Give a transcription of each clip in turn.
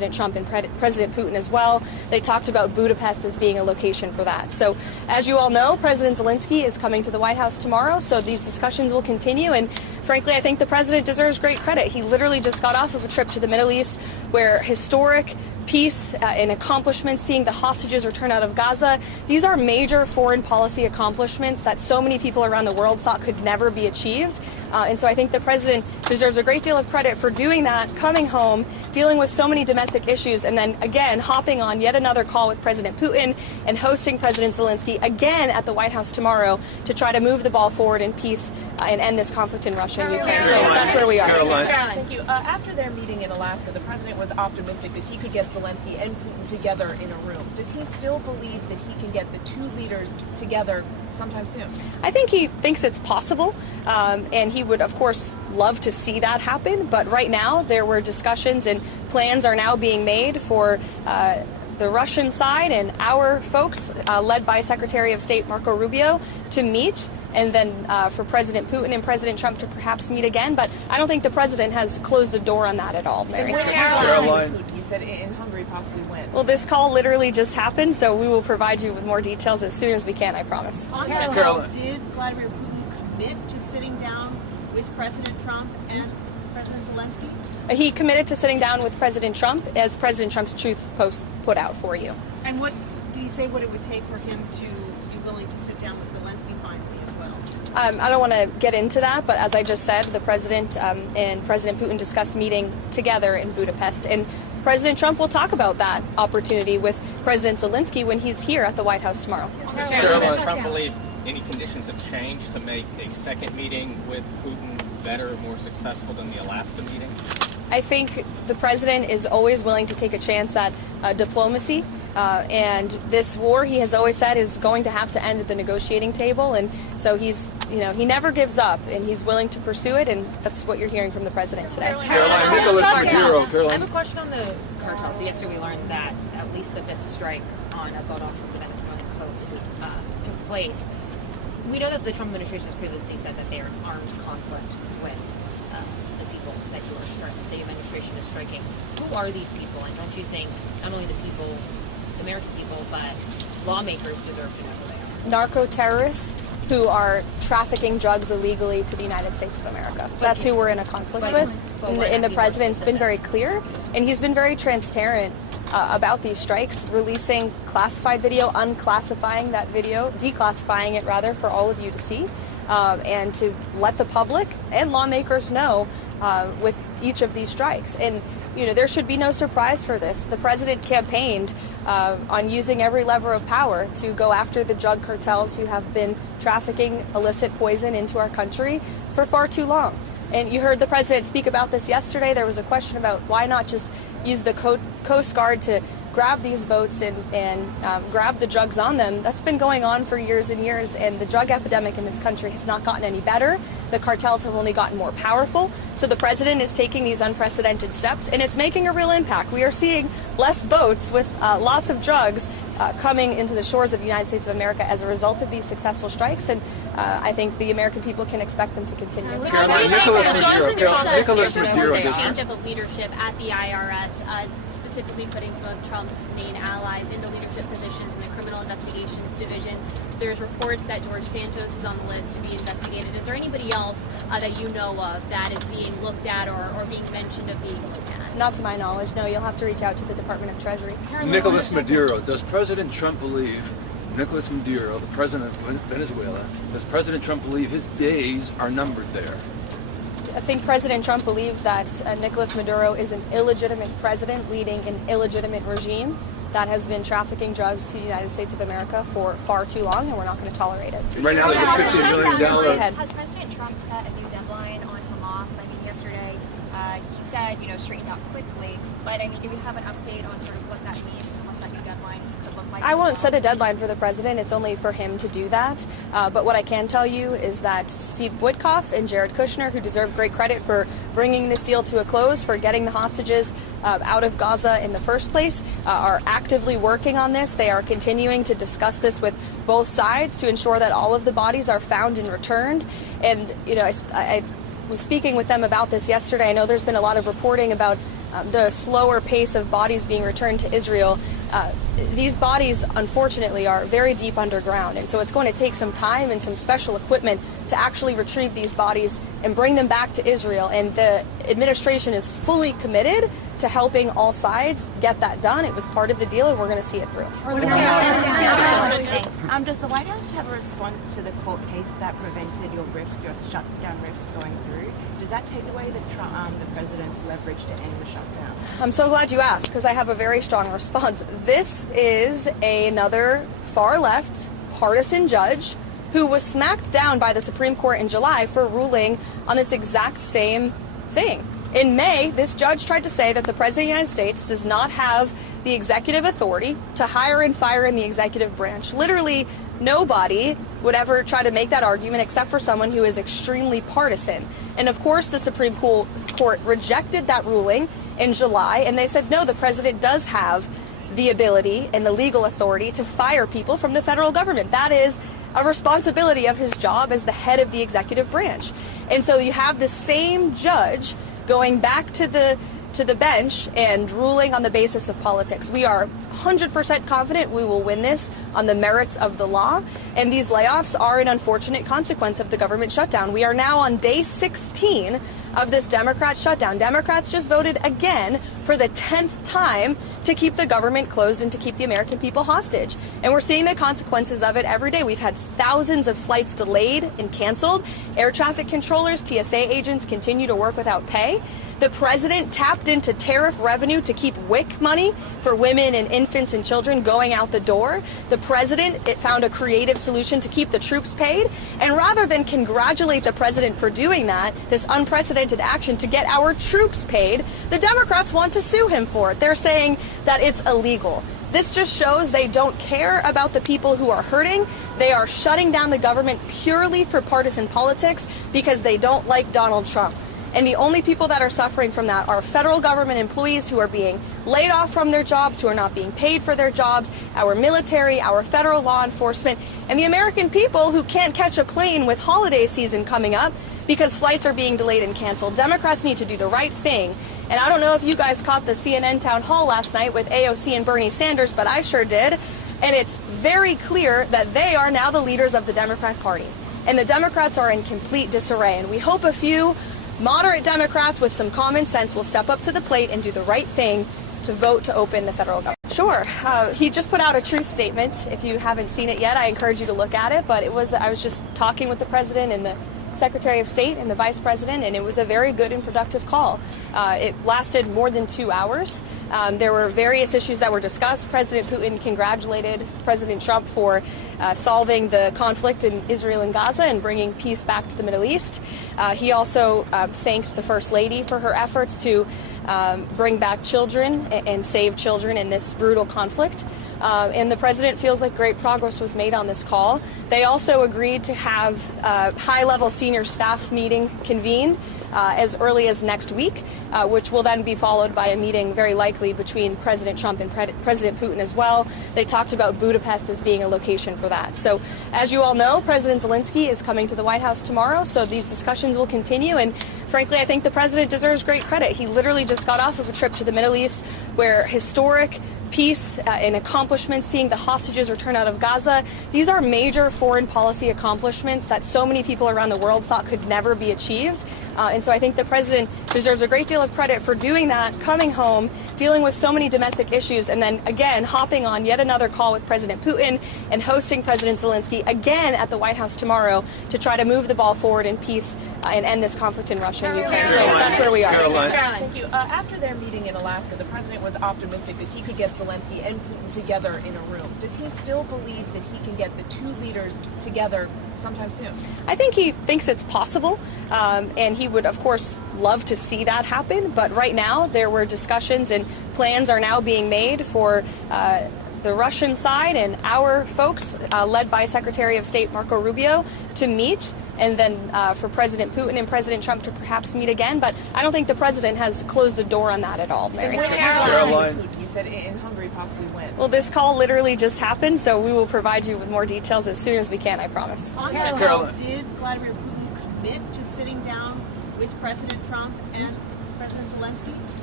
President Trump and President Putin as well. They talked about Budapest as being a location for that. So as you all know, President Zelensky is coming to the White House tomorrow, so these discussions will continue. And frankly, I think the president deserves great credit. He literally just got off of a trip to the Middle East where historic peace and accomplishments, seeing the hostages return out of Gaza. These are major foreign policy accomplishments that so many people around the world thought could never be achieved. And so I think the president deserves a great deal of credit for doing that, coming home, dealing with so many domestic issues, and then again hopping on yet another call with President Putin and hosting President Zelensky again at the White House tomorrow to try to move the ball forward in peace and end this conflict in Russia and Ukraine. So that's where we are. Karoline. Thank you. After their meeting in Alaska, the president was optimistic that he could get Zelensky and Putin together in a room. Does he still believe that he can get the two leaders together sometime soon? I think he thinks it's possible, and he would, of course, love to see that happen. But right now, there were discussions and plans are now being made for the Russian side and our folks, led by Secretary of State Marco Rubio, to meet, and then for President Putin and President Trump to perhaps meet again. But I don't think the president has closed the door on that at all, Mary. Karoline. You said in Hungary possibly when? Well, this call literally just happened, so we will provide you with more details as soon as we can, I promise. Caroline, did Vladimir Putin commit to sitting down with President Trump and President Zelensky? He committed to sitting down with President Trump, as President Trump's Truth Post put out for you. And what do you say what it would take for him to be willing to sit down with Zelensky finally as well? I don't want to get into that, but as I just said, the president and President Putin discussed meeting together in Budapest. And President Trump will talk about that opportunity with President Zelensky when he's here at the White House tomorrow. Does Trump believe any conditions have changed to make a second meeting with Putin better, more successful than the Alaska meeting? I think the president is always willing to take a chance at diplomacy. And this war, he has always said, is going to have to end at the negotiating table. And so he's, he never gives up, and he's willing to pursue it. And that's what you're hearing from the president today. Karoline, Nicholas Maduro. I have a question on the cartel. So yesterday we learned that at least the fifth strike on a boat off of the Venezuelan coast took place. We know that the Trump administration has previously said that they are in armed conflict with the people that the administration is striking. Who are these people? And don't you think not only the people, the American people, but lawmakers deserve to know who they are? Narco terrorists who are trafficking drugs illegally to the United States of America. That's who we're in a conflict with. And the president's been very clear, and he's been very transparent about these strikes, releasing classified video, unclassifying that video, declassifying it rather for all of you to see, and to let the public and lawmakers know with each of these strikes. And there should be no surprise for this. The president campaigned on using every lever of power to go after the drug cartels who have been trafficking illicit poison into our country for far too long. And you heard the president speak about this yesterday. There was a question about why not just use the Coast Guard to grab these boats and grab the drugs on them. That's been going on for years and years, and the drug epidemic in this country has not gotten any better. The cartels have only gotten more powerful. So the president is taking these unprecedented steps, and it's making a real impact. We are seeing less boats with lots of drugs coming into the shores of the United States of America as a result of these successful strikes, and I think the American people can expect them to continue. Nicholas Maduro. A change up of leadership at the IRS, specifically putting some of Trump's main allies into leadership positions in the Criminal Investigations Division. There's reports that George Santos is on the list to be investigated. Is there anybody else that you know of that is being looked at or being mentioned of being looked at? Not to my knowledge, no. You'll have to reach out to the Department of Treasury. Nicholas Maduro. Does President Trump believe, Nicholas Maduro, the president of Venezuela, does President Trump believe his days are numbered there? I think President Trump believes that Nicolas Maduro is an illegitimate president leading an illegitimate regime that has been trafficking drugs to the United States of America for far too long, and we're not going to tolerate it. Right now, there's a $15 million. Has President Trump set a new deadline on Hamas? I mean, yesterday he said, straighten out quickly. But I mean, do we have an update on sort of what that means and what that new deadline could look like? I won't set a deadline for the president. It's only for him to do that. But what I can tell you is that Steve Witkoff and Jared Kushner, who deserve great credit for bringing this deal to a close, for getting the hostages out of Gaza in the first place, are actively working on this. They are continuing to discuss this with both sides to ensure that all of the bodies are found and returned. And, I was speaking with them about this yesterday. I know there's been a lot of reporting about the slower pace of bodies being returned to Israel, these bodies, unfortunately, are very deep underground. And so it's going to take some time and some special equipment to actually retrieve these bodies and bring them back to Israel. And the administration is fully committed to helping all sides get that done. It was part of the deal, and we're going to see it through. Does the White House have a response to the court case that prevented your shutdown riffs going through? Does that take away the president's leverage to end the shutdown? I'm so glad you asked, because I have a very strong response. This is another far-left partisan judge who was smacked down by the Supreme Court in July for ruling on this exact same thing. In May, this judge tried to say that the President of the United States does not have the executive authority to hire and fire in the executive branch. Literally, nobody would ever try to make that argument except for someone who is extremely partisan. And of course, the Supreme Court rejected that ruling in July, and they said, no, the president does have the ability and the legal authority to fire people from the federal government. That is a responsibility of his job as the head of the executive branch. And so you have the same judge going back to the bench and ruling on the basis of politics. We are 100% confident we will win this on the merits of the law, and these layoffs are an unfortunate consequence of the government shutdown. We are now on day 16 of this Democrat shutdown. Democrats just voted again for the 10th time to keep the government closed and to keep the American people hostage. And we're seeing the consequences of it every day. We've had thousands of flights delayed and canceled. Air traffic controllers, TSA agents continue to work without pay. The president tapped into tariff revenue to keep WIC money for women and infants and children going out the door. The president found a creative solution to keep the troops paid. And rather than congratulate the president for doing that, this unprecedented action to get our troops paid, the Democrats want to sue him for it. They're saying that it's illegal. This just shows they don't care about the people who are hurting. They are shutting down the government purely for partisan politics because they don't like Donald Trump. And the only people that are suffering from that are federal government employees who are being laid off from their jobs, who are not being paid for their jobs, our military, our federal law enforcement, and the American people who can't catch a plane with holiday season coming up because flights are being delayed and canceled. Democrats need to do the right thing. And I don't know if you guys caught the CNN town hall last night with AOC and Bernie Sanders, but I sure did. And it's very clear that they are now the leaders of the Democrat Party. And the Democrats are in complete disarray. And we hope a few moderate Democrats with some common sense will step up to the plate and do the right thing to vote to open the federal government. Sure. He just put out a truth statement. If you haven't seen it yet, I encourage you to look at it. But I was just talking with the president and the Secretary of State and the Vice President, and it was a very good and productive call. It lasted more than 2 hours. There were various issues that were discussed. President Putin congratulated President Trump for solving the conflict in Israel and Gaza and bringing peace back to the Middle East. He also thanked the First Lady for her efforts to bring back children and save children in this brutal conflict. And the president feels like great progress was made on this call. They also agreed to have a high-level senior staff meeting convened as early as next week, which will then be followed by a meeting very likely between President Trump and President Putin as well. They talked about Budapest as being a location for that. So as you all know, President Zelensky is coming to the White House tomorrow, so these discussions will continue. And frankly, I think the president deserves great credit. He literally just got off of a trip to the Middle East where historic peace and accomplishments, seeing the hostages return out of Gaza. These are major foreign policy accomplishments that so many people around the world thought could never be achieved. And so I think the president deserves a great deal of credit for doing that, coming home, dealing with so many domestic issues, and then again hopping on yet another call with President Putin and hosting President Zelensky again at the White House tomorrow to try to move the ball forward in peace and end this conflict in Russia and Ukraine. So that's where we are. Karoline. Thank you. After their meeting in Alaska, the president was optimistic that he could get Zelensky and Putin together in a room. Does he still believe that he can get the two leaders together sometime soon? I think he thinks it's possible, and he would, of course, love to see that happen. But right now, there were discussions and plans are now being made for the Russian side and our folks, led by Secretary of State Marco Rubio, to meet, and then for President Putin and President Trump to perhaps meet again. But I don't think the president has closed the door on that at all, Mary. Caroline, you said in Hungary possibly when? Well, this call literally just happened, so we will provide you with more details as soon as we can, I promise. On that call, did Vladimir Putin commit to sitting down with President Trump and President Zelensky?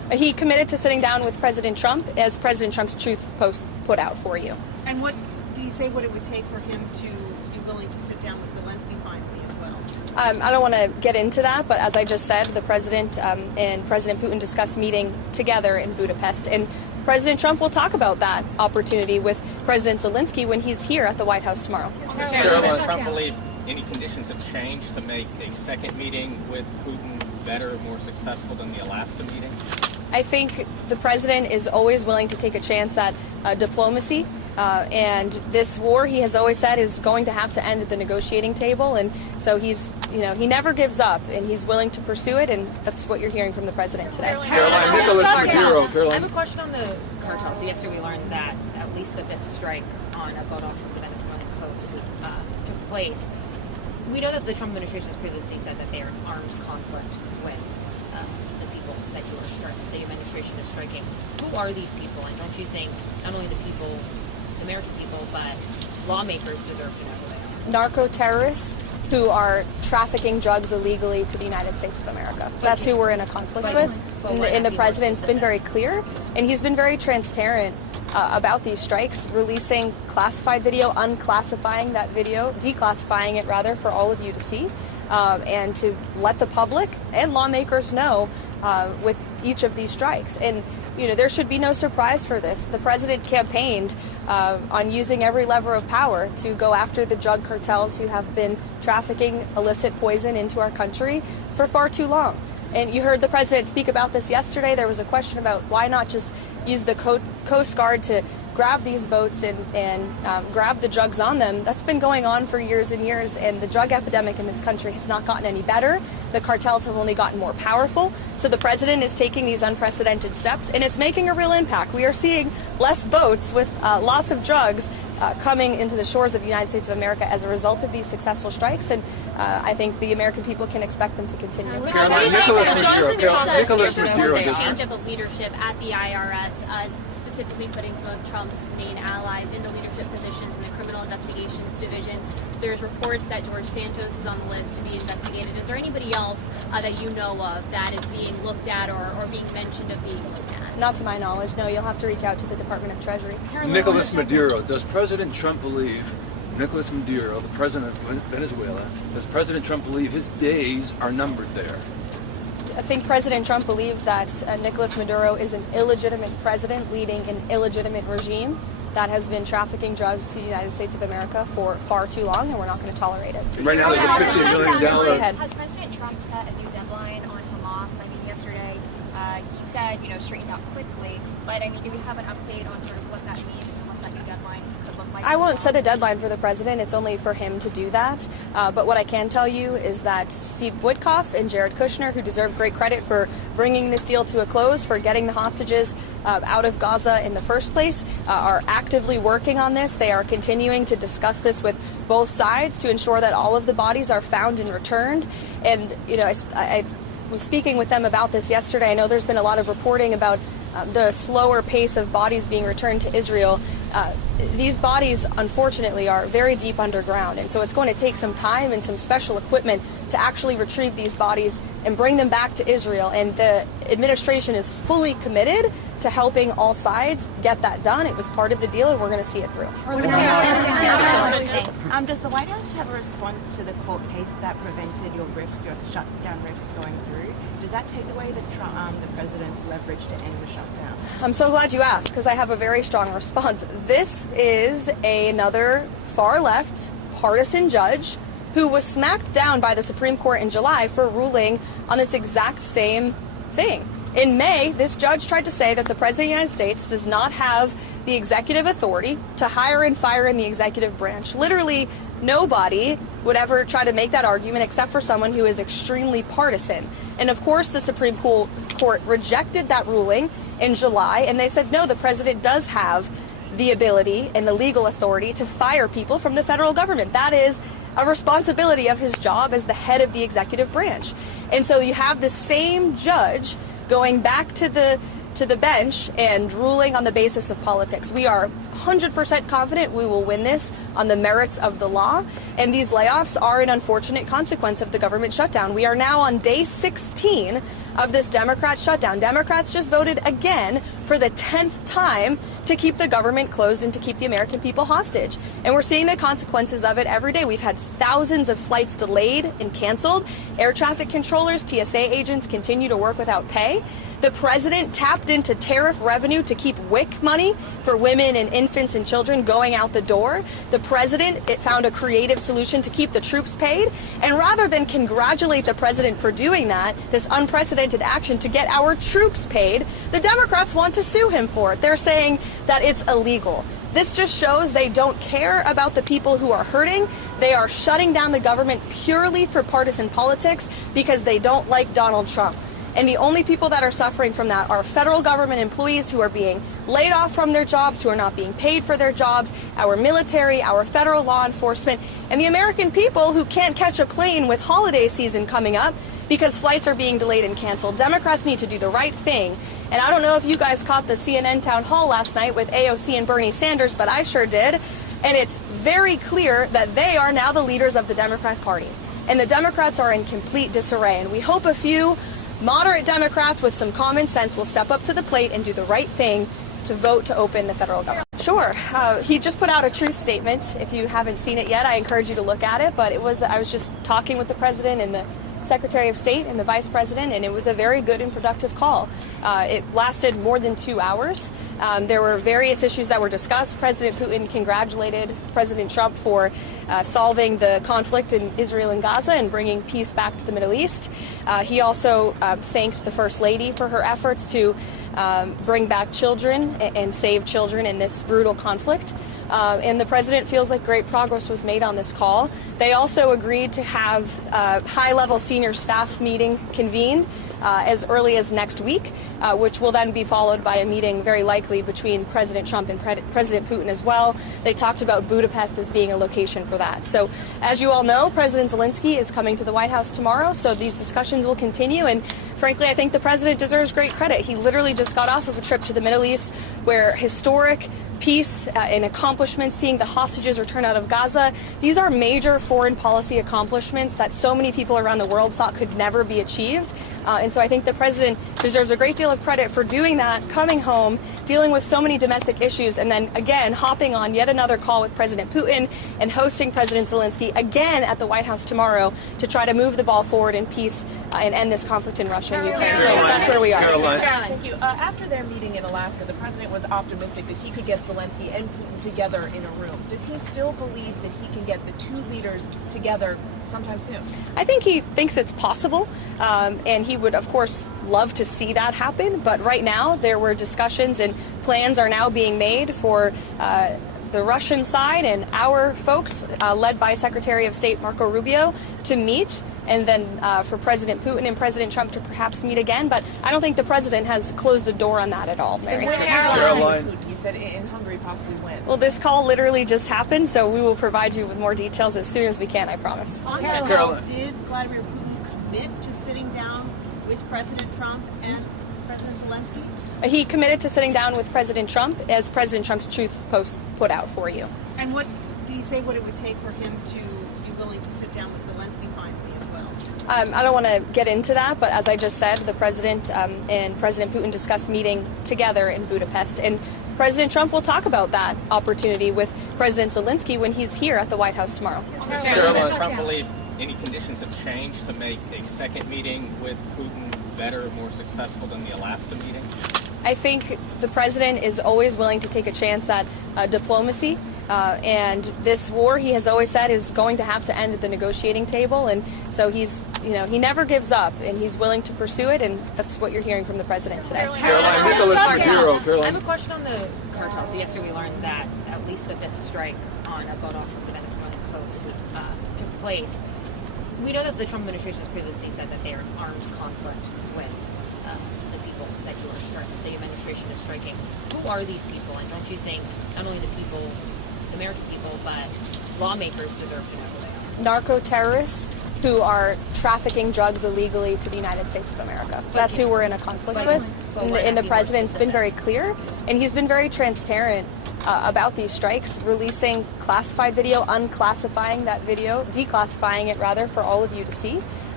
He committed to sitting down with President Trump, as President Trump's Truth post put out for you. And what did he say what it would take for him to be willing to sit down with Zelensky finally as well? I don't want to get into that, but as I just said, the President and President Putin discussed meeting together in Budapest. And President Trump will talk about that opportunity with President Zelensky when he's here at the White House tomorrow. Does Trump believe any conditions have changed to make a second meeting with Putin better, more successful than the Alaska meeting? I think the President is always willing to take a chance at diplomacy. And this war, he has always said, is going to have to end at the negotiating table. And so he's, he never gives up, and he's willing to pursue it. And that's what you're hearing from the President today. Caroline, Nicholas Maduro. I Caroline. have a question on the cartel. So yesterday we learned that at least the fifth strike on a boat off of the Venezuelan coast took place. We know that the Trump administration has previously said that they are in armed conflict with the people that the administration is striking. Who are these people? And don't you think not only the people, the American people, but lawmakers deserve to know who they are? Narco-terrorists who are trafficking drugs illegally to the United States of America. That's who we're in a conflict with. And the President's been very clear, and he's been very transparent about these strikes, releasing classified video, unclassifying that video, declassifying it rather for all of you to see, and to let the public and lawmakers know with each of these strikes. And there should be no surprise for this. The President campaigned on using every lever of power to go after the drug cartels who have been trafficking illicit poison into our country for far too long. And you heard the President speak about this yesterday. There was a question about why not just use the Coast Guard to grab these boats and grab the drugs on them. That's been going on for years and years, and the drug epidemic in this country has not gotten any better. The cartels have only gotten more powerful. So the President is taking these unprecedented steps, and it's making a real impact. We are seeing less boats with lots of drugs coming into the shores of the United States of America as a result of these successful strikes, and I think the American people can expect them to continue. Caroline, Nicholas Maduro. Change of leadership at the IRS, specifically putting some of Trump's main allies into leadership positions in the Criminal Investigations Division. There's reports that George Santos is on the list to be investigated. Is there anybody else that you know of that is being looked at or being mentioned of being looked at? Not to my knowledge, no. You'll have to reach out to the Department of Treasury. Nicholas Maduro. Does President Trump believe Nicholas Maduro, the president of Venezuela, does President Trump believe his days are numbered there? I think President Trump believes that Nicolas Maduro is an illegitimate president leading an illegitimate regime that has been trafficking drugs to the United States of America for far too long, and we're not going to tolerate it. Right now, there's a $15 million. Has President Trump set a new deadline on Hamas? I mean, yesterday he said, straighten out quickly. But I mean, do we have an update on sort of what that means and what that new deadline could look like? I won't set a deadline for the president. It's only for him to do that. But what I can tell you is that Steve Witkoff and Jared Kushner, who deserve great credit for bringing this deal to a close, for getting the hostages out of Gaza in the first place, are actively working on this. They are continuing to discuss this with both sides to ensure that all of the bodies are found and returned. And, I was speaking with them about this yesterday. I know there's been a lot of reporting about the slower pace of bodies being returned to Israel. These bodies, unfortunately, are very deep underground, and so it's going to take some time and some special equipment to actually retrieve these bodies and bring them back to Israel. And the administration is fully committed to helping all sides get that done. It was part of the deal, and we're going to see it through. Does the White House have a response to the court case that prevented your shutdown rifts going through? Does that take away the president's leverage to end the shutdown? I'm so glad you asked, because I have a very strong response. This is another far-left partisan judge who was smacked down by the Supreme Court in July for ruling on this exact same thing. In May, this judge tried to say that the President of the United States does not have the executive authority to hire and fire in the executive branch. Literally, nobody would ever try to make that argument except for someone who is extremely partisan. And of course, the Supreme Court rejected that ruling in July, and they said, no, the president does have the ability and the legal authority to fire people from the federal government. That is a responsibility of his job as the head of the executive branch. And so you have the same judge going back to the bench and ruling on the basis of politics. We are 100% confident we will win this on the merits of the law, and these layoffs are an unfortunate consequence of the government shutdown. We are now on day 16 of this Democrat shutdown. Democrats just voted again for the 10th time to keep the government closed and to keep the American people hostage. And we're seeing the consequences of it every day. We've had thousands of flights delayed and canceled. Air traffic controllers, TSA agents continue to work without pay. The president tapped into tariff revenue to keep WIC money for women and infants and children going out the door. The president found a creative solution to keep the troops paid. And rather than congratulate the president for doing that, this unprecedented action to get our troops paid, the Democrats want to sue him for it. They're saying that it's illegal. This just shows they don't care about the people who are hurting. They are shutting down the government purely for partisan politics because they don't like Donald Trump. And the only people that are suffering from that are federal government employees who are being laid off from their jobs, who are not being paid for their jobs, our military, our federal law enforcement, and the American people who can't catch a plane with holiday season coming up because flights are being delayed and canceled. Democrats need to do the right thing. And I don't know if you guys caught the CNN town hall last night with AOC and Bernie Sanders, but I sure did. And it's very clear that they are now the leaders of the Democrat Party. And the Democrats are in complete disarray. And we hope a few moderate Democrats with some common sense will step up to the plate and do the right thing to vote to open the federal government. Sure. He just put out a truth statement. If you haven't seen it yet, I encourage you to look at it. But I was just talking with the president and the Secretary of State and the Vice President, and it was a very good and productive call. It lasted more than 2 hours. There were various issues that were discussed. President Putin congratulated President Trump for solving the conflict in Israel and Gaza and bringing peace back to the Middle East. He also thanked the First Lady for her efforts to bring back children and save children in this brutal conflict. And the president feels like great progress was made on this call. They also agreed to have a high-level senior staff meeting convened as early as next week, which will then be followed by a meeting very likely between President Trump and President Putin as well. They talked about Budapest as being a location for that. So as you all know, President Zelensky is coming to the White House tomorrow, so these discussions will continue. And frankly, I think the president deserves great credit. He literally just got off of a trip to the Middle East where historic peace and accomplishments, seeing the hostages return out of Gaza. These are major foreign policy accomplishments that so many people around the world thought could never be achieved. And so I think the president deserves a great deal of credit for doing that, coming home, dealing with so many domestic issues, and then again hopping on yet another call with President Putin and hosting President Zelensky again at the White House tomorrow to try to move the ball forward in peace and end this conflict in Russia and Ukraine. So that's where we are. Karoline. Thank you. After their meeting in Alaska, the president was optimistic that he could get Zelensky and Putin together in a room. Does he still believe that he can get the two leaders together sometime soon? I think he thinks it's possible, and he would, of course, love to see that happen. But right now, there were discussions and plans are now being made for the Russian side and our folks, led by Secretary of State Marco Rubio, to meet, and then for President Putin and President Trump to perhaps meet again. But I don't think the president has closed the door on that at all, Mary. Karoline. You said in Hungary, possibly when? Well, this call literally just happened, so we will provide you with more details as soon as we can, I promise. On that call, did Vladimir Putin commit to sitting down with President Trump and President Zelensky? He committed to sitting down with President Trump, as President Trump's truth post put out for you. And what do you say what it would take for him to be willing to sit down with Zelensky finally as well? I don't want to get into that, but as I just said, the president and President Putin discussed meeting together in Budapest. And President Trump will talk about that opportunity with President Zelensky when he's here at the White House tomorrow. Does Trump believe any conditions have changed to make a second meeting with Putin better, more successful than the Alaska meeting? I think the president is always willing to take a chance at diplomacy. And this war, he has always said, is going to have to end at the negotiating table. And so he's, he never gives up, and he's willing to pursue it. And that's what you're hearing from the president today. Karoline, Karoline. I have a question on the cartel. So yesterday we learned that at least the fifth strike on a boat off of the Venezuelan coast took place. We know that the Trump administration has previously said that they are in armed conflict with the people that the administration is striking. Who are these people? And don't you think not only the people, the American people, but lawmakers deserve to know who they are? Narco terrorists who are trafficking drugs illegally to the United States of America. That's who we're in a conflict with. And the president's been very clear, and he's been very transparent about these strikes, releasing classified video, unclassifying that video, declassifying it rather for all of you to see.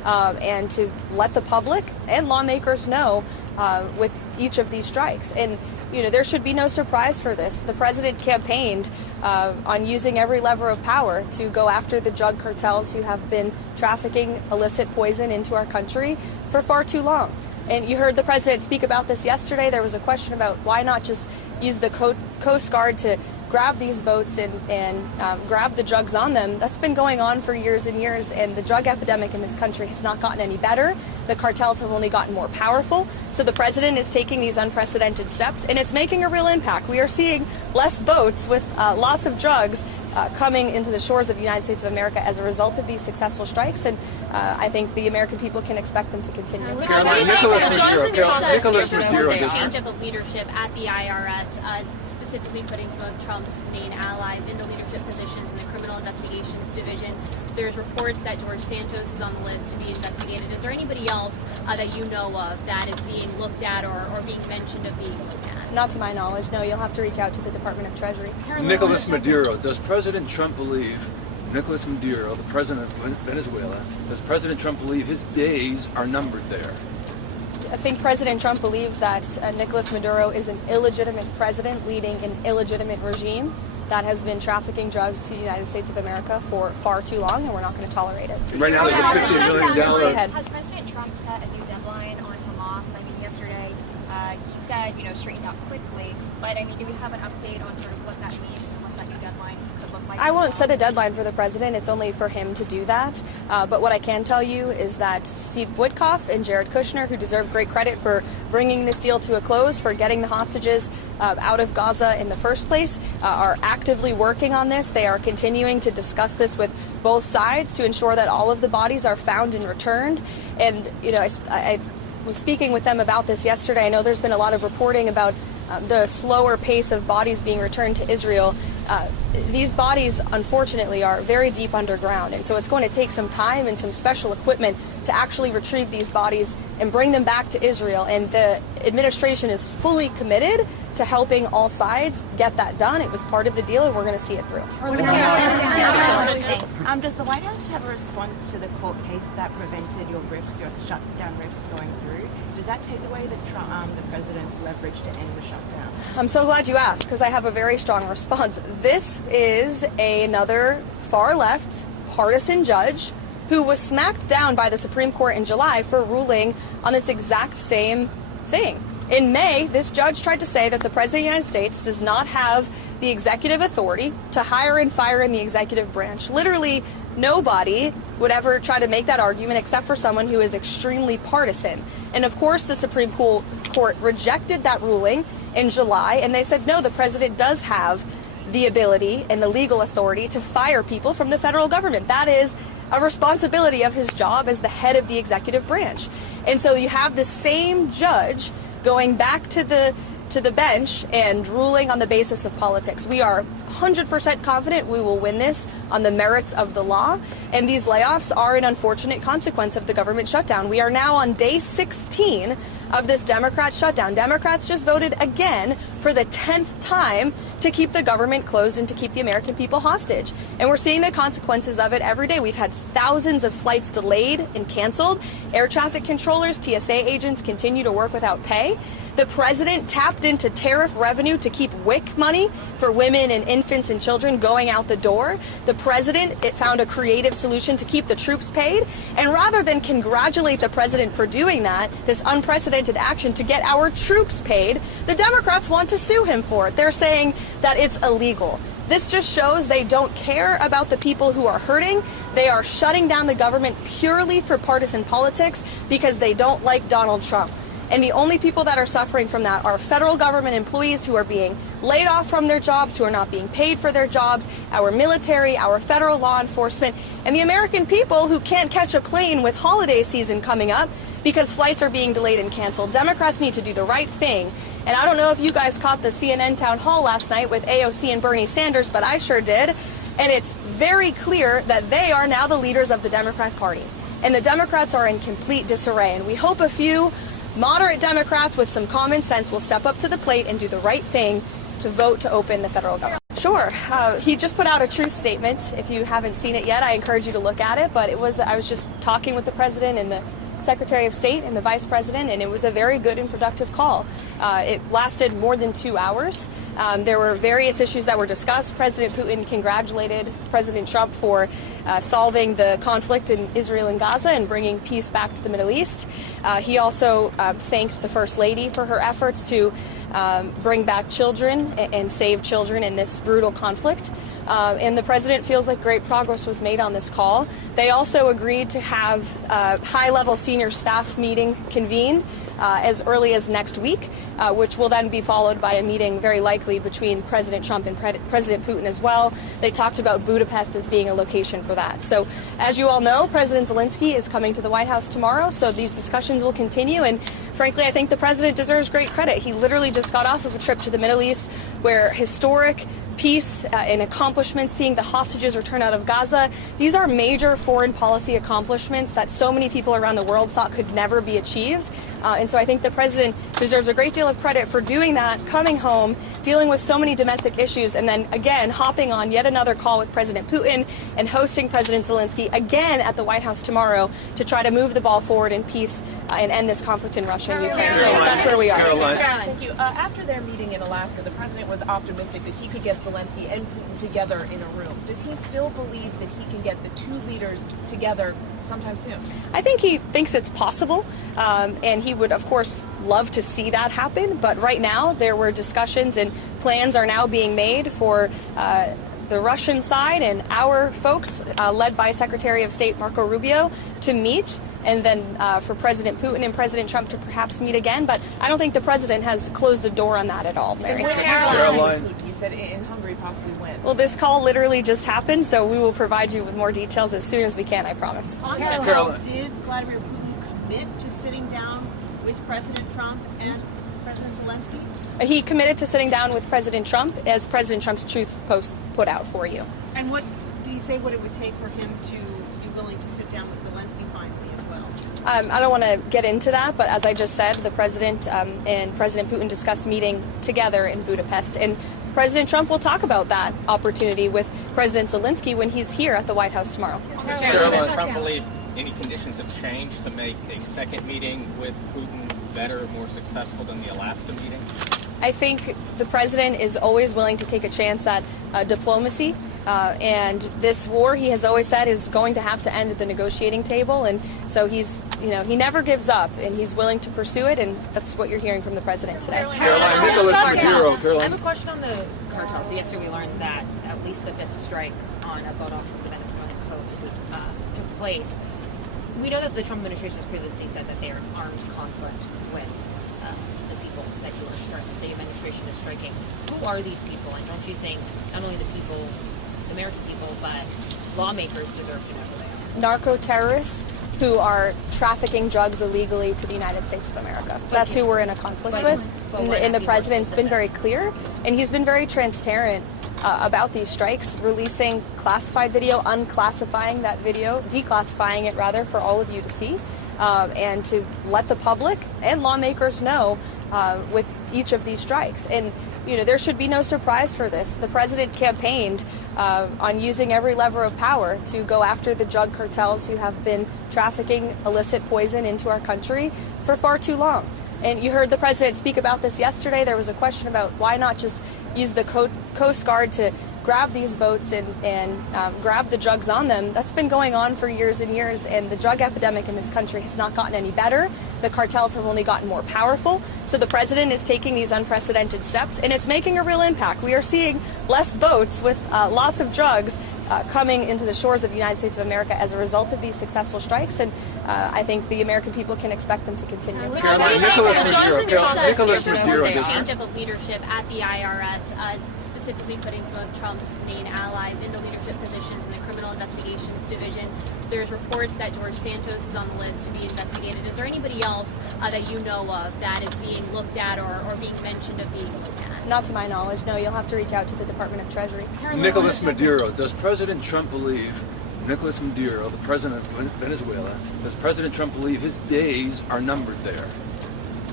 and to let the public and lawmakers know with each of these strikes. And there should be no surprise for this. The president campaigned on using every lever of power to go after the drug cartels who have been trafficking illicit poison into our country for far too long. And you heard the president speak about this yesterday. There was a question about why not just use the Coast Guard to grab these boats and grab the drugs on them. That's been going on for years and years, and the drug epidemic in this country has not gotten any better. The cartels have only gotten more powerful. So the president is taking these unprecedented steps, and it's making a real impact. We are seeing less boats with lots of drugs coming into the shores of the United States of America as a result of these successful strikes, and I think the American people can expect them to continue. Caroline, Nicholas Maduro. Change of the leadership at the IRS, specifically putting some of Trump's main allies into leadership positions in the Criminal Investigations Division. There's reports that George Santos is on the list to be investigated. Is there anybody else that you know of that is being looked at or being mentioned of being looked at? Not to my knowledge, no. You'll have to reach out to the Department of Treasury. Nicholas Maduro. Does President Trump believe Nicholas Maduro, the president of Venezuela, does President Trump believe his days are numbered there? I think President Trump believes that Nicolas Maduro is an illegitimate president leading an illegitimate regime that has been trafficking drugs to the United States of America for far too long, and we're not going to tolerate it. Right now, there's a $15 million. Has President Trump set a new deadline on Hamas? I mean, yesterday he said, straighten out quickly. But I mean, do we have an update on sort of what that means and what that new deadline could look like? I won't set a deadline for the president. It's only for him to do that. But what I can tell you is that Steve Witkoff and Jared Kushner, who deserve great credit for bringing this deal to a close, for getting the hostages out of Gaza in the first place, are actively working on this. They are continuing to discuss this with both sides to ensure that all of the bodies are found and returned. And, I was speaking with them about this yesterday. I know there's been a lot of reporting about the slower pace of bodies being returned to Israel. These bodies, unfortunately, are very deep underground, and so it's going to take some time and some special equipment to actually retrieve these bodies and bring them back to Israel. And the administration is fully committed to helping all sides get that done. It was part of the deal, and we're going to see it through. Does the White House have a response to the court case that prevented your shutdown riffs going through? Does that take away the president's leverage to end the shutdown? I'm so glad you asked, because I have a very strong response. This is another far-left partisan judge who was smacked down by the Supreme Court in July for ruling on this exact same thing. In May, this judge tried to say that the President of the United States does not have the executive authority to hire and fire in the executive branch. Literally, nobody would ever try to make that argument except for someone who is extremely partisan. And of course, the Supreme Court rejected that ruling in July, and they said, no, the president does have the ability and the legal authority to fire people from the federal government. That is a responsibility of his job as the head of the executive branch. And so you have the same judge going back to the bench and ruling on the basis of politics. We are 100% confident we will win this on the merits of the law, and these layoffs are an unfortunate consequence of the government shutdown. We are now on day 16 of this Democrat shutdown. Democrats just voted again for the 10th time to keep the government closed and to keep the American people hostage. And we're seeing the consequences of it every day. We've had thousands of flights delayed and canceled. Air traffic controllers, TSA agents continue to work without pay. The president tapped into tariff revenue to keep WIC money for women and infants and children going out the door. The president found a creative solution to keep the troops paid. And rather than congratulate the president for doing that, this unprecedented action to get our troops paid, the Democrats want to sue him for it. They're saying that it's illegal. This just shows they don't care about the people who are hurting. They are shutting down the government purely for partisan politics because they don't like Donald Trump. And the only people that are suffering from that are federal government employees who are being laid off from their jobs, who are not being paid for their jobs, our military, our federal law enforcement, and the American people who can't catch a plane with holiday season coming up because flights are being delayed and canceled. Democrats need to do the right thing. And I don't know if you guys caught the CNN town hall last night with AOC and Bernie Sanders, but I sure did. And it's very clear that they are now the leaders of the Democrat Party. And the Democrats are in complete disarray. And we hope a few moderate Democrats with some common sense will step up to the plate and do the right thing to vote to open the federal government. Sure. He just put out a truth statement. If you haven't seen it yet, I encourage you to look at it. But I was just talking with the president and the Secretary of State and the Vice President, and it was a very good and productive call. It lasted more than 2 hours. There were various issues that were discussed. President Putin congratulated President Trump for solving the conflict in Israel and Gaza and bringing peace back to the Middle East. He also thanked the First Lady for her efforts to bring back children and save children in this brutal conflict. And the president feels like great progress was made on this call. They also agreed to have a high-level senior staff meeting convened as early as next week, which will then be followed by a meeting very likely between President Trump and President Putin as well. They talked about Budapest as being a location for that. So as you all know, President Zelensky is coming to the White House tomorrow, so these discussions will continue. And frankly, I think the president deserves great credit. He literally just got off of a trip to the Middle East where historic peace and accomplishments, seeing the hostages return out of Gaza. These are major foreign policy accomplishments that so many people around the world thought could never be achieved. And so I think the president deserves a great deal of credit for doing that, coming home, dealing with so many domestic issues, and then again hopping on yet another call with President Putin and hosting President Zelensky again at the White House tomorrow to try to move the ball forward in peace and end this conflict in Russia and Ukraine. So that's where we are. Karoline. Thank you. After their meeting in Alaska, the president was optimistic that he could get Zelensky and Putin together in a room. Does he still believe that he can get the two leaders together sometime soon? I think he thinks it's possible, and he would, of course, love to see that happen. But right now, there were discussions and plans are now being made for the Russian side and our folks, led by Secretary of State Marco Rubio, to meet, and then for President Putin and President Trump to perhaps meet again. But I don't think the president has closed the door on that at all, Mary. Caroline. You said in Hungary possibly when? Well, this call literally just happened, so we will provide you with more details as soon as we can, I promise. On that note, did Vladimir Putin commit to sitting down with President Trump and President Zelensky? He committed to sitting down with President Trump, as President Trump's truth post put out for you. And what do you say what it would take for him to be willing to sit down with Zelensky finally as well? I don't want to get into that, but as I just said, the president and President Putin discussed meeting together in Budapest, and President Trump will talk about that opportunity with President Zelensky when he's here at the White House tomorrow. Does President Trump believe any conditions have changed to make a second meeting with Putin better, more successful than the Alaska meeting? I think the president is always willing to take a chance at diplomacy. And this war, he has always said, is going to have to end at the negotiating table. And so he never gives up, and he's willing to pursue it. And that's what you're hearing from the president today. Caroline, Nicholas Maduro. I have a question on the cartel. So yesterday we learned that at least the fifth strike on a boat off of the Venezuelan coast took place. We know that the Trump administration has previously said that they are in armed conflict with the people that the administration is striking. Who are these people? And don't you think not only the people, the American people, but lawmakers deserve to know who they are? Narco terrorists who are trafficking drugs illegally to the United States of America. That's who we're in a conflict with. And the president's been very clear, and he's been very transparent about these strikes, releasing classified video, unclassifying that video, declassifying it rather for all of you to see, and to let the public and lawmakers know with each of these strikes. And there should be no surprise for this. The president campaigned on using every lever of power to go after the drug cartels who have been trafficking illicit poison into our country for far too long. And you heard the president speak about this yesterday. There was a question about why not just use the Coast Guard to grab these boats and grab the drugs on them. That's been going on for years and years, and the drug epidemic in this country has not gotten any better. The cartels have only gotten more powerful. So the president is taking these unprecedented steps, and it's making a real impact. We are seeing less boats with lots of drugs coming into the shores of the United States of America as a result of these successful strikes, and I think the American people can expect them to continue. Nicholas Maduro. A change of leadership at the IRS, specifically putting some of Trump's main allies into leadership positions in the Criminal Investigations Division. There's reports that George Santos is on the list to be investigated. Is there anybody else that you know of that is being looked at or being mentioned of being looked at? Not to my knowledge, no. You'll have to reach out to the Department of Treasury. Nicholas Maduro. Does President Trump believe Nicholas Maduro, the president of Venezuela, does President Trump believe his days are numbered there?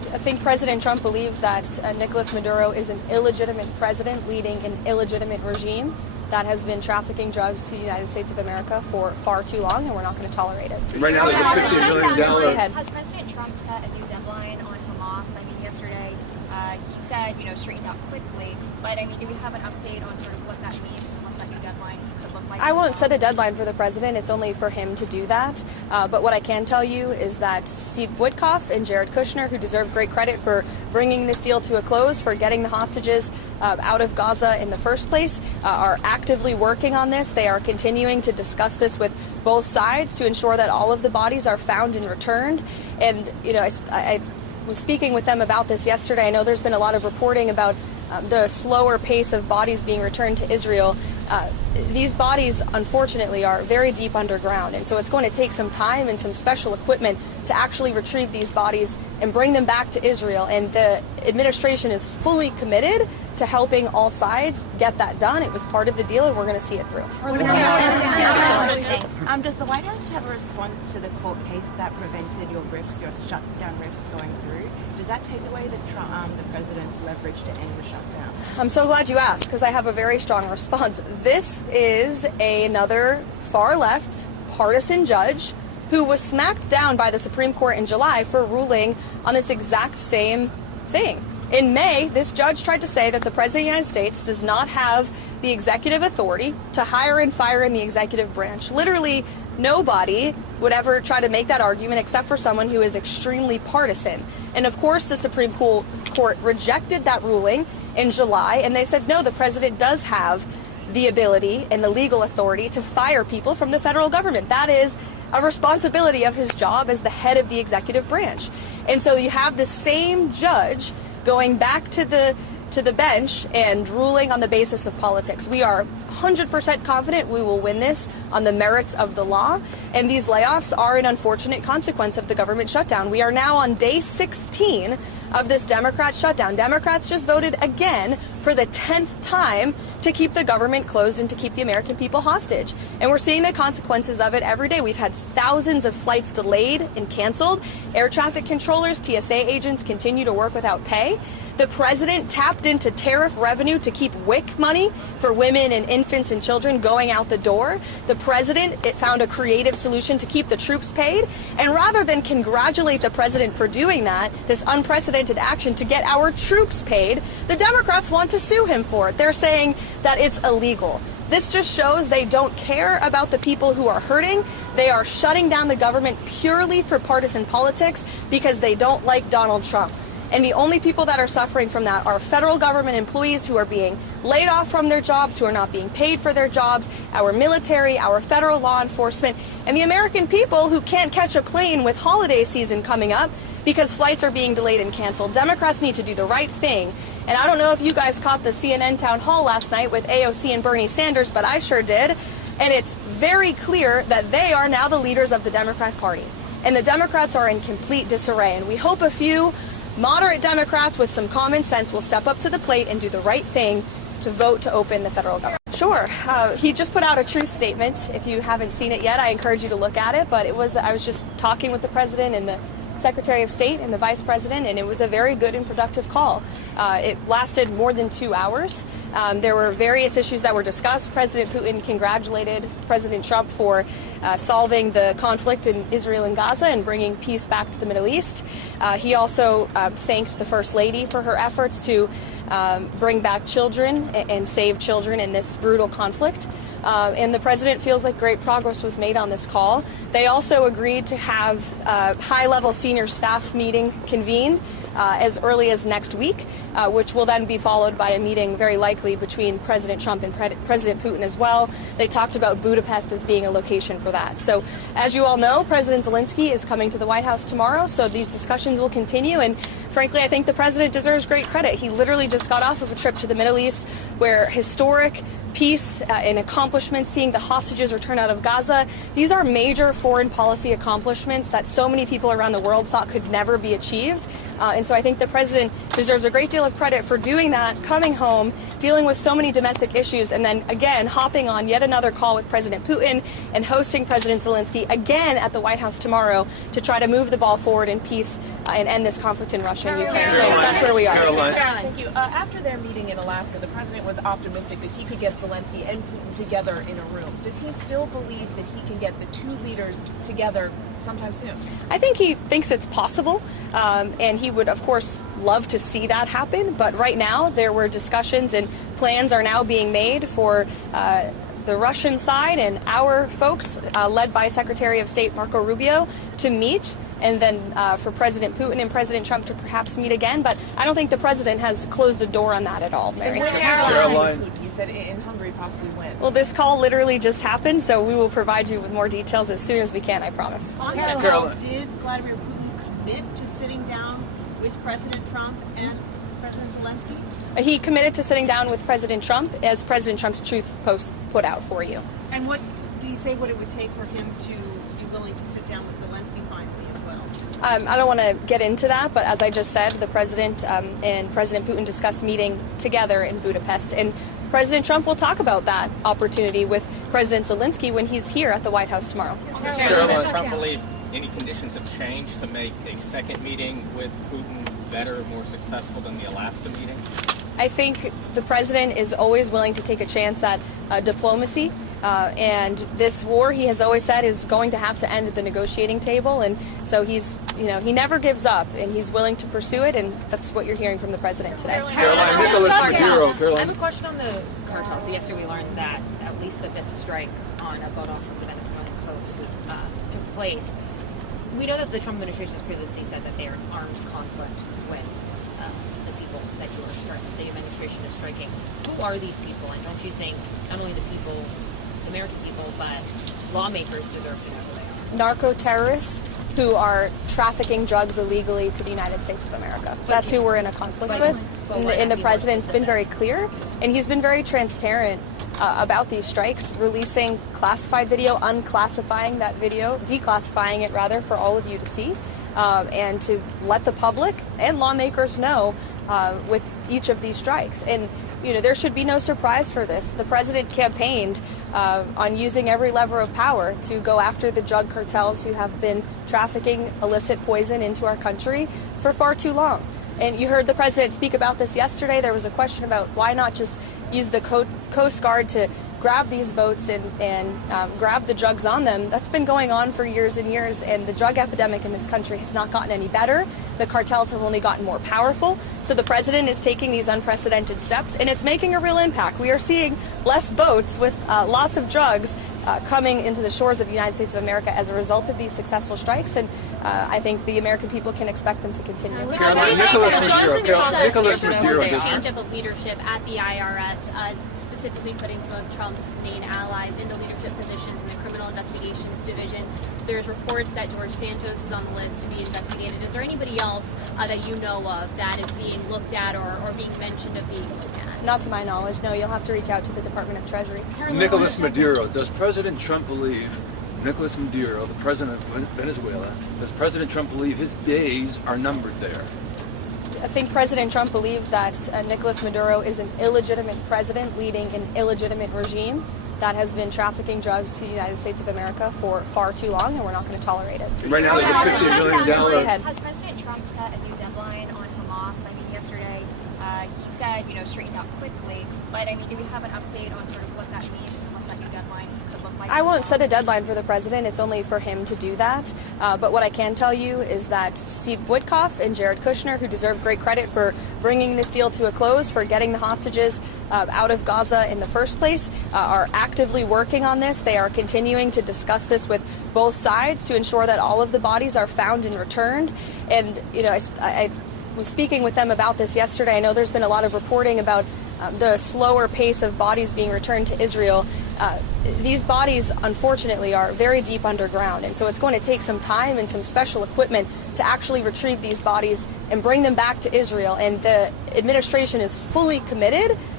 think President Trump believes that Nicolas Maduro is an illegitimate president leading an illegitimate regime that has been trafficking drugs to the United States of America for far too long, and we're not going to tolerate it. Right now, there's a $15 million. Has President Trump set a new deadline on Hamas? I mean, yesterday he said, straighten out quickly. But I mean, do we have an update on sort of what that means and what that new deadline could look like? I won't set a deadline for the president. It's only for him to do that. But what I can tell you is that Steve Witkoff and Jared Kushner, who deserve great credit for bringing this deal to a close, for getting the hostages out of Gaza in the first place, are actively working on this. They are continuing to discuss this with both sides to ensure that all of the bodies are found and returned. And, I was speaking with them about this yesterday. I know there's been a lot of reporting about the slower pace of bodies being returned to Israel. These bodies, unfortunately, are very deep underground, and so it's going to take some time and some special equipment to actually retrieve these bodies and bring them back to Israel. And the administration is fully committed to helping all sides get that done. It was part of the deal, and we're going to see it through. Does the White House have a response to the court case that prevented your shutdown riffs going through? Does that take away the president's leverage to end the shutdown? I'm so glad you asked, because I have a very strong response. This is another far-left partisan judge who was smacked down by the Supreme Court in July for ruling on this exact same thing. In May, this judge tried to say that the President of the United States does not have the executive authority to hire and fire in the executive branch. Literally, nobody would ever try to make that argument except for someone who is extremely partisan. And of course, the Supreme Court rejected that ruling in July, and they said, no, the president does have the ability and the legal authority to fire people from the federal government. That is a responsibility of his job as the head of the executive branch. And so you have the same judge going back to the bench and ruling on the basis of politics. We are 100% confident we will win this on the merits of the law, and these layoffs are an unfortunate consequence of the government shutdown. We are now on day 16 of this Democrat shutdown. Democrats just voted again for the 10th time to keep the government closed and to keep the American people hostage. And we're seeing the consequences of it every day. We've had thousands of flights delayed and canceled. Air traffic controllers, TSA agents continue to work without pay. The president tapped into tariff revenue to keep WIC money for women and infants and children going out the door. The president found a creative solution to keep the troops paid. And rather than congratulate the president for doing that, this unprecedented action to get our troops paid, the Democrats want to sue him for it. They're saying that it's illegal. This just shows they don't care about the people who are hurting. They are shutting down the government purely for partisan politics because they don't like Donald Trump. And the only people that are suffering from that are federal government employees who are being laid off from their jobs, who are not being paid for their jobs, our military, our federal law enforcement, and the American people who can't catch a plane with holiday season coming up because flights are being delayed and canceled. Democrats need to do the right thing. And I don't know if you guys caught the CNN town hall last night with AOC and Bernie Sanders, but I sure did. And it's very clear that they are now the leaders of the Democrat Party. And the Democrats are in complete disarray. And we hope a few moderate Democrats with some common sense will step up to the plate and do the right thing to vote to open the federal government. Sure. He just put out a truth statement. If you haven't seen it yet, I encourage you to look at it. But I was just talking with the president and the Secretary of State and the Vice President, and it was a very good and productive call. It lasted more than 2 hours. There were various issues that were discussed. President Putin congratulated President Trump for solving the conflict in Israel and Gaza and bringing peace back to the Middle East. He also thanked the First Lady for her efforts to bring back children and save children in this brutal conflict. And the president feels like great progress was made on this call. They also agreed to have a high-level senior staff meeting convened as early as next week, which will then be followed by a meeting very likely between President Trump and President Putin as well. They talked about Budapest as being a location for that. So as you all know, President Zelensky is coming to the White House tomorrow, so these discussions will continue. And frankly, I think the president deserves great credit. He literally just got off of a trip to the Middle East where historic peace and accomplishments, seeing the hostages return out of Gaza. These are major foreign policy accomplishments that so many people around the world thought could never be achieved. And so I think the president deserves a great deal of credit for doing that, coming home, dealing with so many domestic issues, and then again hopping on yet another call with President Putin and hosting President Zelensky again at the White House tomorrow to try to move the ball forward in peace and end this conflict in Russia and Ukraine. So that's where we are. Karoline. Thank you. After their meeting in Alaska, the president was optimistic that he could get Zelensky and Putin together in a room. Does he still believe that he can get the two leaders together sometime soon? I think he thinks it's possible, and he would, of course, love to see that happen. But right now, there were discussions and plans are now being made for the Russian side and our folks, led by Secretary of State Marco Rubio, to meet, and then for President Putin and President Trump to perhaps meet again. But I don't think the president has closed the door on that at all, Mary. Caroline. You said in Hungary possibly when? Well, this call literally just happened, so we will provide you with more details as soon as we can, I promise. On that Caroline. call, did Vladimir Putin commit to sitting down with President Trump and President Zelensky? He committed to sitting down with President Trump, as President Trump's Truth Post put out for you. And what do you say what it would take for him to be willing to sit down with Zelensky finally as well? I don't want to get into that, but as I just said, the president and President Putin discussed meeting together in Budapest, and President Trump will talk about that opportunity with President Zelensky when he's here at the White House tomorrow. Does Trump believe any conditions have changed to make a second meeting with Putin better, more successful than the Alaska meeting? I think the president is always willing to take a chance at diplomacy, and this war, he has always said, is going to have to end at the negotiating table, and so he's, he never gives up, and he's willing to pursue it, and that's what you're hearing from the president today. Caroline, Nicholas Maduro. I have Caroline. a question on the cartel. So yesterday we learned that at least the fifth strike on a boat off of the Venezuelan coast took place. We know that the Trump administration has previously said that they are in armed conflict with the people that you are striking, the administration is striking. Who are these people? And don't you think not only the people, the American people, but lawmakers deserve to know who they are? Narco terrorists who are trafficking drugs illegally to the United States of America. That's who we're in a conflict with. And the president's been very clear, and he's been very transparent about these strikes, releasing classified video, unclassifying that video, declassifying it rather for all of you to see, and to let the public and lawmakers know with each of these strikes. And there should be no surprise for this. The president campaigned on using every lever of power to go after the drug cartels who have been trafficking illicit poison into our country for far too long. And you heard the president speak about this yesterday. There was a question about why not just use the Coast Guard to grab these boats and grab the drugs on them. That's been going on for years and years, and the drug epidemic in this country has not gotten any better. The cartels have only gotten more powerful. So the president is taking these unprecedented steps, and it's making a real impact. We are seeing less boats with lots of drugs coming into the shores of the United States of America as a result of these successful strikes, and I think the American people can expect them to continue. Caroline, Nicholas Maduro. The change up of leadership at the IRS, specifically putting some of Trump's main allies into leadership positions in the Criminal Investigations Division. There's reports that George Santos is on the list to be investigated. Is there anybody else that you know of that is being looked at or being mentioned of being looked at? Not to my knowledge, no. You'll have to reach out to the Department of Treasury. Nicholas Maduro. Does President Trump believe Nicholas Maduro, the president of Venezuela, does President Trump believe his days are numbered there? I think President Trump believes that Nicolas Maduro is an illegitimate president leading an illegitimate regime that has been trafficking drugs to the United States of America for far too long, and we're not going to tolerate it. Right now, there's a $15 million. Has President Trump set a new deadline on Hamas? I mean, yesterday he said, straighten out quickly. But do we have an update on sort of what that means and what that new deadline could look like? I won't set a deadline for the president. It's only for him to do that. But what I can tell you is that Steve Witkoff and Jared Kushner, who deserve great credit for bringing this deal to a close, for getting the hostages out of Gaza in the first place, are actively working on this. They are continuing to discuss this with both sides to ensure that all of the bodies are found and returned. And, I was speaking with them about this yesterday. I know there's been a lot of reporting about the slower pace of bodies being returned to Israel. These bodies, unfortunately, are very deep underground, and so it's going to take some time and some special equipment to actually retrieve these bodies and bring them back to Israel. And the administration is fully committed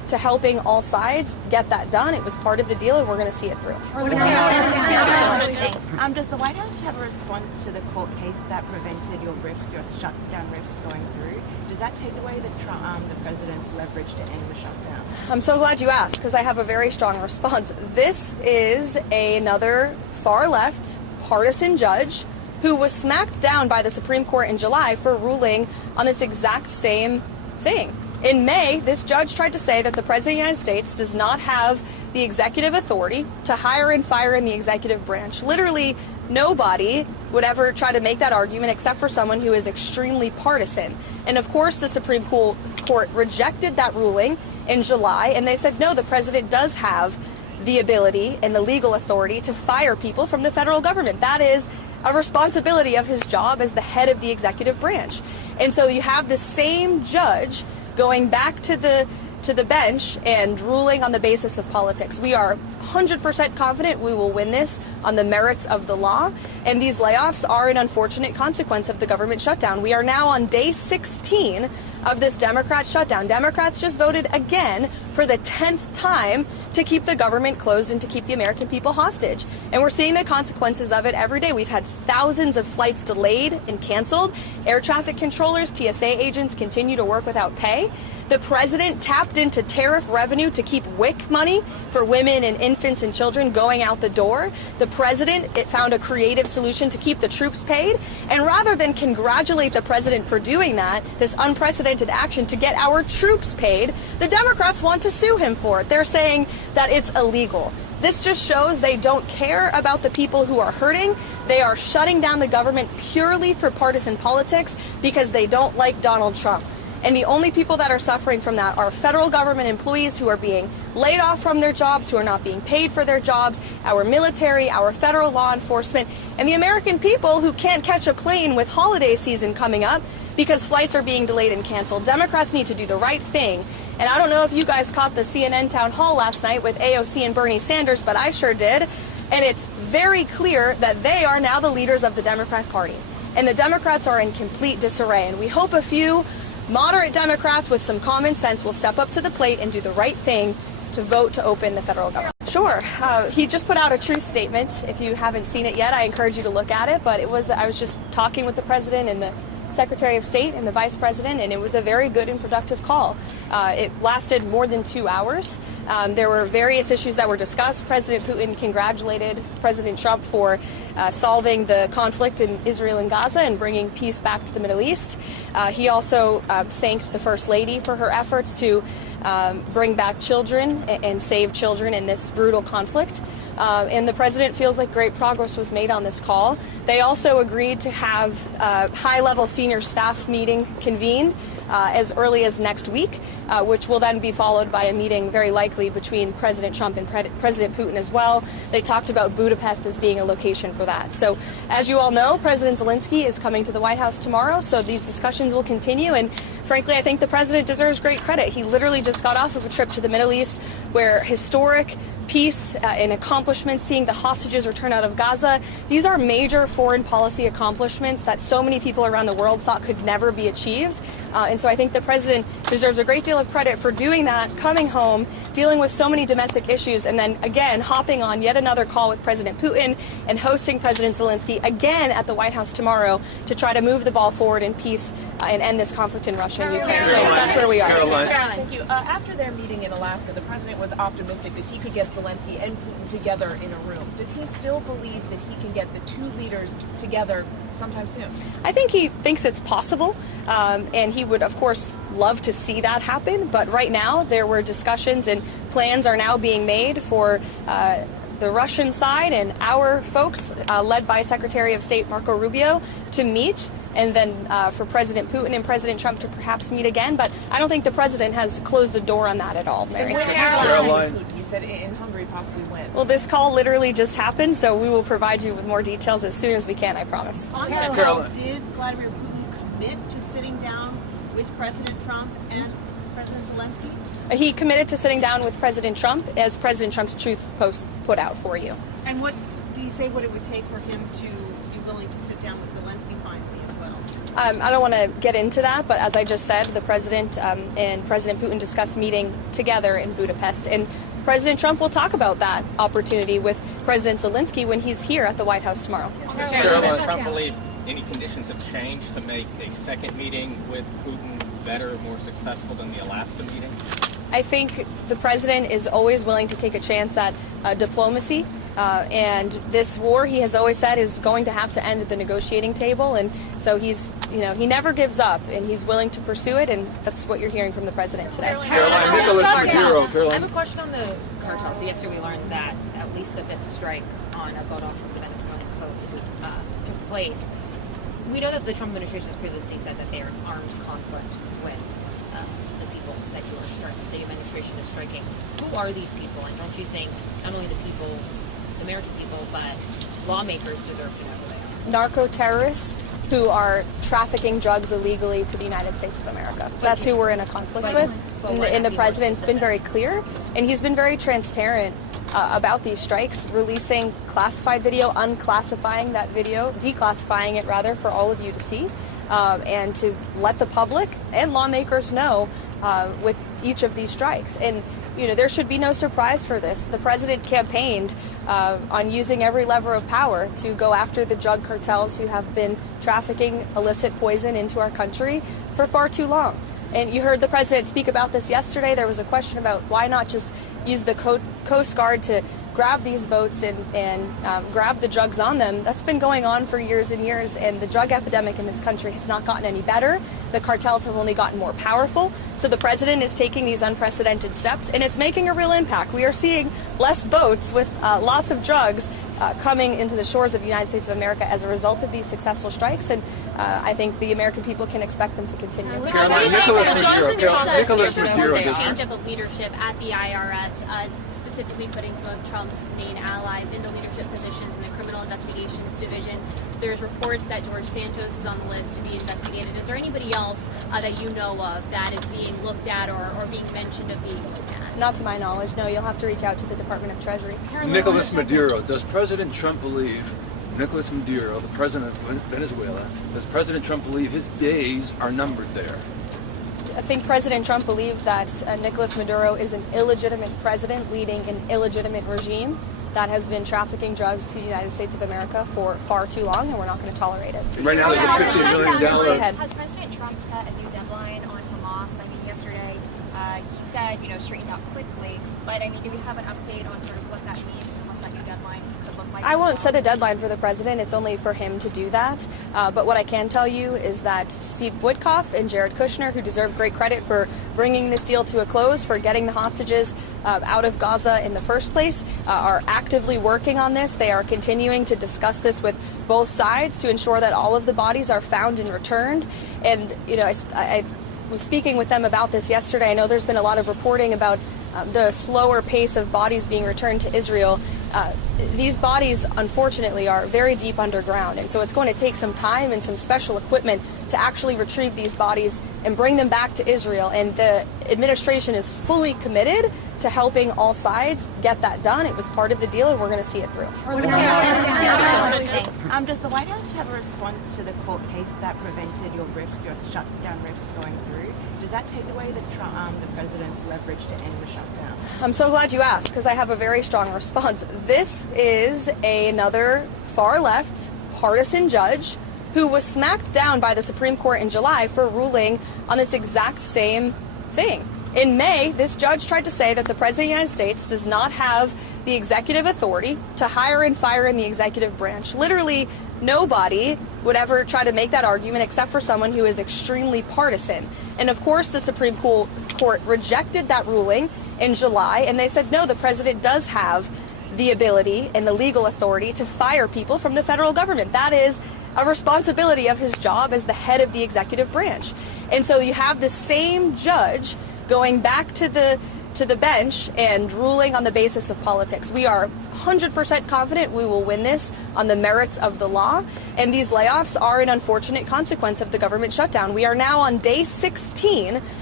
to helping all sides get that done. It was part of the deal, and we're going to see it through. Does the White House have a response to the court case that prevented your shutdown riffs going through? Does that take away the president's leverage to end the shutdown? I'm so glad you asked, because I have a very strong response. This is another far-left partisan judge who was smacked down by the Supreme Court in July for ruling on this exact same thing. In May, this judge tried to say that the President of the United States does not have the executive authority to hire and fire in the executive branch. Literally, nobody would ever try to make that argument except for someone who is extremely partisan. And of course, the Supreme Court rejected that ruling in July, and they said, no, the president does have the ability and the legal authority to fire people from the federal government. That is a responsibility of his job as the head of the executive branch. And so you have the same judge going back to the bench and ruling on the basis of politics. We are 100% confident we will win this on the merits of the law, and these layoffs are an unfortunate consequence of the government shutdown. We are now on day 16 of this Democrat shutdown. Democrats just voted again for the 10th time to keep the government closed and to keep the American people hostage. And we're seeing the consequences of it every day. We've had thousands of flights delayed and canceled. Air traffic controllers, TSA agents continue to work without pay. The president tapped into tariff revenue to keep WIC money for women and infants and children going out the door. The president found a creative solution to keep the troops paid. And rather than congratulate the president for doing that, this unprecedented action to get our troops paid, the Democrats want to sue him for it. They're saying that it's illegal. This just shows they don't care about the people who are hurting. They are shutting down the government purely for partisan politics because they don't like Donald Trump. And the only people that are suffering from that are federal government employees who are being laid off from their jobs, who are not being paid for their jobs, our military, our federal law enforcement, and the American people who can't catch a plane with holiday season coming up because flights are being delayed and canceled. Democrats need to do the right thing. And I don't know if you guys caught the CNN town hall last night with AOC and Bernie Sanders, but I sure did. And it's very clear that they are now the leaders of the Democrat Party. And the Democrats are in complete disarray. And we hope a few moderate Democrats with some common sense will step up to the plate and do the right thing to vote to open the federal government. Sure. He just put out a truth statement. If you haven't seen it yet, I encourage you to look at it. But I was just talking with the president and the Secretary of State and the Vice President, and it was a very good and productive call. It lasted more than 2 hours. There were various issues that were discussed. President Putin congratulated President Trump for solving the conflict in Israel and Gaza and bringing peace back to the Middle East. He also thanked the First Lady for her efforts to bring back children and save children in this brutal conflict. And the president feels like great progress was made on this call. They also agreed to have a high-level senior staff meeting convened as early as next week, which will then be followed by a meeting very likely between President Trump and President Putin as well. They talked about Budapest as being a location for that. So as you all know, President Zelensky is coming to the White House tomorrow, so these discussions will continue. And frankly, I think the president deserves great credit. He literally just got off of a trip to the Middle East where historic peace and accomplishments, seeing the hostages return out of Gaza. These are major foreign policy accomplishments that so many people around the world thought could never be achieved. And so I think the president deserves a great deal of credit for doing that, coming home, dealing with so many domestic issues, and then again hopping on yet another call with President Putin and hosting President Zelensky again at the White House tomorrow to try to move the ball forward in peace and end this conflict in Russia and Ukraine. So that's where we are. Karoline. Thank you. After their meeting in Alaska, the president was optimistic that he could get Zelensky and Putin together in a room. Does he still believe that he can get the two leaders together sometime soon? I think he thinks it's possible, and he would, of course, love to see that happen. But right now, there were discussions and plans are now being made for the Russian side and our folks, led by Secretary of State Marco Rubio, to meet, and then for President Putin and President Trump to perhaps meet again. But I don't think the president has closed the door on that at all, Mary. Caroline. You said in Hungary possibly when? Well, this call literally just happened, so we will provide you with more details as soon as we can, I promise. On that Caroline. call, did Vladimir Putin commit to sitting down with President Trump and President Zelensky? He committed to sitting down with President Trump, as President Trump's Truth Post put out for you. And what do you say what it would take for him to be willing to sit down with Zelensky finally as well? I don't want to get into that, but as I just said, the president and President Putin discussed meeting together in Budapest, and President Trump will talk about that opportunity with President Zelensky when he's here at the White House tomorrow. Does Trump believe any conditions have changed to make a second meeting with Putin better, more successful than the Alaska meeting? I think the president is always willing to take a chance at diplomacy. And this war, he has always said, is going to have to end at the negotiating table. And so he never gives up, and he's willing to pursue it. And that's what you're hearing from the president today. Caroline, Nicholas Maduro. I have a question on the cartel. So yesterday we learned that at least the fifth strike on a boat off of the Venezuelan coast took place. We know that the Trump administration has previously said that they are in armed conflict with the people that the administration is striking. Who are these people? And don't you think not only the people, the American people, but lawmakers deserve to know who they are? Narco terrorists who are trafficking drugs illegally to the United States of America. That's who we're in a conflict with. And the president's been very clear, and he's been very transparent about these strikes, releasing classified video, unclassifying that video, declassifying it rather for all of you to see, and to let the public and lawmakers know with each of these strikes. And there should be no surprise for this. The president campaigned on using every lever of power to go after the drug cartels who have been trafficking illicit poison into our country for far too long. And you heard the president speak about this yesterday. There was a question about why not just use the Coast Guard to grab these boats and grab the drugs on them. That's been going on for years and years, and the drug epidemic in this country has not gotten any better. The cartels have only gotten more powerful. So the president is taking these unprecedented steps, and it's making a real impact. We are seeing less boats with lots of drugs coming into the shores of the United States of America as a result of these successful strikes, and I think the American people can expect them to continue. Nicholas Maduro. Change up of leadership at the IRS, specifically putting some of Trump's main allies into leadership positions in the Criminal Investigations Division. There's reports that George Santos is on the list to be investigated. Is there anybody else that you know of that is being looked at or being mentioned of being looked at? Not to my knowledge, no. You'll have to reach out to the Department of Treasury. Nicholas Maduro. Does President Trump believe, Nicholas Maduro, the president of Venezuela, does President Trump believe his days are numbered there? I think President Trump believes that Nicolas Maduro is an illegitimate president leading an illegitimate regime that has been trafficking drugs to the United States of America for far too long, and we're not going to tolerate it. Right now, there's a $15 million. Has President Trump set a new deadline on Hamas? I mean, yesterday he said, straighten out quickly. But I mean, do we have an update on sort of what that means and what that new deadline could look like? I won't set a deadline for the president. It's only for him to do that. But what I can tell you is that Steve Witkoff and Jared Kushner, who deserve great credit for bringing this deal to a close, for getting the hostages out of Gaza in the first place, are actively working on this. They are continuing to discuss this with both sides to ensure that all of the bodies are found and returned. And, I was speaking with them about this yesterday. I know there's been a lot of reporting about the slower pace of bodies being returned to Israel. These bodies, unfortunately, are very deep underground, and so it's going to take some time and some special equipment to actually retrieve these bodies and bring them back to Israel. And the administration is fully committed to helping all sides get that done. It was part of the deal, and we're going to see it through. Does the White House have a response to the court case that prevented your shutdown riffs going through? Does that take away the president's leverage to end the shutdown? I'm so glad you asked, because I have a very strong response. This is another far-left partisan judge who was smacked down by the Supreme Court in July for ruling on this exact same thing. In May, this judge tried to say that the President of the United States does not have the executive authority to hire and fire in the executive branch. Literally, nobody would ever try to make that argument except for someone who is extremely partisan. And of course, the Supreme Court rejected that ruling in July, and they said, no, the president does have the ability and the legal authority to fire people from the federal government. That is a responsibility of his job as the head of the executive branch. And so you have the same judge going back to the bench and ruling on the basis of politics. We are 100% confident we will win this on the merits of the law, and these layoffs are an unfortunate consequence of the government shutdown. We are now on day 16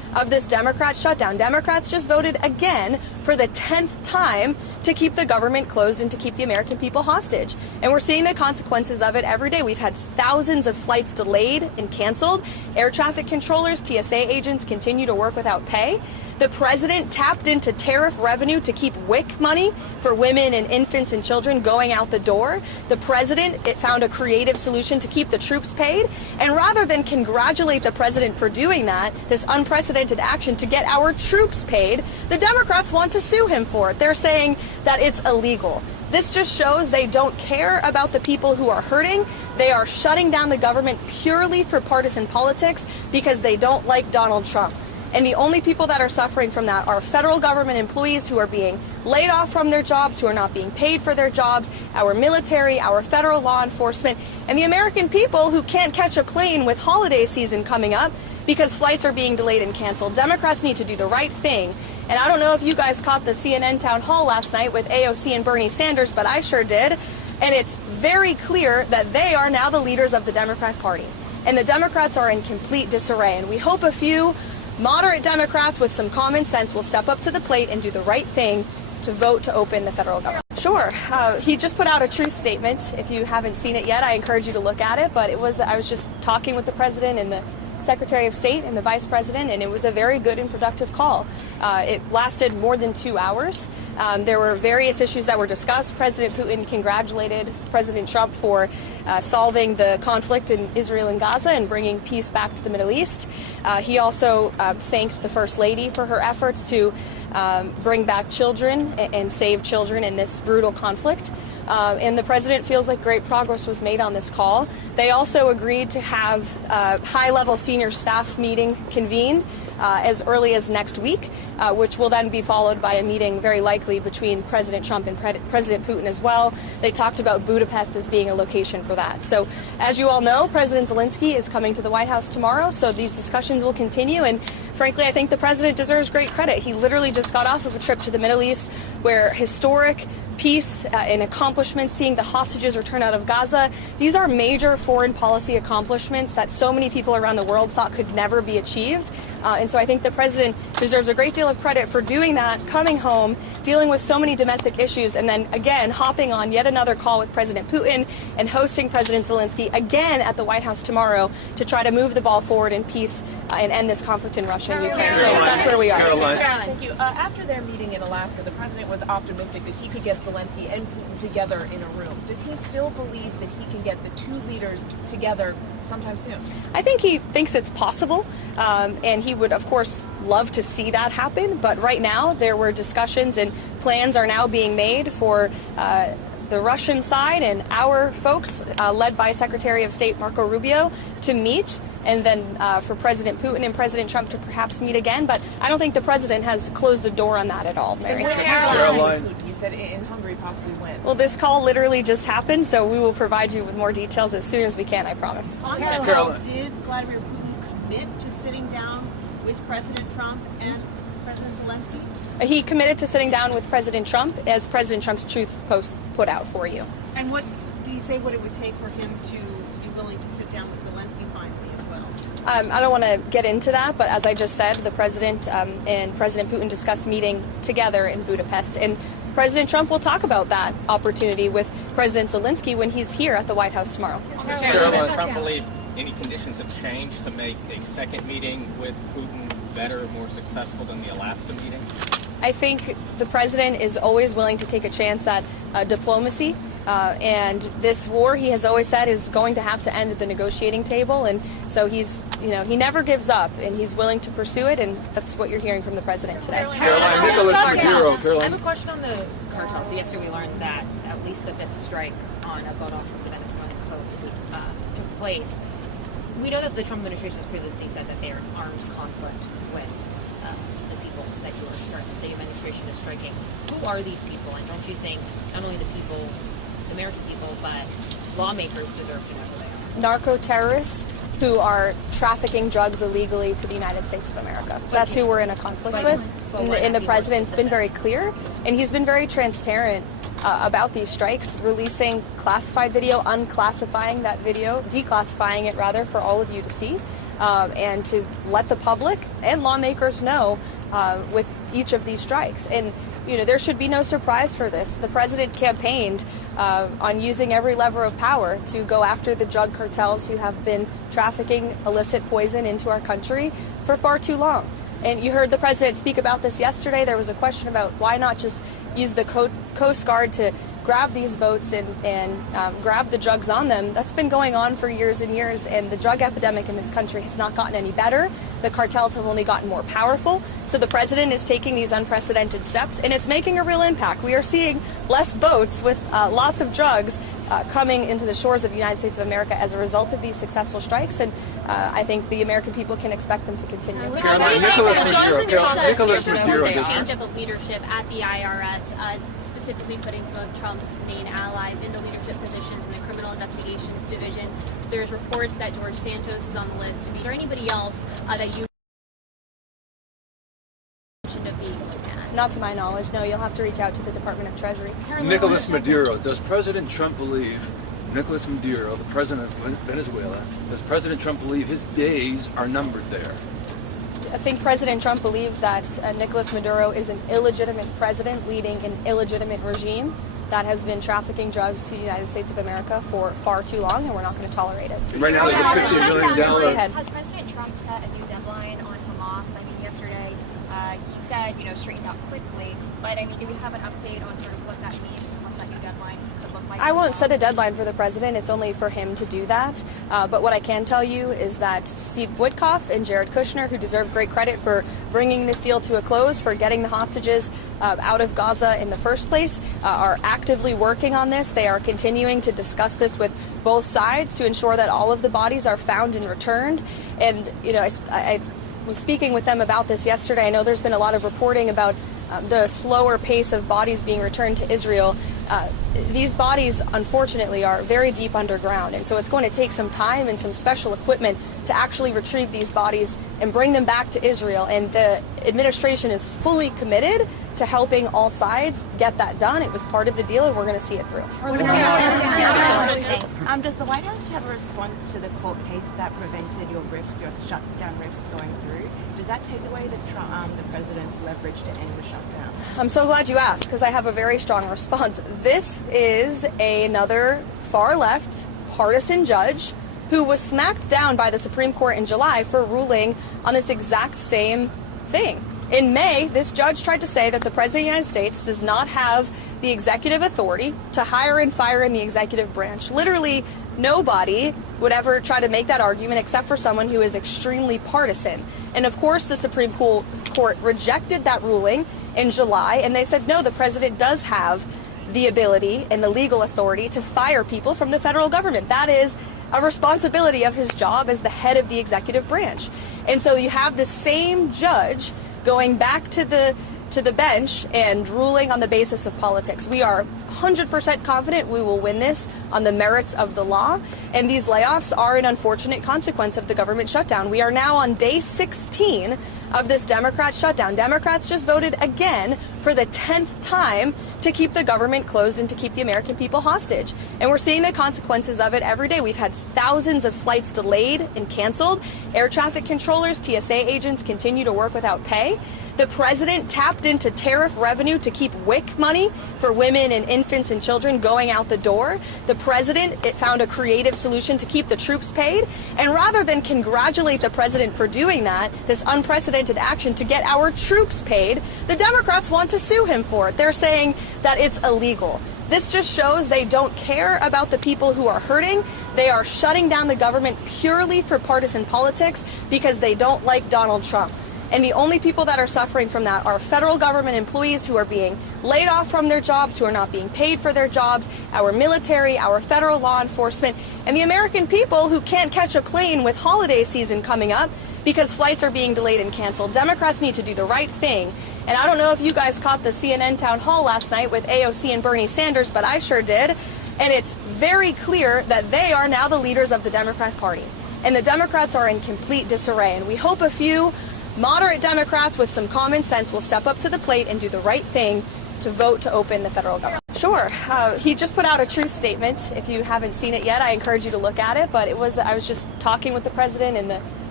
of this Democrat shutdown. Democrats just voted again for the 10th time to keep the government closed and to keep the American people hostage. And we're seeing the consequences of it every day. We've had thousands of flights delayed and canceled. Air traffic controllers, TSA agents continue to work without pay. The president tapped into tariff revenue to keep WIC money for women and infants and children going out the door. The president found a creative solution to keep the troops paid. And rather than congratulate the president for doing that, this unprecedented action to get our troops paid, the Democrats want to sue him for it. They're saying that it's illegal. This just shows they don't care about the people who are hurting. They are shutting down the government purely for partisan politics because they don't like Donald Trump. And the only people that are suffering from that are federal government employees who are being laid off from their jobs, who are not being paid for their jobs, our military, our federal law enforcement, and the American people who can't catch a plane with holiday season coming up because flights are being delayed and canceled. Democrats need to do the right thing. And I don't know if you guys caught the CNN town hall last night with AOC and Bernie Sanders, but I sure did. And it's very clear that they are now the leaders of the Democrat Party. And the Democrats are in complete disarray. And we hope a few moderate Democrats with some common sense will step up to the plate and do the right thing to vote to open the federal government. Sure. He just put out a truth statement. If you haven't seen it yet, I encourage you to look at it. But I was just talking with the president and the Secretary of State and the Vice President, and it was a very good and productive call. It lasted more than 2 hours. There were various issues that were discussed. President Putin congratulated President Trump for solving the conflict in Israel and Gaza and bringing peace back to the Middle East. He also thanked the First Lady for her efforts to bring back children and save children in this brutal conflict. And the president feels like great progress was made on this call. They also agreed to have a high-level senior staff meeting convened as early as next week, which will then be followed by a meeting very likely between President Trump and President Putin as well. They talked about Budapest as being a location for that. So as you all know, President Zelensky is coming to the White House tomorrow, so these discussions will continue. And frankly, I think the president deserves great credit. He literally just got off of a trip to the Middle East where historic peace and accomplishments, seeing the hostages return out of Gaza. These are major foreign policy accomplishments that so many people around the world thought could never be achieved. And so I think the president deserves a great deal of credit for doing that, coming home, dealing with so many domestic issues, and then again hopping on yet another call with President Putin and hosting President Zelensky again at the White House tomorrow to try to move the ball forward in peace and end this conflict in Russia and Ukraine. So that's where we are. Karoline. Thank you. After their meeting in Alaska, the president was optimistic that he could get Zelensky and Putin together in a room. Does he still believe that he can get the two leaders together sometime soon? I think he thinks it's possible, and he would, of course, love to see that happen. But right now, there were discussions and plans are now being made for the Russian side and our folks, led by Secretary of State Marco Rubio, to meet, and then for President Putin and President Trump to perhaps meet again. But I don't think the president has closed the door on that at all, Mary. Caroline. You said in Hungary, possibly when? Well, this call literally just happened, so we will provide you with more details as soon as we can, I promise. On that call, did Vladimir Putin commit to sitting down with President Trump and President Zelensky? He committed to sitting down with President Trump, as President Trump's Truth Post put out for you. And what did he say what it would take for him to be willing to sit down with Zelensky finally as well? I don't want to get into that, but as I just said, the president and President Putin discussed meeting together in Budapest. And President Trump will talk about that opportunity with President Zelensky when he's here at the White House tomorrow. Does Trump believe any conditions have changed to make a second meeting with Putin better, more successful than the Alaska meeting? I think the president is always willing to take a chance at diplomacy. And this war, he has always said, is going to have to end at the negotiating table. And so he's, he never gives up, and he's willing to pursue it. And that's what you're hearing from the president today. Caroline, Nicholas Maduro. I have a question on the cartel. So yesterday we learned that at least the fifth strike on a boat off of the Venezuelan coast took place. We know that the Trump administration has previously said that they are in armed conflict with the people that the administration is striking. Who are these people? And don't you think not only the people, the American people, but lawmakers deserve to know who they are? Narco-terrorists who are trafficking drugs illegally to the United States of America. That's who we're in a conflict with. And the president's been very clear, and he's been very transparent about these strikes, releasing classified video, unclassifying that video, declassifying it rather for all of you to see. and to let the public and lawmakers know with each of these strikes. And there should be no surprise for this. The president campaigned on using every lever of power to go after the drug cartels who have been trafficking illicit poison into our country for far too long. And you heard the president speak about this yesterday. There was a question about why not just use the Coast Guard to grab these boats and grab the drugs on them. That's been going on for years and years, and the drug epidemic in this country has not gotten any better. The cartels have only gotten more powerful. So the president is taking these unprecedented steps, and it's making a real impact. We are seeing less boats with lots of drugs coming into the shores of the United States of America as a result of these successful strikes, and I think the American people can expect them to continue. Nicholas Maduro Change up of leadership at the IRS, specifically putting some of Trump's main allies into leadership positions in the Criminal Investigations Division. There's reports that George Santos is on the list. Is there anybody else that you mentioned of being looked at? Not to my knowledge, no. You'll have to reach out to the Department of Treasury. Nicholas Maduro. Does President Trump believe Nicholas Maduro, the president of Venezuela, does President Trump believe his days are numbered there? I think President Trump believes that Nicolas Maduro is an illegitimate president leading an illegitimate regime that has been trafficking drugs to the United States of America for far too long, and we're not going to tolerate it. Right now, there's a $15 million. Has President Trump set a new deadline on Hamas? I mean, yesterday he said, straighten out quickly. But I mean, do we have an update on sort of what that means and what that new deadline could look like? I won't set a deadline for the president. It's only for him to do that. But what I can tell you is that Steve Witkoff and Jared Kushner, who deserve great credit for bringing this deal to a close, for getting the hostages out of Gaza in the first place, are actively working on this. They are continuing to discuss this with both sides to ensure that all of the bodies are found and returned. And, I was speaking with them about this yesterday. I know there's been a lot of reporting about the slower pace of bodies being returned to Israel. These bodies, unfortunately, are very deep underground, and so it's going to take some time and some special equipment to actually retrieve these bodies and bring them back to Israel. And the administration is fully committed to helping all sides get that done. It was part of the deal, and we're going to see it through. Does the White House have a response to the court case that prevented your shutdown riffs going through? Does that take away the president's leverage to end the shutdown? I'm so glad you asked, because I have a very strong response. This is another far-left partisan judge who was smacked down by the Supreme Court in July for ruling on this exact same thing. In May, this judge tried to say that the President of the United States does not have the executive authority to hire and fire in the executive branch. Literally, nobody would ever try to make that argument except for someone who is extremely partisan. And of course, the Supreme Court rejected that ruling in July, and they said, no, the president does have the ability and the legal authority to fire people from the federal government. That is a responsibility of his job as the head of the executive branch. And so you have the same judge going back to the bench and ruling on the basis of politics. We are 100% confident we will win this on the merits of the law, and these layoffs are an unfortunate consequence of the government shutdown. We are now on day 16 of this Democrat shutdown. Democrats just voted again for the 10th time to keep the government closed and to keep the American people hostage. And we're seeing the consequences of it every day. We've had thousands of flights delayed and canceled. Air traffic controllers, TSA agents continue to work without pay. The president tapped into tariff revenue to keep WIC money for women and infants and children going out the door. The president found a creative solution to keep the troops paid. And rather than congratulate the president for doing that, this unprecedented action to get our troops paid, the Democrats want to sue him for it. They're saying that it's illegal. This just shows they don't care about the people who are hurting. They are shutting down the government purely for partisan politics because they don't like Donald Trump. And the only people that are suffering from that are federal government employees who are being laid off from their jobs, who are not being paid for their jobs, our military, our federal law enforcement, and the American people who can't catch a plane with holiday season coming up because flights are being delayed and canceled. Democrats need to do the right thing. And I don't know if you guys caught the CNN town hall last night with AOC and Bernie Sanders, but I sure did. And it's very clear that they are now the leaders of the Democrat Party. And the Democrats are in complete disarray. And we hope a few moderate Democrats with some common sense will step up to the plate and do the right thing to vote to open the federal government. Sure. He just put out a truth statement. If you haven't seen it yet, I encourage you to look at it. But I was just talking with the president in the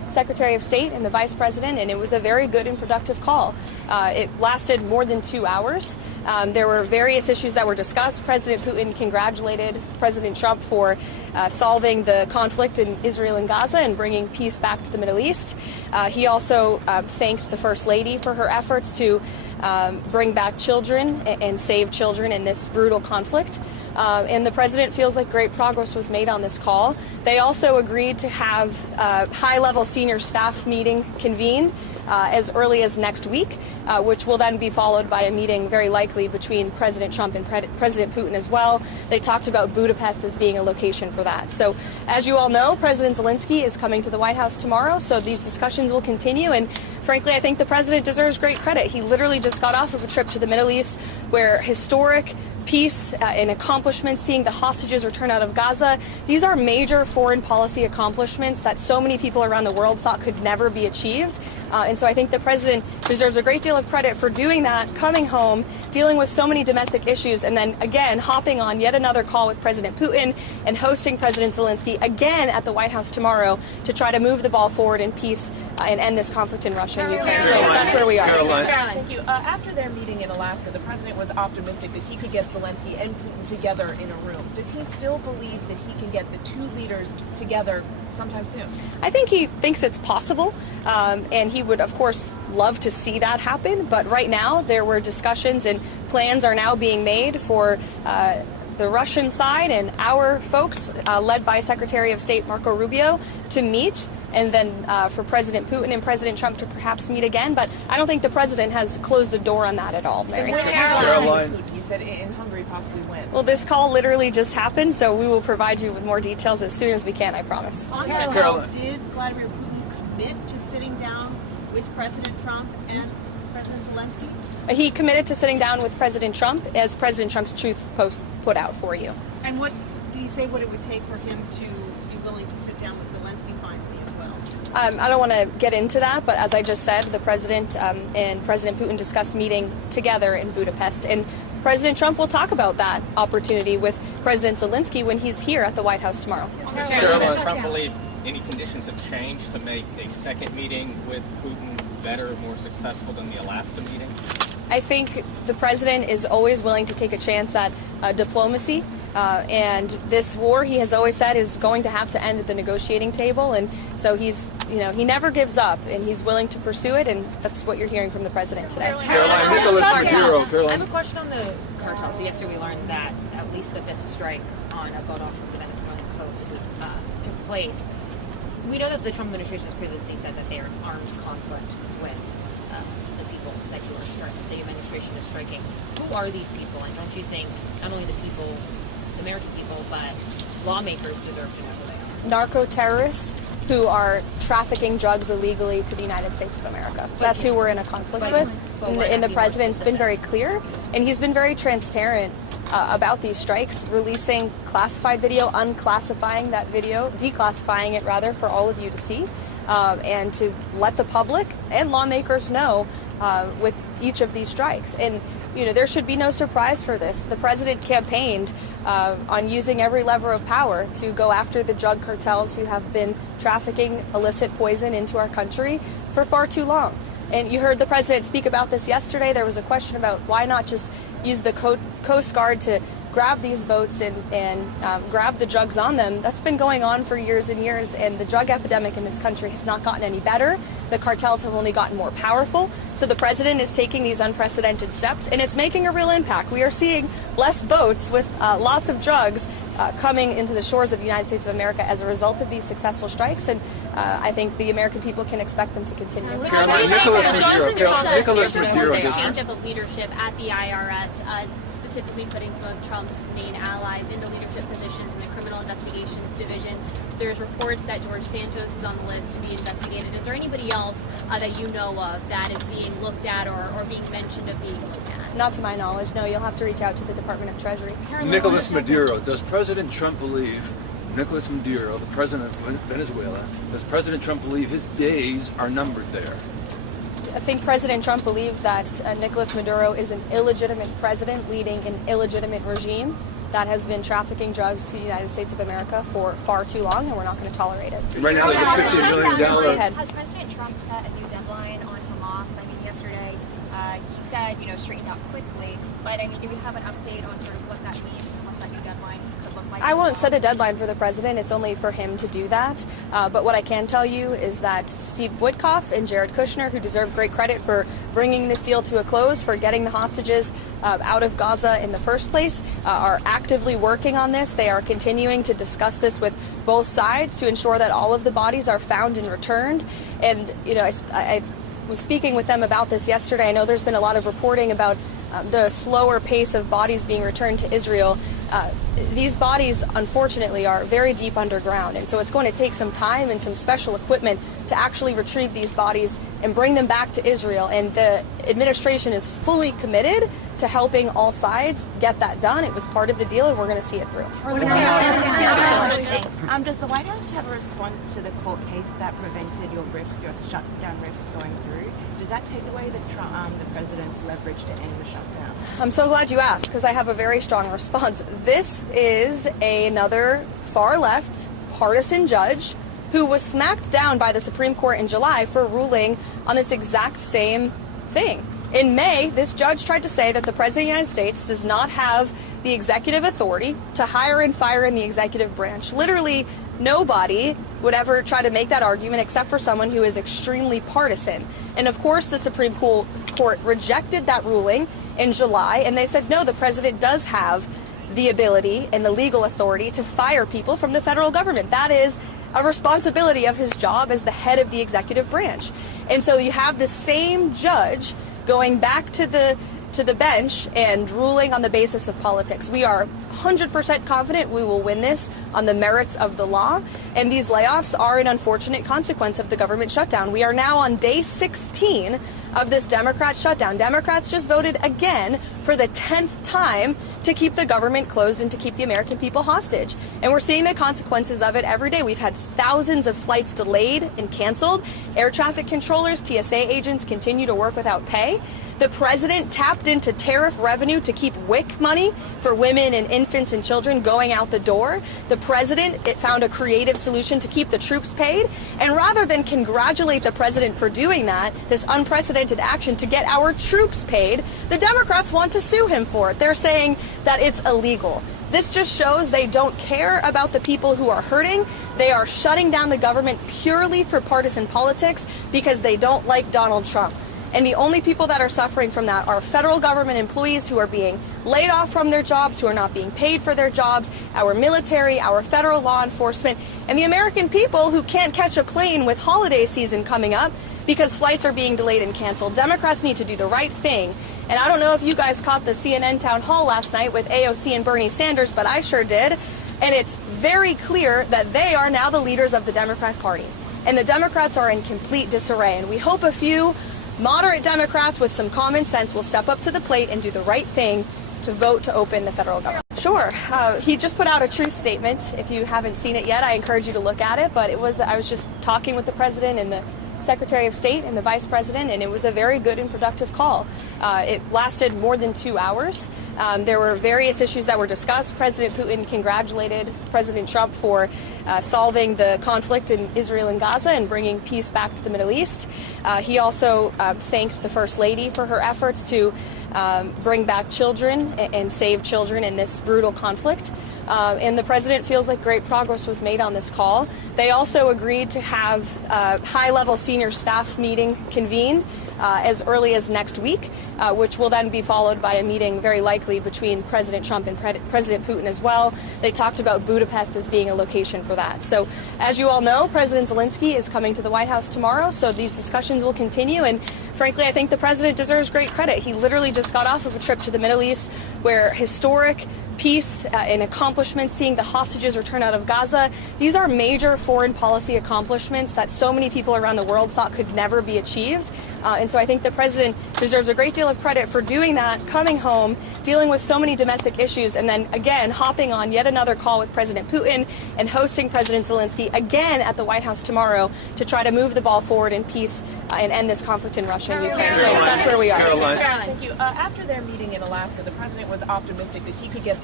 Secretary of State and the Vice President, and it was a very good and productive call. It lasted more than 2 hours. There were various issues that were discussed. President Putin congratulated President Trump for solving the conflict in Israel and Gaza and bringing peace back to the Middle East. He also thanked the First Lady for her efforts to bring back children and save children in this brutal conflict. And the president feels like great progress was made on this call. They also agreed to have a high-level senior staff meeting convened as early as next week, which will then be followed by a meeting very likely between President Trump and President Putin as well. They talked about Budapest as being a location for that. So as you all know, President Zelensky is coming to the White House tomorrow, so these discussions will continue. And frankly, I think the president deserves great credit. He literally just got off of a trip to the Middle East where historic peace and accomplishments, seeing the hostages return out of Gaza. These are major foreign policy accomplishments that so many people around the world thought could never be achieved. And so I think the president deserves a great deal of credit for doing that, coming home, dealing with so many domestic issues, and then again hopping on yet another call with President Putin and hosting President Zelensky again at the White House tomorrow to try to move the ball forward in peace and end this conflict in Russia and Ukraine. So that's where we are. Karoline. Thank you. After their meeting in Alaska, the president was optimistic that he could get Zelensky and Putin together in a room. Does he still believe that he can get the two leaders together sometime soon? I think he thinks it's possible, and he would, of course, love to see that happen. But right now, there were discussions and plans are now being made for the Russian side and our folks, led by Secretary of State Marco Rubio, to meet, and then for President Putin and President Trump to perhaps meet again. But I don't think the president has closed the door on that at all, Mary. Caroline, you said in Hungary, possibly when? Well, this call literally just happened, so we will provide you with more details as soon as we can, I promise. On that call, did Vladimir Putin commit to sitting down with President Trump and President Zelensky? He committed to sitting down with President Trump, as President Trump's Truth Post put out for you. And what do you say what it would take for him to be willing to sit down with Zelensky finally as well? I don't want to get into that, but as I just said, the president and President Putin discussed meeting together in Budapest. And President Trump will talk about that opportunity with President Zelensky when he's here at the White House tomorrow. Does Trump believe any conditions have changed to make a second meeting with Putin better, more successful than the Alaska meeting? I think the president is always willing to take a chance at diplomacy. And this war, he has always said, is going to have to end at the negotiating table. And so he's, he never gives up, and he's willing to pursue it. And that's what you're hearing from the president today. Caroline, Nicholas Maduro. I have a question on the cartel. So yesterday we learned that at least the fifth strike on a boat off of the Venezuelan coast took place. We know that the Trump administration has previously said that they are in armed conflict with the people that the administration is striking. Who are these people? And don't you think not only the people, the American people, but lawmakers deserve to know who they are? Narco terrorists who are trafficking drugs illegally to the United States of America. That's who we're in a conflict with. And the president's been very clear, and he's been very transparent about these strikes, releasing classified video, unclassifying that video, declassifying it rather for all of you to see, and to let the public and lawmakers know with each of these strikes. And there should be no surprise for this. The president campaigned on using every lever of power to go after the drug cartels who have been trafficking illicit poison into our country for far too long. And you heard the president speak about this yesterday. There was a question about why not just use the Coast Guard to grab these boats and grab the drugs on them. That's been going on for years and years, and the drug epidemic in this country has not gotten any better. The cartels have only gotten more powerful. So the president is taking these unprecedented steps, and it's making a real impact. We are seeing less boats with lots of drugs coming into the shores of the United States of America as a result of these successful strikes, and I think the American people can expect them to continue. Nicholas Maduro. A change up of leadership at the IRS, specifically putting some of Trump's main allies into leadership positions in the Criminal Investigations Division. There's reports that George Santos is on the list to be investigated. Is there anybody else that you know of that is being looked at or being mentioned of being looked at? Not to my knowledge, no. You'll have to reach out to the Department of Treasury. Nicholas Maduro. Does President Trump believe, Nicholas Maduro, the president of Venezuela, does President Trump believe his days are numbered there? I think President Trump believes that Nicolas Maduro is an illegitimate president leading an illegitimate regime, that has been trafficking drugs to the United States of America for far too long, and we're not going to tolerate it. Right now, there's a $50 million. Has President Trump set a new deadline on Hamas? I mean, yesterday he said, straighten out quickly. But I mean, do we have an update on sort of what that means and what that new deadline could look like? I won't set a deadline for the president. It's only for him to do that. But what I can tell you is that Steve Witkoff and Jared Kushner, who deserve great credit for bringing this deal to a close, for getting the hostages out of Gaza in the first place, are actively working on this. They are continuing to discuss this with both sides to ensure that all of the bodies are found and returned. And, I was speaking with them about this yesterday. I know there's been a lot of reporting about the slower pace of bodies being returned to Israel. These bodies, unfortunately, are very deep underground, and so it's going to take some time and some special equipment to actually retrieve these bodies and bring them back to Israel. And the administration is fully committed to helping all sides get that done. It was part of the deal, and we're going to see it through. Does the White House have a response to the court case that prevented your shutdown riffs going through? Does that take away the president's leverage to end the shutdown? I'm so glad you asked, because I have a very strong response. This is another far-left partisan judge who was smacked down by the Supreme Court in July for ruling on this exact same thing. In May, this judge tried to say that the President of the United States does not have the executive authority to hire and fire in the executive branch. Literally, nobody would ever try to make that argument except for someone who is extremely partisan. And of course, the Supreme Court rejected that ruling in July, and they said, no, the president does have the ability and the legal authority to fire people from the federal government. That is a responsibility of his job as the head of the executive branch. And so you have the same judge going back to the bench and ruling on the basis of politics. We are 100% confident we will win this on the merits of the law, and these layoffs are an unfortunate consequence of the government shutdown. We are now on day 16 of this Democrat shutdown. Democrats just voted again for the 10th time to keep the government closed and to keep the American people hostage. And we're seeing the consequences of it every day. We've had thousands of flights delayed and canceled. Air traffic controllers, TSA agents continue to work without pay. The president tapped into tariff revenue to keep WIC money for women and infants and children going out the door. The president found a creative solution to keep the troops paid. And rather than congratulate the president for doing that, this unprecedented action to get our troops paid, the Democrats want to sue him for it. They're saying that it's illegal. This just shows they don't care about the people who are hurting. They are shutting down the government purely for partisan politics because they don't like Donald Trump. And the only people that are suffering from that are federal government employees who are being laid off from their jobs, who are not being paid for their jobs, our military, our federal law enforcement, and the American people who can't catch a plane with holiday season coming up because flights are being delayed and canceled. Democrats need to do the right thing. And I don't know if you guys caught the CNN town hall last night with AOC and Bernie Sanders, but I sure did. And it's very clear that they are now the leaders of the Democrat Party. And the Democrats are in complete disarray. And we hope a few moderate Democrats with some common sense will step up to the plate and do the right thing to vote to open the federal government. Sure. He just put out a truth statement. If you haven't seen it yet, I encourage you to look at it. But I was just talking with the president and the Secretary of State and the Vice President, and it was a very good and productive call. It lasted more than 2 hours. There were various issues that were discussed. President Putin congratulated President Trump for solving the conflict in Israel and Gaza and bringing peace back to the Middle East. He also thanked the First Lady for her efforts to bring back children and save children in this brutal conflict. And the president feels like great progress was made on this call. They also agreed to have a high-level senior staff meeting convened as early as next week, which will then be followed by a meeting very likely between President Trump and President Putin as well. They talked about Budapest as being a location for that. So as you all know, President Zelensky is coming to the White House tomorrow, so these discussions will continue. And frankly, I think the president deserves great credit. He literally just got off of a trip to the Middle East where historic peace and accomplishments, seeing the hostages return out of Gaza. These are major foreign policy accomplishments that so many people around the world thought could never be achieved. And so I think the president deserves a great deal of credit for doing that, coming home, dealing with so many domestic issues, and then again hopping on yet another call with President Putin and hosting President Zelensky again at the White House tomorrow to try to move the ball forward in peace and end this conflict in Russia and Ukraine. So that's where we are. Karoline. Thank you. After their meeting in Alaska, the president was optimistic that he could get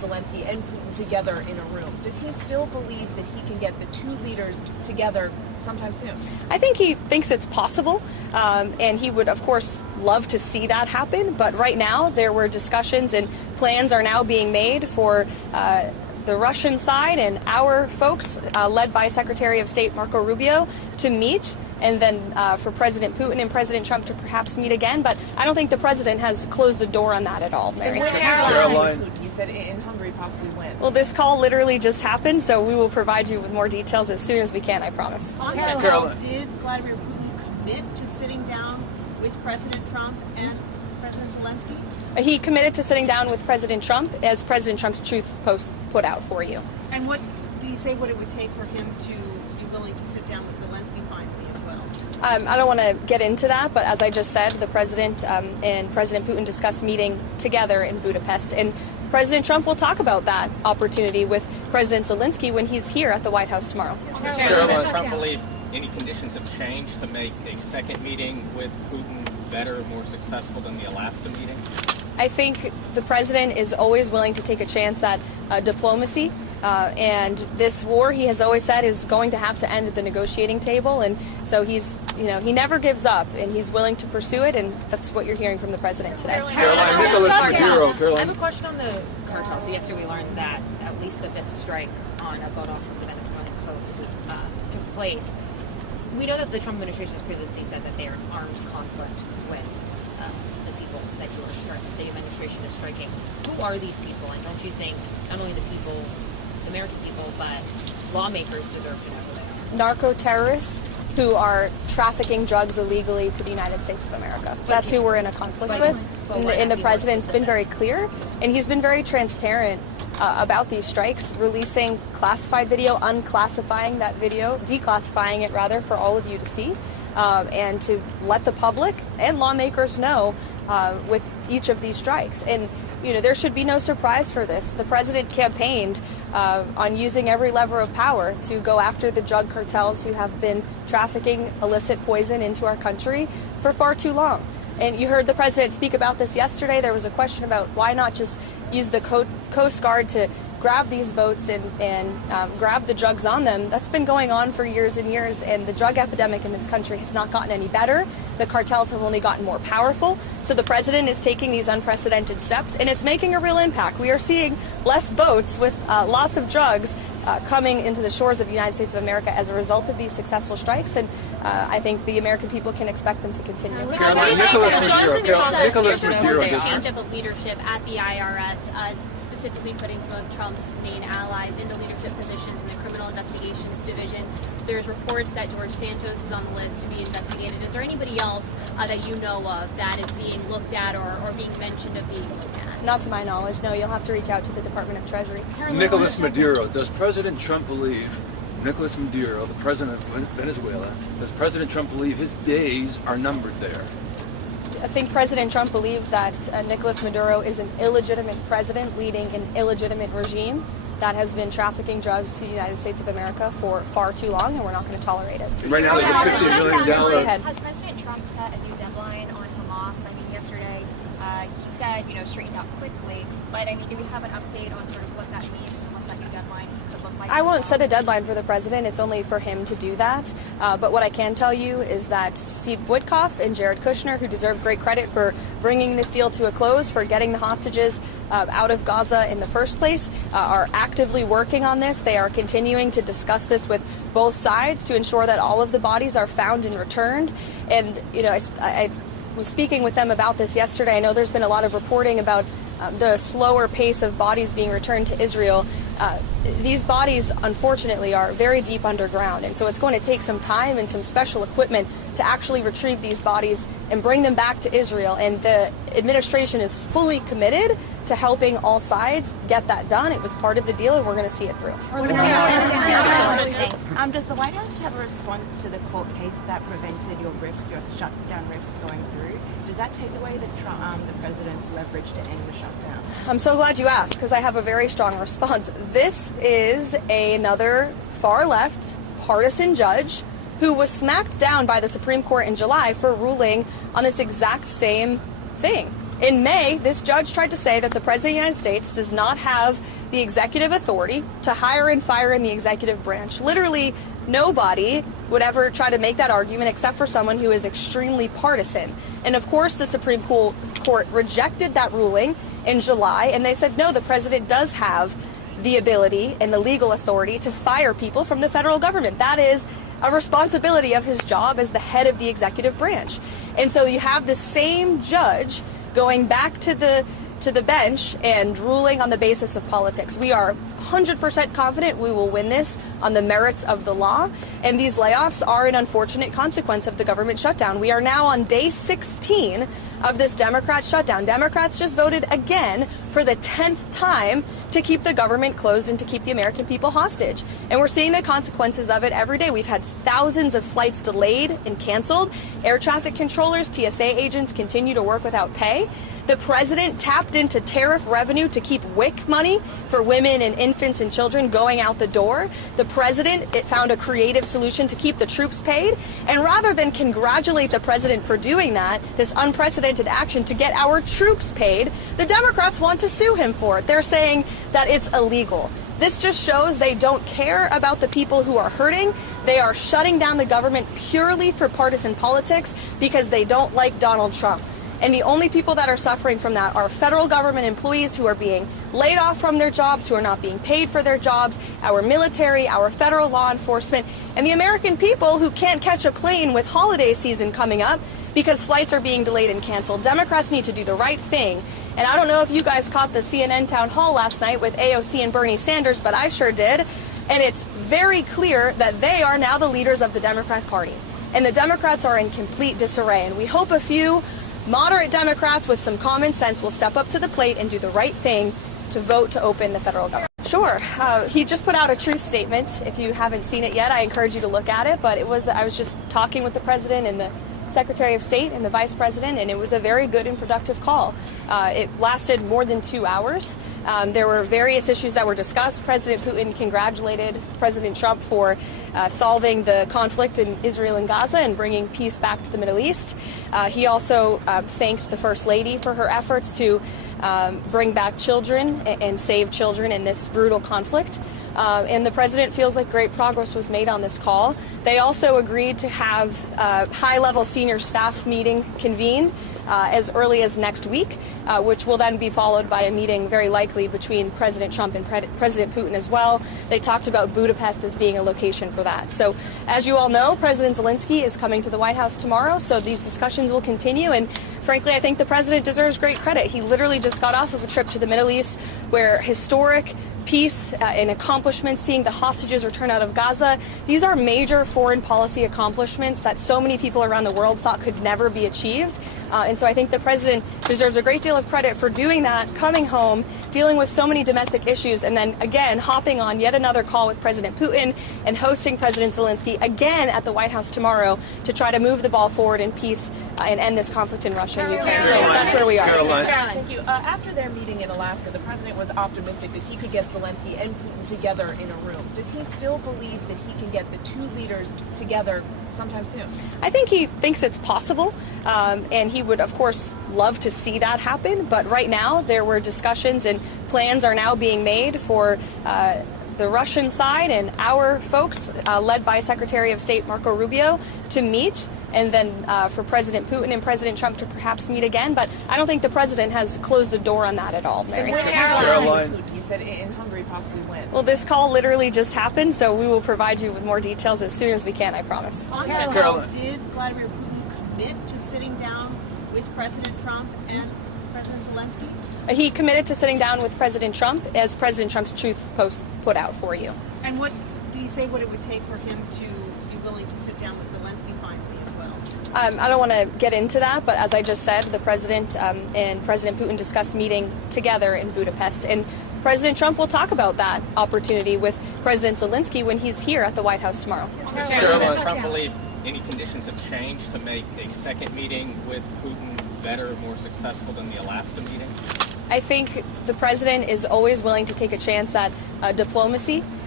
Zelensky and Putin together in a room, does he still believe that he can get the two leaders together sometime soon? I think he thinks it's possible, and he would, of course, love to see that happen. But right now, there were discussions and plans are now being made for the Russian side and our folks, led by Secretary of State Marco Rubio, to meet, and then for President Putin and President Trump to perhaps meet again. But I don't think the president has closed the door on that at all, Mary. Karoline, you said in Hungary possibly when? Well, this call literally just happened, so we will provide you with more details as soon as we can, I promise. On that call, did Vladimir Putin commit to sitting down with President Trump and President Zelensky? He committed to sitting down with President Trump, as President Trump's Truth Post put out for you. And what did he say what it would take for him to be willing to sit down with Zelensky finally as well? I don't want to get into that, but as I just said, the president and President Putin discussed meeting together in Budapest. And President Trump will talk about that opportunity with President Zelensky when he's here at the White House tomorrow. Does Trump believe any conditions have changed to make a second meeting with Putin better, more successful than the Alaska meeting? I think the president is always willing to take a chance at diplomacy. And this war, he has always said, is going to have to end at the negotiating table. And so he's, he never gives up, and he's willing to pursue it. And that's what you're hearing from the president today. I have a question on the cartel. So yesterday we learned that at least the fifth strike on a boat off of the Venezuelan coast took place. We know that the Trump administration has previously said that they are in armed conflict with the people that the administration is striking. Who are these people? And don't you think not only the people, the American people, but lawmakers deserve to know who they are? Narco-terrorists who are trafficking drugs illegally to the United States of America. That's who we're in a conflict with. And the president's been very clear, and he's been very transparent about these strikes, releasing classified video, unclassifying that video, declassifying it rather, for all of you to see, and to let the public and lawmakers know with each of these strikes. And there should be no surprise for this. The president campaigned on using every lever of power to go after the drug cartels who have been trafficking illicit poison into our country for far too long. And you heard the president speak about this yesterday. There was a question about why not just use the Coast Guard to grab these boats and grab the drugs on them. That's been going on for years and years, and the drug epidemic in this country has not gotten any better. The cartels have only gotten more powerful. So the president is taking these unprecedented steps, and it's making a real impact. We are seeing less boats with lots of drugs coming into the shores of the United States of America as a result of these successful strikes, and I think the American people can expect them to continue. Nicholas Maduro, change up of leadership at the IRS, specifically putting some of Trump's main allies into leadership positions in the Criminal Investigations Division. There's reports that George Santos is on the list to be investigated. Is there anybody else that you know of that is being looked at or being mentioned of being looked at? Not to my knowledge, no. You'll have to reach out to the Department of Treasury. Nicholas Maduro. Does President Trump believe, Nicholas Maduro, the president of Venezuela, does President Trump believe his days are numbered there? I think President Trump believes that Nicolas Maduro is an illegitimate president leading an illegitimate regime that has been trafficking drugs to the United States of America for far too long, and we're not going to tolerate it. Right now, there's a $15 million. Has President Trump set a new deadline on Hamas? I mean, yesterday he said, straighten out quickly. But I mean, do we have an update on sort of what that means and what that new deadline could look like? I won't set a deadline for the president. It's only for him to do that. But what I can tell you is that Steve Witkoff and Jared Kushner, who deserve great credit for bringing this deal to a close, for getting the hostages out of Gaza in the first place, are actively working on this. They are continuing to discuss this with both sides to ensure that all of the bodies are found and returned. And, I was speaking with them about this yesterday. I know there's been a lot of reporting about the slower pace of bodies being returned to Israel. These bodies, unfortunately, are very deep underground, and so it's going to take some time and some special equipment to actually retrieve these bodies and bring them back to Israel. And the administration is fully committed to helping all sides get that done. It was part of the deal, and we're going to see it through. Does the White House have a response to the court case that prevented your shutdown riffs going through? Does that take away the president's leverage to end the shutdown? I'm so glad you asked, because I have a very strong response. This is another far-left partisan judge who was smacked down by the Supreme Court in July for ruling on this exact same thing. In May, this judge tried to say that the President of the United States does not have the executive authority to hire and fire in the executive branch. Literally, nobody would ever try to make that argument except for someone who is extremely partisan. And of course, the Supreme Court rejected that ruling in July, and they said, no, the president does have the ability and the legal authority to fire people from the federal government. That is a responsibility of his job as the head of the executive branch. And so you have the same judge going back to the bench and ruling on the basis of politics. We are 100% confident we will win this on the merits of the law, and these layoffs are an unfortunate consequence of the government shutdown. We are now on day 16 of this Democrat shutdown. Democrats just voted again for the 10th time to keep the government closed and to keep the American people hostage. And we're seeing the consequences of it every day. We've had thousands of flights delayed and canceled. Air traffic controllers, TSA agents continue to work without pay. The president tapped into tariff revenue to keep WIC money for women and infants and children going out the door. The president found a creative solution to keep the troops paid. And rather than congratulate the president for doing that, this unprecedented action to get our troops paid, the Democrats want to sue him for it. They're saying that it's illegal. This just shows they don't care about the people who are hurting. They are shutting down the government purely for partisan politics because they don't like Donald Trump. And the only people that are suffering from that are federal government employees who are being laid off from their jobs, who are not being paid for their jobs, our military, our federal law enforcement, and the American people who can't catch a plane with holiday season coming up because flights are being delayed and canceled. Democrats need to do the right thing. And I don't know if you guys caught the CNN town hall last night with AOC and Bernie Sanders, but I sure did. And it's very clear that they are now the leaders of the Democrat Party. And the Democrats are in complete disarray. And we hope a few moderate Democrats with some common sense will step up to the plate and do the right thing to vote to open the federal government. Sure. He just put out a truth statement. If you haven't seen it yet, I encourage you to look at it. But I was just talking with the president and the Secretary of State and the Vice President, and it was a very good and productive call. It lasted more than 2 hours. There were various issues that were discussed. President Putin congratulated President Trump for solving the conflict in Israel and Gaza and bringing peace back to the Middle East. He also thanked the First Lady for her efforts to bring back children and save children in this brutal conflict. And the president feels like great progress was made on this call. They also agreed to have a high-level senior staff meeting convened as early as next week, which will then be followed by a meeting very likely between President Trump and President Putin as well. They talked about Budapest as being a location for that. So as you all know, President Zelensky is coming to the White House tomorrow, so these discussions will continue. And frankly, I think the president deserves great credit. He literally just got off of a trip to the Middle East where historic peace and accomplishments, seeing the hostages return out of Gaza. These are major foreign policy accomplishments that so many people around the world thought could never be achieved. And so I think the president deserves a great deal of credit for doing that, coming home, dealing with so many domestic issues, and then again hopping on yet another call with President Putin and hosting President Zelensky again at the White House tomorrow to try to move the ball forward in peace and end this conflict in Russia and Ukraine. So that's where we are. Karoline. Thank you. After their meeting in Alaska, the president was optimistic that he could get Zelensky and Putin together in a room. Does he still believe that he can get the two leaders together sometime soon? I think he thinks it's possible, and he would, of course, love to see that happen. But right now, there were discussions and plans are now being made for the Russian side and our folks, led by Secretary of State Marco Rubio, to meet, and then for President Putin and President Trump to perhaps meet again. But I don't think the president has closed the door on that at all, Mary. Caroline, you said in Hungary possibly when? Well, this call literally just happened, so we will provide you with more details as soon as we can, I promise. On that call, did Vladimir Putin commit to sitting down with President Trump and President Zelensky? He committed to sitting down with President Trump, as President Trump's truth post put out for you. And what did he say what it would take for him to be willing to sit down with Zelensky finally as well? I don't want to get into that, but as I just said, the president and President Putin discussed meeting together in Budapest. And President Trump will talk about that opportunity with President Zelensky when he's here at the White House tomorrow. Does Trump believe any conditions have changed to make a second meeting with Putin better, more successful than the Alaska meeting? I think the president is always willing to take a chance at diplomacy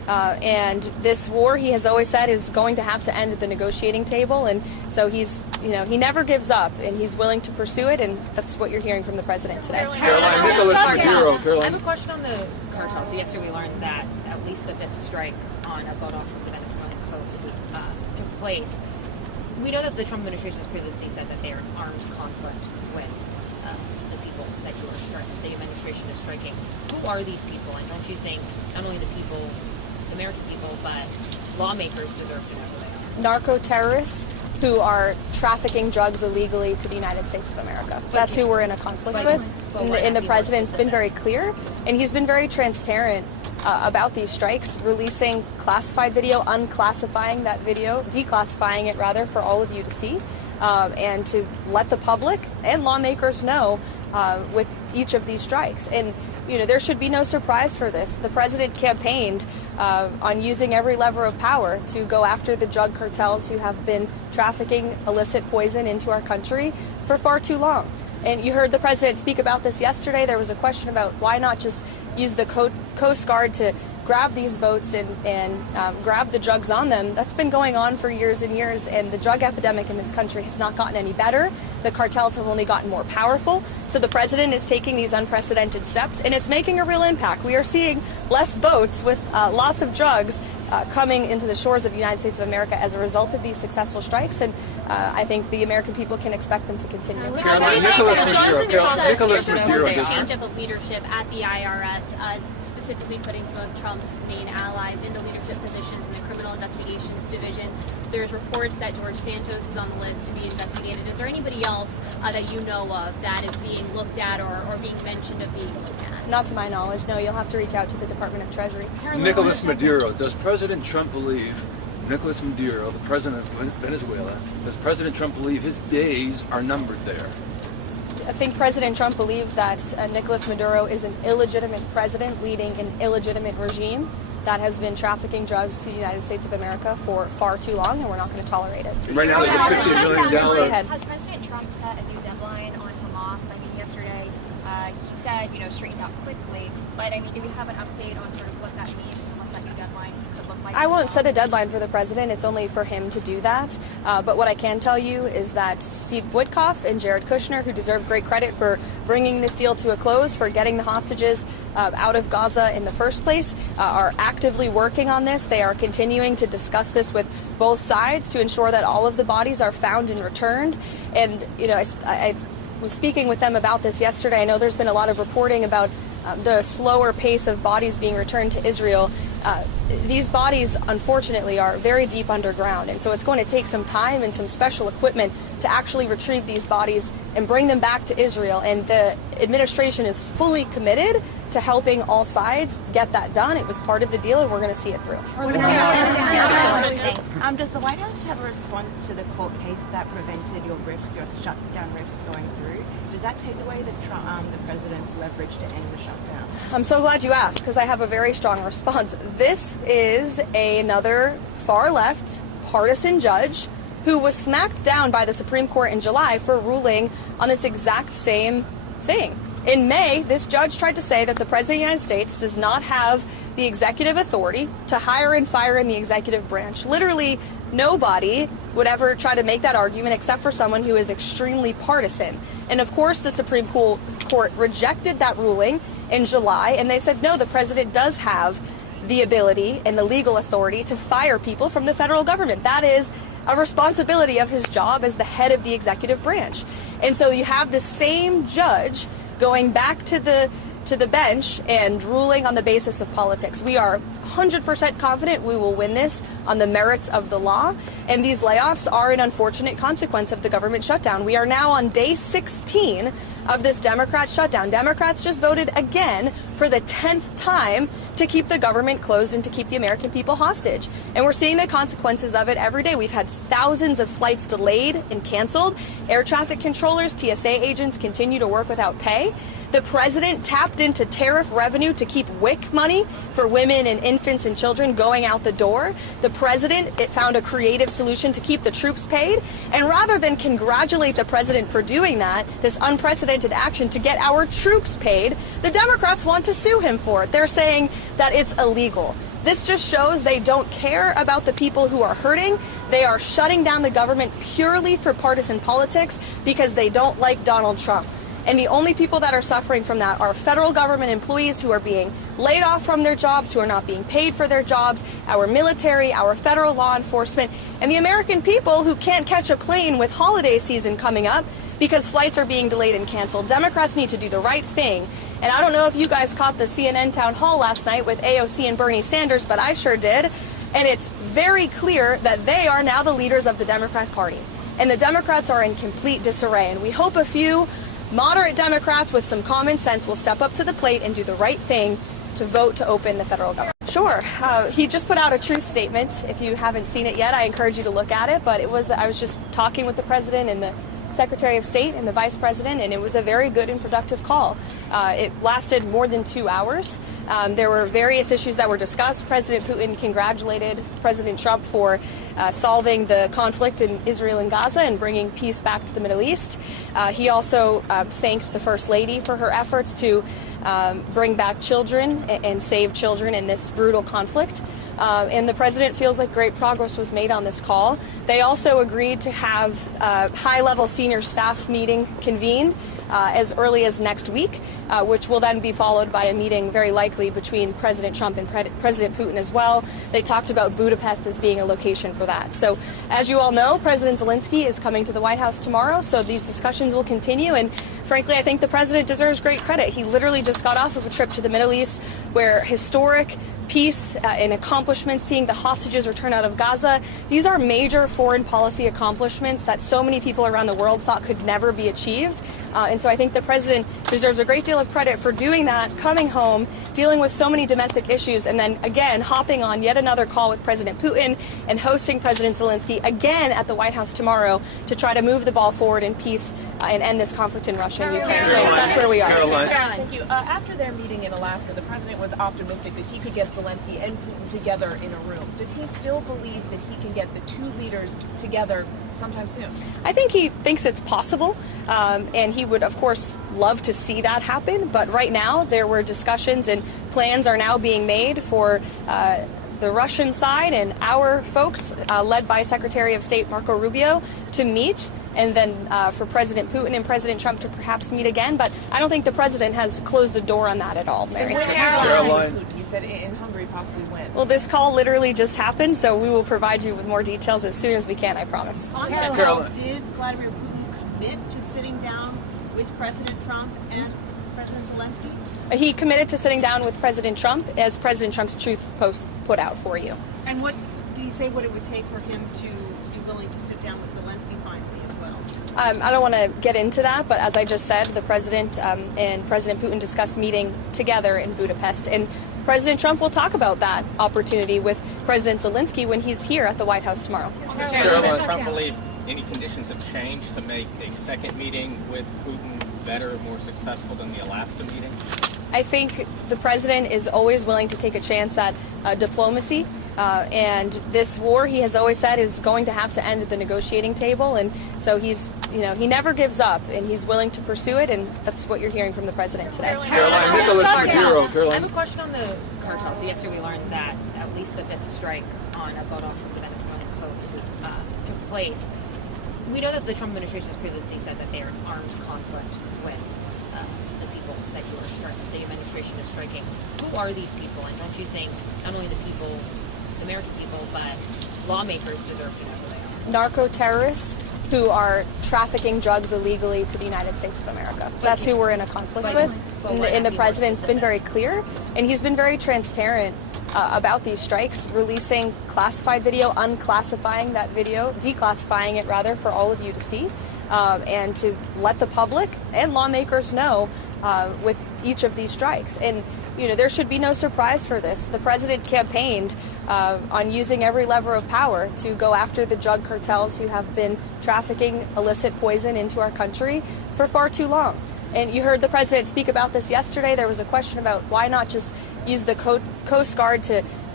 And this war, he has always said, is going to have to end at the negotiating table. And so he's, he never gives up, and he's willing to pursue it. And that's what you're hearing from the president today. Caroline, Nicholas Maduro. I Caroline. have a question on the cartel. So yesterday we learned that at least the fifth strike on a boat off of the Venezuelan coast took place. We know that the Trump administration has previously said that they are in armed conflict with the people that the administration is striking. Who are these people? And don't you think not only the people, the American people, but lawmakers deserve to know who they are? Narco terrorists who are trafficking drugs illegally to the United States of America. That's who we're in a conflict with. And the president's been very clear, and he's been very transparent about these strikes, releasing classified video, unclassifying that video, declassifying it rather, for all of you to see, and to let the public and lawmakers know with each of these strikes. And there should be no surprise for this. The president campaigned on using every lever of power to go after the drug cartels who have been trafficking illicit poison into our country for far too long. And you heard the president speak about this yesterday. There was a question about why not just use the Coast Guard to grab these boats and grab the drugs on them. That's been going on for years and years, and the drug epidemic in this country has not gotten any better. The cartels have only gotten more powerful. So the president is taking these unprecedented steps, and it's making a real impact. We are seeing less boats with lots of drugs coming into the shores of the United States of America as a result of these successful strikes, and I think the American people can expect them to continue. Caroline, Nicholas Maduro. Change up of leadership at the IRS, specifically putting some of Trump's main allies into leadership positions in the Criminal Investigations Division. There's reports that George Santos is on the list to be investigated. Is there anybody else that you know of that is being looked at or being mentioned of being looked at? Not to my knowledge, no. You'll have to reach out to the Department of Treasury. Nicholas Maduro. Does President Trump believe Nicholas Maduro, the president of Venezuela, does President Trump believe his days are numbered there? I think President Trump believes that Nicolas Maduro is an illegitimate president leading an illegitimate regime that has been trafficking drugs to the United States of America for far too long, and we're not going to tolerate it. Right now, there's a $50 million. Has President Trump set a new deadline on Hamas? I mean, yesterday he said, straighten out quickly. But I mean, do we have an update on sort of what that means and what that new deadline could look like? I won't set a deadline for the president. It's only for him to do that. But what I can tell you is that Steve Witkoff and Jared Kushner, who deserve great credit for bringing this deal to a close, for getting the hostages out of Gaza in the first place, are actively working on this. They are continuing to discuss this with both sides to ensure that all of the bodies are found and returned. And, I was speaking with them about this yesterday. I know there's been a lot of reporting about the slower pace of bodies being returned to Israel. These bodies, unfortunately, are very deep underground, and so it's going to take some time and some special equipment to actually retrieve these bodies and bring them back to Israel. And the administration is fully committed to helping all sides get that done. It was part of the deal, and we're going to see it through. Does the White House have a response to the court case that prevented your shutdown riffs going through? Does that take away the president's leverage to end the shutdown? I'm so glad you asked, because I have a very strong response. This is another far-left partisan judge who was smacked down by the Supreme Court in July for ruling on this exact same thing. In May, this judge tried to say that the President of the United States does not have the executive authority to hire and fire in the executive branch. Literally, nobody would ever try to make that argument except for someone who is extremely partisan. And of course, the Supreme Court rejected that ruling in July, and they said, no, the president does have the ability and the legal authority to fire people from the federal government. That is a responsibility of his job as the head of the executive branch. And so you have the same judge going back to the bench and ruling on the basis of politics. We are 100% confident we will win this on the merits of the law, and these layoffs are an unfortunate consequence of the government shutdown. We are now on day 16 of this Democrat shutdown. Democrats just voted again for the 10th time to keep the government closed and to keep the American people hostage. And we're seeing the consequences of it every day. We've had thousands of flights delayed and canceled. Air traffic controllers, TSA agents continue to work without pay. The president tapped into tariff revenue to keep WIC money for women and infants and children going out the door. The president found a creative solution to keep the troops paid. And rather than congratulate the president for doing that, this unprecedented action to get our troops paid, the Democrats want to sue him for it. They're saying that it's illegal. This just shows they don't care about the people who are hurting. They are shutting down the government purely for partisan politics because they don't like Donald Trump. And the only people that are suffering from that are federal government employees who are being laid off from their jobs, who are not being paid for their jobs, our military, our federal law enforcement, and the American people who can't catch a plane with holiday season coming up because flights are being delayed and canceled. Democrats need to do the right thing. And I don't know if you guys caught the CNN town hall last night with AOC and Bernie Sanders, but I sure did. And it's very clear that they are now the leaders of the Democrat Party. And the Democrats are in complete disarray. And we hope a few moderate Democrats with some common sense will step up to the plate and do the right thing to vote to open the federal government. Sure. He just put out a truth statement. If you haven't seen it yet, I encourage you to look at it. But I was just talking with the president and the Secretary of State and the Vice President, and it was a very good and productive call. It lasted more than 2 hours. There were various issues that were discussed. President Putin congratulated President Trump for solving the conflict in Israel and Gaza and bringing peace back to the Middle East. He also thanked the First Lady for her efforts to bring back children and save children in this brutal conflict. And the president feels like great progress was made on this call. They also agreed to have a high-level senior staff meeting convened as early as next week, which will then be followed by a meeting very likely between President Trump and President Putin as well. They talked about Budapest as being a location for that. So as you all know, President Zelensky is coming to the White House tomorrow, so these discussions will continue. And frankly, I think the president deserves great credit. He literally just got off of a trip to the Middle East where historic peace and accomplishments, seeing the hostages return out of Gaza. These are major foreign policy accomplishments that so many people around the world thought could never be achieved. And so I think the president deserves a great deal of credit for doing that, coming home, dealing with so many domestic issues, and then again hopping on yet another call with President Putin and hosting President Zelensky again at the White House tomorrow to try to move the ball forward in peace and end this conflict in Russia and Ukraine. So that's where we are. Karoline. Thank you. After their meeting in Alaska, the president was optimistic that he could get Zelensky and Putin together in a room. Does he still believe that he can get the two leaders together sometime soon? I think he thinks it's possible, and he would, of course, love to see that happen. But right now, there were discussions and plans are now being made for the Russian side and our folks, led by Secretary of State Marco Rubio, to meet, and then for President Putin and President Trump to perhaps meet again. But I don't think the president has closed the door on that at all, Mary. Karoline. You said in Hungary, possibly when? Well, this call literally just happened, so we will provide you with more details as soon as we can, I promise. On that call, did Vladimir Putin commit to sitting down with President Trump and President Zelensky? He committed to sitting down with President Trump, as President Trump's truth post put out for you. And what did he say what it would take for him to be willing to sit down with Zelensky finally as well? I don't want to get into that, but as I just said, the president and President Putin discussed meeting together in Budapest. And President Trump will talk about that opportunity with President Zelensky when he's here at the White House tomorrow. Does Trump believe any conditions have changed to make a second meeting with Putin better, more successful than the Alaska meeting? I think the president is always willing to take a chance at diplomacy. And this war, he has always said, is going to have to end at the negotiating table. And so he's, he never gives up, and he's willing to pursue it. And that's what you're hearing from the president today. I have a question on the cartel. So yesterday we learned that at least the fifth strike on a boat off of the Venezuelan coast took place. We know that the Trump administration has previously said that they are in armed conflict with the people that the administration is striking. Who are these people? And don't you think not only the people, the American people, but lawmakers deserve to know who they are? Narco terrorists who are trafficking drugs illegally to the United States of America. That's who we're in a conflict with. And the president's been very clear, and he's been very transparent about these strikes, releasing classified video, unclassifying that video, declassifying it rather for all of you to see, and to let the public and lawmakers know with each of these strikes. And there should be no surprise for this. The president campaigned on using every lever of power to go after the drug cartels who have been trafficking illicit poison into our country for far too long. And you heard the president speak about this yesterday. There was a question about why not just use the Coast Guard to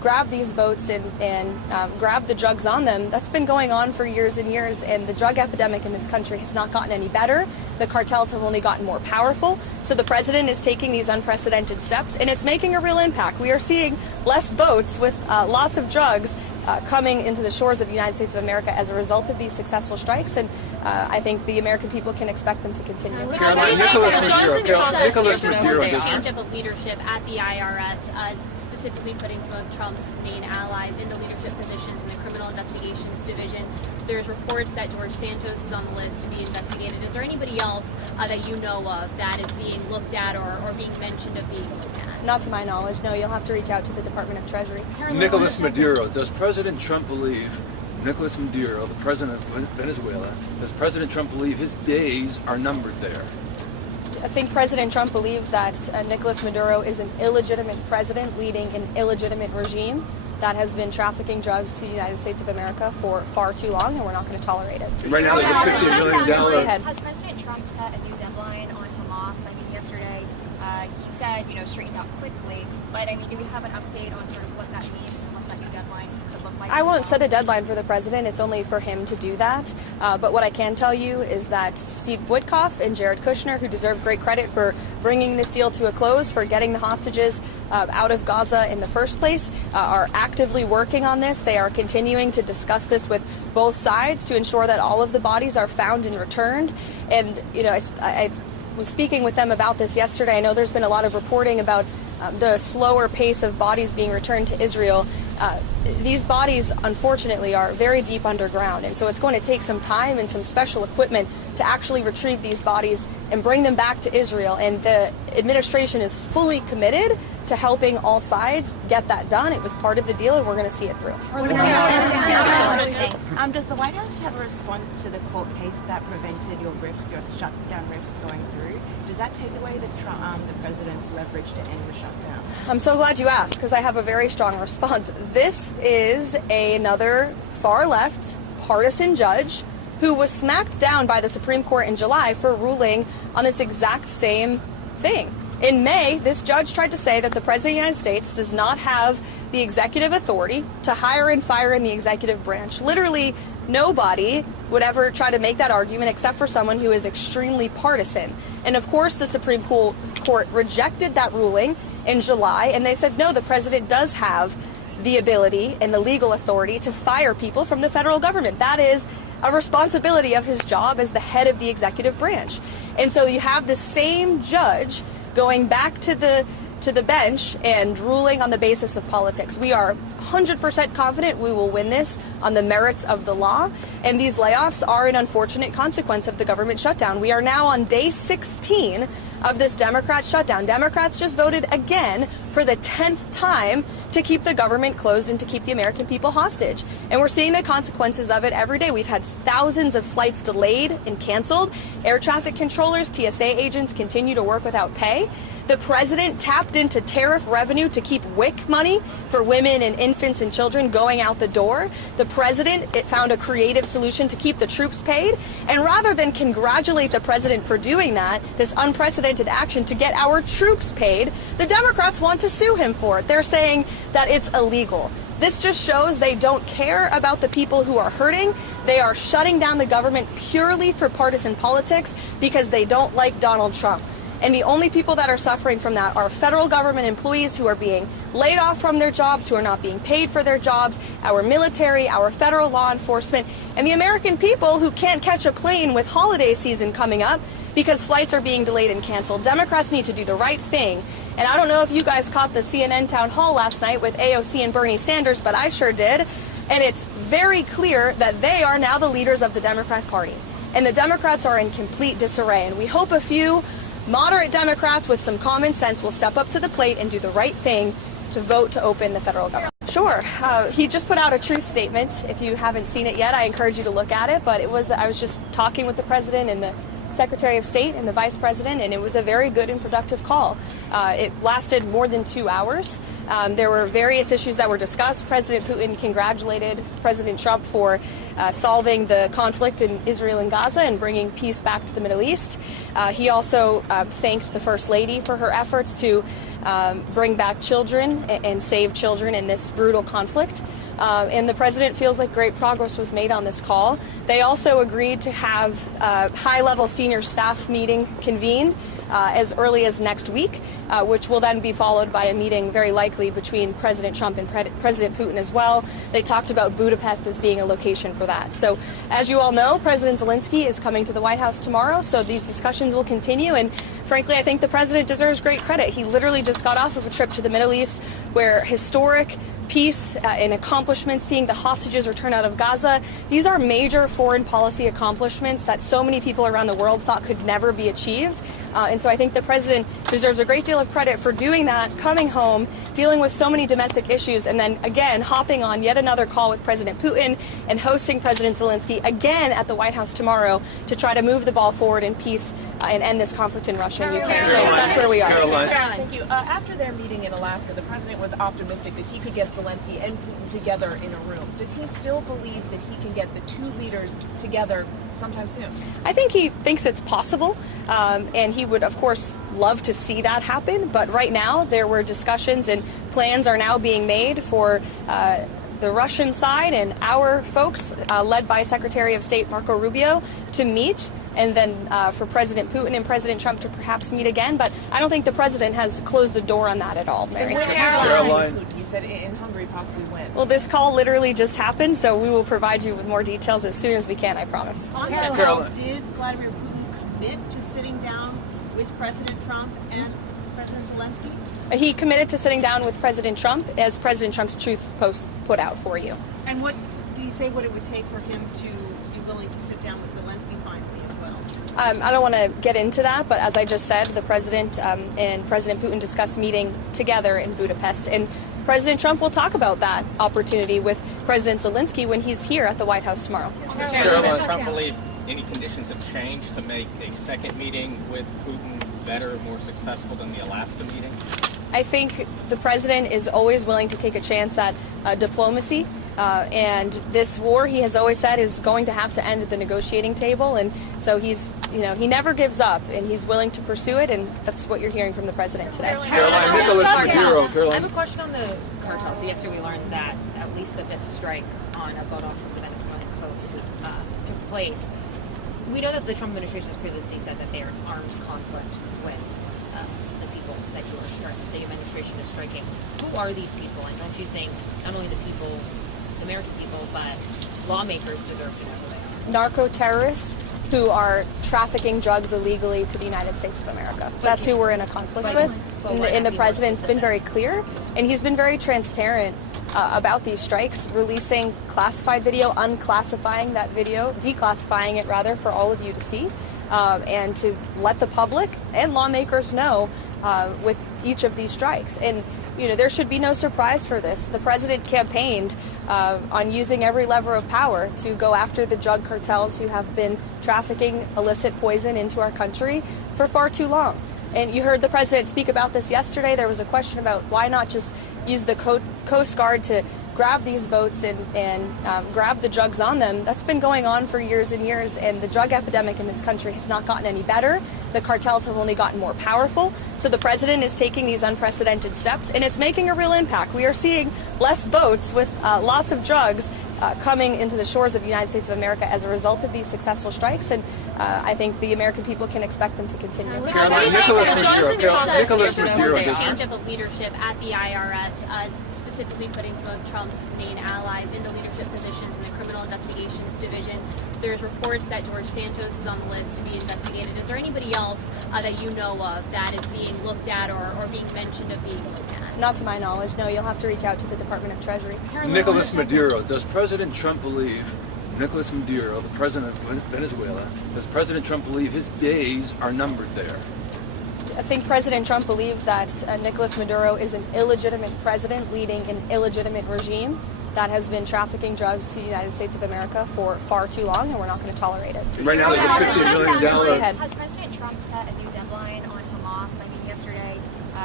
grab these boats and grab the drugs on them. That's been going on for years and years, and the drug epidemic in this country has not gotten any better. The cartels have only gotten more powerful. So the president is taking these unprecedented steps, and it's making a real impact. We are seeing less boats with lots of drugs coming into the shores of the United States of America as a result of these successful strikes, and I think the American people can expect them to continue. Caroline, Nicholas Maduro. Change of leadership at the IRS, specifically putting some of Trump's main allies into leadership positions in the Criminal Investigations Division. There's reports that George Santos is on the list to be investigated. Is there anybody else that you know of that is being looked at or being mentioned of being looked at? Not to my knowledge, no. You'll have to reach out to the Department of Treasury. Nicholas Maduro. Does President Trump believe Nicholas Maduro, the president of Venezuela, does President Trump believe his days are numbered there? I think President Trump believes that Nicolas Maduro is an illegitimate president leading an illegitimate regime that has been trafficking drugs to the United States of America for far too long, and we're not going to tolerate it. Right now, there's a $15 million. Has President Trump set a new deadline on Hamas? I mean, yesterday he said, straighten out quickly. But I mean, do we have an update on sort of what that means and what that new deadline could look like? I won't set a deadline for the president. It's only for him to do that. But what I can tell you is that Steve Witkoff and Jared Kushner, who deserve great credit for bringing this deal to a close, for getting the hostages out of Gaza in the first place, are actively working on this. They are continuing to discuss this with both sides to ensure that all of the bodies are found and returned. And, I was speaking with them about this yesterday. I know there's been a lot of reporting about the slower pace of bodies being returned to Israel. These bodies, unfortunately, are very deep underground, and so it's going to take some time and some special equipment to actually retrieve these bodies and bring them back to Israel. And the administration is fully committed to helping all sides get that done. It was part of the deal, and we're going to see it through. Does the White House have a response to the court case that prevented your shutdown riffs going through? Does that take away the president's leverage to end the shutdown? I'm so glad you asked, because I have a very strong response. This is another far-left partisan judge who was smacked down by the Supreme Court in July for ruling on this exact same thing. In May, this judge tried to say that the President of the United States does not have the executive authority to hire and fire in the executive branch. Literally, nobody would ever try to make that argument except for someone who is extremely partisan. And of course, the Supreme Court rejected that ruling in July, and they said, no, the president does have the ability and the legal authority to fire people from the federal government. That is a responsibility of his job as the head of the executive branch. And so you have the same judge going back to the bench and ruling on the basis of politics. We are 100% confident we will win this on the merits of the law, and these layoffs are an unfortunate consequence of the government shutdown. We are now on day 16 of this Democrat shutdown. Democrats just voted again for the 10th time to keep the government closed and to keep the American people hostage. And we're seeing the consequences of it every day. We've had thousands of flights delayed and canceled. Air traffic controllers, TSA agents continue to work without pay. The president tapped into tariff revenue to keep WIC money for women and infants and children going out the door. The president found a creative solution to keep the troops paid. And rather than congratulate the president for doing that, this unprecedented action to get our troops paid, the Democrats want to sue him for it. They're saying that it's illegal. This just shows they don't care about the people who are hurting. They are shutting down the government purely for partisan politics because they don't like Donald Trump. And the only people that are suffering from that are federal government employees who are being laid off from their jobs, who are not being paid for their jobs, our military, our federal law enforcement, and the American people who can't catch a plane with holiday season coming up because flights are being delayed and canceled. Democrats need to do the right thing. And I don't know if you guys caught the CNN town hall last night with AOC and Bernie Sanders, but I sure did. And it's very clear that they are now the leaders of the Democrat Party. And the Democrats are in complete disarray. And we hope a few moderate Democrats with some common sense will step up to the plate and do the right thing to vote to open the federal government. Sure. He just put out a truth statement. If you haven't seen it yet, I encourage you to look at it. But I was just talking with the president and the Secretary of State and the Vice President, and it was a very good and productive call. It lasted more than 2 hours. There were various issues that were discussed. President Putin congratulated President Trump for solving the conflict in Israel and Gaza and bringing peace back to the Middle East. He also thanked the First Lady for her efforts to bring back children and save children in this brutal conflict. And the president feels like great progress was made on this call. They also agreed to have a high-level senior staff meeting convened as early as next week, which will then be followed by a meeting very likely between President Trump and President Putin as well. They talked about Budapest as being a location for that. So as you all know, President Zelensky is coming to the White House tomorrow, so these discussions will continue. And frankly, I think the president deserves great credit. He literally just got off of a trip to the Middle East where historic peace and accomplishments, seeing the hostages return out of Gaza. These are major foreign policy accomplishments that so many people around the world thought could never be achieved. And so I think the president deserves a great deal of credit for doing that, coming home, dealing with so many domestic issues, and then again hopping on yet another call with President Putin and hosting President Zelensky again at the White House tomorrow to try to move the ball forward in peace and end this conflict in Russia and Ukraine. So that's where we are. Karoline. Thank you. After their meeting in Alaska, the president was optimistic that he could get Zelensky and Putin together in a room. Does he still believe that he can get the two leaders together sometime soon? I think he thinks it's possible, and he would, of course, love to see that happen. But right now, there were discussions and plans are now being made for the Russian side and our folks, led by Secretary of State Marco Rubio, to meet, and then for President Putin and President Trump to perhaps meet again. But I don't think the president has closed the door on that at all, Mary. Caroline, you said in Hungary possibly when? Well, this call literally just happened, so we will provide you with more details as soon as we can, I promise. On that call, did Vladimir Putin commit to sitting down with President Trump and President Zelensky? He committed to sitting down with President Trump, as President Trump's Truth Post put out for you. And what do you say what it would take for him to be willing to sit down with Zelensky finally as well? I don't want to get into that, but as I just said, the president and President Putin discussed meeting together in Budapest. And President Trump will talk about that opportunity with President Zelensky when he's here at the White House tomorrow. Does Trump believe any conditions have changed to make a second meeting with Putin better, more successful than the Alaska meeting? I think the president is always willing to take a chance at diplomacy. And this war, he has always said, is going to have to end at the negotiating table. And so he's, he never gives up, and he's willing to pursue it. And that's what you're hearing from the president today. Caroline, Nicholas Maduro. I have a question on the cartel. So yesterday we learned that at least the fifth strike on a boat off of the Venezuelan coast took place. We know that the Trump administration has previously said that they are in armed conflict with the people that the administration is striking. Who are these people? And don't you think not only the people, the American people, but lawmakers deserve to know who they are? Narco terrorists who are trafficking drugs illegally to the United States of America. That's who we're in a conflict with. And the president's been very clear, and he's been very transparent about these strikes, releasing classified video, unclassifying that video, declassifying it rather for all of you to see, and to let the public and lawmakers know with each of these strikes. And there should be no surprise for this. The president campaigned on using every lever of power to go after the drug cartels who have been trafficking illicit poison into our country for far too long. And you heard the president speak about this yesterday. There was a question about why not just use the Coast Guard to grab these boats and grab the drugs on them. That's been going on for years and years, and the drug epidemic in this country has not gotten any better. The cartels have only gotten more powerful. So the president is taking these unprecedented steps, and it's making a real impact. We are seeing less boats with lots of drugs coming into the shores of the United States of America as a result of these successful strikes, and I think the American people can expect them to continue. Nicholas Maduro, a change up of leadership at the IRS, specifically putting some of Trump's main allies into leadership positions in the Criminal Investigations Division. There's reports that George Santos is on the list to be investigated. Is there anybody else that you know of that is being looked at or being mentioned of being looked at? Not to my knowledge, no. You'll have to reach out to the Department of Treasury. Nicholas Maduro. Does President Trump believe Nicholas Maduro, the president of Venezuela, does President Trump believe his days are numbered there? I think President Trump believes that Nicolas Maduro is an illegitimate president leading an illegitimate regime that has been trafficking drugs to the United States of America for far too long, and we're not going to tolerate it. Right now, there's a $15 million. Has President Trump set a new deadline on Hamas? I mean, yesterday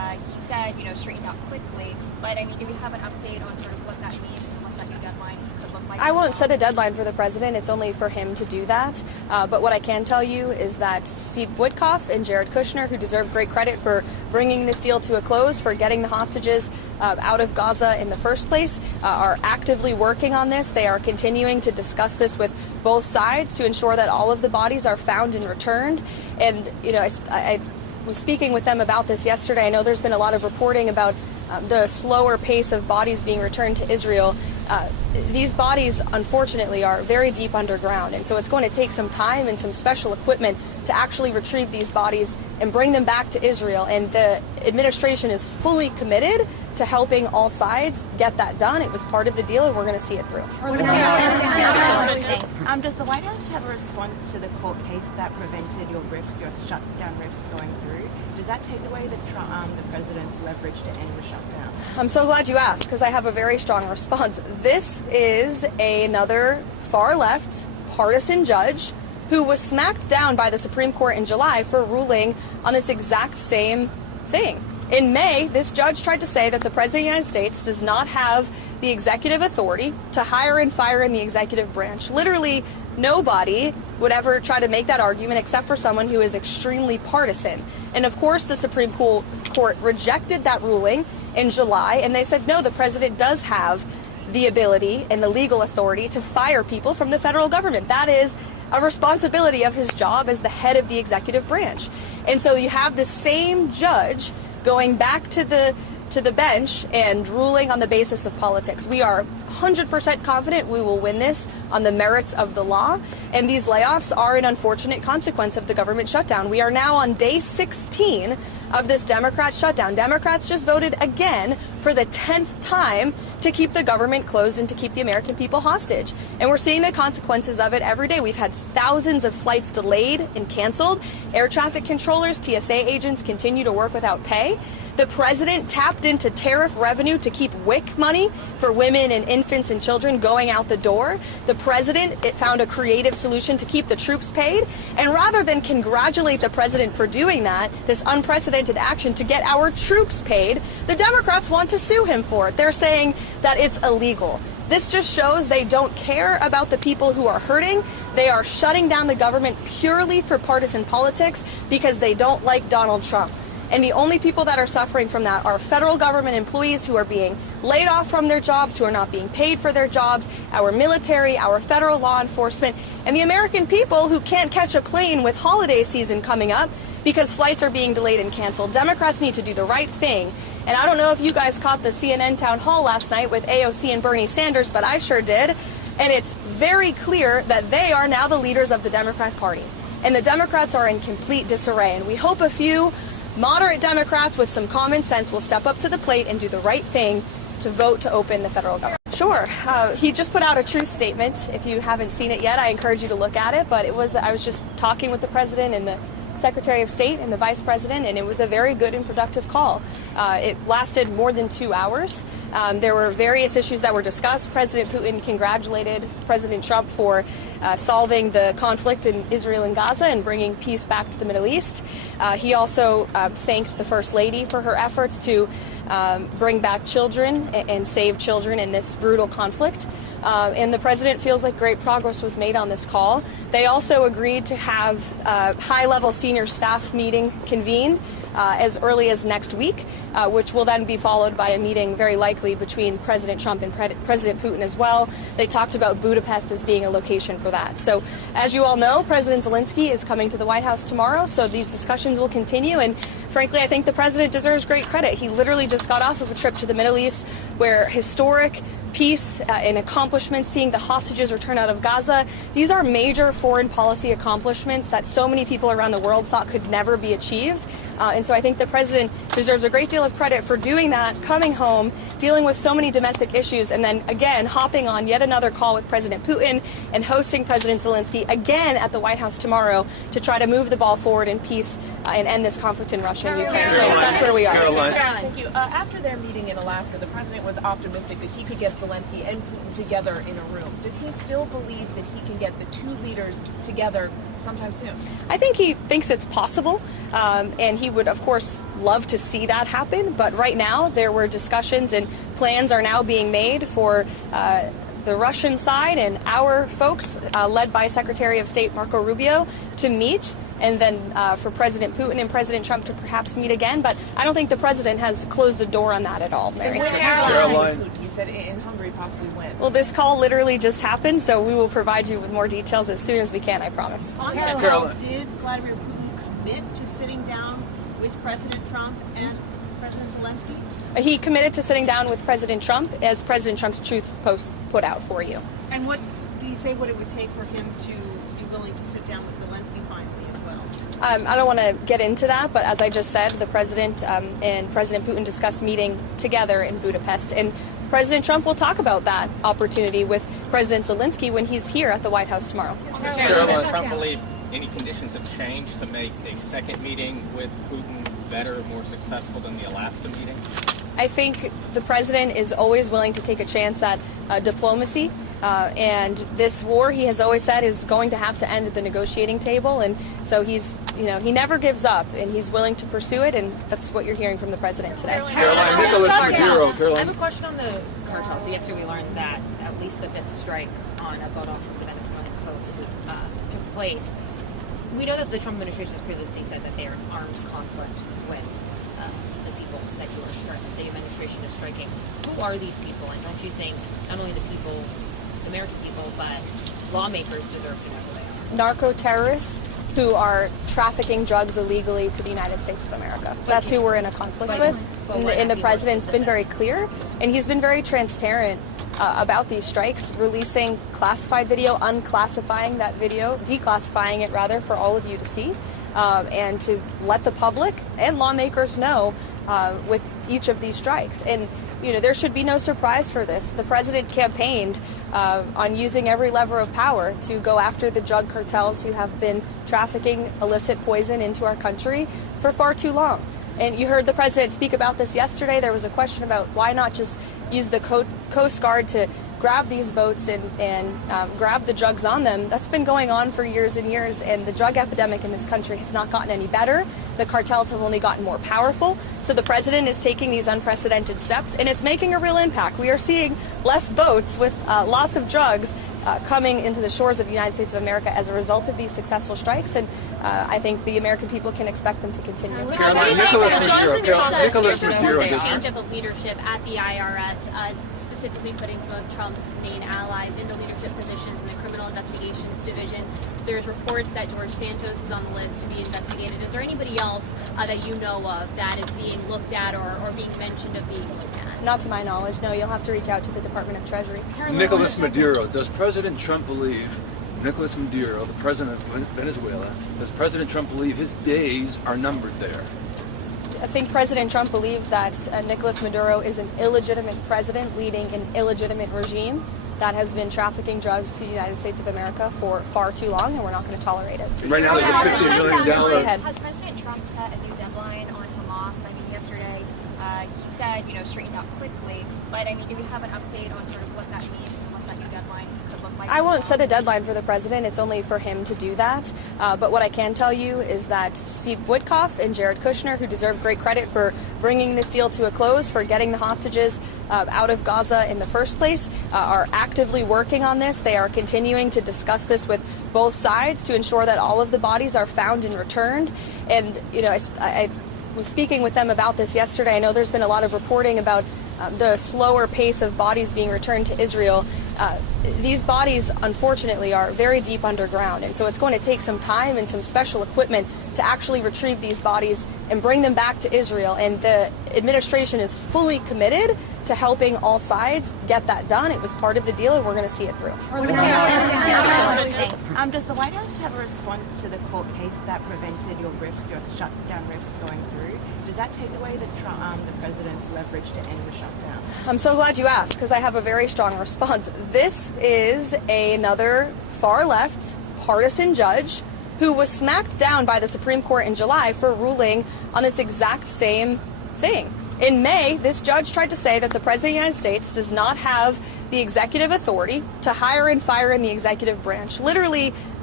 He said, straightened out quickly. But I mean, do we have an update on sort of what that means and what that new deadline could look like? I won't set a deadline for the president. It's only for him to do that. But what I can tell you is that Steve Witkoff and Jared Kushner, who deserve great credit for bringing this deal to a close, for getting the hostages out of Gaza in the first place, are actively working on this. They are continuing to discuss this with both sides to ensure that all of the bodies are found and returned. And, I was speaking with them about this yesterday. I know there's been a lot of reporting about the slower pace of bodies being returned to Israel. These bodies, unfortunately, are very deep underground, and so it's going to take some time and some special equipment to actually retrieve these bodies and bring them back to Israel. And the administration is fully committed to helping all sides get that done. It was part of the deal, and we're going to see it through. Does the White House have a response to the court case that prevented your shutdown riffs going through? Does that take away the president's leverage to end the shutdown? I'm so glad you asked, because I have a very strong response. This is another far-left partisan judge who was smacked down by the Supreme Court in July for ruling on this exact same thing. In May, this judge tried to say that the President of the United States does not have the executive authority to hire and fire in the executive branch. Literally, nobody would ever try to make that argument except for someone who is extremely partisan. And of course, the Supreme Court rejected that ruling in July, and they said, no, the president does have the ability and the legal authority to fire people from the federal government. That is a responsibility of his job as the head of the executive branch. And so you have the same judge going back to the bench and ruling on the basis of politics. We are 100% confident we will win this on the merits of the law, and these layoffs are an unfortunate consequence of the government shutdown. We are now on day 16 of this Democrat shutdown. Democrats just voted again for the 10th time to keep the government closed and to keep the American people hostage. And we're seeing the consequences of it every day. We've had thousands of flights delayed and canceled. Air traffic controllers, TSA agents continue to work without pay. The president tapped into tariff revenue to keep WIC money for women and infants and children going out the door. The president found a creative solution to keep the troops paid. And rather than congratulate the president for doing that, this unprecedented action to get our troops paid, the Democrats want to sue him for it. They're saying that it's illegal. This just shows they don't care about the people who are hurting. They are shutting down the government purely for partisan politics because they don't like Donald Trump. And the only people that are suffering from that are federal government employees who are being laid off from their jobs, who are not being paid for their jobs, our military, our federal law enforcement, and the American people who can't catch a plane with holiday season coming up because flights are being delayed and canceled. Democrats need to do the right thing. And I don't know if you guys caught the CNN town hall last night with AOC and Bernie Sanders, but I sure did. And it's very clear that they are now the leaders of the Democrat Party. And the Democrats are in complete disarray. And we hope a few moderate Democrats with some common sense will step up to the plate and do the right thing to vote to open the federal government. Sure. He just put out a truth statement. If you haven't seen it yet, I encourage you to look at it. But I was just talking with the president and the Secretary of State and the Vice President, and it was a very good and productive call. It lasted more than 2 hours. There were various issues that were discussed. President Putin congratulated President Trump for solving the conflict in Israel and Gaza and bringing peace back to the Middle East. He also thanked the First Lady for her efforts to bring back children and save children in this brutal conflict. And the president feels like great progress was made on this call. They also agreed to have a high-level senior staff meeting convened as early as next week, which will then be followed by a meeting very likely between President Trump and President Putin as well. They talked about Budapest as being a location for that. So as you all know, President Zelensky is coming to the White House tomorrow, so these discussions will continue. And frankly, I think the president deserves great credit. He literally just got off of a trip to the Middle East where historic peace and accomplishments, seeing the hostages return out of Gaza. These are major foreign policy accomplishments that so many people around the world thought could never be achieved. And so I think the president deserves a great deal of credit for doing that, coming home, dealing with so many domestic issues, and then again hopping on yet another call with President Putin and hosting President Zelensky again at the White House tomorrow to try to move the ball forward in peace and end this conflict in Russia and Ukraine. So that's where we are. Karoline. Thank you. After their meeting in Alaska, the president was optimistic that he could get Zelensky and Putin together in a room. Does he still believe that he can get the two leaders together sometime soon? I think he thinks it's possible, and he would would, of course, love to see that happen. But right now, there were discussions and plans are now being made for the Russian side and our folks, led by Secretary of State Marco Rubio, to meet, and then for President Putin and President Trump to perhaps meet again. But I don't think the president has closed the door on that at all, Mary. Karoline. You said in Hungary, possibly when? Well, this call literally just happened, so we will provide you with more details as soon as we can, I promise. On that Karoline. call, did Vladimir Putin commit to sitting down with President Trump and President Zelensky? He committed to sitting down with President Trump, as President Trump's Truth Post put out for you. And what do you say what it would take for him to be willing to sit down with Zelensky finally as well? I don't want to get into that, but as I just said, the president and President Putin discussed meeting together in Budapest, and President Trump will talk about that opportunity with President Zelensky when he's here at the White House tomorrow. Does Trump believe any conditions have changed to make a second meeting with Putin better, more successful than the Alaska meeting? I think the president is always willing to take a chance at diplomacy, and this war, he has always said, is going to have to end at the negotiating table, and so he's, he never gives up, and he's willing to pursue it, and that's what you're hearing from the president today. Caroline, Nicholas Maduro. I Caroline. have a question on the cartel. So yesterday we learned that at least the fifth strike on a boat off of the Venezuelan coast took place. We know that the Trump administration has previously said that they are in armed conflict with the people that the administration is striking. Who are these people? And don't you think not only the people, the American people, but lawmakers deserve to know who they are? Narco terrorists who are trafficking drugs illegally to the United States of America. That's who we're in a conflict with. And the president's been very clear, and he's been very transparent about these strikes, releasing classified video, unclassifying that video, declassifying it rather for all of you to see, and to let the public and lawmakers know with each of these strikes. And there should be no surprise for this. The president campaigned on using every lever of power to go after the drug cartels who have been trafficking illicit poison into our country for far too long. And you heard the president speak about this yesterday. There was a question about why not just use the Coast Guard to grab these boats and grab the drugs on them. That's been going on for years and years, and the drug epidemic in this country has not gotten any better. The cartels have only gotten more powerful. So the president is taking these unprecedented steps, and it's making a real impact. We are seeing less boats with lots of drugs coming into the shores of the United States of America as a result of these successful strikes, and I think the American people can expect them to continue. Caroline, Nicholas Maduro. The change of leadership at the IRS, specifically putting some of Trump's main allies into leadership positions in the Criminal Investigations Division. There's reports that George Santos is on the list to be investigated. Is there anybody else that you know of that is being looked at or being mentioned of being looked at? Not to my knowledge, no. You'll have to reach out to the Department of Treasury. Nicholas Maduro. Does President Trump believe Nicholas Maduro, the president of Venezuela, does President Trump believe his days are numbered there? I think President Trump believes that Nicolas Maduro is an illegitimate president leading an illegitimate regime that has been trafficking drugs to the United States of America for far too long, and we're not going to tolerate it. Right now there's a $15 million. Has President Trump set a new deadline on Hamas? I mean, yesterday he said, straighten out quickly, but I mean, do we have an update on sort of what that means and what that new deadline could look like? I won't set a deadline for the president. It's only for him to do that. But what I can tell you is that Steve Witkoff and Jared Kushner, who deserve great credit for bringing this deal to a close, for getting the hostages out of Gaza in the first place, are actively working on this. They are continuing to discuss this with both sides to ensure that all of the bodies are found and returned. And, I was speaking with them about this yesterday. I know there's been a lot of reporting about the slower pace of bodies being returned to Israel. These bodies, unfortunately, are very deep underground, and so it's going to take some time and some special equipment to actually retrieve these bodies and bring them back to Israel. And the administration is fully committed to helping all sides get that done. It was part of the deal, and we're going to see it through. Does the White House have a response to the court case that prevented your shutdown riffs going through? Does that take away the president's leverage to end the shutdown? I'm so glad you asked, because I have a very strong response. This is another far-left partisan judge who was smacked down by the Supreme Court in July for ruling on this exact same thing. In May, this judge tried to say that the President of the United States does not have the executive authority to hire and fire in the executive branch, literally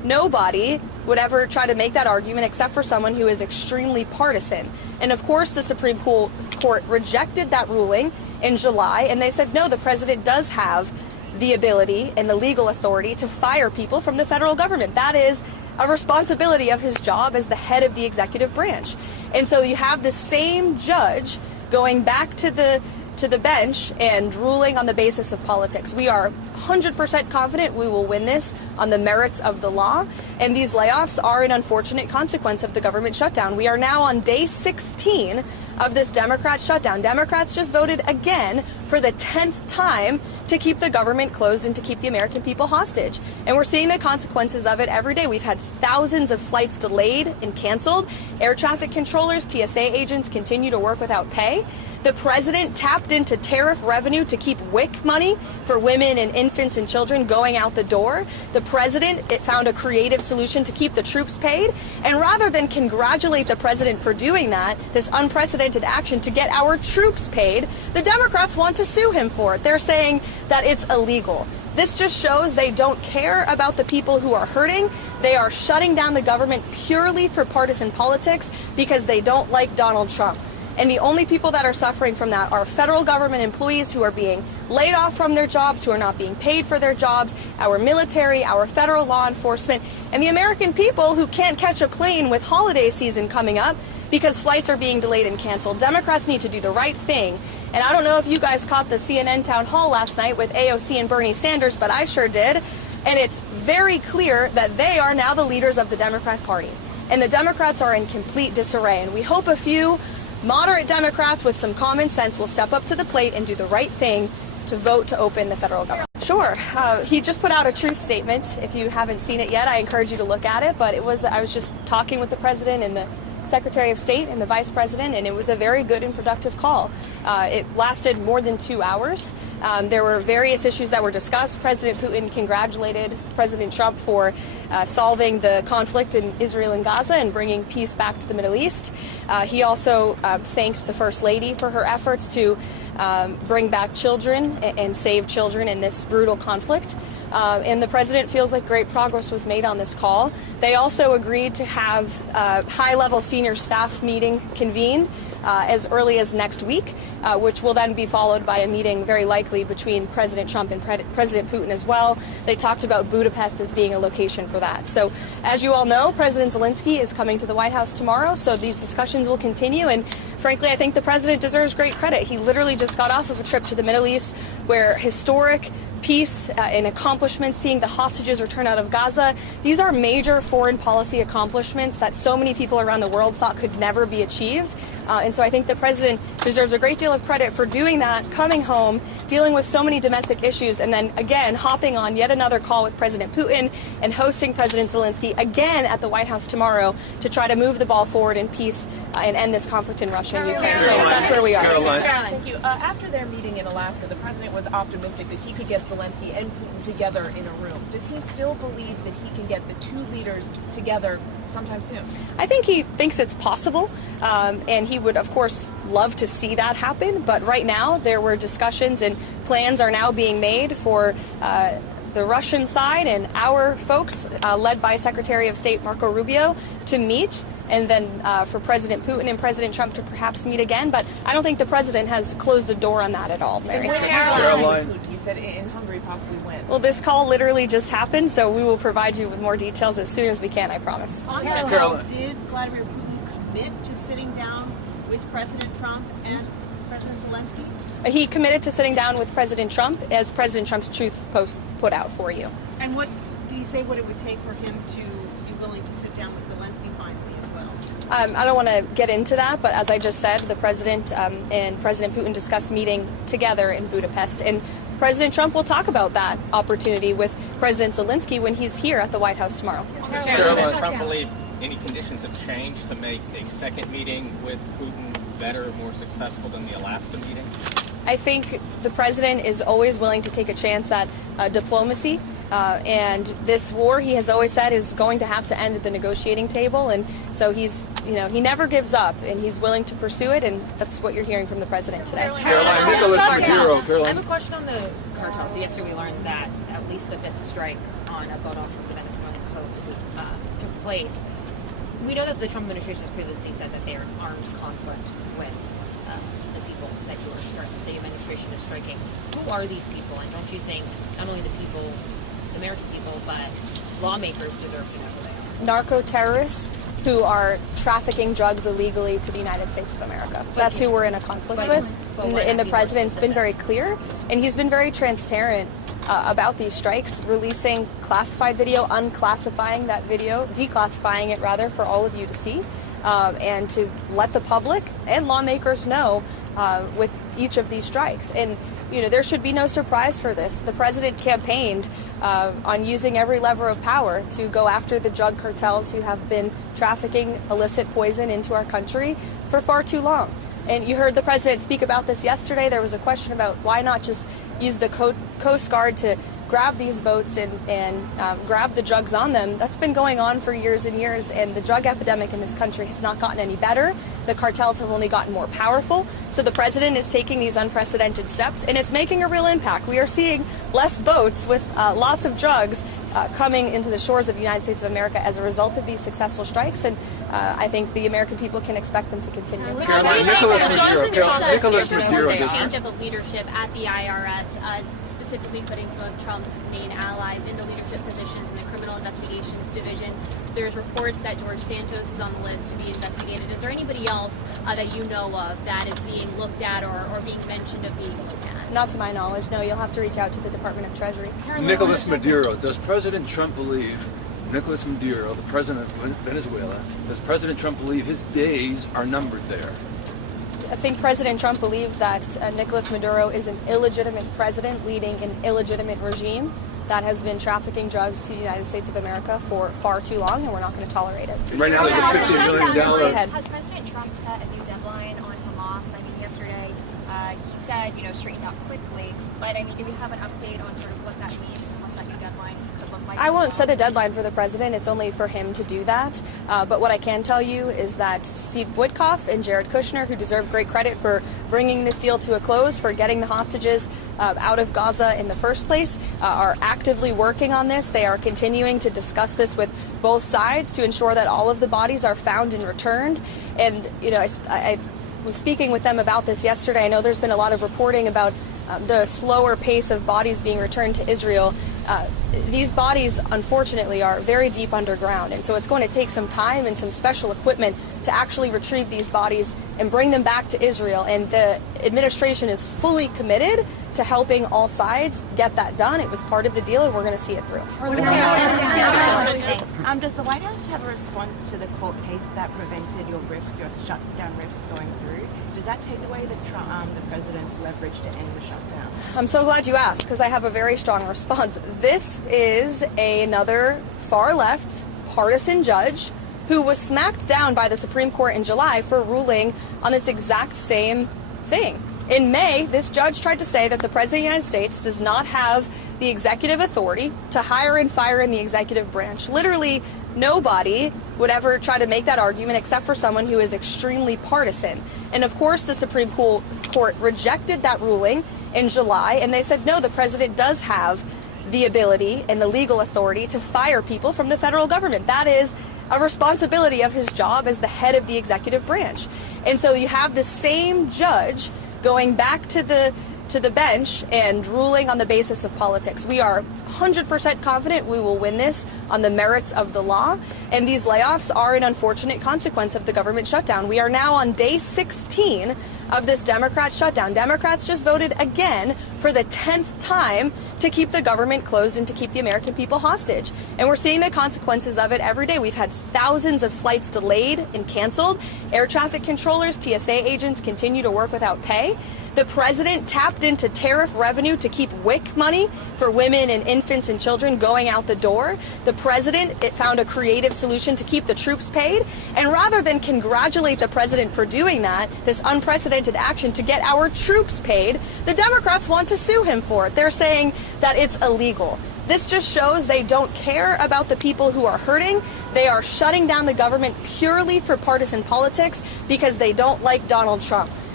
nobody would ever try to make that argument except for someone who is extremely partisan. And of course, the Supreme Court rejected that ruling in July, and they said, no, the president does have the ability and the legal authority to fire people from the federal government. That is a responsibility of his job as the head of the executive branch. And so you have the same judge going back to the bench and ruling on the basis of politics. We are 100% confident we will win this on the merits of the law, and these layoffs are an unfortunate consequence of the government shutdown. We are now on day 16 of this Democrat shutdown. Democrats just voted again for the 10th time to keep the government closed and to keep the American people hostage. And we're seeing the consequences of it every day. We've had thousands of flights delayed and canceled. Air traffic controllers, TSA agents continue to work without pay. The president tapped into tariff revenue to keep WIC money for women and infants and children going out the door. The president found a creative solution to keep the troops paid. And rather than congratulate the president for doing that, this unprecedented action to get our troops paid, the Democrats want to sue him for it. They're saying that it's illegal. This just shows they don't care about the people who are hurting. They are shutting down the government purely for partisan politics because they don't like Donald Trump. And the only people that are suffering from that are federal government employees who are being laid off from their jobs, who are not being paid for their jobs, our military, our federal law enforcement, and the American people who can't catch a plane with holiday season coming up because flights are being delayed and canceled. Democrats need to do the right thing. And I don't know if you guys caught the CNN town hall last night with AOC and Bernie Sanders, but I sure did. And it's very clear that they are now the leaders of the Democrat Party. And the Democrats are in complete disarray. And we hope a few moderate Democrats with some common sense will step up to the plate and do the right thing to vote to open the federal government. Sure. He just put out a truth statement. If you haven't seen it yet, I encourage you to look at it. But I was just talking with the president and the Secretary of State and the Vice President, and it was a very good and productive call. It lasted more than 2 hours. There were various issues that were discussed. President Putin congratulated President Trump for solving the conflict in Israel and Gaza and bringing peace back to the Middle East. He also thanked the First Lady for her efforts to bring back children and save children in this brutal conflict. And the president feels like great progress was made on this call. They also agreed to have a high-level senior staff meeting convened as early as next week, which will then be followed by a meeting very likely between President Trump and President Putin as well. They talked about Budapest as being a location for that. So as you all know, President Zelensky is coming to the White House tomorrow, so these discussions will continue. And frankly, I think the president deserves great credit. He literally just got off of a trip to the Middle East where historic peace and accomplishments, seeing the hostages return out of Gaza. These are major foreign policy accomplishments that so many people around the world thought could never be achieved. And so I think the president deserves a great deal of credit for doing that, coming home, dealing with so many domestic issues, and then again hopping on yet another call with President Putin and hosting President Zelensky again at the White House tomorrow to try to move the ball forward in peace and end this conflict in Russia and Ukraine. So that's where we are. Karoline. Thank you. After their meeting in Alaska, the president was optimistic that he could get Zelensky and Putin together in a room. Does he still believe that he can get the two leaders together sometime soon? I think he thinks it's possible, and he would, of course, love to see that happen. But right now, there were discussions and plans are now being made for the Russian side and our folks, led by Secretary of State Marco Rubio, to meet, and then for President Putin and President Trump to perhaps meet again. But I don't think the president has closed the door on that at all, Mary. Caroline, you said in Hungary possibly when? Well, this call literally just happened, so we will provide you with more details as soon as we can, I promise. On that note, did Vladimir Putin commit to sitting down with President Trump and President Zelensky? He committed to sitting down with President Trump, as President Trump's Truth Post put out for you. And what did he say what it would take for him to be willing to sit down with Zelensky finally as well? I don't want to get into that, but as I just said, the president and President Putin discussed meeting together in Budapest. And President Trump will talk about that opportunity with President Zelensky when he's here at the White House tomorrow. Does Trump believe any conditions have changed to make a second meeting with Putin better, more successful than the Alaska meeting? I think the president is always willing to take a chance at diplomacy. And this war, he has always said, is going to have to end at the negotiating table. And so he never gives up, and he's willing to pursue it. And that's what you're hearing from the president today. Caroline, Nicholas Maduro. I have a question on the cartel. So yesterday we learned that at least the fifth strike on a boat off of the Venezuelan coast took place. We know that the Trump administration has previously said that they are in armed conflict with the people that the administration is striking. Who are these people? And don't you think not only the people, the American people, but lawmakers deserve to know who they are? Narco terrorists who are trafficking drugs illegally to the United States of America. That's who we're in a conflict with. And the president's been very clear, and he's been very transparent about these strikes, releasing classified video, unclassifying that video, declassifying it rather for all of you to see, and to let the public and lawmakers know with each of these strikes. And you know, there should be no surprise for this. The president campaigned on using every lever of power to go after the drug cartels who have been trafficking illicit poison into our country for far too long. And you heard the president speak about this yesterday. There was a question about why not just use the Coast Guard to grab these boats and grab the drugs on them. That's been going on for years and years, and the drug epidemic in this country has not gotten any better. The cartels have only gotten more powerful. So the president is taking these unprecedented steps, and it's making a real impact. We are seeing less boats with lots of drugs coming into the shores of the United States of America as a result of these successful strikes, and I think the American people can expect them to continue. Nicholas Maduro a change up of leadership at the IRS, specifically putting some of Trump's main allies into leadership positions in the Criminal Investigations Division. There's reports that George Santos is on the list to be investigated. Is there anybody else that you know of that is being looked at or being mentioned of being looked at? Not to my knowledge, no. You'll have to reach out to the Department of Treasury. Nicholas Maduro. Does President Trump believe, Nicholas Maduro, the president of Venezuela, does President Trump believe his days are numbered there? I think President Trump believes that Nicolas Maduro is an illegitimate president leading an illegitimate regime that has been trafficking drugs to the United States of America for far too long, and we're not going to tolerate it. Right now there's a $15 million... Has President Trump set a new deadline on Hamas? I mean, yesterday he said, straighten out quickly, but I mean, do we have an update on sort of what that means and what that new deadline could look like? I won't set a deadline for the president. It's only for him to do that. But what I can tell you is that Steve Witkoff and Jared Kushner, who deserve great credit for bringing this deal to a close, for getting the hostages out of Gaza in the first place, are actively working on this. They are continuing to discuss this with both sides to ensure that all of the bodies are found and returned. And, I was speaking with them about this yesterday. I know there's been a lot of reporting about the slower pace of bodies being returned to Israel. These bodies, unfortunately, are very deep underground, and so it's going to take some time and some special equipment to actually retrieve these bodies and bring them back to Israel. And the administration is fully committed to helping all sides get that done. It was part of the deal, and we're going to see it through. Does the White House have a response to the court case that prevented your shutdown riffs going through? Does that take away the president's leverage to end the shutdown? I'm so glad you asked, because I have a very strong response. This is another far-left partisan judge who was smacked down by the Supreme Court in July for ruling on this exact same thing. In May, this judge tried to say that the President of the United States does not have the executive authority to hire and fire in the executive branch. Literally, nobody would ever try to make that argument except for someone who is extremely partisan. And of course, the Supreme Court rejected that ruling in July, and they said, no, the president does have the ability and the legal authority to fire people from the federal government. That is a responsibility of his job as the head of the executive branch. And so you have the same judge going back to the bench and ruling on the basis of politics. We are 100% confident we will win this on the merits of the law, and these layoffs are an unfortunate consequence of the government shutdown. We are now on day 16 of this Democrat shutdown. Democrats just voted again for the 10th time to keep the government closed and to keep the American people hostage. And we're seeing the consequences of it every day. We've had thousands of flights delayed and canceled. Air traffic controllers, TSA agents continue to work without pay. The president tapped into tariff revenue to keep WIC money for women and infants and children going out the door. The president found a creative solution to keep the troops paid. And rather than congratulate the president for doing that, this unprecedented action to get our troops paid, the Democrats want to sue him for it. They're saying that it's illegal. This just shows they don't care about the people who are hurting. They are shutting down the government purely for partisan politics because they don't like Donald Trump.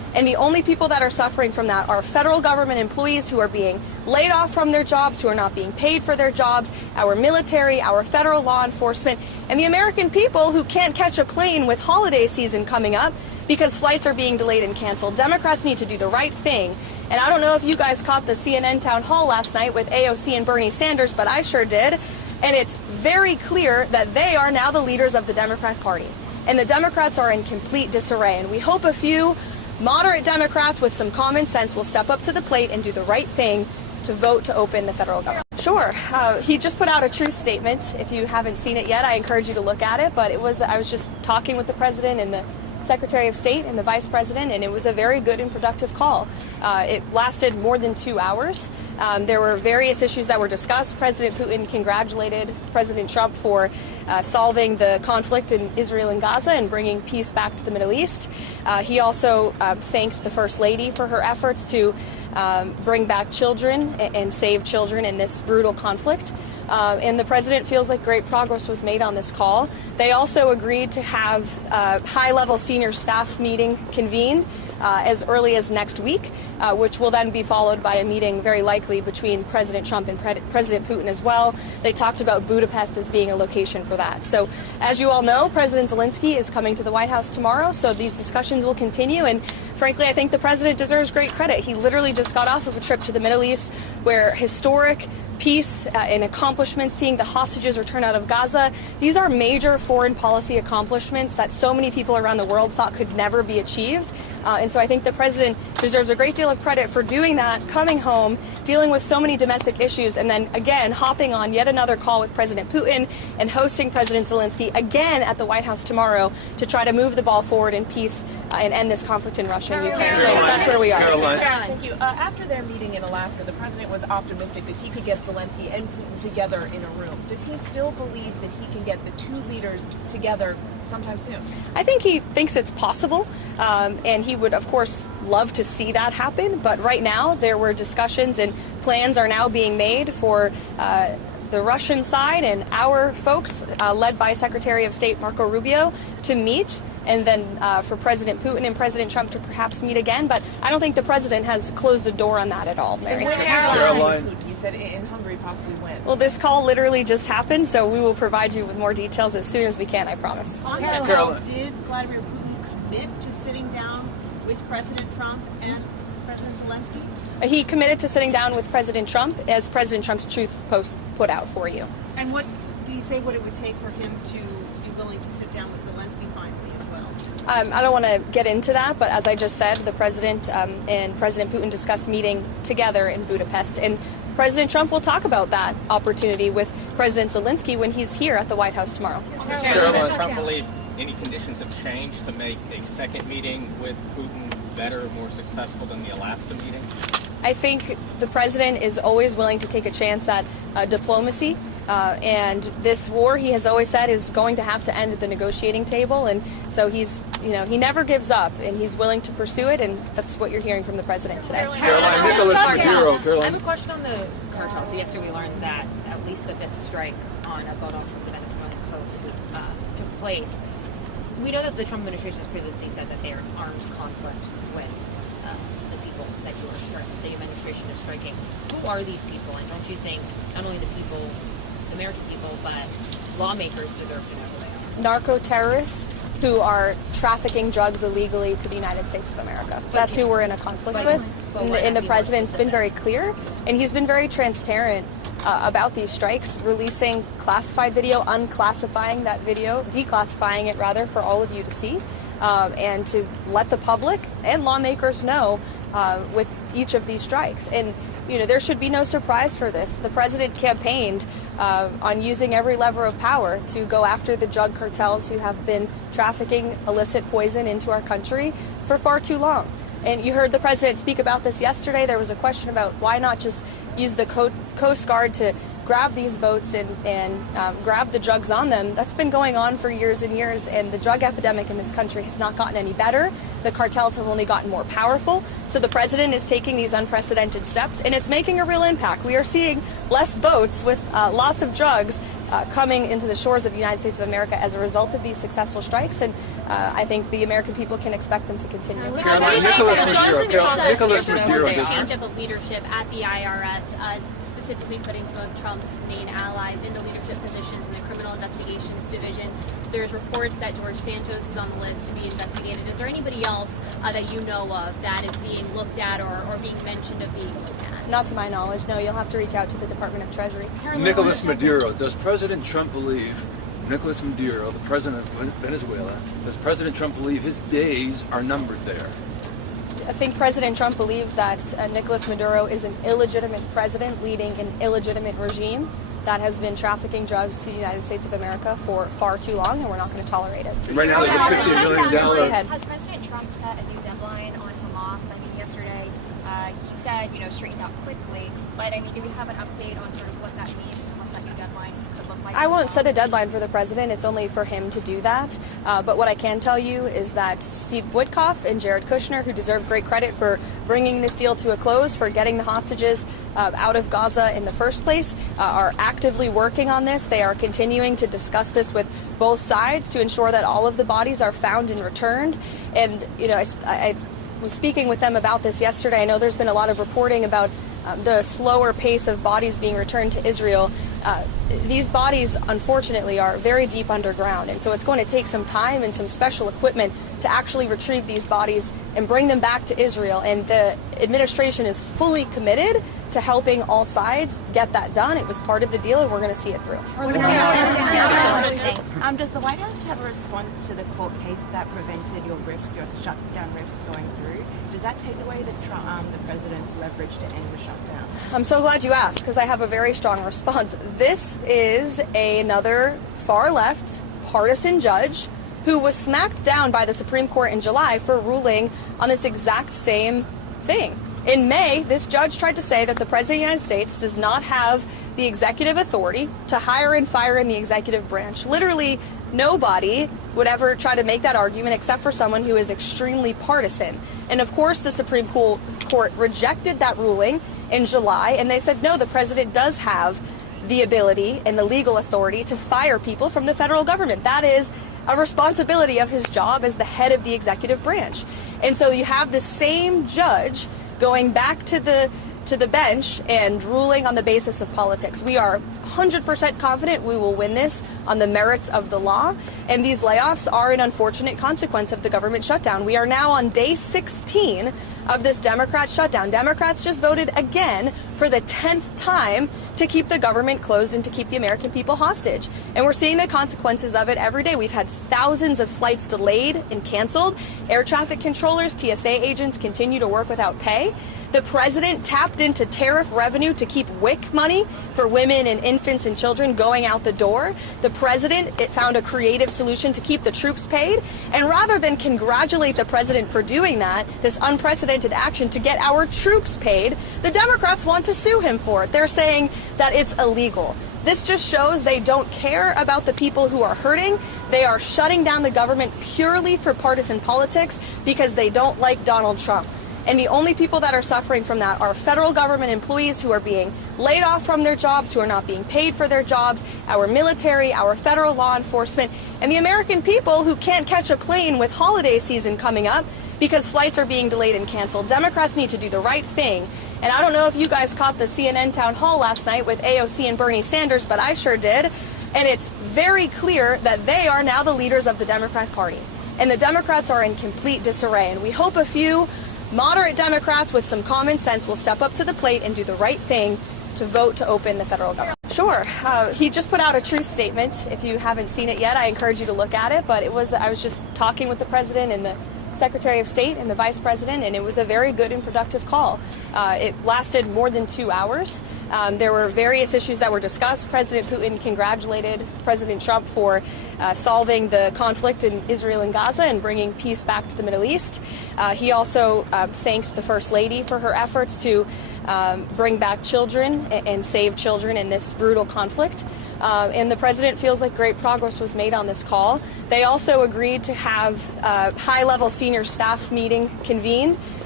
And the only people that are suffering from that are federal government employees who are being laid off from their jobs, who are not being paid for their jobs, our military, our federal law enforcement, and the American people who can't catch a plane with holiday season coming up because flights are being delayed and canceled. Democrats need to do the right thing. And I don't know if you guys caught the CNN town hall last night with AOC and Bernie Sanders, but I sure did. And it's very clear that they are now the leaders of the Democrat Party. And the Democrats are in complete disarray. And we hope a few moderate Democrats with some common sense will step up to the plate and do the right thing to vote to open the federal government. Sure. He just put out a truth statement. If you haven't seen it yet, I encourage you to look at it. But I was just talking with the president and the Secretary of State and the Vice President, and it was a very good and productive call. It lasted more than 2 hours. There were various issues that were discussed. President Putin congratulated President Trump for solving the conflict in Israel and Gaza and bringing peace back to the Middle East. He also thanked the First Lady for her efforts to bring back children and save children in this brutal conflict. And the president feels like great progress was made on this call. They also agreed to have a high-level senior staff meeting convened as early as next week, which will then be followed by a meeting very likely between President Trump and President Putin as well. They talked about Budapest as being a location for that. So as you all know, President Zelensky is coming to the White House tomorrow, so these discussions will continue. And frankly, I think the president deserves great credit. He literally just got off of a trip to the Middle East where historic peace and accomplishments, seeing the hostages return out of Gaza. These are major foreign policy accomplishments that so many people around the world thought could never be achieved. And so I think the president deserves a great deal of credit for doing that, coming home, dealing with so many domestic issues, and then again hopping on yet another call with President Putin and hosting President Zelensky again at the White House tomorrow to try to move the ball forward in peace and end this conflict in Russia and Ukraine. So that's where we are. Karoline. Thank you. After their meeting in Alaska, the president was optimistic that he could get Zelensky and Putin together in a room. Does he still believe that he can get the two leaders together sometime soon? I think he thinks it's possible, and he would, of course, love to see that happen. But right now, there were discussions and plans are now being made for the Russian side and our folks, led by Secretary of State Marco Rubio, to meet, and then for President Putin and President Trump to perhaps meet again. But I don't think the president has closed the door on that at all, Mary. Caroline. You said in Hungary, possibly when? Well, this call literally just happened, so we will provide you with more details as soon as we can, I promise. On that call, did Vladimir Putin commit to sitting down with President Trump and President Zelensky? He committed to sitting down with President Trump, as President Trump's truth post put out for you. And what do you say what it would take for him to be willing to sit down with Zelensky finally as well? I don't want to get into that, but as I just said, the president and President Putin discussed meeting together in Budapest, and President Trump will talk about that opportunity with President Zelensky when he's here at the White House tomorrow. Does Trump believe any conditions have changed to make a second meeting with Putin better, more successful than the Alaska meeting? I think the president is always willing to take a chance at diplomacy. And this war, he has always said, is going to have to end at the negotiating table. And so he never gives up, and he's willing to pursue it. And that's what you're hearing from the president today. Caroline, Nicholas Maduro. I have a question on the cartel. So yesterday we learned that at least the fifth strike on a boat off of the Venezuelan coast took place. We know that the Trump administration has previously said that they are in armed conflict with the people that the administration is striking. Who are these people? And don't you think not only the people, the American people, but lawmakers deserve to know who they are? Narco terrorists who are trafficking drugs illegally to the United States of America. That's who we're in a conflict with. And the president's been very clear, and he's been very transparent about these strikes, releasing classified video, unclassifying that video, declassifying it rather for all of you to see, and to let the public and lawmakers know with each of these strikes. And there should be no surprise for this. The president campaigned on using every lever of power to go after the drug cartels who have been trafficking illicit poison into our country for far too long. And you heard the president speak about this yesterday. There was a question about why not just use the Coast Guard to grab these boats and grab the drugs on them. That's been going on for years and years, and the drug epidemic in this country has not gotten any better. The cartels have only gotten more powerful. So the president is taking these unprecedented steps, and it's making a real impact. We are seeing less boats with lots of drugs coming into the shores of the United States of America as a result of these successful strikes, and I think the American people can expect them to continue. Nicholas Maduro Change of leadership at the IRS, specifically putting some of Trump's main allies into leadership positions in the Criminal Investigations Division. There's reports that George Santos is on the list to be investigated. Is there anybody else that you know of that is being looked at or being mentioned of being looked at? Not to my knowledge, no. You'll have to reach out to the Department of Treasury. Nicholas Maduro. Does President Trump believe Nicholas Maduro, the president of Venezuela, does President Trump believe his days are numbered there? I think President Trump believes that Nicolas Maduro is an illegitimate president leading an illegitimate regime that has been trafficking drugs to the United States of America for far too long, and we're not going to tolerate it. Right now, there's a $50 million. Has President Trump set a new deadline on Hamas? I mean, yesterday he said, straighten out quickly. But I mean, do we have an update on sort of what that means and what that new deadline could look like? I won't set a deadline for the president. It's only for him to do that. But what I can tell you is that Steve Witkoff and Jared Kushner, who deserve great credit for bringing this deal to a close, for getting the hostages out of Gaza in the first place, are actively working on this. They are continuing to discuss this with both sides to ensure that all of the bodies are found and returned. And, I was speaking with them about this yesterday. I know there's been a lot of reporting about the slower pace of bodies being returned to Israel. These bodies, unfortunately, are very deep underground, and so it's going to take some time and some special equipment to actually retrieve these bodies and bring them back to Israel. And the administration is fully committed to helping all sides get that done. It was part of the deal, and we're going to see it through. Does the White House have a response to the court case that prevented your shutdown riffs going through? Does that take away the president's leverage to end the shutdown? I'm so glad you asked, because I have a very strong response. This is another far-left partisan judge who was smacked down by the Supreme Court in July for ruling on this exact same thing. In May, this judge tried to say that the President of the United States does not have the executive authority to hire and fire in the executive branch. Literally, nobody would ever try to make that argument except for someone who is extremely partisan. And of course, the Supreme Court rejected that ruling in July, and they said, no, the president does have the ability and the legal authority to fire people from the federal government. That is a responsibility of his job as the head of the executive branch. And so you have the same judge going back to the bench and ruling on the basis of politics. We are 100% confident we will win this on the merits of the law, and these layoffs are an unfortunate consequence of the government shutdown. We are now on day 16 of this Democrat shutdown. Democrats just voted again for the 10th time to keep the government closed and to keep the American people hostage. And we're seeing the consequences of it every day. We've had thousands of flights delayed and canceled. Air traffic controllers, TSA agents continue to work without pay. The president tapped into tariff revenue to keep WIC money for women and infants and children going out the door. The president found a creative solution to keep the troops paid. And rather than congratulate the president for doing that, this unprecedented action to get our troops paid, the Democrats want to sue him for it. They're saying that it's illegal. This just shows they don't care about the people who are hurting. They are shutting down the government purely for partisan politics because they don't like Donald Trump. And the only people that are suffering from that are federal government employees who are being laid off from their jobs, who are not being paid for their jobs, our military, our federal law enforcement, and the American people who can't catch a plane with holiday season coming up because flights are being delayed and canceled. Democrats need to do the right thing. And I don't know if you guys caught the CNN town hall last night with AOC and Bernie Sanders, but I sure did. And it's very clear that they are now the leaders of the Democrat Party. And the Democrats are in complete disarray. And we hope a few moderate Democrats with some common sense will step up to the plate and do the right thing to vote to open the federal government. Sure. He just put out a truth statement. If you haven't seen it yet, I encourage you to look at it. But I was just talking with the president and the Secretary of State and the Vice President, and it was a very good and productive call. It lasted more than 2 hours. There were various issues that were discussed. President Putin congratulated President Trump for solving the conflict in Israel and Gaza and bringing peace back to the Middle East. He also thanked the First Lady for her efforts to bring back children and save children in this brutal conflict. And the president feels like great progress was made on this call. They also agreed to have a high-level senior staff meeting convened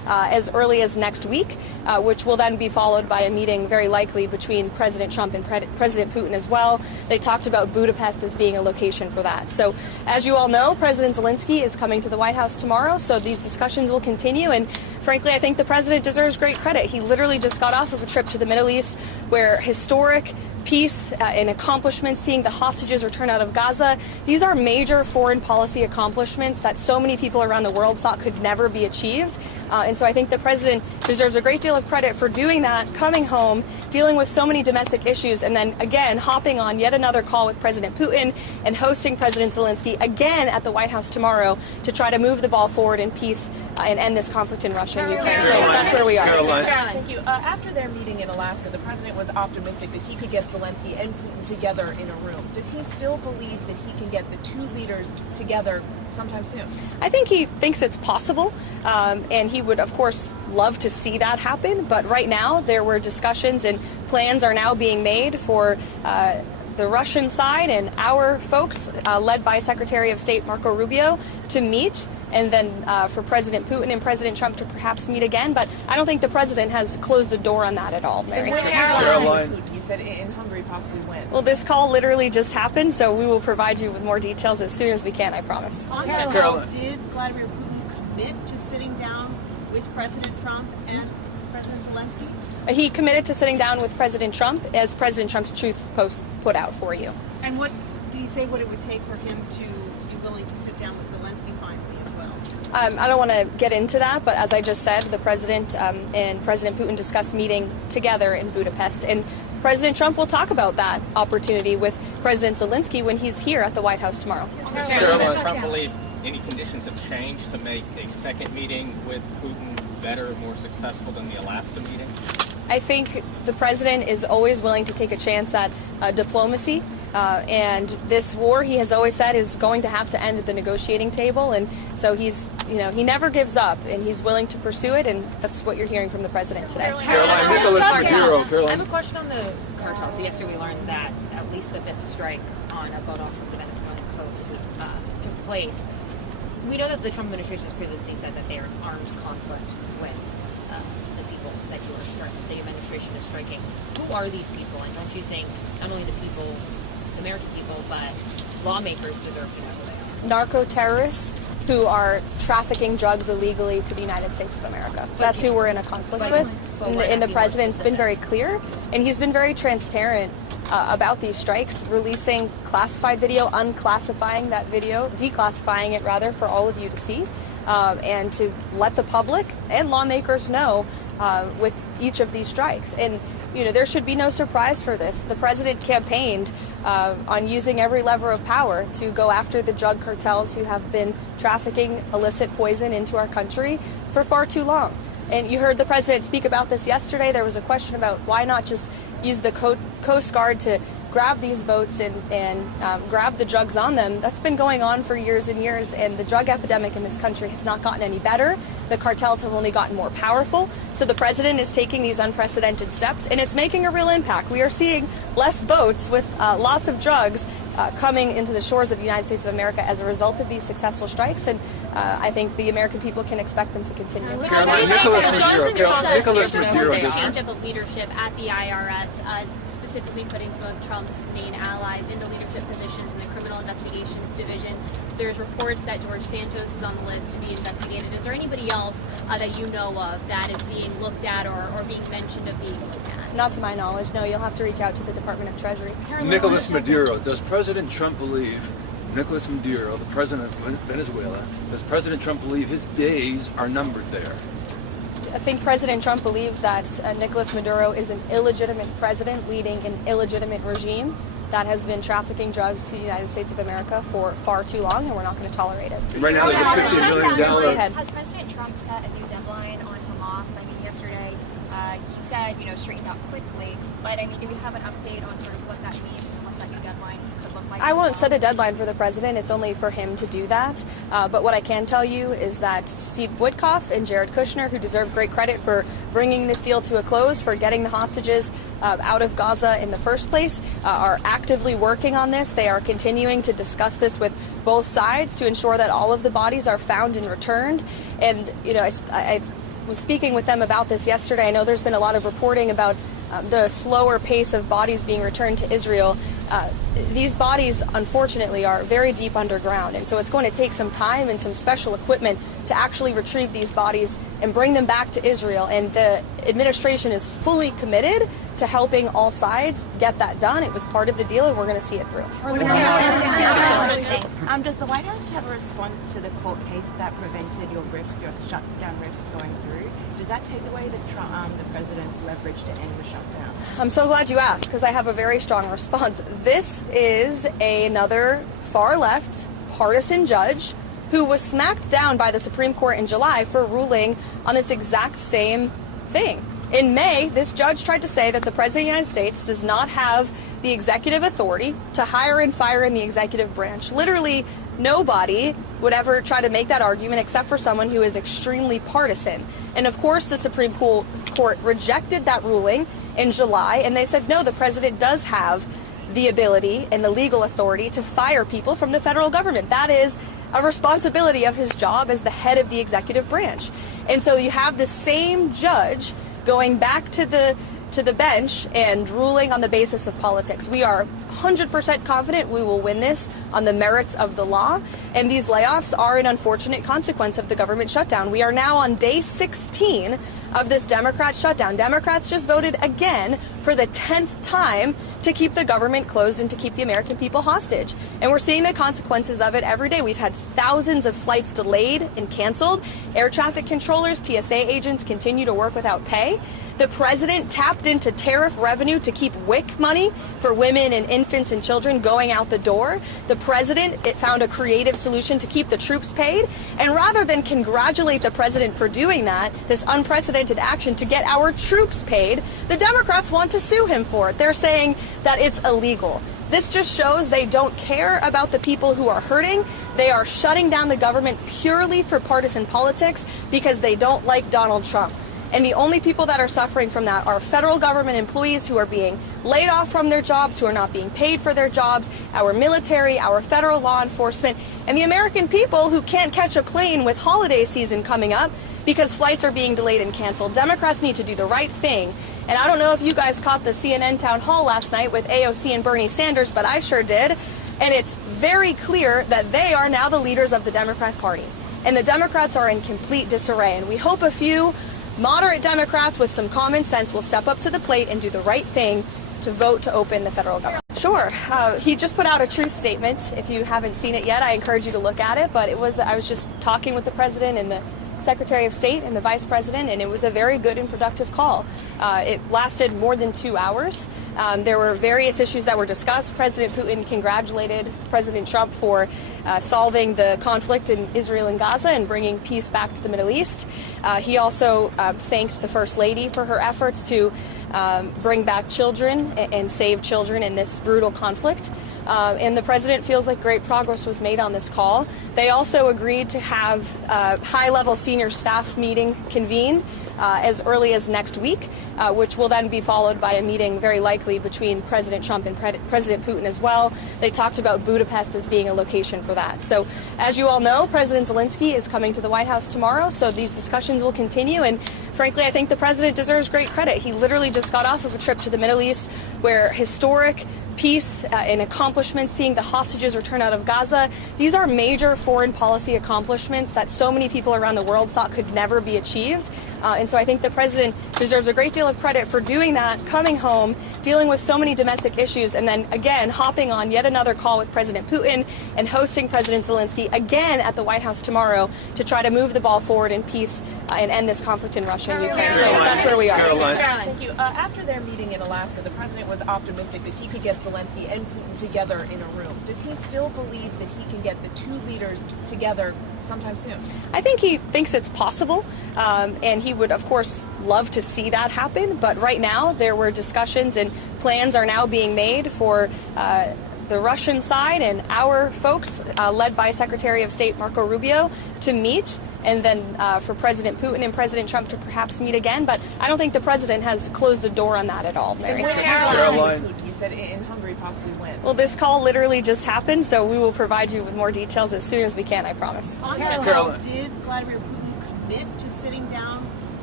as early as next week, which will then be followed by a meeting very likely between President Trump and President Putin as well. They talked about Budapest as being a location for that. So as you all know, President Zelensky is coming to the White House tomorrow, so these discussions will continue. And frankly, I think the president deserves great credit. He literally just got off of a trip to the Middle East where historic peace and accomplishments, seeing the hostages return out of Gaza. These are major foreign policy accomplishments that so many people around the world thought could never be achieved. And so I think the president deserves a great deal of credit for doing that, coming home, dealing with so many domestic issues, and then again hopping on yet another call with President Putin and hosting President Zelensky again at the White House tomorrow to try to move the ball forward in peace and end this conflict in Russia and Ukraine. So that's where we are. Karoline. Thank you. After their meeting in Alaska, the president was optimistic that he could get Zelensky and Putin together in a room. Does he still believe that he can get the two leaders together sometime soon? I think he thinks it's possible, and he would, of course, love to see that happen. But right now, there were discussions and plans are now being made for the Russian side and our folks, led by Secretary of State Marco Rubio, to meet, and then for President Putin and President Trump to perhaps meet again. But I don't think the president has closed the door on that at all, Mary. Caroline. You said in Hungary, possibly when? Well, this call literally just happened, so we will provide you with more details as soon as we can, I promise. On that call, did Vladimir Putin commit to sitting down with President Trump and President Zelensky? He committed to sitting down with President Trump, as President Trump's Truth Post put out for you. And what did he say what it would take for him to be willing to sit down with Zelensky finally as well? I don't want to get into that, but as I just said, the president and President Putin discussed meeting together in Budapest. And President Trump will talk about that opportunity with President Zelensky when he's here at the White House tomorrow. Does Trump believe any conditions have changed to make a second meeting with Putin better, more successful than the Alaska meeting? I think the president is always willing to take a chance at diplomacy. And this war, he has always said, is going to have to end at the negotiating table. And so he's, he never gives up, and he's willing to pursue it. And that's what you're hearing from the president today. Caroline, Nicholas Maduro. I have a question on the cartel. So yesterday we learned that at least the fifth strike on a boat off of the Venezuelan coast took place. We know that the Trump administration has previously said that they are in armed conflict with the people that the administration is striking. Who are these people? And don't you think not only the people, the American people, but lawmakers deserve to know who they are? Narco terrorists who are trafficking drugs illegally to the United States of America. That's who we're in a conflict with. And the president's been very clear, and he's been very transparent about these strikes, releasing classified video, unclassifying that video, declassifying it rather for all of you to see, and to let the public and lawmakers know with each of these strikes. And there should be no surprise for this. The president campaigned on using every lever of power to go after the drug cartels who have been trafficking illicit poison into our country for far too long. And you heard the president speak about this yesterday. There was a question about why not just use the Coast Guard to grab these boats and grab the drugs on them. That's been going on for years and years, and the drug epidemic in this country has not gotten any better. The cartels have only gotten more powerful. So the president is taking these unprecedented steps, and it's making a real impact. We are seeing less boats with lots of drugs coming into the shores of the United States of America as a result of these successful strikes, and I think the American people can expect them to continue. Caroline, Nicholas Maduro. Change of the leadership at the IRS, specifically putting some of Trump's main allies into leadership positions in the Criminal Investigations Division. There's reports that George Santos is on the list to be investigated. Is there anybody else that you know of that is being looked at or being mentioned of being looked at? Not to my knowledge, no. You'll have to reach out to the Department of Treasury. Nicholas Maduro. Does President Trump believe, Nicholas Maduro, the president of Venezuela, does President Trump believe his days are numbered there? I think President Trump believes that Nicolas Maduro is an illegitimate president leading an illegitimate regime that has been trafficking drugs to the United States of America for far too long, and we're not going to tolerate it. Right now, there's a $50 million. Has President Trump set a new deadline on Hamas? I mean, yesterday he said, straighten out quickly. But I mean, do we have an update on sort of what that means and what that new deadline could look like? I won't set a deadline for the president. It's only for him to do that. But what I can tell you is that Steve Witkoff and Jared Kushner, who deserve great credit for bringing this deal to a close, for getting the hostages out of Gaza in the first place, are actively working on this. They are continuing to discuss this with both sides to ensure that all of the bodies are found and returned. And, I was speaking with them about this yesterday. I know there's been a lot of reporting about the slower pace of bodies being returned to Israel. These bodies, unfortunately, are very deep underground, and so it's going to take some time and some special equipment to actually retrieve these bodies and bring them back to Israel. And the administration is fully committed to helping all sides get that done. It was part of the deal, and we're going to see it through. Does the White House have a response to the court case that prevented your shutdown riffs going through? Does that take away the president's leverage to end the shutdown? I'm so glad you asked, because I have a very strong response. This is another far-left partisan judge who was smacked down by the Supreme Court in July for ruling on this exact same thing. In May, this judge tried to say that the President of the United States does not have the executive authority to hire and fire in the executive branch. Literally, nobody would ever try to make that argument except for someone who is extremely partisan. And of course, the Supreme Court rejected that ruling in July, and they said, no, the president does have the ability and the legal authority to fire people from the federal government. That is a responsibility of his job as the head of the executive branch. And so you have the same judge going back to the bench and ruling on the basis of politics. We are 100% confident we will win this on the merits of the law, and these layoffs are an unfortunate consequence of the government shutdown. We are now on day 16 of this Democrat shutdown. Democrats just voted again for the 10th time to keep the government closed and to keep the American people hostage. And we're seeing the consequences of it every day. We've had thousands of flights delayed and canceled. Air traffic controllers, TSA agents continue to work without pay. The president tapped into tariff revenue to keep WIC money for women and infants and children going out the door. The president found a creative solution to keep the troops paid. And rather than congratulate the president for doing that, this unprecedented action to get our troops paid, the Democrats want to sue him for it. They're saying that it's illegal. This just shows they don't care about the people who are hurting. They are shutting down the government purely for partisan politics because they don't like Donald Trump. And the only people that are suffering from that are federal government employees who are being laid off from their jobs, who are not being paid for their jobs, our military, our federal law enforcement, and the American people who can't catch a plane with holiday season coming up because flights are being delayed and canceled. Democrats need to do the right thing. And I don't know if you guys caught the CNN town hall last night with AOC and Bernie Sanders, but I sure did. And it's very clear that they are now the leaders of the Democrat Party. And the Democrats are in complete disarray. And we hope a few moderate Democrats with some common sense will step up to the plate and do the right thing to vote to open the federal government. Sure. He just put out a truth statement. If you haven't seen it yet, I encourage you to look at it. But I was just talking with the president and the Secretary of State and the Vice President, and it was a very good and productive call. It lasted more than 2 hours. There were various issues that were discussed. President Putin congratulated President Trump for solving the conflict in Israel and Gaza and bringing peace back to the Middle East. He also thanked the First Lady for her efforts to bring back children and save children in this brutal conflict. And the president feels like great progress was made on this call. They also agreed to have a high-level senior staff meeting convened as early as next week, which will then be followed by a meeting very likely between President Trump and President Putin as well. They talked about Budapest as being a location for that. So as you all know, President Zelensky is coming to the White House tomorrow, so these discussions will continue. And frankly, I think the president deserves great credit. He literally just got off of a trip to the Middle East where historic peace and accomplishments, seeing the hostages return out of Gaza. These are major foreign policy accomplishments that so many people around the world thought could never be achieved. And so I think the president deserves a great deal of credit for doing that, coming home, dealing with so many domestic issues, and then again hopping on yet another call with President Putin and hosting President Zelensky again at the White House tomorrow to try to move the ball forward in peace and end this conflict in Russia and Ukraine. So that's where we are. Karoline. Thank you. After their meeting in Alaska, the president was optimistic that he could get Zelensky and Putin together in a room. Does he still believe that he can get the two leaders together sometime soon? I think he thinks it's possible, and he would, of course, love to see that happen. But right now, there were discussions and plans are now being made for the Russian side and our folks, led by Secretary of State Marco Rubio, to meet, and then for President Putin and President Trump to perhaps meet again. But I don't think the president has closed the door on that at all, Mary. Caroline, you said in Hungary possibly when? Well, this call literally just happened, so we will provide you with more details as soon as we can, I promise. On that call, did Vladimir Putin commit to sitting down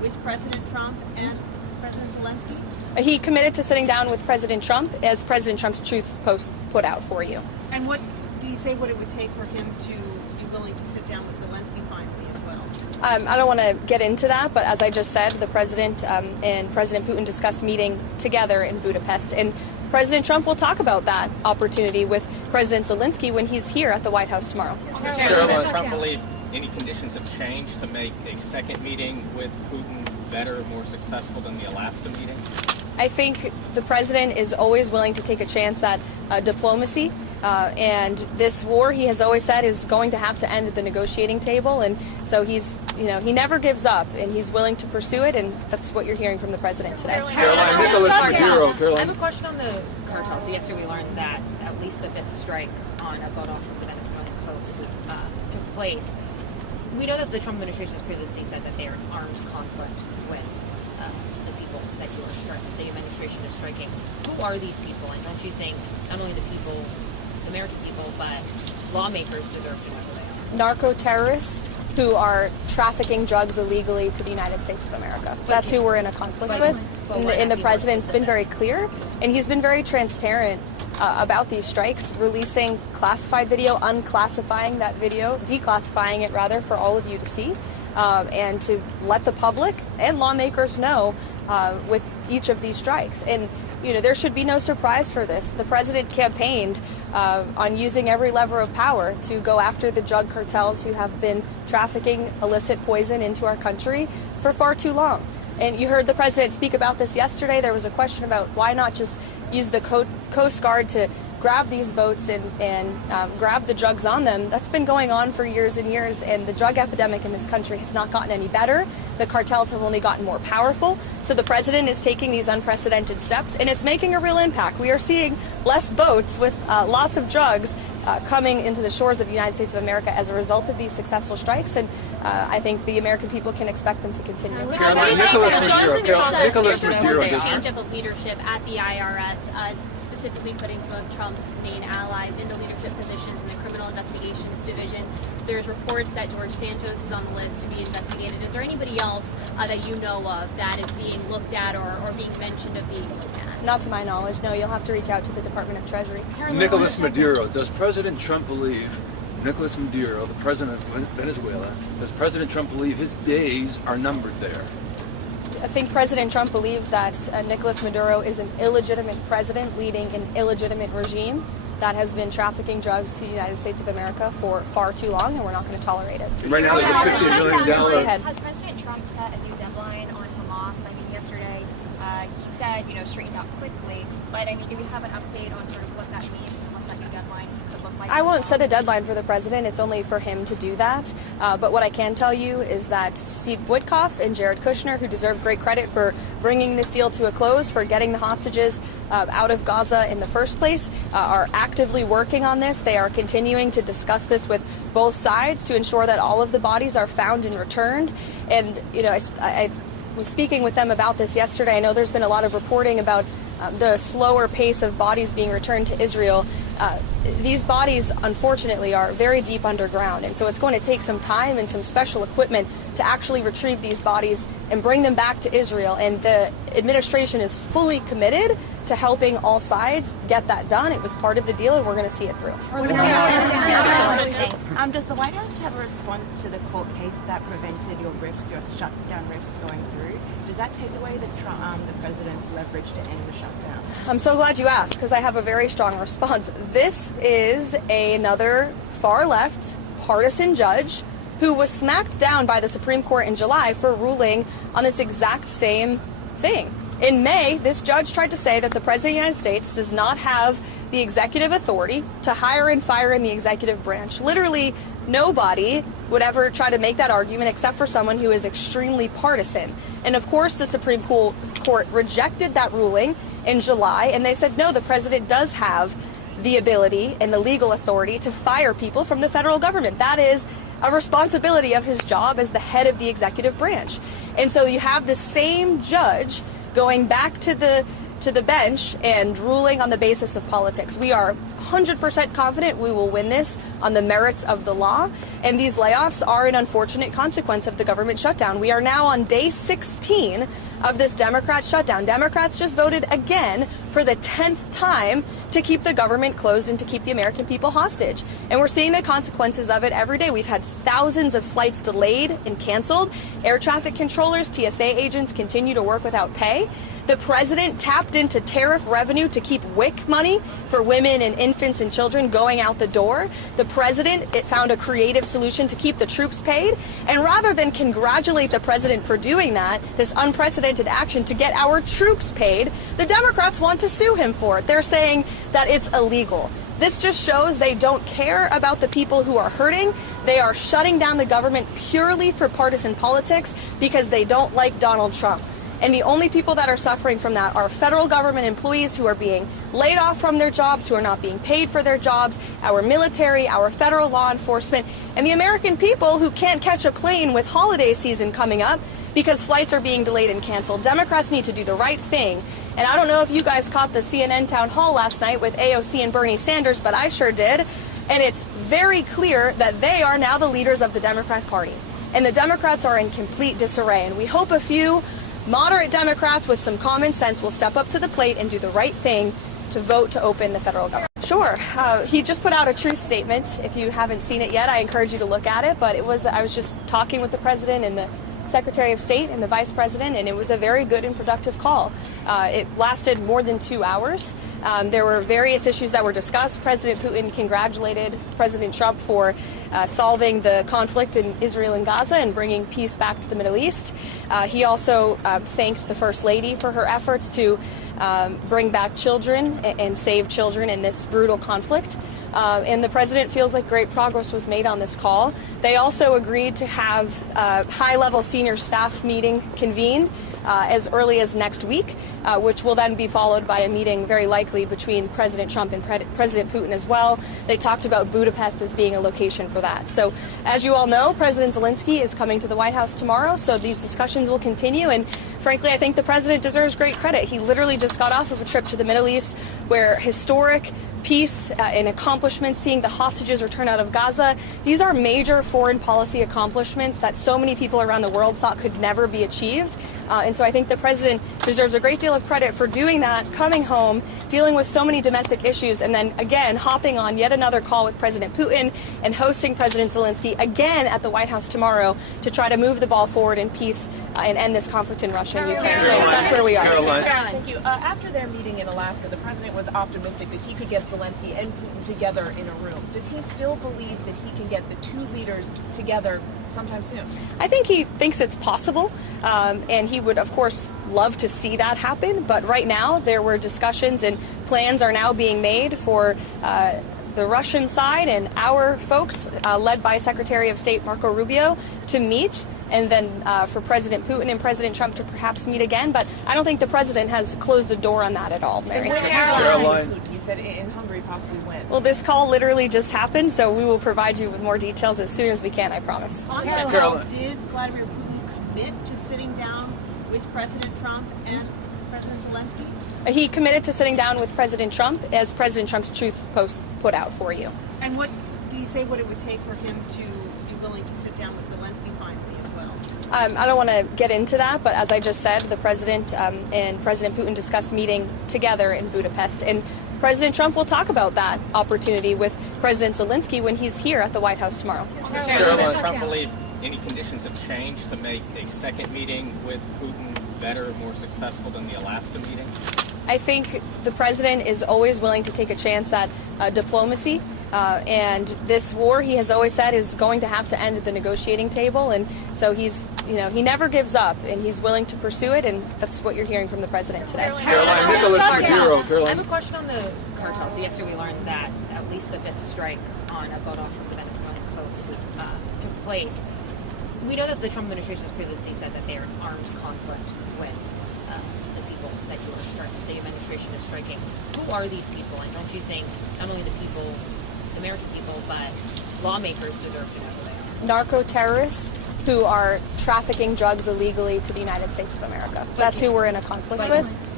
with President Trump and President Zelensky? He committed to sitting down with President Trump, as President Trump's Truth post put out for you. And what do you say what it would take for him to be willing to sit down with Zelensky finally as well? I don't want to get into that, but as I just said, the President and President Putin discussed meeting together in Budapest. And President Trump will talk about that opportunity with President Zelensky when he's here at the White House tomorrow. Does Trump believe any conditions have changed to make a second meeting with Putin better, more successful than the Alaska meeting? I think the president is always willing to take a chance at diplomacy. And this war, he has always said, is going to have to end at the negotiating table. And so he's, he never gives up, and he's willing to pursue it. And that's what you're hearing from the president today. I have a question on the cartel. So yesterday we learned that at least the fifth strike on a boat off of the Venezuelan coast took place. We know that the Trump administration has previously said that they are in armed conflict with the people that the administration is striking. Who are these people? And don't you think not only the people, the American people, but lawmakers deserve to know who they are? Narco terrorists who are trafficking drugs illegally to the United States of America. That's who we're in a conflict with. And the president's been very clear, and he's been very transparent about these strikes, releasing classified video, unclassifying that video, declassifying it rather for all of you to see, and to let the public and lawmakers know with each of these strikes. And there should be no surprise for this. The president campaigned on using every lever of power to go after the drug cartels who have been trafficking illicit poison into our country for far too long. And you heard the president speak about this yesterday. There was a question about why not just use the Coast Guard to grab these boats and grab the drugs on them. That's been going on for years and years, and the drug epidemic in this country has not gotten any better. The cartels have only gotten more powerful. So the president is taking these unprecedented steps, and it's making a real impact. We are seeing less boats with lots of drugs coming into the shores of the United States of America as a result of these successful strikes, and I think the American people can expect them to continue. Nicholas Maduro, change of leadership at the IRS, specifically putting some of Trump's main allies into leadership positions in the Criminal Investigations Division. There's reports that George Santos is on the list to be investigated. Is there anybody else that you know of that is being looked at or being mentioned of being looked at? Not to my knowledge, no. You'll have to reach out to the Department of Treasury. Nicholas Maduro. Does President Trump believe Nicholas Maduro, the president of Venezuela, does President Trump believe his days are numbered there? I think President Trump believes that Nicolas Maduro is an illegitimate president leading an illegitimate regime that has been trafficking drugs to the United States of America for far too long, and we're not going to tolerate it. Right now, there's a $15 million. Has President Trump set a new deadline on Hamas? I mean, yesterday he said, straighten out quickly. But I mean, do we have an update on sort of what that means and what that new deadline could look like? I won't set a deadline for the president. It's only for him to do that. But what I can tell you is that Steve Witkoff and Jared Kushner, who deserve great credit for bringing this deal to a close, for getting the hostages out of Gaza in the first place, are actively working on this. They are continuing to discuss this with both sides to ensure that all of the bodies are found and returned. And, I was speaking with them about this yesterday. I know there's been a lot of reporting about the slower pace of bodies being returned to Israel. These bodies, unfortunately, are very deep underground, and so it's going to take some time and some special equipment to actually retrieve these bodies and bring them back to Israel. And the administration is fully committed to helping all sides get that done. It was part of the deal, and we're going to see it through. Does the White House have a response to the court case that prevented your shutdown riffs going through? Does that take away the president's leverage to end the shutdown? I'm so glad you asked, because I have a very strong response. This is another far-left partisan judge who was smacked down by the Supreme Court in July for ruling on this exact same thing. In May, this judge tried to say that the President of the United States does not have the executive authority to hire and fire in the executive branch. Literally, nobody would ever try to make that argument except for someone who is extremely partisan. And of course, the Supreme Court rejected that ruling in July, and they said, no, the president does have the ability and the legal authority to fire people from the federal government. That is a responsibility of his job as the head of the executive branch. And so you have the same judge going back to the to the bench and ruling on the basis of politics. We are 100% confident we will win this on the merits of the law, and these layoffs are an unfortunate consequence of the government shutdown. We are now on day 16 of this Democrat shutdown. Democrats just voted again for the 10th time to keep the government closed and to keep the American people hostage. And we're seeing the consequences of it every day. We've had thousands of flights delayed and canceled. Air traffic controllers, TSA agents continue to work without pay. The president tapped into tariff revenue to keep WIC money for women and infants and children going out the door. The president found a creative solution to keep the troops paid. And rather than congratulate the president for doing that, this unprecedented action to get our troops paid, the Democrats want to sue him for it. They're saying that it's illegal. This just shows they don't care about the people who are hurting. They are shutting down the government purely for partisan politics because they don't like Donald Trump. And the only people that are suffering from that are federal government employees who are being laid off from their jobs, who are not being paid for their jobs, our military, our federal law enforcement, and the American people who can't catch a plane with holiday season coming up because flights are being delayed and canceled. Democrats need to do the right thing. And I don't know if you guys caught the CNN town hall last night with AOC and Bernie Sanders, but I sure did. And it's very clear that they are now the leaders of the Democrat Party. And the Democrats are in complete disarray. And we hope a few moderate Democrats with some common sense will step up to the plate and do the right thing to vote to open the federal government. Sure. He just put out a truth statement. If you haven't seen it yet, I encourage you to look at it. But I was just talking with the president and the Secretary of State and the Vice President, and it was a very good and productive call. It lasted more than 2 hours. There were various issues that were discussed. President Putin congratulated President Trump for solving the conflict in Israel and Gaza and bringing peace back to the Middle East. He also thanked the First Lady for her efforts to bring back children and save children in this brutal conflict. And the president feels like great progress was made on this call. They also agreed to have a high-level senior staff meeting convened as early as next week, which will then be followed by a meeting very likely between President Trump and President Putin as well. They talked about Budapest as being a location for that. So as you all know, President Zelensky is coming to the White House tomorrow, so these discussions will continue. And frankly, I think the president deserves great credit. He literally just got off of a trip to the Middle East where historic peace and accomplishments, seeing the hostages return out of Gaza. These are major foreign policy accomplishments that so many people around the world thought could never be achieved. And so I think the president deserves a great deal of credit for doing that, coming home, dealing with so many domestic issues, and then again hopping on yet another call with President Putin and hosting President Zelensky again at the White House tomorrow to try to move the ball forward in peace and end this conflict in Russia and Ukraine. So that's where we are. Karoline. Thank you. After their meeting in Alaska, the president was optimistic that he could get Zelensky and Putin together in a room. Does he still believe that he can get the two leaders together sometime soon? I think he thinks it's possible, and he would, of course, love to see that happen. But right now, there were discussions and plans are now being made for the Russian side and our folks, led by Secretary of State Marco Rubio, to meet, and then for President Putin and President Trump to perhaps meet again. But I don't think the president has closed the door on that at all, Mary. Karoline. You said in Hungary, possibly when? Well, this call literally just happened, so we will provide you with more details as soon as we can, I promise. On that call, did Vladimir Putin commit to sitting down with President Trump and President Zelensky? He committed to sitting down with President Trump, as President Trump's truth post put out for you. And what do you say what it would take for him to be willing to sit down with Zelensky finally as well? I don't want to get into that, but as I just said, the president and President Putin discussed meeting together in Budapest. And President Trump will talk about that opportunity with President Zelensky when he's here at the White House tomorrow. Does Trump believe any conditions have changed to make a second meeting with Putin better, more successful than the Alaska meeting? I think the president is always willing to take a chance at diplomacy. And this war, he has always said, is going to have to end at the negotiating table. And so he's, he never gives up, and he's willing to pursue it. And that's what you're hearing from the president today. I have a question on the cartel. So yesterday we learned that at least the fifth strike on a boat off of the Venezuelan coast took place. We know that the Trump administration has previously said that they are in armed conflict with the people that the administration is striking. Who are these people? And don't you think not only the people, the American people, but lawmakers deserve to know who they are? Narco-terrorists who are trafficking drugs illegally to the United States of America. That's who we're in a conflict with.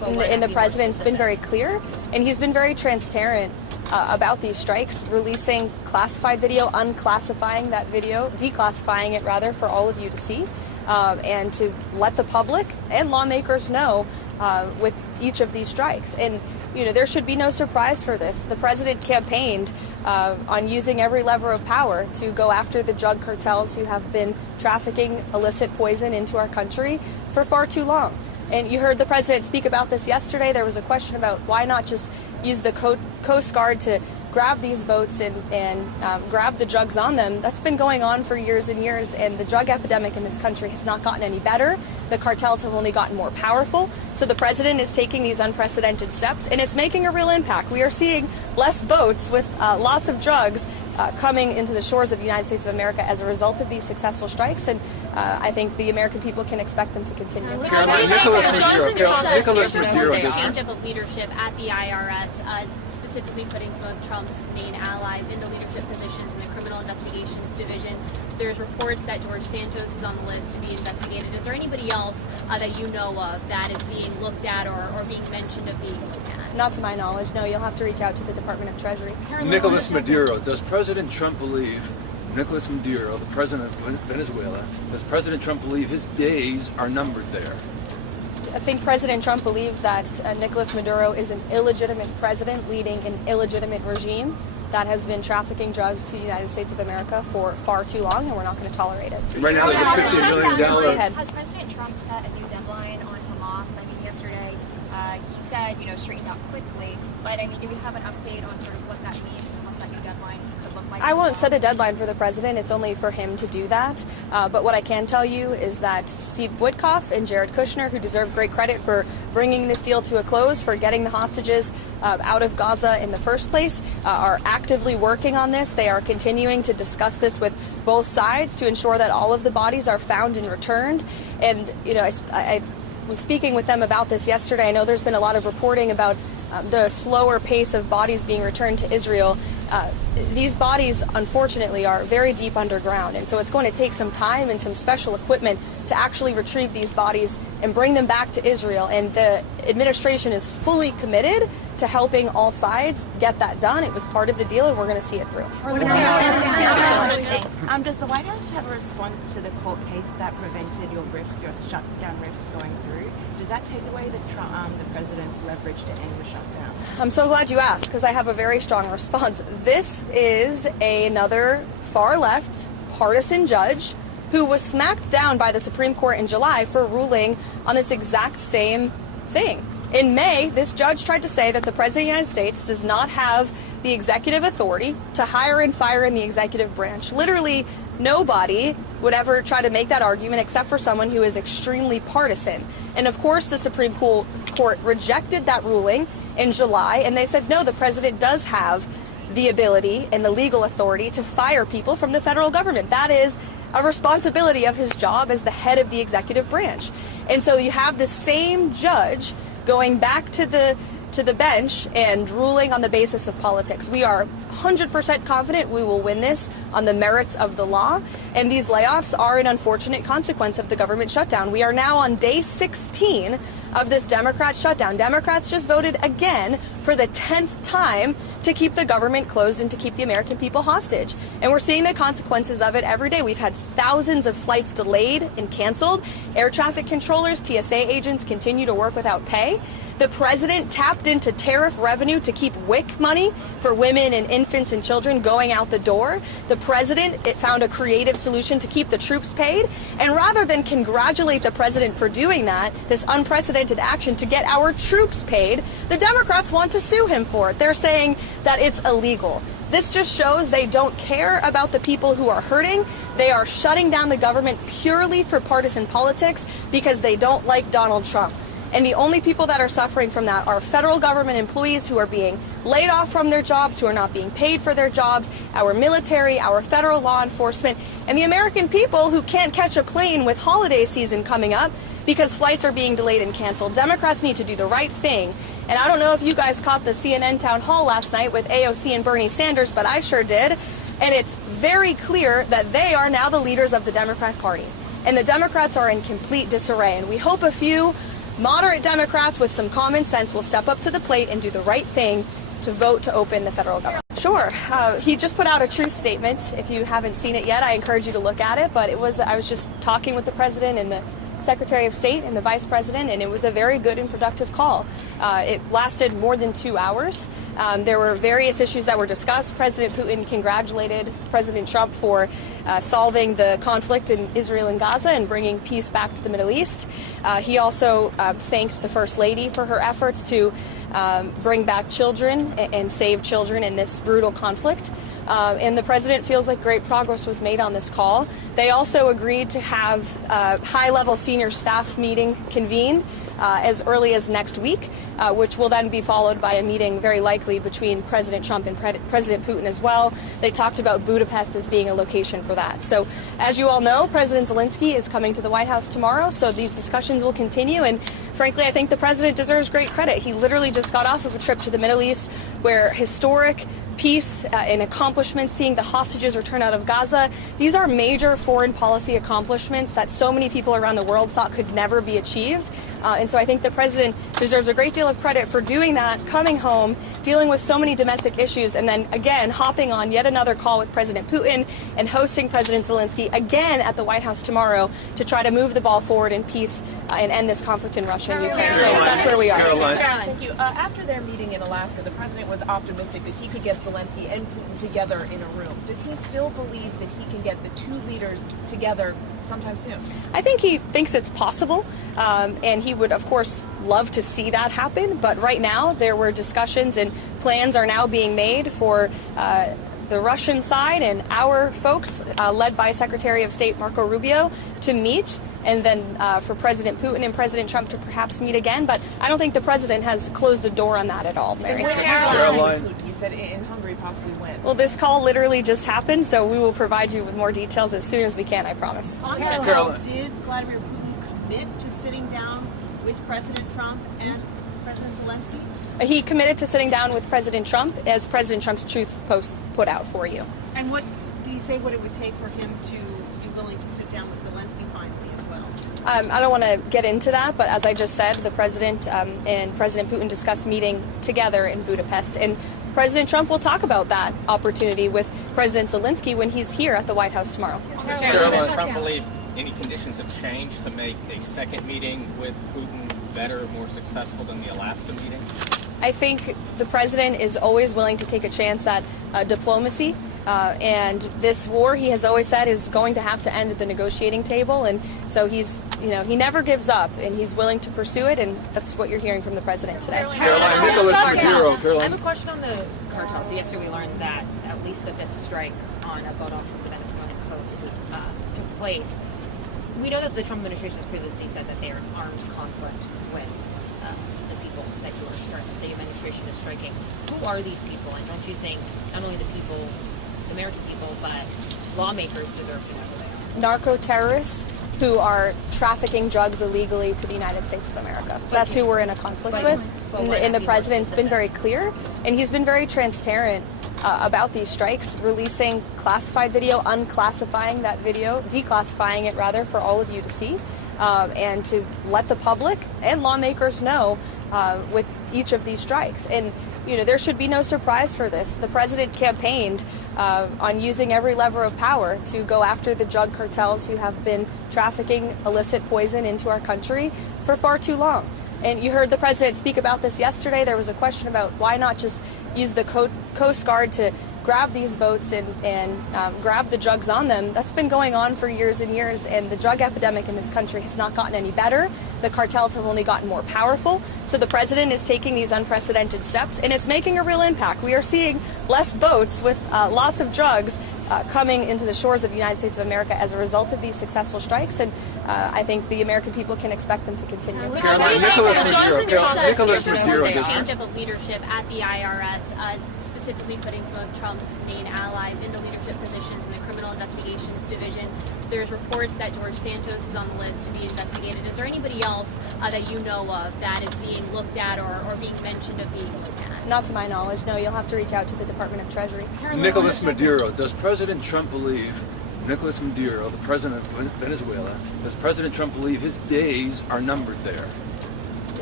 And the president's been very clear, and he's been very transparent about these strikes, releasing classified video, unclassifying that video, declassifying it rather, for all of you to see, and to let the public and lawmakers know with each of these strikes. And there should be no surprise for this. The president campaigned on using every lever of power to go after the drug cartels who have been trafficking illicit poison into our country for far too long. And you heard the president speak about this yesterday. There was a question about why not just use the Coast Guard to grab these boats and grab the drugs on them. That's been going on for years and years, and the drug epidemic in this country has not gotten any better. The cartels have only gotten more powerful. So the president is taking these unprecedented steps, and it's making a real impact. We are seeing less boats with lots of drugs coming into the shores of the United States of America as a result of these successful strikes, and I think the American people can expect them to continue. Nicholas Maduro, change up of leadership at the IRS, specifically putting some of Trump's main allies into leadership positions in the Criminal Investigations Division. There's reports that George Santos is on the list to be investigated. Is there anybody else that you know of that is being looked at or being mentioned of being looked at? Not to my knowledge, no. You'll have to reach out to the Department of Treasury. Nicholas Maduro. Does President Trump believe Nicholas Maduro, the president of Venezuela, does President Trump believe his days are numbered there? I think President Trump believes that Nicolas Maduro is an illegitimate president leading an illegitimate regime that has been trafficking drugs to the United States of America for far too long, and we're not going to tolerate it. Right now, there's a $15 million. Has President Trump set a new deadline on Hamas? I mean, yesterday he said, straighten out quickly. But I mean, do we have an update on sort of what that means and what that new deadline could look like? I won't set a deadline for the president. It's only for him to do that. But what I can tell you is that Steve Witkoff and Jared Kushner, who deserve great credit for bringing this deal to a close, for getting the hostages out of Gaza in the first place, are actively working on this. They are continuing to discuss this with both sides to ensure that all of the bodies are found and returned. And, I was speaking with them about this yesterday. I know there's been a lot of reporting about the slower pace of bodies being returned to Israel. These bodies, unfortunately, are very deep underground, and so it's going to take some time and some special equipment to actually retrieve these bodies and bring them back to Israel. And the administration is fully committed to helping all sides get that done. It was part of the deal, and we're going to see it through. Does the White House have a response to the court case that prevented your shutdown riffs going through? Does that take away the president's leverage to end the shutdown? I'm so glad you asked, because I have a very strong response. This is another far-left partisan judge who was smacked down by the Supreme Court in July for ruling on this exact same thing. In May, this judge tried to say that the President of the United States does not have the executive authority to hire and fire in the executive branch. Literally, nobody would ever try to make that argument except for someone who is extremely partisan. And of course, the Supreme Court rejected that ruling in July, and they said, no, the president does have the ability and the legal authority to fire people from the federal government. That is a responsibility of his job as the head of the executive branch. And so you have the same judge going back to the bench and ruling on the basis of politics. We are 100% confident we will win this on the merits of the law, and these layoffs are an unfortunate consequence of the government shutdown. We are now on day 16 of this Democrat shutdown. Democrats just voted again for the 10th time to keep the government closed and to keep the American people hostage. And we're seeing the consequences of it every day. We've had thousands of flights delayed and canceled. Air traffic controllers, TSA agents continue to work without pay. The president tapped into tariff revenue to keep WIC money for women and infants and children going out the door. The president found a creative solution to keep the troops paid. And rather than congratulate the president for doing that, this unprecedented action to get our troops paid, the Democrats want to sue him for it. They're saying that it's illegal. This just shows they don't care about the people who are hurting. They are shutting down the government purely for partisan politics because they don't like Donald Trump. And the only people that are suffering from that are federal government employees who are being laid off from their jobs, who are not being paid for their jobs, our military, our federal law enforcement, and the American people who can't catch a plane with holiday season coming up because flights are being delayed and canceled. Democrats need to do the right thing. And I don't know if you guys caught the CNN town hall last night with AOC and Bernie Sanders, but I sure did. And it's very clear that they are now the leaders of the Democrat Party. And the Democrats are in complete disarray. And we hope a few moderate Democrats with some common sense will step up to the plate and do the right thing to vote to open the federal government. Sure. He just put out a truth statement. If you haven't seen it yet, I encourage you to look at it. But I was just talking with the president and the Secretary of State and the Vice President, and it was a very good and productive call. It lasted more than 2 hours. There were various issues that were discussed. President Putin congratulated President Trump for solving the conflict in Israel and Gaza and bringing peace back to the Middle East. He also thanked the First Lady for her efforts to bring back children and save children in this brutal conflict. And the president feels like great progress was made on this call. They also agreed to have a high-level senior staff meeting convened as early as next week, which will then be followed by a meeting very likely between President Trump and President Putin as well. They talked about Budapest as being a location for that. So as you all know, President Zelensky is coming to the White House tomorrow, so these discussions will continue. And frankly, I think the president deserves great credit. He literally just got off of a trip to the Middle East where historic peace and accomplishments, seeing the hostages return out of Gaza. These are major foreign policy accomplishments that so many people around the world thought could never be achieved. And so I think the president deserves a great deal of credit for doing that, coming home, dealing with so many domestic issues, and then again hopping on yet another call with President Putin and hosting President Zelensky again at the White House tomorrow to try to move the ball forward in peace and end this conflict in Russia and Ukraine. So that's where we are. Karoline. Thank you. After their meeting in Alaska, the president was optimistic that he could get Zelensky and Putin together in a room. Does he still believe that he can get the two leaders together sometime soon? I think he thinks it's possible, and he would, of course, love to see that happen. But right now, there were discussions and plans are now being made for the Russian side and our folks, led by Secretary of State Marco Rubio, to meet, and then for President Putin and President Trump to perhaps meet again. But I don't think the president has closed the door on that at all, Mary. Karoline. You said in Hungary, possibly when? Well, this call literally just happened, so we will provide you with more details as soon as we can, I promise. On that call, did Vladimir Putin commit to sitting down with President Trump and President Zelensky? He committed to sitting down with President Trump, as President Trump's truth post put out for you. And what do you say what it would take for him to be willing to sit down with Zelensky finally as well? I don't want to get into that, but as I just said, the president and President Putin discussed meeting together in Budapest, and President Trump will talk about that opportunity with President Zelensky when he's here at the White House tomorrow. Does Trump believe any conditions have changed to make a second meeting with Putin better, more successful than the Alaska meeting? I think the president is always willing to take a chance at diplomacy, and this war, he has always said, is going to have to end at the negotiating table, and so he's, he never gives up, and he's willing to pursue it, and that's what you're hearing from the president today. I have a question on the cartel. So yesterday we learned that at least the fifth strike on a boat off of the Venezuelan coast took place. We know that the Trump administration has previously said that they are in armed conflict with the people that the administration is striking. Who are these people? And don't you think not only the people, the American people, but lawmakers deserve to know who they are? Narco terrorists who are trafficking drugs illegally to the United States of America. That's who we're in a conflict with. And the president's been very clear, and he's been very transparent about these strikes, releasing classified video, unclassifying that video, declassifying it rather for all of you to see, and to let the public and lawmakers know with each of these strikes. And there should be no surprise for this. The president campaigned on using every lever of power to go after the drug cartels who have been trafficking illicit poison into our country for far too long. And you heard the president speak about this yesterday. There was a question about why not just use the Coast Guard to grab these boats and grab the drugs on them. That's been going on for years and years, and the drug epidemic in this country has not gotten any better. The cartels have only gotten more powerful. So the president is taking these unprecedented steps, and it's making a real impact. We are seeing less boats with lots of drugs coming into the shores of the United States of America as a result of these successful strikes, and I think the American people can expect them to continue. Nicholas Maduro, a change of leadership at the IRS, specifically putting some of Trump's main allies into leadership positions in the Criminal Investigations Division. There's reports that George Santos is on the list to be investigated. Is there anybody else that you know of that is being looked at or being mentioned of being looked at? Not to my knowledge, no. You'll have to reach out to the Department of Treasury. Nicholas Maduro. Does President Trump believe Nicholas Maduro, the president of Venezuela, does President Trump believe his days are numbered there?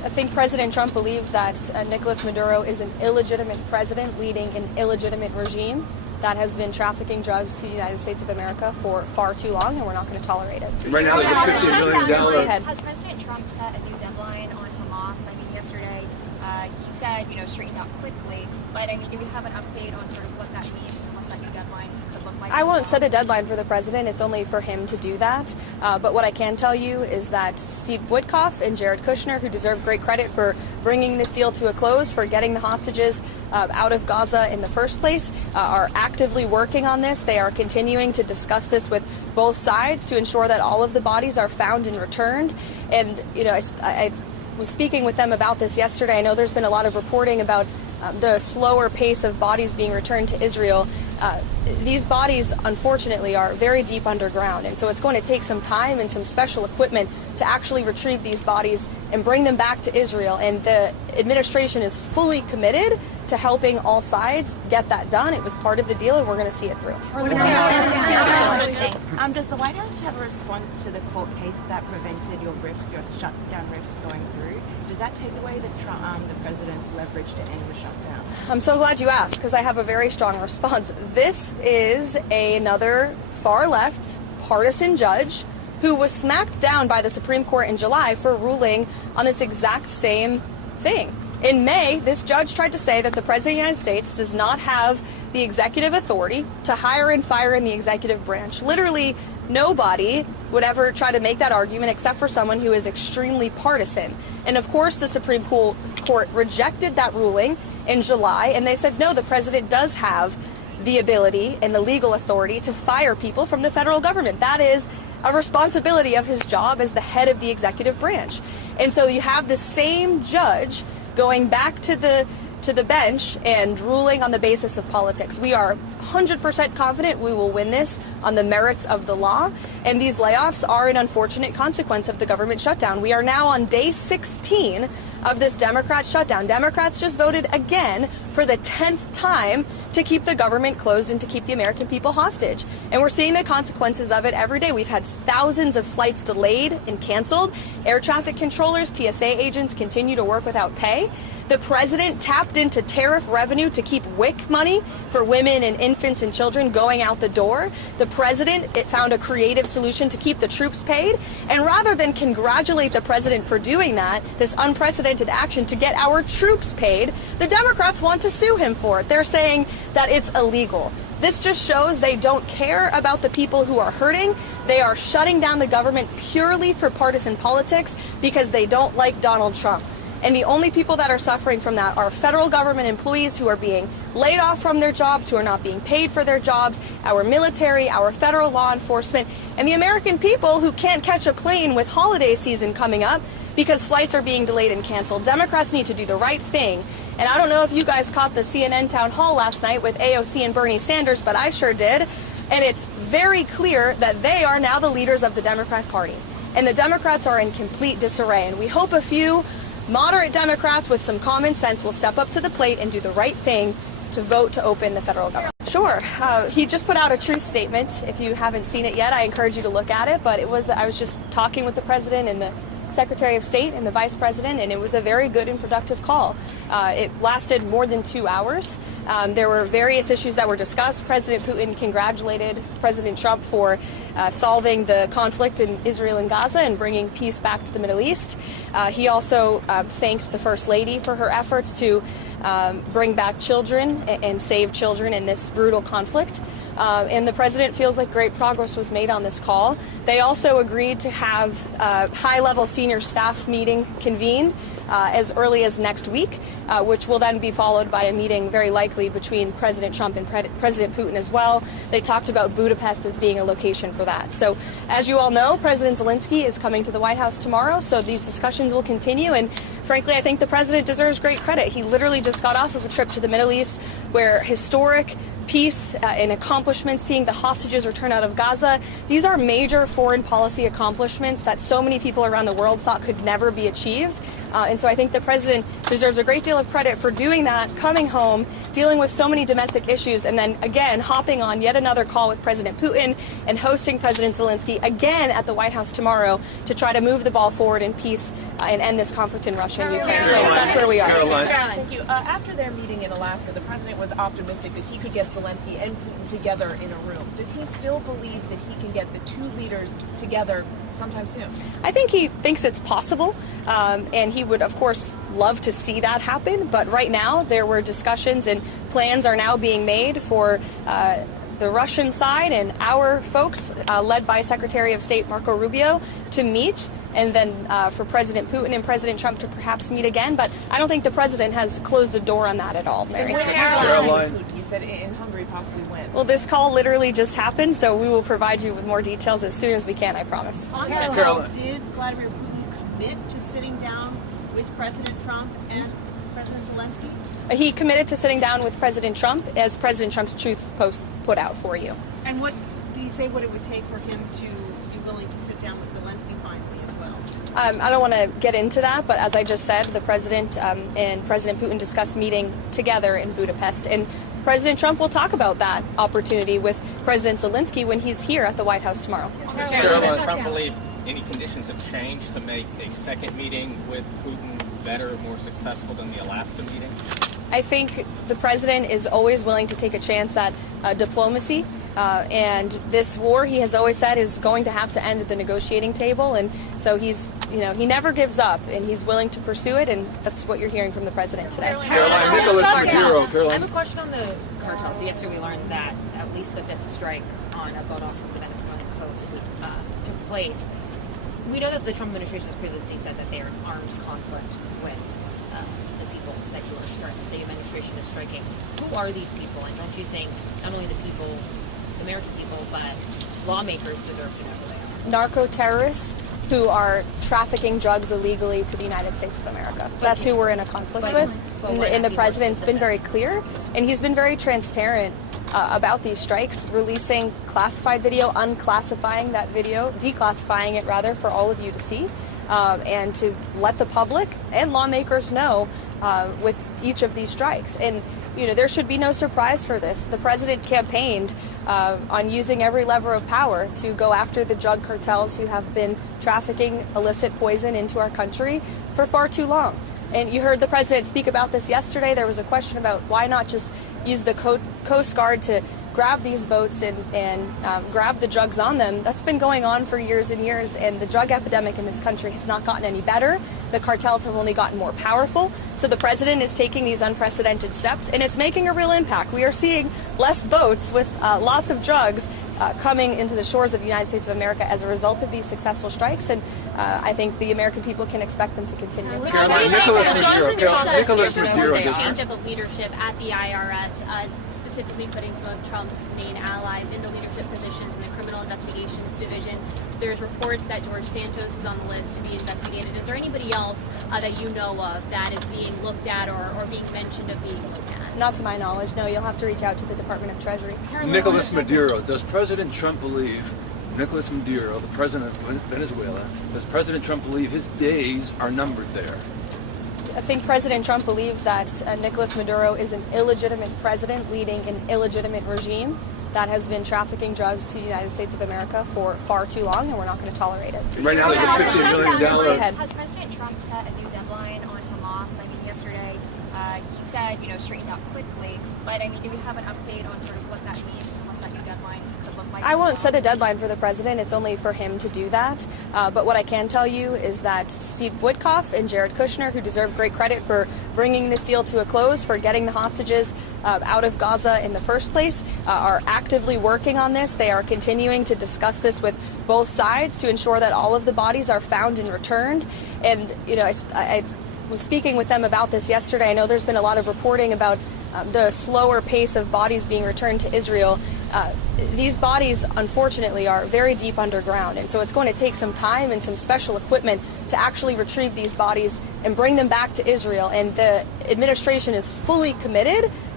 think President Trump believes that Nicolas Maduro is an illegitimate president leading an illegitimate regime that has been trafficking drugs to the United States of America for far too long, and we're not going to tolerate it. Right now, there's a $15 million. Has President Trump set a new deadline on Hamas? I mean, yesterday he said, straighten out quickly. But I mean, do we have an update on sort of what that means and what that new deadline could look like? I won't set a deadline for the president. It's only for him to do that. But what I can tell you is that Steve Witkoff and Jared Kushner, who deserve great credit for bringing this deal to a close, for getting the hostages out of Gaza in the first place, are actively working on this. They are continuing to discuss this with both sides to ensure that all of the bodies are found and returned. And, I was speaking with them about this yesterday. I know there's been a lot of reporting about the slower pace of bodies being returned to Israel. These bodies, unfortunately, are very deep underground, and so it's going to take some time and some special equipment to actually retrieve these bodies and bring them back to Israel. And the administration is fully committed to helping all sides get that done. It was part of the deal, and we're going to see it through. Does the White House have a response to the court case that prevented your shutdown riffs going through? Does that take away the president's leverage to end the shutdown? I'm so glad you asked, because I have a very strong response. This is another far-left partisan judge who was smacked down by the Supreme Court in July for ruling on this exact same thing. In May, this judge tried to say that the President of the United States does not have the executive authority to hire and fire in the executive branch. Literally, nobody would ever try to make that argument except for someone who is extremely partisan. And of course, the Supreme Court rejected that ruling in July, and they said, no, the president does have the ability and the legal authority to fire people from the federal government. That is a responsibility of his job as the head of the executive branch. And so you have the same judge going back to the bench and ruling on the basis of politics. We are 100% confident we will win this on the merits of the law, and these layoffs are an unfortunate consequence of the government shutdown. We are now on day 16 of this Democrat shutdown. Democrats just voted again for the 10th time to keep the government closed and to keep the American people hostage. And we're seeing the consequences of it every day. We've had thousands of flights delayed and canceled. Air traffic controllers, TSA agents continue to work without pay. The president tapped into tariff revenue to keep WIC money for women and infants and children going out the door. The president found a creative solution to keep the troops paid. And rather than congratulate the president for doing that, this unprecedented action to get our troops paid, the Democrats want to sue him for it. They're saying that it's illegal. This just shows they don't care about the people who are hurting. They are shutting down the government purely for partisan politics because they don't like Donald Trump. And the only people that are suffering from that are federal government employees who are being laid off from their jobs, who are not being paid for their jobs, our military, our federal law enforcement, and the American people who can't catch a plane with holiday season coming up because flights are being delayed and canceled. Democrats need to do the right thing. And I don't know if you guys caught the CNN town hall last night with AOC and Bernie Sanders, but I sure did. And it's very clear that they are now the leaders of the Democrat Party. And the Democrats are in complete disarray. And we hope a few moderate Democrats with some common sense will step up to the plate and do the right thing to vote to open the federal government. Sure. He just put out a truth statement. If you haven't seen it yet, I encourage you to look at it. But I was just talking with the president and the Secretary of State and the Vice President, and it was a very good and productive call. It lasted more than 2 hours. There were various issues that were discussed. President Putin congratulated President Trump for solving the conflict in Israel and Gaza and bringing peace back to the Middle East. He also thanked the First Lady for her efforts to bring back children and save children in this brutal conflict. And the president feels like great progress was made on this call. They also agreed to have a high-level senior staff meeting convened as early as next week, which will then be followed by a meeting very likely between President Trump and President Putin as well. They talked about Budapest as being a location for that. So as you all know, President Zelensky is coming to the White House tomorrow, so these discussions will continue. And frankly, I think the president deserves great credit. He literally just got off of a trip to the Middle East where historic peace and accomplishments, seeing the hostages return out of Gaza. These are major foreign policy accomplishments that so many people around the world thought could never be achieved. And so I think the president deserves a great deal of credit for doing that, coming home, dealing with so many domestic issues, and then again hopping on yet another call with President Putin and hosting President Zelensky again at the White House tomorrow to try to move the ball forward in peace and end this conflict in Russia and Ukraine. So that's where we are. Karoline. Thank you. After their meeting in Alaska, the president was optimistic that he could get Zelensky and Putin together in a room. Does he still believe that he can get the two leaders together sometime soon? I think he thinks it's possible, and he would, of course, love to see that happen. But right now, there were discussions and plans are now being made for the Russian side and our folks, led by Secretary of State Marco Rubio, to meet, and then for President Putin and President Trump to perhaps meet again. But I don't think the president has closed the door on that at all, Mary. Caroline. You said in Hungary, possibly when? Well, this call literally just happened, so we will provide you with more details as soon as we can, I promise. On that note, did Vladimir Putin commit to sitting down with President Trump and President Zelensky? He committed to sitting down with President Trump, as President Trump's Truth Post put out for you. And what do you say what it would take for him to be willing to sit down with Zelensky finally as well? I don't want to get into that, but as I just said, the president and President Putin discussed meeting together in Budapest, and President Trump will talk about that opportunity with President Zelensky when he's here at the White House tomorrow. Does Trump believe any conditions have changed to make a second meeting with Putin better, more successful than the Alaska meeting? I think the president is always willing to take a chance at diplomacy. And this war, he has always said, is going to have to end at the negotiating table. And so he's, he never gives up, and he's willing to pursue it. And that's what you're hearing from the president today. Caroline, Nicholas Maduro. I have a question on the cartel. So yesterday we learned that at least the fifth strike on a boat off of the Venezuelan coast took place. We know that the Trump administration has previously said that they are in armed conflict with the people that the administration is striking. Who are these people? And don't you think not only the people, American people, but lawmakers deserve to know who they are? Narco terrorists who are trafficking drugs illegally to the United States of America. That's who we're in a conflict with. And the president's been very clear, and he's been very transparent about these strikes, releasing classified video, unclassifying that video, declassifying it rather for all of you to see, and to let the public and lawmakers know with each of these strikes. And there should be no surprise for this. The president campaigned on using every lever of power to go after the drug cartels who have been trafficking illicit poison into our country for far too long. And you heard the president speak about this yesterday. There was a question about why not just use the Coast Guard to grab these boats and grab the drugs on them. That's been going on for years and years, and the drug epidemic in this country has not gotten any better. The cartels have only gotten more powerful. So the president is taking these unprecedented steps, and it's making a real impact. We are seeing less boats with lots of drugs coming into the shores of the United States of America as a result of these successful strikes, and I think the American people can expect them to continue. Nicholas Maduro. Change up of leadership at the IRS, specifically putting some of Trump's main allies into leadership positions in the Criminal Investigations Division. There's reports that George Santos is on the list to be investigated. Is there anybody else that you know of that is being looked at or being mentioned of being looked at? Not to my knowledge, no. You'll have to reach out to the Department of Treasury. Nicholas Maduro. Does President Trump believe Nicholas Maduro, the president of Venezuela, does President Trump believe his days are numbered there? I think President Trump believes that Nicolas Maduro is an illegitimate president leading an illegitimate regime that has been trafficking drugs to the United States of America for far too long, and we're not going to tolerate it. Right now, there's a $15 million. Has President Trump set a new deadline on Hamas? I mean, yesterday he said, straighten out quickly. But do we have an update on sort of what that means and what that new deadline could look like? I won't set a deadline for the president. It's only for him to do that. But what I can tell you is that Steve Witkoff and Jared Kushner, who deserve great credit for bringing this deal to a close, for getting the hostages out of Gaza in the first place, are actively working on this. They are continuing to discuss this with both sides to ensure that all of the bodies are found and returned. And, I was speaking with them about this yesterday. I know there's been a lot of reporting about the slower pace of bodies being returned to Israel. These bodies, unfortunately, are very deep underground, and so it's going to take some time and some special equipment to actually retrieve these bodies and bring them back to Israel. And the administration is fully committed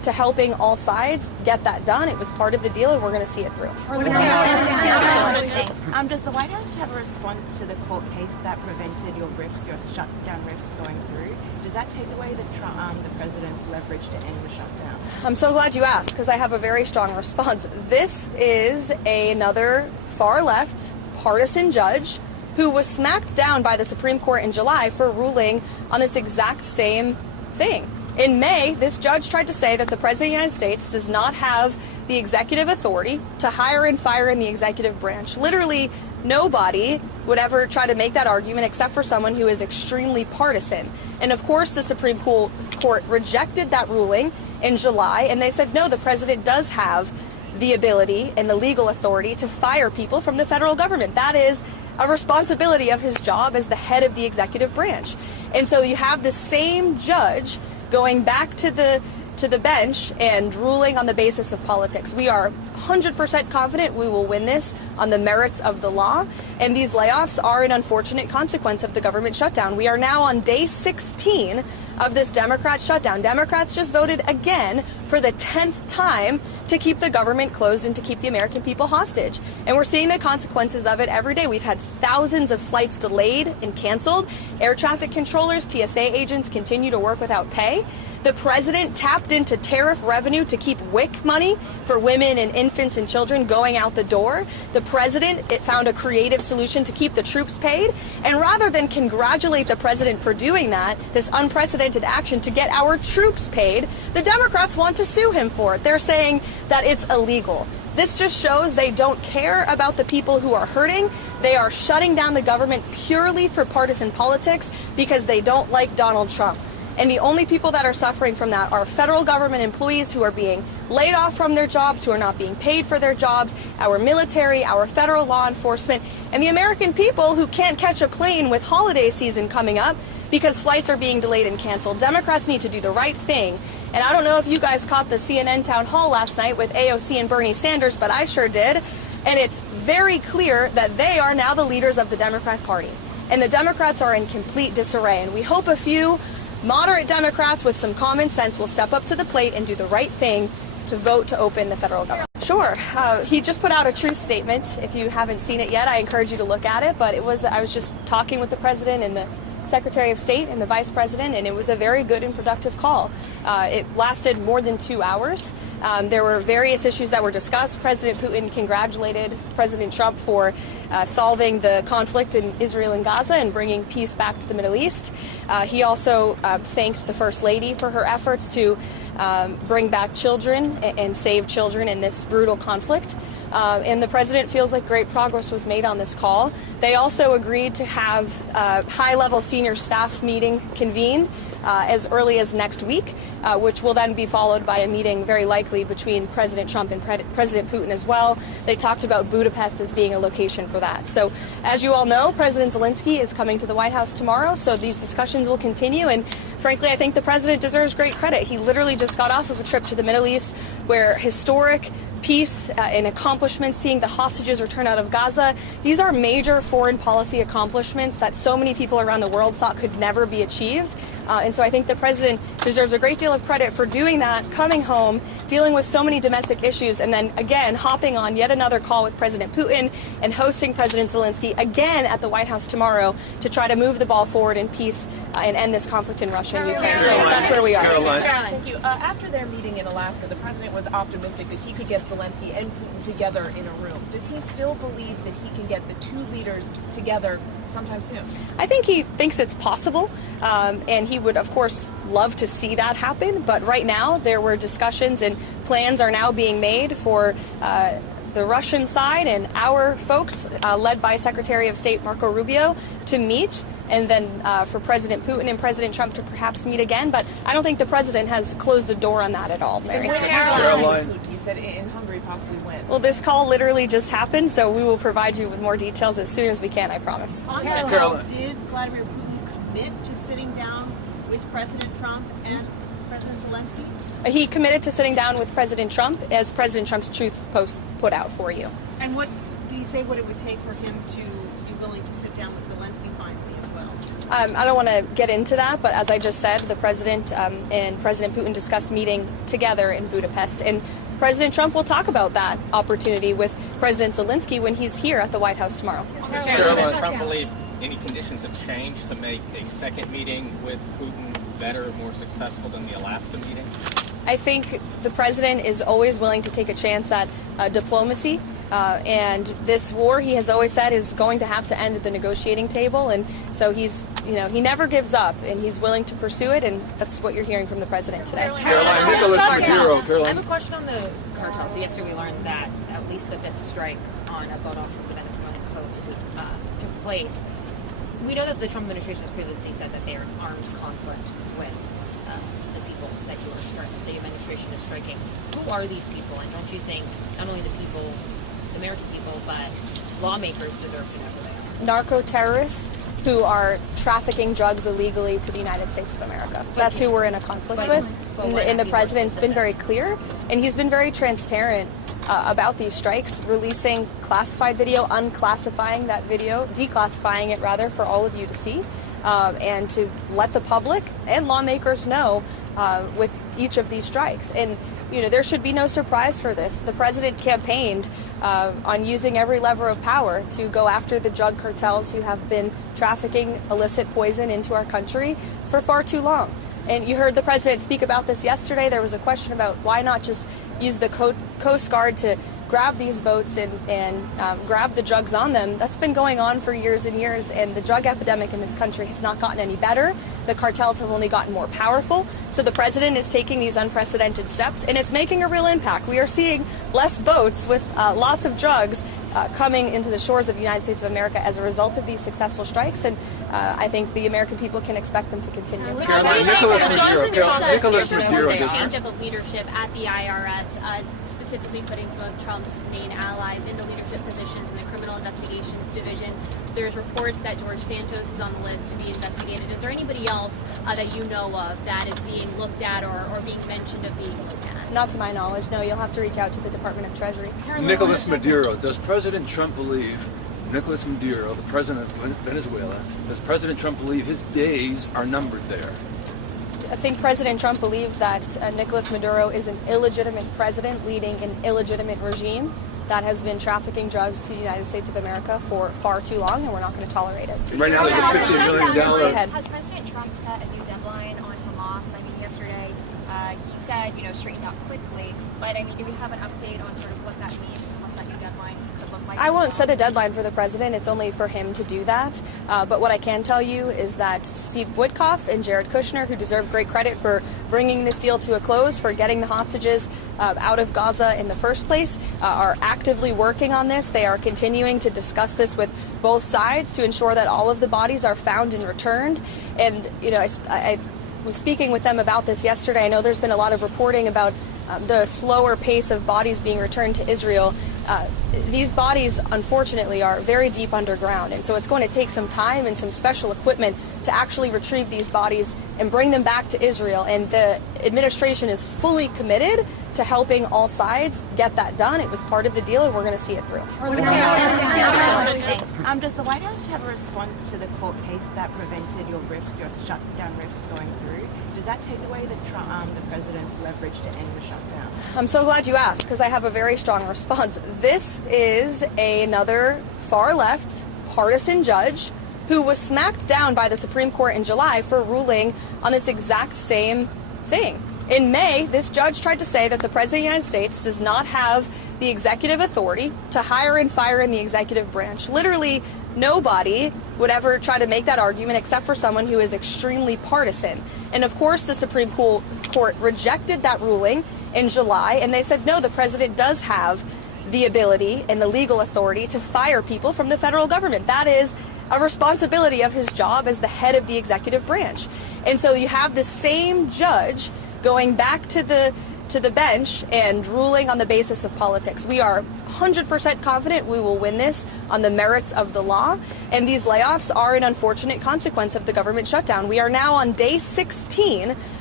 to helping all sides get that done. It was part of the deal, and we're going to see it through. Does the White House have a response to the court case that prevented your shutdown rifts going through? Does that take away the president's leverage to end the shutdown? I'm so glad you asked, because I have a very strong response. This is another far-left partisan judge who was smacked down by the Supreme Court in July for ruling on this exact same thing. In May, this judge tried to say that the President of the United States does not have the executive authority to hire and fire in the executive branch. Literally, nobody would ever try to make that argument except for someone who is extremely partisan. And of course, the Supreme Court rejected that ruling in July, and they said, no, the president does have the ability and the legal authority to fire people from the federal government. That is a responsibility of his job as the head of the executive branch. And so you have the same judge going back to the bench and ruling on the basis of politics. We are 100% confident we will win this on the merits of the law, and these layoffs are an unfortunate consequence of the government shutdown. We are now on day 16 of this Democrat shutdown. Democrats just voted again for the 10th time to keep the government closed and to keep the American people hostage. And we're seeing the consequences of it every day. We've had thousands of flights delayed and canceled. Air traffic controllers, TSA agents continue to work without pay. The president tapped into tariff revenue to keep WIC money for women and infants and children going out the door. The president found a creative solution to keep the troops paid. And rather than congratulate the president for doing that, this unprecedented action to get our troops paid, the Democrats want to sue him for it. They're saying that it's illegal. This just shows they don't care about the people who are hurting. They are shutting down the government purely for partisan politics because they don't like Donald Trump. And the only people that are suffering from that are federal government employees who are being laid off from their jobs, who are not being paid for their jobs, our military, our federal law enforcement, and the American people who can't catch a plane with holiday season coming up because flights are being delayed and canceled. Democrats need to do the right thing. And I don't know if you guys caught the CNN town hall last night with AOC and Bernie Sanders, but I sure did. And it's very clear that they are now the leaders of the Democrat Party. And the Democrats are in complete disarray. And we hope a few moderate Democrats with some common sense will step up to the plate and do the right thing to vote to open the federal government. Sure. He just put out a truth statement. If you haven't seen it yet, I encourage you to look at it. But I was just talking with the president and the Secretary of State and the Vice President, and it was a very good and productive call. It lasted more than 2 hours. There were various issues that were discussed. President Putin congratulated President Trump for solving the conflict in Israel and Gaza and bringing peace back to the Middle East. He also thanked the First Lady for her efforts to bring back children and save children in this brutal conflict. And the president feels like great progress was made on this call. They also agreed to have a high-level senior staff meeting convened as early as next week, which will then be followed by a meeting very likely between President Trump and President Putin as well. They talked about Budapest as being a location for that. So as you all know, President Zelensky is coming to the White House tomorrow, so these discussions will continue. And frankly, I think the president deserves great credit. He literally just got off of a trip to the Middle East where historic peace and accomplishments, seeing the hostages return out of Gaza. These are major foreign policy accomplishments that so many people around the world thought could never be achieved. And so I think the president deserves a great deal of credit for doing that, coming home, dealing with so many domestic issues, and then again hopping on yet another call with President Putin and hosting President Zelensky again at the White House tomorrow to try to move the ball forward in peace and end this conflict in Russia and Ukraine. So that's where we are. Karoline. Thank you. After their meeting in Alaska, the president was optimistic that he could get Zelensky and Putin together in a room. Does he still believe that he can get the two leaders together sometime soon? I think he thinks it's possible, and he would, of course, love to see that happen. But right now, there were discussions and plans are now being made for the Russian side and our folks, led by Secretary of State Marco Rubio, to meet, and then for President Putin and President Trump to perhaps meet again. But I don't think the president has closed the door on that at all, Mary. Caroline. You said in Hungary, possibly when? Well, this call literally just happened, so we will provide you with more details as soon as we can, I promise. On that call, did Vladimir Putin commit to sitting down with President Trump and President Zelensky? He committed to sitting down with President Trump, as President Trump's Truth Post put out for you. And what did he say what it would take for him to be willing to sit down with Zelensky finally as well? I don't want to get into that, but as I just said, the president and President Putin discussed meeting together in Budapest, and President Trump will talk about that opportunity with President Zelensky when he's here at the White House tomorrow. Does Trump believe any conditions have changed to make a second meeting with Putin better, more successful than the Alaska meeting? I think the president is always willing to take a chance at diplomacy. And this war, he has always said, is going to have to end at the negotiating table. And so he never gives up, and he's willing to pursue it. And that's what you're hearing from the president today. Caroline, Nicholas Maduro. I Caroline. have a question on the cartel. So yesterday we learned that at least the fifth strike on a boat off of the Venezuelan coast took place. We know that the Trump administration has previously said that they are in armed conflict with the people that the administration is striking. Who are these people? And don't you think not only the people, the American people, but lawmakers deserve to know who they are? Narco terrorists who are trafficking drugs illegally to the United States of America. That's who we're in a conflict with. And the president's been very clear, and he's been very transparent about these strikes, releasing classified video, unclassifying that video, declassifying it rather for all of you to see, and to let the public and lawmakers know with each of these strikes. And there should be no surprise for this. The president campaigned on using every lever of power to go after the drug cartels who have been trafficking illicit poison into our country for far too long. And you heard the president speak about this yesterday. There was a question about why not just use the Coast Guard to grab these boats and grab the drugs on them. That's been going on for years and years, and the drug epidemic in this country has not gotten any better. The cartels have only gotten more powerful. So the president is taking these unprecedented steps, and it's making a real impact. We are seeing less boats with lots of drugs coming into the shores of the United States of America as a result of these successful strikes, and I think the American people can expect them to continue. Caroline, Nicholas Maduro. Change up of leadership at the IRS, specifically putting some of Trump's main allies into leadership positions in the Criminal Investigations Division. There's reports that George Santos is on the list to be investigated. Is there anybody else that you know of that is being looked at or being mentioned of being looked at? Not to my knowledge, no. You'll have to reach out to the Department of Treasury. Nicholas Maduro. Does President Trump believe, Nicholas Maduro, the president of Venezuela, does President Trump believe his days are numbered there? I think President Trump believes that Nicolas Maduro is an illegitimate president leading an illegitimate regime that has been trafficking drugs to the United States of America for far too long, and we're not going to tolerate it. Right now there's a $15 million... Has President Trump set a new deadline on Hamas? I mean, yesterday he said, straighten out quickly, but do we have an update on sort of what that means and what that new deadline could look like? I won't set a deadline for the president. It's only for him to do that. But what I can tell you is that Steve Witkoff and Jared Kushner, who deserve great credit for bringing this deal to a close, for getting the hostages out of Gaza in the first place, are actively working on this. They are continuing to discuss this with both sides to ensure that all of the bodies are found and returned. And, I was speaking with them about this yesterday. I know there's been a lot of reporting about the slower pace of bodies being returned to Israel. These bodies, unfortunately, are very deep underground, and so it's going to take some time and some special equipment to actually retrieve these bodies and bring them back to Israel. And the administration is fully committed to helping all sides get that done. It was part of the deal, and we're going to see it through. Does the White House have a response to the court case that prevented your shutdown riffs going through? Does that take away the president's leverage to end the shutdown? I'm so glad you asked, because I have a very strong response. This is another far-left partisan judge who was smacked down by the Supreme Court in July for ruling on this exact same thing. In May, this judge tried to say that the President of the United States does not have the executive authority to hire and fire in the executive branch. Literally, nobody would ever try to make that argument except for someone who is extremely partisan. And of course, the Supreme Court rejected that ruling in July, and they said, no, the president does have the ability and the legal authority to fire people from the federal government. That is a responsibility of his job as the head of the executive branch. And so you have the same judge going back to the bench and ruling on the basis of politics. We are 100% confident we will win this on the merits of the law, and these layoffs are an unfortunate consequence of the government shutdown. We are now on day 16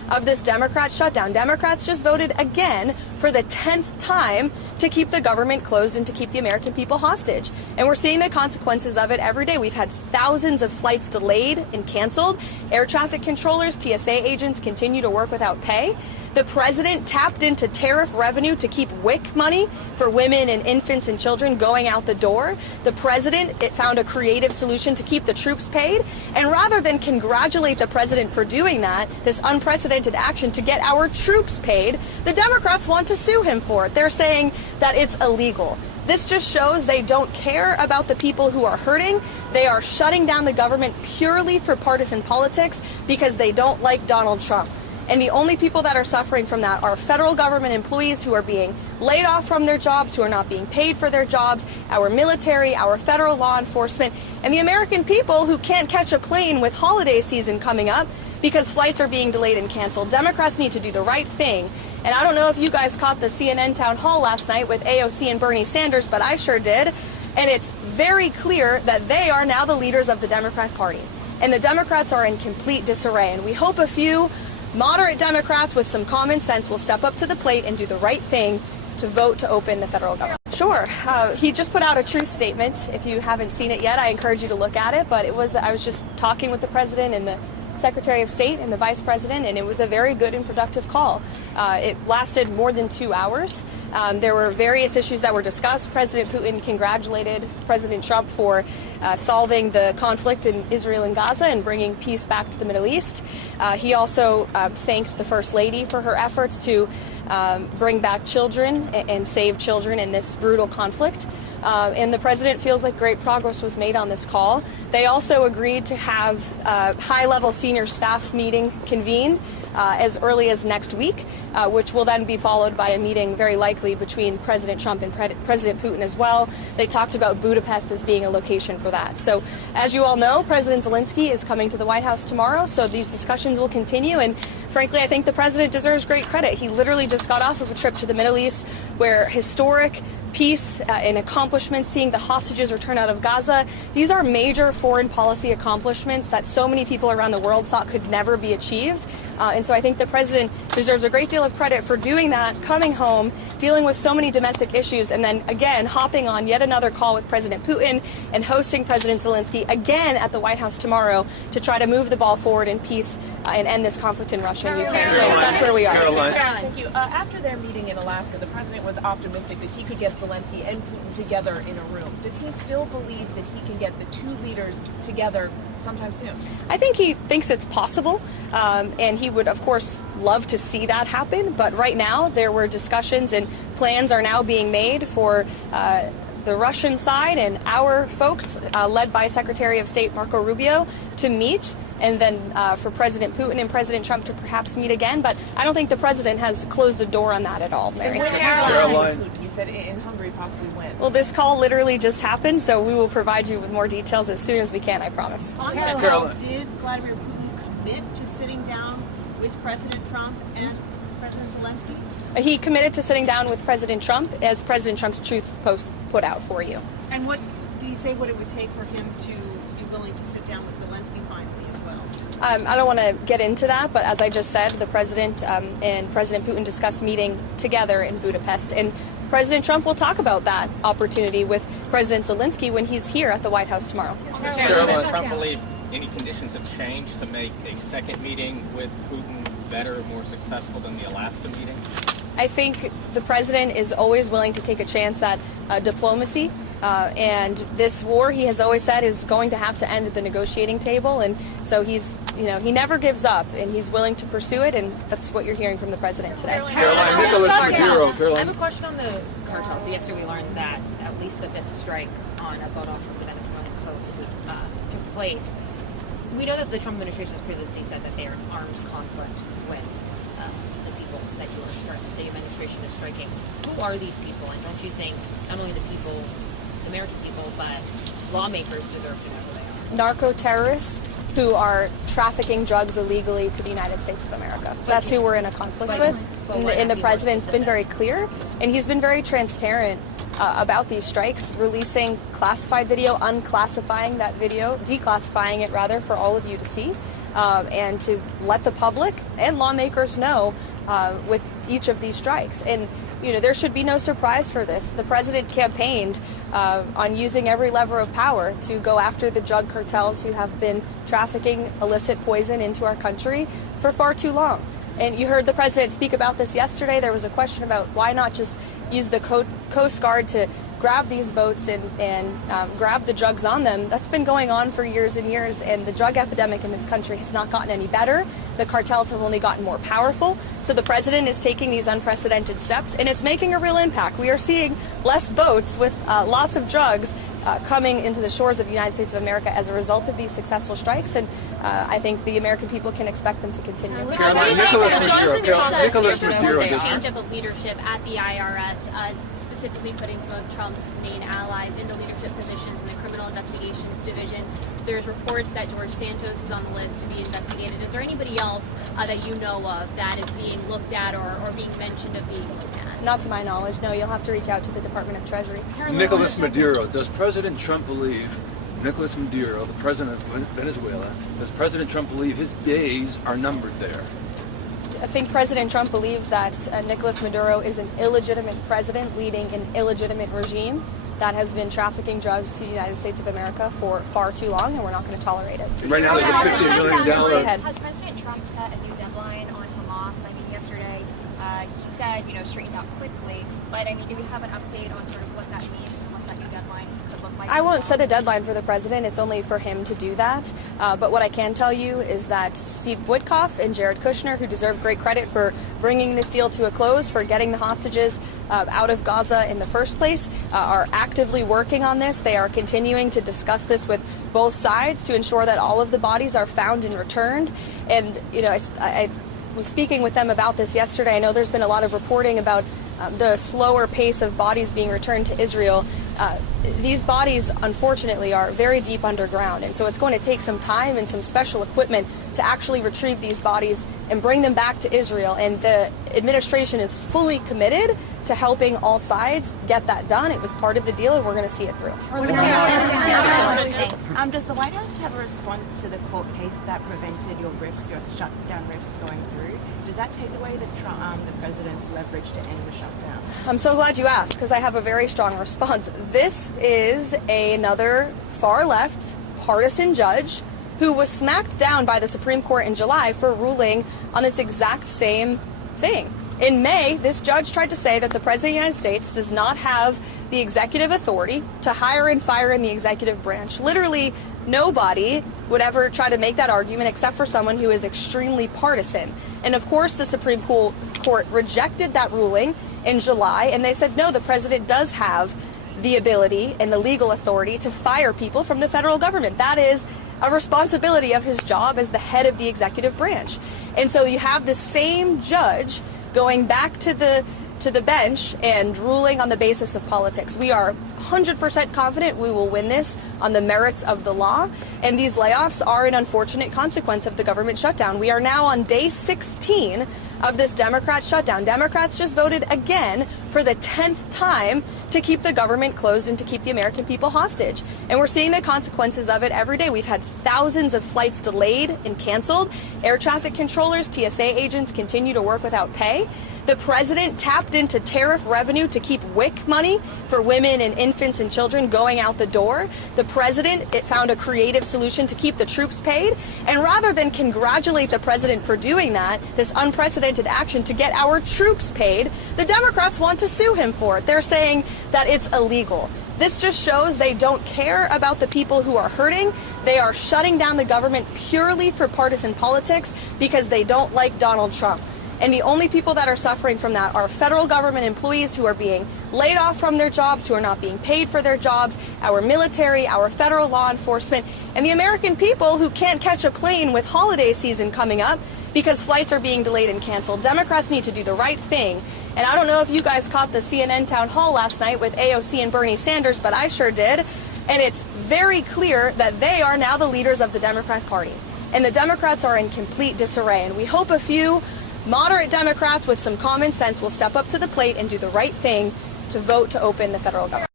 of this Democrat shutdown. Democrats just voted again for the 10th time to keep the government closed and to keep the American people hostage. And we're seeing the consequences of it every day. We've had thousands of flights delayed and canceled. Air traffic controllers, TSA agents continue to work without pay. The president tapped into tariff revenue to keep WIC money for women and infants and children going out the door. The president found a creative solution to keep the troops paid. And rather than congratulate the president for doing that, this unprecedented action to get our troops paid, the Democrats want to sue him for it. They're saying that it's illegal. This just shows they don't care about the people who are hurting. They are shutting down the government purely for partisan politics because they don't like Donald Trump. And the only people that are suffering from that are federal government employees who are being laid off from their jobs, who are not being paid for their jobs, our military, our federal law enforcement, and the American people who can't catch a plane with holiday season coming up because flights are being delayed and canceled. Democrats need to do the right thing. And I don't know if you guys caught the CNN town hall last night with AOC and Bernie Sanders, but I sure did. And it's very clear that they are now the leaders of the Democrat Party. And the Democrats are in complete disarray. And we hope a few moderate Democrats with some common sense will step up to the plate and do the right thing to vote to open the federal government. Sure. He just put out a truth statement. If you haven't seen it yet, I encourage you to look at it. But I was just talking with the president and the Secretary of State and the Vice President, and it was a very good and productive call. It lasted more than 2 hours. There were various issues that were discussed. President Putin congratulated President Trump for solving the conflict in Israel and Gaza and bringing peace back to the Middle East. He also thanked the First Lady for her efforts to bring back children and save children in this brutal conflict. And the president feels like great progress was made on this call. They also agreed to have a high-level senior staff meeting convened as early as next week, which will then be followed by a meeting very likely between President Trump and President Putin as well. They talked about Budapest as being a location for that. So as you all know, President Zelensky is coming to the White House tomorrow, so these discussions will continue. And frankly, I think the president deserves great credit. He literally just got off of a trip to the Middle East where historic peace and accomplishments, seeing the hostages return out of Gaza. These are major foreign policy accomplishments that so many people around the world thought could never be achieved. And so I think the president deserves a great deal of credit for doing that, coming home, dealing with so many domestic issues, and then again hopping on yet another call with President Putin and hosting President Zelensky again at the White House tomorrow to try to move the ball forward in peace and end this conflict in Russia and Ukraine. So that's where we are. Karoline. Thank you. After their meeting in Alaska, the president was optimistic that he could get Zelensky and Putin together in a room. Does he still believe that he can get the two leaders together sometime soon? I think he thinks it's possible, and he would, of course, love to see that happen. But right now, there were discussions and plans are now being made for the Russian side and our folks, led by Secretary of State Marco Rubio, to meet, and then for President Putin and President Trump to perhaps meet again. But I don't think the president has closed the door on that at all, Mary. Caroline, you said in Hungary possibly when? Well, this call literally just happened, so we will provide you with more details as soon as we can, I promise. On that call, did Vladimir Putin commit to sitting down with President Trump and President Zelensky? He committed to sitting down with President Trump, as President Trump's truth post put out for you. And what did he say what it would take for him to be willing to sit down with Zelensky finally as well? I don't want to get into that, but as I just said, the president and President Putin discussed meeting together in Budapest. And President Trump will talk about that opportunity with President Zelensky when he's here at the White House tomorrow. Does Trump believe any conditions have changed to make a second meeting with Putin better, more successful than the Alaska meeting? I think the president is always willing to take a chance at diplomacy. And this war, he has always said, is going to have to end at the negotiating table. And so he's, he never gives up, and he's willing to pursue it. And that's what you're hearing from the president today. Caroline, Nicholas Maduro. I have a question on the cartel. So yesterday we learned that at least the fifth strike on a boat off of the Venezuelan coast took place. We know that the Trump administration has previously said that they are in armed conflict with the people that the administration is striking. Who are these people? And don't you think not only the people, the American people, but lawmakers deserve to know who they are? Narco-terrorists who are trafficking drugs illegally to the United States of America. That's who we're in a conflict with. And the president's been very clear, and he's been very transparent about these strikes, releasing classified video, unclassifying that video, declassifying it rather, for all of you to see. and to let the public and lawmakers know with each of these strikes. And there should be no surprise for this. The president campaigned on using every lever of power to go after the drug cartels who have been trafficking illicit poison into our country for far too long. And you heard the president speak about this yesterday. There was a question about why not just use the Coast Guard to grab these boats and grab the drugs on them. That's been going on for years and years, and the drug epidemic in this country has not gotten any better. The cartels have only gotten more powerful. So the president is taking these unprecedented steps, and it's making a real impact. We are seeing less boats with lots of drugs coming into the shores of the United States of America as a result of these successful strikes, and I think the American people can expect them to continue. Nicholas Maduro Change up of leadership at the IRS, specifically putting some of Trump's main allies into leadership positions in the Criminal Investigations Division. There's reports that George Santos is on the list to be investigated. Is there anybody else that you know of that is being looked at or being mentioned of being looked at? Not to my knowledge, no. You'll have to reach out to the Department of Treasury. Nicholas Maduro. Does President Trump believe Nicholas Maduro, the president of Venezuela, does President Trump believe his days are numbered there? I think President Trump believes that Nicolas Maduro is an illegitimate president leading an illegitimate regime that has been trafficking drugs to the United States of America for far too long, and we're not going to tolerate it. Right now, there's a $15 million. Has President Trump set a new deadline on Hamas? I mean, yesterday he said, straighten out quickly. But I mean, do we have an update on sort of what that means and what that new deadline could look like? I won't set a deadline for the president. It's only for him to do that. But what I can tell you is that Steve Witkoff and Jared Kushner, who deserve great credit for bringing this deal to a close, for getting the hostages out of Gaza in the first place, are actively working on this. They are continuing to discuss this with both sides to ensure that all of the bodies are found and returned. And, I was speaking with them about this yesterday. I know there's been a lot of reporting about the slower pace of bodies being returned to Israel. These bodies, unfortunately, are very deep underground, and so it's going to take some time and some special equipment to actually retrieve these bodies and bring them back to Israel. And the administration is fully committed to helping all sides get that done. It was part of the deal, and we're going to see it through. Does the White House have a response to the court case that prevented your shutdown riffs going through? Does that take away the president's leverage to end the shutdown? I'm so glad you asked, because I have a very strong response. This is another far-left partisan judge who was smacked down by the Supreme Court in July for ruling on this exact same thing. In May, this judge tried to say that the President of the United States does not have the executive authority to hire and fire in the executive branch. Literally, nobody would ever try to make that argument except for someone who is extremely partisan. And of course, the Supreme Court rejected that ruling in July, and they said, no, the president does have the ability and the legal authority to fire people from the federal government. That is a responsibility of his job as the head of the executive branch. And so you have the same judge going back to the bench and ruling on the basis of politics. We are 100% confident we will win this on the merits of the law, and these layoffs are an unfortunate consequence of the government shutdown. We are now on day 16 of this Democrat shutdown. Democrats just voted again for the 10th time to keep the government closed and to keep the American people hostage. And we're seeing the consequences of it every day. We've had thousands of flights delayed and canceled. Air traffic controllers, TSA agents continue to work without pay. The president tapped into tariff revenue to keep WIC money for women and infants and children going out the door. The president found a creative solution to keep the troops paid. And rather than congratulate the president for doing that, this unprecedented action to get our troops paid, the Democrats want to sue him for it. They're saying that it's illegal. This just shows they don't care about the people who are hurting. They are shutting down the government purely for partisan politics because they don't like Donald Trump. And the only people that are suffering from that are federal government employees who are being laid off from their jobs, who are not being paid for their jobs, our military, our federal law enforcement, and the American people who can't catch a plane with holiday season coming up because flights are being delayed and canceled. Democrats need to do the right thing. And I don't know if you guys caught the CNN town hall last night with AOC and Bernie Sanders, but I sure did. And it's very clear that they are now the leaders of the Democrat Party. And the Democrats are in complete disarray. And we hope a few moderate Democrats with some common sense will step up to the plate and do the right thing to vote to open the federal government.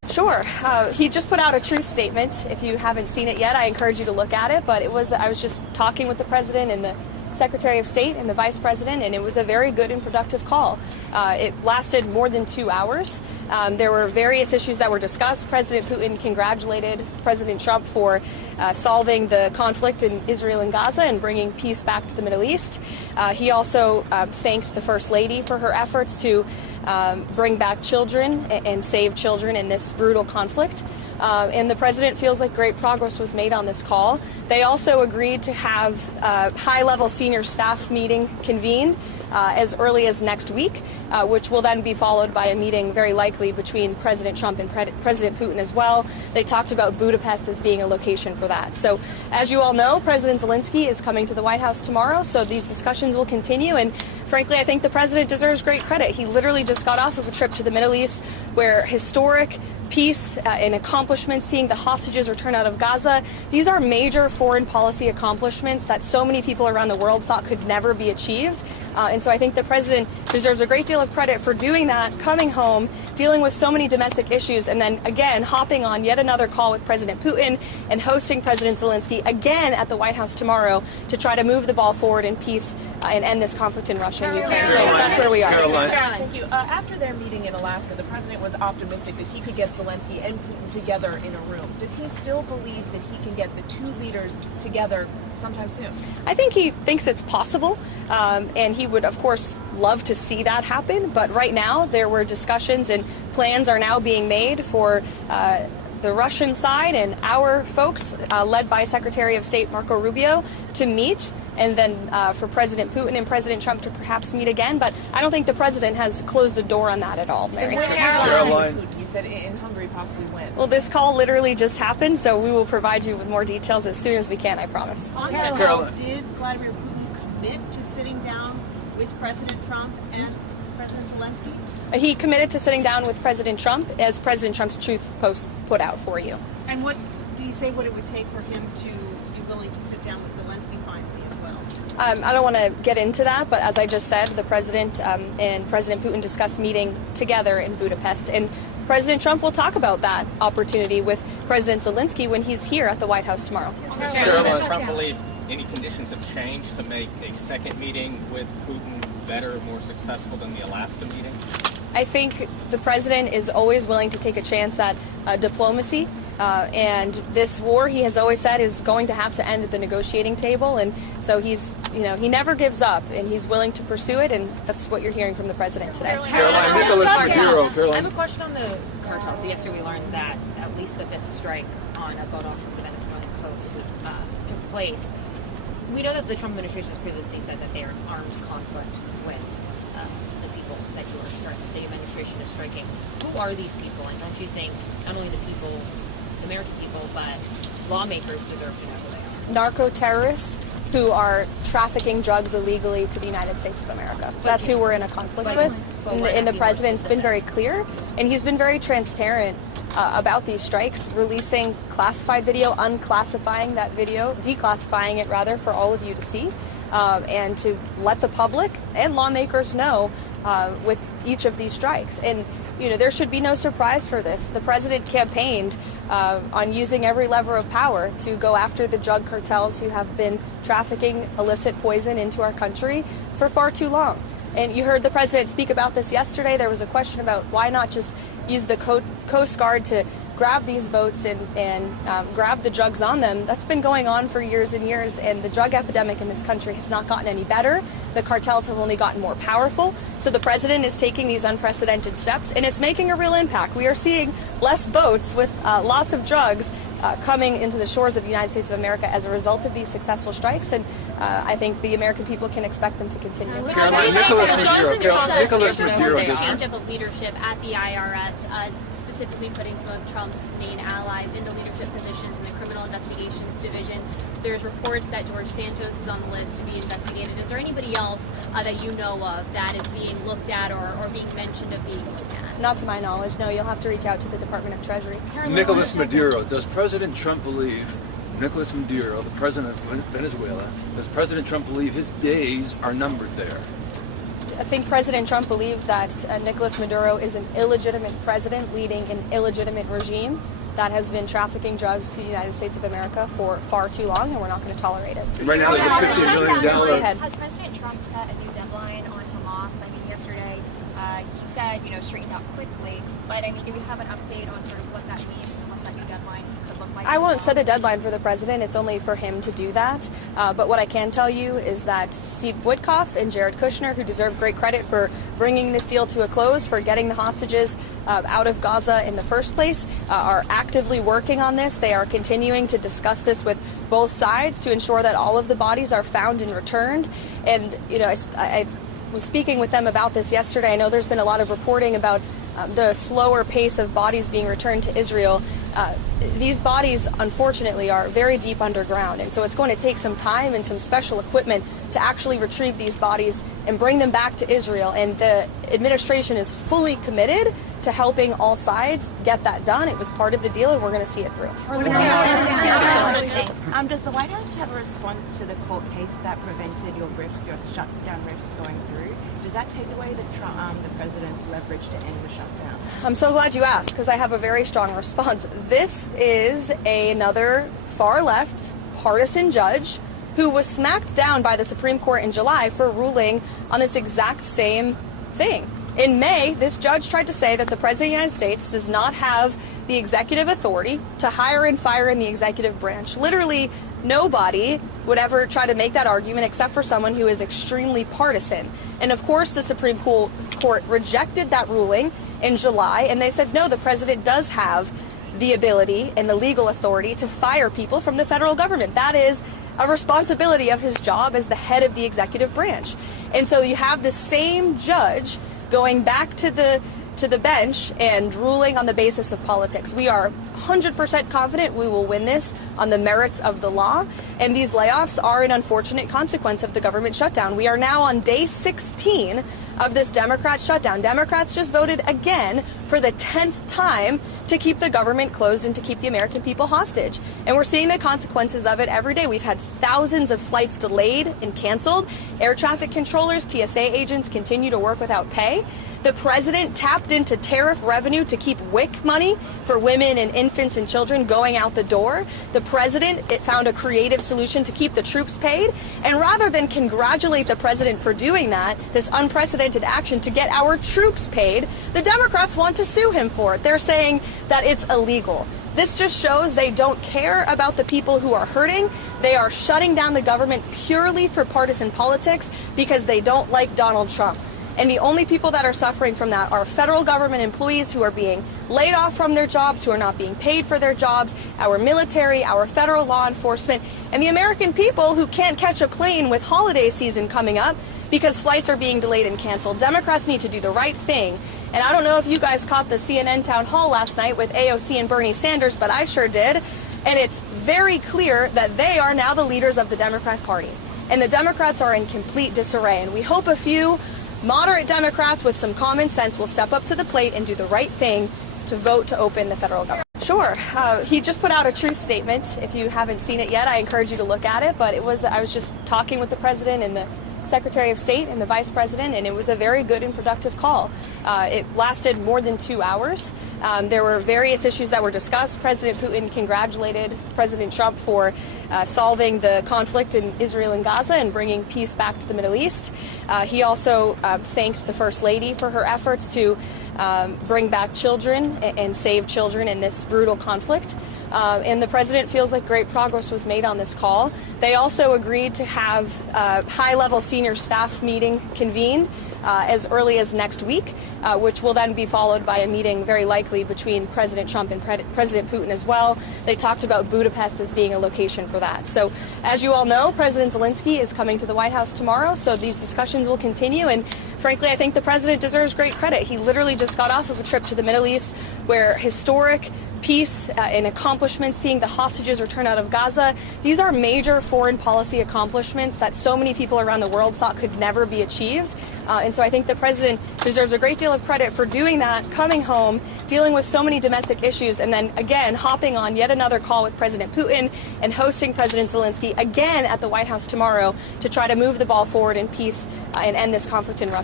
Sure. He just put out a truth statement. If you haven't seen it yet, I encourage you to look at it. But I was just talking with the president and the Secretary of State and the Vice President, and it was a very good and productive call. It lasted more than 2 hours. There were various issues that were discussed. President Putin congratulated President Trump for solving the conflict in Israel and Gaza and bringing peace back to the Middle East. He also thanked the First Lady for her efforts to bring back children and save children in this brutal conflict. And the president feels like great progress was made on this call. They also agreed to have a high-level senior staff meeting convened as early as next week, which will then be followed by a meeting very likely between President Trump and President Putin as well. They talked about Budapest as being a location for that. So as you all know, President Zelensky is coming to the White House tomorrow, so these discussions will continue. And frankly, I think the president deserves great credit. He literally just got off of a trip to the Middle East where historic peace and accomplishments, seeing the hostages return out of Gaza. These are major foreign policy accomplishments that so many people around the world thought could never be achieved. And so I think the president deserves a great deal of credit for doing that, coming home, dealing with so many domestic issues, and then again hopping on yet another call with President Putin and hosting President Zelensky again at the White House tomorrow to try to move the ball forward in peace and end this conflict in Russia and Ukraine. So that's where we are. Karoline. Thank you. After their meeting in Alaska, the president was optimistic that he could get Zelensky and Putin together in a room. Does he still believe that he can get the two leaders together sometime soon? I think he thinks it's possible, and he would, of course, love to see that happen. But right now, there were discussions and plans are now being made for the Russian side and our folks, led by Secretary of State Marco Rubio, to meet, and then for President Putin and President Trump to perhaps meet again. But I don't think the president has closed the door on that at all, Mary. Caroline. You said in Hungary, possibly when? Well, this call literally just happened, so we will provide you with more details as soon as we can, I promise. On that call, Caroline. did Vladimir Putin commit to sitting down with President Trump and President Zelensky? He committed to sitting down with President Trump, as President Trump's truth post put out for you. And what did he say what it would take for him to be willing to sit down with Zelensky finally as well? I don't want to get into that, but as I just said, the president and President Putin discussed meeting together in Budapest. And President Trump will talk about that opportunity with President Zelensky when he's here at the White House tomorrow. Does Trump believe any conditions have changed to make a second meeting with Putin better, more successful than the Alaska meeting? I think the president is always willing to take a chance at diplomacy. And this war, he has always said, is going to have to end at the negotiating table. And so he's, he never gives up, and he's willing to pursue it. And that's what you're hearing from the president today. Caroline, Nicholas Maduro. I Caroline. have a question on the cartel. So yesterday we learned that at least the fifth strike on a boat off of the Venezuelan coast took place. We know that the Trump administration has previously said that they are in armed conflict with the people that the administration is striking. Who are these people? And don't you think not only the people, the American people, but lawmakers deserve to know who they are? Narco terrorists who are trafficking drugs illegally to the United States of America. That's who we're in a conflict with. And the president's been very clear, and he's been very transparent about these strikes, releasing classified video, unclassifying that video, declassifying it rather for all of you to see, and to let the public and lawmakers know with each of these strikes. And there should be no surprise for this. The president campaigned on using every lever of power to go after the drug cartels who have been trafficking illicit poison into our country for far too long. And you heard the president speak about this yesterday. There was a question about why not just use the Coast Guard to grab these boats and grab the drugs on them. That's been going on for years and years, and the drug epidemic in this country has not gotten any better. The cartels have only gotten more powerful. So the president is taking these unprecedented steps, and it's making a real impact. We are seeing less boats with lots of drugs coming into the shores of the United States of America as a result of these successful strikes, and I think the American people can expect them to continue. Caroline, Nicholas Maduro. Change of leadership at the IRS, specifically putting some of Trump's main allies into leadership positions in the Criminal Investigations Division. There's reports that George Santos is on the list to be investigated. Is there anybody else that you know of that is being looked at or being mentioned of being looked at? Not to my knowledge, no. You'll have to reach out to the Department of Treasury. Nicholas Maduro. Does President Trump believe Nicholas Maduro, the president of Venezuela, does President Trump believe his days are numbered there? I think President Trump believes that Nicolas Maduro is an illegitimate president leading an illegitimate regime that has been trafficking drugs to the United States of America for far too long, and we're not going to tolerate it. Right now, there's a $15 million. Has President Trump set a new deadline on Hamas? I mean, yesterday he said, straighten out quickly. But I mean, do we have an update on sort of what that means and what that new deadline could look like? I won't set a deadline for the president. It's only for him to do that. But what I can tell you is that Steve Witkoff and Jared Kushner, who deserve great credit for bringing this deal to a close, for getting the hostages out of Gaza in the first place, are actively working on this. They are continuing to discuss this with both sides to ensure that all of the bodies are found and returned. And, I was speaking with them about this yesterday. I know there's been a lot of reporting about the slower pace of bodies being returned to Israel. These bodies, unfortunately, are very deep underground, and so it's going to take some time and some special equipment to actually retrieve these bodies and bring them back to Israel. And the administration is fully committed to helping all sides get that done. It was part of the deal, and we're going to see it through. Does the White House have a response to the court case that prevented your shutdown riffs going through? Does that take away the president's leverage to end the shutdown? I'm so glad you asked, because I have a very strong response. This is another far-left partisan judge who was smacked down by the Supreme Court in July for ruling on this exact same thing. In May, this judge tried to say that the President of the United States does not have the executive authority to hire and fire in the executive branch. Literally, nobody would ever try to make that argument except for someone who is extremely partisan. And of course, the Supreme Court rejected that ruling in July, and they said, no, the president does have the ability and the legal authority to fire people from the federal government. That is a responsibility of his job as the head of the executive branch. And so you have the same judge going back to the bench and ruling on the basis of politics. We are 100% confident we will win this on the merits of the law, and these layoffs are an unfortunate consequence of the government shutdown. We are now on day 16 of this Democrat shutdown. Democrats just voted again for the 10th time to keep the government closed and to keep the American people hostage. And we're seeing the consequences of it every day. We've had thousands of flights delayed and canceled. Air traffic controllers, TSA agents continue to work without pay. The president tapped into tariff revenue to keep WIC money for women and infants and children going out the door. The president found a creative solution to keep the troops paid. And rather than congratulate the president for doing that, this unprecedented action to get our troops paid, the Democrats want to sue him for it. They're saying that it's illegal. This just shows they don't care about the people who are hurting. They are shutting down the government purely for partisan politics because they don't like Donald Trump. And the only people that are suffering from that are federal government employees who are being laid off from their jobs, who are not being paid for their jobs, our military, our federal law enforcement, and the American people who can't catch a plane with holiday season coming up because flights are being delayed and canceled. Democrats need to do the right thing. And I don't know if you guys caught the CNN town hall last night with AOC and Bernie Sanders, but I sure did. And it's very clear that they are now the leaders of the Democrat Party. And the Democrats are in complete disarray. And we hope a few moderate Democrats with some common sense will step up to the plate and do the right thing to vote to open the federal government. Sure. He just put out a truth statement. If you haven't seen it yet, I encourage you to look at it. But I was just talking with the president and the Secretary of State and the Vice President, and it was a very good and productive call. It lasted more than 2 hours. There were various issues that were discussed. President Putin congratulated President Trump for solving the conflict in Israel and Gaza and bringing peace back to the Middle East. He also thanked the First Lady for her efforts to bring back children and save children in this brutal conflict. And the president feels like great progress was made on this call. They also agreed to have a high-level senior staff meeting convened as early as next week, which will then be followed by a meeting very likely between President Trump and President Putin as well. They talked about Budapest as being a location for that. So as you all know, President Zelensky is coming to the White House tomorrow, so these discussions will continue. And frankly, I think the president deserves great credit. He literally just got off of a trip to the Middle East where historic peace and accomplishments, seeing the hostages return out of Gaza. These are major foreign policy accomplishments that so many people around the world thought could never be achieved. And so I think the president deserves a great deal of credit for doing that, coming home, dealing with so many domestic issues, and then again hopping on yet another call with President Putin and hosting President Zelensky again at the White House tomorrow to try to move the ball forward in peace and end this conflict in Russia.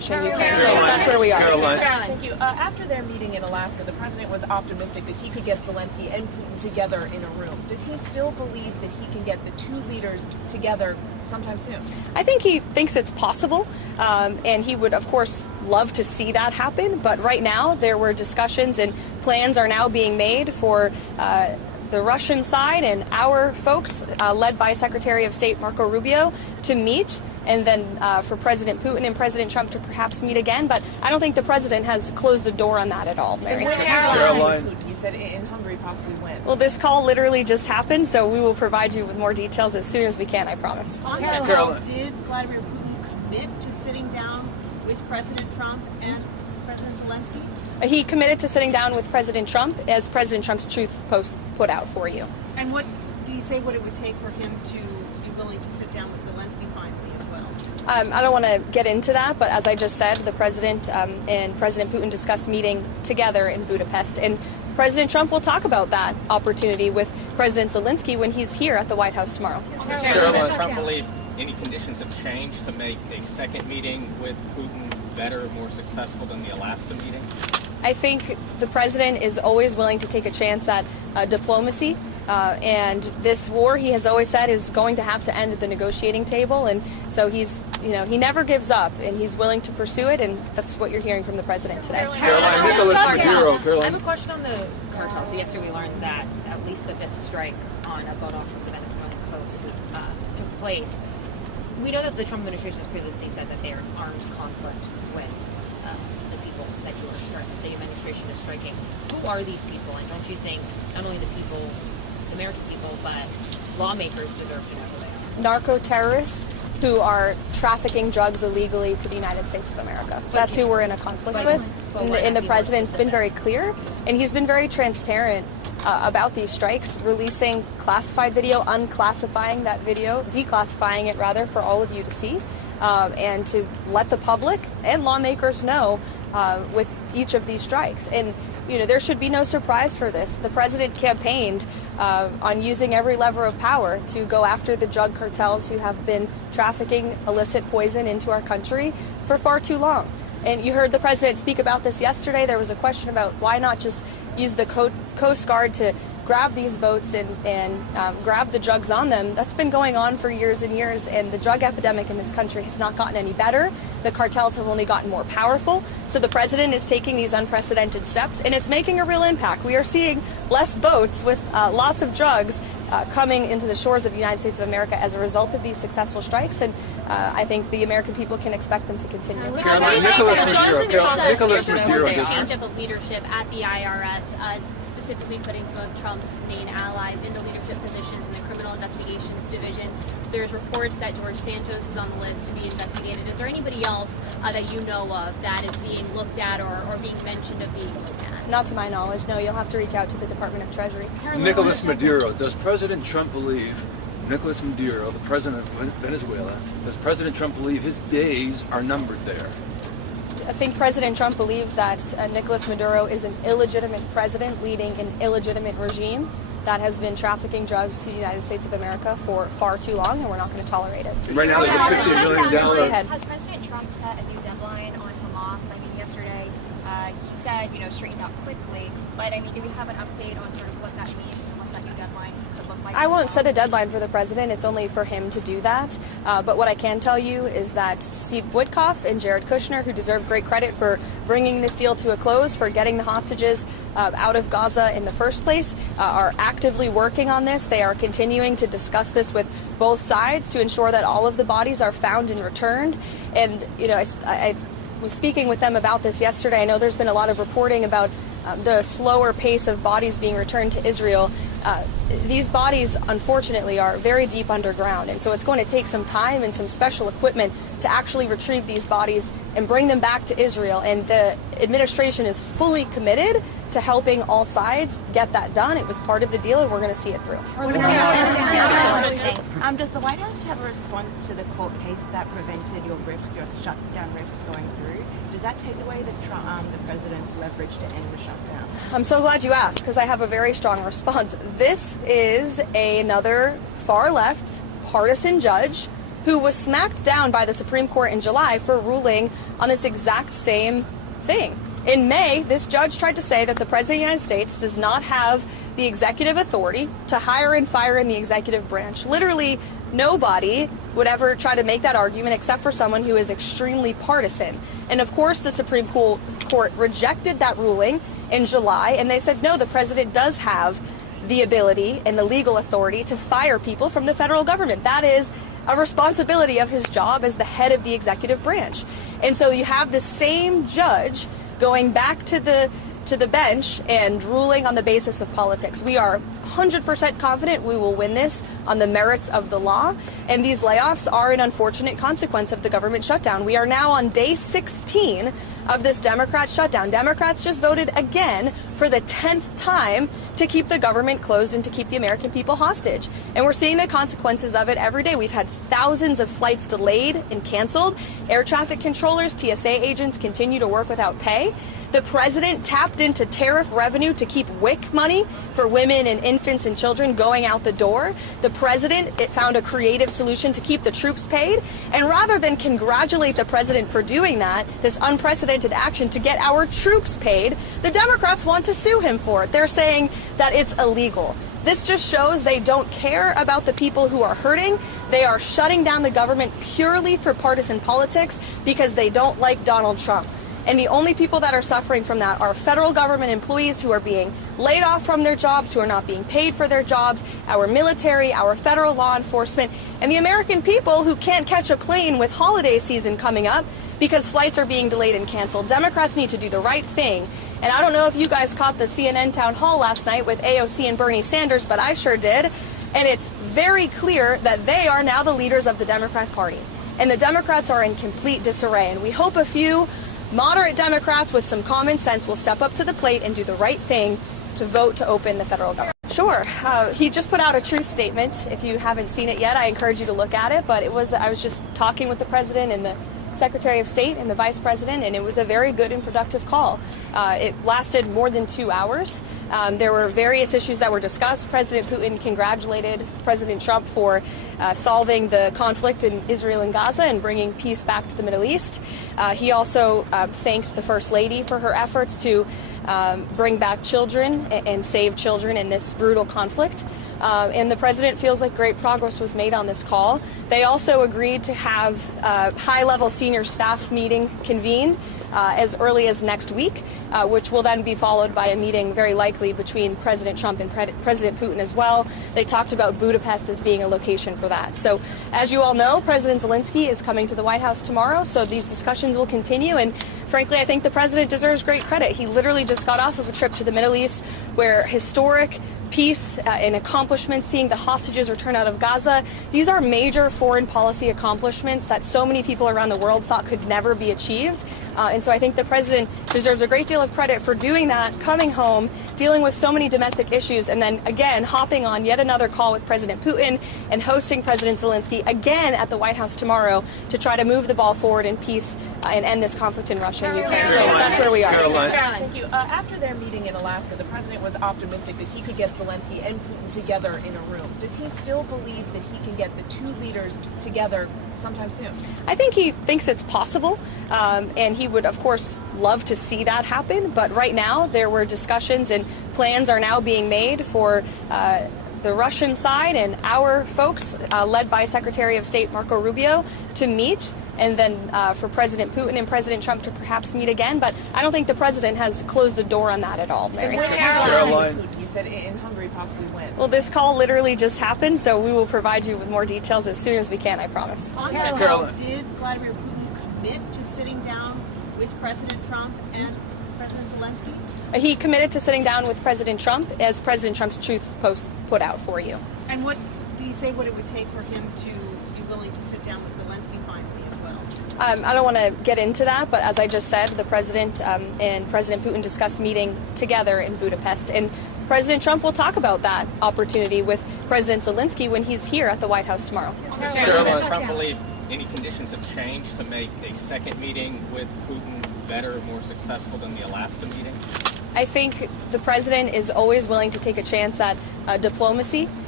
situation in Ukraine. So that's where we are. Karoline. Thank you. After their meeting in Alaska, the president was optimistic that he could get Zelensky and Putin together in a room. Does he still believe that he can get the two leaders together sometime soon? I think he thinks it's possible, and he would, of course, love to see that happen. But right now, there were discussions and plans are now being made for the Russian side and our folks, led by Secretary of State Marco Rubio, to meet, and then for President Putin and President Trump to perhaps meet again. But I don't think the president has closed the door on that at all, Mary. Caroline. You said in Hungary, possibly when? Well, this call literally just happened, so we will provide you with more details as soon as we can, I promise. On that Karoline. note, did Vladimir Putin commit to sitting down with President Trump and President Zelensky? He committed to sitting down with President Trump, as President Trump's Truth Post put out for you. And what do you say what it would take for him to be willing to sit down with Zelensky finally as well? I don't want to get into that, but as I just said, the president and President Putin discussed meeting together in Budapest. And President Trump will talk about that opportunity with President Zelensky when he's here at the White House tomorrow. Does Trump believe any conditions have changed to make a second meeting with Putin better, more successful than the Alaska meeting? I think the president is always willing to take a chance at diplomacy. And this war, he has always said, is going to have to end at the negotiating table. And so he's, he never gives up, and he's willing to pursue it. And that's what you're hearing from the president today. Caroline, Nicholas Maduro. I Caroline. have a question on the cartel. So yesterday we learned that at least the fifth strike on a boat off of the Venezuelan coast took place. We know that the Trump administration has previously said that they are in armed conflict with the people that the administration is striking. Who are these people? And don't you think not only the people, the American people, but lawmakers deserve to know who they are? Narco terrorists who are trafficking drugs illegally to the United States of America. That's who we're in a conflict with. And the president's been very clear, and he's been very transparent about these strikes, releasing classified video, unclassifying that video, declassifying it rather for all of you to see, and to let the public and lawmakers know with each of these strikes. And there should be no surprise for this. The president campaigned on using every lever of power to go after the drug cartels who have been trafficking illicit poison into our country for far too long. And you heard the president speak about this yesterday. There was a question about why not just use the Coast Guard to grab these boats and grab the drugs on them. That's been going on for years and years, and the drug epidemic in this country has not gotten any better. The cartels have only gotten more powerful. So the president is taking these unprecedented steps, and it's making a real impact. We are seeing less boats with lots of drugs coming into the shores of the United States of America as a result of these successful strikes, and I think the American people can expect them to continue. Caroline, Nicholas Maduro. Change up of leadership at the IRS, specifically putting some of Trump's main allies into leadership positions in the Criminal Investigations Division. There's reports that George Santos is on the list to be investigated. Is there anybody else that you know of that is being looked at or being mentioned of being looked at? Not to my knowledge, no. You'll have to reach out to the Department of Treasury. Nicholas Maduro. Does President Trump believe Nicholas Maduro, the president of Venezuela, does President Trump believe his days are numbered there? I think President Trump believes that Nicolas Maduro is an illegitimate president leading an illegitimate regime that has been trafficking drugs to the United States of America for far too long, and we're not going to tolerate it. Right now, there's a $15 million. Has President Trump set a new deadline on Hamas? I mean, yesterday he said, straighten out quickly. But I mean, do we have an update on sort of what that means and what that new deadline could look like? I won't set a deadline for the president. It's only for him to do that. But what I can tell you is that Steve Witkoff and Jared Kushner, who deserve great credit for bringing this deal to a close, for getting the hostages out of Gaza in the first place, are actively working on this. They are continuing to discuss this with both sides to ensure that all of the bodies are found and returned. And, I was speaking with them about this yesterday. I know there's been a lot of reporting about the slower pace of bodies being returned to Israel. These bodies, unfortunately, are very deep underground, and so it's going to take some time and some special equipment to actually retrieve these bodies and bring them back to Israel. And the administration is fully committed to helping all sides get that done. It was part of the deal, and we're going to see it through. Does the White House have a response to the court case that prevented your shutdown riffs going through? Does that take away the president's leverage to end the shutdown? I'm so glad you asked, because I have a very strong response. This is another far-left partisan judge who was smacked down by the Supreme Court in July for ruling on this exact same thing. In May, this judge tried to say that the President of the United States does not have the executive authority to hire and fire in the executive branch. Literally, nobody would ever try to make that argument except for someone who is extremely partisan. And of course, the Supreme Court rejected that ruling in July, and they said, no, the president does have the ability and the legal authority to fire people from the federal government. That is a responsibility of his job as the head of the executive branch. And so you have the same judge going back to the bench and ruling on the basis of politics. We are 100% confident we will win this on the merits of the law, and these layoffs are an unfortunate consequence of the government shutdown. We are now on day 16 of this Democrat shutdown. Democrats just voted again for the 10th time to keep the government closed and to keep the American people hostage. And we're seeing the consequences of it every day. We've had thousands of flights delayed and canceled. Air traffic controllers, TSA agents continue to work without pay. The president tapped into tariff revenue to keep WIC money for women and infants and children going out the door. The president found a creative solution to keep the troops paid. And rather than congratulate the president for doing that, this unprecedented action to get our troops paid, the Democrats want to sue him for it. They're saying that it's illegal. This just shows they don't care about the people who are hurting. They are shutting down the government purely for partisan politics because they don't like Donald Trump. And the only people that are suffering from that are federal government employees who are being laid off from their jobs, who are not being paid for their jobs, our military, our federal law enforcement, and the American people who can't catch a plane with holiday season coming up because flights are being delayed and canceled. Democrats need to do the right thing. And I don't know if you guys caught the CNN town hall last night with AOC and Bernie Sanders, but I sure did. And it's very clear that they are now the leaders of the Democrat Party. And the Democrats are in complete disarray. And we hope a few moderate Democrats with some common sense will step up to the plate and do the right thing to vote to open the federal government. Sure. He just put out a truth statement. If you haven't seen it yet, I encourage you to look at it. But I was just talking with the president and the Secretary of State and the Vice President, and it was a very good and productive call. It lasted more than 2 hours. There were various issues that were discussed. President Putin congratulated President Trump for solving the conflict in Israel and Gaza and bringing peace back to the Middle East. He also thanked the First Lady for her efforts to bring back children and save children in this brutal conflict. And the president feels like great progress was made on this call. They also agreed to have a high-level senior staff meeting convened as early as next week, which will then be followed by a meeting very likely between President Trump and President Putin as well. They talked about Budapest as being a location for that. So as you all know, President Zelensky is coming to the White House tomorrow, so these discussions will continue. And frankly, I think the president deserves great credit. He literally just got off of a trip to the Middle East where historic peace and accomplishments, seeing the hostages return out of Gaza. These are major foreign policy accomplishments that so many people around the world thought could never be achieved. And so I think the president deserves a great deal of credit for doing that, coming home, dealing with so many domestic issues, and then again hopping on yet another call with President Putin and hosting President Zelensky again at the White House tomorrow to try to move the ball forward in peace and end this conflict in Russia and Ukraine. So that's where we are. Karoline. Thank you. After their meeting in Alaska, the president was optimistic that he could get Zelensky and Putin together in a room. Does he still believe that he can get the two leaders together sometime soon? I think he thinks it's possible, and he would, of course, love to see that happen. But right now, there were discussions and plans are now being made for the Russian side and our folks, led by Secretary of State Marco Rubio, to meet, and then for President Putin and President Trump to perhaps meet again. But I don't think the president has closed the door on that at all, Mary. Caroline. You said in Hungary possibly when? Well, this call literally just happened, so we will provide you with more details as soon as we can, I promise. On that note, did Vladimir Putin commit to sitting down with President Trump and President Zelensky? He committed to sitting down with President Trump, as President Trump's truth post put out for you. And what do you say what it would take for him to be willing to sit down with Zelensky finally as well? I don't want to get into that, but as I just said, the president and President Putin discussed meeting together in Budapest. And President Trump will talk about that opportunity with President Zelensky when he's here at the White House tomorrow. Does Trump believe any conditions have changed to make a second meeting with Putin better, more successful than the Alaska meeting? I think the president is always willing to take a chance at diplomacy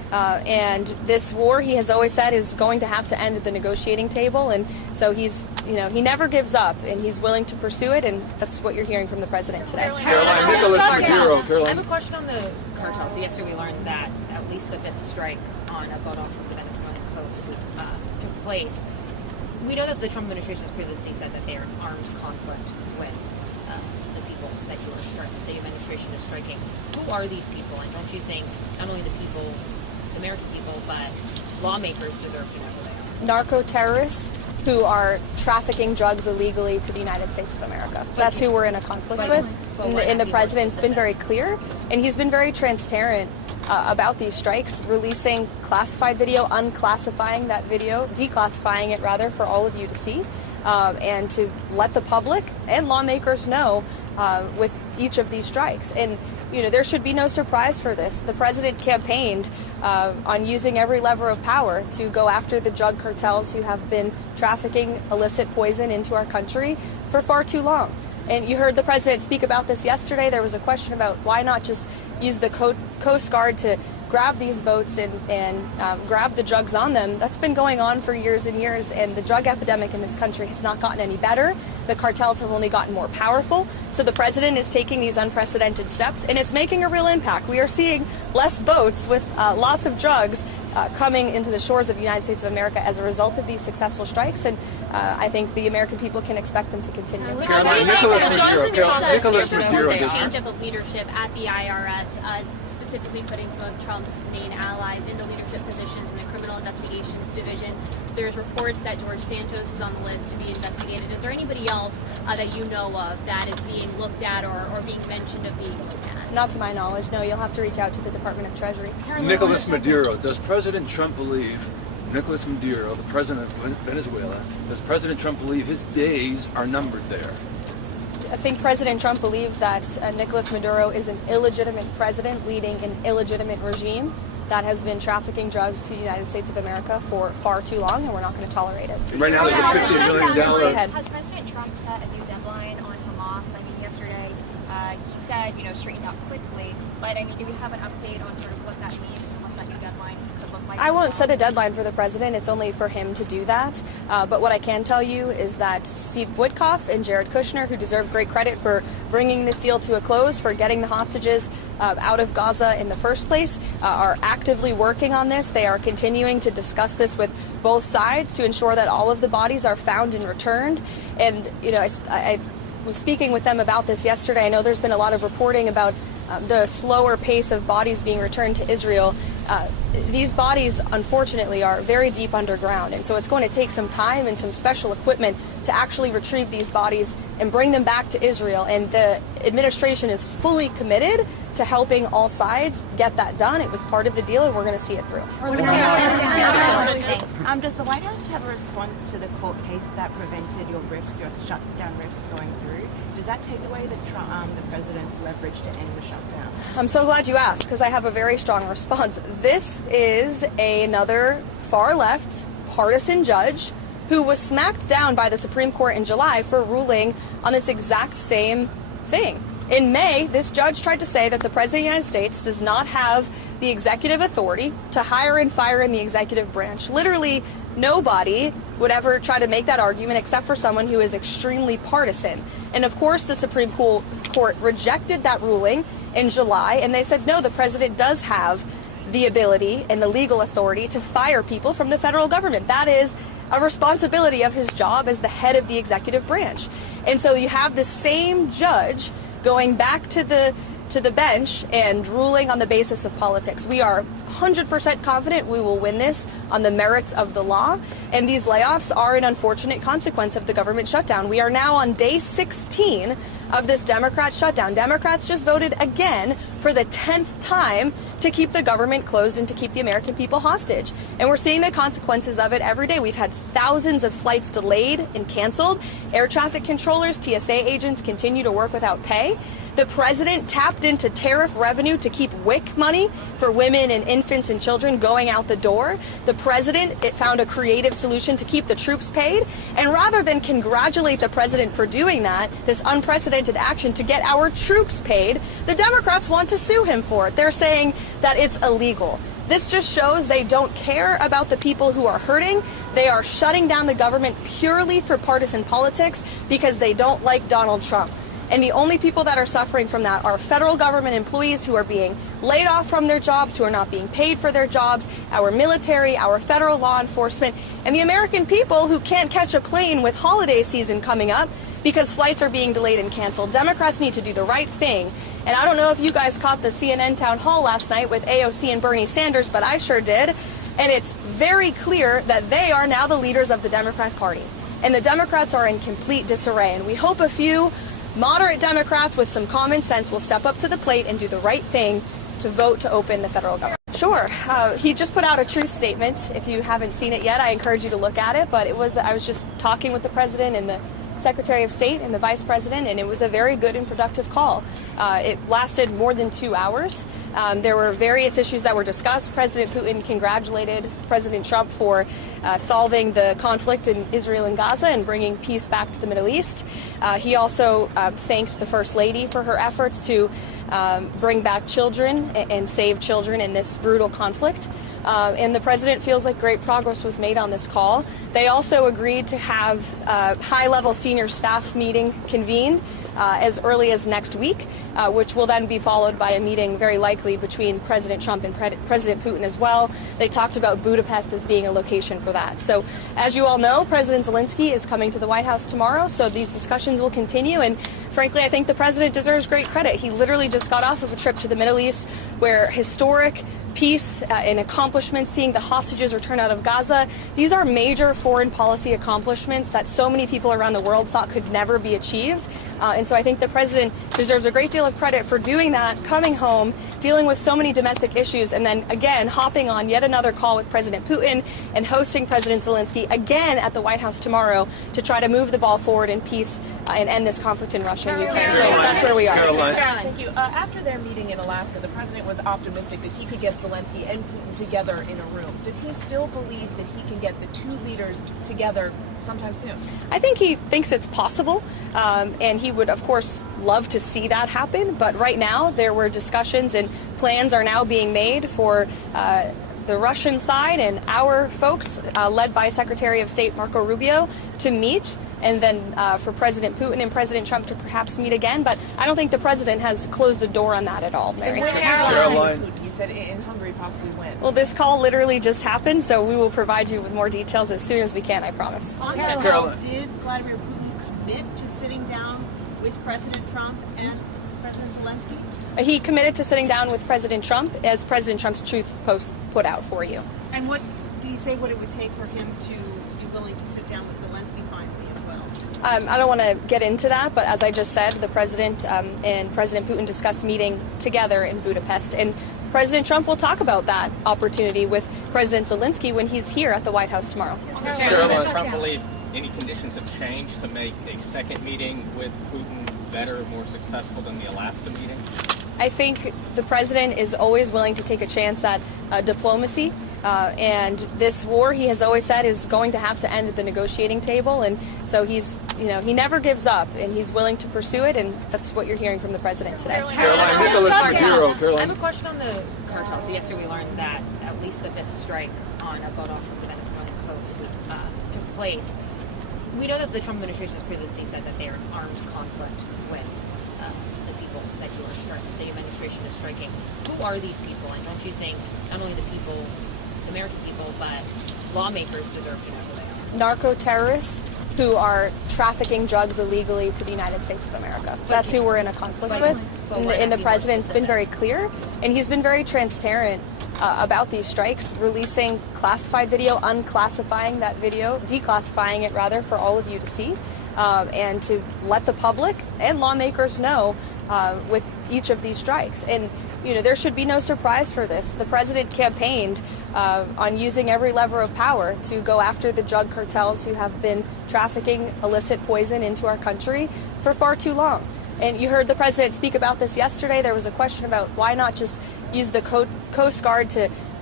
And this war, he has always said, is going to have to end at the negotiating table. And so he's, he never gives up, and he's willing to pursue it. And that's what you're hearing from the president today. Caroline, Nicholas Maduro. I have a question on the cartel. So yesterday we learned that at least the fifth strike on a boat off of the Venezuelan coast took place. We know that the Trump administration has previously said that they are in armed conflict with the people that the administration is striking. Who are these people? And don't you think not only the people, the American people, but lawmakers deserve to know who they are? Narco terrorists who are trafficking drugs illegally to the United States of America. That's who we're in a conflict with. And the president's been very clear, and he's been very transparent about these strikes, releasing classified video, unclassifying that video, declassifying it rather for all of you to see, and to let the public and lawmakers know with each of these strikes. And there should be no surprise for this. The president campaigned on using every lever of power to go after the drug cartels who have been trafficking illicit poison into our country for far too long. And you heard the president speak about this yesterday. There was a question about why not just use the Coast Guard to grab these boats and grab the drugs on them. That's been going on for years and years, and the drug epidemic in this country has not gotten any better. The cartels have only gotten more powerful. So the president is taking these unprecedented steps, and it's making a real impact. We are seeing less boats with lots of drugs coming into the shores of the United States of America as a result of these successful strikes, and I think the American people can expect them to continue. Nicholas Maduro. A change up of leadership at the IRS, specifically putting some of Trump's main allies into leadership positions in the Criminal Investigations Division. There's reports that George Santos is on the list to be investigated. Is there anybody else that you know of that is being looked at or being mentioned of being looked at? Not to my knowledge, no. You'll have to reach out to the Department of Treasury. Nicholas Maduro. Does President Trump believe, Nicholas Maduro, the president of Venezuela, does President Trump believe his days are numbered there? I think President Trump believes that Nicolas Maduro is an illegitimate president leading an illegitimate regime that has been trafficking drugs to the United States of America for far too long, and we're not going to tolerate it. Right now, there's a $15 million. Has President Trump set a new deadline on Hamas? I mean, yesterday he said, straighten out quickly. But do we have an update on sort of what that means and what that new deadline could look like? I won't set a deadline for the president. It's only for him to do that. But what I can tell you is that Steve Witkoff and Jared Kushner, who deserve great credit for bringing this deal to a close, for getting the hostages out of Gaza in the first place, are actively working on this. They are continuing to discuss this with both sides to ensure that all of the bodies are found and returned. And, I was speaking with them about this yesterday. I know there's been a lot of reporting about the slower pace of bodies being returned to Israel. These bodies, unfortunately, are very deep underground, and so it's going to take some time and some special equipment to actually retrieve these bodies and bring them back to Israel. And the administration is fully committed to helping all sides get that done. It was part of the deal, and we're going to see it through. Does the White House have a response to the court case that prevented your shutdown riffs going through? Does that take away the president's leverage to end the shutdown? I'm so glad you asked, because I have a very strong response. This is another far-left partisan judge who was smacked down by the Supreme Court in July for ruling on this exact same thing. In May, this judge tried to say that the President of the United States does not have the executive authority to hire and fire in the executive branch. Literally, nobody would ever try to make that argument except for someone who is extremely partisan. And of course, the Supreme Court rejected that ruling in July, and they said, no, the president does have the ability and the legal authority to fire people from the federal government. That is a responsibility of his job as the head of the executive branch. And so you have the same judge going back to the bench and ruling on the basis of politics. We are 100% confident we will win this on the merits of the law, and these layoffs are an unfortunate consequence of the government shutdown. We are now on day 16 of this Democrat shutdown. Democrats just voted again for the 10th time to keep the government closed and to keep the American people hostage. And we're seeing the consequences of it every day. We've had thousands of flights delayed and canceled. Air traffic controllers, TSA agents continue to work without pay. The president tapped into tariff revenue to keep WIC money for women and infants and children going out the door. The president found a creative solution to keep the troops paid. And rather than congratulate the president for doing that, this unprecedented action to get our troops paid, the Democrats want to sue him for it. They're saying that it's illegal. This just shows they don't care about the people who are hurting. They are shutting down the government purely for partisan politics because they don't like Donald Trump. And the only people that are suffering from that are federal government employees who are being laid off from their jobs, who are not being paid for their jobs, our military, our federal law enforcement, and the American people who can't catch a plane with holiday season coming up because flights are being delayed and canceled. Democrats need to do the right thing. And I don't know if you guys caught the CNN town hall last night with AOC and Bernie Sanders, but I sure did. And it's very clear that they are now the leaders of the Democrat Party. And the Democrats are in complete disarray. And we hope a few moderate Democrats with some common sense will step up to the plate and do the right thing to vote to open the federal government. Sure. He just put out a truth statement. If you haven't seen it yet, I encourage you to look at it. But I was just talking with the president and the Secretary of State and the Vice President, and it was a very good and productive call. It lasted more than 2 hours. There were various issues that were discussed. President Putin congratulated President Trump for solving the conflict in Israel and Gaza and bringing peace back to the Middle East. He also thanked the First Lady for her efforts to bring back children and save children in this brutal conflict. And the president feels like great progress was made on this call. They also agreed to have a high-level senior staff meeting convened as early as next week, which will then be followed by a meeting very likely between President Trump and President Putin as well. They talked about Budapest as being a location for that. So as you all know, President Zelensky is coming to the White House tomorrow, so these discussions will continue. And frankly, I think the president deserves great credit. He literally just got off of a trip to the Middle East where historic peace and accomplishments, seeing the hostages return out of Gaza. These are major foreign policy accomplishments that so many people around the world thought could never be achieved. And so I think the president deserves a great deal of credit for doing that, coming home, dealing with so many domestic issues, and then again hopping on yet another call with President Putin and hosting President Zelensky again at the White House tomorrow to try to move the ball forward in peace and end this conflict in Russia and Ukraine. So that's where we are. Karoline. Thank you. After their meeting in Alaska, the president was optimistic that he could get Zelensky and Putin together in a room. Does he still believe that he can get the two leaders together sometime soon? I think he thinks it's possible, and he would, of course, love to see that happen. But right now, there were discussions and plans are now being made for the Russian side and our folks, led by Secretary of State Marco Rubio, to meet, and then for President Putin and President Trump to perhaps meet again. But I don't think the president has closed the door on that at all, Mary. Karoline. You said in Hungary, possibly when? Well, this call literally just happened, so we will provide you with more details as soon as we can, I promise. On that note, did Vladimir Putin commit to sitting down with President Trump and President Zelensky? He committed to sitting down with President Trump, as President Trump's Truth Post put out for you. And what do you say what it would take for him to be willing to sit down with Zelensky finally as well? I don't want to get into that, but as I just said, the president and President Putin discussed meeting together in Budapest. And President Trump will talk about that opportunity with President Zelensky when he's here at the White House tomorrow. Does Trump believe any conditions have changed to make a second meeting with Putin better, more successful than the Alaska meeting? I think the president is always willing to take a chance at diplomacy. And this war, he has always said, is going to have to end at the negotiating table. And so he's, he never gives up, and he's willing to pursue it. And that's what you're hearing from the president today. Karoline, Nicholas Maduro. I have a question on the cartel. So yesterday we learned that at least the fifth strike on a boat off of the Venezuelan coast took place. We know that the Trump administration has previously said that they are in armed conflict with the people that the administration is striking. Who are these people? And don't you think not only the people, the American people, but lawmakers deserve to know who they are? Narco terrorists who are trafficking drugs illegally to the United States of America. That's who we're in a conflict with. And the president's been very clear, and he's been very transparent about these strikes, releasing classified video, unclassifying that video, declassifying it rather for all of you to see, and to let the public and lawmakers know with each of these strikes. And there should be no surprise for this. The president campaigned on using every lever of power to go after the drug cartels who have been trafficking illicit poison into our country for far too long. And you heard the president speak about this yesterday. There was a question about why not just use the Coast Guard to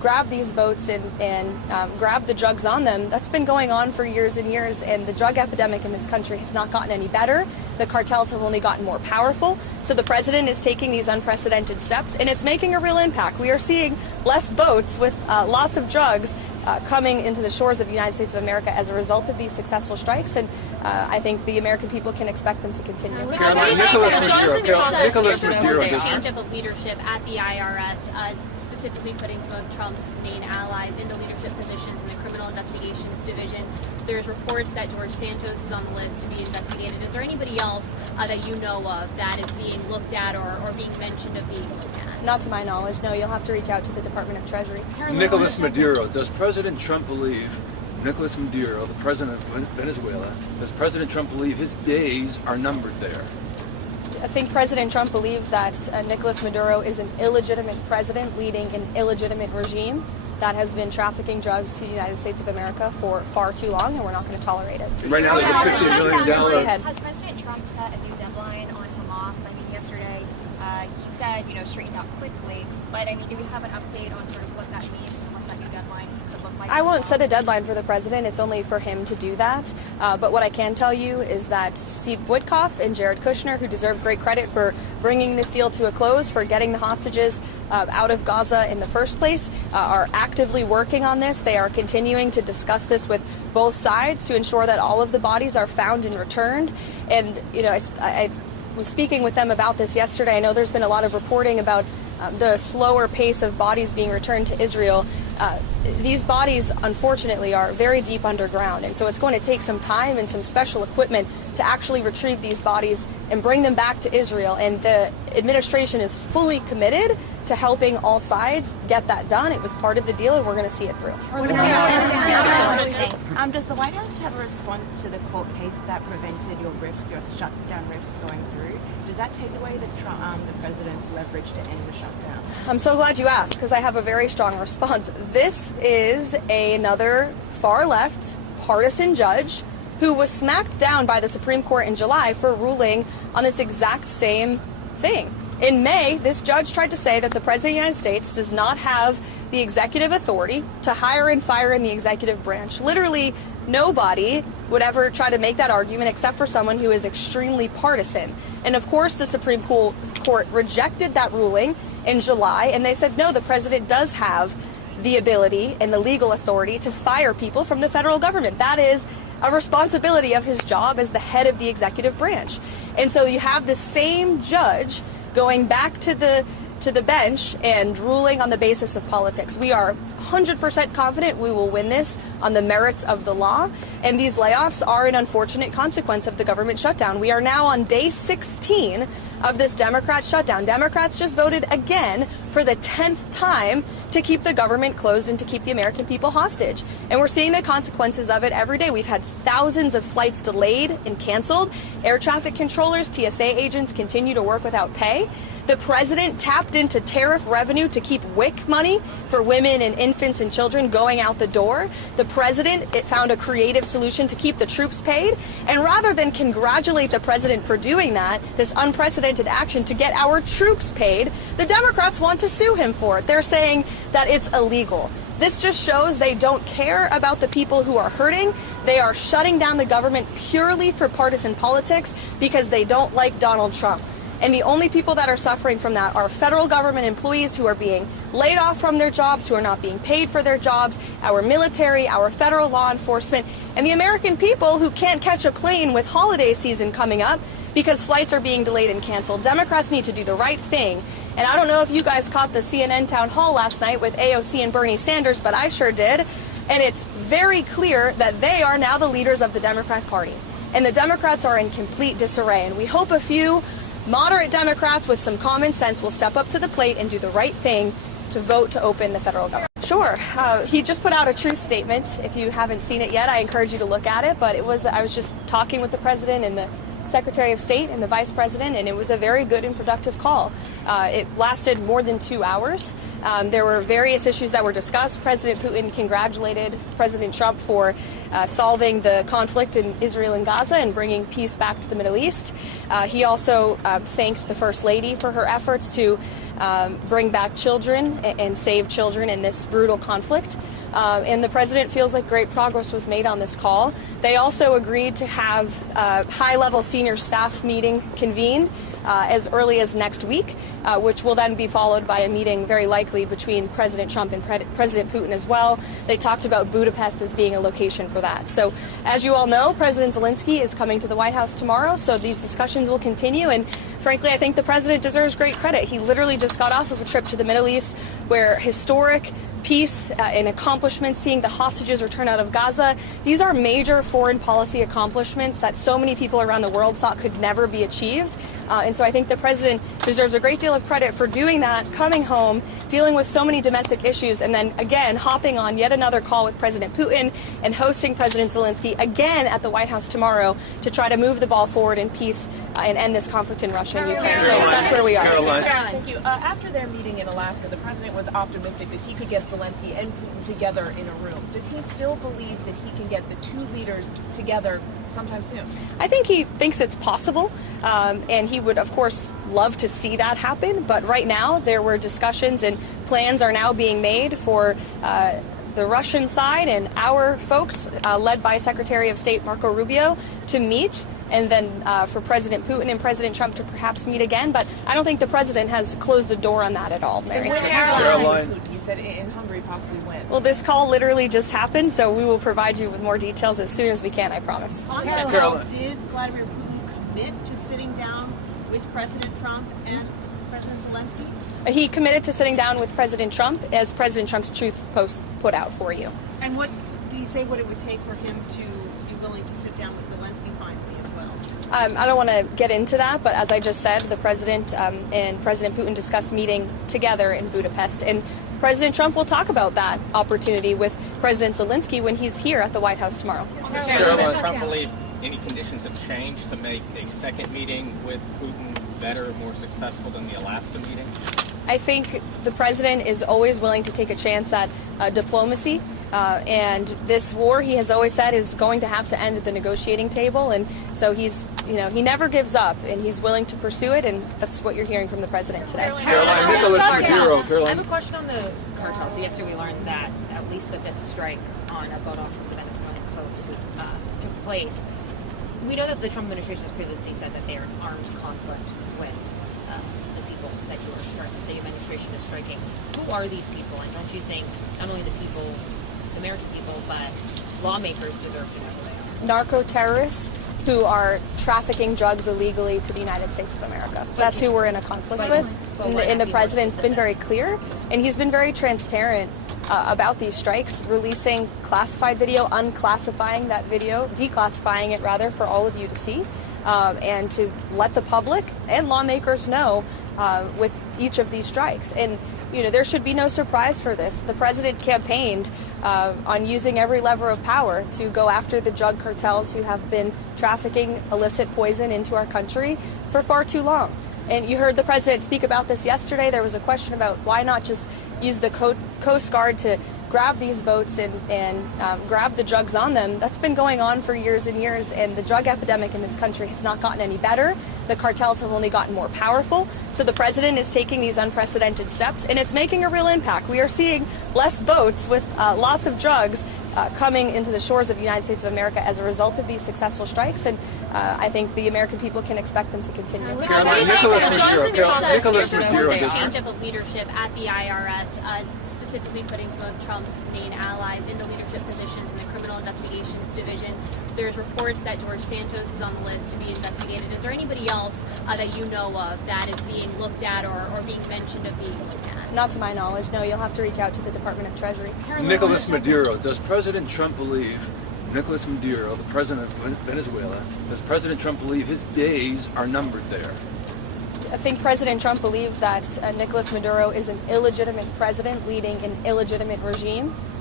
grab these boats and grab the drugs on them. That's been going on for years and years, and the drug epidemic in this country has not gotten any better. The cartels have only gotten more powerful. So the president is taking these unprecedented steps, and it's making a real impact. We are seeing less boats with lots of drugs coming into the shores of the United States of America as a result of these successful strikes, and I think the American people can expect them to continue. Nicholas Maduro a change up of leadership at the IRS, specifically putting some of Trump's main allies into leadership positions in the Criminal Investigations Division. There's reports that George Santos is on the list to be investigated. Is there anybody else that you know of that is being looked at or being mentioned of being looked at? Not to my knowledge, no. You'll have to reach out to the Department of Treasury. Nicholas Maduro. Does President Trump believe Nicholas Maduro, the president of Venezuela, does President Trump believe his days are numbered there? I think President Trump believes that Nicolas Maduro is an illegitimate president leading an illegitimate regime that has been trafficking drugs to the United States of America for far too long, and we're not going to tolerate it. Right now, there's a $15 million. Has President Trump set a new deadline on Hamas? I mean, yesterday he said, straighten out quickly. But I mean, do we have an update on sort of what that means and what that new deadline could look like? I won't set a deadline for the president. It's only for him to do that. But what I can tell you is that Steve Witkoff and Jared Kushner, who deserve great credit for bringing this deal to a close, for getting the hostages out of Gaza in the first place, are actively working on this. They are continuing to discuss this with both sides to ensure that all of the bodies are found and returned. And, I was speaking with them about this yesterday. I know there's been a lot of reporting about the slower pace of bodies being returned to Israel. These bodies, unfortunately, are very deep underground, and so it's going to take some time and some special equipment to actually retrieve these bodies and bring them back to Israel. And the administration is fully committed to helping all sides get that done. It was part of the deal, and we're going to see it through. Does the White House have a response to the court case that prevented your shutdown rifts going through? Does that take away the president's leverage to end the shutdown? I'm so glad you asked, because I have a very strong response. This is another far-left partisan judge who was smacked down by the Supreme Court in July for ruling on this exact same thing. In May, this judge tried to say that the President of the United States does not have the executive authority to hire and fire in the executive branch. Literally, nobody would ever try to make that argument except for someone who is extremely partisan. And of course, the Supreme Court rejected that ruling in July, and they said, no, the president does have the ability and the legal authority to fire people from the federal government. That is a responsibility of his job as the head of the executive branch. And so you have the same judge going back to the bench and ruling on the basis of politics. We are 100% confident we will win this on the merits of the law, and these layoffs are an unfortunate consequence of the government shutdown. We are now on day 16 of this Democrat shutdown. Democrats just voted again for the 10th time to keep the government closed and to keep the American people hostage. And we're seeing the consequences of it every day. We've had thousands of flights delayed and canceled. Air traffic controllers, TSA agents continue to work without pay. The president tapped into tariff revenue to keep WIC money for women and infants and children going out the door. The president found a creative solution to keep the troops paid. And rather than congratulate the president for doing that, this unprecedented action to get our troops paid, the Democrats want to sue him for it. They're saying that it's illegal. This just shows they don't care about the people who are hurting. They are shutting down the government purely for partisan politics because they don't like Donald Trump. And the only people that are suffering from that are federal government employees who are being laid off from their jobs, who are not being paid for their jobs, our military, our federal law enforcement, and the American people who can't catch a plane with holiday season coming up because flights are being delayed and canceled. Democrats need to do the right thing. And I don't know if you guys caught the CNN town hall last night with AOC and Bernie Sanders, but I sure did. And it's very clear that they are now the leaders of the Democrat Party. And the Democrats are in complete disarray. And we hope a few moderate Democrats with some common sense will step up to the plate and do the right thing to vote to open the federal government. Sure. He just put out a truth statement. If you haven't seen it yet, I encourage you to look at it. But I was just talking with the president in the Secretary of State and the Vice President, and it was a very good and productive call. It lasted more than 2 hours. There were various issues that were discussed. President Putin congratulated President Trump for solving the conflict in Israel and Gaza and bringing peace back to the Middle East. He also thanked the First Lady for her efforts to bring back children and save children in this brutal conflict. And the president feels like great progress was made on this call. They also agreed to have a high-level senior staff meeting convened as early as next week, which will then be followed by a meeting very likely between President Trump and President Putin as well. They talked about Budapest as being a location for that. So as you all know, President Zelensky is coming to the White House tomorrow, so these discussions will continue. And frankly, I think the president deserves great credit. He literally just got off of a trip to the Middle East where historic peace and accomplishments, seeing the hostages return out of Gaza. These are major foreign policy accomplishments that so many people around the world thought could never be achieved. And so I think the president deserves a great deal of credit for doing that, coming home, dealing with so many domestic issues, and then again hopping on yet another call with President Putin and hosting President Zelensky again at the White House tomorrow to try to move the ball forward in peace and end this conflict in Russia and Ukraine. So that's where we are. Karoline. Thank you. After their meeting in Alaska, the president was optimistic that he could get Zelensky and Putin together in a room. Does he still believe that he can get the two leaders together sometime soon? I think he thinks it's possible, and he would, of course, love to see that happen. But right now, there were discussions and plans are now being made for the Russian side and our folks, led by Secretary of State Marco Rubio, to meet, and then for President Putin and President Trump to perhaps meet again. But I don't think the president has closed the door on that at all, Mary. Caroline. You said in Hungary, possibly when? Well, this call literally just happened, so we will provide you with more details as soon as we can, I promise. On that Caroline. call, did Vladimir Putin commit to sitting down with President Trump and President Zelensky? He committed to sitting down with President Trump, as President Trump's Truth Post put out for you. And what do you say what it would take for him to be willing to sit down with Zelensky finally as well? I don't want to get into that, but as I just said, the president and President Putin discussed meeting together in Budapest, and President Trump will talk about that opportunity with President Zelensky when he's here at the White House tomorrow. Does Trump believe any conditions have changed to make a second meeting with Putin better, more successful than the Alaska meeting? I think the president is always willing to take a chance at diplomacy. And this war, he has always said, is going to have to end at the negotiating table. And so he never gives up, and he's willing to pursue it. And that's what you're hearing from the president today. Caroline, Nicholas Maduro. I have Caroline. a question on the cartel. So yesterday we learned that at least the fifth strike on a boat off of the Venezuelan coast took place. We know that the Trump administration has previously said that they are in armed conflict with the people that the administration is striking. Who are these people? And don't you think not only the people, the American people, but lawmakers deserve to know who they are? Narco terrorists who are trafficking drugs illegally to the United States of America. That's who we're in a conflict with. And the president's been very clear, and he's been very transparent about these strikes, releasing classified video, unclassifying that video, declassifying it rather for all of you to see, and to let the public and lawmakers know with each of these strikes. And there should be no surprise for this. The president campaigned on using every lever of power to go after the drug cartels who have been trafficking illicit poison into our country for far too long. And you heard the president speak about this yesterday. There was a question about why not just use the Coast Guard to grab these boats and grab the drugs on them. That's been going on for years and years, and the drug epidemic in this country has not gotten any better. The cartels have only gotten more powerful. So the president is taking these unprecedented steps, and it's making a real impact. We are seeing less boats with lots of drugs coming into the shores of the United States of America as a result of these successful strikes, and I think the American people can expect them to continue. Caroline, Nicholas Maduro. Change up of leadership at the IRS, specifically putting some of Trump's main allies into leadership positions in the Criminal Investigations Division. There's reports that George Santos is on the list to be investigated. Is there anybody else that you know of that is being looked at or being mentioned of being looked at? Not to my knowledge, no. You'll have to reach out to the Department of Treasury. Nicholas Maduro. Does President Trump believe Nicholas Maduro, the president of Venezuela, does President Trump believe his days are numbered there? I think President Trump believes that Nicolas Maduro is an illegitimate president leading an illegitimate regime,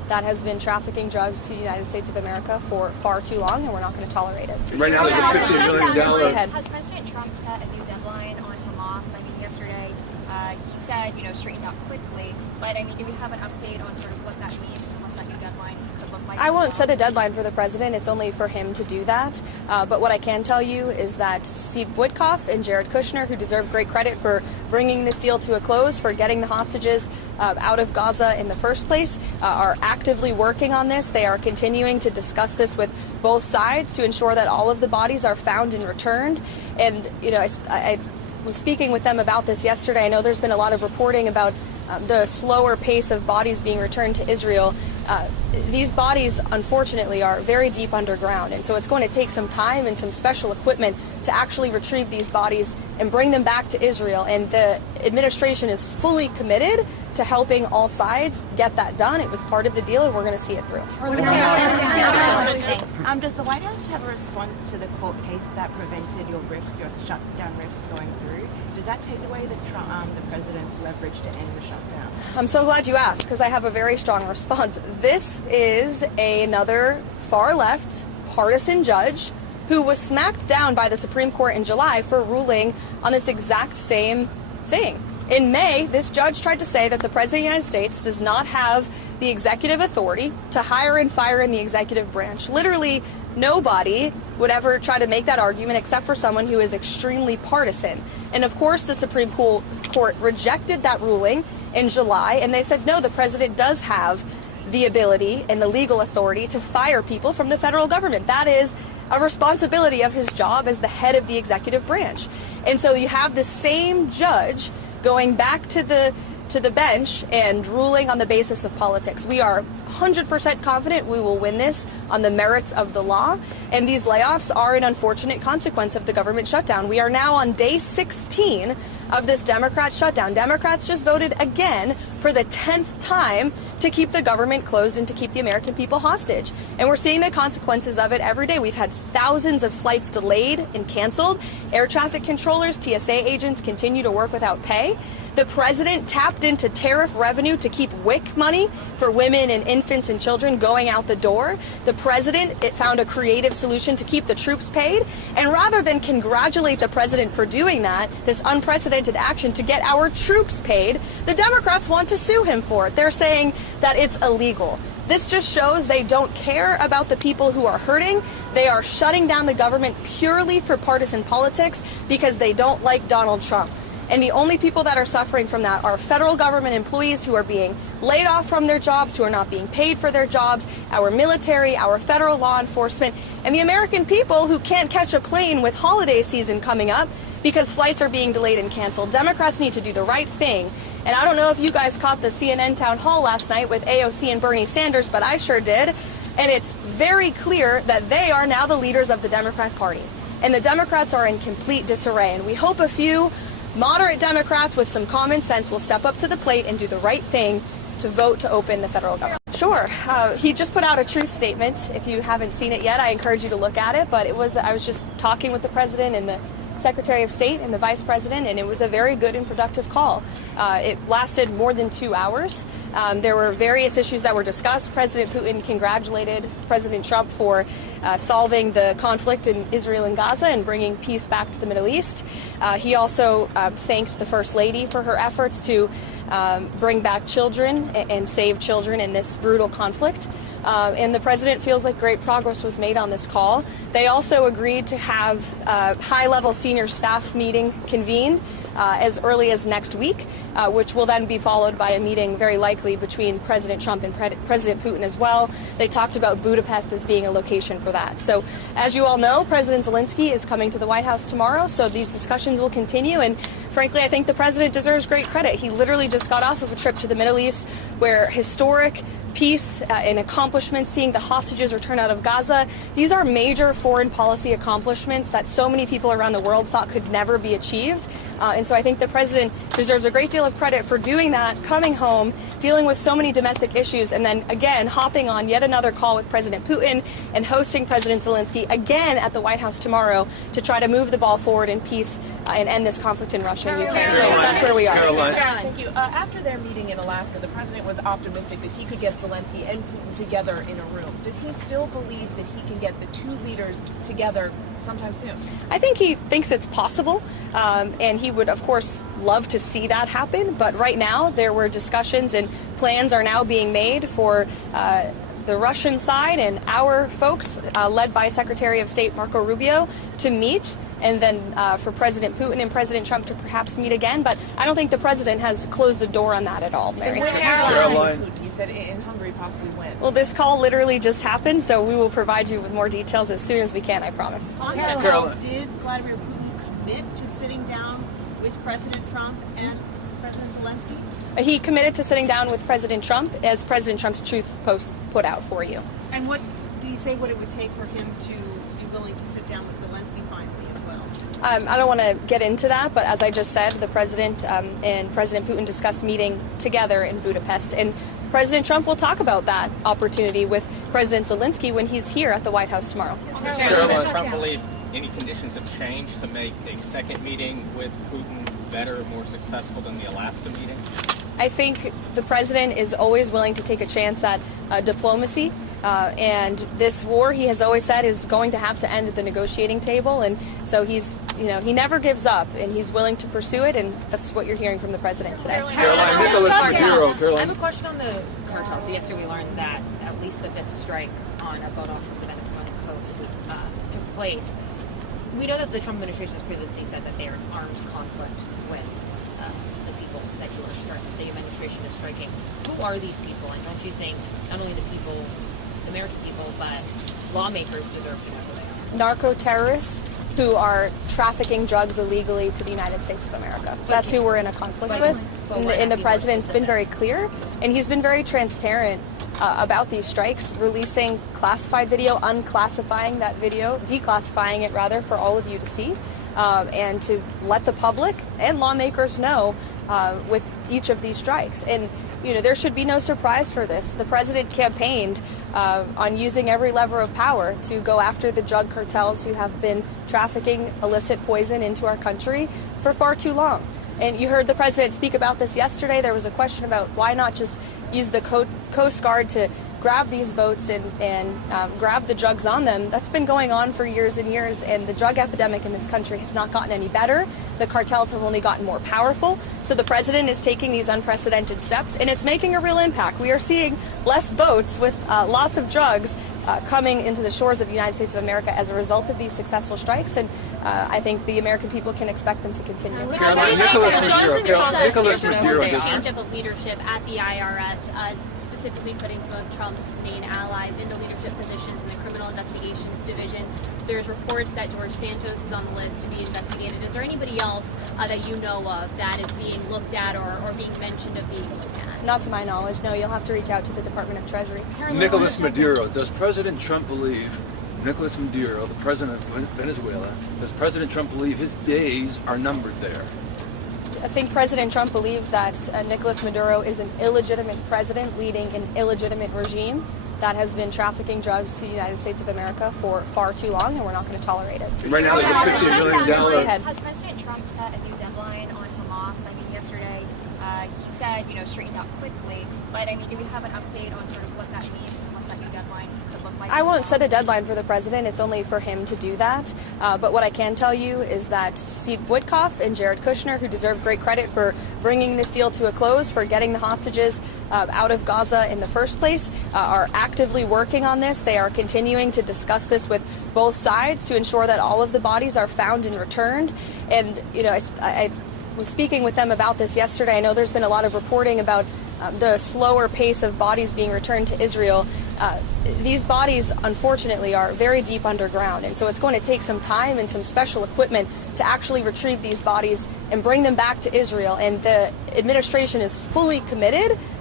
that has been trafficking drugs to the United States of America for far too long, and we're not going to tolerate it. Right now, there's a $15 million. Has President Trump set a new deadline on Hamas? I mean, yesterday he said, straighten out quickly. But I mean, do we have an update on sort of what that means and what that new deadline could look like? I won't set a deadline for the president. It's only for him to do that. But what I can tell you is that Steve Witkoff and Jared Kushner, who deserve great credit for bringing this deal to a close, for getting the hostages out of Gaza in the first place, are actively working on this. They are continuing to discuss this with both sides to ensure that all of the bodies are found and returned. And, I was speaking with them about this yesterday. I know there's been a lot of reporting about the slower pace of bodies being returned to Israel. These bodies, unfortunately, are very deep underground, and so it's going to take some time and some special equipment to actually retrieve these bodies and bring them back to Israel. And the administration is fully committed to helping all sides get that done. It was part of the deal, and we're going to see it through. Does the White House have a response to the court case that prevented your shutdown riffs going through? Does that take away the president's leverage to end the shutdown? I'm so glad you asked, because I have a very strong response. This is another far-left partisan judge who was smacked down by the Supreme Court in July for ruling on this exact same thing. In May, this judge tried to say that the President of the United States does not have the executive authority to hire and fire in the executive branch. Literally, nobody would ever try to make that argument except for someone who is extremely partisan. And of course, the Supreme Court rejected that ruling in July, and they said, no, the president does have the ability and the legal authority to fire people from the federal government. That is a responsibility of his job as the head of the executive branch. And so you have the same judge going back to the bench and ruling on the basis of politics. We are 100% confident we will win this on the merits of the law, and these layoffs are an unfortunate consequence of the government shutdown. We are now on day 16 of this Democrat shutdown. Democrats just voted again for the 10th time to keep the government closed and to keep the American people hostage. And we're seeing the consequences of it every day. We've had thousands of flights delayed and canceled. Air traffic controllers, TSA agents continue to work without pay. The president tapped into tariff revenue to keep WIC money for women and infants and children going out the door. The president found a creative solution to keep the troops paid. And rather than congratulate the president for doing that, this unprecedented action to get our troops paid, the Democrats want to sue him for it. They're saying that it's illegal. This just shows they don't care about the people who are hurting. They are shutting down the government purely for partisan politics because they don't like Donald Trump. And the only people that are suffering from that are federal government employees who are being laid off from their jobs, who are not being paid for their jobs, our military, our federal law enforcement, and the American people who can't catch a plane with holiday season coming up because flights are being delayed and canceled. Democrats need to do the right thing. And I don't know if you guys caught the CNN town hall last night with AOC and Bernie Sanders, but I sure did. And it's very clear that they are now the leaders of the Democrat Party. And the Democrats are in complete disarray. And we hope a few moderate Democrats with some common sense will step up to the plate and do the right thing to vote to open the federal government. Sure. He just put out a truth statement. If you haven't seen it yet, I encourage you to look at it. But I was just talking with the president and the Secretary of State and the Vice President, and it was a very good and productive call. It lasted more than 2 hours. There were various issues that were discussed. President Putin congratulated President Trump for solving the conflict in Israel and Gaza and bringing peace back to the Middle East. He also thanked the First Lady for her efforts to bring back children and save children in this brutal conflict. And the president feels like great progress was made on this call. They also agreed to have a high-level senior staff meeting convened as early as next week, which will then be followed by a meeting very likely between President Trump and President Putin as well. They talked about Budapest as being a location for that. So as you all know, President Zelensky is coming to the White House tomorrow, so these discussions will continue. And frankly, I think the president deserves great credit. He literally just got off of a trip to the Middle East where historic peace and accomplishments, seeing the hostages return out of Gaza. These are major foreign policy accomplishments that so many people around the world thought could never be achieved. And so I think the president deserves a great deal of credit for doing that, coming home, dealing with so many domestic issues, and then again hopping on yet another call with President Putin and hosting President Zelensky again at the White House tomorrow to try to move the ball forward in peace and end this conflict in Russia and Ukraine. So that's where we are. Karoline. Thank you. After their meeting in Alaska, the president was optimistic that he could get Zelensky and Putin together in a room. Does he still believe that he can get the two leaders together sometime soon? I think he thinks it's possible, and he would, of course, love to see that happen. But right now, there were discussions and plans are now being made for the Russian side and our folks, led by Secretary of State Marco Rubio, to meet, and then for President Putin and President Trump to perhaps meet again. But I don't think the president has closed the door on that at all, Mary. Caroline, you said in Hungary, possibly when? Well, this call literally just happened, so we will provide you with more details as soon as we can, I promise. On that call, did Vladimir Putin commit to sitting down with President Trump and President Zelensky? He committed to sitting down with President Trump, as President Trump's Truth Post put out for you. And what did he say what it would take for him to be willing to sit down with Zelensky finally as well? I don't want to get into that, but as I just said, the president and President Putin discussed meeting together in Budapest, and President Trump will talk about that opportunity with President Zelensky when he's here at the White House tomorrow. Does Trump believe any conditions have changed to make a second meeting with Putin better, more successful than the Alaska meeting? I think the president is always willing to take a chance at diplomacy. And this war, he has always said, is going to have to end at the negotiating table. And so he never gives up, and he's willing to pursue it. And that's what you're hearing from the president today. Caroline, Nicholas Maduro. I have a question on the cartel. So yesterday we learned that at least the fifth strike on a boat off of the Venezuelan coast took place. We know that the Trump administration has previously said that they are in armed conflict with the people that the administration is striking. Who are these people? And don't you think not only the people, the American people, but lawmakers deserve to know who they are? Narco terrorists who are trafficking drugs illegally to the United States of America. That's who we're in a conflict with. And the president's been very clear, and he's been very transparent about these strikes, releasing classified video, unclassifying that video, declassifying it rather for all of you to see, and to let the public and lawmakers know with each of these strikes. And there should be no surprise for this. The president campaigned on using every lever of power to go after the drug cartels who have been trafficking illicit poison into our country for far too long. And you heard the president speak about this yesterday. There was a question about why not just use the Coast Guard to grab these boats and grab the drugs on them. That's been going on for years and years, and the drug epidemic in this country has not gotten any better. The cartels have only gotten more powerful. So the president is taking these unprecedented steps, and it's making a real impact. We are seeing less boats with lots of drugs coming into the shores of the United States of America as a result of these successful strikes, and I think the American people can expect them to continue. Caroline, Nicholas Maduro. Change up of leadership at the IRS, specifically putting some of Trump's main allies into leadership positions in the Criminal Investigations Division. There's reports that George Santos is on the list to be investigated. Is there anybody else that you know of that is being looked at or being mentioned of being looked at? Not to my knowledge, no. You'll have to reach out to the Department of Treasury. Nicholas Maduro. Does President Trump believe, Nicholas Maduro, the president of Venezuela, does President Trump believe his days are numbered there? I think President Trump believes that Nicolas Maduro is an illegitimate president leading an illegitimate regime that has been trafficking drugs to the United States of America for far too long, and we're not going to tolerate it. Right now, there's a $15 million. Has President Trump set a new deadline on Hamas? I mean, yesterday he said, straighten out quickly. But I mean, do we have an update on sort of what that means and what that new deadline could look like? I won't set a deadline for the president. It's only for him to do that. But what I can tell you is that Steve Witkoff and Jared Kushner, who deserve great credit for bringing this deal to a close, for getting the hostages out of Gaza in the first place, are actively working on this. They are continuing to discuss this with both sides to ensure that all of the bodies are found and returned. And, I was speaking with them about this yesterday. I know there's been a lot of reporting about the slower pace of bodies being returned to Israel. These bodies, unfortunately, are very deep underground, and so it's going to take some time and some special equipment to actually retrieve these bodies and bring them back to Israel. And the administration is fully committed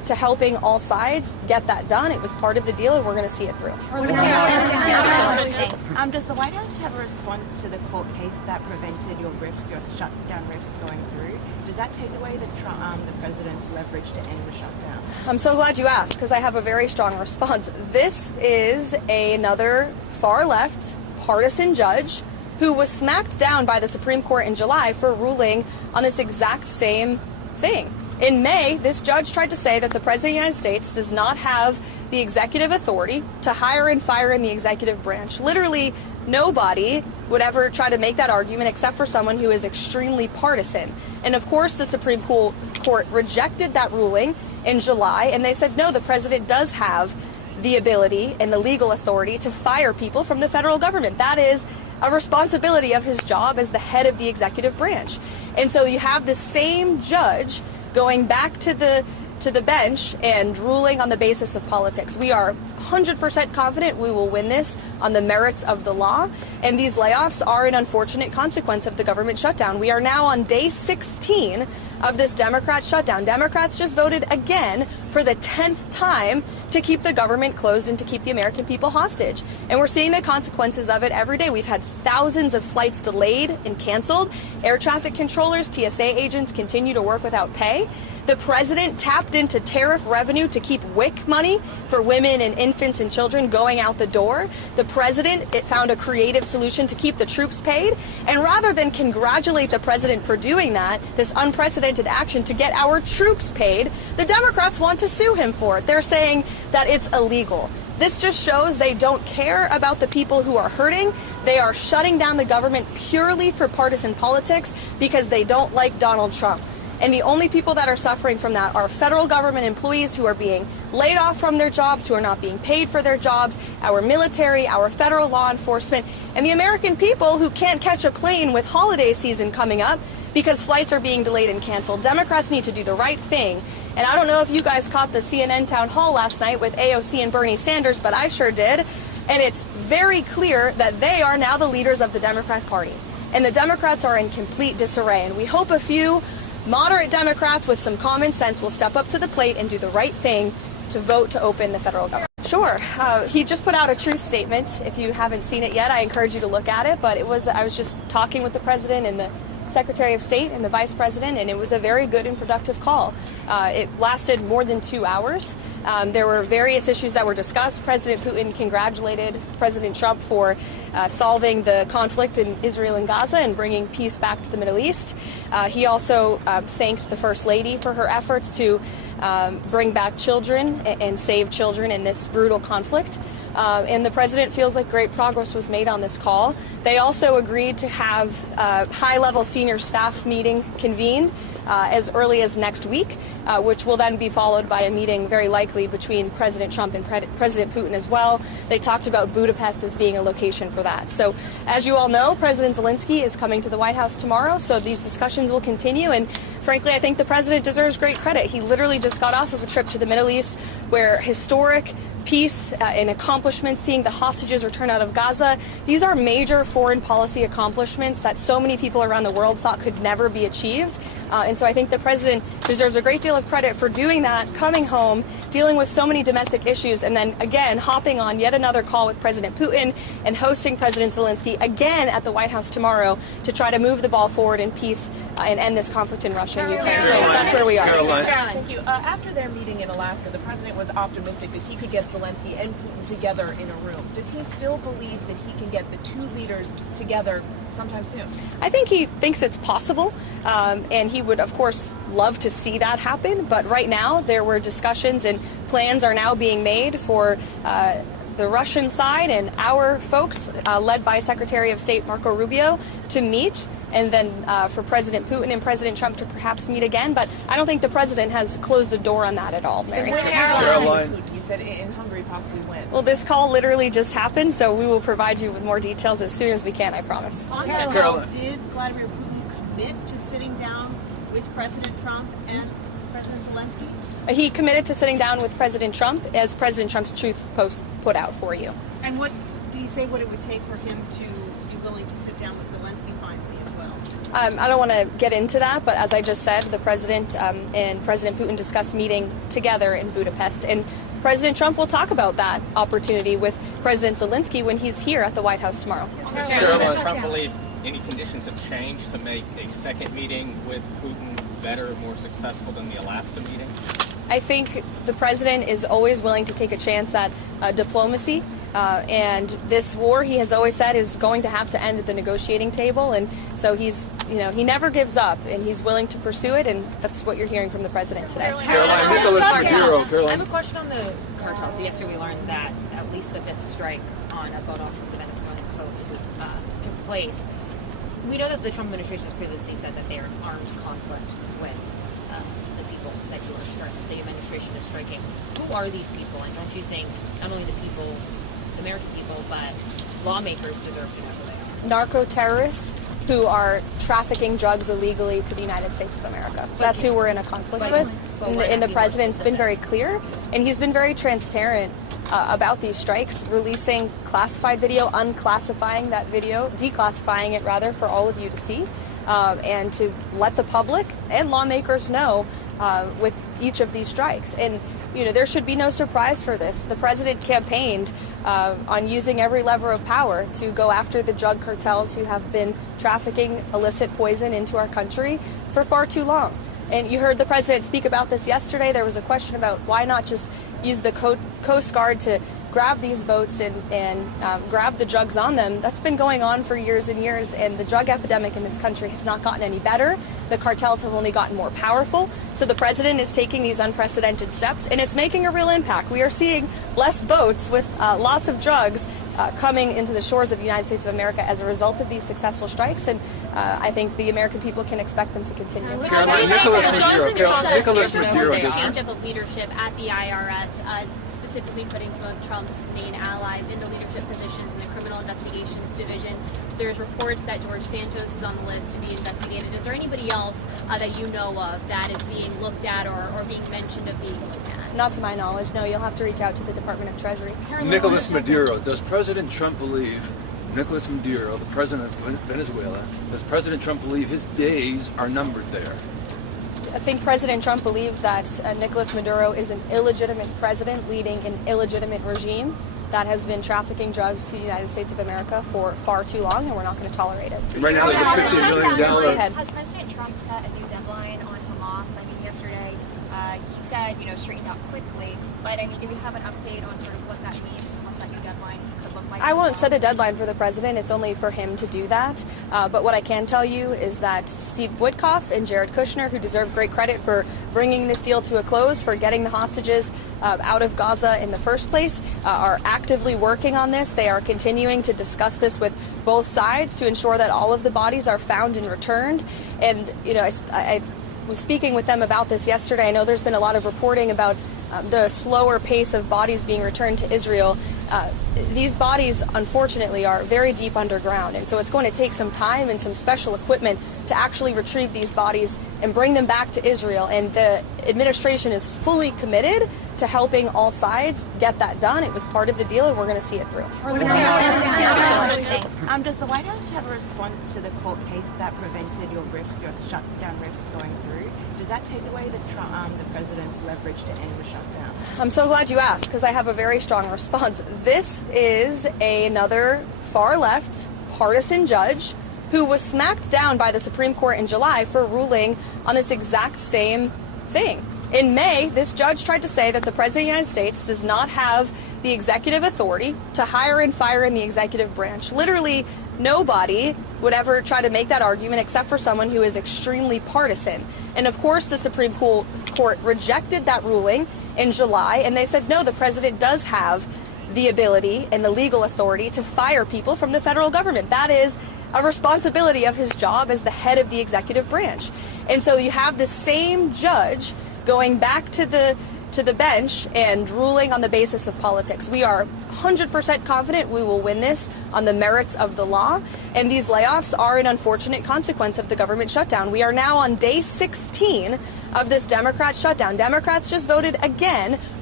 to helping all sides get that done. It was part of the deal, and we're going to see it through. Does the White House have a response to the court case that prevented your shutdown riffs going through? Does that take away the president's leverage to end the shutdown? I'm so glad you asked, because I have a very strong response. This is another far-left partisan judge who was smacked down by the Supreme Court in July for ruling on this exact same thing. In May, this judge tried to say that the President of the United States does not have the executive authority to hire and fire in the executive branch. Literally, nobody would ever try to make that argument except for someone who is extremely partisan. And of course, the Supreme Court rejected that ruling in July, and they said, no, the president does have the ability and the legal authority to fire people from the federal government. That is a responsibility of his job as the head of the executive branch. And so you have the same judge going back to the bench and ruling on the basis of politics. We are 100% confident we will win this on the merits of the law, and these layoffs are an unfortunate consequence of the government shutdown. We are now on day 16 of this Democrat shutdown. Democrats just voted again for the 10th time to keep the government closed and to keep the American people hostage. And we're seeing the consequences of it every day. We've had thousands of flights delayed and canceled. Air traffic controllers, TSA agents continue to work without pay. The president tapped into tariff revenue to keep WIC money for women and infants and children going out the door. The president found a creative solution to keep the troops paid. And rather than congratulate the president for doing that, this unprecedented action to get our troops paid, the Democrats want to sue him for it. They're saying that it's illegal. This just shows they don't care about the people who are hurting. They are shutting down the government purely for partisan politics because they don't like Donald Trump. And the only people that are suffering from that are federal government employees who are being laid off from their jobs, who are not being paid for their jobs, our military, our federal law enforcement, and the American people who can't catch a plane with holiday season coming up because flights are being delayed and canceled. Democrats need to do the right thing. And I don't know if you guys caught the CNN town hall last night with AOC and Bernie Sanders, but I sure did. And it's very clear that they are now the leaders of the Democrat Party. And the Democrats are in complete disarray. And we hope a few moderate Democrats with some common sense will step up to the plate and do the right thing to vote to open the federal government. Sure. He just put out a truth statement. If you haven't seen it yet, I encourage you to look at it. But I was just talking with the president and the Secretary of State and the Vice President, and it was a very good and productive call. It lasted more than 2 hours. There were various issues that were discussed. President Putin congratulated President Trump for solving the conflict in Israel and Gaza and bringing peace back to the Middle East. He also thanked the First Lady for her efforts to bring back children and save children in this brutal conflict. And the president feels like great progress was made on this call. They also agreed to have a high-level senior staff meeting convened as early as next week, which will then be followed by a meeting very likely between President Trump and President Putin as well. They talked about Budapest as being a location for that. So as you all know, President Zelensky is coming to the White House tomorrow, so these discussions will continue. And frankly, I think the president deserves great credit. He literally just got off of a trip to the Middle East where historic peace and accomplishments, seeing the hostages return out of Gaza. These are major foreign policy accomplishments that so many people around the world thought could never be achieved. And so I think the president deserves a great deal of credit for doing that, coming home, dealing with so many domestic issues, and then again hopping on yet another call with President Putin and hosting President Zelensky again at the White House tomorrow to try to move the ball forward in peace and end this conflict in Russia and Ukraine. So that's where we are. Karoline. Thank you. After their meeting in Alaska, the president was optimistic that he could get Zelensky and Putin together in a room. Does he still believe that he can get the two leaders together sometime soon? I think he thinks it's possible, and he would, of course, love to see that happen. But right now, there were discussions and plans are now being made for the Russian side and our folks, led by Secretary of State Marco Rubio, to meet, and then for President Putin and President Trump to perhaps meet again. But I don't think the president has closed the door on that at all, Mary. Karoline. You said in Hungary possibly when? Well, this call literally just happened, so we will provide you with more details as soon as we can, I promise. On that call, did Vladimir Putin commit to sitting down with President Trump and President Zelensky? He committed to sitting down with President Trump, as President Trump's truth post put out for you. And what do you say what it would take for him to be willing to sit down with Zelensky finally as well? I don't want to get into that, but as I just said, the president and President Putin discussed meeting together in Budapest, and President Trump will talk about that opportunity with President Zelensky when he's here at the White House tomorrow. Does Trump believe any conditions have changed to make a second meeting with Putin better, more successful than the Alaska meeting? I think the president is always willing to take a chance at diplomacy. And this war, he has always said, is going to have to end at the negotiating table. And so he's, he never gives up, and he's willing to pursue it. And that's what you're hearing from the president today. I have a question on the cartel. So yesterday we learned that at least the fifth strike on a boat off of the Venezuelan coast took place. We know that the Trump administration has previously said that they are in armed conflict with the people that the administration is striking. Who are these people? And don't you think not only the people, the American people, but lawmakers deserve to know who they are? Narco terrorists who are trafficking drugs illegally to the United States of America. That's who we're in a conflict with. And the president's been very clear, and he's been very transparent about these strikes, releasing classified video, unclassifying that video, declassifying it rather, for all of you to see, and to let the public and lawmakers know with each of these strikes. And there should be no surprise for this. The president campaigned on using every lever of power to go after the drug cartels who have been trafficking illicit poison into our country for far too long. And you heard the president speak about this yesterday. There was a question about why not just use the Coast Guard to grab these boats and grab the drugs on them. That's been going on for years and years, and the drug epidemic in this country has not gotten any better. The cartels have only gotten more powerful. So the president is taking these unprecedented steps, and it's making a real impact. We are seeing less boats with lots of drugs coming into the shores of the United States of America as a result of these successful strikes, and I think the American people can expect them to continue. Nicholas Maduro, change of leadership at the IRS, specifically putting some of Trump's main allies into leadership positions in the Criminal Investigations Division. There's reports that George Santos is on the list to be investigated. Is there anybody else that you know of that is being looked at or being mentioned of being looked at? Not to my knowledge, no. You'll have to reach out to the Department of Treasury. Nicholas Maduro. Does President Trump believe Nicholas Maduro, the president of Venezuela, does President Trump believe his days are numbered there? I think President Trump believes that Nicolas Maduro is an illegitimate president leading an illegitimate regime that has been trafficking drugs to the United States of America for far too long, and we're not going to tolerate it. Right now, there's a $15 million. Has President Trump set a new deadline on Hamas? I mean, yesterday he said, straighten out quickly. But I mean, do we have an update on sort of what that means and what that new deadline could look like? I won't set a deadline for the president. It's only for him to do that. But what I can tell you is that Steve Witkoff and Jared Kushner, who deserve great credit for bringing this deal to a close, for getting the hostages out of Gaza in the first place, are actively working on this. They are continuing to discuss this with both sides to ensure that all of the bodies are found and returned. And, I was speaking with them about this yesterday. I know there's been a lot of reporting about the slower pace of bodies being returned to Israel. These bodies, unfortunately, are very deep underground, and so it's going to take some time and some special equipment to actually retrieve these bodies and bring them back to Israel. And the administration is fully committed to helping all sides get that done. It was part of the deal, and we're going to see it through. Does the White House have a response to the court case that prevented your shutdown riffs going through? Does that take away the president's leverage to end the shutdown? I'm so glad you asked, because I have a very strong response. This is another far-left partisan judge who was smacked down by the Supreme Court in July for ruling on this exact same thing. In May, this judge tried to say that the President of the United States does not have the executive authority to hire and fire in the executive branch. Literally, nobody would ever try to make that argument except for someone who is extremely partisan. And of course, the Supreme Court rejected that ruling in July, and they said, no, the president does have the ability and the legal authority to fire people from the federal government. That is a responsibility of his job as the head of the executive branch. And so you have the same judge going back to the bench and ruling on the basis of politics. We are 100% confident we will win this on the merits of the law, and these layoffs are an unfortunate consequence of the government shutdown. We are now on day 16 of this Democrat shutdown. Democrats just voted again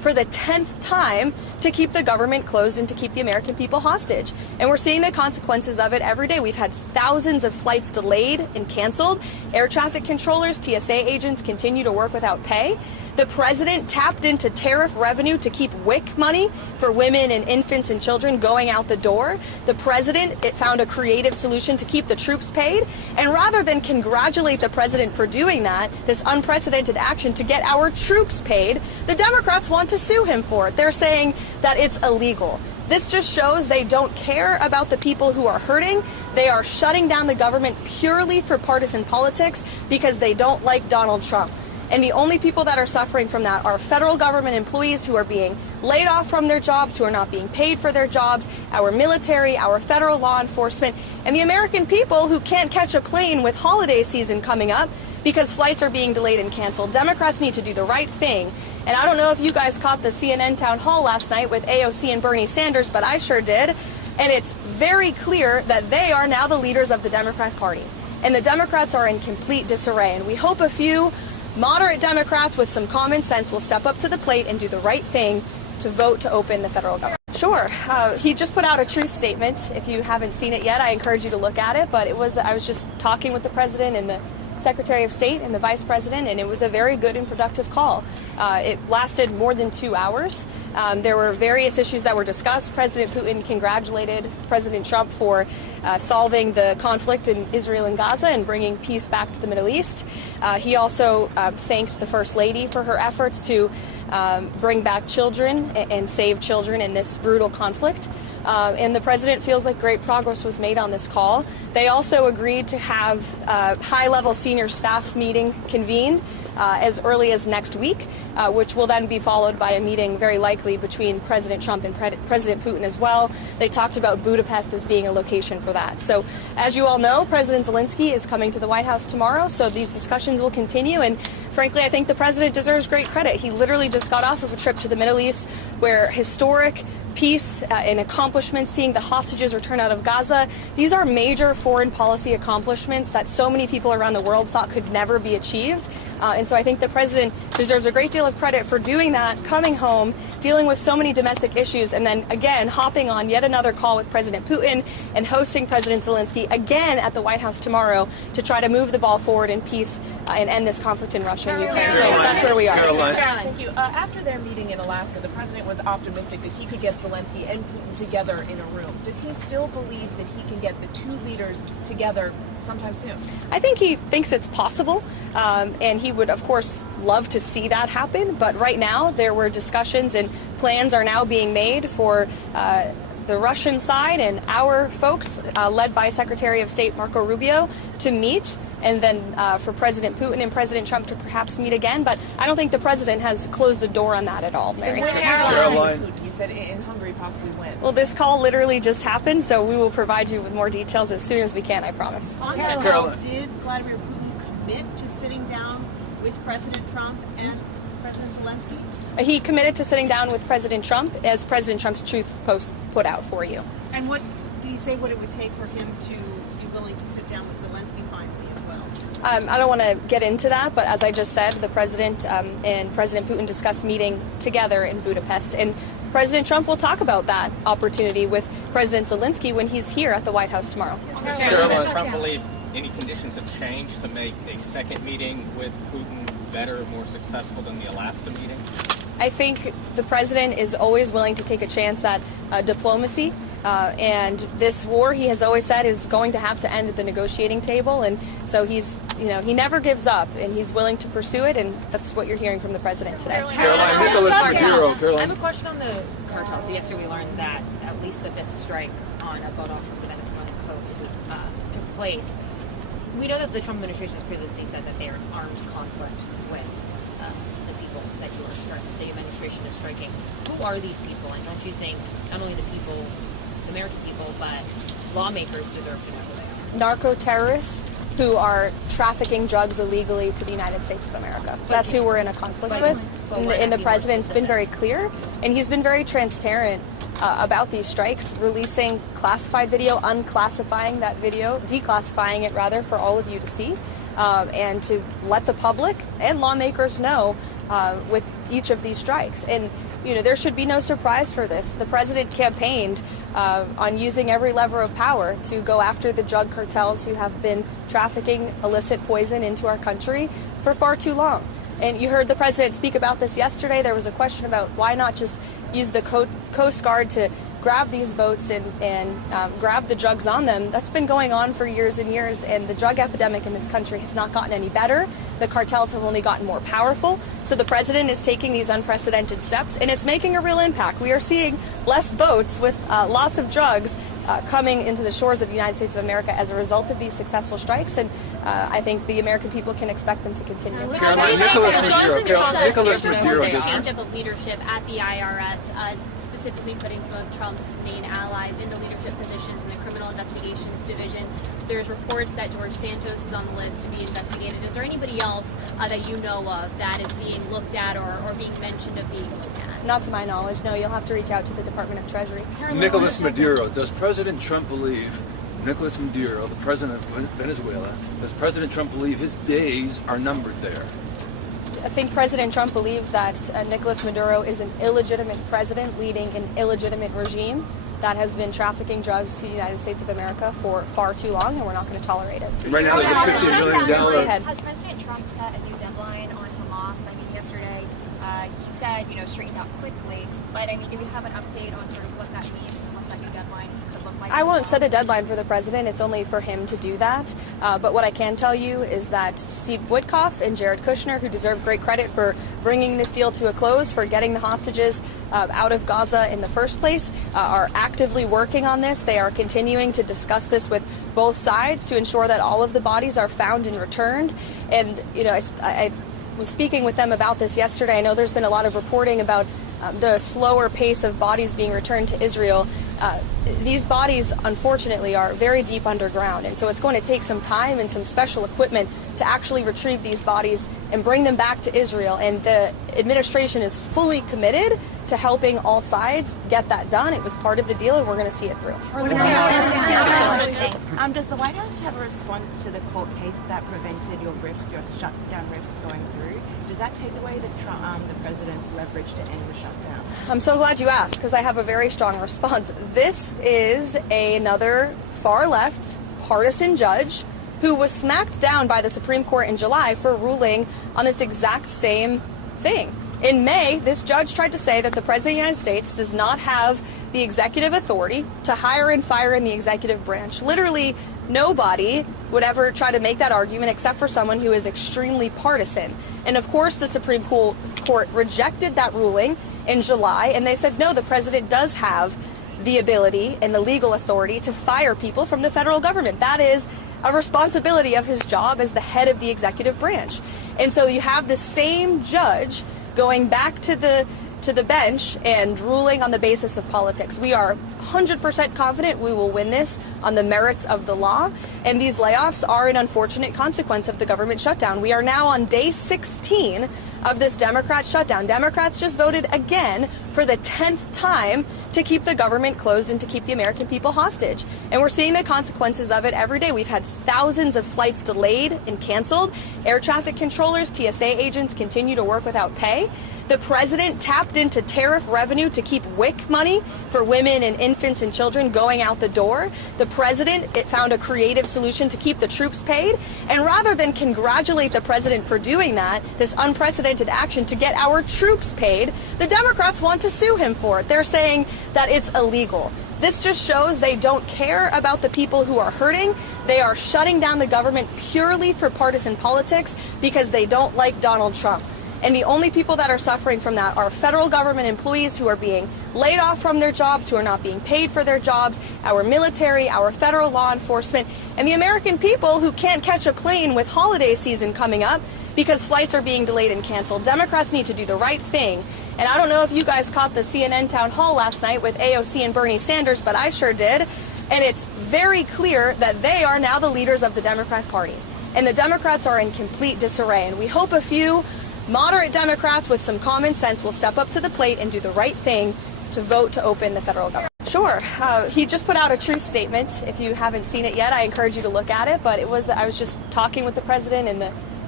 for the 10th time to keep the government closed and to keep the American people hostage. And we're seeing the consequences of it every day. We've had thousands of flights delayed and canceled. Air traffic controllers, TSA agents continue to work without pay. The president tapped into tariff revenue to keep WIC money for women and infants and children going out the door. The president found a creative solution to keep the troops paid. And rather than congratulate the president for doing that, this unprecedented action to get our troops paid, the Democrats want to sue him for it. They're saying that it's illegal. This just shows they don't care about the people who are hurting. They are shutting down the government purely for partisan politics because they don't like Donald Trump. And the only people that are suffering from that are federal government employees who are being laid off from their jobs, who are not being paid for their jobs, our military, our federal law enforcement, and the American people who can't catch a plane with holiday season coming up because flights are being delayed and canceled. Democrats need to do the right thing. And I don't know if you guys caught the CNN town hall last night with AOC and Bernie Sanders, but I sure did. And it's very clear that they are now the leaders of the Democrat Party. And the Democrats are in complete disarray. And we hope a few moderate Democrats with some common sense will step up to the plate and do the right thing to vote to open the federal government. Sure. He just put out a truth statement. If you haven't seen it yet, I encourage you to look at it. But I was just talking with the president and the Secretary of State and the Vice President, and it was a very good and productive call. It lasted more than 2 hours. There were various issues that were discussed. President Putin congratulated President Trump for solving the conflict in Israel and Gaza and bringing peace back to the Middle East. He also thanked the First Lady for her efforts to bring back children and save children in this brutal conflict. And the president feels like great progress was made on this call. They also agreed to have a high-level senior staff meeting convened as early as next week, which will then be followed by a meeting very likely between President Trump and President Putin as well. They talked about Budapest as being a location for that. So as you all know, President Zelensky is coming to the White House tomorrow, so these discussions will continue. And frankly, I think the president deserves great credit. He literally just got off of a trip to the Middle East where historic peace and accomplishments, seeing the hostages return out of Gaza. These are major foreign policy accomplishments that so many people around the world thought could never be achieved. And so I think the president deserves a great deal of credit for doing that, coming home, dealing with so many domestic issues, and then again hopping on yet another call with President Putin and hosting President Zelensky again at the White House tomorrow to try to move the ball forward in peace and end this conflict in Russia and Ukraine. So that's where we are. Karoline. Thank you. After their meeting in Alaska, the president was optimistic that he could get Zelensky and Putin together in a room. Does he still believe that he can get the two leaders together sometime soon? I think he thinks it's possible, and he would, of course, love to see that happen. But right now, there were discussions and plans are now being made for the Russian side and our folks, led by Secretary of State Marco Rubio, to meet, and then for President Putin and President Trump to perhaps meet again. But I don't think the president has closed the door on that at all, Mary. Karoline. You said in Hungary, possibly when? Well, this call literally just happened, so we will provide you with more details as soon as we can, I promise. On that call, did Vladimir Putin commit to sitting down with President Trump and President Zelensky? He committed to sitting down with President Trump, as President Trump's truth post put out for you. And what do you say what it would take for him to be willing to sit down with Zelensky finally as well? I don't want to get into that, but as I just said, the president and President Putin discussed meeting together in Budapest. And President Trump will talk about that opportunity with President Zelensky when he's here at the White House tomorrow. Does President Trump believe any conditions have changed to make a second meeting with Putin better, more successful than the Alaska meeting? I think the president is always willing to take a chance at diplomacy. And this war, he has always said, is going to have to end at the negotiating table. And so he's, he never gives up, and he's willing to pursue it. And that's what you're hearing from the president today. I have a question on the cartel. So yesterday we learned that at least the fifth strike on a boat off of the Venezuelan coast took place. We know that the Trump administration has previously said that they are in armed conflict with the people that the administration is striking. Who are these people? And don't you think not only the people, the American people, but lawmakers deserve to know who they are? Narco terrorists who are trafficking drugs illegally to the United States of America. That's who we're in a conflict with. And the president's been very clear, and he's been very transparent about these strikes, releasing classified video, unclassifying that video, declassifying it rather for all of you to see, and to let the public and lawmakers know with each of these strikes. And there should be no surprise for this. The president campaigned on using every lever of power to go after the drug cartels who have been trafficking illicit poison into our country for far too long. And you heard the president speak about this yesterday. There was a question about why not just use the Coast Guard to grab these boats and grab the drugs on them. That's been going on for years and years, and the drug epidemic in this country has not gotten any better. The cartels have only gotten more powerful. So the president is taking these unprecedented steps, and it's making a real impact. We are seeing less boats with lots of drugs coming into the shores of the United States of America as a result of these successful strikes, and I think the American people can expect them to continue. Nicholas Maduro, change of the leadership at the IRS, specifically putting some of Trump's main allies in the leadership positions in the criminal investigations division. There's reports that George Santos is on the list to be investigated. Is there anybody else that you know of that is being looked at or being mentioned of being looked at? Not to my knowledge, no. You'll have to reach out to the Department of Treasury. Nicholas Maduro, does President Trump believe, Nicholas Maduro, the president of Venezuela, does President Trump believe his days are numbered there? I think President Trump believes that Nicolas Maduro is an illegitimate president leading an illegitimate regime that has been trafficking drugs to the United States of America for far too long, and we're not going to tolerate it. Right now, there's a $15 million. Has President Trump set a new deadline on Hamas? I mean, yesterday he said, straighten out quickly. But I mean, do we have an update on sort of what that means and what that new deadline could look like? I won't set a deadline for the president. It's only for him to do that. But what I can tell you is that Steve Witkoff and Jared Kushner, who deserve great credit for bringing this deal to a close, for getting the hostages out of Gaza in the first place, are actively working on this. They are continuing to discuss this with both sides to ensure that all of the bodies are found and returned. And, I was speaking with them about this yesterday. I know there's been a lot of reporting about the slower pace of bodies being returned to Israel. These bodies, unfortunately, are very deep underground, and so it's going to take some time and some special equipment to actually retrieve these bodies and bring them back to Israel. And the administration is fully committed to helping all sides get that done. It was part of the deal, and we're going to see it through. Does the White House have a response to the court case that prevented your shutdown riffs going through? Does that take away the president's leverage to end the shutdown? I'm so glad you asked, because I have a very strong response. This is another far-left partisan judge who was smacked down by the Supreme Court in July for ruling on this exact same thing. In May, this judge tried to say that the President of the United States does not have the executive authority to hire and fire in the executive branch. Literally, nobody would ever try to make that argument except for someone who is extremely partisan. And of course, the Supreme Court rejected that ruling in July, and they said, no, the president does have the ability and the legal authority to fire people from the federal government. That is a responsibility of his job as the head of the executive branch. And so you have the same judge going back to the bench and ruling on the basis of politics. We are 100% confident we will win this on the merits of the law, and these layoffs are an unfortunate consequence of the government shutdown. We are now on day 16 of this Democrat shutdown. Democrats just voted again for the 10th time to keep the government closed and to keep the American people hostage. And we're seeing the consequences of it every day. We've had thousands of flights delayed and canceled. Air traffic controllers, TSA agents continue to work without pay. The president tapped into tariff revenue to keep WIC money for women and infants and children going out the door. The president found a creative solution to keep the troops paid. And rather than congratulate the president for doing that, this unprecedented action to get our troops paid, the Democrats want to sue him for it. They're saying that it's illegal. This just shows they don't care about the people who are hurting. They are shutting down the government purely for partisan politics because they don't like Donald Trump. And the only people that are suffering from that are federal government employees who are being laid off from their jobs, who are not being paid for their jobs, our military, our federal law enforcement, and the American people who can't catch a plane with holiday season coming up because flights are being delayed and canceled. Democrats need to do the right thing. And I don't know if you guys caught the CNN town hall last night with AOC and Bernie Sanders, but I sure did. And it's very clear that they are now the leaders of the Democrat Party. And the Democrats are in complete disarray. And we hope a few moderate Democrats with some common sense will step up to the plate and do the right thing to vote to open the federal government. Sure. He just put out a truth statement. If you haven't seen it yet, I encourage you to look at it. But I was just talking with the president, and the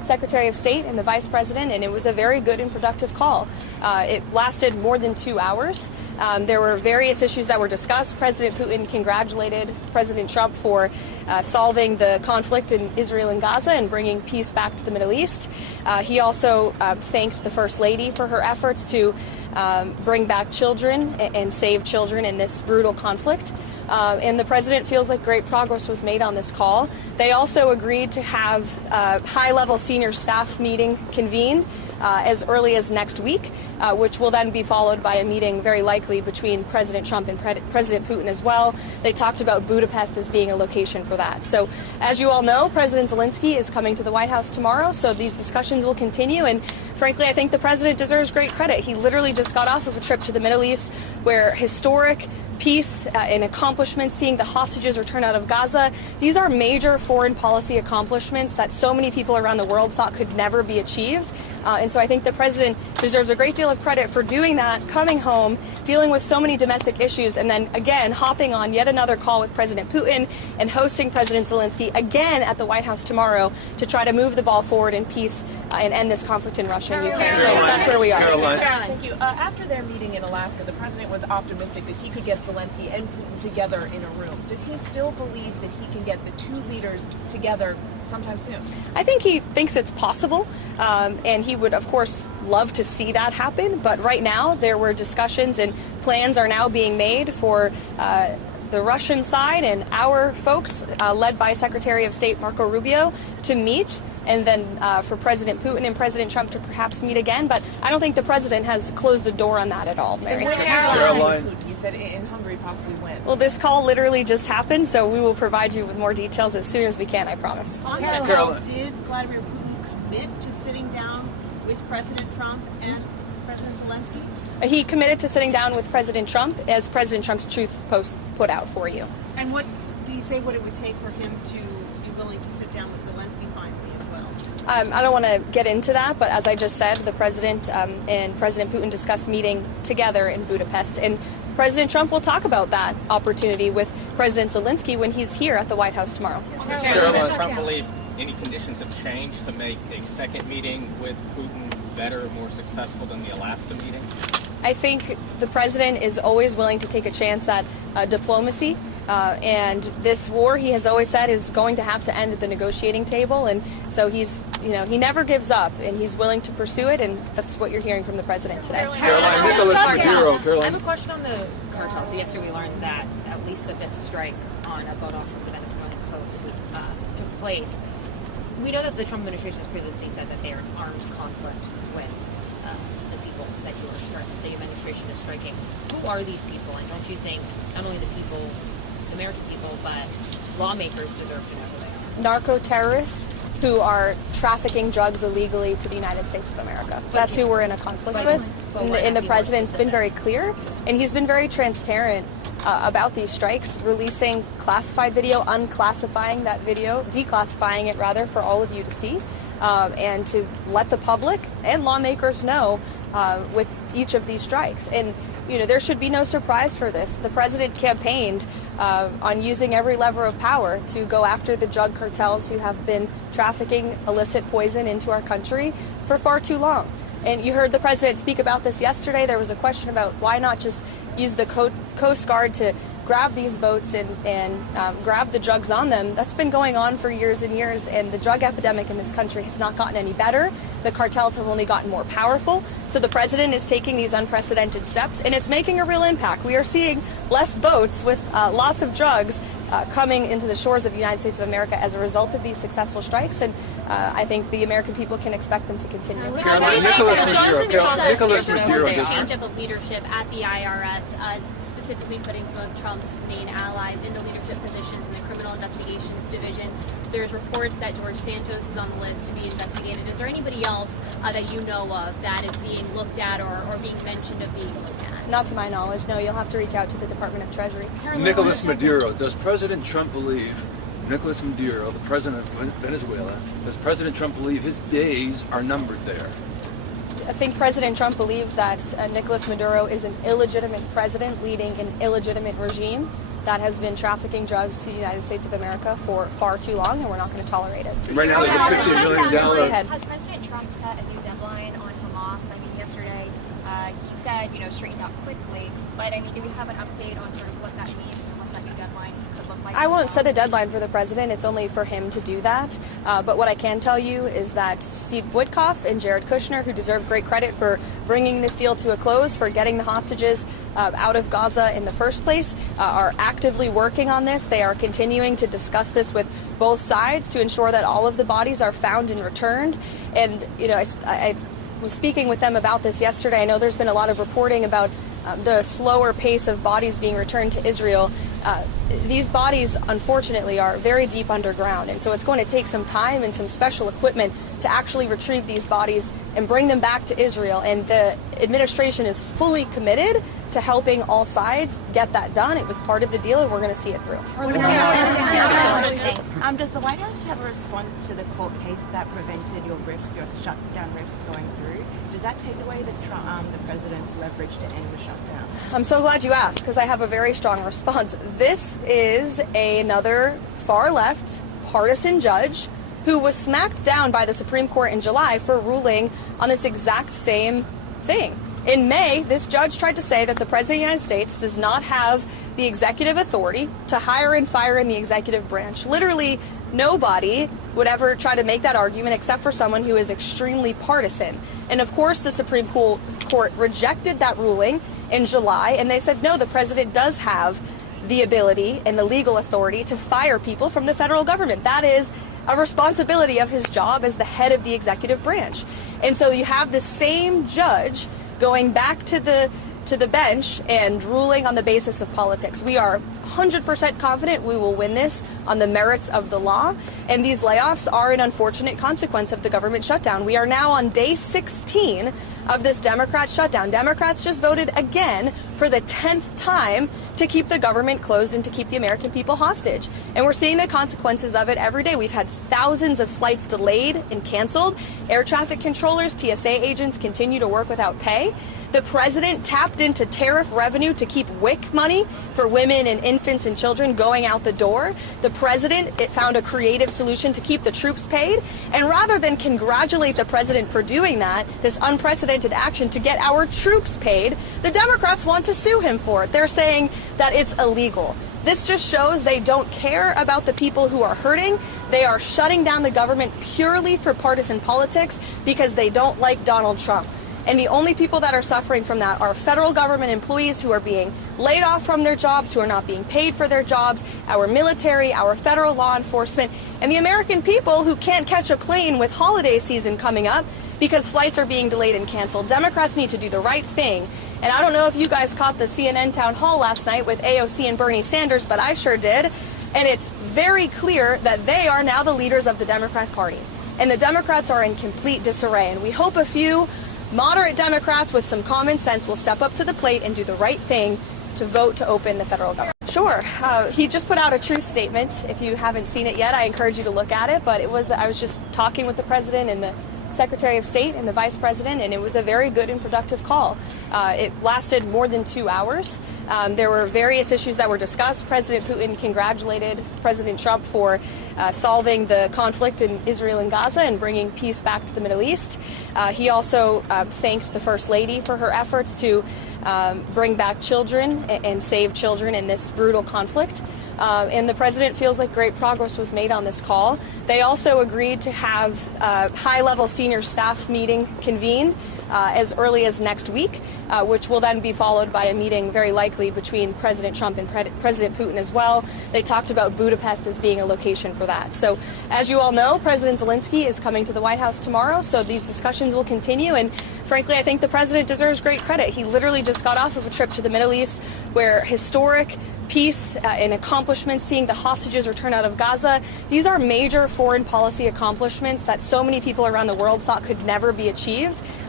Secretary of State and the Vice President, and it was a very good and productive call. It lasted more than 2 hours. There were various issues that were discussed. President Putin congratulated President Trump for solving the conflict in Israel and Gaza and bringing peace back to the Middle East. He also thanked the First Lady for her efforts to bring back children and save children in this brutal conflict. And the president feels like great progress was made on this call. They also agreed to have a high-level senior staff meeting convened as early as next week, which will then be followed by a meeting very likely between President Trump and President Putin as well. They talked about Budapest as being a location for that. So as you all know, President Zelensky is coming to the White House tomorrow, so these discussions will continue. And frankly, I think the president deserves great credit. He literally just got off of a trip to the Middle East where historic peace and accomplishments, seeing the hostages return out of Gaza. These are major foreign policy accomplishments that so many people around the world thought could never be achieved. And so I think the president deserves a great deal of credit for doing that, coming home, dealing with so many domestic issues, and then again hopping on yet another call with President Putin and hosting President Zelensky again at the White House tomorrow to try to move the ball forward in peace and end this conflict in Russia and Ukraine. So that's where we are. Karoline. Thank you. After their meeting in Alaska, the president was optimistic that he could get Zelensky and Putin together in a room. Does he still believe that he can get the two leaders together sometime soon? I think he thinks it's possible, and he would, of course, love to see that happen. But right now, there were discussions and plans are now being made for the Russian side and our folks, led by Secretary of State Marco Rubio, to meet, and then for President Putin and President Trump to perhaps meet again. But I don't think the president has closed the door on that at all, Mary. Karoline, you said in Hungary possibly when? Well, this call literally just happened, so we will provide you with more details as soon as we can, I promise. On that call, did Vladimir Putin commit to sitting down with President Trump and President Zelensky? He committed to sitting down with President Trump, as President Trump's Truth Post put out for you. And what do you say what it would take for him to be willing to sit down with Zelensky finally as well? I don't want to get into that, but as I just said, the president and President Putin discussed meeting together in Budapest, and President Trump will talk about that opportunity with President Zelensky when he's here at the White House tomorrow. Does Trump believe any conditions have changed to make a second meeting with Putin better, more successful than the Alaska meeting? I think the president is always willing to take a chance at diplomacy, and this war, he has always said, is going to have to end at the negotiating table, and so he's, he never gives up, and he's willing to pursue it, and that's what you're hearing from the president today. I have a question on the cartel. So yesterday we learned that at least the fifth strike on a boat off of the Venezuelan coast took place. We know that the Trump administration has previously said that they are in armed conflict with the people that the administration is striking. Who are these people? And don't you think not only the people, the American people, but lawmakers deserve to know who they are? Narco terrorists who are trafficking drugs illegally to the United States of America. That's who we're in a conflict with. And the president's been very clear, and he's been very transparent about these strikes, releasing classified video, unclassifying that video, declassifying it rather for all of you to see, and to let the public and lawmakers know with each of these strikes. And there should be no surprise for this. The president campaigned on using every lever of power to go after the drug cartels who have been trafficking illicit poison into our country for far too long. And you heard the president speak about this yesterday. There was a question about why not just use the Coast Guard to grab these boats and grab the drugs on them. That's been going on for years and years, and the drug epidemic in this country has not gotten any better. The cartels have only gotten more powerful. So the president is taking these unprecedented steps, and it's making a real impact. We are seeing less boats with lots of drugs coming into the shores of the United States of America as a result of these successful strikes, and I think the American people can expect them to continue. Nicholas Maduro, change up of leadership at the IRS, specifically putting some of Trump's main allies into leadership positions in the Criminal Investigations Division. There's reports that George Santos is on the list to be investigated. Is there anybody else that you know of that is being looked at or being mentioned of being looked at? Not to my knowledge, no. You'll have to reach out to the Department of Treasury. Nicholas Maduro. Does President Trump believe Nicholas Maduro, the president of Venezuela, does President Trump believe his days are numbered there? I think President Trump believes that Nicolas Maduro is an illegitimate president leading an illegitimate regime, that has been trafficking drugs to the United States of America for far too long, and we're not going to tolerate it. Right now, there's a $15 million. Has President Trump set a new deadline on Hamas? I mean, yesterday he said, straighten out quickly. But I mean, do we have an update on sort of what that means and what that new deadline could look like? I won't set a deadline for the president. It's only for him to do that. But what I can tell you is that Steve Witkoff and Jared Kushner, who deserve great credit for bringing this deal to a close, for getting the hostages out of Gaza in the first place, are actively working on this. They are continuing to discuss this with both sides to ensure that all of the bodies are found and returned. And, I was speaking with them about this yesterday. I know there's been a lot of reporting about the slower pace of bodies being returned to Israel. These bodies, unfortunately, are very deep underground, and so it's going to take some time and some special equipment to actually retrieve these bodies and bring them back to Israel. And the administration is fully committed to helping all sides get that done. It was part of the deal, and we're going to see it through. Does the White House have a response to the court case that prevented your shutdown riffs going through? Does that take away the president's leverage to end the shutdown? I'm so glad you asked, because I have a very strong response. This is another far-left partisan judge who was smacked down by the Supreme Court in July for ruling on this exact same thing. In May, this judge tried to say that the President of the United States does not have the executive authority to hire and fire in the executive branch. Literally, nobody would ever try to make that argument except for someone who is extremely partisan. And of course, the Supreme Court rejected that ruling in July, and they said, no, the president does have the ability and the legal authority to fire people from the federal government. That is a responsibility of his job as the head of the executive branch. And so you have the same judge going back to the bench and ruling on the basis of politics. We are 100% confident we will win this on the merits of the law, and these layoffs are an unfortunate consequence of the government shutdown. We are now on day 16 of this Democrat shutdown. Democrats just voted again for the 10th time to keep the government closed and to keep the American people hostage. And we're seeing the consequences of it every day. We've had thousands of flights delayed and canceled. Air traffic controllers, TSA agents continue to work without pay. The president tapped into tariff revenue to keep WIC money for women and infants and children going out the door. The president found a creative solution to keep the troops paid. And rather than congratulate the president for doing that, this unprecedented action to get our troops paid, the Democrats want to sue him for it. They're saying that it's illegal. This just shows they don't care about the people who are hurting. They are shutting down the government purely for partisan politics because they don't like Donald Trump. And the only people that are suffering from that are federal government employees who are being laid off from their jobs, who are not being paid for their jobs, our military, our federal law enforcement, and the American people who can't catch a plane with holiday season coming up because flights are being delayed and canceled. Democrats need to do the right thing. And I don't know if you guys caught the CNN town hall last night with AOC and Bernie Sanders, but I sure did. And it's very clear that they are now the leaders of the Democrat Party. And the Democrats are in complete disarray. And we hope a few moderate Democrats with some common sense will step up to the plate and do the right thing to vote to open the federal government. Sure. He just put out a truth statement. If you haven't seen it yet, I encourage you to look at it. But I was just talking with the president and the Secretary of State and the Vice President, and it was a very good and productive call. It lasted more than 2 hours. There were various issues that were discussed. President Putin congratulated President Trump for solving the conflict in Israel and Gaza and bringing peace back to the Middle East. He also thanked the First Lady for her efforts to bring back children and save children in this brutal conflict. And the president feels like great progress was made on this call. They also agreed to have a high-level senior staff meeting convened as early as next week, which will then be followed by a meeting very likely between President Trump and President Putin as well. They talked about Budapest as being a location for that. So as you all know, President Zelensky is coming to the White House tomorrow, so these discussions will continue. And frankly, I think the president deserves great credit. He literally just got off of a trip to the Middle East where historic peace and accomplishments, seeing the hostages return out of Gaza. These are major foreign policy accomplishments that so many people around the world thought could never be achieved.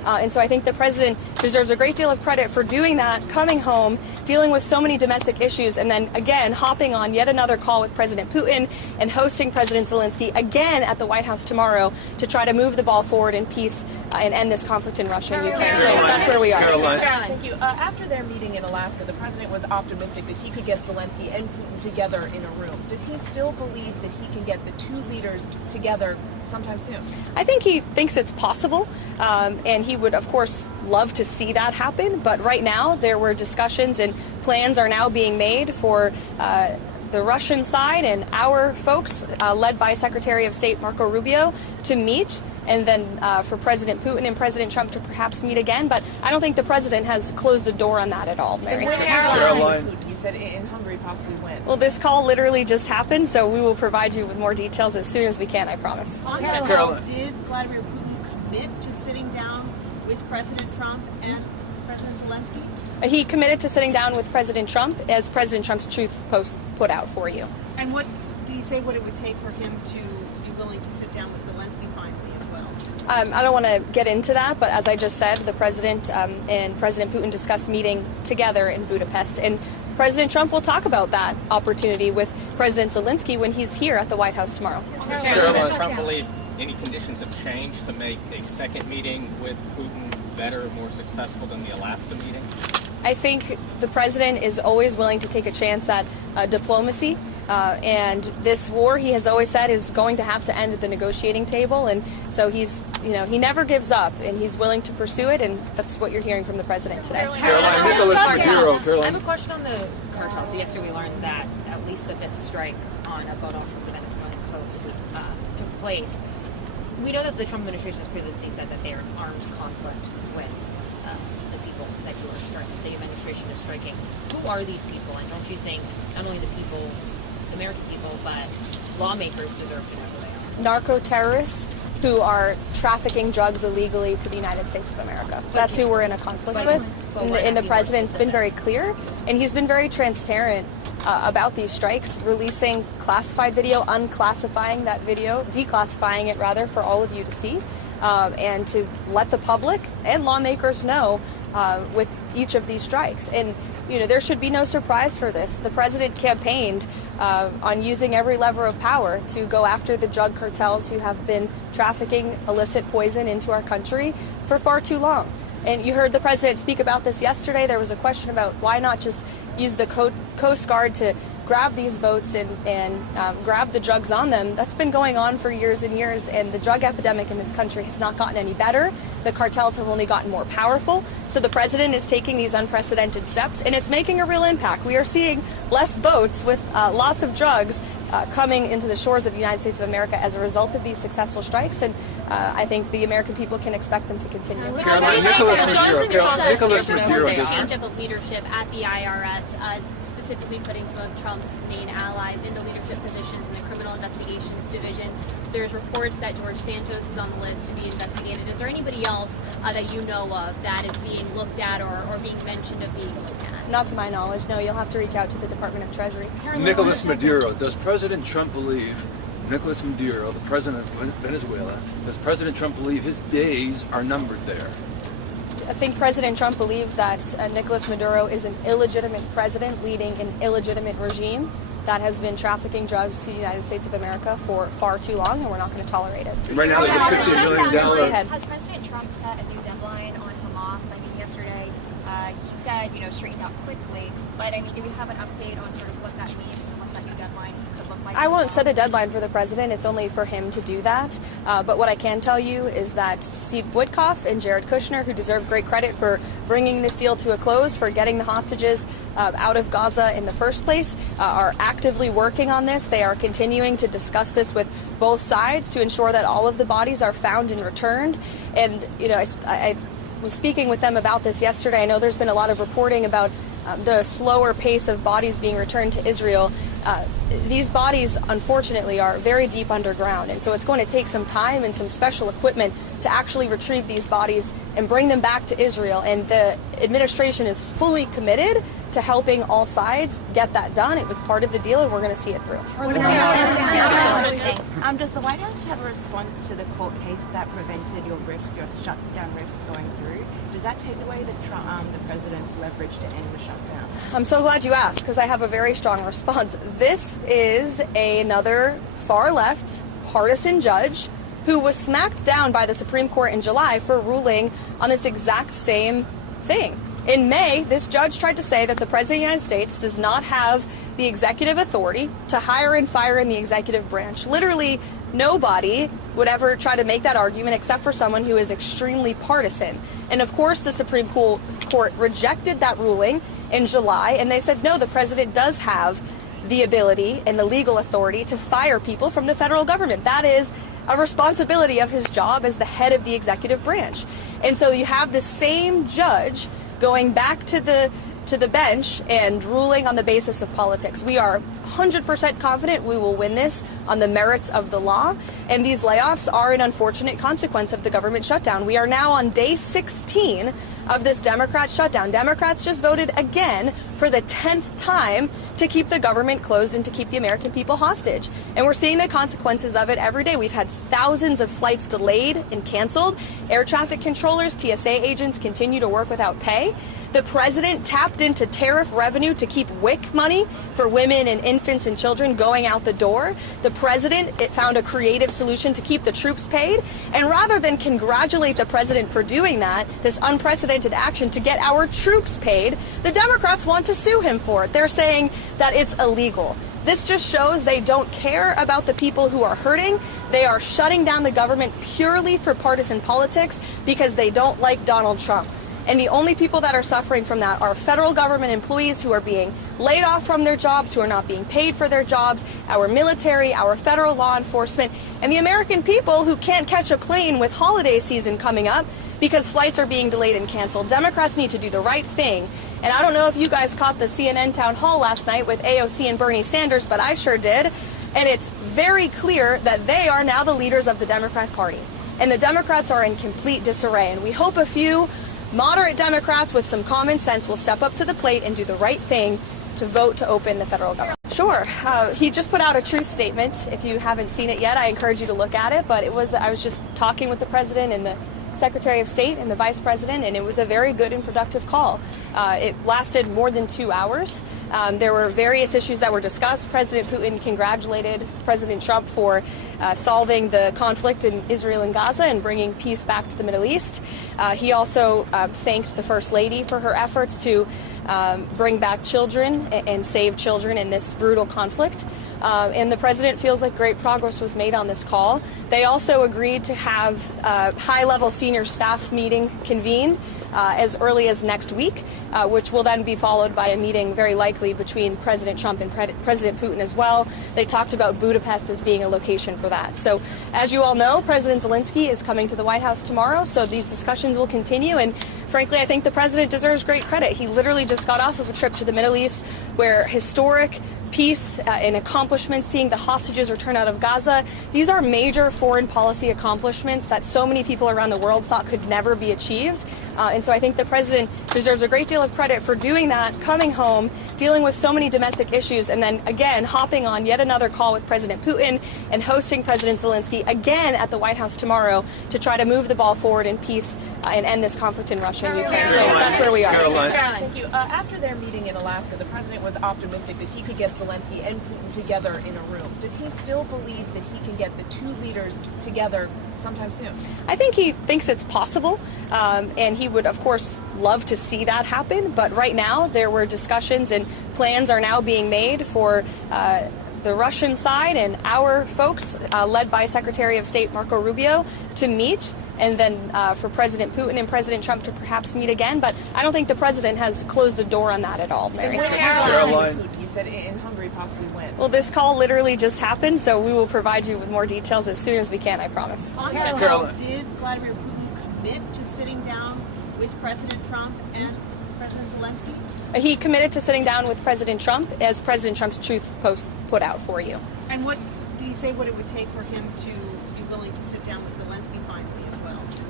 And so I think the president deserves a great deal of credit for doing that, coming home, dealing with so many domestic issues, and then again hopping on yet another call with President Putin and hosting President Zelensky again at the White House tomorrow to try to move the ball forward in peace and end this conflict in Russia and Ukraine. So that's where we are. Karoline. Thank you. After their meeting in Alaska, the president was optimistic that he could get Zelensky and Putin together in a room. Does he still believe that he can get the two leaders together sometime soon? I think he thinks it's possible, and he would, of course, love to see that happen. But right now, there were discussions and plans are now being made for the Russian side and our folks, led by Secretary of State Marco Rubio, to meet, and then for President Putin and President Trump to perhaps meet again. But I don't think the president has closed the door on that at all, Mary. Karoline. You said in Hungary, possibly when? Well, this call literally just happened, so we will provide you with more details as soon as we can, I promise. On that call, did Vladimir Putin commit to sitting down with President Trump and President Zelensky? He committed to sitting down with President Trump, as President Trump's Truth Post put out for you. And what do you say what it would take for him to be willing to sit down with Zelensky finally as well? I don't want to get into that, but as I just said, the president and President Putin discussed meeting together in Budapest. And President Trump will talk about that opportunity with President Zelensky when he's here at the White House tomorrow. Does Trump believe any conditions have changed to make a second meeting with Putin better, more successful than the Alaska meeting? I think the president is always willing to take a chance at diplomacy. And this war, he has always said, is going to have to end at the negotiating table. And so he's, he never gives up, and he's willing to pursue it. And that's what you're hearing from the president today. I have a question on the cartel. So yesterday we learned that at least the fifth strike on a boat off of the Venezuelan coast took place. We know that the Trump administration has previously said that they are in armed conflict with the people that you are striking, the administration is striking. Who are these people? And don't you think not only the people, the American people, but lawmakers deserve to know who they are? Narco terrorists who are trafficking drugs illegally to the United States of America. That's who we're in a conflict with. And the president's been very clear, and he's been very transparent about these strikes, releasing classified video, unclassifying that video, declassifying it rather for all of you to see, and to let the public and lawmakers know with each of these strikes. And there should be no surprise for this. The president campaigned on using every lever of power to go after the drug cartels who have been trafficking illicit poison into our country for far too long. And you heard the president speak about this yesterday. There was a question about why not just use the Coast Guard to grab these boats and grab the drugs on them. That's been going on for years and years, and the drug epidemic in this country has not gotten any better. The cartels have only gotten more powerful. So the president is taking these unprecedented steps, and it's making a real impact. We are seeing less boats with lots of drugs coming into the shores of the United States of America as a result of these successful strikes, and I think the American people can expect them to continue. Nicholas Maduro, change up of leadership at the IRS, specifically putting some of Trump's main allies into leadership positions in the Criminal Investigations Division. There's reports that George Santos is on the list to be investigated. Is there anybody else that you know of that is being looked at or being mentioned of being looked at? Not to my knowledge, no. You'll have to reach out to the Department of Treasury. Nicholas Maduro. Does President Trump believe Nicholas Maduro, the president of Venezuela, does President Trump believe his days are numbered there? I think President Trump believes that Nicolas Maduro is an illegitimate president leading an illegitimate regime that has been trafficking drugs to the United States of America for far too long, and we're not going to tolerate it. Right now, there's a $15 million. Has President Trump set a new deadline on Hamas? I mean, yesterday he said, straighten out quickly, but do we have an update on sort of what that means and what that new deadline could look like? I won't set a deadline for the president. It's only for him to do that. But what I can tell you is that Steve Witkoff and Jared Kushner, who deserve great credit for bringing this deal to a close, for getting the hostages out of Gaza in the first place, are actively working on this. They are continuing to discuss this with both sides to ensure that all of the bodies are found and returned. And, I was speaking with them about this yesterday. I know there's been a lot of reporting about the slower pace of bodies being returned to Israel. These bodies, unfortunately, are very deep underground, and so it's going to take some time and some special equipment to actually retrieve these bodies and bring them back to Israel. And the administration is fully committed to helping all sides get that done. It was part of the deal, and we're going to see it through. Does the White House have a response to the court case that prevented your shutdown rifts going through? Does that take away the president's leverage to end the shutdown? I'm so glad you asked, because I have a very strong response. This is another far-left partisan judge who was smacked down by the Supreme Court in July for ruling on this exact same thing. In May, this judge tried to say that the President of the United States does not have the executive authority to hire and fire in the executive branch. Literally, nobody would ever try to make that argument except for someone who is extremely partisan. And of course, the Supreme Court rejected that ruling in July, and they said, no, the president does have the ability and the legal authority to fire people from the federal government. That is a responsibility of his job as the head of the executive branch. And so you have the same judge going back to the bench and ruling on the basis of politics. We are 100% confident we will win this on the merits of the law, and these layoffs are an unfortunate consequence of the government shutdown. We are now on day 16 of this Democrat shutdown. Democrats just voted again for the 10th time to keep the government closed and to keep the American people hostage. And we're seeing the consequences of it every day. We've had thousands of flights delayed and canceled. Air traffic controllers, TSA agents continue to work without pay. The president tapped into tariff revenue to keep WIC money for women and infants and children going out the door. The president found a creative solution to keep the troops paid. And rather than congratulate the president for doing that, this unprecedented action to get our troops paid, the Democrats want to sue him for it. They're saying that it's illegal. This just shows they don't care about the people who are hurting. They are shutting down the government purely for partisan politics because they don't like Donald Trump. And the only people that are suffering from that are federal government employees who are being laid off from their jobs, who are not being paid for their jobs, our military, our federal law enforcement, and the American people who can't catch a plane with holiday season coming up because flights are being delayed and canceled. Democrats need to do the right thing. And I don't know if you guys caught the CNN town hall last night with AOC and Bernie Sanders, but I sure did. And it's very clear that they are now the leaders of the Democrat Party. And the Democrats are in complete disarray. And we hope a few moderate Democrats with some common sense will step up to the plate and do the right thing to vote to open the federal government. Sure. He just put out a truth statement. If you haven't seen it yet, I encourage you to look at it. But I was just talking with the president and the Secretary of State and the Vice President, and it was a very good and productive call. It lasted more than 2 hours. There were various issues that were discussed. President Putin congratulated President Trump for solving the conflict in Israel and Gaza and bringing peace back to the Middle East. He also thanked the First Lady for her efforts to bring back children and save children in this brutal conflict. And the president feels like great progress was made on this call. They also agreed to have a high-level senior staff meeting convened as early as next week, which will then be followed by a meeting very likely between President Trump and President Putin as well. They talked about Budapest as being a location for that. So as you all know, President Zelensky is coming to the White House tomorrow, so these discussions will continue. And frankly, I think the president deserves great credit. He literally just got off of a trip to the Middle East where historic peace and accomplishments, seeing the hostages return out of Gaza. These are major foreign policy accomplishments that so many people around the world thought could never be achieved. And so I think the president deserves a great deal of credit for doing that, coming home, dealing with so many domestic issues, and then again hopping on yet another call with President Putin and hosting President Zelensky again at the White House tomorrow to try to move the ball forward in peace and end this conflict in Russia and Ukraine. So that's where we are. Karoline. Thank you. After their meeting in Alaska, the president was optimistic that he could get Zelensky and Putin together in a room. Does he still believe that he can get the two leaders together sometime soon? I think he thinks it's possible, and he would, of course, love to see that happen. But right now, there were discussions and plans are now being made for the Russian side and our folks, led by Secretary of State Marco Rubio, to meet, and then for President Putin and President Trump to perhaps meet again. But I don't think the president has closed the door on that at all, Mary. Caroline. You said in Hungary possibly when? Well, this call literally just happened, so we will provide you with more details as soon as we can, I promise. On that note, did Vladimir Putin commit to sitting down with President Trump and President Zelensky? He committed to sitting down with President Trump, as President Trump's Truth Post put out for you. And what did he say what it would take for him to be willing to sit down with Zelensky finally as well?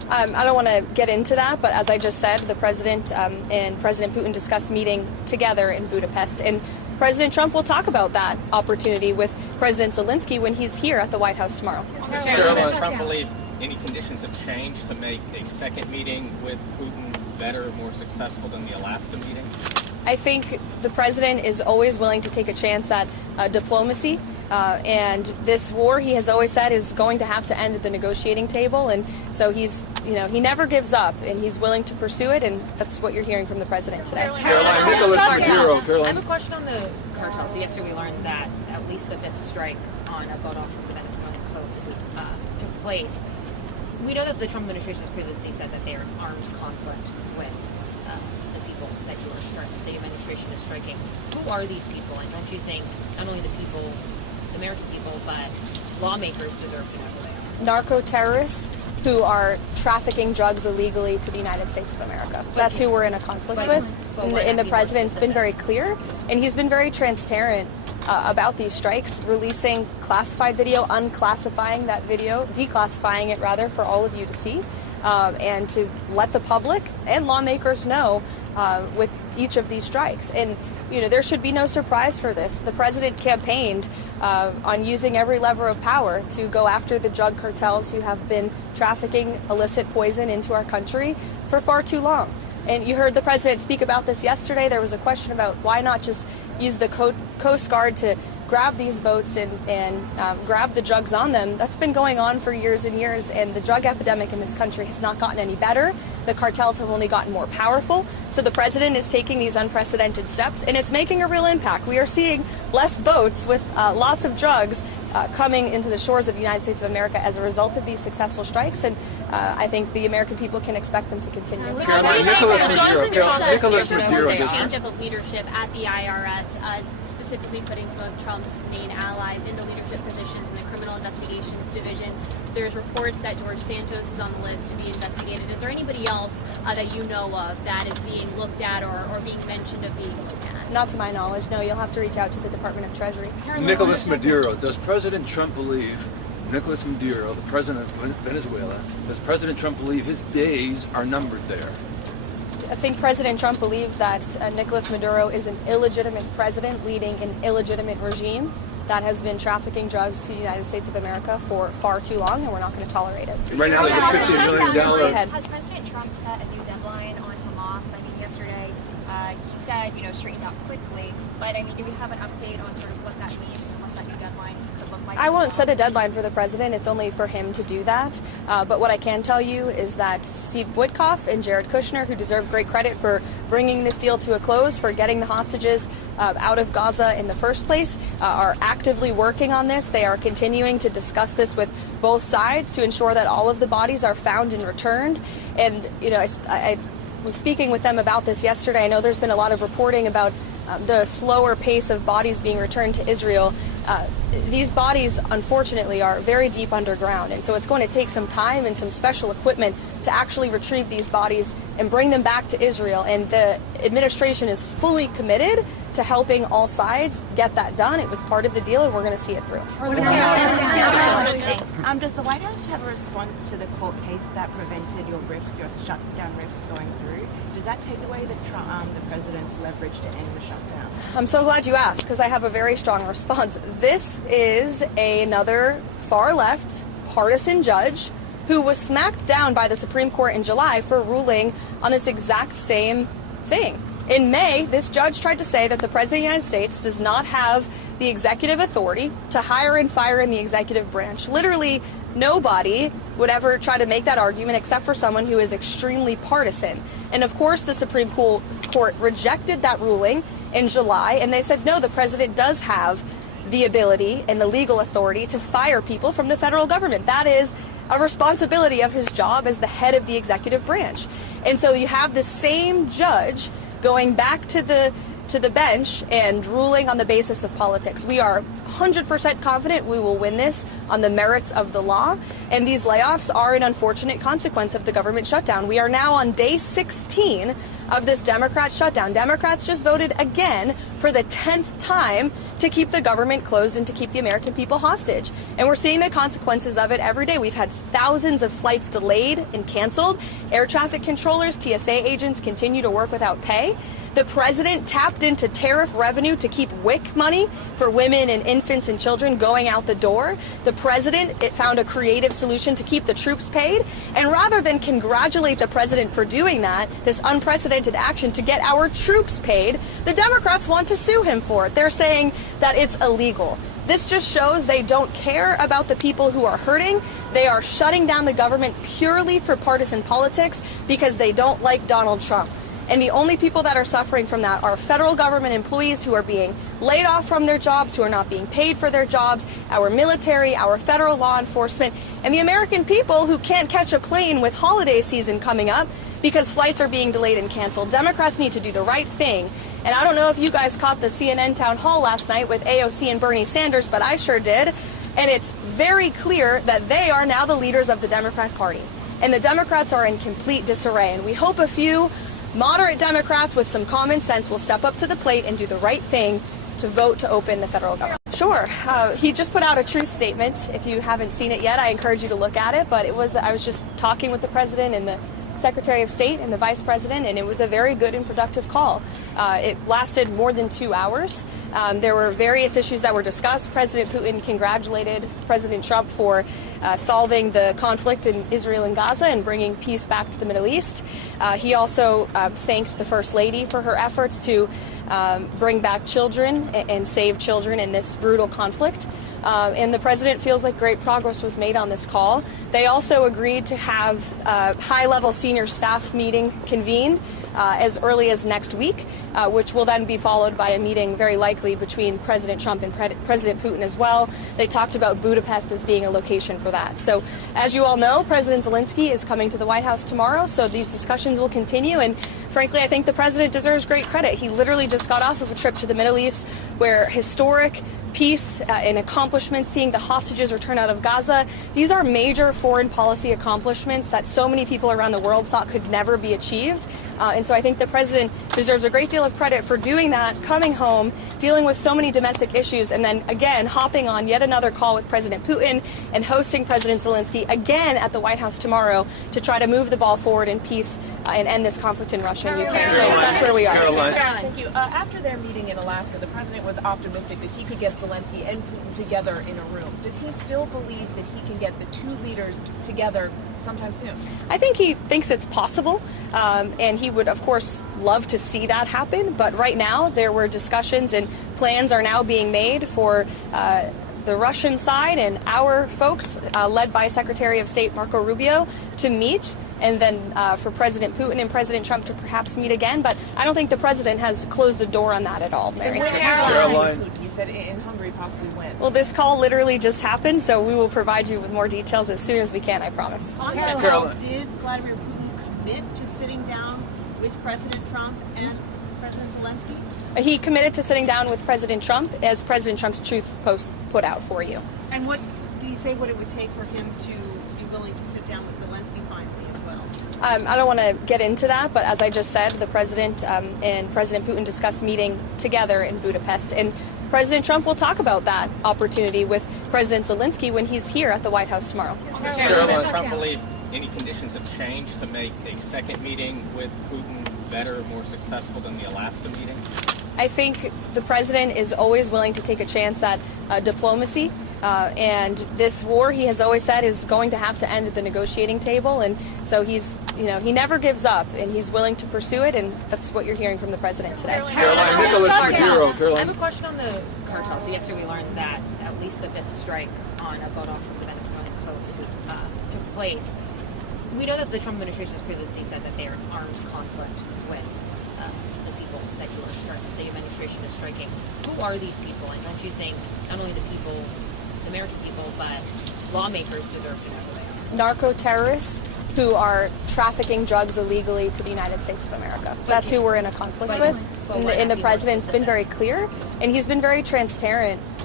I don't want to get into that, but as I just said, the president and President Putin discussed meeting together in Budapest, and President Trump will talk about that opportunity with President Zelensky when he's here at the White House tomorrow. Does Trump believe any conditions have changed to make a second meeting with Putin better, more successful than the Alaska meeting? I think the president is always willing to take a chance at diplomacy. And this war, he has always said, is going to have to end at the negotiating table. And so he never gives up, and he's willing to pursue it. And that's what you're hearing from the president today. Caroline, Nicholas Maduro. I have a question on the cartel. So yesterday we learned that at least the fifth strike on a boat off of the Venezuelan coast took place. We know that the Trump administration has previously said that they are in armed conflict with the people that the administration is striking. Who are these people? And don't you think not only the people, the American people, but lawmakers deserve to know who they are? Narco terrorists who are trafficking drugs illegally to the United States of America. That's who we're in a conflict with. And the president's been very clear, and he's been very transparent about these strikes, releasing classified video, unclassifying that video, declassifying it rather for all of you to see, and to let the public and lawmakers know with each of these strikes. And there should be no surprise for this. The president campaigned on using every lever of power to go after the drug cartels who have been trafficking illicit poison into our country for far too long. And you heard the president speak about this yesterday. There was a question about why not just use the Coast Guard to grab these boats and grab the drugs on them. That's been going on for years and years, and the drug epidemic in this country has not gotten any better. The cartels have only gotten more powerful. So the president is taking these unprecedented steps, and it's making a real impact. We are seeing less boats with lots of drugs coming into the shores of the United States of America as a result of these successful strikes, and I think the American people can expect them to continue. Nicholas Maduro. Change up of leadership at the IRS, specifically putting some of Trump's main allies into leadership positions in the Criminal Investigations Division. There's reports that George Santos is on the list to be investigated. Is there anybody else that you know of that is being looked at or being mentioned of being looked at? Not to my knowledge, no. You'll have to reach out to the Department of Treasury. Nicholas Maduro. Does President Trump believe, Nicholas Maduro, the president of Venezuela, does President Trump believe his days are numbered there? I think President Trump believes that Nicolas Maduro is an illegitimate president leading an illegitimate regime that has been trafficking drugs to the United States of America for far too long, and we're not going to tolerate it. Right now, there's a $15 million. Has President Trump set a new deadline on Hamas? I mean, yesterday he said, straighten out quickly. But I mean, do we have an update on sort of what that means and what that new deadline could look like? I won't set a deadline for the president. It's only for him to do that. But what I can tell you is that Steve Witkoff and Jared Kushner, who deserve great credit for bringing this deal to a close, for getting the hostages out of Gaza in the first place, are actively working on this. They are continuing to discuss this with both sides to ensure that all of the bodies are found and returned. And, I was speaking with them about this yesterday. I know there's been a lot of reporting about the slower pace of bodies being returned to Israel. These bodies, unfortunately, are very deep underground, and so it's going to take some time and some special equipment to actually retrieve these bodies and bring them back to Israel. And the administration is fully committed to helping all sides get that done. It was part of the deal, and we're going to see it through. Does the White House have a response to the court case that prevented your shutdown riffs going through? Does that take away the president's leverage to end the shutdown? I'm so glad you asked, because I have a very strong response. This is another far-left partisan judge who was smacked down by the Supreme Court in July for ruling on this exact same thing. In May, this judge tried to say that the President of the United States does not have the executive authority to hire and fire in the executive branch. Literally, nobody would ever try to make that argument except for someone who is extremely partisan. And of course, the Supreme Court rejected that ruling in July, and they said, no, the president does have the ability and the legal authority to fire people from the federal government. That is a responsibility of his job as the head of the executive branch. And so you have the same judge going back to the bench and ruling on the basis of politics. We are 100% confident we will win this on the merits of the law. And these layoffs are an unfortunate consequence of the government shutdown. We are now on day 16 of this Democrat shutdown. Democrats just voted again for the 10th time to keep the government closed and to keep the American people hostage. And we're seeing the consequences of it every day. We've had thousands of flights delayed and canceled. Air traffic controllers, TSA agents continue to work without pay. The president tapped into tariff revenue to keep WIC money for women and infants and children going out the door. The president found a creative solution to keep the troops paid. And rather than congratulate the president for doing that, this unprecedented action to get our troops paid, the Democrats want to sue him for it. They're saying that it's illegal. This just shows they don't care about the people who are hurting. They are shutting down the government purely for partisan politics because they don't like Donald Trump. And the only people that are suffering from that are federal government employees who are being laid off from their jobs, who are not being paid for their jobs, our military, our federal law enforcement, and the American people who can't catch a plane with holiday season coming up because flights are being delayed and canceled. Democrats need to do the right thing. And I don't know if you guys caught the CNN town hall last night with AOC and Bernie Sanders, but I sure did. And it's very clear that they are now the leaders of the Democrat Party. And the Democrats are in complete disarray. And we hope a few moderate Democrats with some common sense will step up to the plate and do the right thing to vote to open the federal government. Sure. He just put out a truth statement. If you haven't seen it yet, I encourage you to look at it. But I was just talking with the president and the Secretary of State and the Vice President, and it was a very good and productive call. It lasted more than 2 hours. There were various issues that were discussed. President Putin congratulated President Trump for solving the conflict in Israel and Gaza and bringing peace back to the Middle East. He also thanked the First Lady for her efforts to bring back children and save children in this brutal conflict. And the president feels like great progress was made on this call. They also agreed to have a high-level senior staff meeting convened as early as next week, which will then be followed by a meeting very likely between President Trump and President Putin as well. They talked about Budapest as being a location for that. So as you all know, President Zelensky is coming to the White House tomorrow, so these discussions will continue. And frankly, I think the president deserves great credit. He literally just got off of a trip to the Middle East where historic peace and accomplishments, seeing the hostages return out of Gaza. These are major foreign policy accomplishments that so many people around the world thought could never be achieved. And so I think the president deserves a great deal of credit for doing that, coming home, dealing with so many domestic issues, and then again hopping on yet another call with President Putin and hosting President Zelensky again at the White House tomorrow to try to move the ball forward in peace and end this conflict in Russia and Ukraine. So that's where we are. Karoline. Thank you. After their meeting in Alaska, the president was optimistic that he could get Zelensky and Putin together in a room. Does he still believe that he can get the two leaders together sometime soon? I think he thinks it's possible, and he would, of course, love to see that happen. But right now, there were discussions and plans are now being made for the Russian side and our folks, led by Secretary of State Marco Rubio, to meet, and then for President Putin and President Trump to perhaps meet again. But I don't think the president has closed the door on that at all, Mary. Caroline. You said in Hungary, possibly when? Well, this call literally just happened, so we will provide you with more details as soon as we can, I promise. Bombshell, did Vladimir Putin commit to sitting down with President Trump and President Zelensky? He committed to sitting down with President Trump, as President Trump's Truth Post put out for you. And what did he say what it would take for him to be willing to sit down with Zelensky finally as well? I don't want to get into that, but as I just said, the president and President Putin discussed meeting together in Budapest. And President Trump will talk about that opportunity with President Zelensky when he's here at the White House tomorrow. Does Trump believe any conditions have changed to make a second meeting with Putin better, more successful than the Alaska meeting? I think the president is always willing to take a chance at diplomacy. And this war, he has always said, is going to have to end at the negotiating table. And so he never gives up, and he's willing to pursue it. And that's what you're hearing from the president today. Caroline, Nicholas Maduro. I have a question on the cartel. So yesterday we learned that at least the fifth strike on a boat off of the Venezuelan coast took place. We know that the Trump administration has previously said that they are in armed conflict with the people that the administration is striking. Who are these people? And don't you think not only the people, the American people, but lawmakers deserve to know who they are? Narco terrorists who are trafficking drugs illegally to the United States of America. That's who we're in a conflict with. And the president's been very clear, and he's been very transparent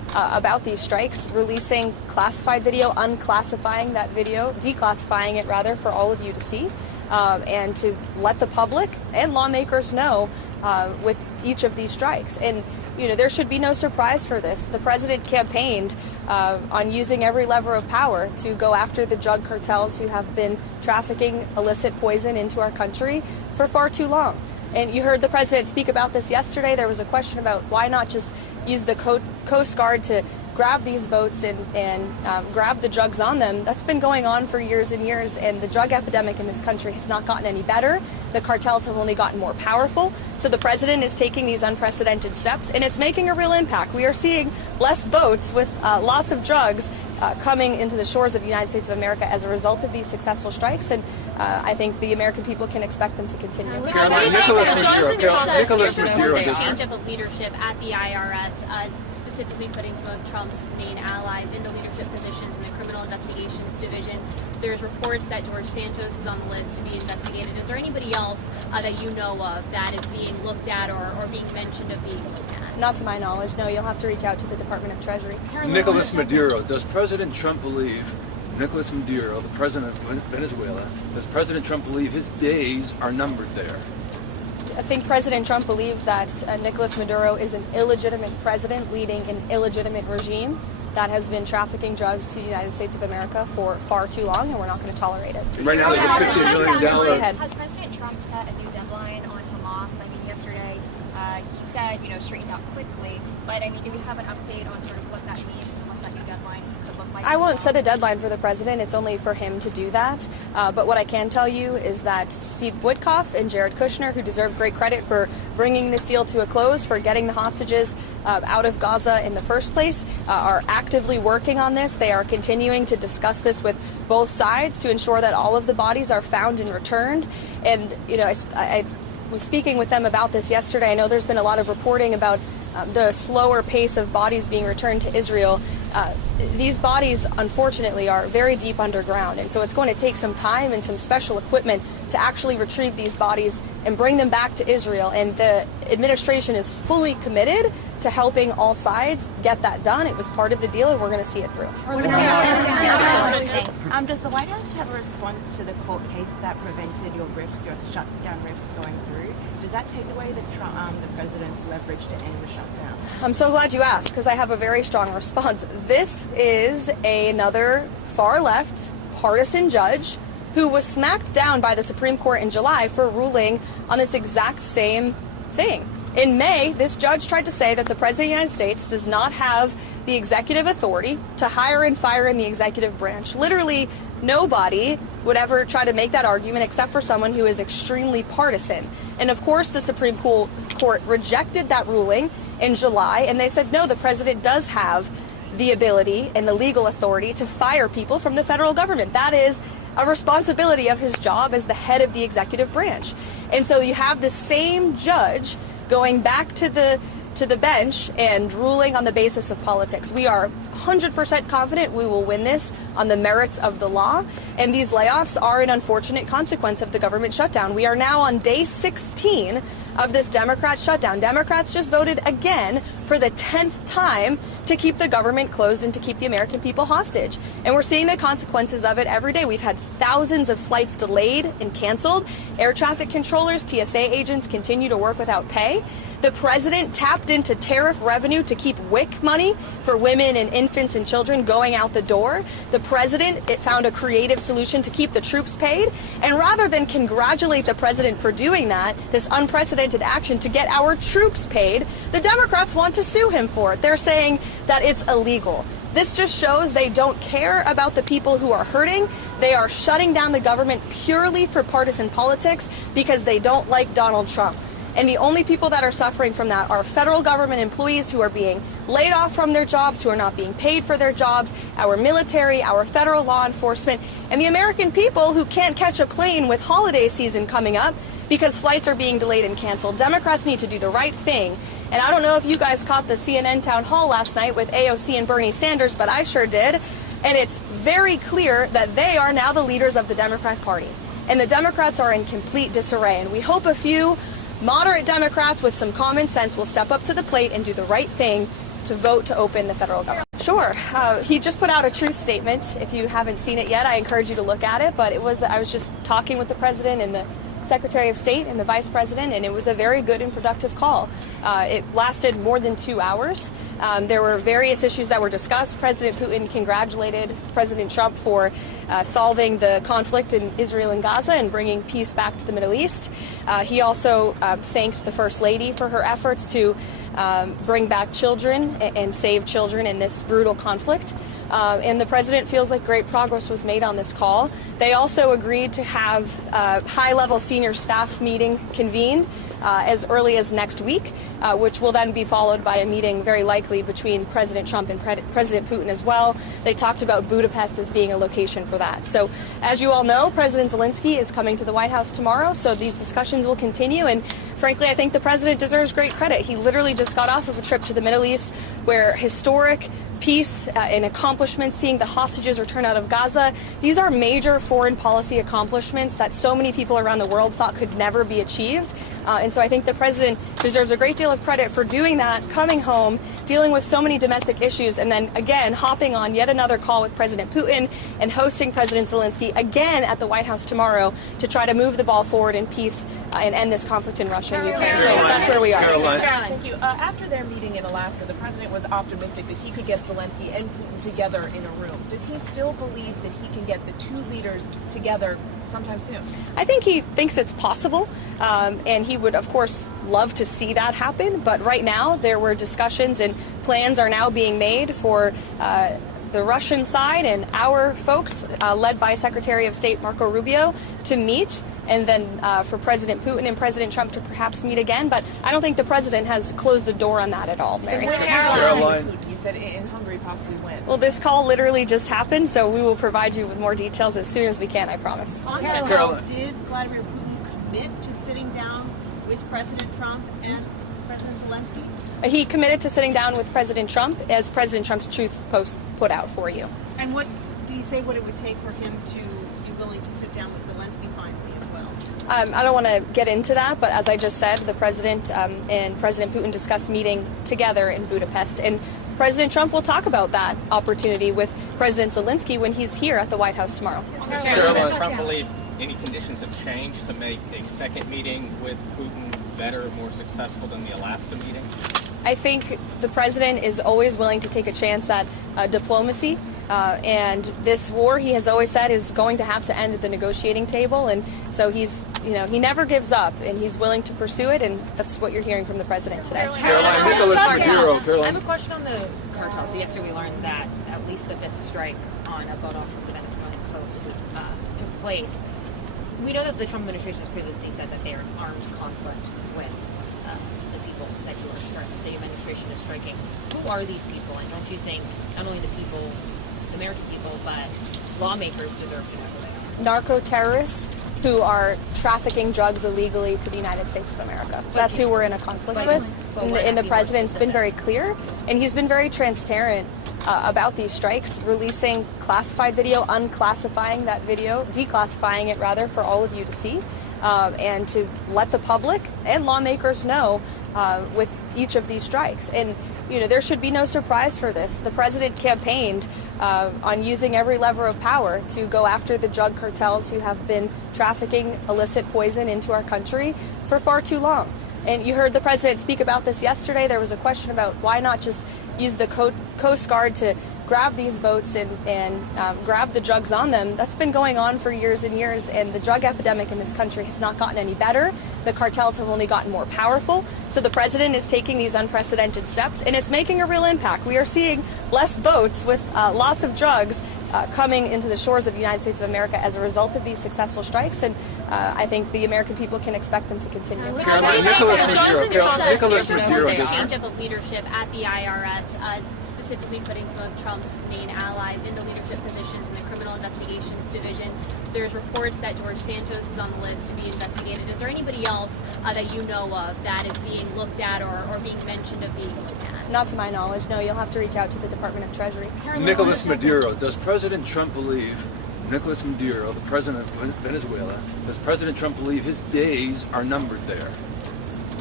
about these strikes, releasing classified video, unclassifying that video, declassifying it rather for all of you to see, and to let the public and lawmakers know with each of these strikes. And there should be no surprise for this. The president campaigned on using every lever of power to go after the drug cartels who have been trafficking illicit poison into our country for far too long. And you heard the president speak about this yesterday. There was a question about why not just use the Coast Guard to grab these boats and grab the drugs on them. That's been going on for years and years, and the drug epidemic in this country has not gotten any better. The cartels have only gotten more powerful. So the president is taking these unprecedented steps, and it's making a real impact. We are seeing less boats with lots of drugs coming into the shores of the United States of America as a result of these successful strikes, and I think the American people can expect them to continue. Caroline, Nicholas Maduro does change up of leadership at the IRS, specifically putting some of Trump's main allies into leadership positions in the Criminal Investigations Division. There's reports that George Santos is on the list to be investigated. Is there anybody else that you know of that is being looked at or being mentioned of being looked at? Not to my knowledge, no. You'll have to reach out to the Department of Treasury. Nicholas Maduro. Does President Trump believe, Nicholas Maduro, the president of Venezuela, does President Trump believe his days are numbered there? I think President Trump believes that Nicolas Maduro is an illegitimate president leading an illegitimate regime that has been trafficking drugs to the United States of America for far too long, and we're not going to tolerate it. Right now, there's a $15 million. Has President Trump set a new deadline on Hamas? I mean, yesterday he said, straighten out quickly. But I mean, do we have an update on sort of what that means and what that new deadline could look like? I won't set a deadline for the president. It's only for him to do that. But what I can tell you is that Steve Witkoff and Jared Kushner, who deserve great credit for bringing this deal to a close, for getting the hostages out of Gaza in the first place, are actively working on this. They are continuing to discuss this with both sides to ensure that all of the bodies are found and returned. And, I was speaking with them about this yesterday. I know there's been a lot of reporting about the slower pace of bodies being returned to Israel. These bodies, unfortunately, are very deep underground, and so it's going to take some time and some special equipment to actually retrieve these bodies and bring them back to Israel. And the administration is fully committed to helping all sides get that done. It was part of the deal, and we're going to see it through. Does the White House have a response to the court case that prevented your shutdown riffs going through? Does that take away the president's leverage to end the shutdown? I'm so glad you asked, because I have a very strong response. This is another far-left partisan judge who was smacked down by the Supreme Court in July for ruling on this exact same thing. In May, this judge tried to say that the President of the United States does not have the executive authority to hire and fire in the executive branch. Literally, nobody would ever try to make that argument except for someone who is extremely partisan. And of course, the Supreme Court rejected that ruling in July, and they said, no, the president does have the ability and the legal authority to fire people from the federal government. That is a responsibility of his job as the head of the executive branch. And so you have the same judge going back to the bench and ruling on the basis of politics. We are 100% confident we will win this on the merits of the law, and these layoffs are an unfortunate consequence of the government shutdown. We are now on day 16 of this Democrat shutdown. Democrats just voted again for the 10th time to keep the government closed and to keep the American people hostage. And we're seeing the consequences of it every day. We've had thousands of flights delayed and canceled. Air traffic controllers, TSA agents continue to work without pay. The president tapped into tariff revenue to keep WIC money for women and infants and children going out the door. The president found a creative solution to keep the troops paid. And rather than congratulate the president for doing that, this unprecedented action to get our troops paid, the Democrats want to sue him for it. They're saying that it's illegal. This just shows they don't care about the people who are hurting. They are shutting down the government purely for partisan politics because they don't like Donald Trump. And the only people that are suffering from that are federal government employees who are being laid off from their jobs, who are not being paid for their jobs, our military, our federal law enforcement, and the American people who can't catch a plane with holiday season coming up because flights are being delayed and canceled. Democrats need to do the right thing. And I don't know if you guys caught the CNN town hall last night with AOC and Bernie Sanders, but I sure did. And it's very clear that they are now the leaders of the Democrat Party. And the Democrats are in complete disarray. And we hope a few moderate Democrats with some common sense will step up to the plate and do the right thing to vote to open the federal government. Sure. He just put out a truth statement. If you haven't seen it yet, I encourage you to look at it. But I was just talking with the president and the Secretary of State and the Vice President, and it was a very good and productive call. It lasted more than 2 hours. There were various issues that were discussed. President Putin congratulated President Trump for solving the conflict in Israel and Gaza and bringing peace back to the Middle East. He also thanked the First Lady for her efforts to bring back children and save children in this brutal conflict. And the president feels like great progress was made on this call. They also agreed to have a high-level senior staff meeting convened as early as next week, which will then be followed by a meeting very likely between President Trump and President Putin as well. They talked about Budapest as being a location for that. So as you all know, President Zelensky is coming to the White House tomorrow, so these discussions will continue. And frankly, I think the president deserves great credit. He literally just got off of a trip to the Middle East where historic peace and accomplishments, seeing the hostages return out of Gaza. These are major foreign policy accomplishments that so many people around the world thought could never be achieved. And so I think the president deserves a great deal of credit for doing that, coming home, dealing with so many domestic issues, and then again hopping on yet another call with President Putin and hosting President Zelensky again at the White House tomorrow to try to move the ball forward in peace and end this conflict in Russia and Ukraine. So that's where we are. Karoline. Thank you. After their meeting in Alaska, the president was optimistic that he could get Zelensky and Putin together in a room. Does he still believe that he can get the two leaders together sometime soon? I think he thinks it's possible, and he would, of course, love to see that happen. But right now, there were discussions and plans are now being made for the Russian side and our folks, led by Secretary of State Marco Rubio, to meet, and then for President Putin and President Trump to perhaps meet again. But I don't think the president has closed the door on that at all, Mary. Caroline, you said in Hungary possibly when? Well, this call literally just happened, so we will provide you with more details as soon as we can, I promise. On that call, did Vladimir Putin commit to sitting down with President Trump and President Zelensky? He committed to sitting down with President Trump, as President Trump's Truth Post put out for you. And what did he say what it would take for him to be willing to sit down with Zelensky finally as well? I don't want to get into that, but as I just said, the president and President Putin discussed meeting together in Budapest. And President Trump will talk about that opportunity with President Zelensky when he's here at the White House tomorrow. Does Trump believe any conditions have changed to make a second meeting with Putin better, more successful than the Alaska meeting? I think the president is always willing to take a chance at diplomacy. And this war, he has always said, is going to have to end at the negotiating table. And so he's, he never gives up, and he's willing to pursue it. And that's what you're hearing from the president today. Caroline, Nicholas Maduro. I have a question on the cartel. So yesterday we learned that at least the fifth strike on a boat off of the Venezuelan coast took place. We know that the Trump administration has previously said that they are in armed conflict with the people that the administration is striking. Who are these people? And don't you think not only the people, the American people, but lawmakers deserve to know who they are? Narco terrorists who are trafficking drugs illegally to the United States of America. That's who we're in a conflict with. And the president's been very clear, and he's been very transparent about these strikes, releasing classified video, unclassifying that video, declassifying it rather for all of you to see, and to let the public and lawmakers know with each of these strikes. And there should be no surprise for this. The president campaigned on using every lever of power to go after the drug cartels who have been trafficking illicit poison into our country for far too long. And you heard the president speak about this yesterday. There was a question about why not just use the Coast Guard to grab these boats and grab the drugs on them. That's been going on for years and years, and the drug epidemic in this country has not gotten any better. The cartels have only gotten more powerful. So the president is taking these unprecedented steps, and it's making a real impact. We are seeing less boats with lots of drugs coming into the shores of the United States of America as a result of these successful strikes, and I think the American people can expect them to continue. Caroline, Nicholas Maduro. Change of leadership at the IRS, specifically putting some of Trump's main allies into leadership positions in the Criminal Investigations Division. There's reports that George Santos is on the list to be investigated. Is there anybody else that you know of that is being looked at or being mentioned of being looked at? Not to my knowledge, no. You'll have to reach out to the Department of Treasury. Nicholas Maduro. Does President Trump believe, Nicholas Maduro, the president of Venezuela, does President Trump believe his days are numbered there?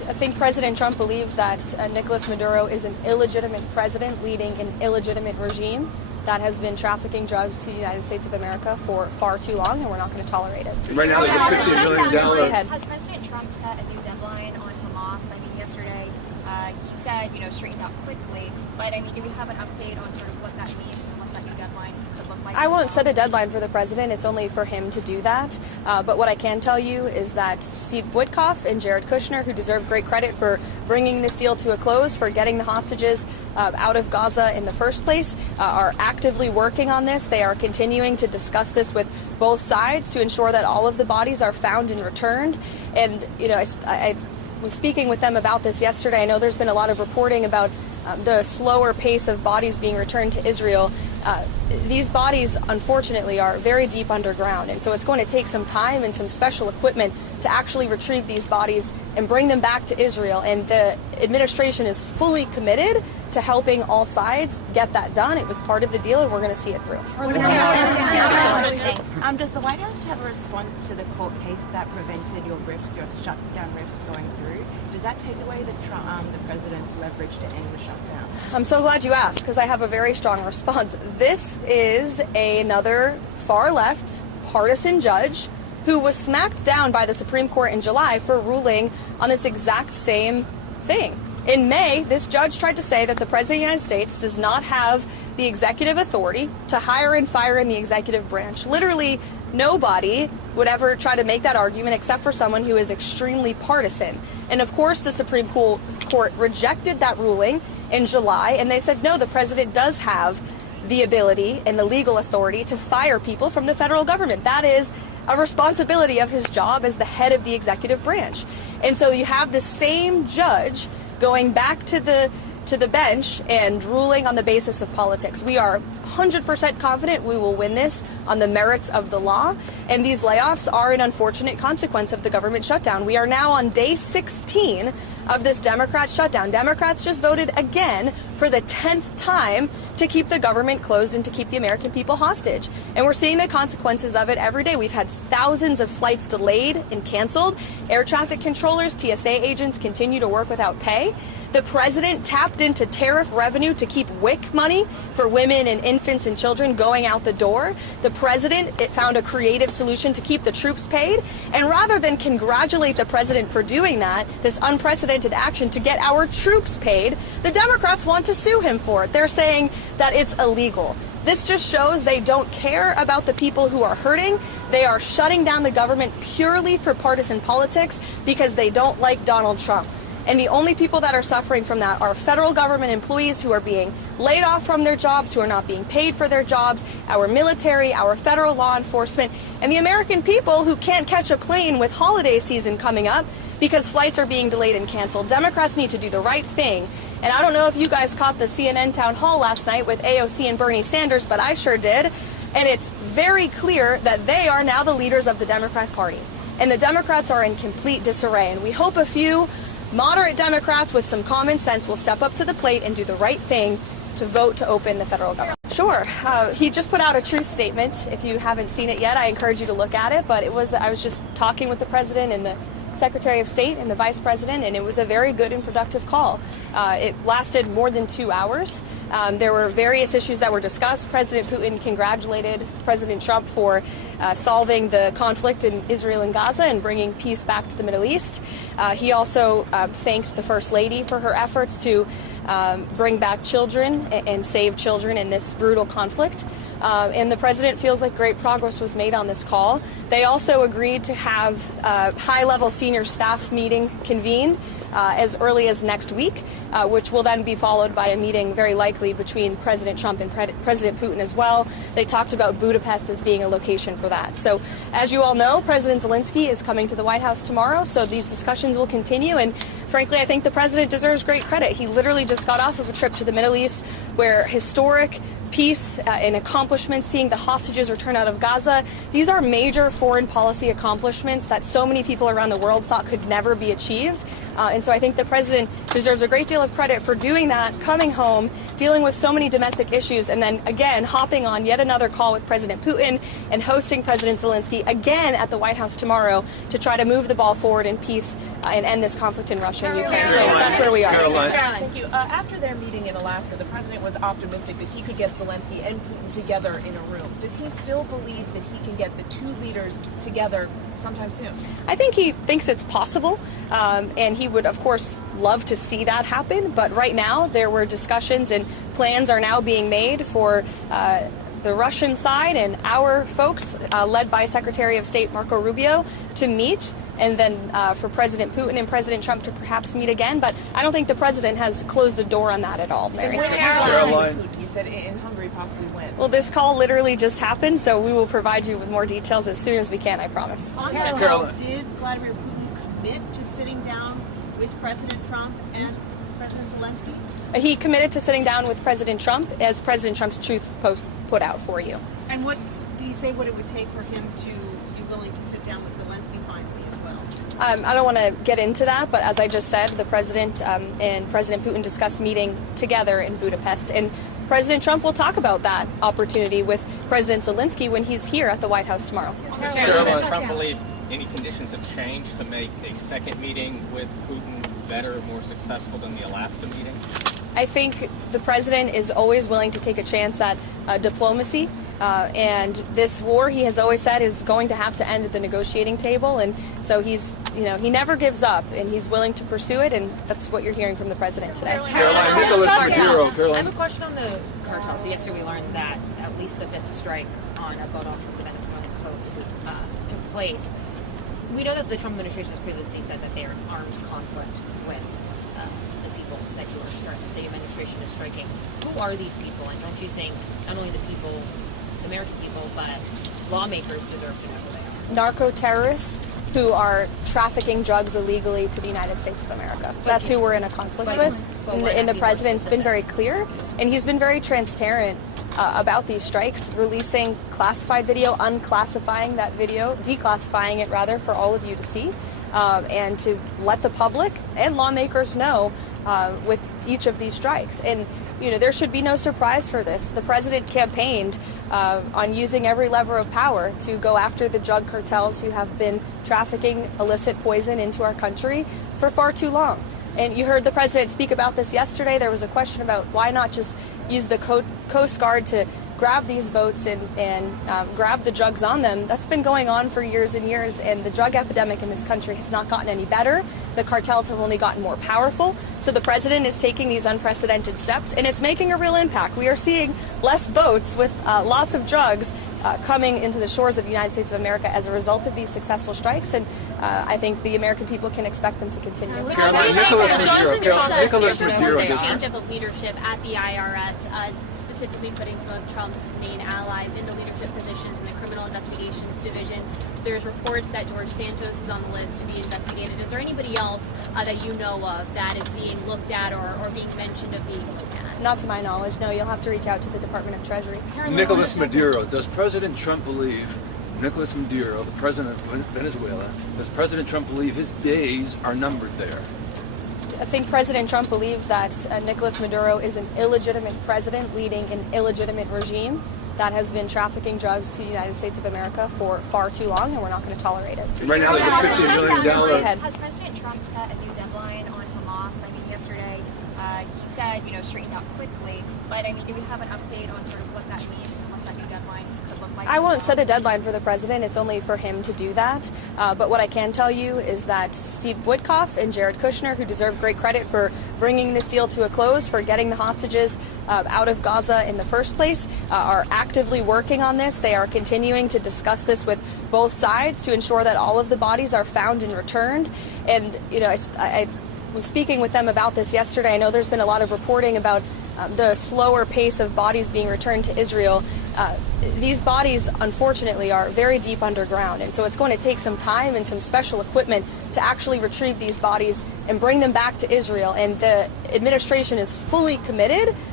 I think President Trump believes that Nicolas Maduro is an illegitimate president leading an illegitimate regime that has been trafficking drugs to the United States of America for far too long, and we're not going to tolerate it. Right now, there's a $50 million. Has President Trump set a new deadline on Hamas? I mean, yesterday he said, straighten out quickly. But I mean, do we have an update on sort of what that means and what that new deadline could look like? I won't set a deadline for the president. It's only for him to do that. But what I can tell you is that Steve Witkoff and Jared Kushner, who deserve great credit for bringing this deal to a close, for getting the hostages out of Gaza in the first place, are actively working on this. They are continuing to discuss this with both sides to ensure that all of the bodies are found and returned. And, I was speaking with them about this yesterday. I know there's been a lot of reporting about the slower pace of bodies being returned to Israel. These bodies, unfortunately, are very deep underground, and so it's going to take some time and some special equipment to actually retrieve these bodies and bring them back to Israel. And the administration is fully committed to helping all sides get that done. It was part of the deal, and we're going to see it through. Does the White House have a response to the court case that prevented your shutdown riffs going through? Does that take away the president's leverage to end the shutdown? I'm so glad you asked, because I have a very strong response. This is another far-left partisan judge who was smacked down by the Supreme Court in July for ruling on this exact same thing. In May, this judge tried to say that the President of the United States does not have the executive authority to hire and fire in the executive branch. Literally, nobody would ever try to make that argument except for someone who is extremely partisan. And of course, the Supreme Court rejected that ruling in July, and they said, no, the president does have the ability and the legal authority to fire people from the federal government. That is a responsibility of his job as the head of the executive branch. And so you have the same judge going back to the bench and ruling on the basis of politics. We are 100% confident we will win this on the merits of the law, and these layoffs are an unfortunate consequence of the government shutdown. We are now on day 16 of this Democrat shutdown. Democrats just voted again for the 10th time to keep the government closed and to keep the American people hostage. And we're seeing the consequences of it every day. We've had thousands of flights delayed and canceled. Air traffic controllers, TSA agents continue to work without pay. The president tapped into tariff revenue to keep WIC money for women and infants and children going out the door. The president found a creative solution to keep the troops paid. And rather than congratulate the president for doing that, this unprecedented action to get our troops paid, the Democrats want to sue him for it. They're saying that it's illegal. This just shows they don't care about the people who are hurting. They are shutting down the government purely for partisan politics because they don't like Donald Trump. And the only people that are suffering from that are federal government employees who are being laid off from their jobs, who are not being paid for their jobs, our military, our federal law enforcement, and the American people who can't catch a plane with holiday season coming up because flights are being delayed and canceled. Democrats need to do the right thing. And I don't know if you guys caught the CNN town hall last night with AOC and Bernie Sanders, but I sure did. And it's very clear that they are now the leaders of the Democrat Party. And the Democrats are in complete disarray. And we hope a few moderate Democrats with some common sense will step up to the plate and do the right thing to vote to open the federal government. Sure. He just put out a truth statement. If you haven't seen it yet, I encourage you to look at it. But I was just talking with the president and the Secretary of State and the Vice President, and it was a very good and productive call. It lasted more than 2 hours. There were various issues that were discussed. President Putin congratulated President Trump for solving the conflict in Israel and Gaza and bringing peace back to the Middle East. He also thanked the First Lady for her efforts to bring back children and save children in this brutal conflict. And the president feels like great progress was made on this call. They also agreed to have a high-level senior staff meeting convened as early as next week, which will then be followed by a meeting very likely between President Trump and President Putin as well. They talked about Budapest as being a location for that. So as you all know, President Zelensky is coming to the White House tomorrow, so these discussions will continue. And frankly, I think the president deserves great credit. He literally just got off of a trip to the Middle East where historic peace and accomplishments, seeing the hostages return out of Gaza. These are major foreign policy accomplishments that so many people around the world thought could never be achieved. And so I think the president deserves a great deal of credit for doing that, coming home, dealing with so many domestic issues, and then again hopping on yet another call with President Putin and hosting President Zelensky again at the White House tomorrow to try to move the ball forward in peace and end this conflict in Russia and Ukraine. So that's where we are. Karoline. Thank you. After their meeting in Alaska, the president was optimistic that he could get Zelensky and Putin together in a room. Does he still believe that he can get the two leaders together sometime soon? I think he thinks it's possible, and he would, of course, love to see that happen. But right now, there were discussions and plans are now being made for the Russian side and our folks, led by Secretary of State Marco Rubio, to meet, and then for President Putin and President Trump to perhaps meet again. But I don't think the president has closed the door on that at all, Mary. Caroline. You said in Hungary, possibly when? Well, this call literally just happened, so we will provide you with more details as soon as we can, I promise. On that Caroline. note, did Vladimir Putin commit to sitting down with President Trump and President Zelensky? He committed to sitting down with President Trump, as President Trump's Truth Post put out for you. And what do you say what it would take for him to be willing to sit down with Zelensky finally as well? I don't want to get into that, but as I just said, the president and President Putin discussed meeting together in Budapest, and President Trump will talk about that opportunity with President Zelensky when he's here at the White House tomorrow. Does President Trump believe any conditions have changed to make a second meeting with Putin better, more successful than the Alaska meeting? I think the president is always willing to take a chance at diplomacy, and this war, he has always said, is going to have to end at the negotiating table, and so he's, he never gives up, and he's willing to pursue it, and that's what you're hearing from the president today. Caroline, Nicholas Maduro. I Caroline. have a question on the cartel. So yesterday we learned that at least the fifth strike on a boat off of the Venezuelan coast took place. We know that the Trump administration has previously said that they are in armed conflict with the people that the administration is striking. Who are these people? And don't you think not only the people, the American people, but lawmakers deserve to know who they are? Narco terrorists who are trafficking drugs illegally to the United States of America. That's who we're in a conflict with. And the president's been very clear, and he's been very transparent about these strikes, releasing classified video, unclassifying that video, declassifying it rather for all of you to see, and to let the public and lawmakers know with each of these strikes. And there should be no surprise for this. The president campaigned on using every lever of power to go after the drug cartels who have been trafficking illicit poison into our country for far too long. And you heard the president speak about this yesterday. There was a question about why not just use the Coast Guard to grab these boats and grab the drugs on them. That's been going on for years and years, and the drug epidemic in this country has not gotten any better. The cartels have only gotten more powerful. So the president is taking these unprecedented steps, and it's making a real impact. We are seeing less boats with lots of drugs coming into the shores of the United States of America as a result of these successful strikes, and I think the American people can expect them to continue. Caroline, Nicholas Maduro. Change of the leadership at the IRS, specifically putting some of Trump's main allies into leadership positions in the Criminal Investigations Division. There's reports that George Santos is on the list to be investigated. Is there anybody else that you know of that is being looked at or being mentioned of being looked at? Not to my knowledge, no. You'll have to reach out to the Department of Treasury. Nicholas Maduro. Does President Trump believe Nicholas Maduro, the president of Venezuela, does President Trump believe his days are numbered there? I think President Trump believes that Nicolas Maduro is an illegitimate president leading an illegitimate regime that has been trafficking drugs to the United States of America for far too long, and we're not going to tolerate it. Right now, there's a $15 million. Has President Trump set a new deadline on Hamas? I mean, yesterday he said, straighten out quickly. But I mean, do we have an update on sort of what that means and what that new deadline could look like? I won't set a deadline for the president. It's only for him to do that. But what I can tell you is that Steve Witkoff and Jared Kushner, who deserve great credit for bringing this deal to a close, for getting the hostages out of Gaza in the first place, are actively working on this. They are continuing to discuss this with both sides to ensure that all of the bodies are found and returned. And, I was speaking with them about this yesterday. I know there's been a lot of reporting about the slower pace of bodies being returned to Israel. These bodies, unfortunately, are very deep underground, and so it's going to take some time and some special equipment to actually retrieve these bodies and bring them back to Israel. And the administration is fully committed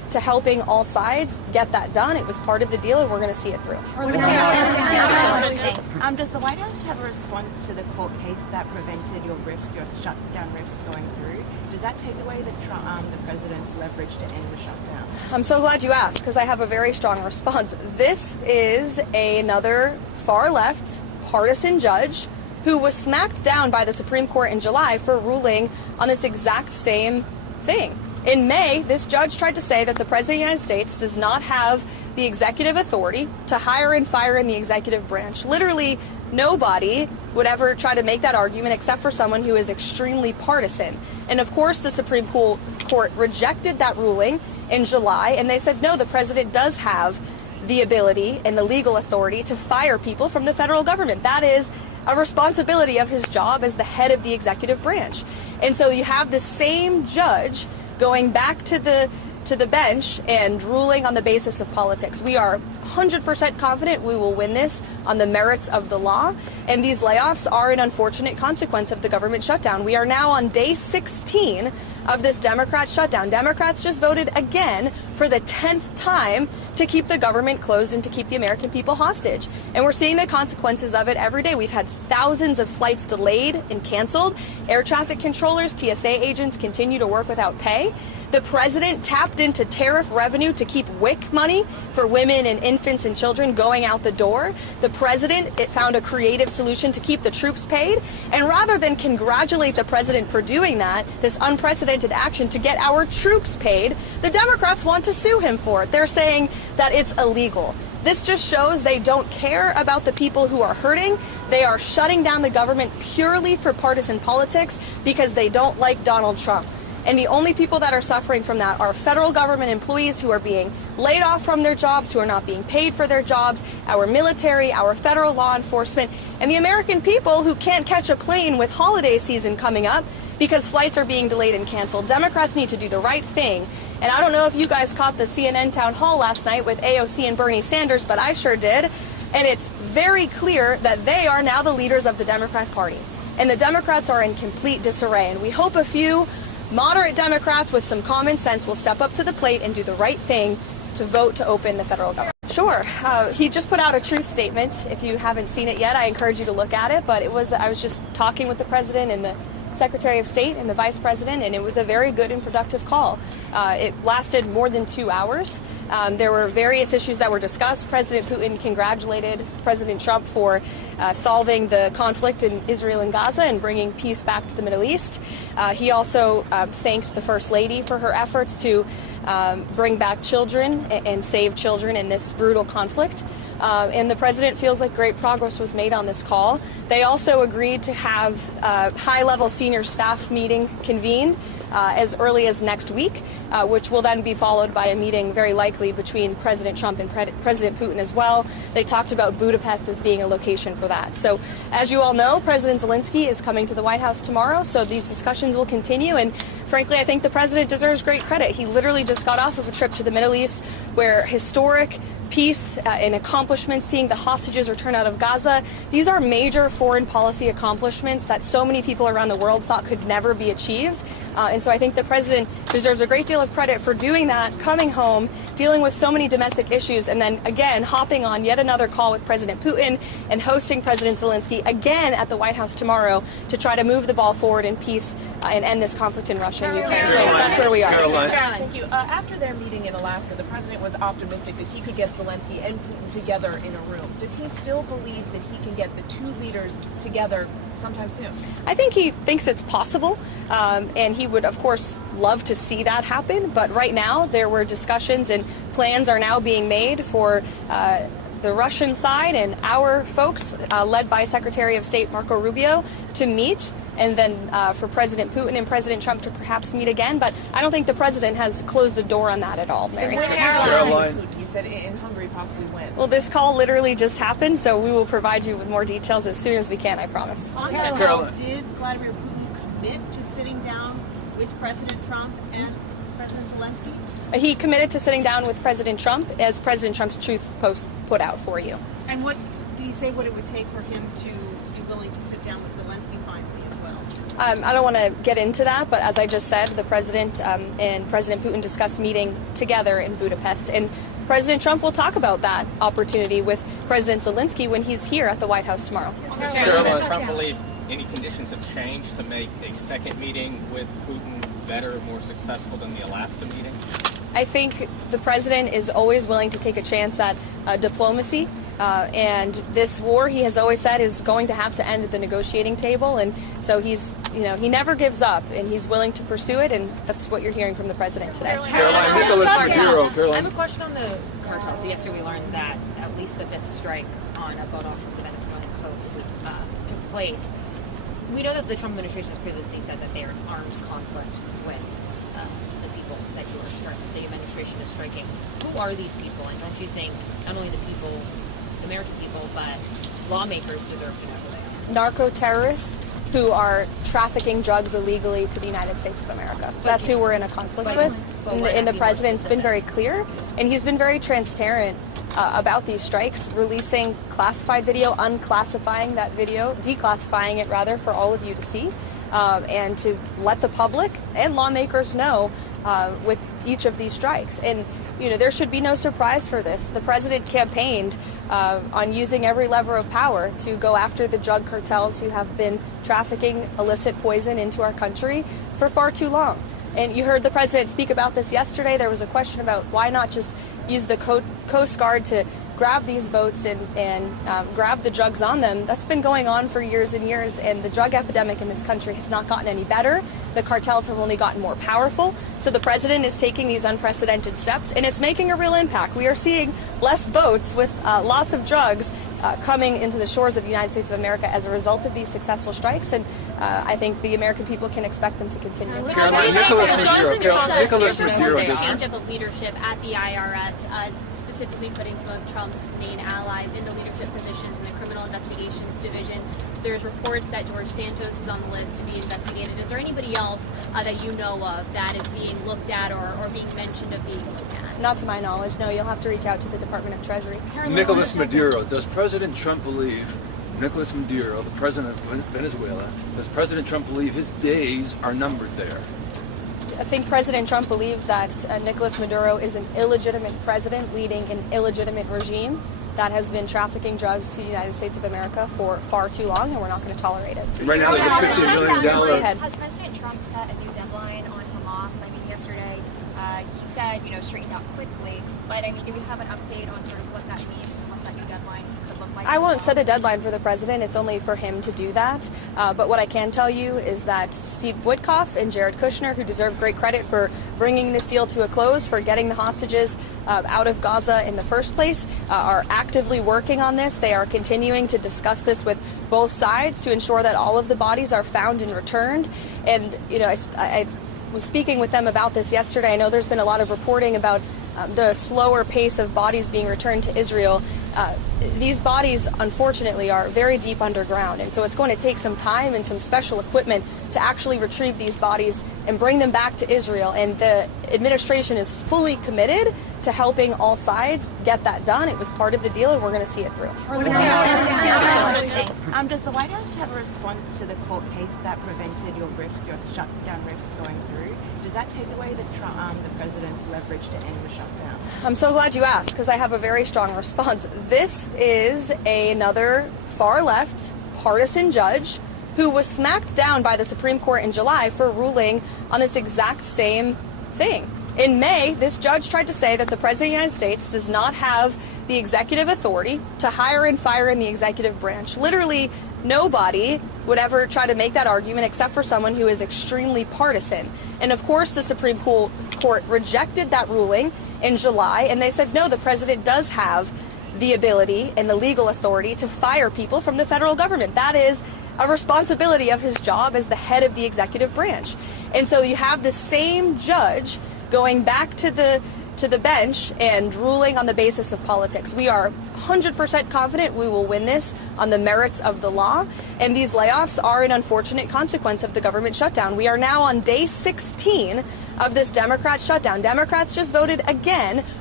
to helping all sides get that done. It was part of the deal, and we're going to see it through. Does the White House have a response to the court case that prevented your shutdown riffs going through? Does that take away the president's leverage to end the shutdown? I'm so glad you asked, because I have a very strong response. This is another far-left partisan judge who was smacked down by the Supreme Court in July for ruling on this exact same thing. In May, this judge tried to say that the President of the United States does not have the executive authority to hire and fire in the executive branch. Literally, nobody would ever try to make that argument except for someone who is extremely partisan. And of course, the Supreme Court rejected that ruling in July, and they said, no, the president does have the ability and the legal authority to fire people from the federal government. That is a responsibility of his job as the head of the executive branch. And so you have the same judge going back to the bench and ruling on the basis of politics. We are 100% confident we will win this on the merits of the law, and these layoffs are an unfortunate consequence of the government shutdown. We are now on day 16 of this Democrat shutdown. Democrats just voted again for the 10th time to keep the government closed and to keep the American people hostage. And we're seeing the consequences of it every day. We've had thousands of flights delayed and canceled. Air traffic controllers, TSA agents continue to work without pay. The president tapped into tariff revenue to keep WIC money for women and infants and children going out the door. The president found a creative solution to keep the troops paid. And rather than congratulate the president for doing that, this unprecedented action to get our troops paid, the Democrats want to sue him for it. They're saying that it's illegal. This just shows they don't care about the people who are hurting. They are shutting down the government purely for partisan politics because they don't like Donald Trump. And the only people that are suffering from that are federal government employees who are being laid off from their jobs, who are not being paid for their jobs, our military, our federal law enforcement, and the American people who can't catch a plane with holiday season coming up because flights are being delayed and canceled. Democrats need to do the right thing. And I don't know if you guys caught the CNN town hall last night with AOC and Bernie Sanders, but I sure did. And it's very clear that they are now the leaders of the Democrat Party. And the Democrats are in complete disarray. And we hope a few moderate Democrats with some common sense will step up to the plate and do the right thing to vote to open the federal government. Sure. He just put out a truth statement. If you haven't seen it yet, I encourage you to look at it. But I was just talking with the president and the Secretary of State and the Vice President, and it was a very good and productive call. It lasted more than 2 hours. There were various issues that were discussed. President Putin congratulated President Trump for solving the conflict in Israel and Gaza and bringing peace back to the Middle East. He also thanked the First Lady for her efforts to bring back children and save children in this brutal conflict. And the president feels like great progress was made on this call. They also agreed to have a high-level senior staff meeting convened as early as next week, which will then be followed by a meeting very likely between President Trump and President Putin as well. They talked about Budapest as being a location for that. So as you all know, President Zelensky is coming to the White House tomorrow, so these discussions will continue. And frankly, I think the president deserves great credit. He literally just got off of a trip to the Middle East where historic peace and accomplishments, seeing the hostages return out of Gaza. These are major foreign policy accomplishments that so many people around the world thought could never be achieved. And so I think the president deserves a great deal of credit for doing that, coming home, dealing with so many domestic issues, and then again hopping on yet another call with President Putin and hosting President Zelensky again at the White House tomorrow to try to move the ball forward in peace and end this conflict in Russia and Ukraine. So that's where we are. Karoline. Thank you. After their meeting in Alaska, the president was optimistic that he could get Zelensky and Putin together in a room. Does he still believe that he can get the two leaders together sometime soon? I think he thinks it's possible, and he would, of course, love to see that happen. But right now, there were discussions and plans are now being made for the Russian side and our folks, led by Secretary of State Marco Rubio, to meet, and then for President Putin and President Trump to perhaps meet again. But I don't think the president has closed the door on that at all, Mary. Caroline, you said in Hungary possibly when? Well, this call literally just happened, so we will provide you with more details as soon as we can, I promise. On that call, did Vladimir Putin commit to sitting down with President Trump and President Zelensky? He committed to sitting down with President Trump, as President Trump's Truth Post put out for you. And what did he say what it would take for him to be willing to sit down with Zelensky finally as well? I don't want to get into that, but as I just said, the president and President Putin discussed meeting together in Budapest, and President Trump will talk about that opportunity with President Zelensky when he's here at the White House tomorrow. Does Trump believe any conditions have changed to make a second meeting with Putin better, more successful than the Alaska meeting? I think the president is always willing to take a chance at diplomacy. And this war, he has always said, is going to have to end at the negotiating table. And so he's, he never gives up, and he's willing to pursue it. And that's what you're hearing from the president today. Caroline, Nicholas Maduro. I have a question on the cartel. So yesterday we learned that at least the fifth strike on a boat off of the Venezuelan coast took place. We know that the Trump administration has previously said that they are in armed conflict with the people that the administration is striking. Who are these people? And don't you think not only the people, American people, but lawmakers deserve to know who they are? Narco terrorists who are trafficking drugs illegally to the United States of America. That's who we're in a conflict with. And the president's been very clear, and he's been very transparent about these strikes, releasing classified video, unclassifying that video, declassifying it rather for all of you to see, and to let the public and lawmakers know with each of these strikes. And there should be no surprise for this. The president campaigned on using every lever of power to go after the drug cartels who have been trafficking illicit poison into our country for far too long. And you heard the president speak about this yesterday. There was a question about why not just use the Coast Guard to grab these boats and grab the drugs on them. That's been going on for years and years, and the drug epidemic in this country has not gotten any better. The cartels have only gotten more powerful. So the president is taking these unprecedented steps, and it's making a real impact. We are seeing less boats with lots of drugs coming into the shores of the United States of America as a result of these successful strikes, and I think the American people can expect them to continue. Caroline, Nicholas Maduro. Change up of leadership at the IRS, specifically putting some of Trump's main allies into leadership positions in the Criminal Investigations Division. There's reports that George Santos is on the list to be investigated. Is there anybody else that you know of that is being looked at or being mentioned of being looked at? Not to my knowledge, no. You'll have to reach out to the Department of Treasury. Nicholas Maduro. Does President Trump believe Nicholas Maduro, the president of Venezuela, does President Trump believe his days are numbered there? I think President Trump believes that Nicolas Maduro is an illegitimate president leading an illegitimate regime that has been trafficking drugs to the United States of America for far too long, and we're not going to tolerate it. Right now, there's a $15 million. Has President Trump set a new deadline on Hamas? I mean, yesterday he said, straighten out quickly. But I mean, do we have an update on sort of what that means and what that new deadline could look like? I won't set a deadline for the president. It's only for him to do that. But what I can tell you is that Steve Witkoff and Jared Kushner, who deserve great credit for bringing this deal to a close, for getting the hostages out of Gaza in the first place, are actively working on this. They are continuing to discuss this with both sides to ensure that all of the bodies are found and returned. And, I was speaking with them about this yesterday. I know there's been a lot of reporting about the slower pace of bodies being returned to Israel. These bodies, unfortunately, are very deep underground, and so it's going to take some time and some special equipment to actually retrieve these bodies and bring them back to Israel. And the administration is fully committed to helping all sides get that done. It was part of the deal, and we're going to see it through. Does the White House have a response to the court case that prevented your shutdown riffs going through? Does that take away the president's leverage to end the shutdown? I'm so glad you asked, because I have a very strong response. This is another far-left partisan judge who was smacked down by the Supreme Court in July for ruling on this exact same thing. In May, this judge tried to say that the President of the United States does not have the executive authority to hire and fire in the executive branch. Literally, nobody would ever try to make that argument except for someone who is extremely partisan. And of course, the Supreme Court rejected that ruling in July, and they said, no, the president does have the ability and the legal authority to fire people from the federal government. That is a responsibility of his job as the head of the executive branch. And so you have the same judge going back to the bench and ruling on the basis of politics. We are 100% confident we will win this on the merits of the law, and these layoffs are an unfortunate consequence of the government shutdown. We are now on day 16 of this Democrat shutdown. Democrats just voted again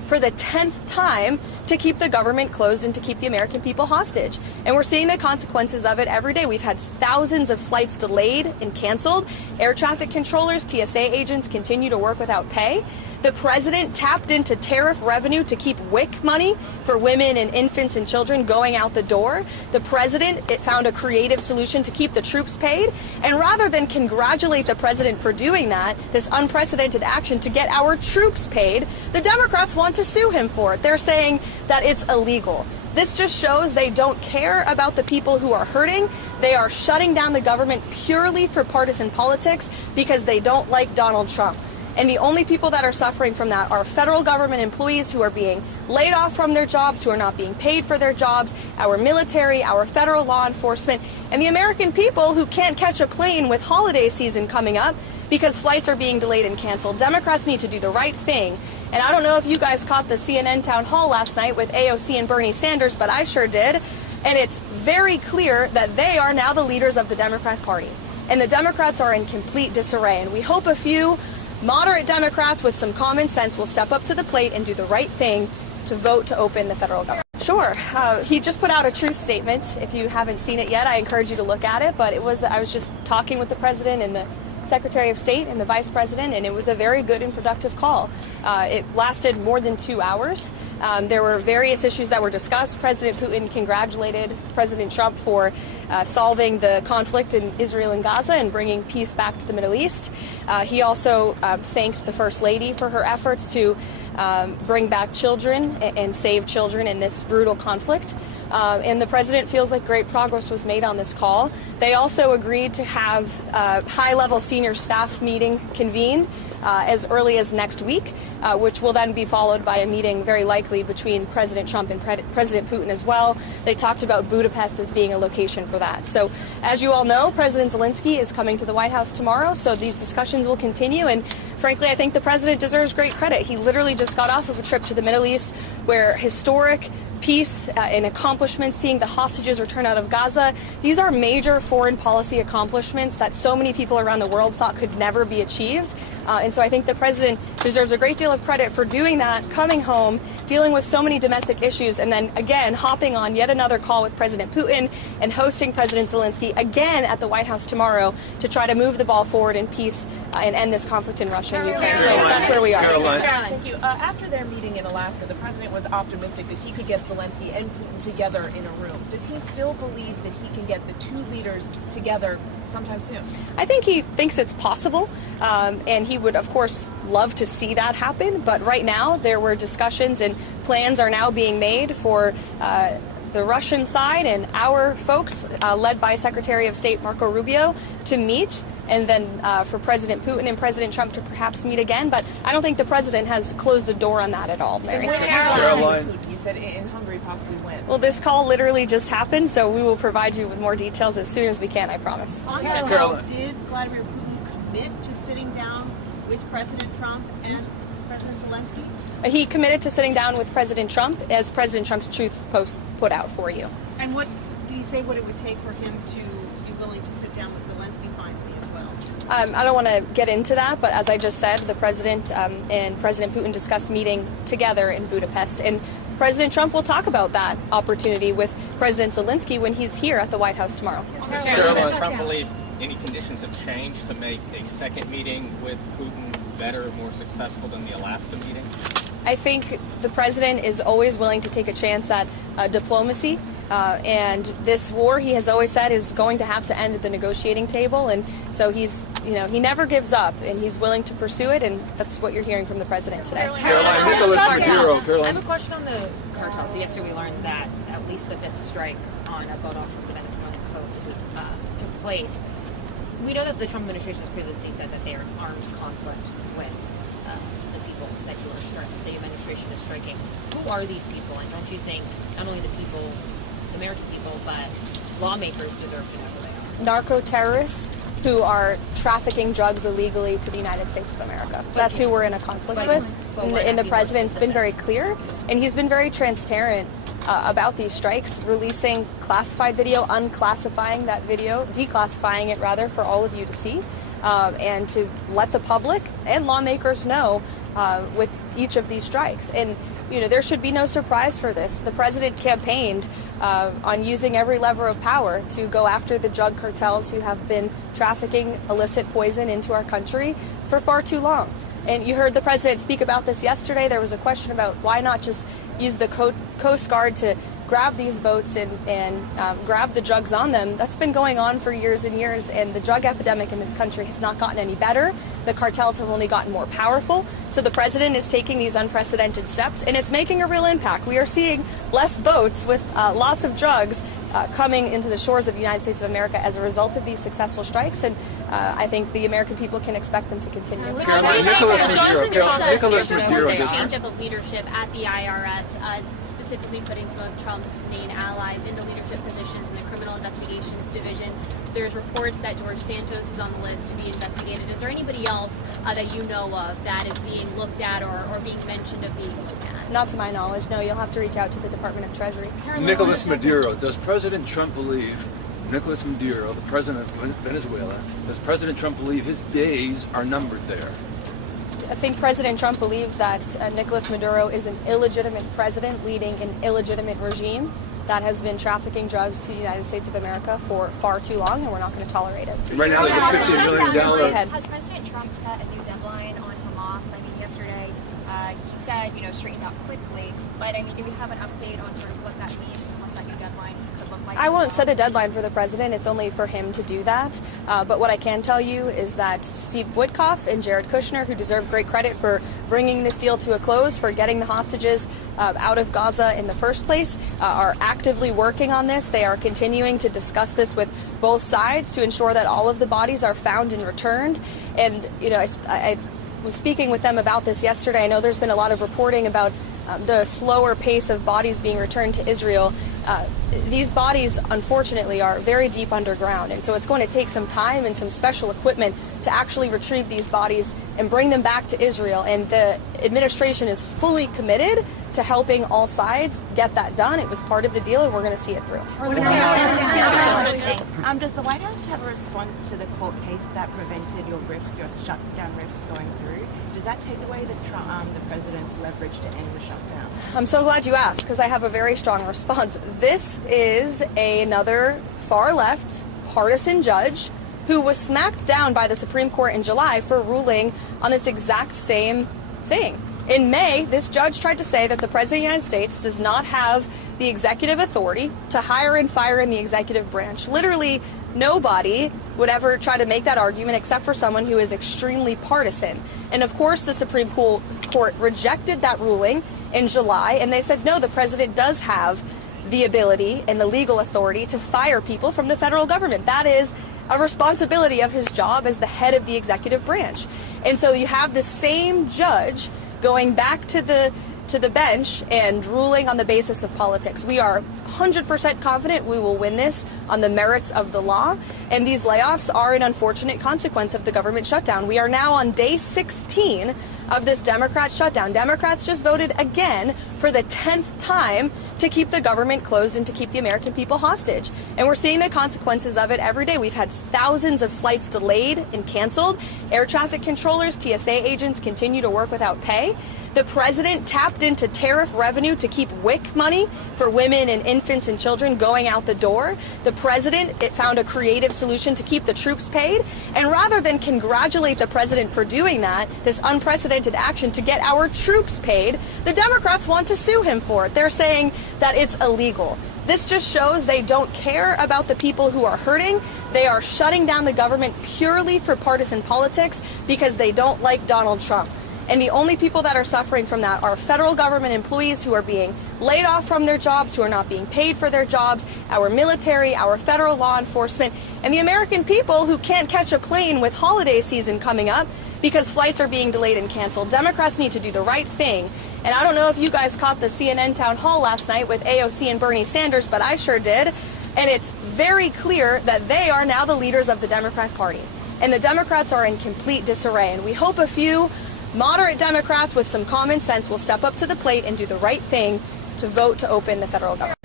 for the 10th time to keep the government closed and to keep the American people hostage. And we're seeing the consequences of it every day. We've had thousands of flights delayed and canceled. Air traffic controllers, TSA agents continue to work without pay. The president tapped into tariff revenue to keep WIC money for women and infants and children going out the door. The president found a creative solution to keep the troops paid. And rather than congratulate the president for doing that, this unprecedented action to get our troops paid, the Democrats want to sue him for it. They're saying that it's illegal. This just shows they don't care about the people who are hurting. They are shutting down the government purely for partisan politics because they don't like Donald Trump. And the only people that are suffering from that are federal government employees who are being laid off from their jobs, who are not being paid for their jobs, our military, our federal law enforcement, and the American people who can't catch a plane with holiday season coming up because flights are being delayed and canceled. Democrats need to do the right thing. And I don't know if you guys caught the CNN town hall last night with AOC and Bernie Sanders, but I sure did. And it's very clear that they are now the leaders of the Democrat Party. And the Democrats are in complete disarray. And we hope a few moderate Democrats with some common sense will step up to the plate and do the right thing to vote to open the federal government. Sure. He just put out a truth statement. If you haven't seen it yet, I encourage you to look at it. But I was just talking with the president and the Secretary of State and the Vice President, and it was a very good and productive call. It lasted more than 2 hours. There were various issues that were discussed. President Putin congratulated President Trump for solving the conflict in Israel and Gaza and bringing peace back to the Middle East. He also thanked the First Lady for her efforts to bring back children and save children in this brutal conflict. And the president feels like great progress was made on this call. They also agreed to have a high-level senior staff meeting convened as early as next week, which will then be followed by a meeting very likely between President Trump and President Putin as well. They talked about Budapest as being a location for that. So as you all know, President Zelensky is coming to the White House tomorrow, so these discussions will continue. And frankly, I think the president deserves great credit. He literally just got off of a trip to the Middle East where historic peace and accomplishments, seeing the hostages return out of Gaza. These are major foreign policy accomplishments that so many people around the world thought could never be achieved. And so I think the president deserves a great deal of credit for doing that, coming home, dealing with so many domestic issues, and then again hopping on yet another call with President Putin and hosting President Zelensky again at the White House tomorrow to try to move the ball forward in peace and end this conflict in Russia and Ukraine. So that's where we are. Karoline. Thank you. After their meeting in Alaska, the president was optimistic that he could get Zelensky and Putin together in a room. Does he still believe that he can get the two leaders together sometime soon? I think he thinks it's possible, and he would, of course, love to see that happen. But right now, there were discussions and plans are now being made for the Russian side and our folks, led by Secretary of State Marco Rubio, to meet, and then for President Putin and President Trump to perhaps meet again. But I don't think the president has closed the door on that at all, Mary. Caroline. You said in Hungary possibly when? Well, this call literally just happened, so we will provide you with more details as soon as we can, I promise. On that Caroline. call, did Vladimir Putin commit to sitting down with President Trump and President Zelensky? He committed to sitting down with President Trump, as President Trump's truth post put out for you. And what do you say what it would take for him to be willing to sit down with Zelensky finally as well? I don't want to get into that, but as I just said, the president and President Putin discussed meeting together in Budapest. And President Trump will talk about that opportunity with President Zelensky when he's here at the White House tomorrow. Does Trump believe any conditions have changed to make a second meeting with Putin better, more successful than the Alaska meeting? I think the president is always willing to take a chance at diplomacy. And this war, he has always said, is going to have to end at the negotiating table. And so he's, he never gives up, and he's willing to pursue it. And that's what you're hearing from the president today. Caroline, Nicholas Maduro. I Caroline. have a question on the cartel. So yesterday we learned that at least the fifth strike on a boat off of the Venezuelan coast took place. We know that the Trump administration has previously said that they are in armed conflict with the people that the administration is striking. Who are these people? And don't you think not only the people, the American people, but lawmakers deserve to know who they are? Narco terrorists who are trafficking drugs illegally to the United States of America. That's who we're in a conflict with. And the president's been very clear, and he's been very transparent about these strikes, releasing classified video, unclassifying that video, declassifying it rather for all of you to see. and to let the public and lawmakers know with each of these strikes. And there should be no surprise for this. The president campaigned on using every lever of power to go after the drug cartels who have been trafficking illicit poison into our country for far too long. And you heard the president speak about this yesterday. There was a question about why not just use the Coast Guard to grab these boats and grab the drugs on them. That's been going on for years and years, and the drug epidemic in this country has not gotten any better. The cartels have only gotten more powerful. So the president is taking these unprecedented steps, and it's making a real impact. We are seeing less boats with lots of drugs coming into the shores of the United States of America as a result of these successful strikes, and I think the American people can expect them to continue. Nicholas Maduro a change up of leadership at the IRS, specifically putting some of Trump's main allies into leadership positions in the Criminal Investigations Division. There's reports that George Santos is on the list to be investigated. Is there anybody else that you know of that is being looked at or being mentioned of being looked at? Not to my knowledge, no. You'll have to reach out to the Department of Treasury. Nicholas Maduro. Does President Trump believe Nicholas Maduro, the president of Venezuela, does President Trump believe his days are numbered there? I think President Trump believes that Nicolas Maduro is an illegitimate president leading an illegitimate regime that has been trafficking drugs to the United States of America for far too long, and we're not going to tolerate it. Right now, there's a $15 million. Has President Trump set a new deadline on Hamas? I mean, yesterday he said, straighten out quickly. But I mean, do we have an update on sort of what that means and what that new deadline could look like? I won't set a deadline for the president. It's only for him to do that. But what I can tell you is that Steve Witkoff and Jared Kushner, who deserve great credit for bringing this deal to a close, for getting the hostages out of Gaza in the first place, are actively working on this. They are continuing to discuss this with both sides to ensure that all of the bodies are found and returned. And, I was speaking with them about this yesterday. I know there's been a lot of reporting about the slower pace of bodies being returned to Israel. These bodies, unfortunately, are very deep underground, and so it's going to take some time and some special equipment to actually retrieve these bodies and bring them back to Israel. And the administration is fully committed to helping all sides get that done. It was part of the deal, and we're going to see it through. Does the White House have a response to the court case that prevented your shutdown riffs going through? Does that take away the president's leverage to end the shutdown? I'm so glad you asked, because I have a very strong response. This is another far-left partisan judge who was smacked down by the Supreme Court in July for ruling on this exact same thing. In May, this judge tried to say that the President of the United States does not have the executive authority to hire and fire in the executive branch. Literally, nobody would ever try to make that argument except for someone who is extremely partisan. And of course, the Supreme Court rejected that ruling in July, and they said, no, the president does have the ability and the legal authority to fire people from the federal government. That is a responsibility of his job as the head of the executive branch. And so you have the same judge going back to the bench and ruling on the basis of politics. We are 100% confident we will win this on the merits of the law, and these layoffs are an unfortunate consequence of the government shutdown. We are now on day 16 of this Democrat shutdown. Democrats just voted again for the 10th time to keep the government closed and to keep the American people hostage. And we're seeing the consequences of it every day. We've had thousands of flights delayed and canceled. Air traffic controllers, TSA agents continue to work without pay. The president tapped into tariff revenue to keep WIC money for women and infants and children going out the door. The president found a creative solution to keep the troops paid. And rather than congratulate the president for doing that, this unprecedented action to get our troops paid, the Democrats want to sue him for it. They're saying that it's illegal. This just shows they don't care about the people who are hurting. They are shutting down the government purely for partisan politics because they don't like Donald Trump. And the only people that are suffering from that are federal government employees who are being laid off from their jobs, who are not being paid for their jobs, our military, our federal law enforcement, and the American people who can't catch a plane with holiday season coming up because flights are being delayed and canceled. Democrats need to do the right thing. And I don't know if you guys caught the CNN town hall last night with AOC and Bernie Sanders, but I sure did. And it's very clear that they are now the leaders of the Democrat Party. And the Democrats are in complete disarray. And we hope a few moderate Democrats with some common sense will step up to the plate and do the right thing to vote to open the federal government.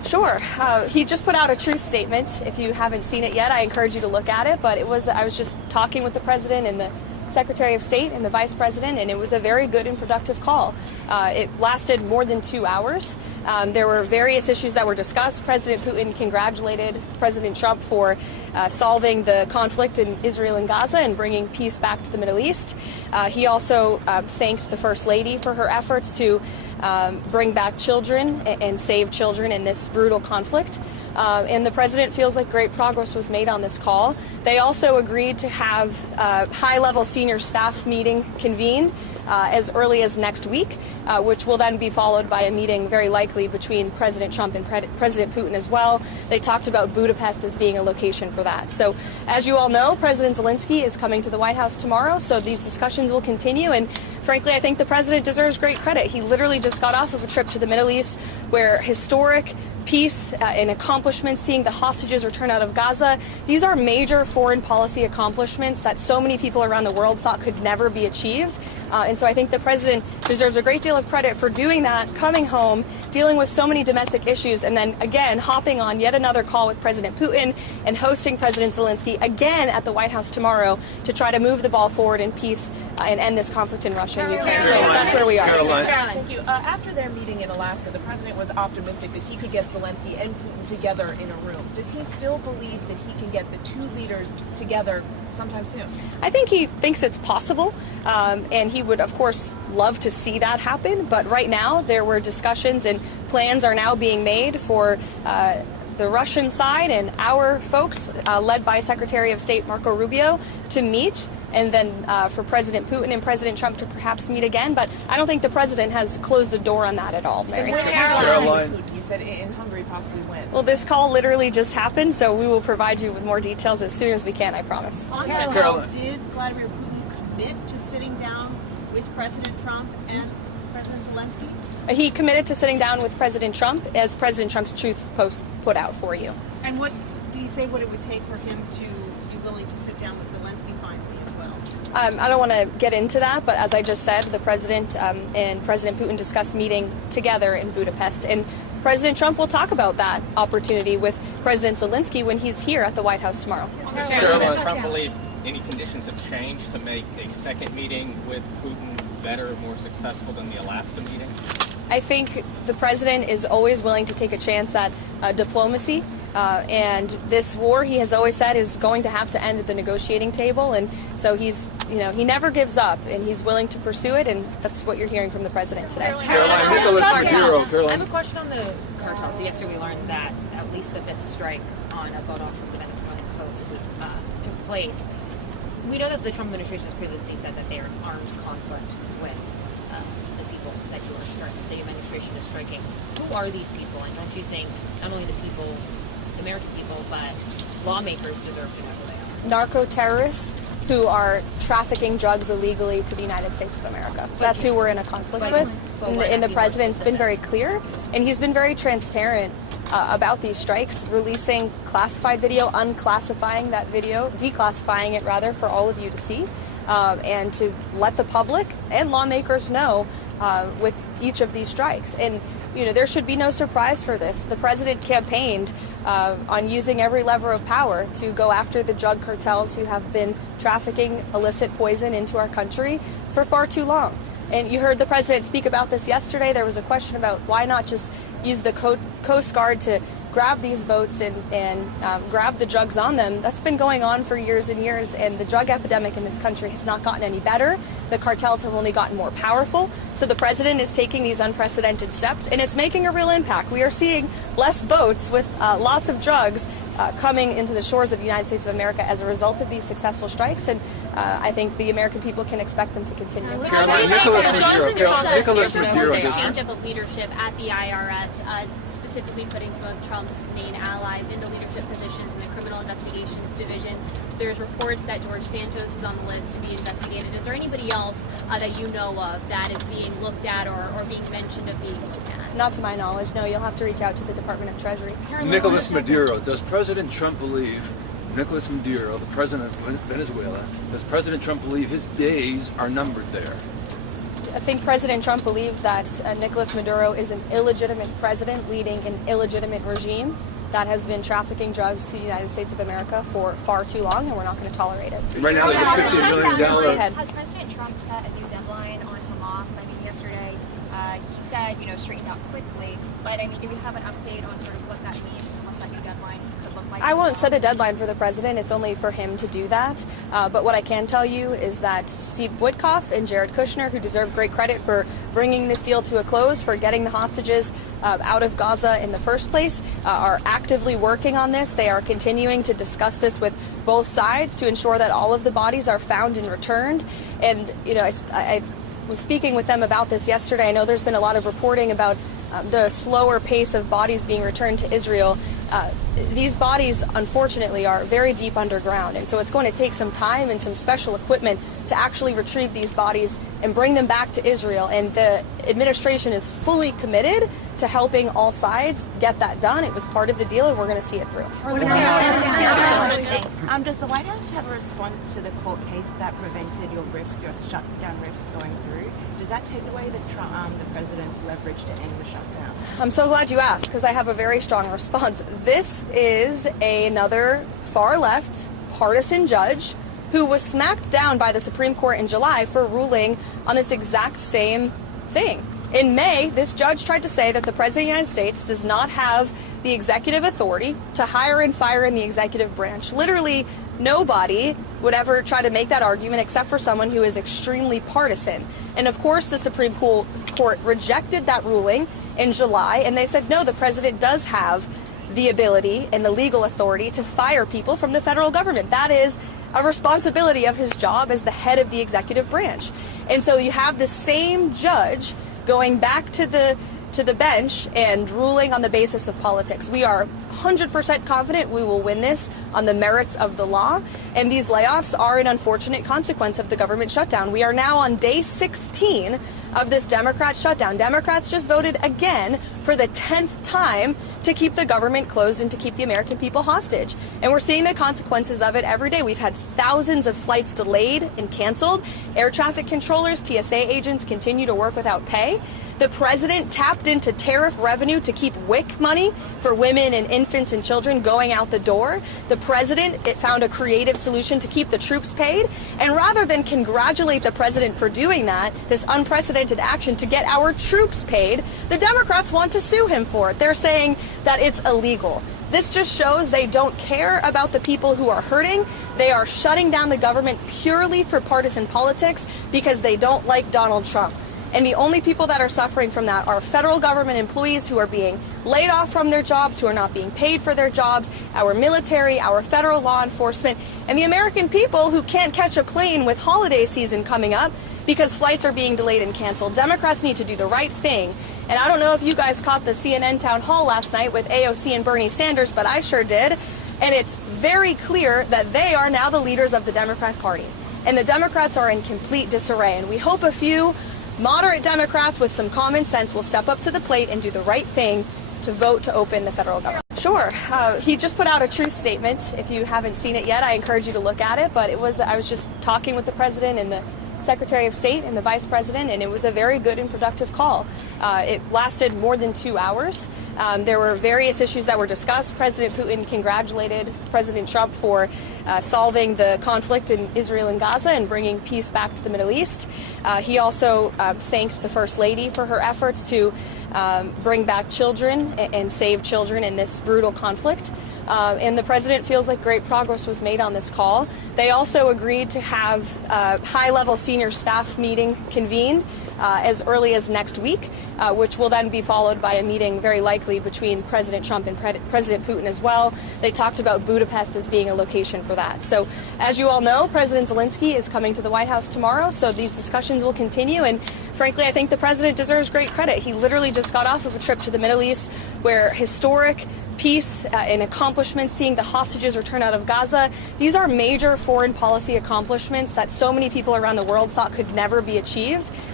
Sure. He just put out a truth statement. If you haven't seen it yet, I encourage you to look at it. But I was just talking with the president and the Secretary of State and the Vice President, and it was a very good and productive call. It lasted more than 2 hours. There were various issues that were discussed. President Putin congratulated President Trump for solving the conflict in Israel and Gaza and bringing peace back to the Middle East. He also thanked the First Lady for her efforts to bring back children and save children in this brutal conflict. And the president feels like great progress was made on this call. They also agreed to have a high-level senior staff meeting convened as early as next week, which will then be followed by a meeting very likely between President Trump and President Putin as well. They talked about Budapest as being a location for that. So as you all know, President Zelensky is coming to the White House tomorrow, so these discussions will continue. And frankly, I think the president deserves great credit. He literally just got off of a trip to the Middle East where historic peace and accomplishments, seeing the hostages return out of Gaza. These are major foreign policy accomplishments that so many people around the world thought could never be achieved. And so I think the president deserves a great deal of credit for doing that, coming home, dealing with so many domestic issues, and then again hopping on yet another call with President Putin and hosting President Zelensky again at the White House tomorrow to try to move the ball forward in peace and end this conflict in Russia and Ukraine. So that's where we are. Karoline. Thank you. After their meeting in Alaska, the president was optimistic that he could get Zelensky and Putin together in a room. Does he still believe that he can get the two leaders together sometime soon? I think he thinks it's possible, and he would, of course, love to see that happen. But right now, there were discussions and plans are now being made for the Russian side and our folks, led by Secretary of State Marco Rubio, to meet, and then for President Putin and President Trump to perhaps meet again. But I don't think the president has closed the door on that at all, Mary. Caroline. You said in Hungary possibly when? Well, this call literally just happened, so we will provide you with more details as soon as we can, I promise. On that Caroline. call, did Vladimir Putin commit to sitting down with President Trump and President Zelensky? He committed to sitting down with President Trump, as President Trump's truth post put out for you. And what do you say what it would take for him to be willing to sit down with Zelensky finally as well? I don't want to get into that, but as I just said, the president and President Putin discussed meeting together in Budapest. And President Trump will talk about that opportunity with President Zelensky when he's here at the White House tomorrow. Does Trump believe any conditions have changed to make a second meeting with Putin better, more successful than the Alaska meeting? I think the president is always willing to take a chance at diplomacy. And this war, he has always said, is going to have to end at the negotiating table. And so he's, he never gives up, and he's willing to pursue it. And that's what you're hearing from the president today. Caroline, Nicholas Maduro. I Caroline. have a question on the cartel. So yesterday we learned that at least the fifth strike on a boat off of the Venezuelan coast took place. We know that the Trump administration has previously said that they are in armed conflict with the people that you are striking, the administration is striking. Who are these people? And don't you think not only the people, the American people, but lawmakers deserve to know who they are? Narco terrorists who are trafficking drugs illegally to the United States of America. That's who we're in a conflict with. And the president's been very clear, and he's been very transparent about these strikes, releasing classified video, unclassifying that video, declassifying it rather for all of you to see, and to let the public and lawmakers know with each of these strikes. And there should be no surprise for this. The president campaigned on using every lever of power to go after the drug cartels who have been trafficking illicit poison into our country for far too long. And you heard the president speak about this yesterday. There was a question about why not just use the Coast Guard to grab these boats and grab the drugs on them. That's been going on for years and years, and the drug epidemic in this country has not gotten any better. The cartels have only gotten more powerful. So the president is taking these unprecedented steps, and it's making a real impact. We are seeing less boats with lots of drugs coming into the shores of the United States of America as a result of these successful strikes, and I think the American people can expect them to continue. Caroline, Nicholas Maduro. The change up of leadership at the IRS, specifically putting some of Trump's main allies into leadership positions in the Criminal Investigations Division. There's reports that George Santos is on the list to be investigated. Is there anybody else that you know of that is being looked at or being mentioned of being looked at? Not to my knowledge, no. You'll have to reach out to the Department of Treasury. Nicholas Maduro. Does President Trump believe Nicholas Maduro, the president of Venezuela, does President Trump believe his days are numbered there? think President Trump believes that Nicolas Maduro is an illegitimate president leading an illegitimate regime that has been trafficking drugs to the United States of America for far too long, and we're not going to tolerate it. Right now, there's a $15 million. Has President Trump set a new deadline on Hamas? I mean, yesterday he said, straighten out quickly. But I mean, do we have an update on sort of what that means and what that new deadline could look like? I won't set a deadline for the president. It's only for him to do that. But what I can tell you is that Steve Witkoff and Jared Kushner, who deserve great credit for bringing this deal to a close, for getting the hostages out of Gaza in the first place, are actively working on this. They are continuing to discuss this with both sides to ensure that all of the bodies are found and returned. And, I was speaking with them about this yesterday. I know there's been a lot of reporting about the slower pace of bodies being returned to Israel. These bodies, unfortunately, are very deep underground, and so it's going to take some time and some special equipment to actually retrieve these bodies and bring them back to Israel. And the administration is fully committed to helping all sides get that done. It was part of the deal, and we're going to see it through. Does the White House have a response to the court case that prevented your shutdown riffs going through? Does that take away the president's leverage to end the shutdown? I'm so glad you asked, because I have a very strong response. This is another far-left partisan judge who was smacked down by the Supreme Court in July for ruling on this exact same thing. In May, this judge tried to say that the President of the United States does not have the executive authority to hire and fire in the executive branch. Literally, nobody would ever try to make that argument except for someone who is extremely partisan. And of course, the Supreme Court rejected that ruling in July, and they said, no, the president does have the ability and the legal authority to fire people from the federal government. That is a responsibility of his job as the head of the executive branch. And so you have the same judge going back to the bench and ruling on the basis of politics. We are 100% confident we will win this on the merits of the law, and these layoffs are an unfortunate consequence of the government shutdown. We are now on day 16 of this Democrat shutdown. Democrats just voted again for the 10th time to keep the government closed and to keep the American people hostage. And we're seeing the consequences of it every day. We've had thousands of flights delayed and canceled. Air traffic controllers, TSA agents continue to work without pay. The president tapped into tariff revenue to keep WIC money for women and infants and children going out the door. The president found a creative solution to keep the troops paid. And rather than congratulate the president for doing that, this unprecedented action to get our troops paid, the Democrats want to sue him for it. They're saying that it's illegal. This just shows they don't care about the people who are hurting. They are shutting down the government purely for partisan politics because they don't like Donald Trump. And the only people that are suffering from that are federal government employees who are being laid off from their jobs, who are not being paid for their jobs, our military, our federal law enforcement, and the American people who can't catch a plane with holiday season coming up because flights are being delayed and canceled. Democrats need to do the right thing. And I don't know if you guys caught the CNN town hall last night with AOC and Bernie Sanders, but I sure did. And it's very clear that they are now the leaders of the Democrat Party. And the Democrats are in complete disarray. And we hope a few moderate Democrats with some common sense will step up to the plate and do the right thing to vote to open the federal government. Sure. He just put out a truth statement. If you haven't seen it yet, I encourage you to look at it. But I was just talking with the president and the Secretary of State and the Vice President, and it was a very good and productive call. It lasted more than 2 hours. There were various issues that were discussed. President Putin congratulated President Trump for solving the conflict in Israel and Gaza and bringing peace back to the Middle East. He also thanked the First Lady for her efforts to bring back children and save children in this brutal conflict. And the president feels like great progress was made on this call. They also agreed to have a high-level senior staff meeting convened as early as next week, which will then be followed by a meeting very likely between President Trump and President Putin as well. They talked about Budapest as being a location for that. So as you all know, President Zelensky is coming to the White House tomorrow, so these discussions will continue. And frankly, I think the president deserves great credit. He literally just got off of a trip to the Middle East where historic peace and accomplishments, seeing the hostages return out of Gaza. These are major foreign policy accomplishments that so many people around the world thought could never be achieved.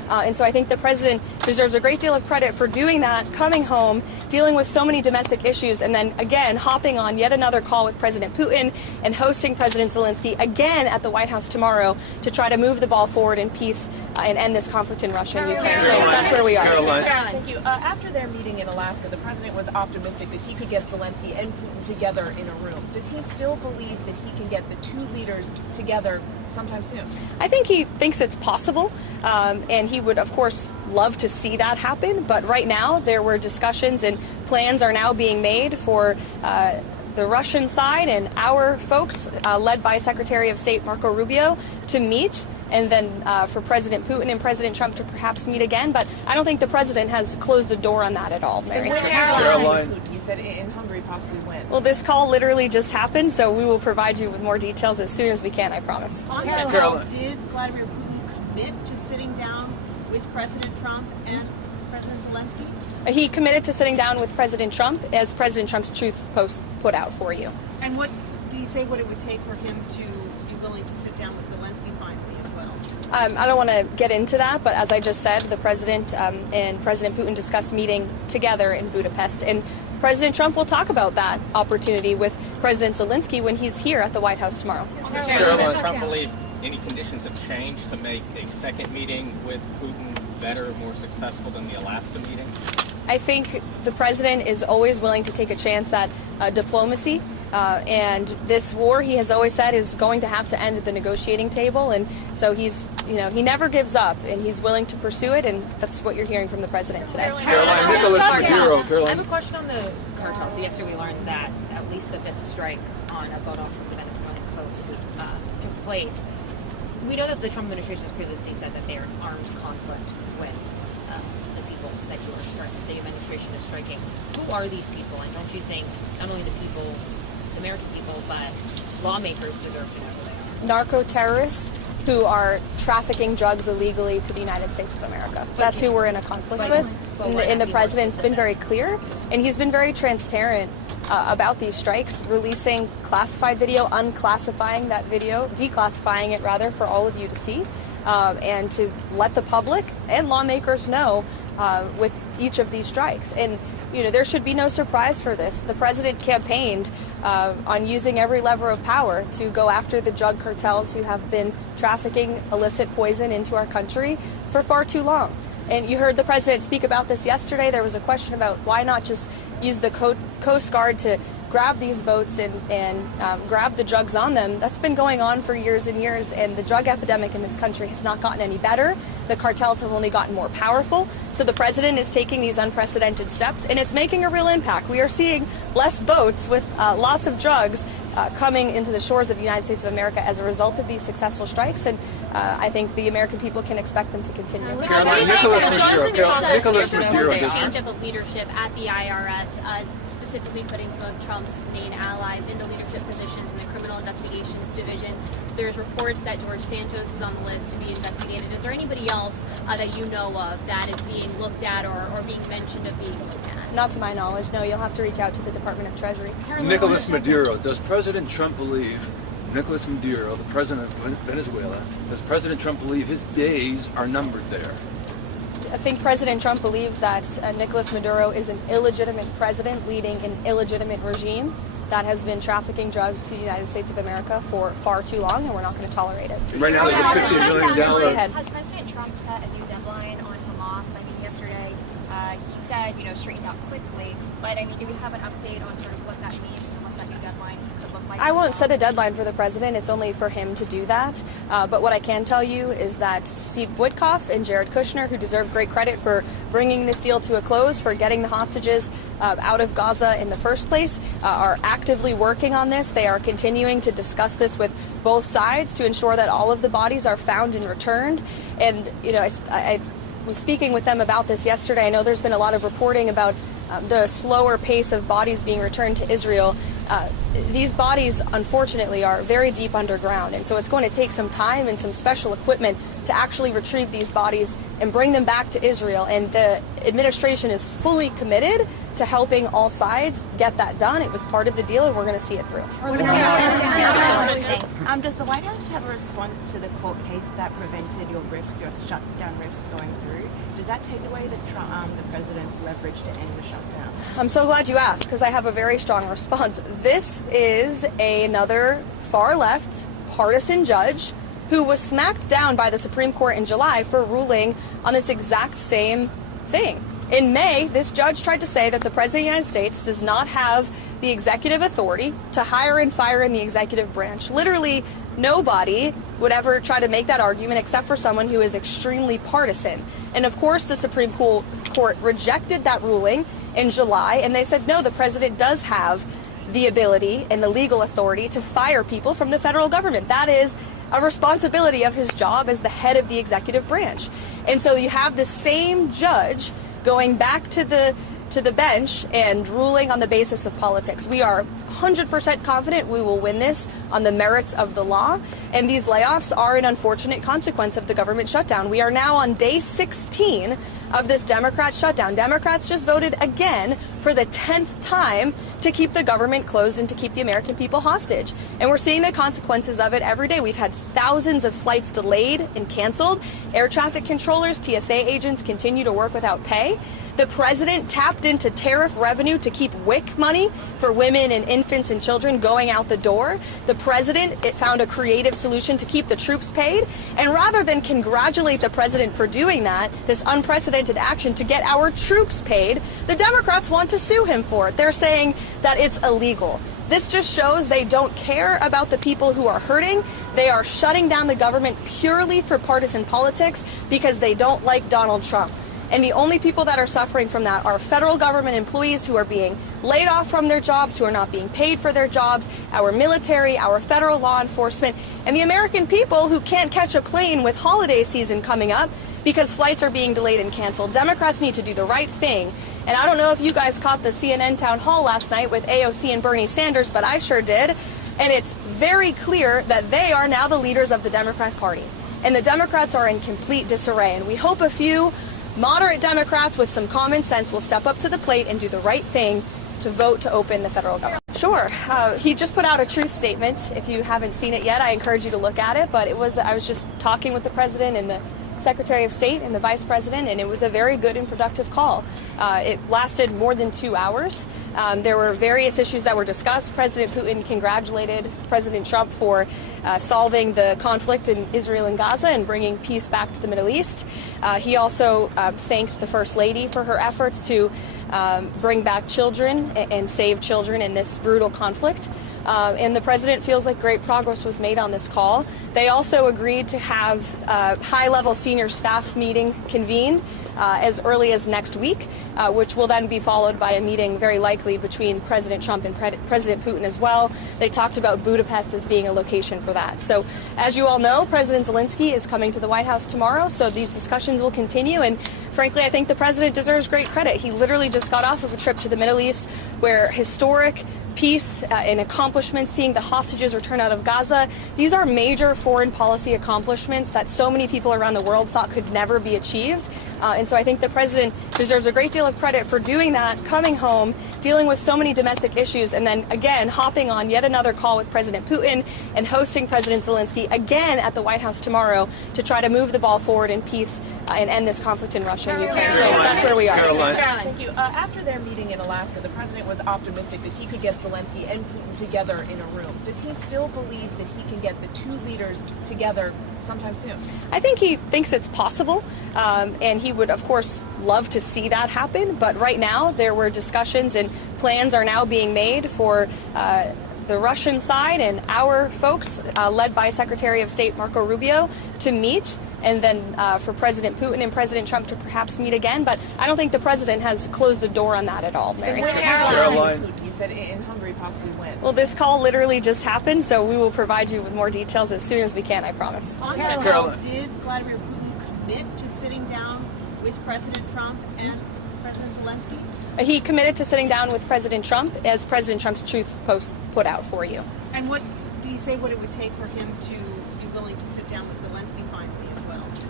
And so I think the president deserves a great deal of credit for doing that, coming home, dealing with so many domestic issues, and then again hopping on yet another call with President Putin and hosting President Zelensky again at the White House tomorrow to try to move the ball forward in peace and end this conflict in Russia and Ukraine. So that's where we are. Karoline. Thank you. After their meeting in Alaska, the president was optimistic that he could get Zelensky and Putin together in a room. Does he still believe that he can get the two leaders together sometime soon? I think he thinks it's possible, and he would, of course, love to see that happen. But right now, there were discussions and plans are now being made for the Russian side and our folks, led by Secretary of State Marco Rubio, to meet, and then for President Putin and President Trump to perhaps meet again. But I don't think the president has closed the door on that at all, Mary. Caroline. You said in Hungary, possibly when? Well, this call literally just happened, so we will provide you with more details as soon as we can, I promise. On that Caroline. note, did Vladimir Putin commit to sitting down with President Trump and President Zelensky? He committed to sitting down with President Trump, as President Trump's Truth Post put out for you. And what did he say what it would take for him to be willing to sit down with Zelensky finally as well? I don't want to get into that, but as I just said, the president and President Putin discussed meeting together in Budapest, and President Trump will talk about that opportunity with President Zelensky when he's here at the White House tomorrow. Does Trump believe any conditions have changed to make a second meeting with Putin better, more successful than the Alaska meeting? I think the president is always willing to take a chance at diplomacy. And this war, he has always said, is going to have to end at the negotiating table. And so he never gives up, and he's willing to pursue it. And that's what you're hearing from the president today. Caroline, Nicholas Maduro. I have Caroline. a question on the cartel. So yesterday we learned that at least the fifth strike on a boat off of the Venezuelan coast took place. We know that the Trump administration has previously said that they are in armed conflict with the people that the administration is striking. Who are these people? And don't you think not only the people, the American people, but lawmakers deserve to know who they are? Narco terrorists who are trafficking drugs illegally to the United States of America. That's who we're in a conflict with. And the president's been very clear, and he's been very transparent about these strikes, releasing classified video, unclassifying that video, declassifying it rather for all of you to see, and to let the public and lawmakers know with each of these strikes. And there should be no surprise for this. The president campaigned on using every lever of power to go after the drug cartels who have been trafficking illicit poison into our country for far too long. And you heard the president speak about this yesterday. There was a question about why not just use the Coast Guard to grab these boats and grab the drugs on them. That's been going on for years and years, and the drug epidemic in this country has not gotten any better. The cartels have only gotten more powerful. So the president is taking these unprecedented steps, and it's making a real impact. We are seeing less boats with lots of drugs coming into the shores of the United States of America as a result of these successful strikes, and I think the American people can expect them to continue. Caroline, Nicholas Maduro. A change up of leadership at the IRS, specifically putting some of Trump's main allies into leadership positions in the Criminal Investigations Division. There's reports that George Santos is on the list to be investigated. Is there anybody else that you know of that is being looked at or being mentioned of being looked at? Not to my knowledge, no. You'll have to reach out to the Department of Treasury. Nicholas Maduro. Does President Trump believe Nicholas Maduro, the president of Venezuela, does President Trump believe his days are numbered there? I think President Trump believes that Nicolas Maduro is an illegitimate president leading an illegitimate regime that has been trafficking drugs to the United States of America for far too long, and we're not going to tolerate it. Right now there's a $15 million... Has President Trump set a new deadline on Hamas? I mean, yesterday he said, straighten out quickly. But, do we have an update on sort of what that means and what that new deadline could look like? I won't set a deadline for the president. It's only for him to do that. But what I can tell you is that Steve Witkoff and Jared Kushner, who deserve great credit for bringing this deal to a close, for getting the hostages out of Gaza in the first place, are actively working on this. They are continuing to discuss this with both sides to ensure that all of the bodies are found and returned. And, I was speaking with them about this yesterday. I know there's been a lot of reporting about the slower pace of bodies being returned to Israel. These bodies, unfortunately, are very deep underground, and so it's going to take some time and some special equipment to actually retrieve these bodies and bring them back to Israel. And the administration is fully committed to helping all sides get that done. It was part of the deal, and we're going to see it through. Does the White House have a response to the court case that prevented your shutdown riffs going through? Does that take away the president's leverage to end the shutdown? I'm so glad you asked, because I have a very strong response. This is another far-left partisan judge who was smacked down by the Supreme Court in July for ruling on this exact same thing. In May, this judge tried to say that the President of the United States does not have the executive authority to hire and fire in the executive branch. Literally, nobody would ever try to make that argument except for someone who is extremely partisan. And of course, the Supreme Court rejected that ruling in July, and they said, no, the president does have the ability and the legal authority to fire people from the federal government. That is a responsibility of his job as the head of the executive branch. And so you have the same judge going back to the bench and ruling on the basis of politics. We are 100% confident we will win this on the merits of the law, and these layoffs are an unfortunate consequence of the government shutdown. We are now on day 16 of this Democrat shutdown. Democrats just voted again for the 10th time to keep the government closed and to keep the American people hostage. And we're seeing the consequences of it every day. We've had thousands of flights delayed and canceled. Air traffic controllers, TSA agents continue to work without pay. The president tapped into tariff revenue to keep WIC money for women and infants and children going out the door. The president found a creative solution to keep the troops paid. And rather than congratulate the president for doing that, this unprecedented action to get our troops paid, the Democrats want to sue him for it. They're saying that it's illegal. This just shows they don't care about the people who are hurting. They are shutting down the government purely for partisan politics because they don't like Donald Trump. And the only people that are suffering from that are federal government employees who are being laid off from their jobs, who are not being paid for their jobs, our military, our federal law enforcement, and the American people who can't catch a plane with holiday season coming up because flights are being delayed and canceled. Democrats need to do the right thing. And I don't know if you guys caught the CNN town hall last night with AOC and Bernie Sanders, but I sure did. And it's very clear that they are now the leaders of the Democrat Party. And the Democrats are in complete disarray. And we hope a few moderate Democrats with some common sense will step up to the plate and do the right thing to vote to open the federal government. Sure. He just put out a truth statement. If you haven't seen it yet, I encourage you to look at it. But I was just talking with the president and the Secretary of State and the Vice President, and it was a very good and productive call. It lasted more than 2 hours. There were various issues that were discussed. President Putin congratulated President Trump for solving the conflict in Israel and Gaza and bringing peace back to the Middle East. He also thanked the First Lady for her efforts to bring back children and save children in this brutal conflict. And the president feels like great progress was made on this call. They also agreed to have a high-level senior staff meeting convened as early as next week, which will then be followed by a meeting very likely between President Trump and President Putin as well. They talked about Budapest as being a location for that. So as you all know, President Zelensky is coming to the White House tomorrow, so these discussions will continue. And frankly, I think the president deserves great credit. He literally just got off of a trip to the Middle East where historic peace and accomplishments, seeing the hostages return out of Gaza. These are major foreign policy accomplishments that so many people around the world thought could never be achieved. And so I think the president deserves a great deal of credit for doing that, coming home, dealing with so many domestic issues, and then again hopping on yet another call with President Putin and hosting President Zelensky again at the White House tomorrow to try to move the ball forward in peace and end this conflict in Russia and Ukraine. So that's where we are. Karoline. Thank you. After their meeting in Alaska, the president was optimistic that he could get Zelensky and Putin together in a room. Does he still believe that he can get the two leaders together sometime soon? I think he thinks it's possible, and he would, of course, love to see that happen. But right now, there were discussions and plans are now being made for the Russian side and our folks, led by Secretary of State Marco Rubio, to meet, and then for President Putin and President Trump to perhaps meet again. But I don't think the president has closed the door on that at all, Mary. Caroline, you said in Hungary possibly when? Well, this call literally just happened, so we will provide you with more details as soon as we can, I promise. On that call, did Vladimir Putin commit to sitting down with President Trump and President Zelensky? He committed to sitting down with President Trump, as President Trump's Truth Post put out for you. And what do you say what it would take for him to be willing to sit down with Zelensky finally as well?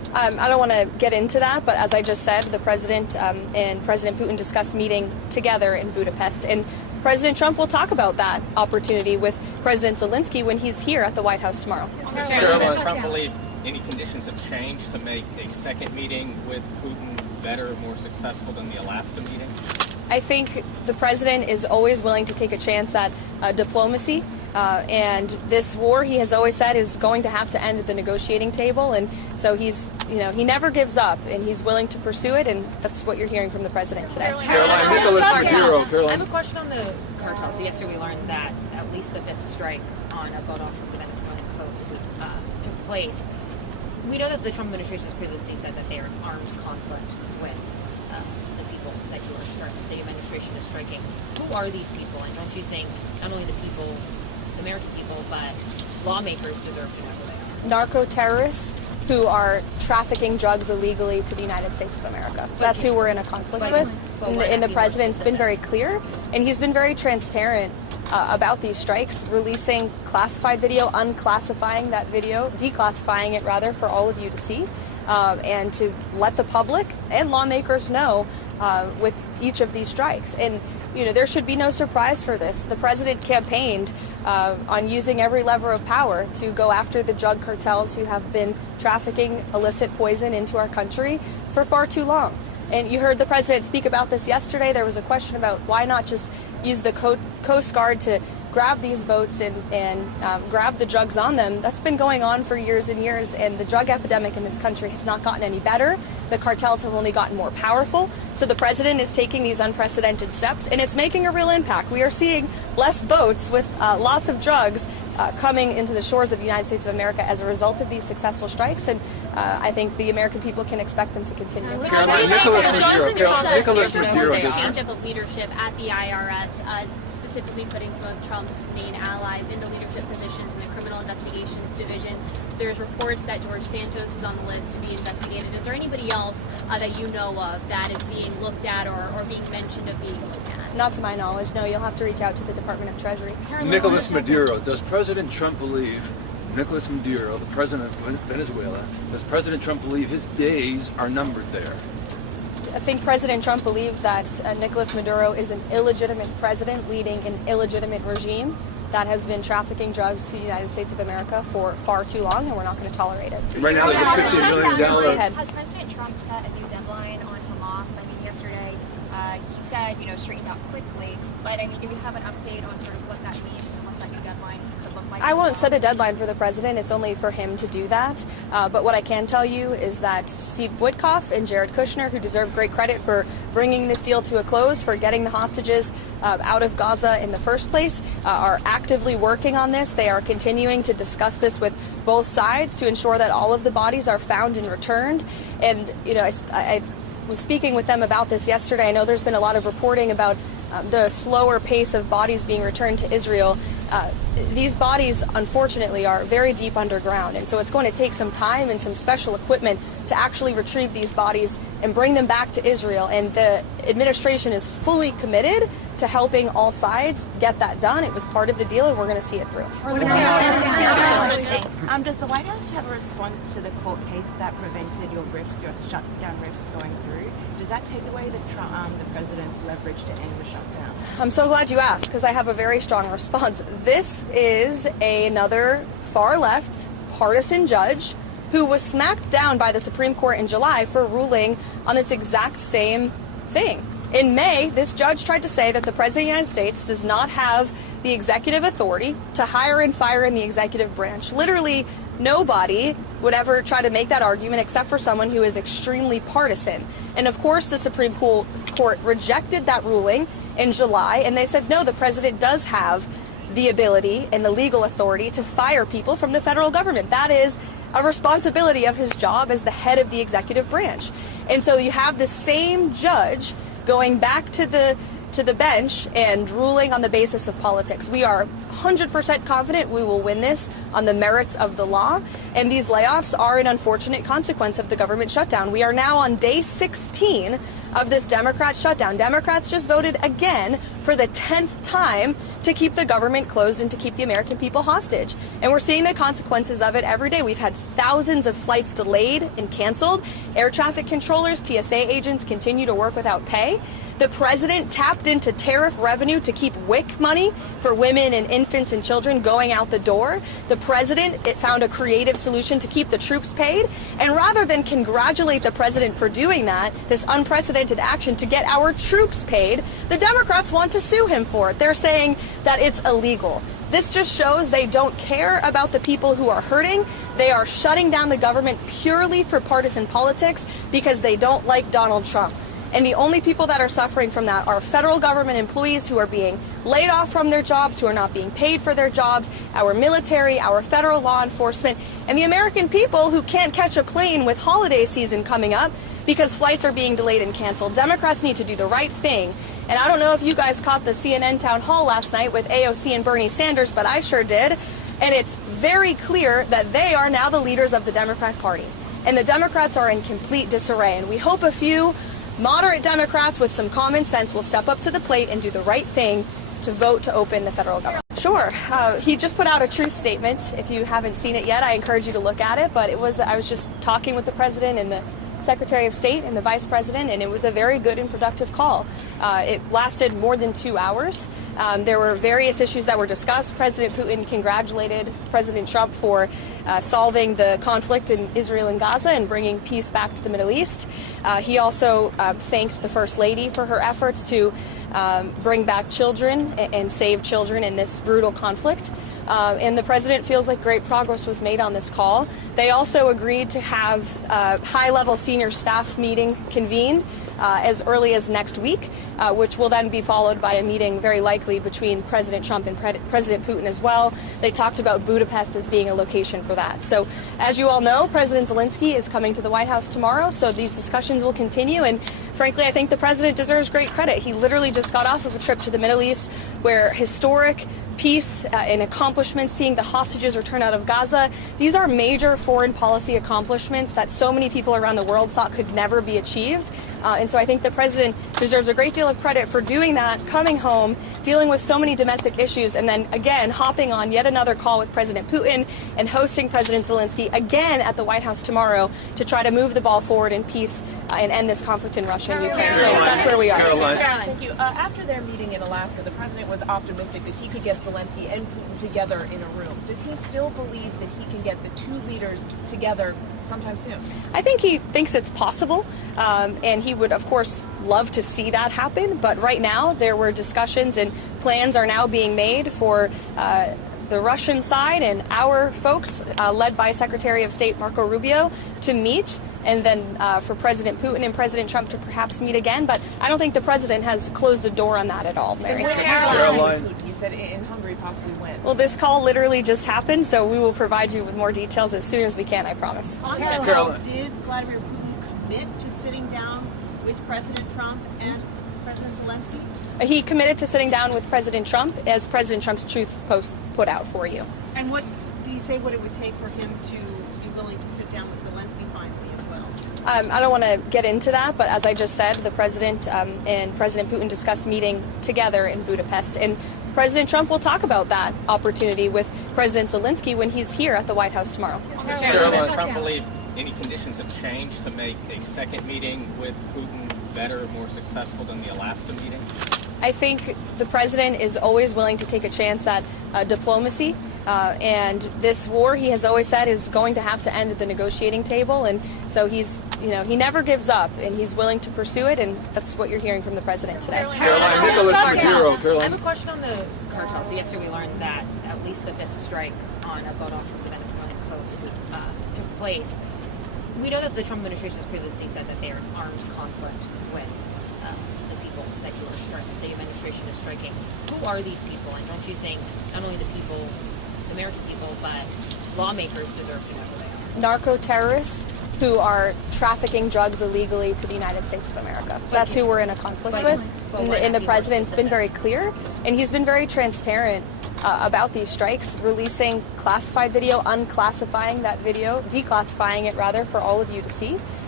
I don't want to get into that, but as I just said, the president and President Putin discussed meeting together in Budapest, and President Trump will talk about that opportunity with President Zelensky when he's here at the White House tomorrow. Does Trump believe any conditions have changed to make a second meeting with Putin better, more successful than the Alaska meeting? I think the president is always willing to take a chance at diplomacy. And this war, he has always said, is going to have to end at the negotiating table. And so he's, he never gives up, and he's willing to pursue it. And that's what you're hearing from the president today. Caroline, Nicholas Maduro. I have a question on the cartel. So yesterday we learned that at least the fifth strike on a boat off of the Venezuelan coast took place. We know that the Trump administration has previously said that they are in armed conflict with the people that the administration is striking. Who are these people? And don't you think not only the people, the American people, but lawmakers deserve to know who they are? Narco terrorists who are trafficking drugs illegally to the United States of America. That's who we're in a conflict with. And the president's been very clear, and he's been very transparent about these strikes, releasing classified video, unclassifying that video, declassifying it rather for all of you to see, and to let the public and lawmakers know with each of these strikes. And there should be no surprise for this. The president campaigned on using every lever of power to go after the drug cartels who have been trafficking illicit poison into our country for far too long. And you heard the president speak about this yesterday. There was a question about why not just use the Coast Guard to grab these boats and grab the drugs on them. That's been going on for years and years, and the drug epidemic in this country has not gotten any better. The cartels have only gotten more powerful. So the president is taking these unprecedented steps, and it's making a real impact. We are seeing less boats with lots of drugs coming into the shores of the United States of America as a result of these successful strikes, and I think the American people can expect them to continue. Caroline, Nicholas Maduro. Change up of leadership at the IRS, specifically putting some of Trump's main allies into leadership positions in the Criminal Investigations Division. There's reports that George Santos is on the list to be investigated. Is there anybody else that you know of that is being looked at or being mentioned of being looked at? Not to my knowledge, no. You'll have to reach out to the Department of Treasury. Nicholas Maduro. Does President Trump believe, Nicholas Maduro, the president of Venezuela, does President Trump believe his days are numbered there? I think President Trump believes that Nicolas Maduro is an illegitimate president leading an illegitimate regime that has been trafficking drugs to the United States of America for far too long, and we're not going to tolerate it. Right now, there's a $15 million. Has President Trump set a new deadline on Hamas? I mean, yesterday he said, straighten out quickly. But I mean, do we have an update on sort of what that means and what that new deadline could look like? I won't set a deadline for the president. It's only for him to do that. But what I can tell you is that Steve Witkoff and Jared Kushner, who deserve great credit for bringing this deal to a close, for getting the hostages out of Gaza in the first place, are actively working on this. They are continuing to discuss this with both sides to ensure that all of the bodies are found and returned. And, I was speaking with them about this yesterday. I know there's been a lot of reporting about the slower pace of bodies being returned to Israel. These bodies, unfortunately, are very deep underground, and so it's going to take some time and some special equipment to actually retrieve these bodies and bring them back to Israel. And the administration is fully committed to helping all sides get that done. It was part of the deal, and we're going to see it through. Does the White House have a response to the court case that prevented your shutdown riffs going through? Does that take away the president's leverage to end the shutdown? I'm so glad you asked, because I have a very strong response. This is another far-left partisan judge who was smacked down by the Supreme Court in July for ruling on this exact same thing. In May, this judge tried to say that the President of the United States does not have the executive authority to hire and fire in the executive branch. Literally, nobody would ever try to make that argument except for someone who is extremely partisan. And of course, the Supreme Court rejected that ruling in July, and they said, no, the president does have the ability and the legal authority to fire people from the federal government. That is a responsibility of his job as the head of the executive branch. And so you have the same judge going back to the bench and ruling on the basis of politics. We are 100% confident we will win this on the merits of the law, and these layoffs are an unfortunate consequence of the government shutdown. We are now on day 16 of this Democrat shutdown. Democrats just voted again for the 10th time to keep the government closed and to keep the American people hostage. And we're seeing the consequences of it every day. We've had thousands of flights delayed and canceled. Air traffic controllers, TSA agents continue to work without pay. The president tapped into tariff revenue to keep WIC money for women and infants and children going out the door. The president found a creative solution to keep the troops paid. And rather than congratulate the president for doing that, this unprecedented action to get our troops paid, the Democrats want to sue him for it. They're saying that it's illegal. This just shows they don't care about the people who are hurting. They are shutting down the government purely for partisan politics because they don't like Donald Trump. And the only people that are suffering from that are federal government employees who are being laid off from their jobs, who are not being paid for their jobs, our military, our federal law enforcement, and the American people who can't catch a plane with holiday season coming up because flights are being delayed and canceled. Democrats need to do the right thing. And I don't know if you guys caught the CNN town hall last night with AOC and Bernie Sanders, but I sure did. And it's very clear that they are now the leaders of the Democrat Party. And the Democrats are in complete disarray. And we hope a few moderate Democrats with some common sense will step up to the plate and do the right thing to vote to open the federal government. Sure. He just put out a truth statement. If you haven't seen it yet, I encourage you to look at it. But I was just talking with the president and the Secretary of State and the Vice President, and it was a very good and productive call. It lasted more than 2 hours. There were various issues that were discussed. President Putin congratulated President Trump for solving the conflict in Israel and Gaza and bringing peace back to the Middle East. He also thanked the First Lady for her efforts to bring back children and save children in this brutal conflict. And the president feels like great progress was made on this call. They also agreed to have a high-level senior staff meeting convened as early as next week, which will then be followed by a meeting very likely between President Trump and President Putin as well. They talked about Budapest as being a location for that. So as you all know, President Zelensky is coming to the White House tomorrow, so these discussions will continue. And frankly, I think the president deserves great credit. He literally just got off of a trip to the Middle East where historic peace and accomplishments, seeing the hostages return out of Gaza. These are major foreign policy accomplishments that so many people around the world thought could never be achieved. And so I think the president deserves a great deal of credit for doing that, coming home, dealing with so many domestic issues, and then again hopping on yet another call with President Putin and hosting President Zelensky again at the White House tomorrow to try to move the ball forward in peace and end this conflict in Russia and Ukraine. So that's where we are. Karoline. Thank you. After their meeting in Alaska, the president was optimistic that he could get Zelensky and Putin together in a room. Does he still believe that he can get the two leaders together sometime soon? I think he thinks it's possible, and he would, of course, love to see that happen. But right now, there were discussions and plans are now being made for the Russian side and our folks, led by Secretary of State Marco Rubio, to meet, and then for President Putin and President Trump to perhaps meet again. But I don't think the president has closed the door on that at all, Mary. Karoline. You said in Hungary, possibly when? Well, this call literally just happened, so we will provide you with more details as soon as we can, I promise. On that call, did Vladimir Putin commit to sitting down with President Trump and President Zelensky? He committed to sitting down with President Trump, as President Trump's truth post put out for you. And what did he say what it would take for him to be willing to sit down with Zelensky finally as well? I don't want to get into that, but as I just said, the president and President Putin discussed meeting together in Budapest. And President Trump will talk about that opportunity with President Zelensky when he's here at the White House tomorrow. Does Trump believe any conditions have changed to make a second meeting with Putin better, more successful than the Alaska meeting? I think the president is always willing to take a chance at diplomacy. And this war, he has always said, is going to have to end at the negotiating table. And so he's, he never gives up, and he's willing to pursue it. And that's what you're hearing from the president today. I have a question on the cartel. So yesterday we learned that at least the fifth strike on a boat off of the Venezuelan coast took place. We know that the Trump administration has previously said that they are in armed conflict with the people that the administration is striking. Who are these people? And don't you think not only the people, the American people, but lawmakers deserve to know who they are? Narco terrorists who are trafficking drugs illegally to the United States of America. That's who we're in a conflict with. And the president's been very clear, and he's been very transparent about these strikes, releasing classified video, unclassifying that video, declassifying it rather, for all of you to see.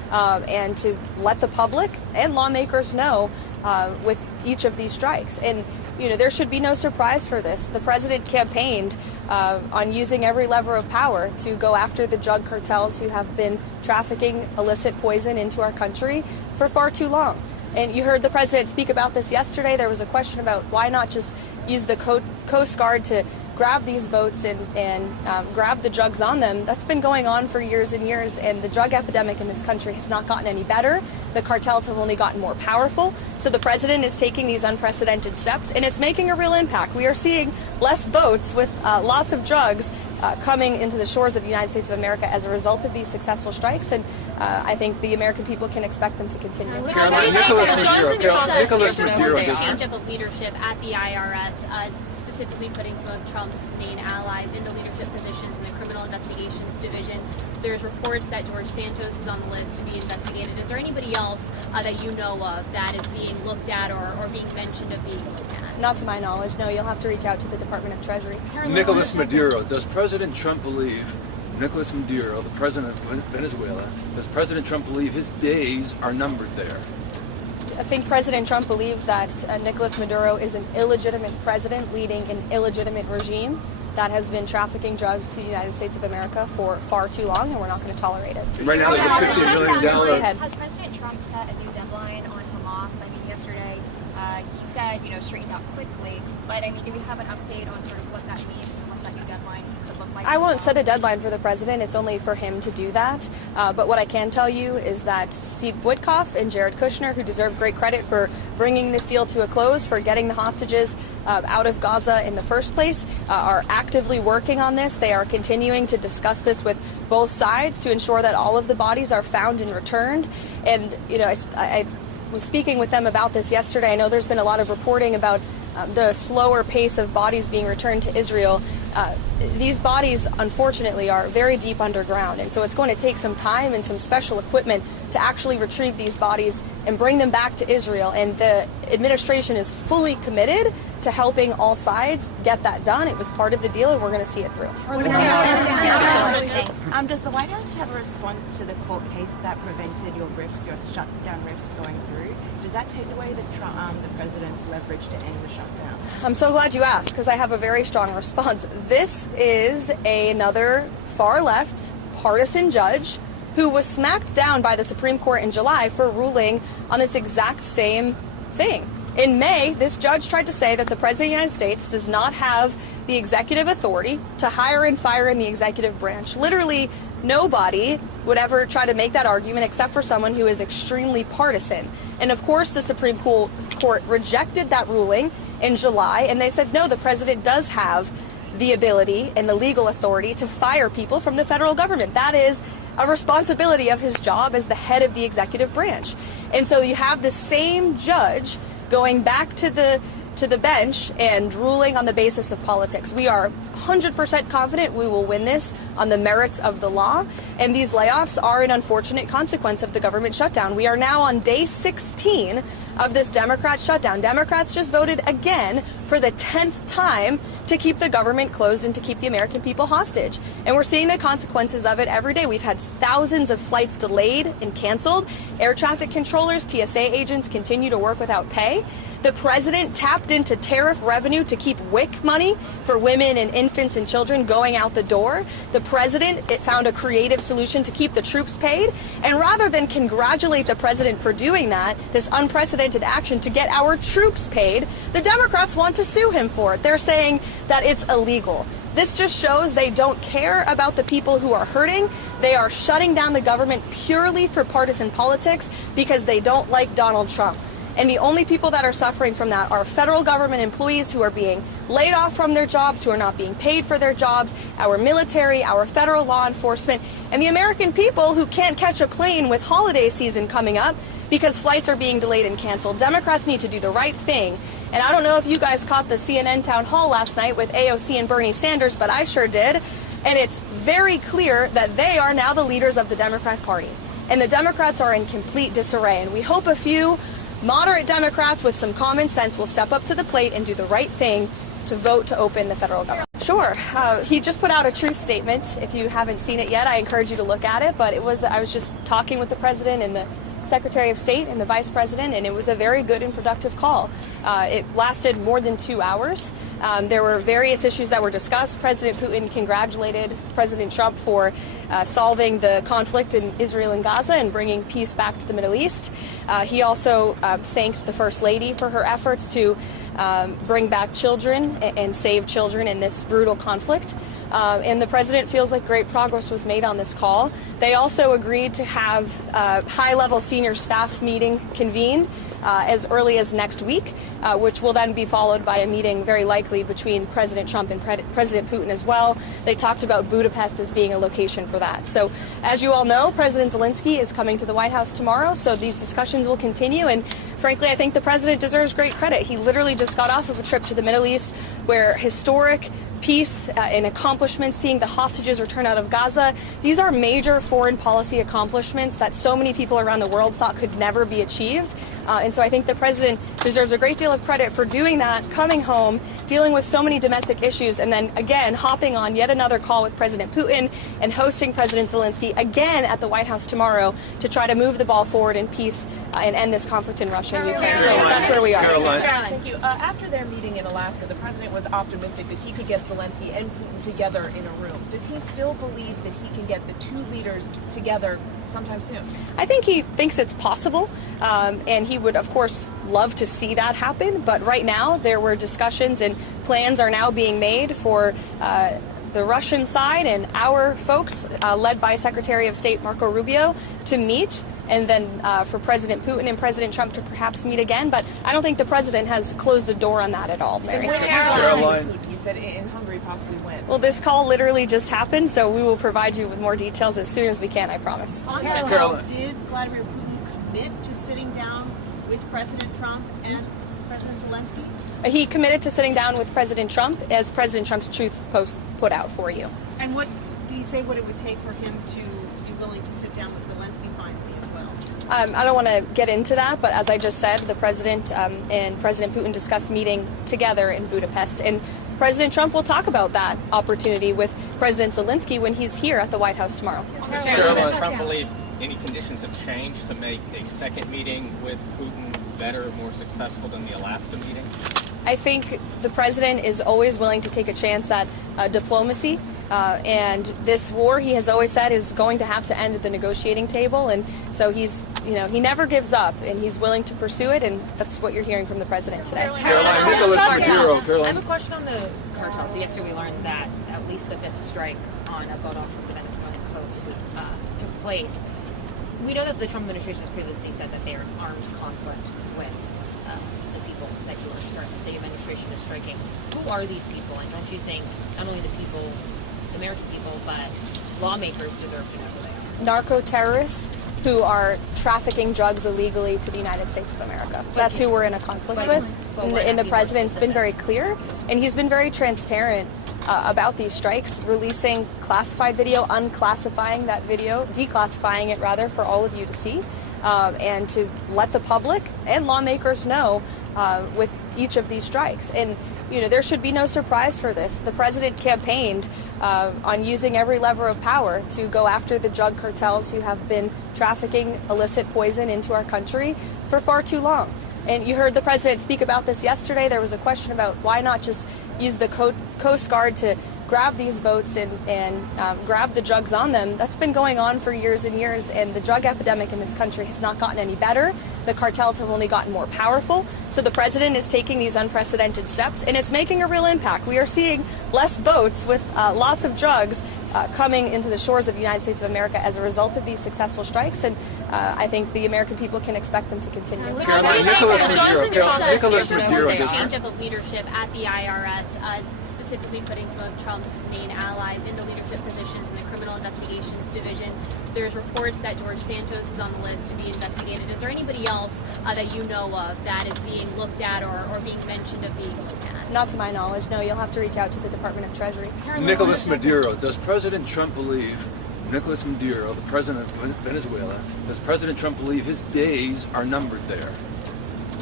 and to let the public and lawmakers know with each of these strikes. And there should be no surprise for this. The president campaigned on using every lever of power to go after the drug cartels who have been trafficking illicit poison into our country for far too long. And you heard the president speak about this yesterday. There was a question about why not just use the Coast Guard to grab these boats and grab the drugs on them. That's been going on for years and years, and the drug epidemic in this country has not gotten any better. The cartels have only gotten more powerful. So the president is taking these unprecedented steps, and it's making a real impact. We are seeing less boats with lots of drugs coming into the shores of the United States of America as a result of these successful strikes, and I think the American people can expect them to continue. Nicholas Maduro, change up of leadership at the IRS, specifically putting some of Trump's main allies into leadership positions in the Criminal Investigations Division. There's reports that George Santos is on the list to be investigated. Is there anybody else that you know of that is being looked at or being mentioned of being looked at? Not to my knowledge, no. You'll have to reach out to the Department of Treasury. Nicholas Maduro. Does President Trump believe Nicholas Maduro, the president of Venezuela, does President Trump believe his days are numbered there? I think President Trump believes that Nicolas Maduro is an illegitimate president leading an illegitimate regime that has been trafficking drugs to the United States of America for far too long, and we're not going to tolerate it. Right now, there's a $15 million. Has President Trump set a new deadline on Hamas? I mean, yesterday he said, straighten out quickly. But I mean, do we have an update on sort of what that means and what that new deadline could look like? I won't set a deadline for the president. It's only for him to do that. But what I can tell you is that Steve Witkoff and Jared Kushner, who deserve great credit for bringing this deal to a close, for getting the hostages out of Gaza in the first place, are actively working on this. They are continuing to discuss this with both sides to ensure that all of the bodies are found and returned. And, I was speaking with them about this yesterday. I know there's been a lot of reporting about the slower pace of bodies being returned to Israel. These bodies, unfortunately, are very deep underground, and so it's going to take some time and some special equipment to actually retrieve these bodies and bring them back to Israel. And the administration is fully committed to helping all sides get that done. It was part of the deal, and we're going to see it through. Does the White House have a response to the court case that prevented your shutdown riffs going through? Does that take away the president's leverage to end the shutdown? I'm so glad you asked, because I have a very strong response. This is another far-left partisan judge who was smacked down by the Supreme Court in July for ruling on this exact same thing. In May, this judge tried to say that the President of the United States does not have the executive authority to hire and fire in the executive branch. Literally, nobody would ever try to make that argument except for someone who is extremely partisan. And of course, the Supreme Court rejected that ruling in July, and they said, no, the president does have the ability and the legal authority to fire people from the federal government. That is a responsibility of his job as the head of the executive branch. And so you have the same judge going back to the bench and ruling on the basis of politics. We are 100% confident we will win this on the merits of the law, and these layoffs are an unfortunate consequence of the government shutdown. We are now on day 16 of this Democrat shutdown. Democrats just voted again for the 10th time to keep the government closed and to keep the American people hostage. And we're seeing the consequences of it every day. We've had thousands of flights delayed and canceled. Air traffic controllers, TSA agents continue to work without pay. The president tapped into tariff revenue to keep WIC money for women and infants and children going out the door. The president found a creative solution to keep the troops paid. And rather than congratulate the president for doing that, this unprecedented action to get our troops paid, the Democrats want to sue him for it. They're saying that it's illegal. This just shows they don't care about the people who are hurting. They are shutting down the government purely for partisan politics because they don't like Donald Trump. And the only people that are suffering from that are federal government employees who are being laid off from their jobs, who are not being paid for their jobs, our military, our federal law enforcement, and the American people who can't catch a plane with holiday season coming up because flights are being delayed and canceled. Democrats need to do the right thing. And I don't know if you guys caught the CNN town hall last night with AOC and Bernie Sanders, but I sure did. And it's very clear that they are now the leaders of the Democrat Party. And the Democrats are in complete disarray. And we hope a few moderate Democrats with some common sense will step up to the plate and do the right thing to vote to open the federal government. Sure. He just put out a truth statement. If you haven't seen it yet, I encourage you to look at it. But I was just talking with the president and the Secretary of State and the Vice President, and it was a very good and productive call. It lasted more than 2 hours. There were various issues that were discussed. President Putin congratulated President Trump for solving the conflict in Israel and Gaza and bringing peace back to the Middle East. He also thanked the First Lady for her efforts to bring back children and save children in this brutal conflict. And the president feels like great progress was made on this call. They also agreed to have a high-level senior staff meeting convened as early as next week, which will then be followed by a meeting very likely between President Trump and President Putin as well. They talked about Budapest as being a location for that. So as you all know, President Zelensky is coming to the White House tomorrow, so these discussions will continue. And frankly, I think the president deserves great credit. He literally just got off of a trip to the Middle East where historic peace and accomplishments, seeing the hostages return out of Gaza. These are major foreign policy accomplishments that so many people around the world thought could never be achieved. And so I think the president deserves a great deal of credit for doing that, coming home, dealing with so many domestic issues, and then again hopping on yet another call with President Putin and hosting President Zelensky again at the White House tomorrow to try to move the ball forward in peace and end this conflict in Russia and Ukraine. So that's where we are. Karoline. Thank you. After their meeting in Alaska, the president was optimistic that he could get Zelensky and Putin together in a room. Does he still believe that he can get the two leaders together sometime soon? I think he thinks it's possible, and he would, of course, love to see that happen. But right now, there were discussions and plans are now being made for the Russian side and our folks, led by Secretary of State Marco Rubio, to meet, and then for President Putin and President Trump to perhaps meet again. But I don't think the president has closed the door on that at all, Mary. Karoline. You said in Hungary, possibly when? Well, this call literally just happened, so we will provide you with more details as soon as we can, I promise. Bombshell, did Vladimir Putin commit to sitting down with President Trump and President Zelensky? He committed to sitting down with President Trump, as President Trump's truth post put out for you. And what do you say what it would take for him to be willing to sit down with Zelensky finally as well? I don't want to get into that, but as I just said, the president and President Putin discussed meeting together in Budapest. And President Trump will talk about that opportunity with President Zelensky when he's here at the White House tomorrow. Does Trump believe any conditions have changed to make a second meeting with Putin better, more successful than the Alaska meeting? I think the president is always willing to take a chance at diplomacy. And this war, he has always said, is going to have to end at the negotiating table. And so he's, he never gives up, and he's willing to pursue it. And that's what you're hearing from the president today. I have a question on the cartel. So yesterday we learned that at least the fifth strike on a boat off of the Venezuelan coast took place. We know that the Trump administration has previously said that they are in armed conflict with the people that the administration is striking. Who are these people? And don't you think not only the people, the American people, but lawmakers deserve to know who they are? Narco terrorists who are trafficking drugs illegally to the United States of America. That's who we're in a conflict with. And the president's been very clear, and he's been very transparent about these strikes, releasing classified video, unclassifying that video, declassifying it rather for all of you to see, and to let the public and lawmakers know with each of these strikes. And there should be no surprise for this. The president campaigned on using every lever of power to go after the drug cartels who have been trafficking illicit poison into our country for far too long. And you heard the president speak about this yesterday. There was a question about why not just use the Coast Guard to grab these boats and grab the drugs on them. That's been going on for years and years, and the drug epidemic in this country has not gotten any better. The cartels have only gotten more powerful. So the president is taking these unprecedented steps, and it's making a real impact. We are seeing less boats with lots of drugs coming into the shores of the United States of America as a result of these successful strikes, and I think the American people can expect them to continue. Nicholas Maduro, a change up of leadership at the IRS, specifically putting some of Trump's main allies into leadership positions in the Criminal Investigations Division. There's reports that George Santos is on the list to be investigated. Is there anybody else that you know of that is being looked at or being mentioned of being looked at? Not to my knowledge, no. You'll have to reach out to the Department of Treasury. Nicholas Maduro. Does President Trump believe Nicholas Maduro, the president of Venezuela, does President Trump believe his days are numbered there?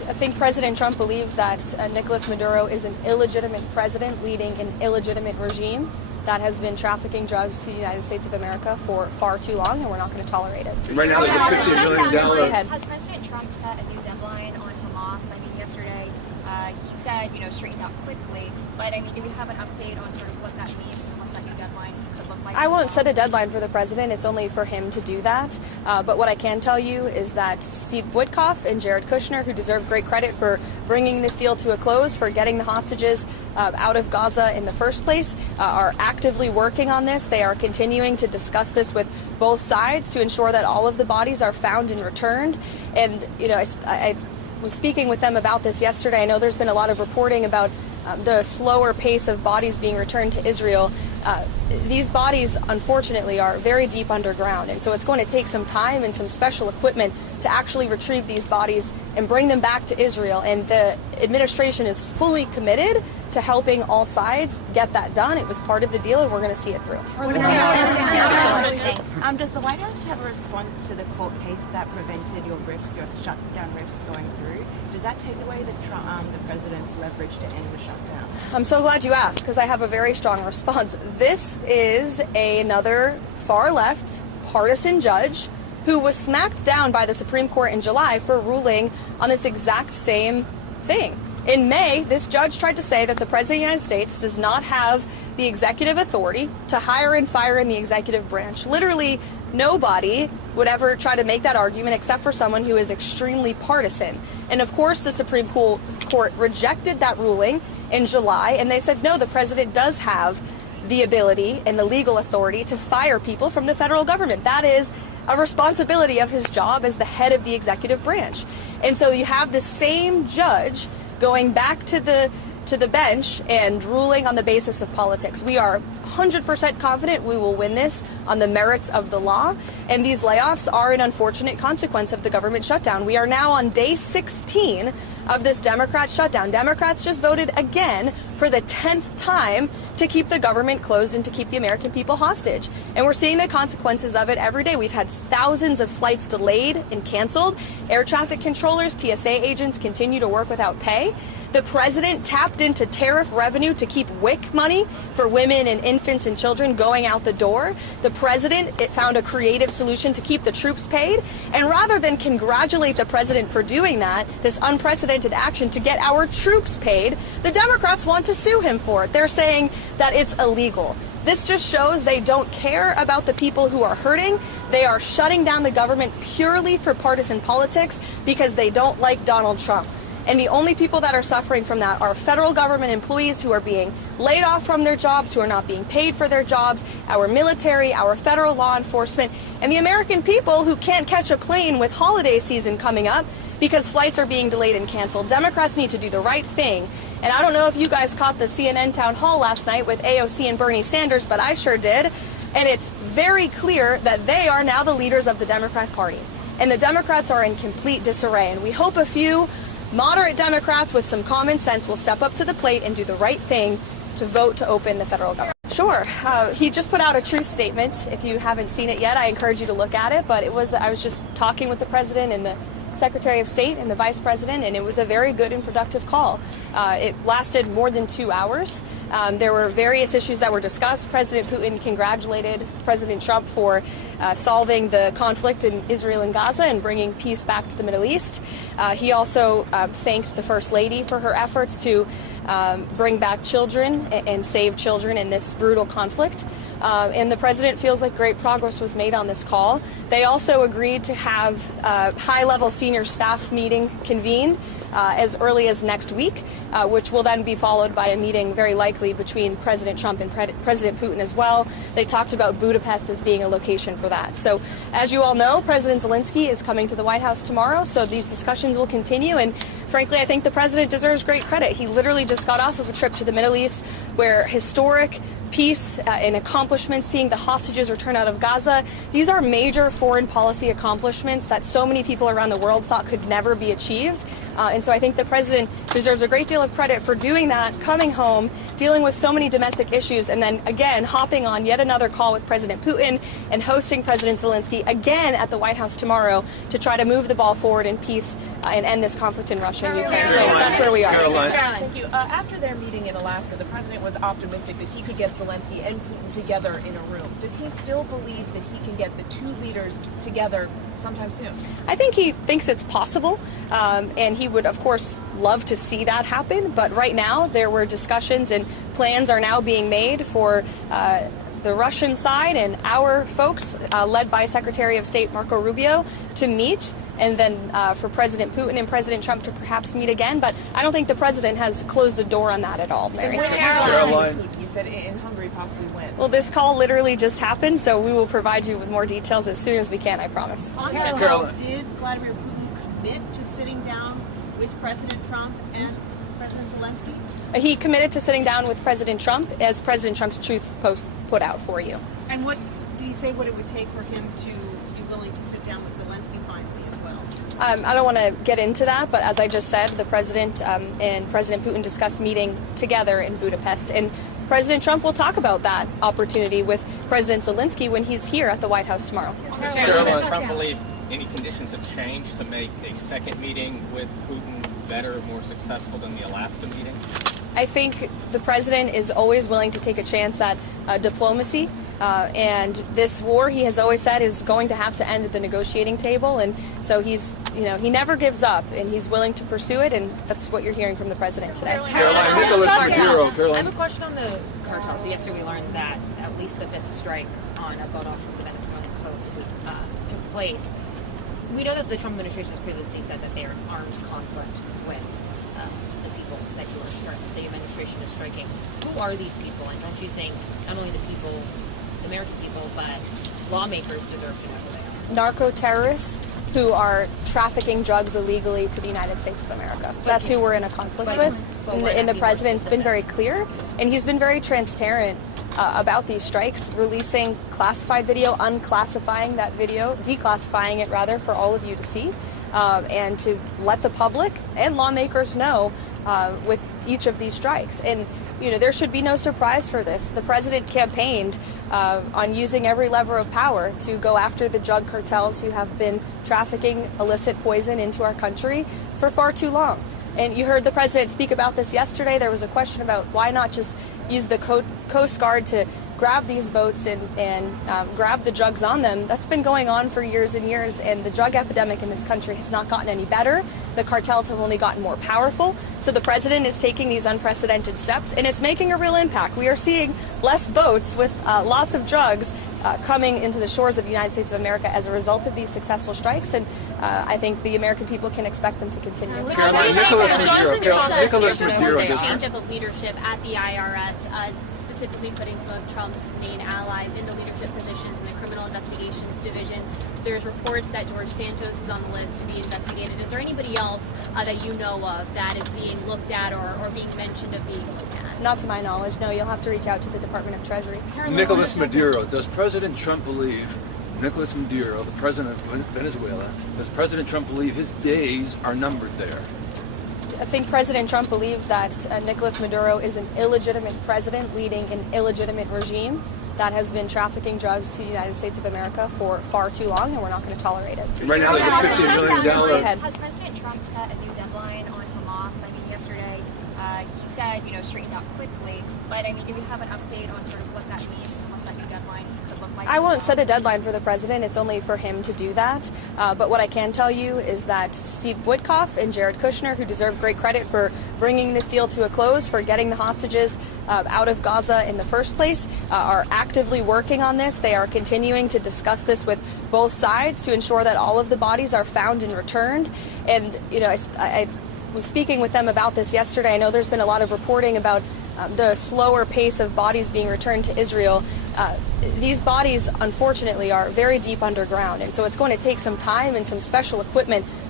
I think President Trump believes that Nicolas Maduro is an illegitimate president leading an illegitimate regime that has been trafficking drugs to the United States of America for far too long, and we're not going to tolerate it. Right now, there's a $15 million. Has President Trump set a new deadline on Hamas? I mean, yesterday he said, straighten out quickly. But I mean, do we have an update on sort of what that means and what that new deadline could look like? I won't set a deadline for the president. It's only for him to do that. But what I can tell you is that Steve Witkoff and Jared Kushner, who deserve great credit for bringing this deal to a close, for getting the hostages out of Gaza in the first place, are actively working on this. They are continuing to discuss this with both sides to ensure that all of the bodies are found and returned. And, I was speaking with them about this yesterday. I know there's been a lot of reporting about the slower pace of bodies being returned to Israel. These bodies, unfortunately, are very deep underground, and so it's going to take some time and some special equipment to actually retrieve these bodies and bring them back to Israel. And the administration is fully committed to helping all sides get that done. It was part of the deal, and we're going to see it through. Does the White House have a response to the court case that prevented your shutdown riffs going through? Does that take away the president's leverage to end the shutdown? I'm so glad you asked, because I have a very strong response. This is another far-left partisan judge who was smacked down by the Supreme Court in July for ruling on this exact same thing. In May, this judge tried to say that the President of the United States does not have the executive authority to hire and fire in the executive branch. Literally, nobody would ever try to make that argument except for someone who is extremely partisan. And of course, the Supreme Court rejected that ruling in July, and they said, no, the president does have the ability and the legal authority to fire people from the federal government. That is a responsibility of his job as the head of the executive branch. And so you have the same judge going back to the bench and ruling on the basis of politics. We are 100% confident we will win this on the merits of the law, and these layoffs are an unfortunate consequence of the government shutdown. We are now on day 16 of this Democrat shutdown. Democrats just voted again for the 10th time to keep the government closed and to keep the American people hostage. And we're seeing the consequences of it every day. We've had thousands of flights delayed and canceled. Air traffic controllers, TSA agents continue to work without pay. The president tapped into tariff revenue to keep WIC money for women and infants and children going out the door. The president found a creative solution to keep the troops paid. And rather than congratulate the president for doing that, this unprecedented action to get our troops paid, the Democrats want to sue him for it. They're saying that it's illegal. This just shows they don't care about the people who are hurting. They are shutting down the government purely for partisan politics because they don't like Donald Trump. And the only people that are suffering from that are federal government employees who are being laid off from their jobs, who are not being paid for their jobs, our military, our federal law enforcement, and the American people who can't catch a plane with holiday season coming up because flights are being delayed and canceled. Democrats need to do the right thing. And I don't know if you guys caught the CNN town hall last night with AOC and Bernie Sanders, but I sure did. And it's very clear that they are now the leaders of the Democrat Party. And the Democrats are in complete disarray. And we hope a few moderate Democrats with some common sense will step up to the plate and do the right thing to vote to open the federal government. Sure. He just put out a truth statement. If you haven't seen it yet, I encourage you to look at it. But I was just talking with the president and the Secretary of State and the Vice President, and it was a very good and productive call. It lasted more than 2 hours. There were various issues that were discussed. President Putin congratulated President Trump for solving the conflict in Israel and Gaza and bringing peace back to the Middle East. He also thanked the First Lady for her efforts to bring back children and save children in this brutal conflict. And the president feels like great progress was made on this call. They also agreed to have a high-level senior staff meeting convened as early as next week, which will then be followed by a meeting very likely between President Trump and President Putin as well. They talked about Budapest as being a location for that. So as you all know, President Zelensky is coming to the White House tomorrow, so these discussions will continue. And frankly, I think the president deserves great credit. He literally just got off of a trip to the Middle East where historic peace and accomplishments, seeing the hostages return out of Gaza. These are major foreign policy accomplishments that so many people around the world thought could never be achieved. And so I think the president deserves a great deal of credit for doing that, coming home, dealing with so many domestic issues, and then again hopping on yet another call with President Putin and hosting President Zelensky again at the White House tomorrow to try to move the ball forward in peace and end this conflict in Russia and Ukraine. So that's where we are. Karoline. Thank you. After their meeting in Alaska, the president was optimistic that he could get Zelensky and Putin together in a room. Does he still believe that he can get the two leaders together sometime soon? I think he thinks it's possible, and he would, of course, love to see that happen. But right now, there were discussions and plans are now being made for the Russian side and our folks, led by Secretary of State Marco Rubio, to meet, and then for President Putin and President Trump to perhaps meet again. But I don't think the president has closed the door on that at all, Mary. Caroline. You said in Hungary, possibly when? Well, this call literally just happened, so we will provide you with more details as soon as we can, I promise. On that call, did Vladimir Putin commit to sitting down with President Trump and President Zelensky? He committed to sitting down with President Trump, as President Trump's Truth Post put out for you. And what did he say what it would take for him to be willing to sit down with Zelensky finally as well? I don't want to get into that, but as I just said, the president and President Putin discussed meeting together in Budapest, and President Trump will talk about that opportunity with President Zelensky when he's here at the White House tomorrow. Does Trump believe any conditions have changed to make a second meeting with Putin better, more successful than the Alaska meeting? I think the president is always willing to take a chance at diplomacy, and this war, he has always said, is going to have to end at the negotiating table, and so he's, he never gives up, and he's willing to pursue it, and that's what you're hearing from the president today. Caroline, Nicholas Maduro. I have a question on the cartel. So yesterday we learned that at least the fifth strike on a boat off of the Venezuelan coast took place. We know that the Trump administration has previously said that they are in armed conflict with the people that the administration is striking. Who are these people? And don't you think not only the people, the American people, but lawmakers deserve to know who they are? Narco terrorists who are trafficking drugs illegally to the United States of America. That's who we're in a conflict with. And the president's been very clear, and he's been very transparent about these strikes, releasing classified video, unclassifying that video, declassifying it rather for all of you to see, and to let the public and lawmakers know with each of these strikes. And there should be no surprise for this. The president campaigned on using every lever of power to go after the drug cartels who have been trafficking illicit poison into our country for far too long. And you heard the president speak about this yesterday. There was a question about why not just use the Coast Guard to grab these boats and grab the drugs on them. That's been going on for years and years, and the drug epidemic in this country has not gotten any better. The cartels have only gotten more powerful. So the president is taking these unprecedented steps, and it's making a real impact. We are seeing less boats with lots of drugs coming into the shores of the United States of America as a result of these successful strikes, and I think the American people can expect them to continue. Caroline, Nicholas Maduro. The change up of leadership at the IRS, specifically putting some of Trump's main allies into leadership positions in the Criminal Investigations Division. There's reports that George Santos is on the list to be investigated. Is there anybody else that you know of that is being looked at or being mentioned of being looked at? Not to my knowledge, no. You'll have to reach out to the Department of Treasury. Nicholas Maduro. Does President Trump believe Nicholas Maduro, the president of Venezuela, does President Trump believe his days are numbered there? I think President Trump believes that Nicolas Maduro is an illegitimate president leading an illegitimate regime that has been trafficking drugs to the United States of America for far too long, and we're not going to tolerate it. Right now, there's a $15 million. Has President Trump set a new deadline on Hamas? I mean, yesterday he said, straighten out quickly. But I mean, do we have an update on sort of what that means and what that new deadline could look like? I won't set a deadline for the president. It's only for him to do that. But what I can tell you is that Steve Witkoff and Jared Kushner, who deserve great credit for bringing this deal to a close, for getting the hostages out of Gaza in the first place, are actively working on this. They are continuing to discuss this with both sides to ensure that all of the bodies are found and returned. And, I was speaking with them about this yesterday. I know there's been a lot of reporting about the slower pace of bodies being returned to Israel. These bodies, unfortunately, are very deep underground, and so it's going to take some time and some special equipment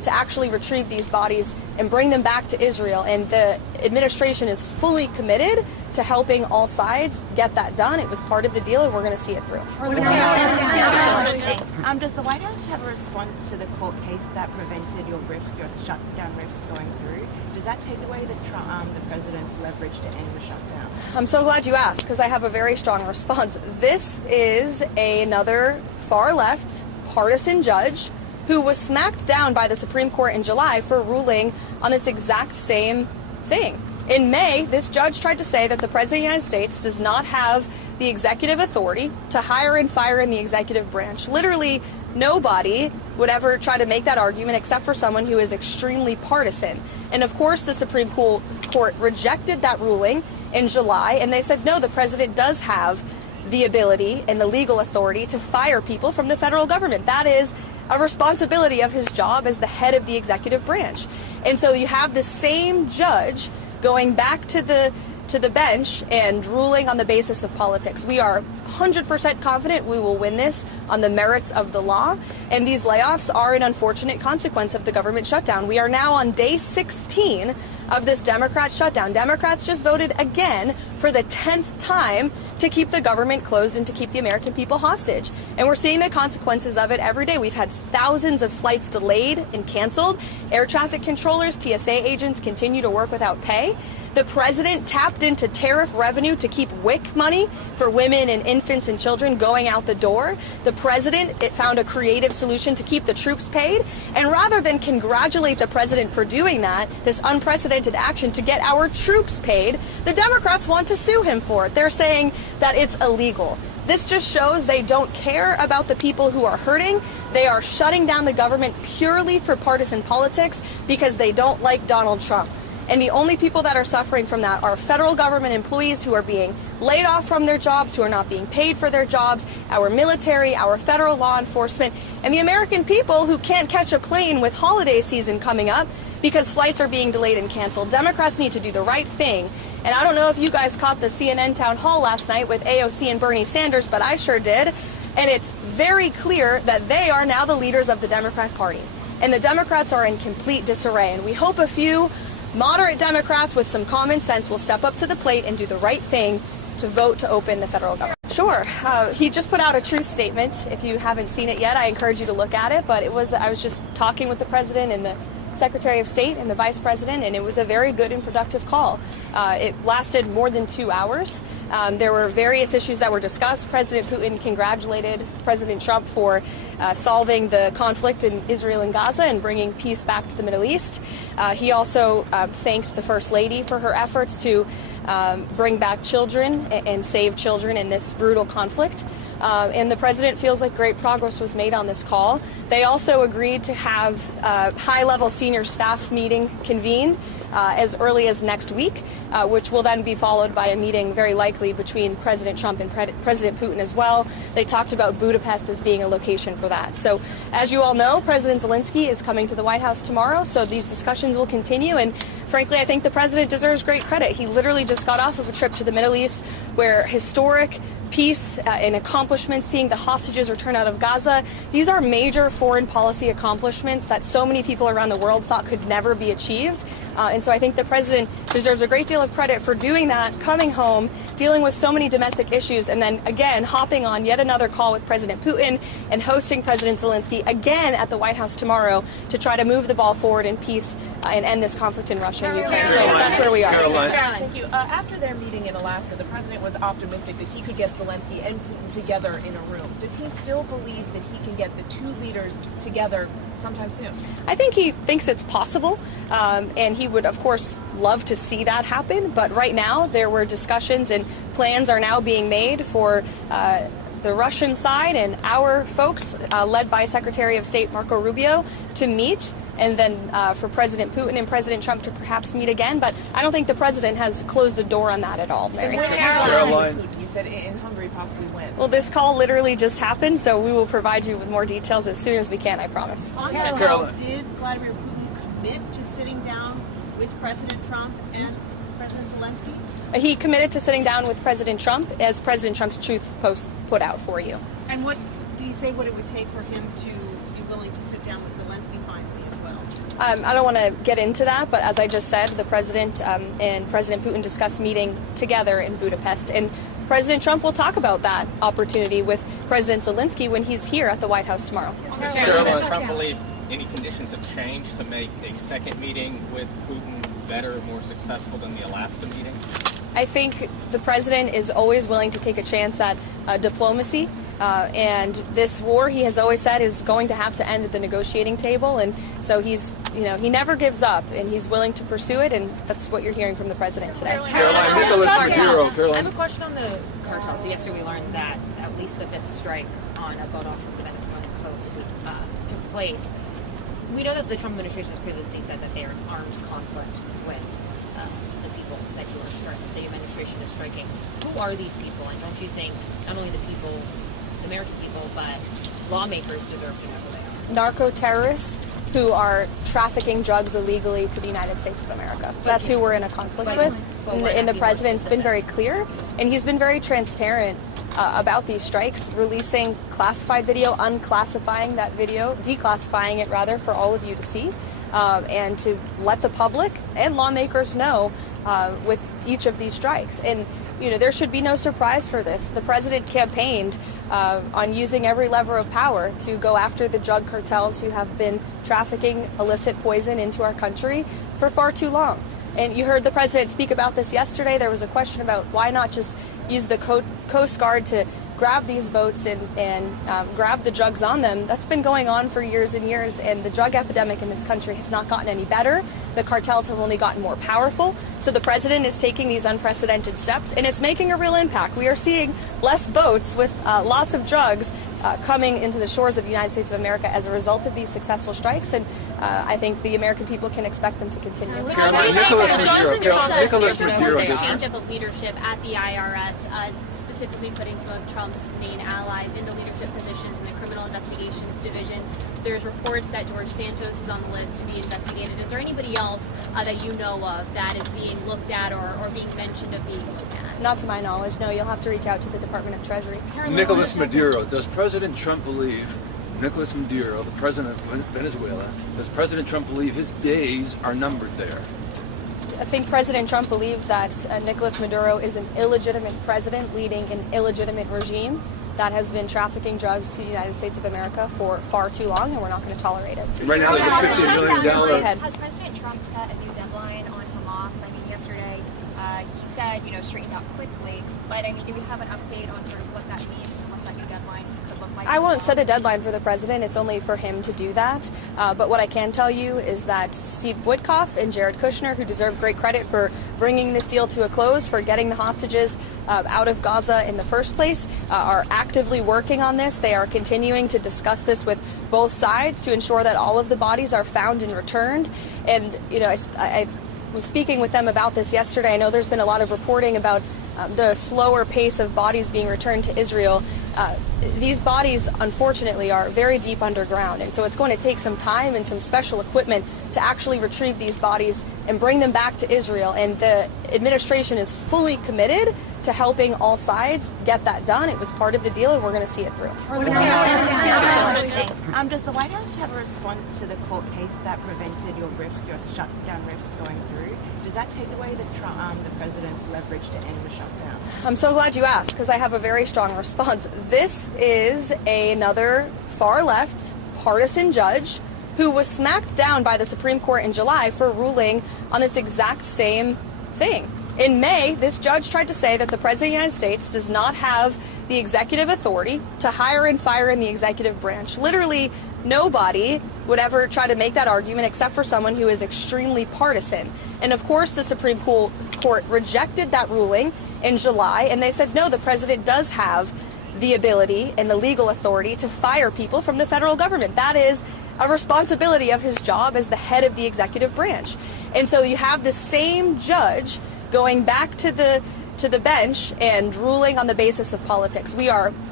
to actually retrieve these bodies and bring them back to Israel. And the administration is fully committed to helping all sides get that done. It was part of the deal, and we're going to see it through. Does the White House have a response to the court case that prevented your shutdown rifts going through? Does that take away the president's leverage to end the shutdown? I'm so glad you asked, because I have a very strong response. This is another far-left partisan judge who was smacked down by the Supreme Court in July for ruling on this exact same thing. In May, this judge tried to say that the President of the United States does not have the executive authority to hire and fire in the executive branch. Literally, nobody would ever try to make that argument except for someone who is extremely partisan. And of course, the Supreme Court rejected that ruling in July, and they said, no, the president does have the ability and the legal authority to fire people from the federal government. That is a responsibility of his job as the head of the executive branch. And so you have the same judge going back to the bench and ruling on the basis of politics. We are 100% confident we will win this on the merits of the law, and these layoffs are an unfortunate consequence of the government shutdown. We are now on day 16 of this Democrat shutdown. Democrats just voted again for the 10th time to keep the government closed and to keep the American people hostage. And we're seeing the consequences of it every day. We've had thousands of flights delayed and canceled. Air traffic controllers, TSA agents continue to work without pay. The president tapped into tariff revenue to keep WIC money for women and infants and children going out the door. The president found a creative solution to keep the troops paid. And rather than congratulate the president for doing that, this unprecedented action to get our troops paid, the Democrats want to sue him for it. They're saying that it's illegal. This just shows they don't care about the people who are hurting. They are shutting down the government purely for partisan politics because they don't like Donald Trump. And the only people that are suffering from that are federal government employees who are being laid off from their jobs, who are not being paid for their jobs, our military, our federal law enforcement, and the American people who can't catch a plane with holiday season coming up because flights are being delayed and canceled. Democrats need to do the right thing. And I don't know if you guys caught the CNN town hall last night with AOC and Bernie Sanders, but I sure did. And it's very clear that they are now the leaders of the Democrat Party. And the Democrats are in complete disarray. And we hope a few moderate Democrats with some common sense will step up to the plate and do the right thing to vote to open the federal government. Sure. He just put out a truth statement. If you haven't seen it yet, I encourage you to look at it. But I was just talking with the president and the Secretary of State and the Vice President, and it was a very good and productive call. It lasted more than 2 hours. There were various issues that were discussed. President Putin congratulated President Trump for solving the conflict in Israel and Gaza and bringing peace back to the Middle East. He also thanked the First Lady for her efforts to bring back children and save children in this brutal conflict. And the president feels like great progress was made on this call. They also agreed to have a high-level senior staff meeting convened as early as next week, which will then be followed by a meeting very likely between President Trump and President Putin as well. They talked about Budapest as being a location for that. So as you all know, President Zelensky is coming to the White House tomorrow, so these discussions will continue. And frankly, I think the president deserves great credit. He literally just got off of a trip to the Middle East where historic peace and accomplishments, seeing the hostages return out of Gaza. These are major foreign policy accomplishments that so many people around the world thought could never be achieved. And so I think the president deserves a great deal of credit for doing that, coming home, dealing with so many domestic issues, and then again hopping on yet another call with President Putin and hosting President Zelensky again at the White House tomorrow to try to move the ball forward in peace and end this conflict in Russia and Ukraine. So that's where we are. Karoline. Thank you. After their meeting in Alaska, the president was optimistic that he could get Zelensky and Putin together in a room. Does he still believe that he can get the two leaders together sometime soon? I think he thinks it's possible, and he would, of course, love to see that happen. But right now, there were discussions and plans are now being made for the Russian side and our folks, led by Secretary of State Marco Rubio, to meet, and then for President Putin and President Trump to perhaps meet again. But I don't think the president has closed the door on that at all, Mary. Caroline, you said in Hungary possibly when? Well, this call literally just happened, so we will provide you with more details as soon as we can, I promise. On that call, did Vladimir Putin commit to sitting down with President Trump and President Zelensky? He committed to sitting down with President Trump, as President Trump's Truth Post put out for you. And what do you say what it would take for him to be willing to sit down with Zelensky finally as well? I don't want to get into that, but as I just said, the president and President Putin discussed meeting together in Budapest, and President Trump will talk about that opportunity with President Zelensky when he's here at the White House tomorrow. Does Trump believe any conditions have changed to make a second meeting with Putin better, more successful than the Alaska meeting? I think the president is always willing to take a chance at diplomacy. And this war, he has always said, is going to have to end at the negotiating table. And so he's, he never gives up, and he's willing to pursue it. And that's what you're hearing from the president today. Caroline, I have a question on the cartel. So yesterday we learned that at least the fifth strike on a boat off of the Venezuelan coast took place. We know that the Trump administration has previously said that they are in armed conflict with the people that the administration is striking. Who are these people? And don't you think not only the people, the American people, but lawmakers deserve to know who they are? Narco terrorists who are trafficking drugs illegally to the United States of America. That's who we're in a conflict with. And the president's been very clear, and he's been very transparent about these strikes, releasing classified video, unclassifying that video, declassifying it rather for all of you to see, and to let the public and lawmakers know with each of these strikes. And there should be no surprise for this. The president campaigned on using every lever of power to go after the drug cartels who have been trafficking illicit poison into our country for far too long. And you heard the president speak about this yesterday. There was a question about why not just use the Coast Guard to grab these boats and grab the drugs on them. That's been going on for years and years, and the drug epidemic in this country has not gotten any better. The cartels have only gotten more powerful. So the president is taking these unprecedented steps, and it's making a real impact. We are seeing less boats with lots of drugs coming into the shores of the United States of America as a result of these successful strikes, and I think the American people can expect them to continue. Nicholas Maduro, a change up of leadership at the IRS, specifically putting some of Trump's main allies into leadership positions in the Criminal Investigations Division. There's reports that George Santos is on the list to be investigated. Is there anybody else that you know of that is being looked at or being mentioned of being looked at? Not to my knowledge, no. You'll have to reach out to the Department of Treasury. Nicholas Maduro. Does President Trump believe Nicholas Maduro, the president of Venezuela, does President Trump believe his days are numbered there? I think President Trump believes that Nicolas Maduro is an illegitimate president leading an illegitimate regime that has been trafficking drugs to the United States of America for far too long, and we're not going to tolerate it. Right now, there's a $15 million. Has President Trump set a new deadline on Hamas? I mean, yesterday he said, straighten out quickly, but do we have an update on sort of what that means and what that new deadline could look like? I won't set a deadline for the president. It's only for him to do that. But what I can tell you is that Steve Witkoff and Jared Kushner, who deserve great credit for bringing this deal to a close, for getting the hostages out of Gaza in the first place, are actively working on this. They are continuing to discuss this with both sides to ensure that all of the bodies are found and returned. And, I was speaking with them about this yesterday. I know there's been a lot of reporting about the slower pace of bodies being returned to Israel. These bodies, unfortunately, are very deep underground, and so it's going to take some time and some special equipment to actually retrieve these bodies and bring them back to Israel. And the administration is fully committed to helping all sides get that done. It was part of the deal, and we're going to see it through. Does the White House have a response to the court case that prevented your shutdown riffs going through? Does that take away the president's leverage to end the shutdown? I'm so glad you asked, because I have a very strong response. This is another far-left partisan judge who was smacked down by the Supreme Court in July for ruling on this exact same thing. In May, this judge tried to say that the President of the United States does not have the executive authority to hire and fire in the executive branch. Literally, nobody would ever try to make that argument except for someone who is extremely partisan. And of course, the Supreme Court rejected that ruling in July, and they said, no, the president does have the ability and the legal authority to fire people from the federal government. That is a responsibility of his job as the head of the executive branch. And so you have the same judge going back to the bench and ruling on the basis of politics. We are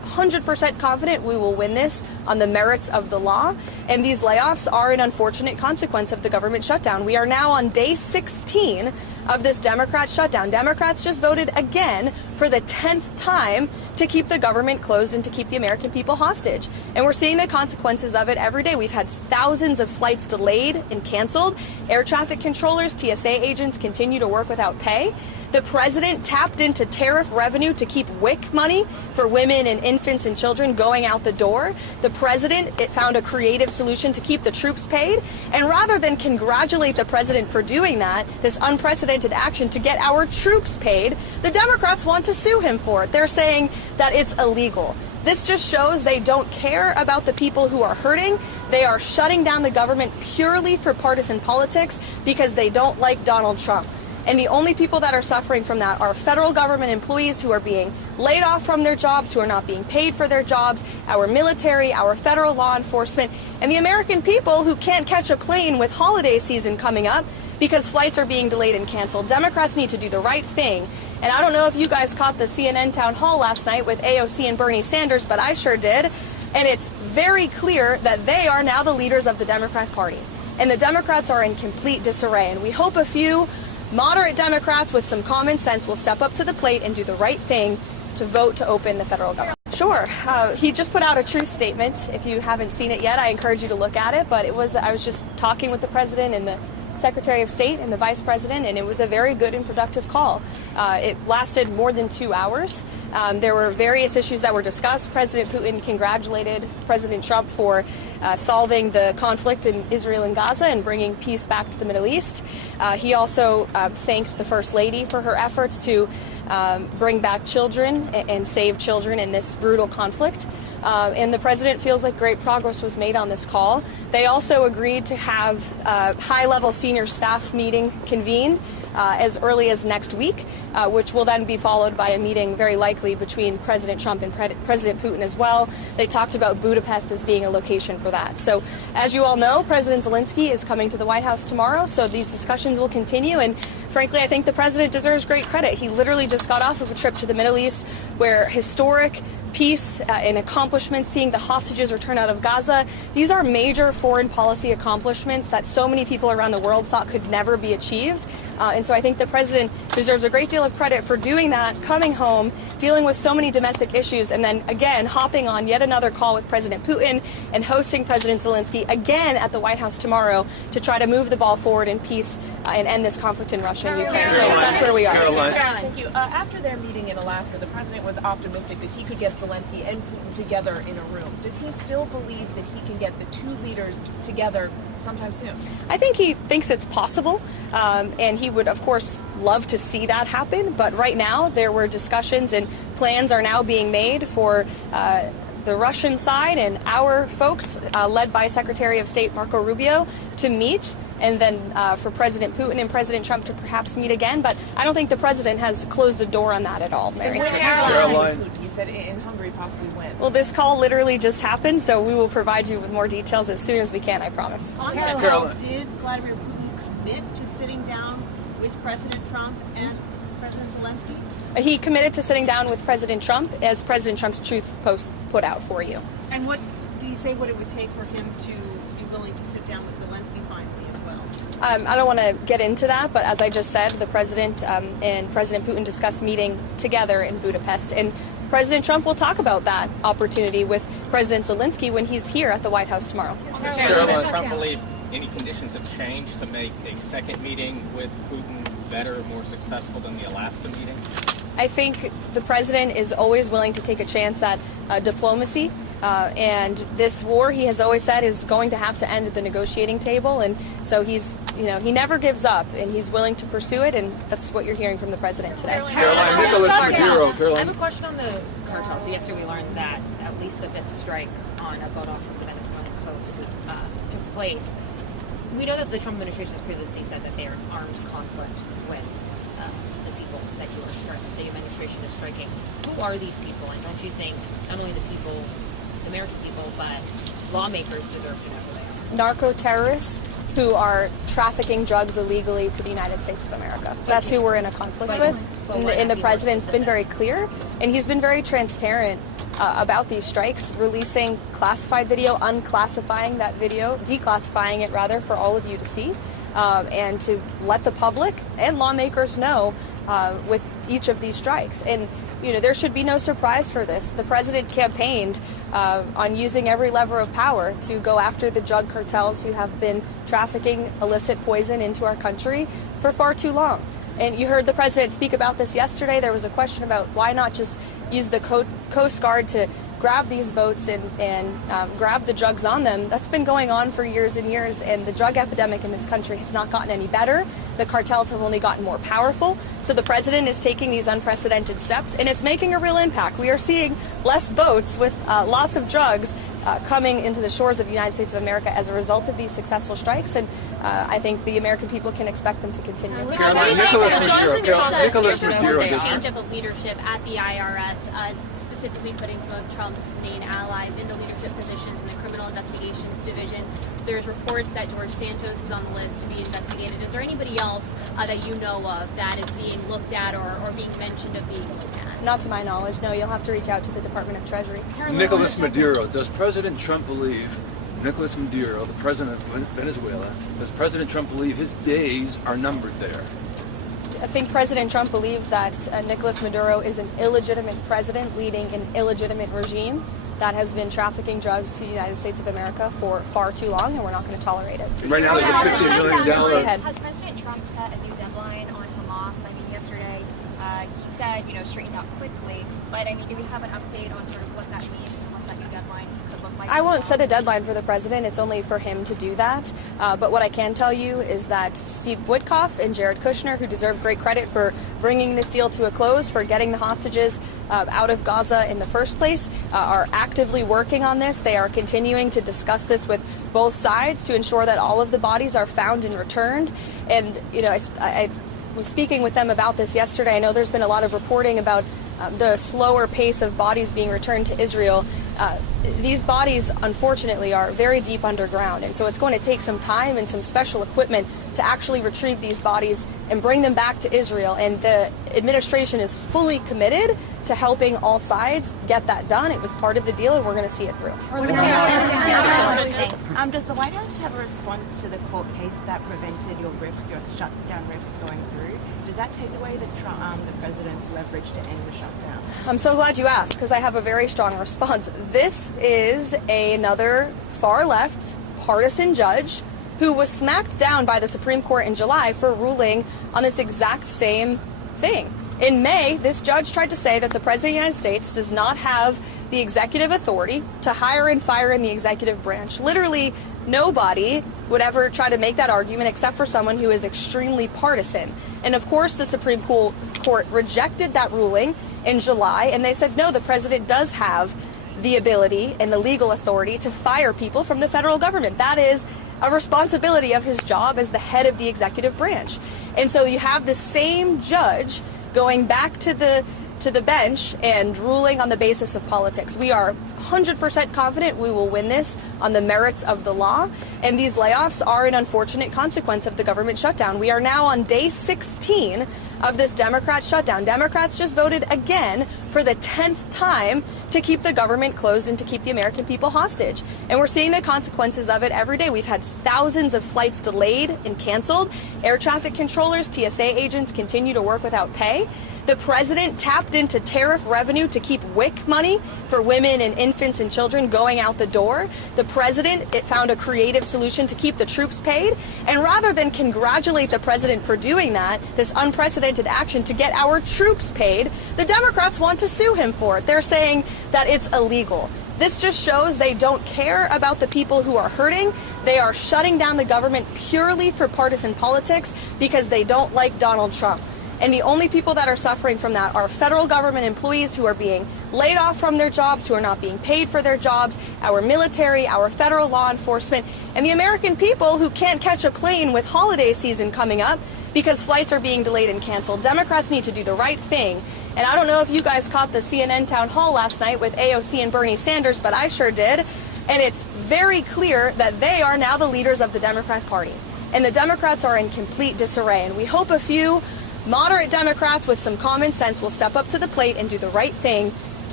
100% confident we will win this on the merits of the law. And these layoffs are an unfortunate consequence of the government shutdown. We are now on day 16 of this Democrat shutdown. Democrats just voted again for the 10th time to keep the government closed and to keep the American people hostage. And we're seeing the consequences of it every day. We've had thousands of flights delayed and canceled. Air traffic controllers, TSA agents continue to work without pay. The president tapped into tariff revenue to keep WIC money for women and infants and children going out the door. The president found a creative solution to keep the troops paid. And rather than congratulate the president for doing that, this unprecedented action to get our troops paid, the Democrats want to sue him for it. They're saying that it's illegal. This just shows they don't care about the people who are hurting. They are shutting down the government purely for partisan politics because they don't like Donald Trump. And the only people that are suffering from that are federal government employees who are being laid off from their jobs, who are not being paid for their jobs, our military, our federal law enforcement, and the American people who can't catch a plane with holiday season coming up because flights are being delayed and canceled. Democrats need to do the right thing. And I don't know if you guys caught the CNN town hall last night with AOC and Bernie Sanders, but I sure did. And it's very clear that they are now the leaders of the Democrat Party. And the Democrats are in complete disarray. And we hope a few moderate Democrats with some common sense will step up to the plate and do the right thing to vote to open the federal government. Sure. He just put out a truth statement. If you haven't seen it yet, I encourage you to look at it. But I was just talking with the president and the Secretary of State and the Vice President, and it was a very good and productive call. It lasted more than 2 hours. There were various issues that were discussed. President Putin congratulated President Trump for solving the conflict in Israel and Gaza and bringing peace back to the Middle East. He also thanked the First Lady for her efforts to bring back children and save children in this brutal conflict. And the president feels like great progress was made on this call. They also agreed to have a high-level senior staff meeting convened as early as next week, which will then be followed by a meeting very likely between President Trump and President Putin as well. They talked about Budapest as being a location for that. So as you all know, President Zelensky is coming to the White House tomorrow, so these discussions will continue. And frankly, I think the president deserves great credit. He literally just got off of a trip to the Middle East where historic peace and accomplishments, seeing the hostages return out of Gaza. These are major foreign policy accomplishments that so many people around the world thought could never be achieved. And so I think the president deserves a great deal of credit for doing that, coming home, dealing with so many domestic issues, and then again hopping on yet another call with President Putin and hosting President Zelensky again at the White House tomorrow to try to move the ball forward in peace and end this conflict in Russia and Ukraine. So that's where we are. Karoline. Thank you. After their meeting in Alaska, the president was optimistic that he could get Zelensky and Putin together in a room. Does he still believe that he can get the two leaders together sometime soon? I think he thinks it's possible, and he would, of course, love to see that happen. But right now, there were discussions and plans are now being made for the Russian side and our folks, led by Secretary of State Marco Rubio, to meet, and then for President Putin and President Trump to perhaps meet again. But I don't think the president has closed the door on that at all, Mary. Caroline. You said in Hungary, possibly when? Well, this call literally just happened, so we will provide you with more details as soon as we can, I promise. On that call, did Vladimir Putin commit to sitting down with President Trump and President Zelensky? He committed to sitting down with President Trump, as President Trump's Truth Post put out for you. And what did he say what it would take for him to be willing to sit down with Zelensky finally as well? I don't want to get into that, but as I just said, the president and President Putin discussed meeting together in Budapest. And President Trump will talk about that opportunity with President Zelensky when he's here at the White House tomorrow. Does Trump believe any conditions have changed to make a second meeting with Putin better, more successful than the Alaska meeting? I think the president is always willing to take a chance at diplomacy. And this war, he has always said, is going to have to end at the negotiating table. And so he never gives up, and he's willing to pursue it. And that's what you're hearing from the president today. Caroline, Nicholas Maduro. I have a question on the cartel. So yesterday we learned that at least the fifth strike on a boat off of the Venezuelan coast took place. We know that the Trump administration has previously said that they are in armed conflict with the people that the administration is striking. Who are these people? And don't you think not only the people, the American people, but lawmakers deserve to know who they are? Narco terrorists who are trafficking drugs illegally to the United States of America. That's who we're in a conflict with. And the president's been very clear, and he's been very transparent about these strikes, releasing classified video, unclassifying that video, declassifying it rather for all of you to see, and to let the public and lawmakers know with each of these strikes. And there should be no surprise for this. The president campaigned on using every lever of power to go after the drug cartels who have been trafficking illicit poison into our country for far too long. And you heard the president speak about this yesterday. There was a question about why not just use the Coast Guard to grab these boats and grab the drugs on them. That's been going on for years and years, and the drug epidemic in this country has not gotten any better. The cartels have only gotten more powerful. So the president is taking these unprecedented steps, and it's making a real impact. We are seeing less boats with lots of drugs coming into the shores of the United States of America as a result of these successful strikes, and I think the American people can expect them to continue. Nicholas Maduro, change of leadership at the IRS, specifically putting some of Trump's main allies into leadership positions in the Criminal Investigations Division. There's reports that George Santos is on the list to be investigated. Is there anybody else that you know of that is being looked at or being mentioned of being looked at? Not to my knowledge, no. You'll have to reach out to the Department of Treasury. Nicholas Maduro. Does President Trump believe, Nicholas Maduro, the president of Venezuela, does President Trump believe his days are numbered there? I think President Trump believes that Nicolas Maduro is an illegitimate president leading an illegitimate regime that has been trafficking drugs to the United States of America for far too long, and we're not going to tolerate it. Right now there's a $15 million... Has President Trump set a new deadline on Hamas? I mean, yesterday he said, straighten out quickly, but I mean, do we have an update on sort of what that means and what that new deadline could look like? I won't set a deadline for the president. It's only for him to do that. But what I can tell you is that Steve Witkoff and Jared Kushner, who deserve great credit for bringing this deal to a close, for getting the hostages out of Gaza in the first place, are actively working on this. They are continuing to discuss this with both sides to ensure that all of the bodies are found and returned. And, I was speaking with them about this yesterday. I know there's been a lot of reporting about the slower pace of bodies being returned to Israel. These bodies, unfortunately, are very deep underground, and so it's going to take some time and some special equipment to actually retrieve these bodies and bring them back to Israel. And the administration is fully committed to helping all sides get that done. It was part of the deal, and we're going to see it through. Does the White House have a response to the court case that prevented your shutdown riffs going through? Does that take away the president's leverage to end the shutdown? I'm so glad you asked, because I have a very strong response. This is another far-left partisan judge who was smacked down by the Supreme Court in July for ruling on this exact same thing. In May, this judge tried to say that the President of the United States does not have the executive authority to hire and fire in the executive branch. Literally, nobody would ever try to make that argument except for someone who is extremely partisan. And of course, the Supreme Court rejected that ruling in July, and they said, no, the president does have the ability and the legal authority to fire people from the federal government. That is a responsibility of his job as the head of the executive branch. And so you have the same judge going back to the bench and ruling on the basis of politics. We are 100% confident we will win this on the merits of the law, and these layoffs are an unfortunate consequence of the government shutdown. We are now on day 16 of this Democrat shutdown. Democrats just voted again for the 10th time to keep the government closed and to keep the American people hostage. And we're seeing the consequences of it every day. We've had thousands of flights delayed and canceled. Air traffic controllers, TSA agents continue to work without pay. The president tapped into tariff revenue to keep WIC money for women and infants and children going out the door. The president found a creative solution to keep the troops paid. And rather than congratulate the president for doing that, this unprecedented action to get our troops paid, the Democrats want to sue him for it. They're saying that it's illegal. This just shows they don't care about the people who are hurting. They are shutting down the government purely for partisan politics because they don't like Donald Trump. And the only people that are suffering from that are federal government employees who are being laid off from their jobs, who are not being paid for their jobs, our military, our federal law enforcement, and the American people who can't catch a plane with holiday season coming up because flights are being delayed and canceled. Democrats need to do the right thing. And I don't know if you guys caught the CNN town hall last night with AOC and Bernie Sanders, but I sure did. And it's very clear that they are now the leaders of the Democrat Party. And the Democrats are in complete disarray. And we hope a few moderate Democrats with some common sense will step up to the plate and do the right thing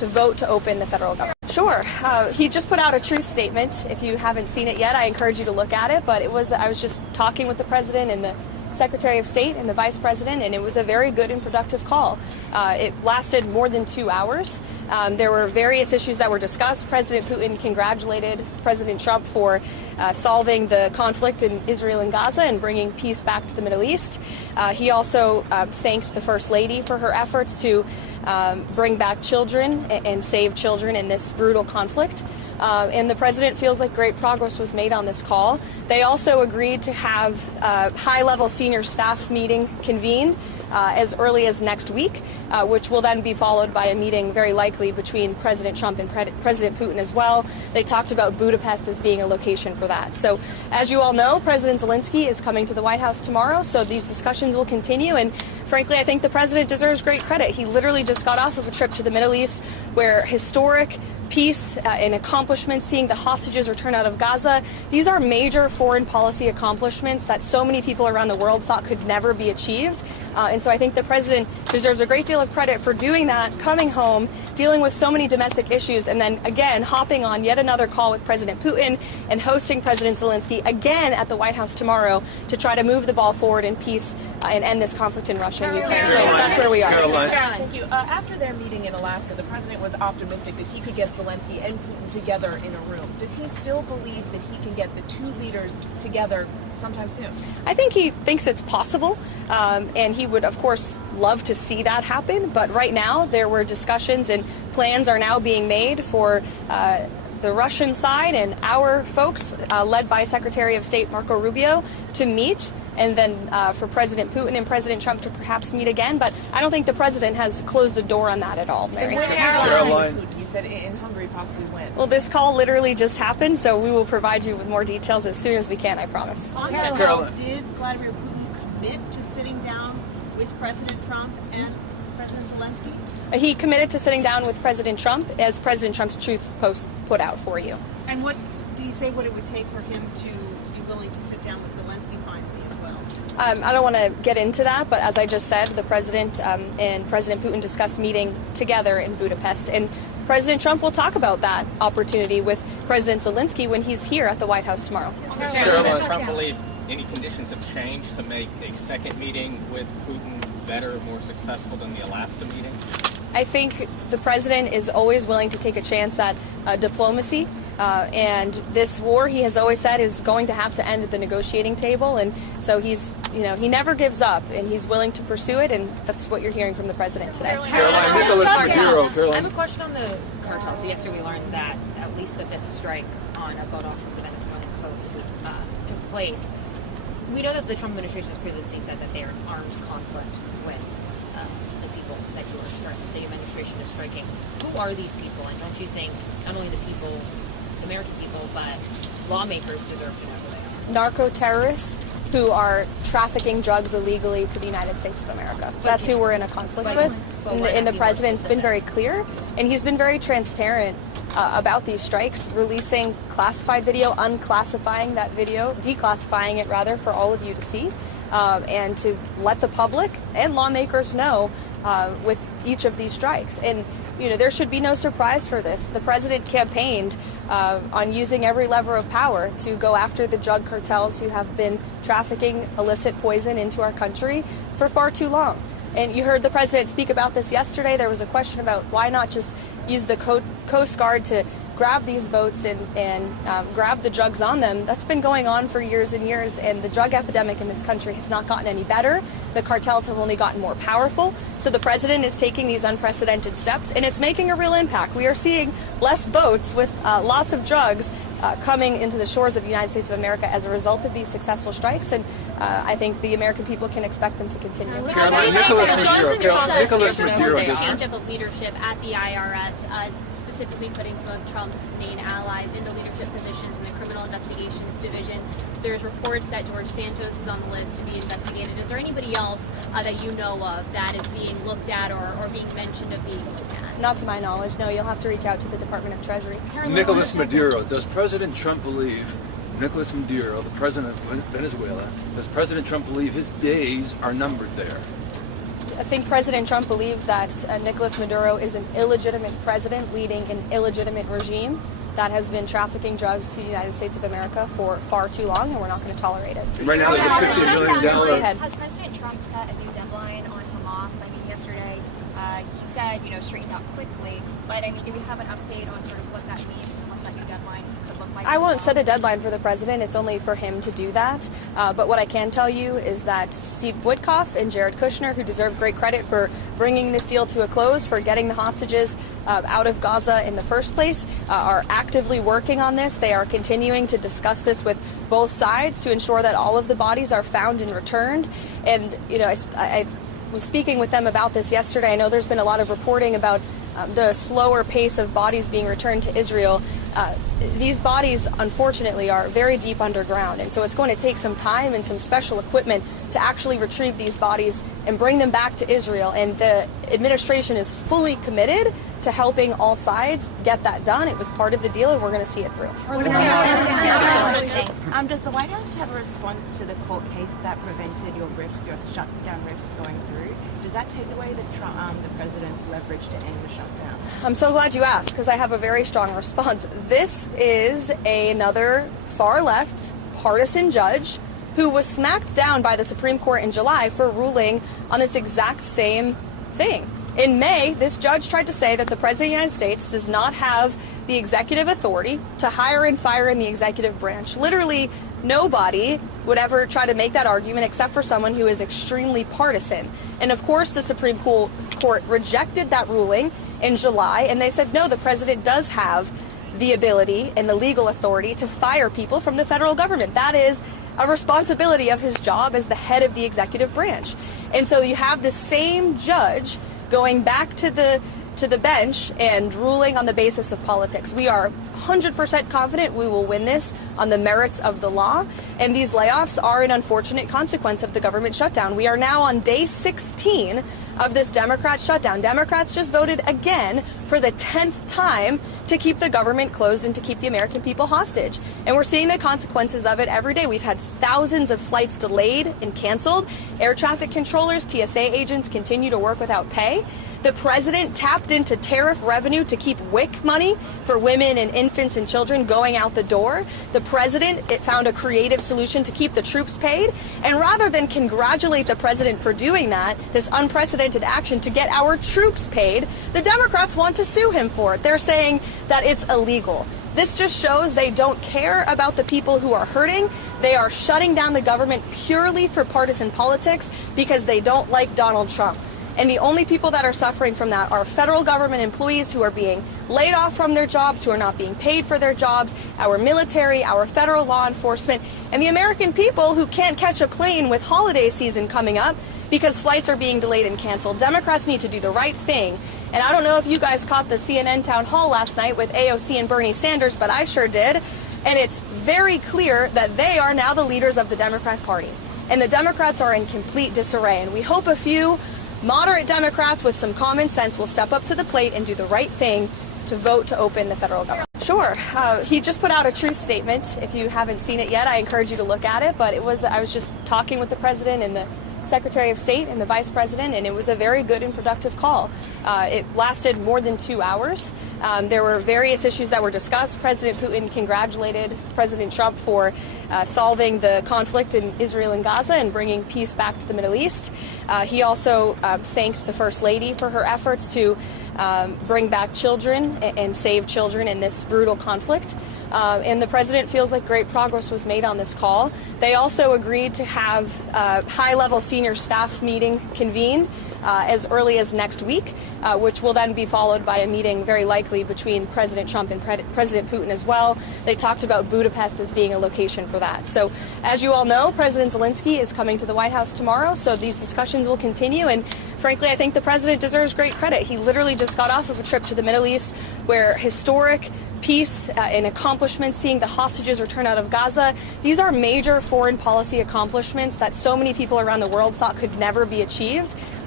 to vote to open the federal government. Sure. He just put out a truth statement. If you haven't seen it yet, I encourage you to look at it. But I was just talking with the president and the Secretary of State and the Vice President, and it was a very good and productive call. It lasted more than 2 hours. There were various issues that were discussed. President Putin congratulated President Trump for solving the conflict in Israel and Gaza and bringing peace back to the Middle East. He also thanked the First Lady for her efforts to bring back children and save children in this brutal conflict. And the president feels like great progress was made on this call. They also agreed to have a high-level senior staff meeting convened as early as next week, which will then be followed by a meeting very likely between President Trump and President Putin as well. They talked about Budapest as being a location for that. So as you all know, President Zelensky is coming to the White House tomorrow, so these discussions will continue. And frankly, I think the president deserves great credit. He literally just got off of a trip to the Middle East where historic peace and accomplishments, seeing the hostages return out of Gaza. These are major foreign policy accomplishments that so many people around the world thought could never be achieved. And so I think the president deserves a great deal of credit for doing that, coming home, dealing with so many domestic issues, and then again hopping on yet another call with President Putin and hosting President Zelensky again at the White House tomorrow to try to move the ball forward in peace and end this conflict in Russia and Ukraine. So that's where we are. Karoline. Thank you. After their meeting in Alaska, the president was optimistic that he could get Zelensky and Putin together in a room. Does he still believe that he can get the two leaders together sometime soon? I think he thinks it's possible, and he would, of course, love to see that happen. But right now, there were discussions and plans are now being made for the Russian side and our folks, led by Secretary of State Marco Rubio, to meet, and then for President Putin and President Trump to perhaps meet again. But I don't think the president has closed the door on that at all, Mary. Caroline. You said in Hungary, possibly when? Well, this call literally just happened, so we will provide you with more details as soon as we can, I promise. On that Caroline. note, did Vladimir Putin commit to sitting down with President Trump and President Zelensky? He committed to sitting down with President Trump, as President Trump's truth post put out for you. And what do you say what it would take for him to be willing to sit down with Zelensky finally as well? I don't want to get into that, but as I just said, the president and President Putin discussed meeting together in Budapest, and President Trump will talk about that opportunity with President Zelensky when he's here at the White House tomorrow. Does Trump believe any conditions have changed to make a second meeting with Putin better, more successful than the Alaska meeting? I think the president is always willing to take a chance at diplomacy. And this war, he has always said, is going to have to end at the negotiating table. And so he never gives up, and he's willing to pursue it. And that's what you're hearing from the president today. Caroline, Nicholas Maduro. I have a Caroline. question on the cartel. So yesterday we learned that at least the fifth strike on a boat off of the Venezuelan coast took place. We know that the Trump administration has previously said that they are in armed conflict with the people that the administration is striking. Who are these people? And don't you think not only the people, the American people, but lawmakers deserve to know who they are? Narco terrorists who are trafficking drugs illegally to the United States of America. That's who we're in a conflict with. And the president's been very clear, and he's been very transparent about these strikes, releasing classified video, unclassifying that video, declassifying it rather for all of you to see, and to let the public and lawmakers know with each of these strikes. And there should be no surprise for this. The president campaigned on using every lever of power to go after the drug cartels who have been trafficking illicit poison into our country for far too long. And you heard the president speak about this yesterday. There was a question about why not just use the Coast Guard to grab these boats and grab the drugs on them. That's been going on for years and years, and the drug epidemic in this country has not gotten any better. The cartels have only gotten more powerful. So the president is taking these unprecedented steps, and it's making a real impact. We are seeing less boats with lots of drugs coming into the shores of the United States of America as a result of these successful strikes, and I think the American people can expect them to continue. Caroline, Nicholas Maduro. Change up of leadership at the IRS, specifically putting some of Trump's main allies into leadership positions in the Criminal Investigations Division. There's reports that George Santos is on the list to be investigated. Is there anybody else that you know of that is being looked at or being mentioned of being looked at? Not to my knowledge, no. You'll have to reach out to the Department of Treasury. Nicholas Maduro. Does President Trump believe, Nicholas Maduro, the president of Venezuela, does President Trump believe his days are numbered there? I think President Trump believes that Nicolas Maduro is an illegitimate president leading an illegitimate regime that has been trafficking drugs to the United States of America for far too long, and we're not going to tolerate it. Right now, there's a $50 million. Has President Trump set a new deadline on Hamas? I mean, yesterday he said, straighten out quickly. But I mean, do we have an update on sort of what that means and what that new deadline could look like? I won't set a deadline for the president. It's only for him to do that. But what I can tell you is that Steve Witkoff and Jared Kushner, who deserve great credit for bringing this deal to a close, for getting the hostages out of Gaza in the first place, are actively working on this. They are continuing to discuss this with both sides to ensure that all of the bodies are found and returned. And, I was speaking with them about this yesterday. I know there's been a lot of reporting about the slower pace of bodies being returned to Israel. These bodies, unfortunately, are very deep underground, and so it's going to take some time and some special equipment to actually retrieve these bodies and bring them back to Israel. And the administration is fully committed to helping all sides get that done. It was part of the deal, and we're going to see it through. Does the White House have a response to the court case that prevented your shutdown riffs going through? Does that take away the president's leverage to end the shutdown? I'm so glad you asked, because I have a very strong response. This is another far-left partisan judge who was smacked down by the Supreme Court in July for ruling on this exact same thing. In May, this judge tried to say that the President of the United States does not have the executive authority to hire and fire in the executive branch. Literally, nobody would ever try to make that argument except for someone who is extremely partisan. And of course, the Supreme Court rejected that ruling in July, and they said, no, the president does have the ability and the legal authority to fire people from the federal government. That is a responsibility of his job as the head of the executive branch. And so you have the same judge going back to the bench and ruling on the basis of politics. We are 100% confident we will win this on the merits of the law, and these layoffs are an unfortunate consequence of the government shutdown. We are now on day 16 of this Democrat shutdown. Democrats just voted again for the 10th time to keep the government closed and to keep the American people hostage. And we're seeing the consequences of it every day. We've had thousands of flights delayed and canceled. Air traffic controllers, TSA agents continue to work without pay. The president tapped into tariff revenue to keep WIC money for women and infants and children going out the door. The president found a creative solution to keep the troops paid. And rather than congratulate the president for doing that, this unprecedented action to get our troops paid, the Democrats want to sue him for it. They're saying that it's illegal. This just shows they don't care about the people who are hurting. They are shutting down the government purely for partisan politics because they don't like Donald Trump. And the only people that are suffering from that are federal government employees who are being laid off from their jobs, who are not being paid for their jobs, our military, our federal law enforcement, and the American people who can't catch a plane with holiday season coming up because flights are being delayed and canceled. Democrats need to do the right thing. And I don't know if you guys caught the CNN town hall last night with AOC and Bernie Sanders, but I sure did. And it's very clear that they are now the leaders of the Democrat Party. And the Democrats are in complete disarray. And we hope a few moderate Democrats with some common sense will step up to the plate and do the right thing to vote to open the federal government. Sure. He just put out a truth statement. If you haven't seen it yet, I encourage you to look at it. But I was just talking with the president and the Secretary of State and the Vice President, and it was a very good and productive call. It lasted more than 2 hours. There were various issues that were discussed. President Putin congratulated President Trump for solving the conflict in Israel and Gaza and bringing peace back to the Middle East. He also thanked the First Lady for her efforts to bring back children and save children in this brutal conflict. And the president feels like great progress was made on this call. They also agreed to have a high-level senior staff meeting convened as early as next week, which will then be followed by a meeting very likely between President Trump and President Putin as well. They talked about Budapest as being a location for that. So as you all know, President Zelensky is coming to the White House tomorrow, so these discussions will continue. And frankly, I think the president deserves great credit. He literally just got off of a trip to the Middle East where historic peace and accomplishments, seeing the hostages return out of Gaza. These are major foreign policy accomplishments that so many people around the world thought could never be achieved.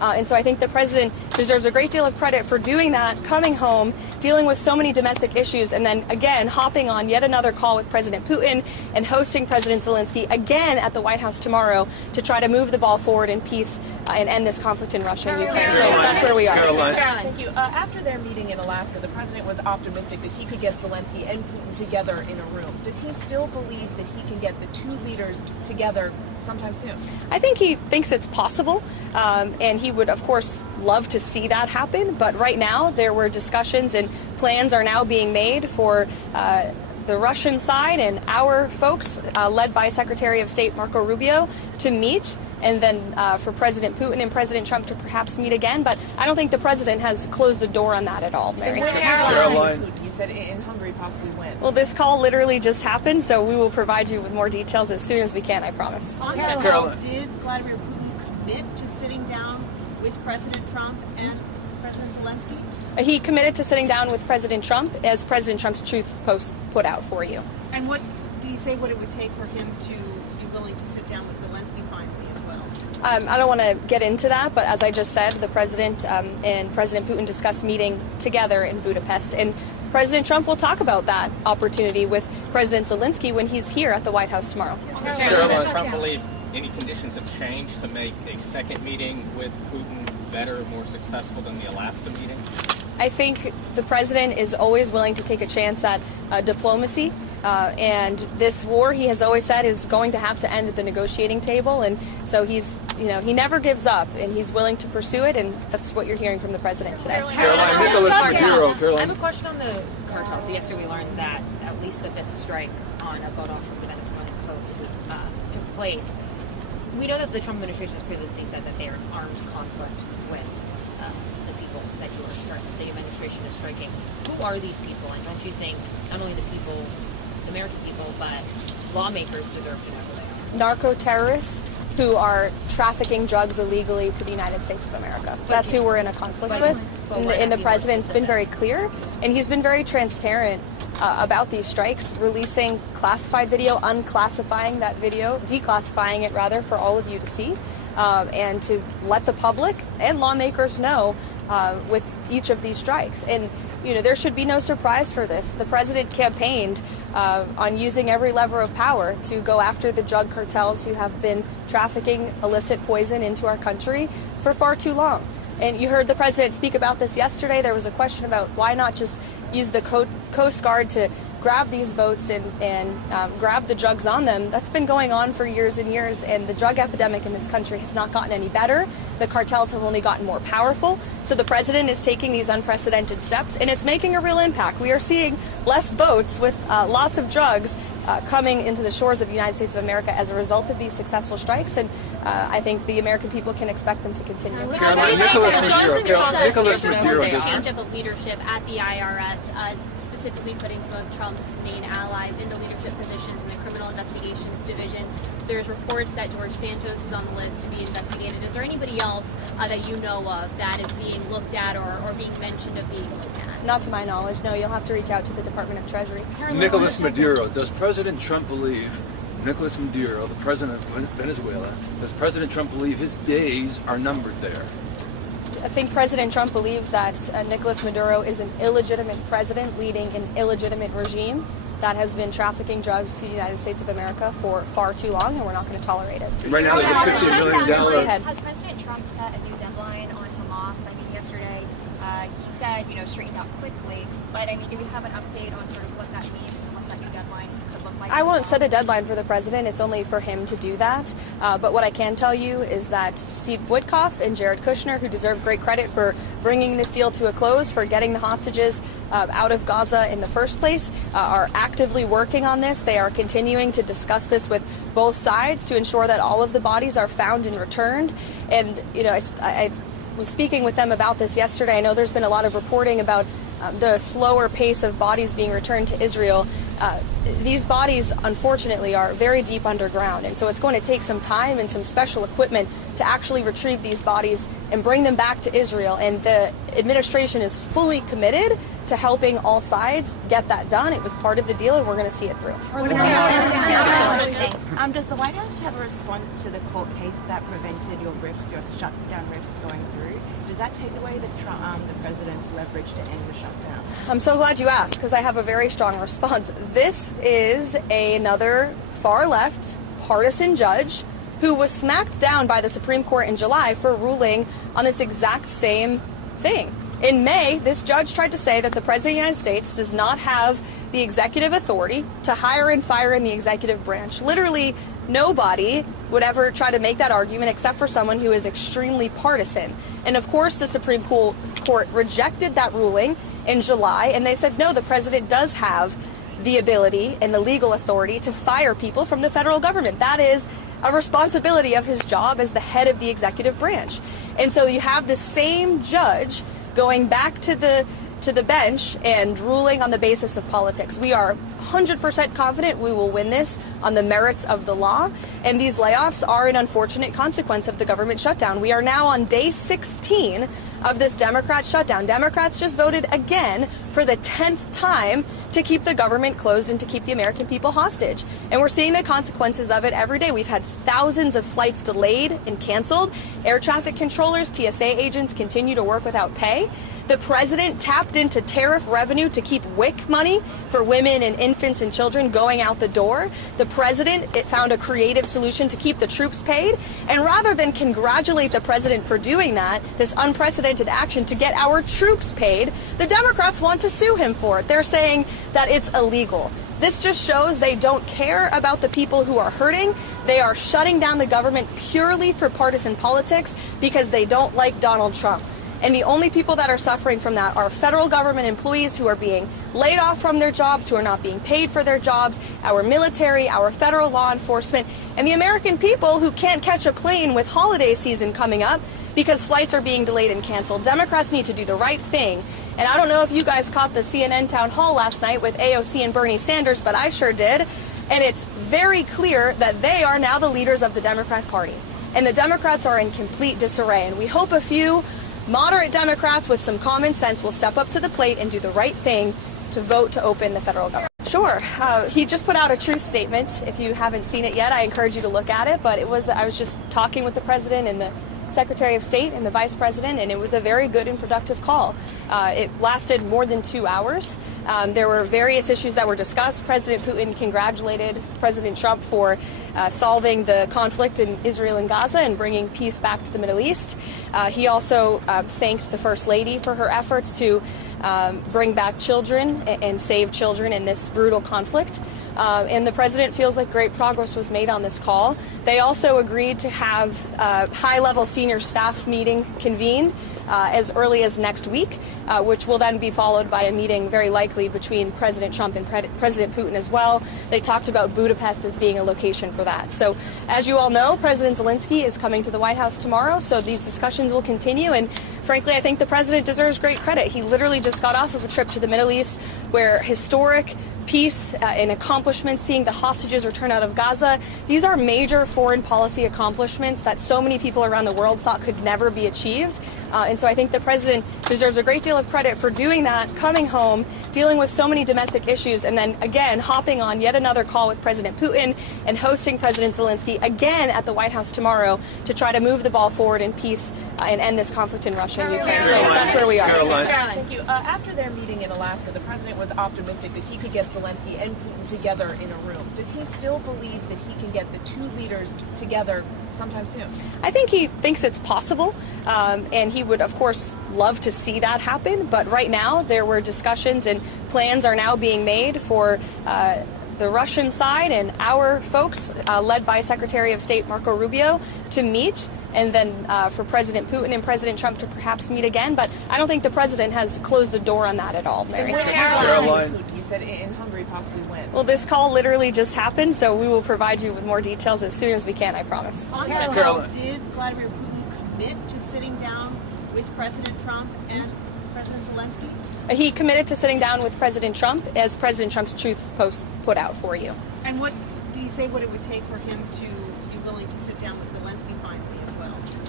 And so I think the president deserves a great deal of credit for doing that, coming home, dealing with so many domestic issues, and then again hopping on yet another call with President Putin and hosting President Zelensky again at the White House tomorrow to try to move the ball forward in peace and end this conflict in Russia and Ukraine. So that's where we are. Caroline. Thank you. After their meeting in Alaska, the president was optimistic that he could get Zelensky and Putin together in a room. Does he still believe that he can get the two leaders together sometime soon? I think he thinks it's possible, and he would, of course, love to see that happen. But right now, there were discussions and plans are now being made for the Russian side and our folks, led by Secretary of State Marco Rubio, to meet, and then for President Putin and President Trump to perhaps meet again. But I don't think the president has closed the door on that at all, Mary. Caroline. You said in Hungary, possibly when? Well, this call literally just happened, so we will provide you with more details as soon as we can, I promise. On that call, did Vladimir Putin commit to sitting down with President Trump and President Zelensky? He committed to sitting down with President Trump, as President Trump's Truth Post put out for you. And what did he say what it would take for him to be willing to sit down with Zelensky finally as well? I don't want to get into that, but as I just said, the president and President Putin discussed meeting together in Budapest. And President Trump will talk about that opportunity with President Zelensky when he's here at the White House tomorrow. Does Trump believe any conditions have changed to make a second meeting with Putin better, more successful than the Alaska meeting? I think the president is always willing to take a chance at diplomacy. And this war, he has always said, is going to have to end at the negotiating table. And so he's, he never gives up, and he's willing to pursue it. And that's what you're hearing from the president today. Caroline, Nicholas Maduro. I have a question on the cartel. So yesterday we learned that at least the fifth strike on a boat off of the Venezuelan coast took place. We know that the Trump administration has previously said that they are in armed conflict with the people that the administration is striking. Who are these people? And don't you think not only the people, the American people, but lawmakers deserve to know who they are? Narco-terrorists who are trafficking drugs illegally to the United States of America. That's who we're in a conflict with. And the president's been very clear, and he's been very transparent about these strikes, releasing classified video, unclassifying that video, declassifying it rather, for all of you to see, and to let the public and lawmakers know with each of these strikes. And there should be no surprise for this. The president campaigned on using every lever of power to go after the drug cartels who have been trafficking illicit poison into our country for far too long. And you heard the president speak about this yesterday. There was a question about why not just use the Coast Guard to grab these boats and grab the drugs on them. That's been going on for years and years, and the drug epidemic in this country has not gotten any better. The cartels have only gotten more powerful. So the president is taking these unprecedented steps, and it's making a real impact. We are seeing less boats with lots of drugs coming into the shores of the United States of America as a result of these successful strikes, and I think the American people can expect them to continue. Caroline, Nicholas Maduro. Change of leadership at the IRS, specifically putting some of Trump's main allies into leadership positions in the Criminal Investigations Division. There's reports that George Santos is on the list to be investigated. Is there anybody else that you know of that is being looked at or being mentioned of being looked at? Not to my knowledge, no. You'll have to reach out to the Department of Treasury. Nicholas Maduro. Does President Trump believe, Nicholas Maduro, the president of Venezuela, does President Trump believe his days are numbered there? I think President Trump believes that Nicolas Maduro is an illegitimate president leading an illegitimate regime that has been trafficking drugs to the United States of America for far too long, and we're not going to tolerate it. Right now, there's a $15 million. Has President Trump set a new deadline on Hamas? I mean, yesterday he said, straighten out quickly. But I mean, do we have an update on sort of what that means and what that new deadline could look like? I won't set a deadline for the president. It's only for him to do that. But what I can tell you is that Steve Witkoff and Jared Kushner, who deserve great credit for bringing this deal to a close, for getting the hostages out of Gaza in the first place, are actively working on this. They are continuing to discuss this with both sides to ensure that all of the bodies are found and returned. And, I was speaking with them about this yesterday. I know there's been a lot of reporting about the slower pace of bodies being returned to Israel. These bodies, unfortunately, are very deep underground, and so it's going to take some time and some special equipment to actually retrieve these bodies and bring them back to Israel. And the administration is fully committed to helping all sides get that done. It was part of the deal, and we're going to see it through. Does the White House have a response to the court case that prevented your shutdown riffs going through? Does that take away the president's leverage to end the shutdown? I'm so glad you asked, because I have a very strong response. This is another far-left partisan judge who was smacked down by the Supreme Court in July for ruling on this exact same thing. In May, this judge tried to say that the President of the United States does not have the executive authority to hire and fire in the executive branch. Literally, nobody would ever try to make that argument except for someone who is extremely partisan. And of course, the Supreme Court rejected that ruling in July, and they said, no, the president does have the ability and the legal authority to fire people from the federal government. That is a responsibility of his job as the head of the executive branch. And so you have the same judge going back to the bench and ruling on the basis of politics. We are 100% confident we will win this on the merits of the law, and these layoffs are an unfortunate consequence of the government shutdown. We are now on day 16 of this Democrat shutdown. Democrats just voted again for the 10th time to keep the government closed and to keep the American people hostage. And we're seeing the consequences of it every day. We've had thousands of flights delayed and canceled. Air traffic controllers, TSA agents continue to work without pay. The president tapped into tariff revenue to keep WIC money for women and infants and children going out the door. The president found a creative solution to keep the troops paid. And rather than congratulate the president for doing that, this unprecedented action to get our troops paid, the Democrats want to sue him for it. They're saying that it's illegal. This just shows they don't care about the people who are hurting. They are shutting down the government purely for partisan politics because they don't like Donald Trump. And the only people that are suffering from that are federal government employees who are being laid off from their jobs, who are not being paid for their jobs, our military, our federal law enforcement, and the American people who can't catch a plane with holiday season coming up because flights are being delayed and canceled. Democrats need to do the right thing. And I don't know if you guys caught the CNN town hall last night with AOC and Bernie Sanders, but I sure did. And it's very clear that they are now the leaders of the Democrat Party. And the Democrats are in complete disarray. And we hope a few moderate Democrats with some common sense will step up to the plate and do the right thing to vote to open the federal government. Sure. He just put out a truth statement. If you haven't seen it yet, I encourage you to look at it. But I was just talking with the president and the Secretary of State and the Vice President, and it was a very good and productive call. It lasted more than 2 hours. There were various issues that were discussed. President Putin congratulated President Trump for solving the conflict in Israel and Gaza and bringing peace back to the Middle East. He also thanked the First Lady for her efforts to bring back children and save children in this brutal conflict. And the president feels like great progress was made on this call. They also agreed to have a high-level senior staff meeting convened as early as next week, which will then be followed by a meeting very likely between President Trump and President Putin as well. They talked about Budapest as being a location for that. So as you all know, President Zelensky is coming to the White House tomorrow, so these discussions will continue. And frankly, I think the president deserves great credit. He literally just got off of a trip to the Middle East where historic peace and accomplishments, seeing the hostages return out of Gaza. These are major foreign policy accomplishments that so many people around the world thought could never be achieved. And so I think the president deserves a great deal of credit for doing that, coming home, dealing with so many domestic issues, and then again hopping on yet another call with President Putin and hosting President Zelensky again at the White House tomorrow to try to move the ball forward in peace and end this conflict in Russia and Ukraine. So that's where we are. Karoline. Thank you. After their meeting in Alaska, the president was optimistic that he could get Zelensky and Putin together in a room. Does he still believe that he can get the two leaders together sometime soon? I think he thinks it's possible, and he would, of course, love to see that happen. But right now, there were discussions and plans are now being made for the Russian side and our folks, led by Secretary of State Marco Rubio, to meet, and then for President Putin and President Trump to perhaps meet again. But I don't think the president has closed the door on that at all, Mary. Karoline. You said in Hungary, possibly when? Well, this call literally just happened, so we will provide you with more details as soon as we can, I promise. On that call, did Vladimir Putin commit to sitting down with President Trump and President Zelensky? He committed to sitting down with President Trump, as President Trump's truth post put out for you. And what do you say what it would take for him to be willing to sit down with Zelensky finally as well?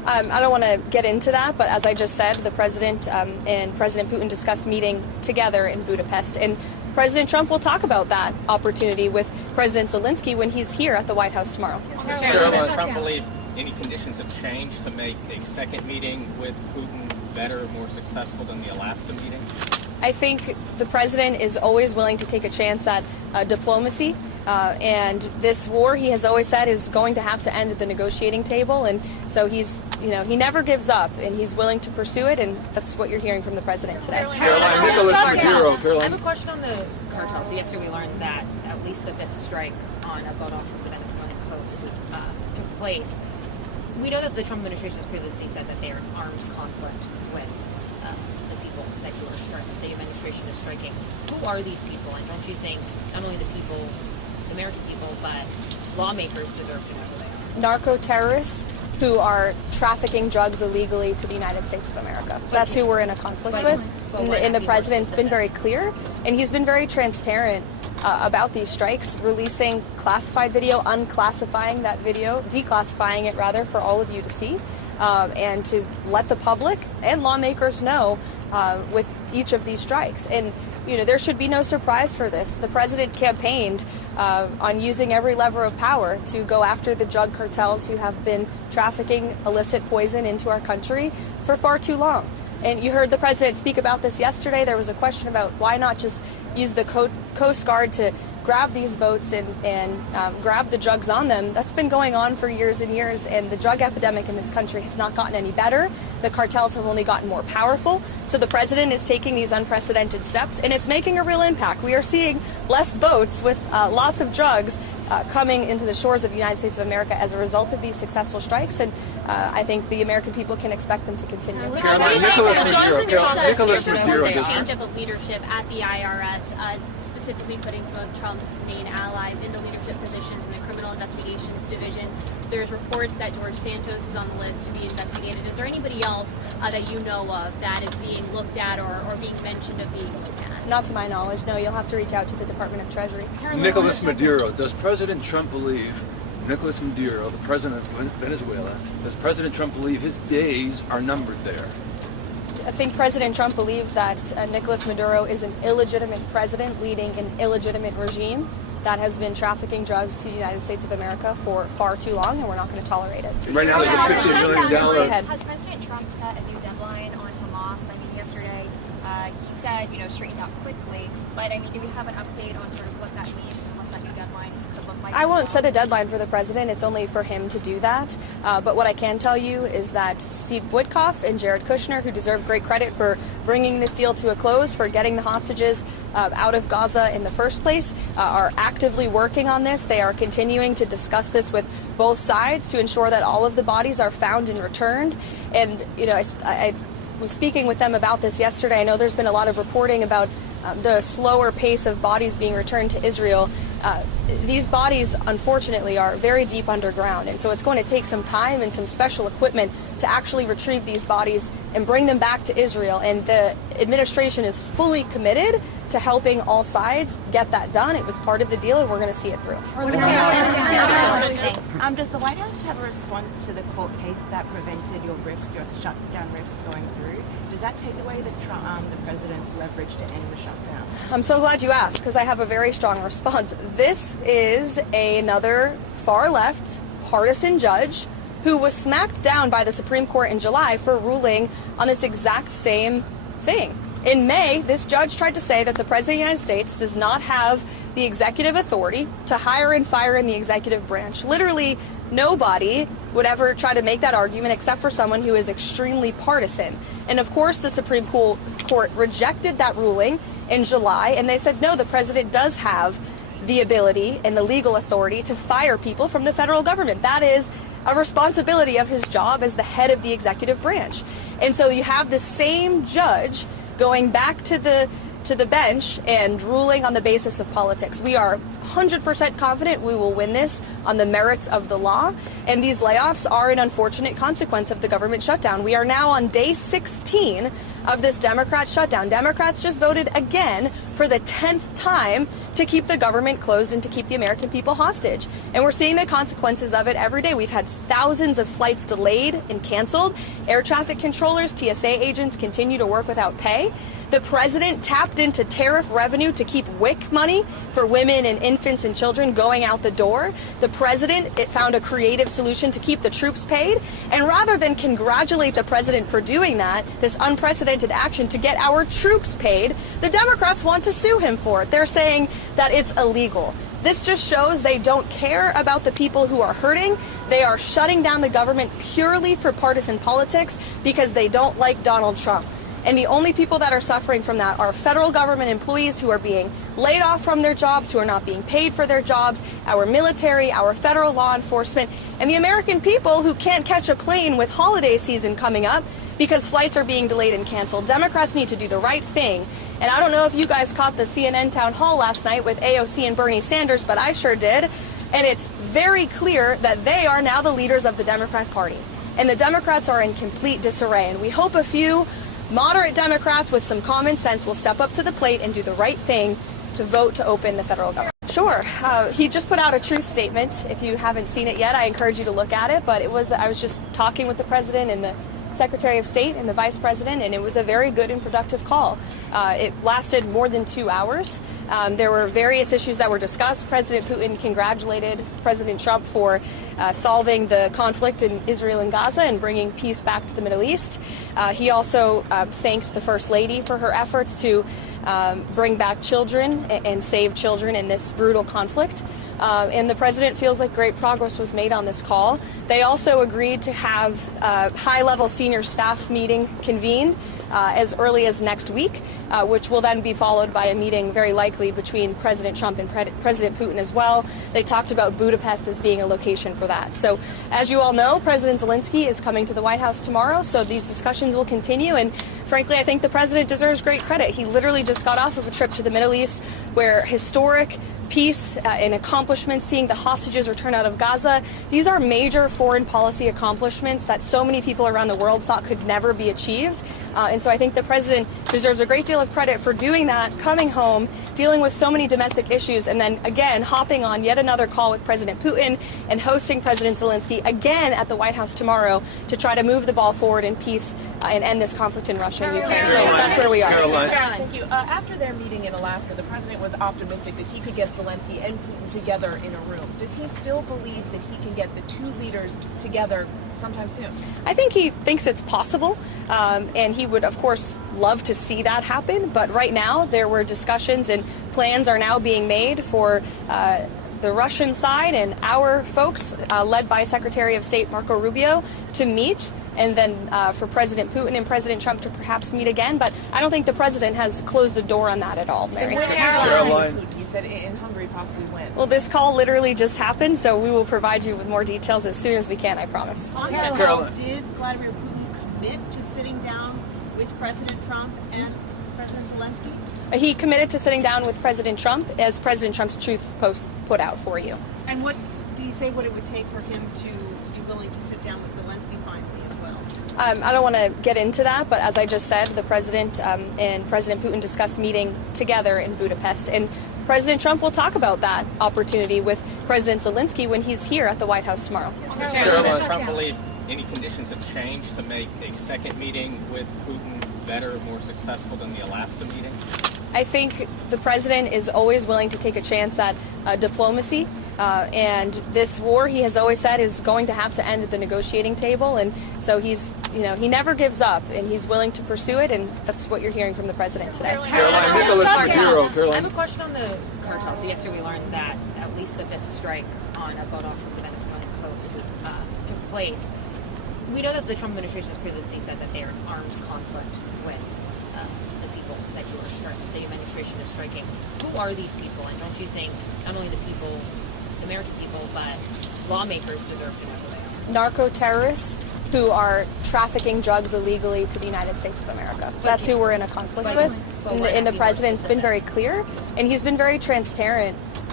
I don't want to get into that, but as I just said, the president and President Putin discussed meeting together in Budapest, and President Trump will talk about that opportunity with President Zelensky when he's here at the White House tomorrow. Does Trump believe any conditions have changed to make a second meeting with Putin better, more successful than the Alaska meeting? I think the president is always willing to take a chance at diplomacy. And this war, he has always said, is going to have to end at the negotiating table. And so he's, he never gives up, and he's willing to pursue it. And that's what you're hearing from the president today. I have a question on the cartel. So yesterday we learned that at least the fifth strike on a boat off of the Venezuelan coast took place. We know that the Trump administration has previously said that they are in armed conflict with the people that the administration is striking. Who are these people? And don't you think not only the people, the American people, but lawmakers deserve to know who they are? Narco terrorists who are trafficking drugs illegally to the United States of America. That's who we're in a conflict with. And the president's been very clear, and he's been very transparent about these strikes, releasing classified video, unclassifying that video, declassifying it rather for all of you to see, and to let the public and lawmakers know with each of these strikes. And there should be no surprise for this. The president campaigned on using every lever of power to go after the drug cartels who have been trafficking illicit poison into our country for far too long. And you heard the president speak about this yesterday. There was a question about why not just use the Coast Guard to grab these boats and grab the drugs on them. That's been going on for years and years, and the drug epidemic in this country has not gotten any better. The cartels have only gotten more powerful. So the president is taking these unprecedented steps, and it's making a real impact. We are seeing less boats with lots of drugs coming into the shores of the United States of America as a result of these successful strikes, and I think the American people can expect them to continue. Nicholas Maduro. Change of leadership at the IRS, specifically putting some of Trump's main allies into leadership positions in the Criminal Investigations Division. There's reports that George Santos is on the list to be investigated. Is there anybody else that you know of that is being looked at or being mentioned of being looked at? Not to my knowledge, no. You'll have to reach out to the Department of Treasury. Nicholas Maduro. Does President Trump believe Nicholas Maduro, the president of Venezuela, does President Trump believe his days are numbered there? I think President Trump believes that Nicolas Maduro is an illegitimate president leading an illegitimate regime that has been trafficking drugs to the United States of America for far too long, and we're not going to tolerate it. Right now, there's a $15 million. Has President Trump set a new deadline on Hamas? I mean, yesterday he said, straighten out quickly. But I mean, do we have an update on sort of what that means and what that new deadline could look like? I won't set a deadline for the president. It's only for him to do that. But what I can tell you is that Steve Witkoff and Jared Kushner, who deserve great credit for bringing this deal to a close, for getting the hostages out of Gaza in the first place, are actively working on this. They are continuing to discuss this with both sides to ensure that all of the bodies are found and returned. And, I was speaking with them about this yesterday. I know there's been a lot of reporting about the slower pace of bodies being returned to Israel. These bodies, unfortunately, are very deep underground, and so it's going to take some time and some special equipment to actually retrieve these bodies and bring them back to Israel. And the administration is fully committed to helping all sides get that done. It was part of the deal, and we're going to see it through. Does the White House have a response to the court case that prevented your shutdown riffs going through? Does that take away the president's leverage to end the shutdown? I'm so glad you asked, because I have a very strong response. This is another far-left partisan judge who was smacked down by the Supreme Court in July for ruling on this exact same thing. In May, this judge tried to say that the President of the United States does not have the executive authority to hire and fire in the executive branch. Literally, nobody would ever try to make that argument except for someone who is extremely partisan. And of course, the Supreme Court rejected that ruling in July, and they said, no, the president does have the ability and the legal authority to fire people from the federal government. That is a responsibility of his job as the head of the executive branch. And so you have the same judge going back to the bench and ruling on the basis of politics. We are 100% confident we will win this on the merits of the law. And these layoffs are an unfortunate consequence of the government shutdown. We are now on day 16 of this Democrat shutdown. Democrats just voted again for the 10th time to keep the government closed and to keep the American people hostage. And we're seeing the consequences of it every day. We've had thousands of flights delayed and canceled. Air traffic controllers, TSA agents continue to work without pay. The president tapped into tariff revenue to keep WIC money for women and infants and children going out the door. The president found a creative solution to keep the troops paid. And rather than congratulate the president for doing that, this unprecedented action to get our troops paid, the Democrats want to sue him for it. They're saying that it's illegal. This just shows they don't care about the people who are hurting. They are shutting down the government purely for partisan politics because they don't like Donald Trump. And the only people that are suffering from that are federal government employees who are being laid off from their jobs, who are not being paid for their jobs, our military, our federal law enforcement, and the American people who can't catch a plane with holiday season coming up because flights are being delayed and canceled. Democrats need to do the right thing. And I don't know if you guys caught the CNN town hall last night with AOC and Bernie Sanders, but I sure did. And it's very clear that they are now the leaders of the Democrat Party. And the Democrats are in complete disarray. And we hope a few moderate Democrats with some common sense will step up to the plate and do the right thing to vote to open the federal government. Sure. He just put out a truth statement. If you haven't seen it yet, I encourage you to look at it. But I was just talking with the president and the Secretary of State and the Vice President, and it was a very good and productive call. It lasted more than 2 hours. There were various issues that were discussed. President Putin congratulated President Trump for solving the conflict in Israel and Gaza and bringing peace back to the Middle East. He also thanked the First Lady for her efforts to bring back children and save children in this brutal conflict. And the president feels like great progress was made on this call. They also agreed to have a high-level senior staff meeting convened as early as next week, which will then be followed by a meeting very likely between President Trump and President Putin as well. They talked about Budapest as being a location for that. So as you all know, President Zelensky is coming to the White House tomorrow, so these discussions will continue. And frankly, I think the president deserves great credit. He literally just got off of a trip to the Middle East where historic peace and accomplishments, seeing the hostages return out of Gaza. These are major foreign policy accomplishments that so many people around the world thought could never be achieved. And so I think the president deserves a great deal of credit for doing that, coming home, dealing with so many domestic issues, and then again hopping on yet another call with President Putin and hosting President Zelensky again at the White House tomorrow to try to move the ball forward in peace and end this conflict in Russia and Ukraine. So that's where we are. Karoline. Thank you. After their meeting in Alaska, the president was optimistic that he could get Zelensky and Putin together in a room. Does he still believe that he can get the two leaders together sometime soon? I think he thinks it's possible, and he would, of course, love to see that happen. But right now, there were discussions and plans are now being made for the Russian side and our folks, led by Secretary of State Marco Rubio, to meet, and then for President Putin and President Trump to perhaps meet again. But I don't think the president has closed the door on that at all, Mary. Caroline, you said in Hungary possibly when? Well, this call literally just happened, so we will provide you with more details as soon as we can, I promise. On that call, did Vladimir Putin commit to sitting down with President Trump and President Zelensky? He committed to sitting down with President Trump, as President Trump's truth post put out for you. And what do you say what it would take for him to be willing to sit down with Zelensky finally as well? I don't want to get into that, but as I just said, the president and President Putin discussed meeting together in Budapest. And President Trump will talk about that opportunity with President Zelensky when he's here at the White House tomorrow. Does Trump believe any conditions have changed to make a second meeting with Putin better, more successful than the Alaska meeting? I think the president is always willing to take a chance at diplomacy. And this war, he has always said, is going to have to end at the negotiating table. And so he's, he never gives up, and he's willing to pursue it. And that's what you're hearing from the president today. I have a question on the cartel. So yesterday we learned that at least the fifth strike on a boat off of the Venezuelan coast took place. We know that the Trump administration has previously said that they are in armed conflict with the people that the administration is striking. Who are these people? And don't you think not only the people, the American people, but lawmakers deserve to know who they are? Narco-terrorists who are trafficking drugs illegally to the United States of America. That's who we're in a conflict with. And the president's been very clear, and he's been very transparent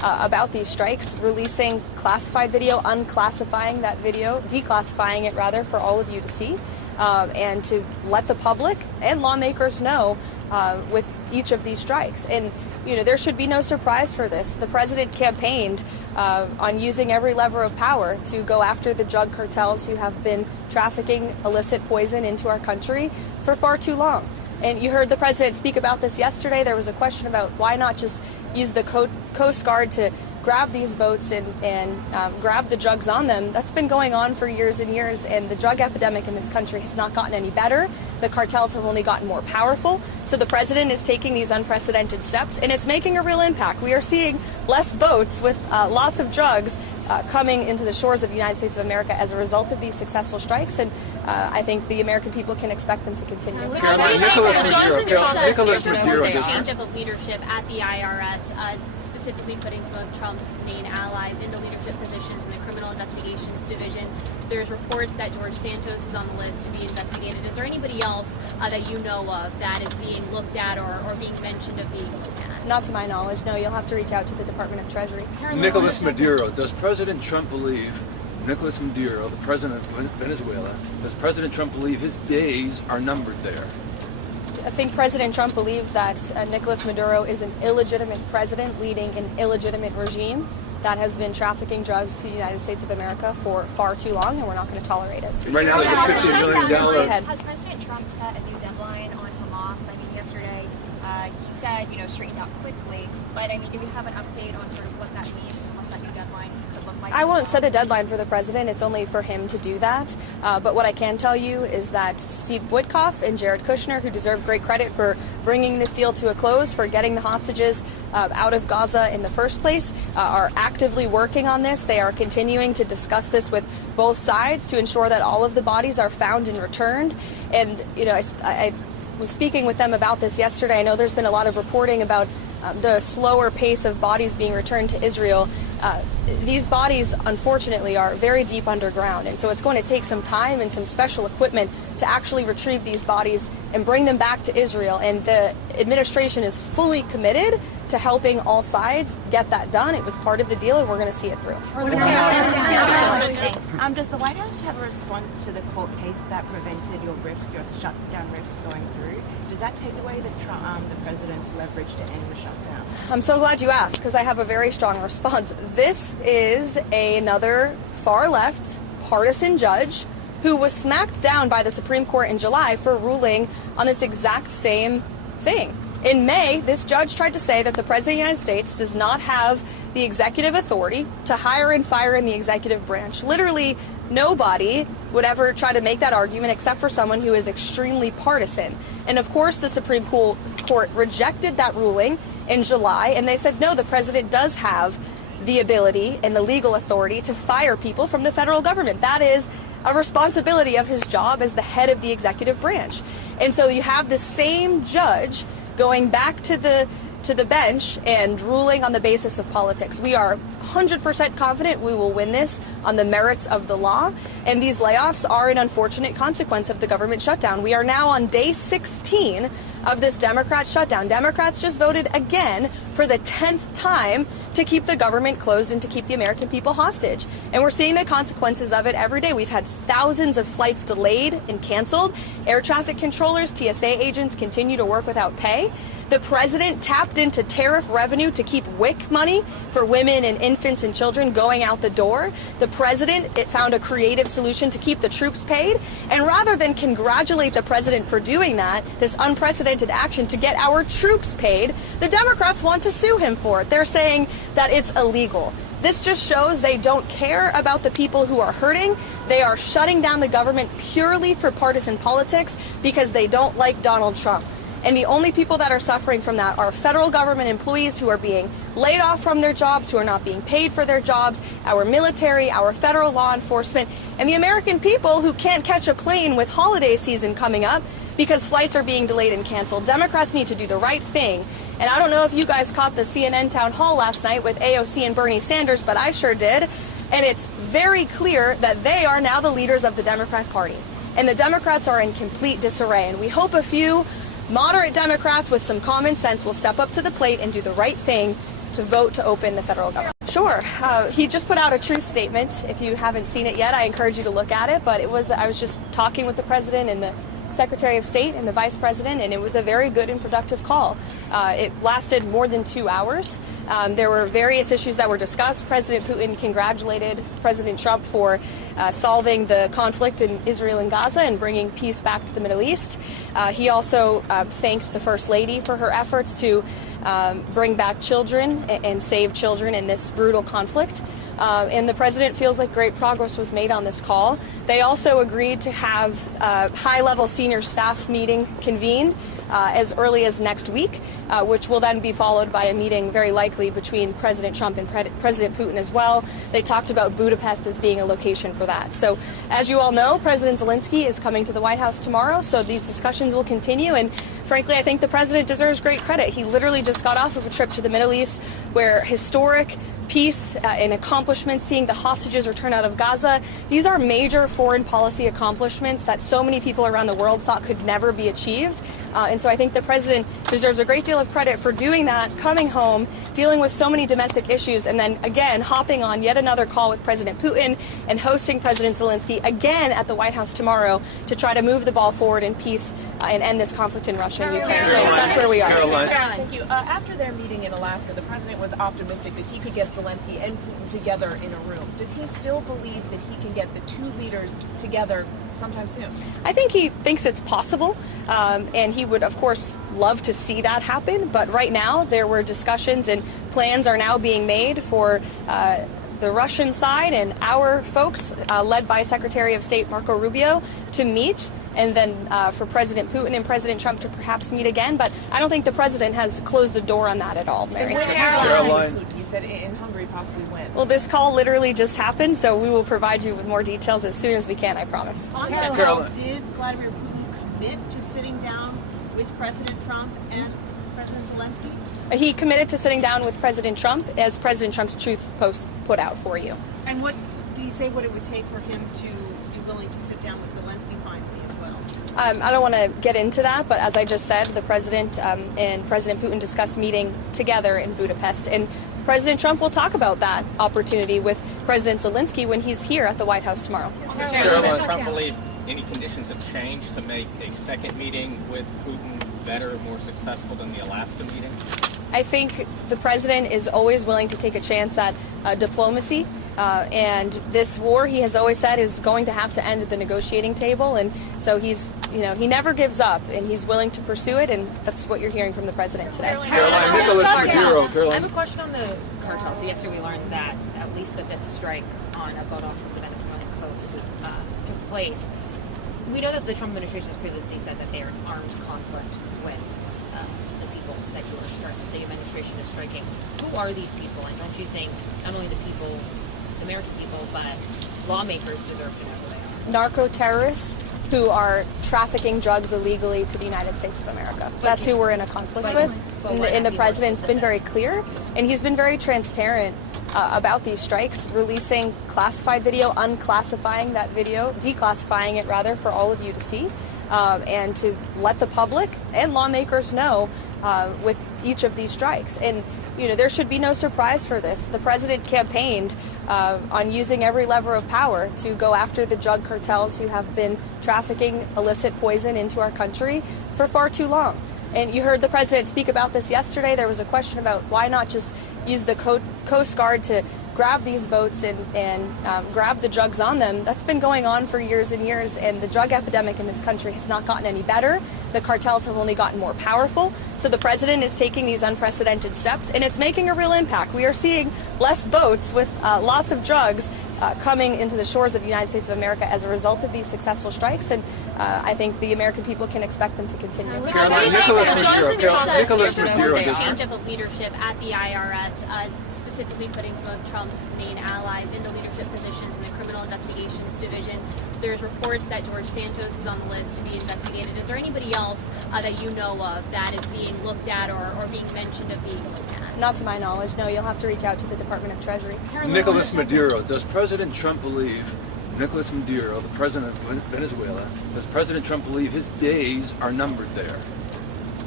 about these strikes, releasing classified video, unclassifying that video, declassifying it rather for all of you to see, and to let the public and lawmakers know with each of these strikes. And there should be no surprise for this. The president campaigned on using every lever of power to go after the drug cartels who have been trafficking illicit poison into our country for far too long. And you heard the president speak about this yesterday. There was a question about why not just use the Coast Guard to grab these boats and grab the drugs on them. That's been going on for years and years, and the drug epidemic in this country has not gotten any better. The cartels have only gotten more powerful. So the president is taking these unprecedented steps, and it's making a real impact. We are seeing less boats with lots of drugs coming into the shores of the United States of America as a result of these successful strikes, and I think the American people can expect them to continue. Nicholas Maduro. A change up of leadership at the IRS, specifically putting some of Trump's main allies into leadership positions in the Criminal Investigations Division. There's reports that George Santos is on the list to be investigated. Is there anybody else that you know of that is being looked at or being mentioned of being looked at? Not to my knowledge, no. You'll have to reach out to the Department of Treasury. Nicholas Maduro. Does President Trump believe Nicholas Maduro, the president of Venezuela, does President Trump believe his days are numbered there? I think President Trump believes that Nicolas Maduro is an illegitimate president leading an illegitimate regime that has been trafficking drugs to the United States of America for far too long, and we're not going to tolerate it. Right now, there's a $15 million. Has President Trump set a new deadline on Hamas? I mean, yesterday he said, straighten out quickly. But I mean, do we have an update on sort of what that means and what that new deadline could look like? I won't set a deadline for the president. It's only for him to do that. But what I can tell you is that Steve Witkoff and Jared Kushner, who deserve great credit for bringing this deal to a close, for getting the hostages out of Gaza in the first place, are actively working on this. They are continuing to discuss this with both sides to ensure that all of the bodies are found and returned. And, I was speaking with them about this yesterday. I know there's been a lot of reporting about the slower pace of bodies being returned to Israel. These bodies, unfortunately, are very deep underground, and so it's going to take some time and some special equipment to actually retrieve these bodies and bring them back to Israel. And the administration is fully committed to helping all sides get that done. It was part of the deal, and we're going to see it through. Does the White House have a response to the court case that prevented your shutdown riffs going through? Does that take away the president's leverage to end the shutdown? I'm so glad you asked, because I have a very strong response. This is another far-left partisan judge who was smacked down by the Supreme Court in July for ruling on this exact same thing. In May, this judge tried to say that the President of the United States does not have the executive authority to hire and fire in the executive branch. Literally, nobody would ever try to make that argument except for someone who is extremely partisan. And of course, the Supreme Court rejected that ruling in July, and they said, no, the president does have the ability and the legal authority to fire people from the federal government. That is a responsibility of his job as the head of the executive branch. And so you have the same judge going back to the bench and ruling on the basis of politics. We are 100% confident we will win this on the merits of the law, and these layoffs are an unfortunate consequence of the government shutdown. We are now on day 16 of this Democrat shutdown. Democrats just voted again for the 10th time to keep the government closed and to keep the American people hostage. And we're seeing the consequences of it every day. We've had thousands of flights delayed and canceled. Air traffic controllers, TSA agents continue to work without pay. The president tapped into tariff revenue to keep WIC money for women and infants and children going out the door. The president found a creative solution to keep the troops paid. And rather than congratulate the president for doing that, this unprecedented action to get our troops paid, the Democrats want to sue him for it. They're saying that it's illegal. This just shows they don't care about the people who are hurting. They are shutting down the government purely for partisan politics because they don't like Donald Trump. And the only people that are suffering from that are federal government employees who are being laid off from their jobs, who are not being paid for their jobs, our military, our federal law enforcement, and the American people who can't catch a plane with holiday season coming up because flights are being delayed and canceled. Democrats need to do the right thing. And I don't know if you guys caught the CNN town hall last night with AOC and Bernie Sanders, but I sure did. And it's very clear that they are now the leaders of the Democrat Party. And the Democrats are in complete disarray. And we hope a few moderate Democrats with some common sense will step up to the plate and do the right thing to vote to open the federal government. Sure. He just put out a truth statement. If you haven't seen it yet, I encourage you to look at it. But I was just talking with the president and the Secretary of State and the Vice President, and it was a very good and productive call. It lasted more than 2 hours. There were various issues that were discussed. President Putin congratulated President Trump for solving the conflict in Israel and Gaza and bringing peace back to the Middle East. He also thanked the First Lady for her efforts to bring back children and save children in this brutal conflict. And the president feels like great progress was made on this call. They also agreed to have a high-level senior staff meeting convened as early as next week, which will then be followed by a meeting very likely between President Trump and President Putin as well. They talked about Budapest as being a location for that. So as you all know, President Zelensky is coming to the White House tomorrow, so these discussions will continue. And frankly, I think the president deserves great credit. He literally just got off of a trip to the Middle East where historic peace and accomplishments, seeing the hostages return out of Gaza. These are major foreign policy accomplishments that so many people around the world thought could never be achieved. And so I think the president deserves a great deal of credit for doing that, coming home, dealing with so many domestic issues, and then again hopping on yet another call with President Putin and hosting President Zelensky again at the White House tomorrow to try to move the ball forward in peace and end this conflict in Russia and Ukraine. So that's where we are. Karoline. Thank you. After their meeting in Alaska, the president was optimistic that he could get Zelensky and Putin together in a room. Does he still believe that he can get the two leaders together sometime soon? I think he thinks it's possible, and he would, of course, love to see that happen. But right now, there were discussions and plans are now being made for the Russian side and our folks, led by Secretary of State Marco Rubio, to meet, and then for President Putin and President Trump to perhaps meet again. But I don't think the president has closed the door on that at all, Mary. Caroline. You said in Hungary, possibly when? Well, this call literally just happened, so we will provide you with more details as soon as we can, I promise. On that Caroline. note, did Vladimir Putin commit to sitting down with President Trump and President Zelensky? He committed to sitting down with President Trump, as President Trump's truth post put out for you. And what do you say what it would take for him to be willing to sit down with Zelensky finally as well? I don't want to get into that, but as I just said, the president and President Putin discussed meeting together in Budapest, and President Trump will talk about that opportunity with President Zelensky when he's here at the White House tomorrow. Does President Trump believe any conditions have changed to make a second meeting with Putin better, more successful than the Alaska meeting? I think the president is always willing to take a chance at diplomacy. And this war, he has always said, is going to have to end at the negotiating table. And so he never gives up, and he's willing to pursue it. And that's what you're hearing from the president today. Caroline, Nicholas Maduro. I Caroline. have a question on the cartel. So yesterday we learned that at least the fifth strike on a boat off of the Venezuelan coast took place. We know that the Trump administration has previously said that they are in armed conflict with the people that the administration is striking. Who are these people? And don't you think not only the people, the American people, but lawmakers deserve to know who they are? Narco terrorists who are trafficking drugs illegally to the United States of America. That's who we're in a conflict with. And the president's been very clear, and he's been very transparent about these strikes, releasing classified video, unclassifying that video, declassifying it rather for all of you to see, and to let the public and lawmakers know with each of these strikes. And there should be no surprise for this. The president campaigned on using every lever of power to go after the drug cartels who have been trafficking illicit poison into our country for far too long. And you heard the president speak about this yesterday. There was a question about why not just use the Coast Guard to grab these boats and grab the drugs on them. That's been going on for years and years, and the drug epidemic in this country has not gotten any better. The cartels have only gotten more powerful. So the president is taking these unprecedented steps, and it's making a real impact. We are seeing less boats with lots of drugs coming into the shores of the United States of America as a result of these successful strikes, and I think the American people can expect them to continue. Caroline, Nicholas Maduro. Change up of leadership at the IRS, specifically putting some of Trump's main allies into leadership positions in the Criminal Investigations Division. There's reports that George Santos is on the list to be investigated. Is there anybody else that you know of that is being looked at or being mentioned of being looked at? Not to my knowledge, no. You'll have to reach out to the Department of Treasury. Nicholas Maduro. Does President Trump believe Nicholas Maduro, the president of Venezuela, does President Trump believe his days are numbered there?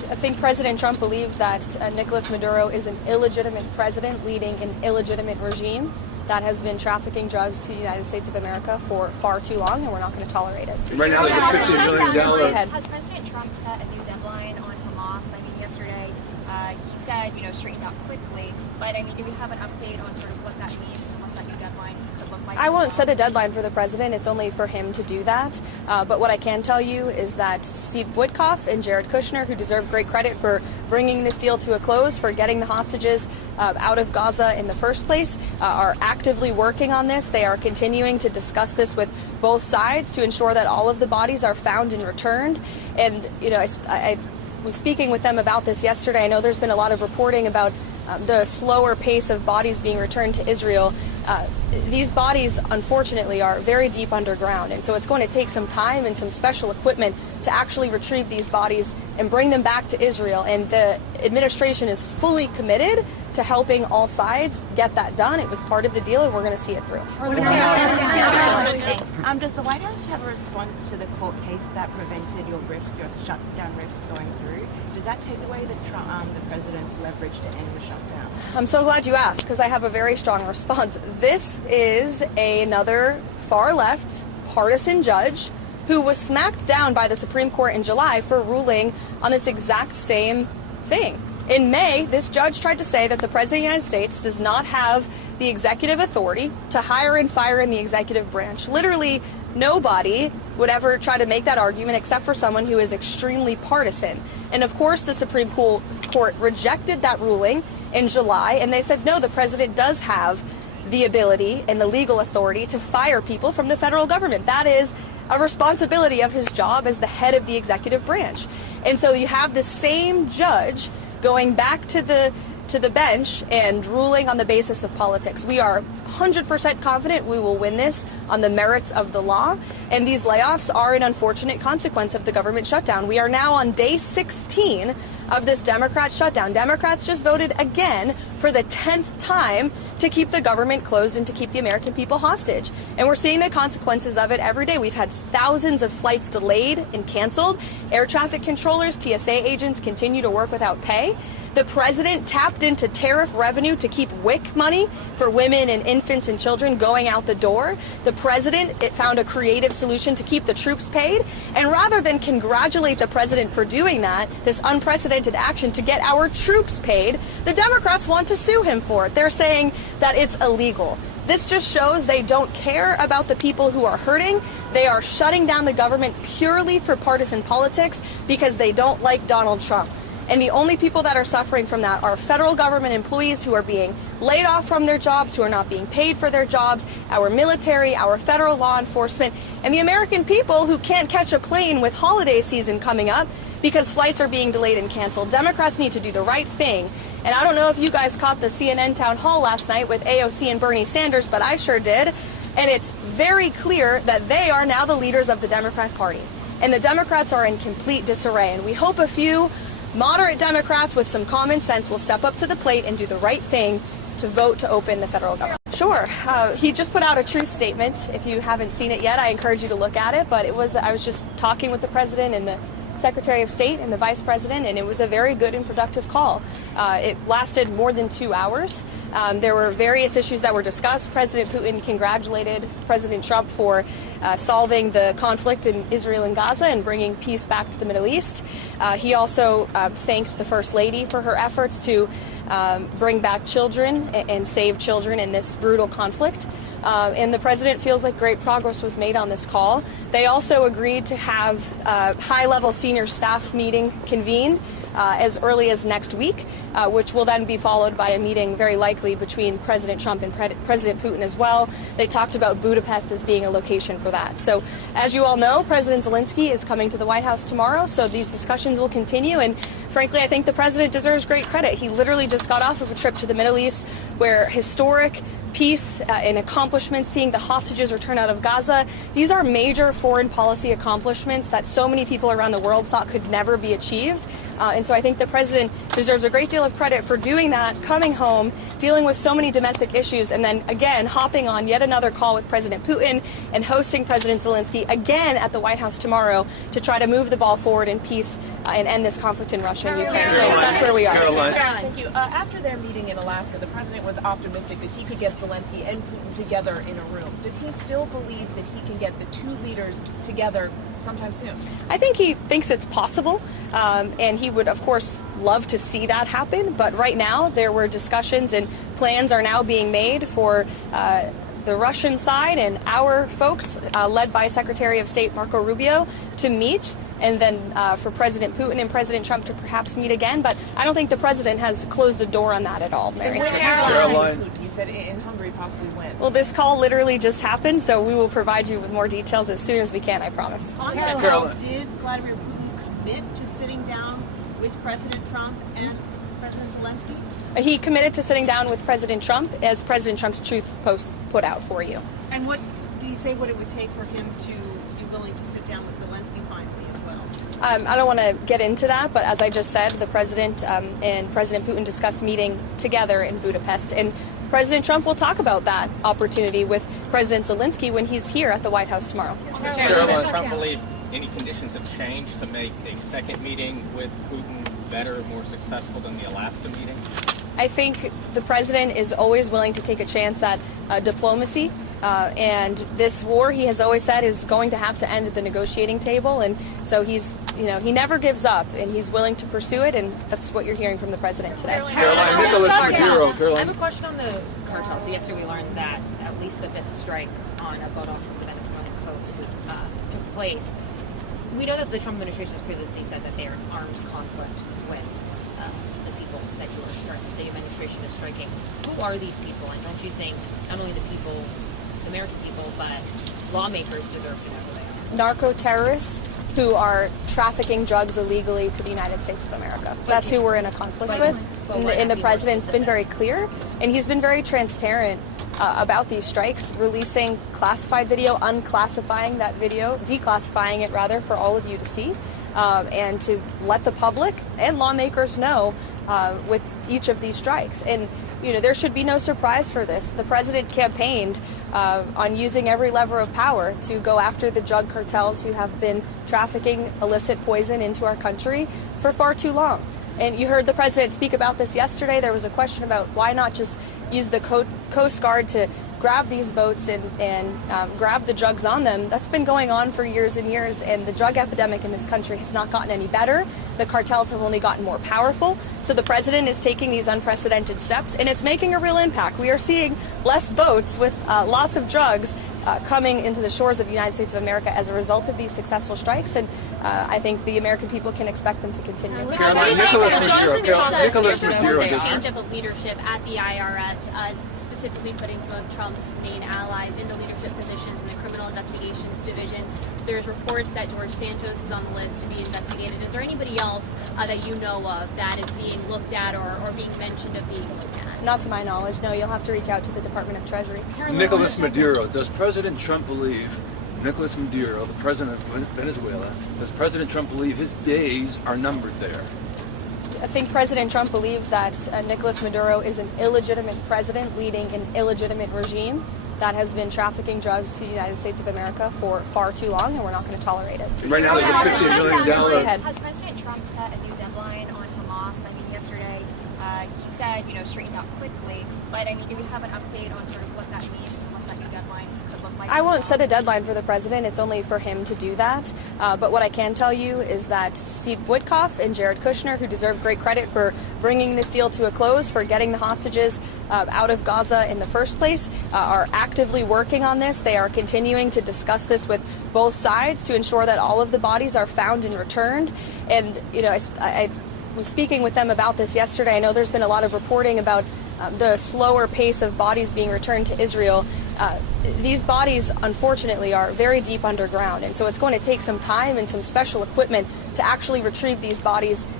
think President Trump believes that Nicolas Maduro is an illegitimate president leading an illegitimate regime that has been trafficking drugs to the United States of America for far too long, and we're not going to tolerate it. Right now, there's a $15 million. Has President Trump set a new deadline on Hamas? I mean, yesterday he said, straighten out quickly. But I mean, do we have an update on sort of what that means and what that new deadline could look like? I won't set a deadline for the president. It's only for him to do that. But what I can tell you is that Steve Witkoff and Jared Kushner, who deserve great credit for bringing this deal to a close, for getting the hostages out of Gaza in the first place, are actively working on this. They are continuing to discuss this with both sides to ensure that all of the bodies are found and returned. And, I was speaking with them about this yesterday. I know there's been a lot of reporting about the slower pace of bodies being returned to Israel. These bodies, unfortunately, are very deep underground, and so it's going to take some time and some special equipment to actually retrieve these bodies and bring them back to Israel. And the administration is fully committed to helping all sides get that done. It was part of the deal, and we're going to see it through. Does the White House have a response to the court case that prevented your shutdown riffs going through? Does that take away the president's leverage to end the shutdown? I'm so glad you asked, because I have a very strong response. This is another far-left partisan judge who was smacked down by the Supreme Court in July for ruling on this exact same thing. In May, this judge tried to say that the President of the United States does not have the executive authority to hire and fire in the executive branch. Literally, nobody would ever try to make that argument except for someone who is extremely partisan. And of course, the Supreme Court rejected that ruling in July, and they said, no, the president does have the ability and the legal authority to fire people from the federal government. That is a responsibility of his job as the head of the executive branch. And so you have the same judge going back to the bench and ruling on the basis of politics. We are 100% confident we will win this on the merits of the law, and these layoffs are an unfortunate consequence of the government shutdown. We are now on day 16 of this Democrat shutdown. Democrats just voted again for the 10th time to keep the government closed and to keep the American people hostage. And we're seeing the consequences of it every day. We've had thousands of flights delayed and canceled. Air traffic controllers, TSA agents continue to work without pay. The president tapped into tariff revenue to keep WIC money for women and infants and children going out the door. The president found a creative solution to keep the troops paid. And rather than congratulate the president for doing that, this unprecedented action to get our troops paid, the Democrats want to sue him for it. They're saying that it's illegal. This just shows they don't care about the people who are hurting. They are shutting down the government purely for partisan politics because they don't like Donald Trump. And the only people that are suffering from that are federal government employees who are being laid off from their jobs, who are not being paid for their jobs, our military, our federal law enforcement, and the American people who can't catch a plane with holiday season coming up because flights are being delayed and canceled. Democrats need to do the right thing. And I don't know if you guys caught the CNN town hall last night with AOC and Bernie Sanders, but I sure did. And it's very clear that they are now the leaders of the Democrat Party. And the Democrats are in complete disarray. And we hope a few moderate Democrats with some common sense will step up to the plate and do the right thing to vote to open the federal government. Sure. He just put out a truth statement. If you haven't seen it yet, I encourage you to look at it. But I was just talking with the president and the Secretary of State and the Vice President, and it was a very good and productive call. It lasted more than 2 hours. There were various issues that were discussed. President Putin congratulated President Trump for solving the conflict in Israel and Gaza and bringing peace back to the Middle East. He also thanked the First Lady for her efforts to bring back children and save children in this brutal conflict. And the president feels like great progress was made on this call. They also agreed to have a high-level senior staff meeting convened as early as next week, which will then be followed by a meeting very likely between President Trump and President Putin as well. They talked about Budapest as being a location for that. So as you all know, President Zelensky is coming to the White House tomorrow, so these discussions will continue. And frankly, I think the president deserves great credit. He literally just got off of a trip to the Middle East where historic peace and accomplishments, seeing the hostages return out of Gaza. These are major foreign policy accomplishments that so many people around the world thought could never be achieved. And so I think the president deserves a great deal of credit for doing that, coming home, dealing with so many domestic issues, and then again hopping on yet another call with President Putin and hosting President Zelensky again at the White House tomorrow to try to move the ball forward in peace and end this conflict in Russia and Ukraine. So that's where we are. Karoline. Thank you. After their meeting in Alaska, the president was optimistic that he could get Zelensky and Putin together in a room. Does he still believe that he can get the two leaders together sometime soon? I think he thinks it's possible, and he would, of course, love to see that happen. But right now, there were discussions and plans are now being made for the Russian side and our folks, led by Secretary of State Marco Rubio, to meet, and then for President Putin and President Trump to perhaps meet again. But I don't think the president has closed the door on that at all, Mary. Caroline. You said in Hungary, possibly when? Well, this call literally just happened, so we will provide you with more details as soon as we can, I promise. On that Caroline. note, did Vladimir Putin commit to sitting down with President Trump and President Zelensky? He committed to sitting down with President Trump, as President Trump's Truth Post put out for you. And what did he say what it would take for him to be willing to sit down with Zelensky finally as well? I don't want to get into that, but as I just said, the president and President Putin discussed meeting together in Budapest, and President Trump will talk about that opportunity with President Zelensky when he's here at the White House tomorrow. Does Trump believe any conditions have changed to make a second meeting with Putin better, more successful than the Alaska meeting? I think the president is always willing to take a chance at diplomacy. And this war, he has always said, is going to have to end at the negotiating table. And so he never gives up, and he's willing to pursue it. And that's what you're hearing from the president today. Caroline, Nicholas Maduro. I have a Caroline. question on the cartel. So yesterday we learned that at least the fifth strike on a boat off of the Venezuelan coast took place. We know that the Trump administration has previously said that they are in armed conflict with the people that the administration is striking. Who are these people? And don't you think not only the people, the American people, but lawmakers deserve to know who they are? Narco terrorists who are trafficking drugs illegally to the United States of America. That's who we're in a conflict with. And the president's been very clear, and he's been very transparent about these strikes, releasing classified video, unclassifying that video, declassifying it rather for all of you to see, and to let the public and lawmakers know with each of these strikes. And there should be no surprise for this. The president campaigned on using every lever of power to go after the drug cartels who have been trafficking illicit poison into our country for far too long. And you heard the president speak about this yesterday. There was a question about why not just use the Coast Guard to grab these boats and grab the drugs on them. That's been going on for years and years, and the drug epidemic in this country has not gotten any better. The cartels have only gotten more powerful. So the president is taking these unprecedented steps, and it's making a real impact. We are seeing less boats with lots of drugs coming into the shores of the United States of America as a result of these successful strikes, and I think the American people can expect them to continue. Caroline, Nicholas Maduro. Change up of leadership at the IRS, specifically putting some of Trump's main allies into leadership positions in the Criminal Investigations Division. There's reports that George Santos is on the list to be investigated. Is there anybody else that you know of that is being looked at or being mentioned of being looked at? Not to my knowledge, no. You'll have to reach out to the Department of Treasury. Nicholas Maduro. Does President Trump believe, Nicholas Maduro, the president of Venezuela, does President Trump believe his days are numbered there? I think President Trump believes that Nicolas Maduro is an illegitimate president leading an illegitimate regime that has been trafficking drugs to the United States of America for far too long, and we're not going to tolerate it. Right now there's a $15 million... Has President Trump set a new deadline on Hamas? I mean, yesterday he said, straighten out quickly, but do we have an update on sort of what that means and what that new deadline could look like? I won't set a deadline for the president. It's only for him to do that. But what I can tell you is that Steve Witkoff and Jared Kushner, who deserve great credit for bringing this deal to a close, for getting the hostages out of Gaza in the first place, are actively working on this. They are continuing to discuss this with both sides to ensure that all of the bodies are found and returned. And, I was speaking with them about this yesterday. I know there's been a lot of reporting about the slower pace of bodies being returned to Israel. These bodies, unfortunately, are very deep underground, and so it's going to take some time and some special equipment to actually retrieve these bodies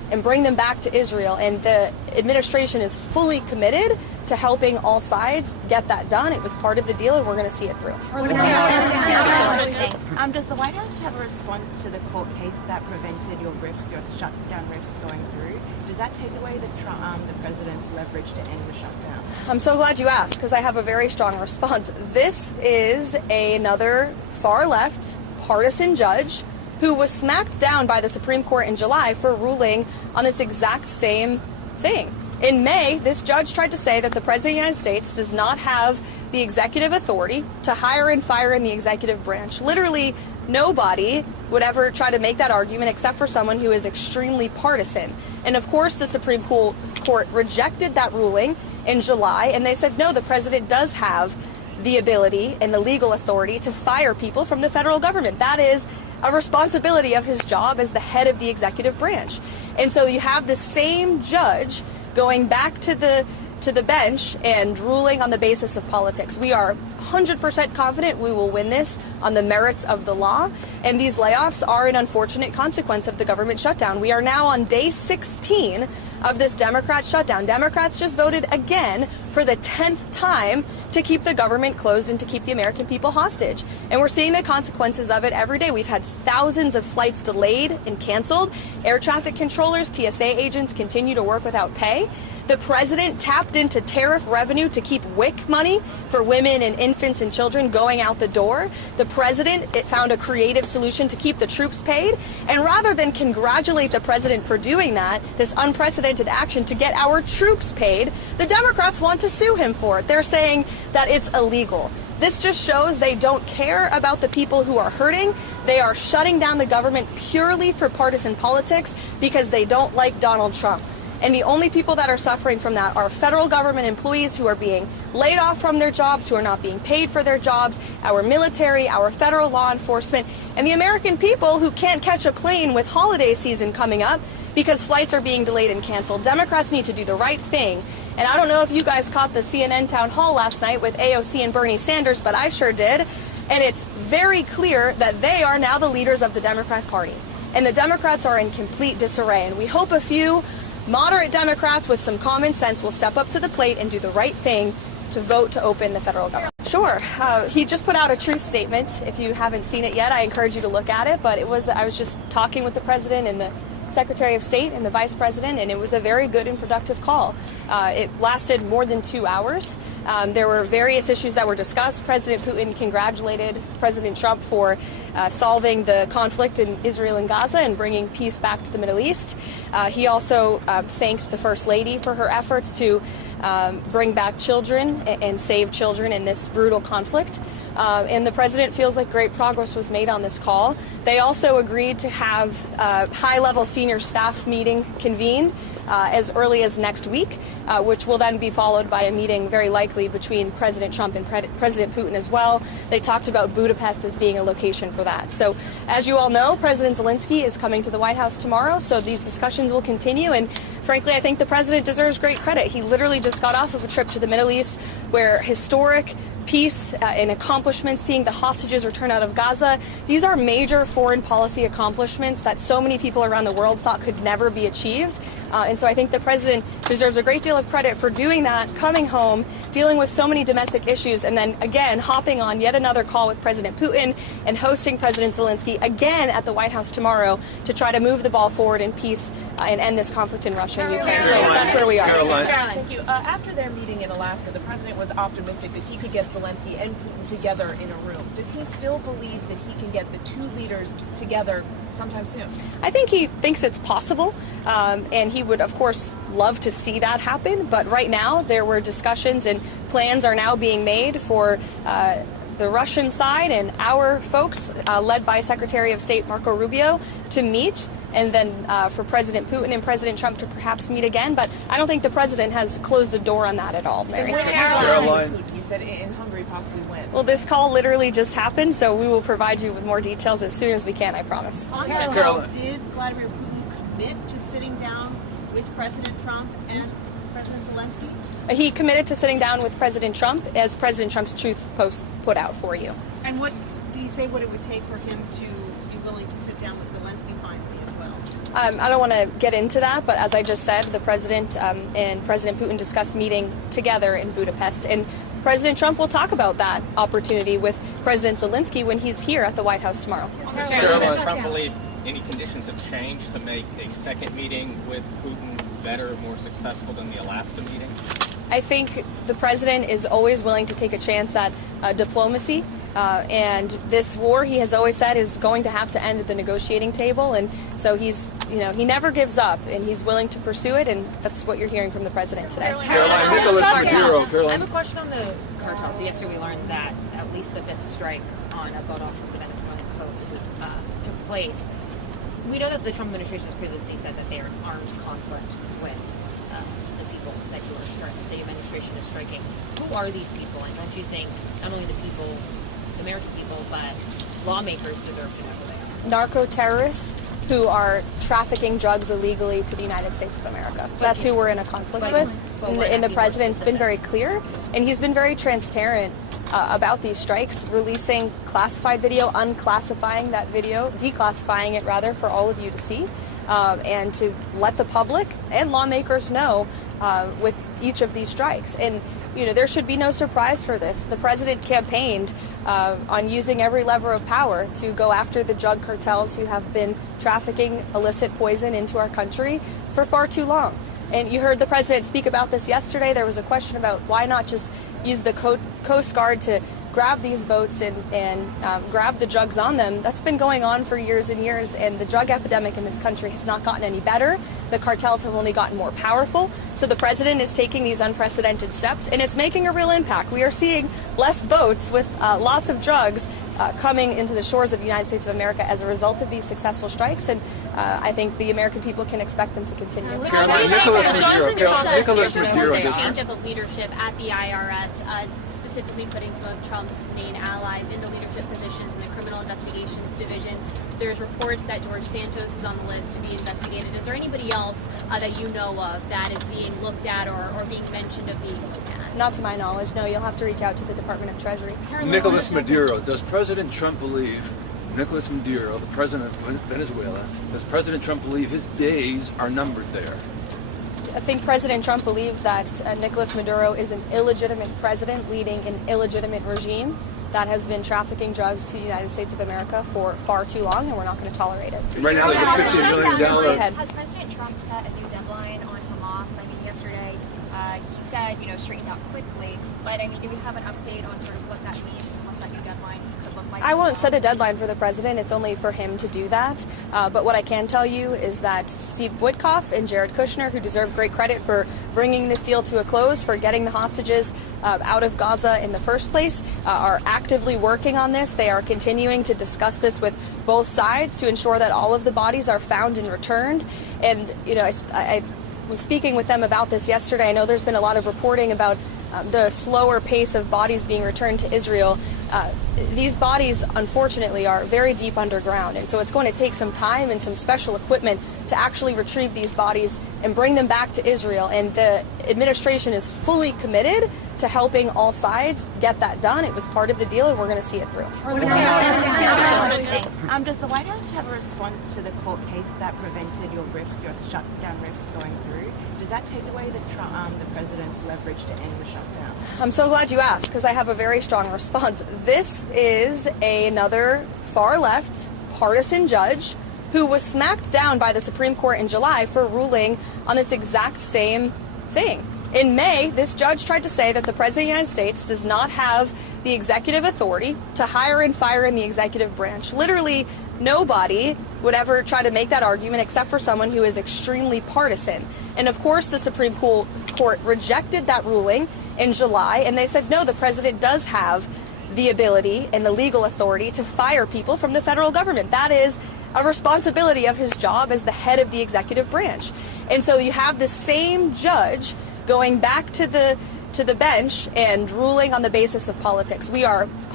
and bring them back to Israel. And the administration is fully committed to helping all sides get that done. It was part of the deal, and we're going to see it through. Does the White House have a response to the court case that prevented your shutdown riffs going through? Does that take away the president's leverage to end the shutdown? I'm so glad you asked, because I have a very strong response. This is another far-left partisan judge who was smacked down by the Supreme Court in July for ruling on this exact same thing. In May, this judge tried to say that the President of the United States does not have the executive authority to hire and fire in the executive branch. Literally, nobody would ever try to make that argument except for someone who is extremely partisan. And of course, the Supreme Court rejected that ruling in July, and they said, no, the president does have the ability and the legal authority to fire people from the federal government. That is a responsibility of his job as the head of the executive branch. And so you have the same judge going back to the bench and ruling on the basis of politics. We are 100% confident we will win this on the merits of the law, and these layoffs are an unfortunate consequence of the government shutdown. We are now on day 16 of this Democrat shutdown. Democrats just voted again for the 10th time to keep the government closed and to keep the American people hostage. And we're seeing the consequences of it every day. We've had thousands of flights delayed and canceled. Air traffic controllers, TSA agents continue to work without pay. The president tapped into tariff revenue to keep WIC money for women and infants and children going out the door. The president found a creative solution to keep the troops paid. And rather than congratulate the president for doing that, this unprecedented action to get our troops paid, the Democrats want to sue him for it. They're saying that it's illegal. This just shows they don't care about the people who are hurting. They are shutting down the government purely for partisan politics because they don't like Donald Trump. And the only people that are suffering from that are federal government employees who are being laid off from their jobs, who are not being paid for their jobs, our military, our federal law enforcement, and the American people who can't catch a plane with holiday season coming up because flights are being delayed and canceled. Democrats need to do the right thing. And I don't know if you guys caught the CNN town hall last night with AOC and Bernie Sanders, but I sure did. And it's very clear that they are now the leaders of the Democrat Party. And the Democrats are in complete disarray. And we hope a few moderate Democrats with some common sense will step up to the plate and do the right thing to vote to open the federal government. Sure. He just put out a truth statement. If you haven't seen it yet, I encourage you to look at it. But I was just talking with the president and the Secretary of State and the Vice President, and it was a very good and productive call. It lasted more than 2 hours. There were various issues that were discussed. President Putin congratulated President Trump for solving the conflict in Israel and Gaza and bringing peace back to the Middle East. He also thanked the First Lady for her efforts to bring back children and save children in this brutal conflict. And the president feels like great progress was made on this call. They also agreed to have a high-level senior staff meeting convened as early as next week, which will then be followed by a meeting very likely between President Trump and President Putin as well. They talked about Budapest as being a location for that. So as you all know, President Zelensky is coming to the White House tomorrow, so these discussions will continue. And frankly, I think the president deserves great credit. He literally just got off of a trip to the Middle East where historic peace and accomplishments, seeing the hostages return out of Gaza. These are major foreign policy accomplishments that so many people around the world thought could never be achieved. And so I think the president deserves a great deal of credit for doing that, coming home, dealing with so many domestic issues, and then again hopping on yet another call with President Putin and hosting President Zelensky again at the White House tomorrow to try to move the ball forward in peace and end this conflict in Russia and Ukraine. So that's where we are. Karoline. Thank you. After their meeting in Alaska, the president was optimistic that he could get Zelensky and Putin together in a room. Does he still believe that he can get the two leaders together sometime soon? I think he thinks it's possible, and he would, of course, love to see that happen. But right now, there were discussions and plans are now being made for the Russian side and our folks, led by Secretary of State Marco Rubio, to meet, and then for President Putin and President Trump to perhaps meet again. But I don't think the president has closed the door on that at all, Mary. Karoline. You said in Hungary possibly when? Well, this call literally just happened, so we will provide you with more details as soon as we can, I promise. On that call, did Vladimir Putin commit to sitting down with President Trump and President Zelensky? He committed to sitting down with President Trump, as President Trump's Truth Post put out for you. And what did he say what it would take for him to be willing to sit down with Zelensky finally as well? I don't want to get into that, but as I just said, the president and President Putin discussed meeting together in Budapest, and President Trump will talk about that opportunity with President Zelensky when he's here at the White House tomorrow. Does Trump believe any conditions have changed to make a second meeting with Putin better, more successful than the Alaska meeting? I think the president is always willing to take a chance at diplomacy. And this war, he has always said, is going to have to end at the negotiating table. And so he's, he never gives up, and he's willing to pursue it. And that's what you're hearing from the president today. Caroline, Nicholas Maduro. I have a question on the cartel. So yesterday we learned that at least the fifth strike on a boat off of the Venezuelan coast took place. We know that the Trump administration has previously said that they are in armed conflict with the people that the administration is striking. Who are these people? And don't you think not only the people, the American people, but lawmakers deserve to know who they are? Narco terrorists who are trafficking drugs illegally to the United States of America. That's who we're in a conflict with. And the president's been very clear, and he's been very transparent about these strikes, releasing classified video, unclassifying that video, declassifying it rather for all of you to see, and to let the public and lawmakers know with each of these strikes. And there should be no surprise for this. The president campaigned on using every lever of power to go after the drug cartels who have been trafficking illicit poison into our country for far too long. And you heard the president speak about this yesterday. There was a question about why not just use the Coast Guard to grab these boats and grab the drugs on them. That's been going on for years and years, and the drug epidemic in this country has not gotten any better. The cartels have only gotten more powerful. So the president is taking these unprecedented steps, and it's making a real impact. We are seeing less boats with lots of drugs coming into the shores of the United States of America as a result of these successful strikes, and I think the American people can expect them to continue. Caroline, Nicholas Maduro. Change of leadership at the IRS, specifically putting some of Trump's main allies into leadership positions in the Criminal Investigations Division. There's reports that George Santos is on the list to be investigated. Is there anybody else that you know of that is being looked at or being mentioned of being looked at? Not to my knowledge, no. You'll have to reach out to the Department of Treasury. Nicholas Maduro. Does President Trump believe, Nicholas Maduro, the president of Venezuela, does President Trump believe his days are numbered there? I think President Trump believes that Nicolas Maduro is an illegitimate president leading an illegitimate regime that has been trafficking drugs to the United States of America for far too long, and we're not going to tolerate it. Right now, there's a $15 million. Has President Trump set a new deadline on Hamas? I mean, yesterday he said, straighten out quickly. But I mean, do we have an update on sort of what that means and what that new deadline could look like? I won't set a deadline for the president. It's only for him to do that. But what I can tell you is that Steve Witkoff and Jared Kushner, who deserve great credit for bringing this deal to a close, for getting the hostages out of Gaza in the first place, are actively working on this. They are continuing to discuss this with both sides to ensure that all of the bodies are found and returned. And, I was speaking with them about this yesterday. I know there's been a lot of reporting about the slower pace of bodies being returned to Israel. These bodies, unfortunately, are very deep underground, and so it's going to take some time and some special equipment to actually retrieve these bodies and bring them back to Israel. And the administration is fully committed to helping all sides get that done. It was part of the deal, and we're going to see it through. Does the White House have a response to the court case that prevented your shutdown rifts going through? Does that take away the president's leverage to end the shutdown? I'm so glad you asked, because I have a very strong response. This is another far-left partisan judge who was smacked down by the Supreme Court in July for ruling on this exact same thing. In May, this judge tried to say that the President of the United States does not have the executive authority to hire and fire in the executive branch. Literally, nobody would ever try to make that argument except for someone who is extremely partisan. And of course, the Supreme Court rejected that ruling in July, and they said, no, the president does have the ability and the legal authority to fire people from the federal government. That is a responsibility of his job as the head of the executive branch. And so you have the same judge going back to the bench and ruling on the basis of politics. We are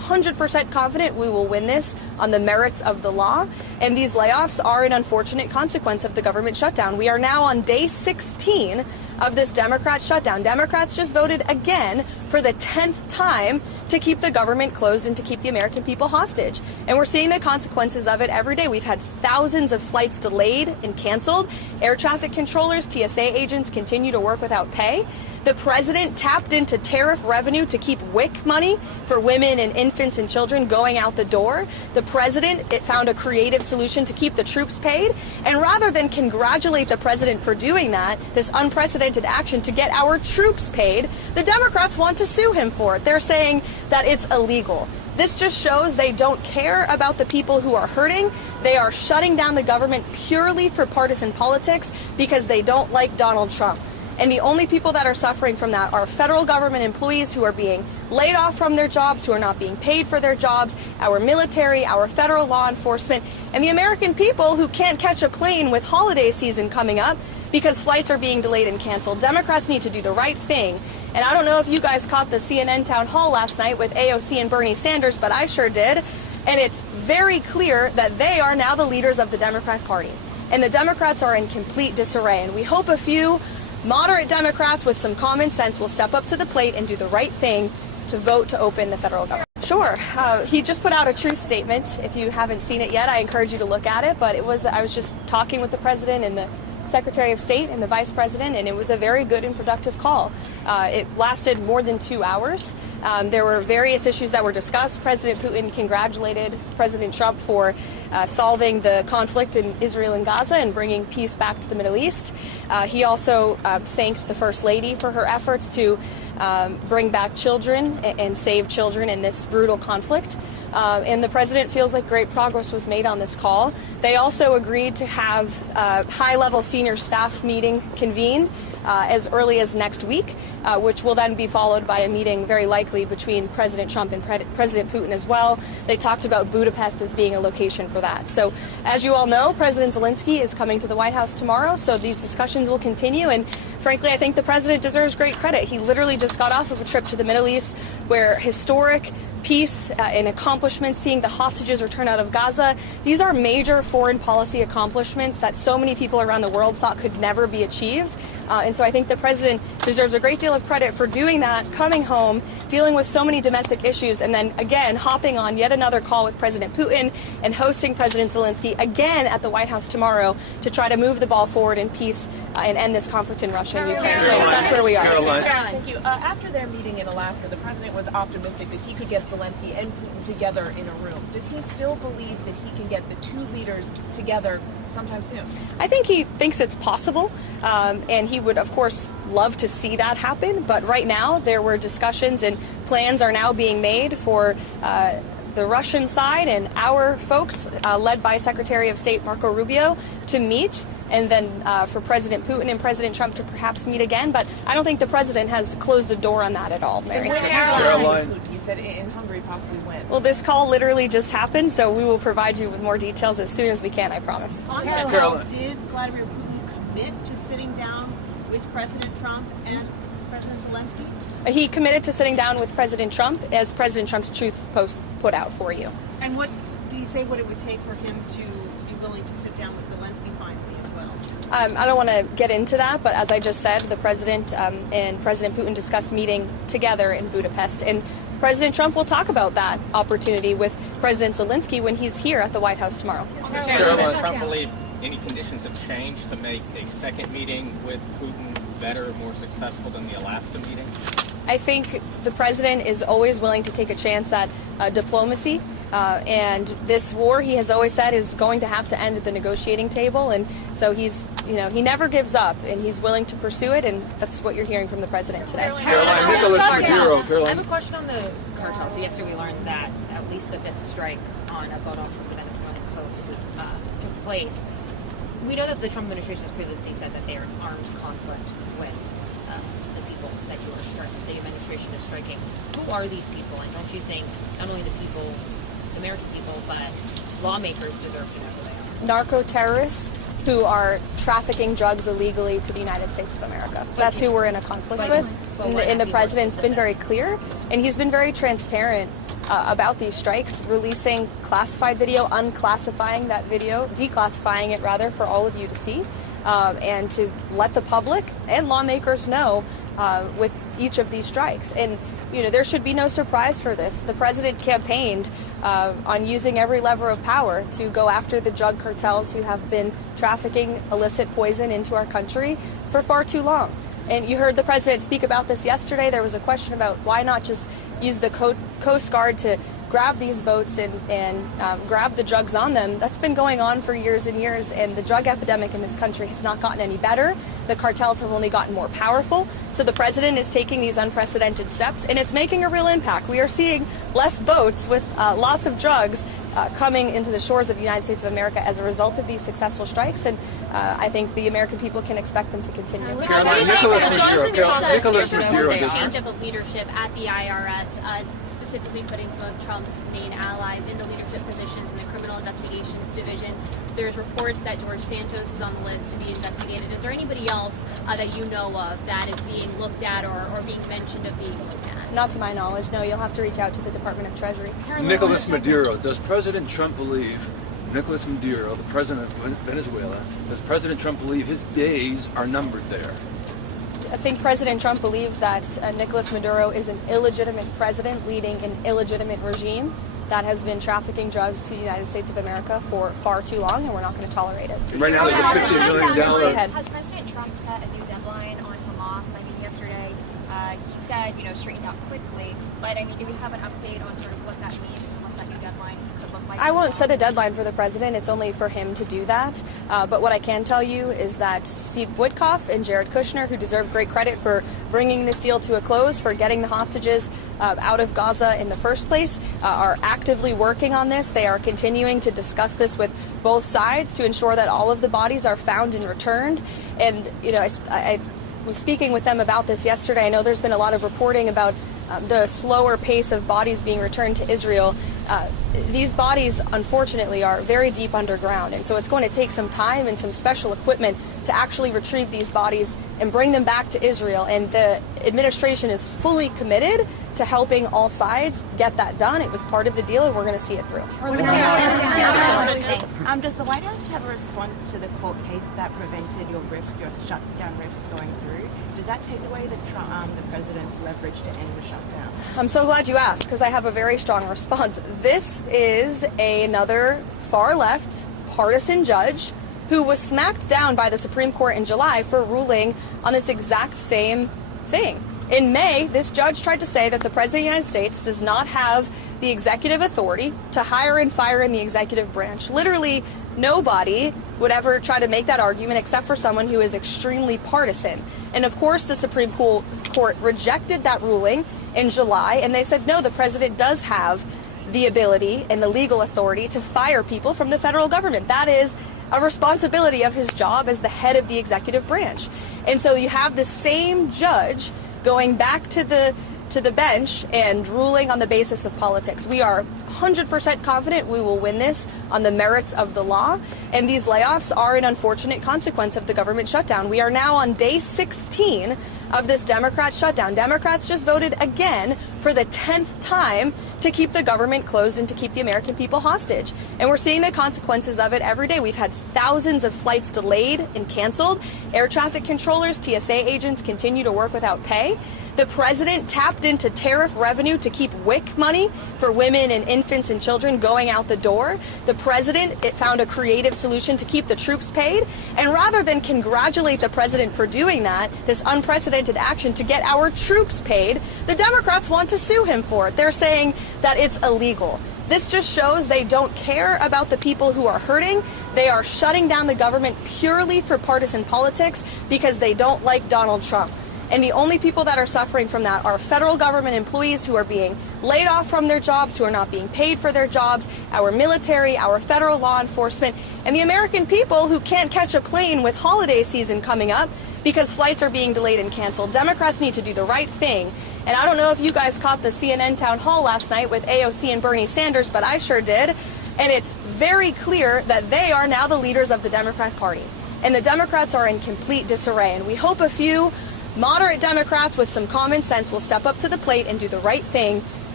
100% confident we will win this on the merits of the law. And these layoffs are an unfortunate consequence of the government shutdown. We are now on day 16 of this Democrat shutdown. Democrats just voted again for the 10th time to keep the government closed and to keep the American people hostage. And we're seeing the consequences of it every day. We've had thousands of flights delayed and canceled. Air traffic controllers, TSA agents continue to work without pay. The president tapped into tariff revenue to keep WIC money for women and infants and children going out the door. The president found a creative solution to keep the troops paid. And rather than congratulate the president for doing that, this unprecedented action to get our troops paid, the Democrats want to sue him for it. They're saying that it's illegal. This just shows they don't care about the people who are hurting. They are shutting down the government purely for partisan politics because they don't like Donald Trump. And the only people that are suffering from that are federal government employees who are being laid off from their jobs, who are not being paid for their jobs, our military, our federal law enforcement, and the American people who can't catch a plane with holiday season coming up because flights are being delayed and canceled. Democrats need to do the right thing. And I don't know if you guys caught the CNN town hall last night with AOC and Bernie Sanders, but I sure did. And it's very clear that they are now the leaders of the Democrat Party. And the Democrats are in complete disarray. And we hope a few moderate Democrats with some common sense will step up to the plate and do the right thing to vote to open the federal government. Sure. He just put out a truth statement. If you haven't seen it yet, I encourage you to look at it. But I was just talking with the president and the Secretary of State and the Vice President, and it was a very good and productive call. It lasted more than 2 hours. There were various issues that were discussed. President Putin congratulated President Trump for solving the conflict in Israel and Gaza and bringing peace back to the Middle East. He also thanked the First Lady for her efforts to bring back children and save children in this brutal conflict. And the president feels like great progress was made on this call. They also agreed to have a high-level senior staff meeting convened as early as next week, which will then be followed by a meeting very likely between President Trump and President Putin as well. They talked about Budapest as being a location for that. So as you all know, President Zelensky is coming to the White House tomorrow, so these discussions will continue. And frankly, I think the president deserves great credit. He literally just got off of a trip to the Middle East where historic peace and accomplishments, seeing the hostages return out of Gaza. These are major foreign policy accomplishments that so many people around the world thought could never be achieved. And so I think the president deserves a great deal of credit for doing that, coming home, dealing with so many domestic issues, and then again hopping on yet another call with President Putin and hosting President Zelensky again at the White House tomorrow to try to move the ball forward in peace and end this conflict in Russia and Ukraine. So that's where we are. Karoline. Thank you. After their meeting in Alaska, the president was optimistic that he could get Zelensky and Putin together in a room. Does he still believe that he can get the two leaders together sometime soon? I think he thinks it's possible, and he would, of course, love to see that happen. But right now, there were discussions and plans are now being made for the Russian side and our folks, led by Secretary of State Marco Rubio, to meet, and then for President Putin and President Trump to perhaps meet again. But I don't think the president has closed the door on that at all, Mary. Karoline. You said in Hungary, possibly when? Well, this call literally just happened, so we will provide you with more details as soon as we can, I promise. On that call, did Vladimir Putin commit to sitting down with President Trump and President Zelensky? He committed to sitting down with President Trump, as President Trump's truth post put out for you. And what do you say what it would take for him to be willing to sit down with Zelensky finally as well? I don't want to get into that, but as I just said, the president and President Putin discussed meeting together in Budapest. And President Trump will talk about that opportunity with President Zelensky when he's here at the White House tomorrow. Does Trump believe any conditions have changed to make a second meeting with Putin better, more successful than the Alaska meeting? I think the president is always willing to take a chance at diplomacy. And this war, he has always said, is going to have to end at the negotiating table. And so he's, he never gives up, and he's willing to pursue it. And that's what you're hearing from the president today. Karoline, Karoline. I have a question on the cartel. So yesterday we learned that at least the fifth strike on a boat off of the Venezuelan coast took place. We know that the Trump administration has previously said that they are in armed conflict with the people that the administration is striking. Who are these people? And don't you think not only the people, the American people, but lawmakers deserve to know who they are? Narco terrorists who are trafficking drugs illegally to the United States of America. That's who we're in a conflict with. And the president's been very clear, and he's been very transparent about these strikes, releasing classified video, unclassifying that video, declassifying it rather, for all of you to see, and to let the public and lawmakers know with each of these strikes. And there should be no surprise for this. The president campaigned on using every lever of power to go after the drug cartels who have been trafficking illicit poison into our country for far too long. And you heard the president speak about this yesterday. There was a question about why not just use the Coast Guard to grab these boats and grab the drugs on them. That's been going on for years and years, and the drug epidemic in this country has not gotten any better. The cartels have only gotten more powerful. So the president is taking these unprecedented steps, and it's making a real impact. We are seeing less boats with lots of drugs coming into the shores of the United States of America as a result of these successful strikes, and I think the American people can expect them to continue. Caroline, Nicholas Maduro. Change of the leadership at the IRS, specifically putting some of Trump's main allies into leadership positions in the Criminal Investigations Division. There's reports that George Santos is on the list to be investigated. Is there anybody else that you know of that is being looked at or being mentioned of being looked at? Not to my knowledge, no. You'll have to reach out to the Department of Treasury. Nicholas Maduro. Does President Trump believe Nicholas Maduro, the president of Venezuela, does President Trump believe his days are numbered there? I think President Trump believes that Nicolas Maduro is an illegitimate president leading an illegitimate regime that has been trafficking drugs to the United States of America for far too long, and we're not going to tolerate it. Right now, there's a $15 million. Has President Trump set a new deadline on Hamas? I mean, yesterday he said, straighten out quickly. But I mean, do we have an update on sort of what that means and what that new deadline could look like? I won't set a deadline for the president. It's only for him to do that. But what I can tell you is that Steve Witkoff and Jared Kushner, who deserve great credit for bringing this deal to a close, for getting the hostages out of Gaza in the first place, are actively working on this. They are continuing to discuss this with both sides to ensure that all of the bodies are found and returned. And, I was speaking with them about this yesterday. I know there's been a lot of reporting about the slower pace of bodies being returned to Israel. These bodies, unfortunately, are very deep underground, and so it's going to take some time and some special equipment to actually retrieve these bodies and bring them back to Israel. And the administration is fully committed to helping all sides get that done. It was part of the deal, and we're going to see it through. Does the White House have a response to the court case that prevented your shutdown riffs going through? Does that take away the president's leverage to end the shutdown? I'm so glad you asked, because I have a very strong response. This is another far-left partisan judge who was smacked down by the Supreme Court in July for ruling on this exact same thing. In May, this judge tried to say that the President of the United States does not have the executive authority to hire and fire in the executive branch. Literally, nobody would ever try to make that argument except for someone who is extremely partisan. And of course, the Supreme Court rejected that ruling in July, and they said, no, the president does have the ability and the legal authority to fire people from the federal government. That is a responsibility of his job as the head of the executive branch. And so you have the same judge going back to the bench and ruling on the basis of politics. We are 100% confident we will win this on the merits of the law, and these layoffs are an unfortunate consequence of the government shutdown. We are now on day 16 of this Democrat shutdown. Democrats just voted again for the 10th time to keep the government closed and to keep the American people hostage. And we're seeing the consequences of it every day. We've had thousands of flights delayed and canceled. Air traffic controllers, TSA agents continue to work without pay. The president tapped into tariff revenue to keep WIC money for women and infants and children going out the door. The president found a creative solution to keep the troops paid. And rather than congratulate the president for doing that, this unprecedented action to get our troops paid, the Democrats want to sue him for it. They're saying that it's illegal. This just shows they don't care about the people who are hurting. They are shutting down the government purely for partisan politics because they don't like Donald Trump. And the only people that are suffering from that are federal government employees who are being laid off from their jobs, who are not being paid for their jobs, our military, our federal law enforcement, and the American people who can't catch a plane with holiday season coming up because flights are being delayed and canceled. Democrats need to do the right thing. And I don't know if you guys caught the CNN town hall last night with AOC and Bernie Sanders, but I sure did. And it's very clear that they are now the leaders of the Democrat Party. And the Democrats are in complete disarray. And we hope a few moderate Democrats with some common sense will step up to the plate and do the right thing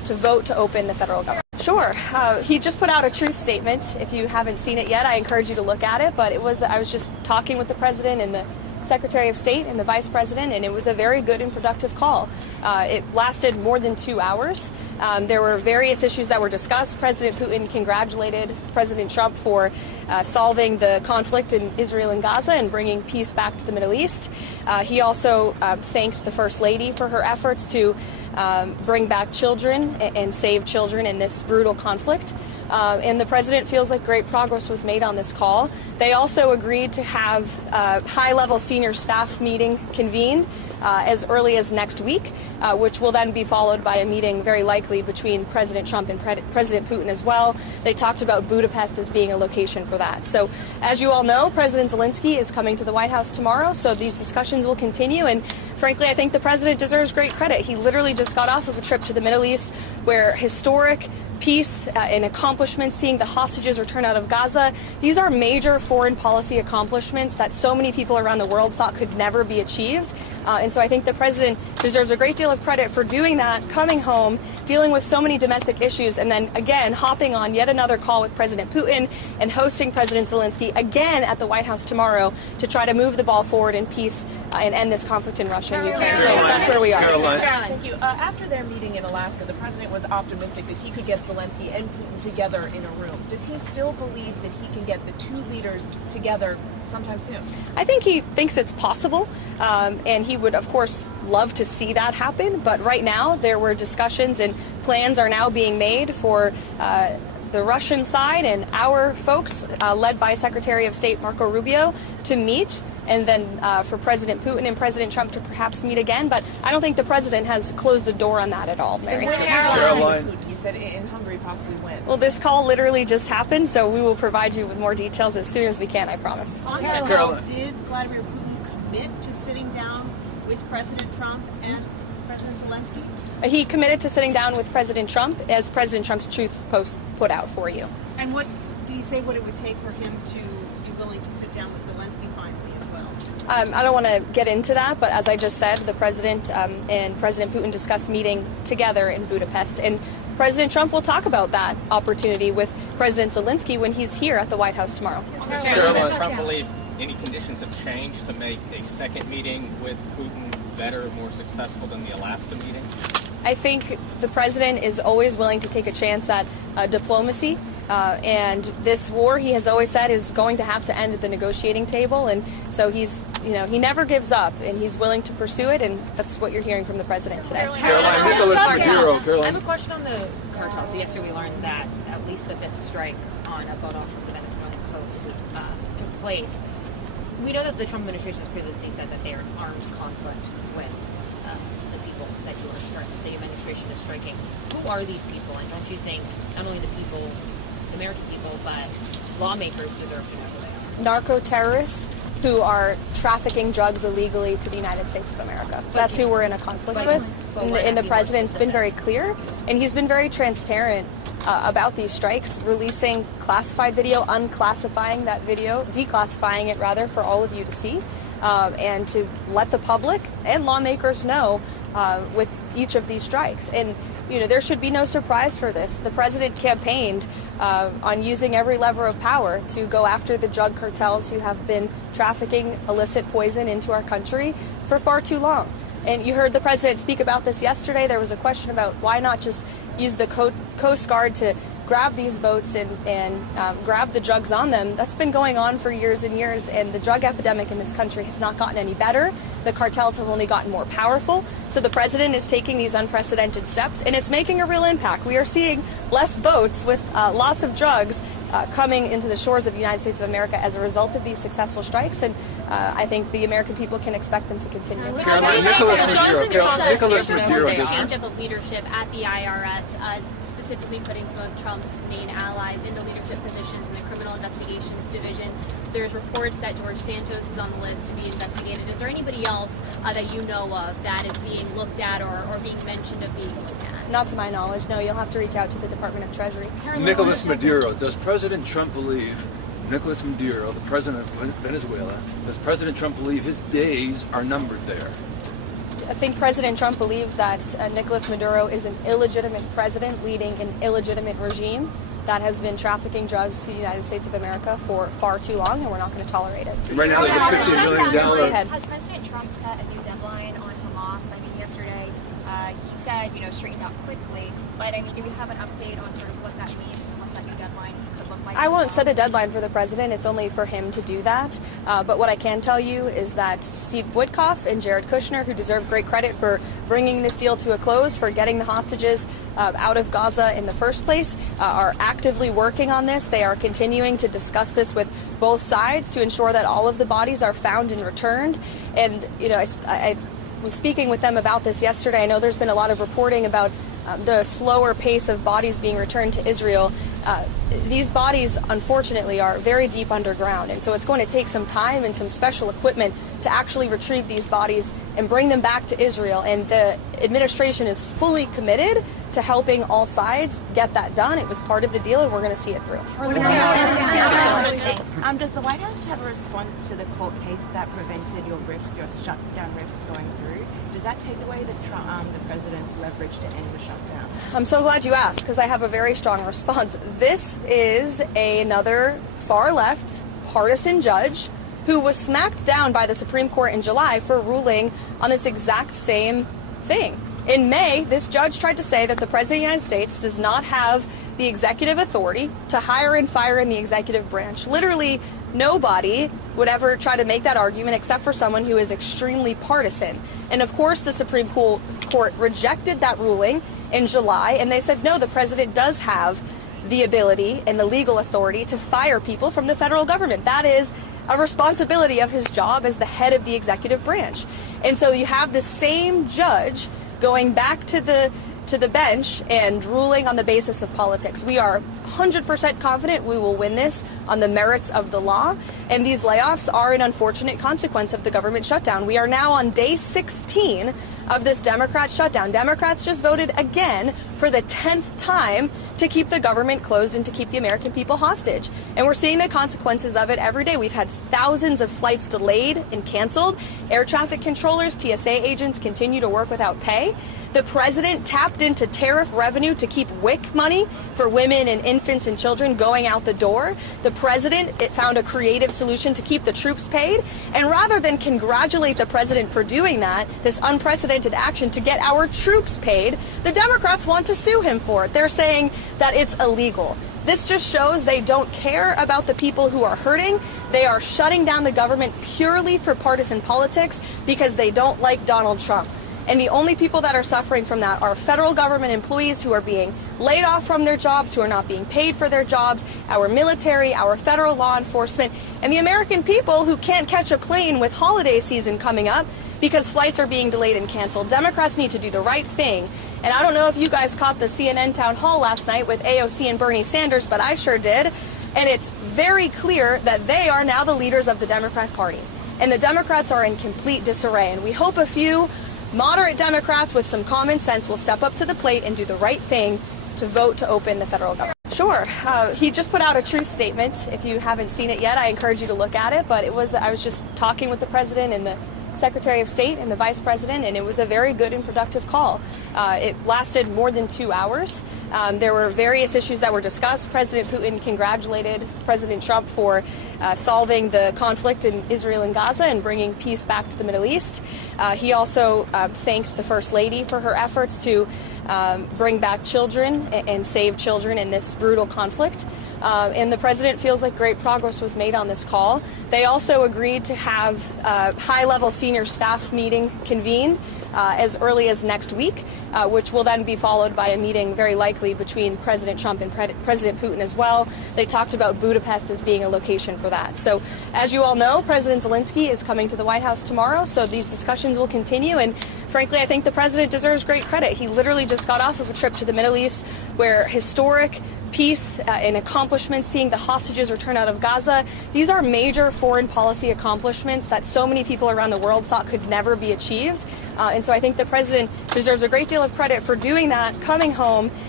to vote to open the federal government. Sure. He just put out a truth statement. If you haven't seen it yet, I encourage you to look at it. But I was just talking with the president and the Secretary of State and the Vice President, and it was a very good and productive call. It lasted more than 2 hours. There were various issues that were discussed. President Putin congratulated President Trump for solving the conflict in Israel and Gaza and bringing peace back to the Middle East. He also thanked the First Lady for her efforts to bring back children and save children in this brutal conflict. And the president feels like great progress was made on this call. They also agreed to have a high-level senior staff meeting convened as early as next week, which will then be followed by a meeting very likely between President Trump and President Putin as well. They talked about Budapest as being a location for that. So as you all know, President Zelensky is coming to the White House tomorrow, so these discussions will continue. And frankly, I think the president deserves great credit. He literally just got off of a trip to the Middle East where historic peace and accomplishments, seeing the hostages return out of Gaza. These are major foreign policy accomplishments that so many people around the world thought could never be achieved. And so I think the president deserves a great deal of credit for doing that, coming home, dealing with so many domestic issues, and then again hopping on yet another call with President Putin and hosting President Zelensky again at the White House tomorrow to try to move the ball forward in peace and end this conflict in Russia and Ukraine. So that's where we are. Karoline. Thank you. After their meeting in Alaska, the president was optimistic that he could get Zelensky and Putin together in a room. Does he still believe that he can get the two leaders together sometime soon? I think he thinks it's possible, and he would, of course, love to see that happen. But right now, there were discussions and plans are now being made for the Russian side and our folks, led by Secretary of State Marco Rubio, to meet, and then for President Putin and President Trump to perhaps meet again. But I don't think the president has closed the door on that at all, Mary. Karoline, you said in Hungary possibly when? Well, this call literally just happened, so we will provide you with more details as soon as we can, I promise. On that call, did Vladimir Putin commit to sitting down with President Trump and President Zelensky? He committed to sitting down with President Trump, as President Trump's truth post put out for you. And what do you say what it would take for him to be willing to sit down with Zelensky finally as well? I don't want to get into that, but as I just said, the president and President Putin discussed meeting together in Budapest. And President Trump will talk about that opportunity with President Zelensky when he's here at the White House tomorrow. Does President Trump believe any conditions have changed to make a second meeting with Putin better, more successful than the Alaska meeting? I think the president is always willing to take a chance at diplomacy. And this war, he has always said, is going to have to end at the negotiating table. And so he's, he never gives up, and he's willing to pursue it. And that's what you're hearing from the president today. I have a question on the cartel. So yesterday we learned that at least the fifth strike on a boat off of the Venezuelan coast took place. We know that the Trump administration has previously said that they are in armed conflict with the people that the administration is striking. Who are these people? And don't you think not only the people, the American people, but lawmakers deserve to know who they are? Narco terrorists who are trafficking drugs illegally to the United States of America. That's who we're in a conflict with. And the president's been very clear, and he's been very transparent about these strikes, releasing classified video, unclassifying that video, declassifying it rather for all of you to see, and to let the public and lawmakers know with each of these strikes. And there should be no surprise for this. The president campaigned on using every lever of power to go after the drug cartels who have been trafficking illicit poison into our country for far too long. And you heard the president speak about this yesterday. There was a question about why not just use the Coast Guard to grab these boats and grab the drugs on them. That's been going on for years and years, and the drug epidemic in this country has not gotten any better. The cartels have only gotten more powerful. So the president is taking these unprecedented steps, and it's making a real impact. We are seeing less boats with lots of drugs coming into the shores of the United States of America as a result of these successful strikes, and I think the American people can expect them to continue. Nicholas Maduro, change up of leadership at the IRS, specifically putting some of Trump's main allies into leadership positions in the Criminal Investigations Division. There's reports that George Santos is on the list to be investigated. Is there anybody else that you know of that is being looked at or being mentioned of being looked at? Not to my knowledge, no. You'll have to reach out to the Department of Treasury. Nicholas Maduro. Does President Trump believe Nicholas Maduro, the president of Venezuela, does President Trump believe his days are numbered there? think President Trump believes that Nicolas Maduro is an illegitimate president leading an illegitimate regime that has been trafficking drugs to the United States of America for far too long, and we're not going to tolerate it. Right now, there's a $15 million. Has President Trump set a new deadline on Hamas? I mean, yesterday he said, straighten out quickly. But I mean, do we have an update on sort of what that means and what that new deadline could look like? I won't set a deadline for the president. It's only for him to do that. But what I can tell you is that Steve Witkoff and Jared Kushner, who deserve great credit for bringing this deal to a close, for getting the hostages out of Gaza in the first place, are actively working on this. They are continuing to discuss this with both sides to ensure that all of the bodies are found and returned. And, I was speaking with them about this yesterday. I know there's been a lot of reporting about the slower pace of bodies being returned to Israel. These bodies, unfortunately, are very deep underground, and so it's going to take some time and some special equipment to actually retrieve these bodies and bring them back to Israel. And the administration is fully committed to helping all sides get that done. It was part of the deal, and we're going to see it through. Does the White House have a response to the court case that prevented your shutdown riffs going through? Does that take away the president's leverage to end the shutdown? I'm so glad you asked, because I have a very strong response. This is another far-left partisan judge who was smacked down by the Supreme Court in July for ruling on this exact same thing. In May, this judge tried to say that the President of the United States does not have the executive authority to hire and fire in the executive branch. Literally, nobody would ever try to make that argument except for someone who is extremely partisan. And of course, the Supreme Court rejected that ruling in July, and they said, no, the president does have the ability and the legal authority to fire people from the federal government. That is a responsibility of his job as the head of the executive branch. And so you have the same judge going back to the bench and ruling on the basis of politics. We are 100% confident we will win this on the merits of the law, and these layoffs are an unfortunate consequence of the government shutdown. We are now on day 16 of this Democrat shutdown. Democrats just voted again for the 10th time to keep the government closed and to keep the American people hostage. And we're seeing the consequences of it every day. We've had thousands of flights delayed and canceled. Air traffic controllers, TSA agents continue to work without pay. The president tapped into tariff revenue to keep WIC money for women and infants and children going out the door. The president found a creative solution to keep the troops paid. And rather than congratulate the president for doing that, this unprecedented action to get our troops paid, the Democrats want to sue him for it. They're saying that it's illegal. This just shows they don't care about the people who are hurting. They are shutting down the government purely for partisan politics because they don't like Donald Trump. And the only people that are suffering from that are federal government employees who are being laid off from their jobs, who are not being paid for their jobs, our military, our federal law enforcement, and the American people who can't catch a plane with holiday season coming up because flights are being delayed and canceled. Democrats need to do the right thing. And I don't know if you guys caught the CNN town hall last night with AOC and Bernie Sanders, but I sure did. And it's very clear that they are now the leaders of the Democratic Party. And the Democrats are in complete disarray. And we hope a few moderate Democrats with some common sense will step up to the plate and do the right thing to vote to open the federal government. Sure. He just put out a truth statement. If you haven't seen it yet, I encourage you to look at it. But I was just talking with the president and the Secretary of State and the Vice President, and it was a very good and productive call. It lasted more than 2 hours. There were various issues that were discussed. President Putin congratulated President Trump for solving the conflict in Israel and Gaza and bringing peace back to the Middle East. He also thanked the First Lady for her efforts to bring back children and save children in this brutal conflict. And the president feels like great progress was made on this call. They also agreed to have a high-level senior staff meeting convened as early as next week, which will then be followed by a meeting very likely between President Trump and President Putin as well. They talked about Budapest as being a location for that. So as you all know, President Zelensky is coming to the White House tomorrow, so these discussions will continue. And frankly, I think the president deserves great credit. He literally just got off of a trip to the Middle East where historic peace and accomplishments, seeing the hostages return out of Gaza. These are major foreign policy accomplishments that so many people around the world thought could never be achieved. And so I think the president deserves a great deal of credit for doing that, coming home,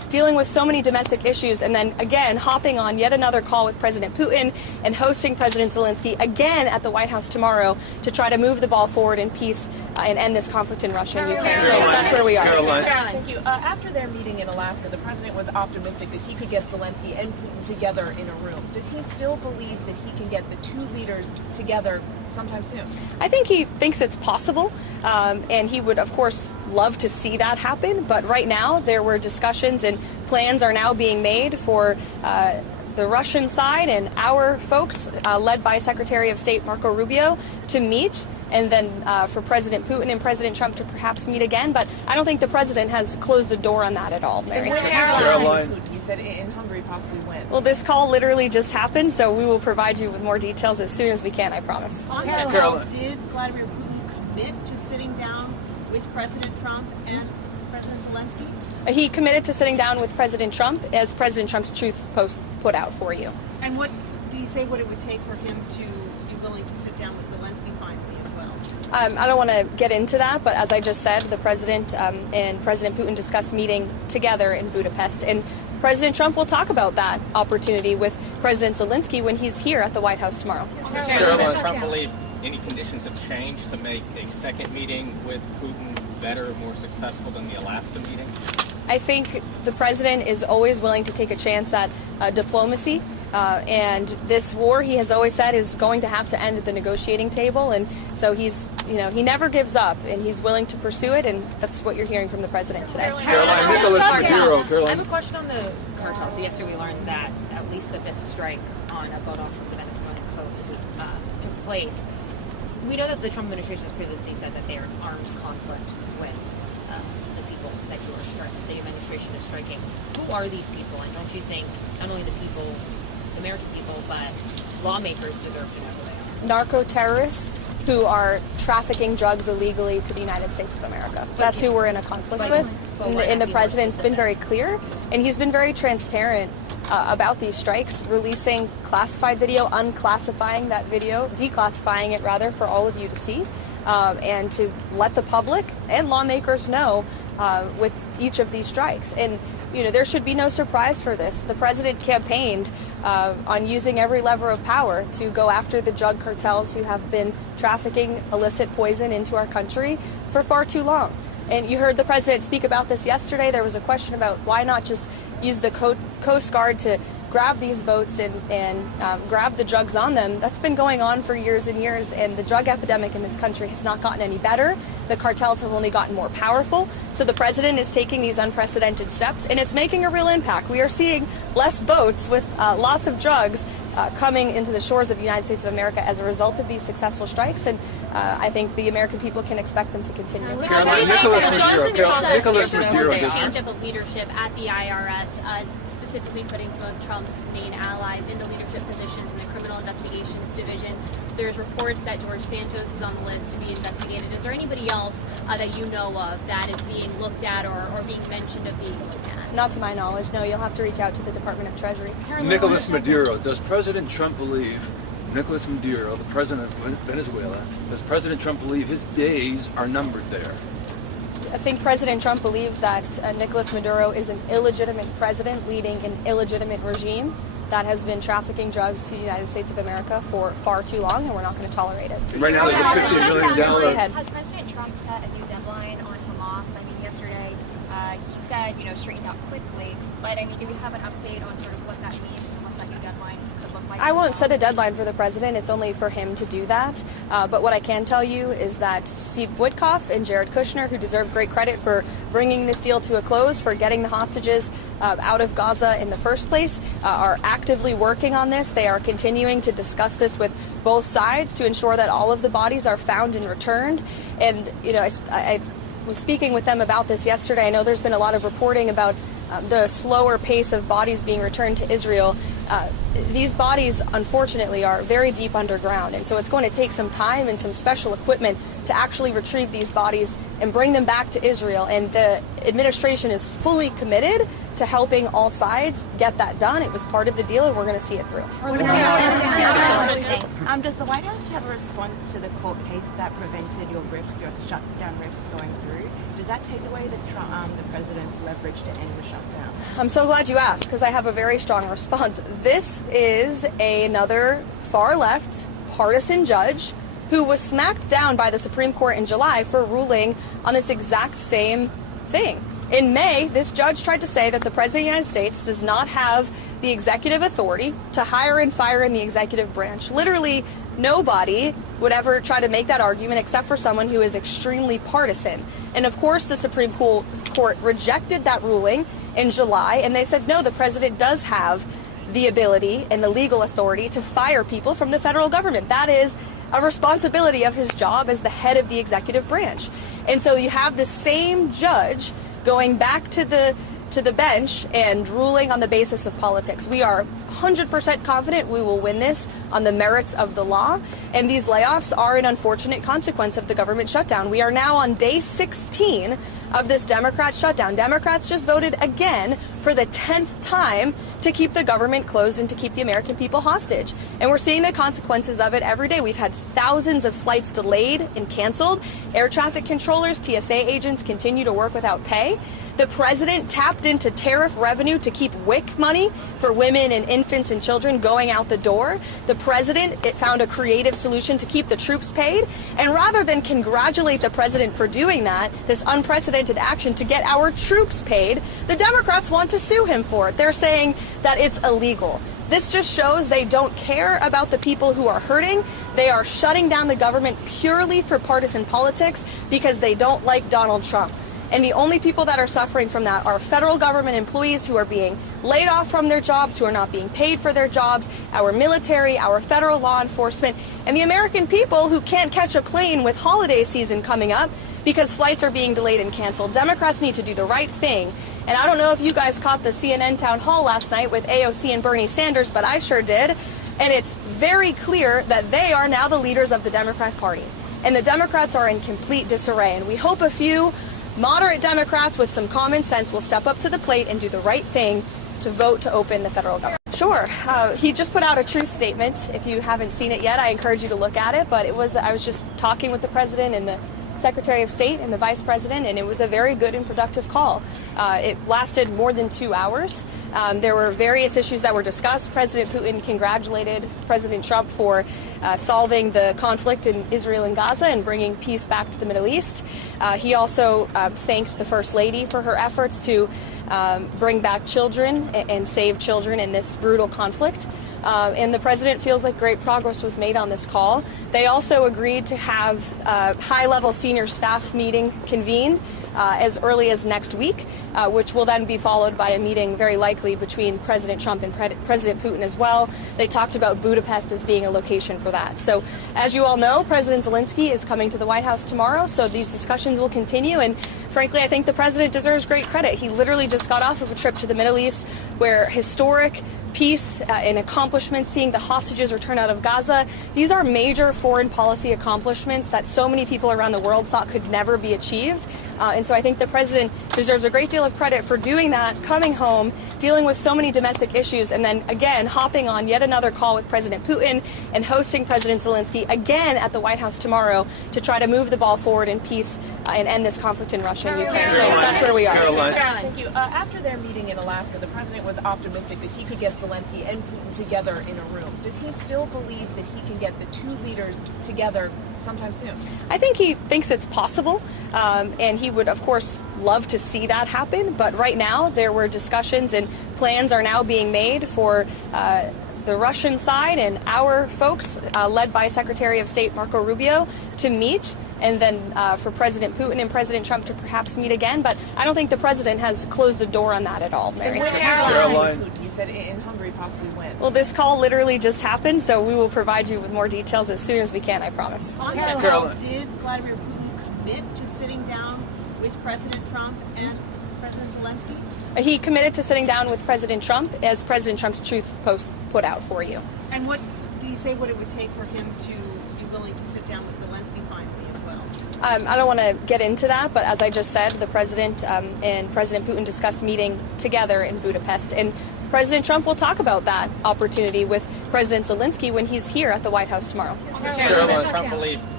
dealing with so many domestic issues, and then again hopping on yet another call with President Putin and hosting President Zelensky again at the White House tomorrow to try to move the ball forward in peace and end this conflict in Russia and Ukraine. So that's where we are. Karoline. Thank you. After their meeting in Alaska, the president was optimistic that he could get Zelensky and Putin together in a room. Does he still believe that he can get the two leaders together sometime soon? I think he thinks it's possible, and he would, of course, love to see that happen. But right now, there were discussions and plans are now being made for the Russian side and our folks, led by Secretary of State Marco Rubio, to meet, and then for President Putin and President Trump to perhaps meet again. But I don't think the president has closed the door on that at all, Mary. Caroline. You said in Hungary possibly when? Well, this call literally just happened, so we will provide you with more details as soon as we can, I promise. On that note, did Vladimir Putin commit to sitting down with President Trump and President Zelensky? He committed to sitting down with President Trump, as President Trump's Truth Post put out for you. And what do you say what it would take for him to be willing to sit down with Zelensky finally as well? I don't want to get into that, but as I just said, the president and President Putin discussed meeting together in Budapest, and President Trump will talk about that opportunity with President Zelensky when he's here at the White House tomorrow. Does Trump believe any conditions have changed to make a second meeting with Putin better, more successful than the Alaska meeting? I think the president is always willing to take a chance at diplomacy, and this war, he has always said, is going to have to end at the negotiating table, and so he's, he never gives up, and he's willing to pursue it, and that's what you're hearing from the president today. Caroline, Nicholas Maduro. I have a question on the cartel. So yesterday we learned that at least the fifth strike on a boat off of the Venezuelan coast took place. We know that the Trump administration has previously said that they are in armed conflict with the people that the administration is striking. Who are these people? And don't you think not only the people, American people, but lawmakers deserve to know who they are? Narco terrorists who are trafficking drugs illegally to the United States of America. That's who we're in a conflict with. And the president's been very clear, and he's been very transparent about these strikes, releasing classified video, unclassifying that video, declassifying it rather for all of you to see, and to let the public and lawmakers know with each of these strikes. And there should be no surprise for this. The president campaigned on using every lever of power to go after the drug cartels who have been trafficking illicit poison into our country for far too long. And you heard the president speak about this yesterday. There was a question about why not just use the Coast Guard to grab these boats and grab the drugs on them. That's been going on for years and years, and the drug epidemic in this country has not gotten any better. The cartels have only gotten more powerful. So the president is taking these unprecedented steps, and it's making a real impact. We are seeing less boats with lots of drugs coming into the shores of the United States of America as a result of these successful strikes, and I think the American people can expect them to continue. Nicholas Maduro. A change of leadership at the IRS, specifically putting some of Trump's main allies into leadership positions in the Criminal Investigations Division. There's reports that George Santos is on the list to be investigated. Is there anybody else that you know of that is being looked at or being mentioned of being looked at? Not to my knowledge, no. You'll have to reach out to the Department of Treasury. Nicholas Maduro. Does President Trump believe Nicholas Maduro, the president of Venezuela, does President Trump believe his days are numbered there? I think President Trump believes that Nicolas Maduro is an illegitimate president leading an illegitimate regime that has been trafficking drugs to the United States of America for far too long, and we're not going to tolerate it. Right now, there's a $15 million. Has President Trump set a new deadline on Hamas? I mean, yesterday he said, straighten out quickly. But do we have an update on sort of what that means and what that new deadline could look like? I won't set a deadline for the president. It's only for him to do that. But what I can tell you is that Steve Witkoff and Jared Kushner, who deserve great credit for bringing this deal to a close, for getting the hostages out of Gaza in the first place, are actively working on this. They are continuing to discuss this with both sides to ensure that all of the bodies are found and returned. And, I was speaking with them about this yesterday. I know there's been a lot of reporting about the slower pace of bodies being returned to Israel. These bodies, unfortunately, are very deep underground, and so it's going to take some time and some special equipment to actually retrieve these bodies and bring them back to Israel. And the administration is fully committed to helping all sides get that done. It was part of the deal, and we're going to see it through. Does the White House have a response to the court case that prevented your shutdown riffs going through? Does that take away the president's leverage to end the shutdown? I'm so glad you asked, because I have a very strong response. This is another far-left partisan judge who was smacked down by the Supreme Court in July for ruling on this exact same thing. In May, this judge tried to say that the President of the United States does not have the executive authority to hire and fire in the executive branch. Literally, nobody would ever try to make that argument except for someone who is extremely partisan. And of course, the Supreme Court rejected that ruling in July, and they said, no, the president does have the ability and the legal authority to fire people from the federal government. That is a responsibility of his job as the head of the executive branch. And so you have the same judge going back to the bench and ruling on the basis of politics. We are 100% confident we will win this on the merits of the law, and these layoffs are an unfortunate consequence of the government shutdown. We are now on day 16 of this Democrat shutdown. Democrats just voted again for the 10th time to keep the government closed and to keep the American people hostage. And we're seeing the consequences of it every day. We've had thousands of flights delayed and canceled. Air traffic controllers, TSA agents continue to work without pay. The president tapped into tariff revenue to keep WIC money for women and infants and children going out the door. The president found a creative solution to keep the troops paid. And rather than congratulate the president for doing that, this unprecedented action to get our troops paid, the Democrats want to sue him for it. They're saying that it's illegal. This just shows they don't care about the people who are hurting. They are shutting down the government purely for partisan politics because they don't like Donald Trump. And the only people that are suffering from that are federal government employees who are being laid off from their jobs, who are not being paid for their jobs, our military, our federal law enforcement, and the American people who can't catch a plane with holiday season coming up because flights are being delayed and canceled. Democrats need to do the right thing. And I don't know if you guys caught the CNN town hall last night with AOC and Bernie Sanders, but I sure did. And it's very clear that they are now the leaders of the Democrat Party. And the Democrats are in complete disarray. And we hope a few moderate Democrats with some common sense will step up to the plate and do the right thing to vote to open the federal government. Sure. He just put out a truth statement. If you haven't seen it yet, I encourage you to look at it. But I was just talking with the president and the Secretary of State and the Vice President, and it was a very good and productive call. It lasted more than 2 hours. There were various issues that were discussed. President Putin congratulated President Trump for solving the conflict in Israel and Gaza and bringing peace back to the Middle East. He also thanked the First Lady for her efforts to bring back children and save children in this brutal conflict. And the president feels like great progress was made on this call. They also agreed to have a high-level senior staff meeting convened as early as next week, which will then be followed by a meeting very likely between President Trump and President Putin as well. They talked about Budapest as being a location for that. So as you all know, President Zelensky is coming to the White House tomorrow, so these discussions will continue. And frankly, I think the president deserves great credit. He literally just got off of a trip to the Middle East where historic peace and accomplishments, seeing the hostages return out of Gaza. These are major foreign policy accomplishments that so many people around the world thought could never be achieved. And so I think the president deserves a great deal of credit for doing that, coming home, dealing with so many domestic issues, and then again hopping on yet another call with President Putin and hosting President Zelensky again at the White House tomorrow to try to move the ball forward in peace and end this conflict in Russia and Ukraine. So that's where we are. Karoline. Thank you. After their meeting in Alaska, the president was optimistic that he could get Zelensky and Putin together in a room. Does he still believe that he can get the two leaders together sometime soon? I think he thinks it's possible, and he would, of course, love to see that happen. But right now, there were discussions and plans are now being made for the Russian side and our folks, led by Secretary of State Marco Rubio, to meet, and then for President Putin and President Trump to perhaps meet again. But I don't think the president has closed the door on that at all, Mary. Caroline, you said in Hungary possibly when? Well, this call literally just happened, so we will provide you with more details as soon as we can, I promise. On that call, did Vladimir Putin commit to sitting down with President Trump and President Zelensky? He committed to sitting down with President Trump, as President Trump's Truth Post put out for you. And what do you say what it would take for him to be willing to sit down with Zelensky finally as well? I don't want to get into that, but as I just said, the president and President Putin discussed meeting together in Budapest. And President Trump will talk about that opportunity with President Zelensky when he's here at the White House tomorrow. Does Trump believe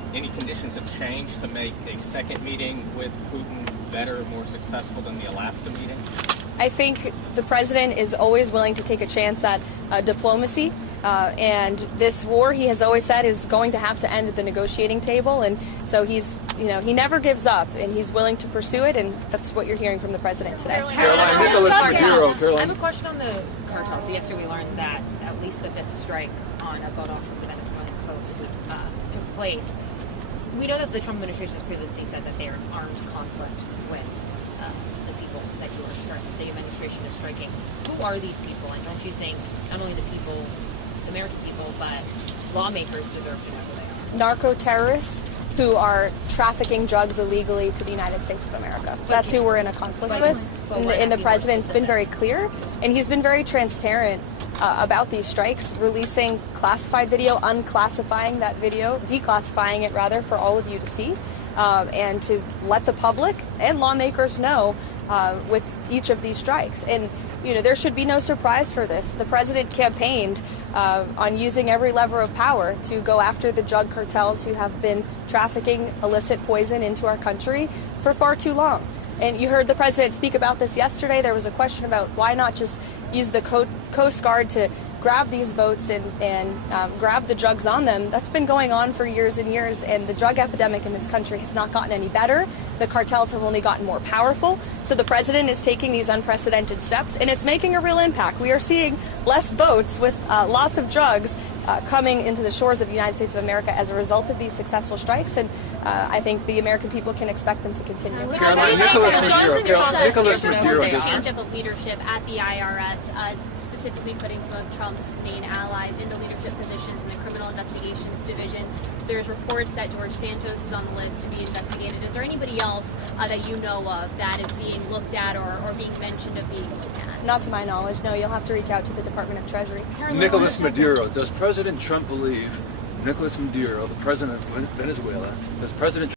any conditions have changed to make a second meeting with Putin better, more successful than the Alaska meeting? I think the president is always willing to take a chance at diplomacy. And this war, he has always said, is going to have to end at the negotiating table. And so he's, he never gives up, and he's willing to pursue it. And that's what you're hearing from the president today. Caroline, Nicholas Maduro. I Caroline. have a question on the cartel. So yesterday we learned that at least the fifth strike on a boat off of the Venezuelan coast took place. We know that the Trump administration has previously said that they are in armed conflict with the people that you are striking, the administration is striking. Who are these people? And don't you think not only the people, the American people, but lawmakers deserve to know who they are? Narco terrorists who are trafficking drugs illegally to the United States of America. That's who we're in a conflict with. And the president's been very clear, and he's been very transparent about these strikes, releasing classified video, unclassifying that video, declassifying it rather for all of you to see, and to let the public and lawmakers know with each of these strikes. And there should be no surprise for this. The president campaigned on using every lever of power to go after the drug cartels who have been trafficking illicit poison into our country for far too long. And you heard the president speak about this yesterday. There was a question about why not just use the Coast Guard to grab these boats and grab the drugs on them. That's been going on for years and years, and the drug epidemic in this country has not gotten any better. The cartels have only gotten more powerful. So the president is taking these unprecedented steps, and it's making a real impact. We are seeing less boats with lots of drugs coming into the shores of the United States of America as a result of these successful strikes, and I think the American people can expect them to continue. Caroline, Nicholas Maduro. Nicholas Maduro. The change up of leadership at the IRS, specifically putting some of Trump's main allies into leadership positions in the Criminal Investigations Division. There's reports that George Santos is on the list to be investigated. Is there anybody else that you know of that is being looked at or being mentioned of being looked at? Not to my knowledge, no. You'll have to reach out to the Department of Treasury. Nicholas Maduro. Does President Trump believe Nicholas Maduro, the president of Venezuela, does President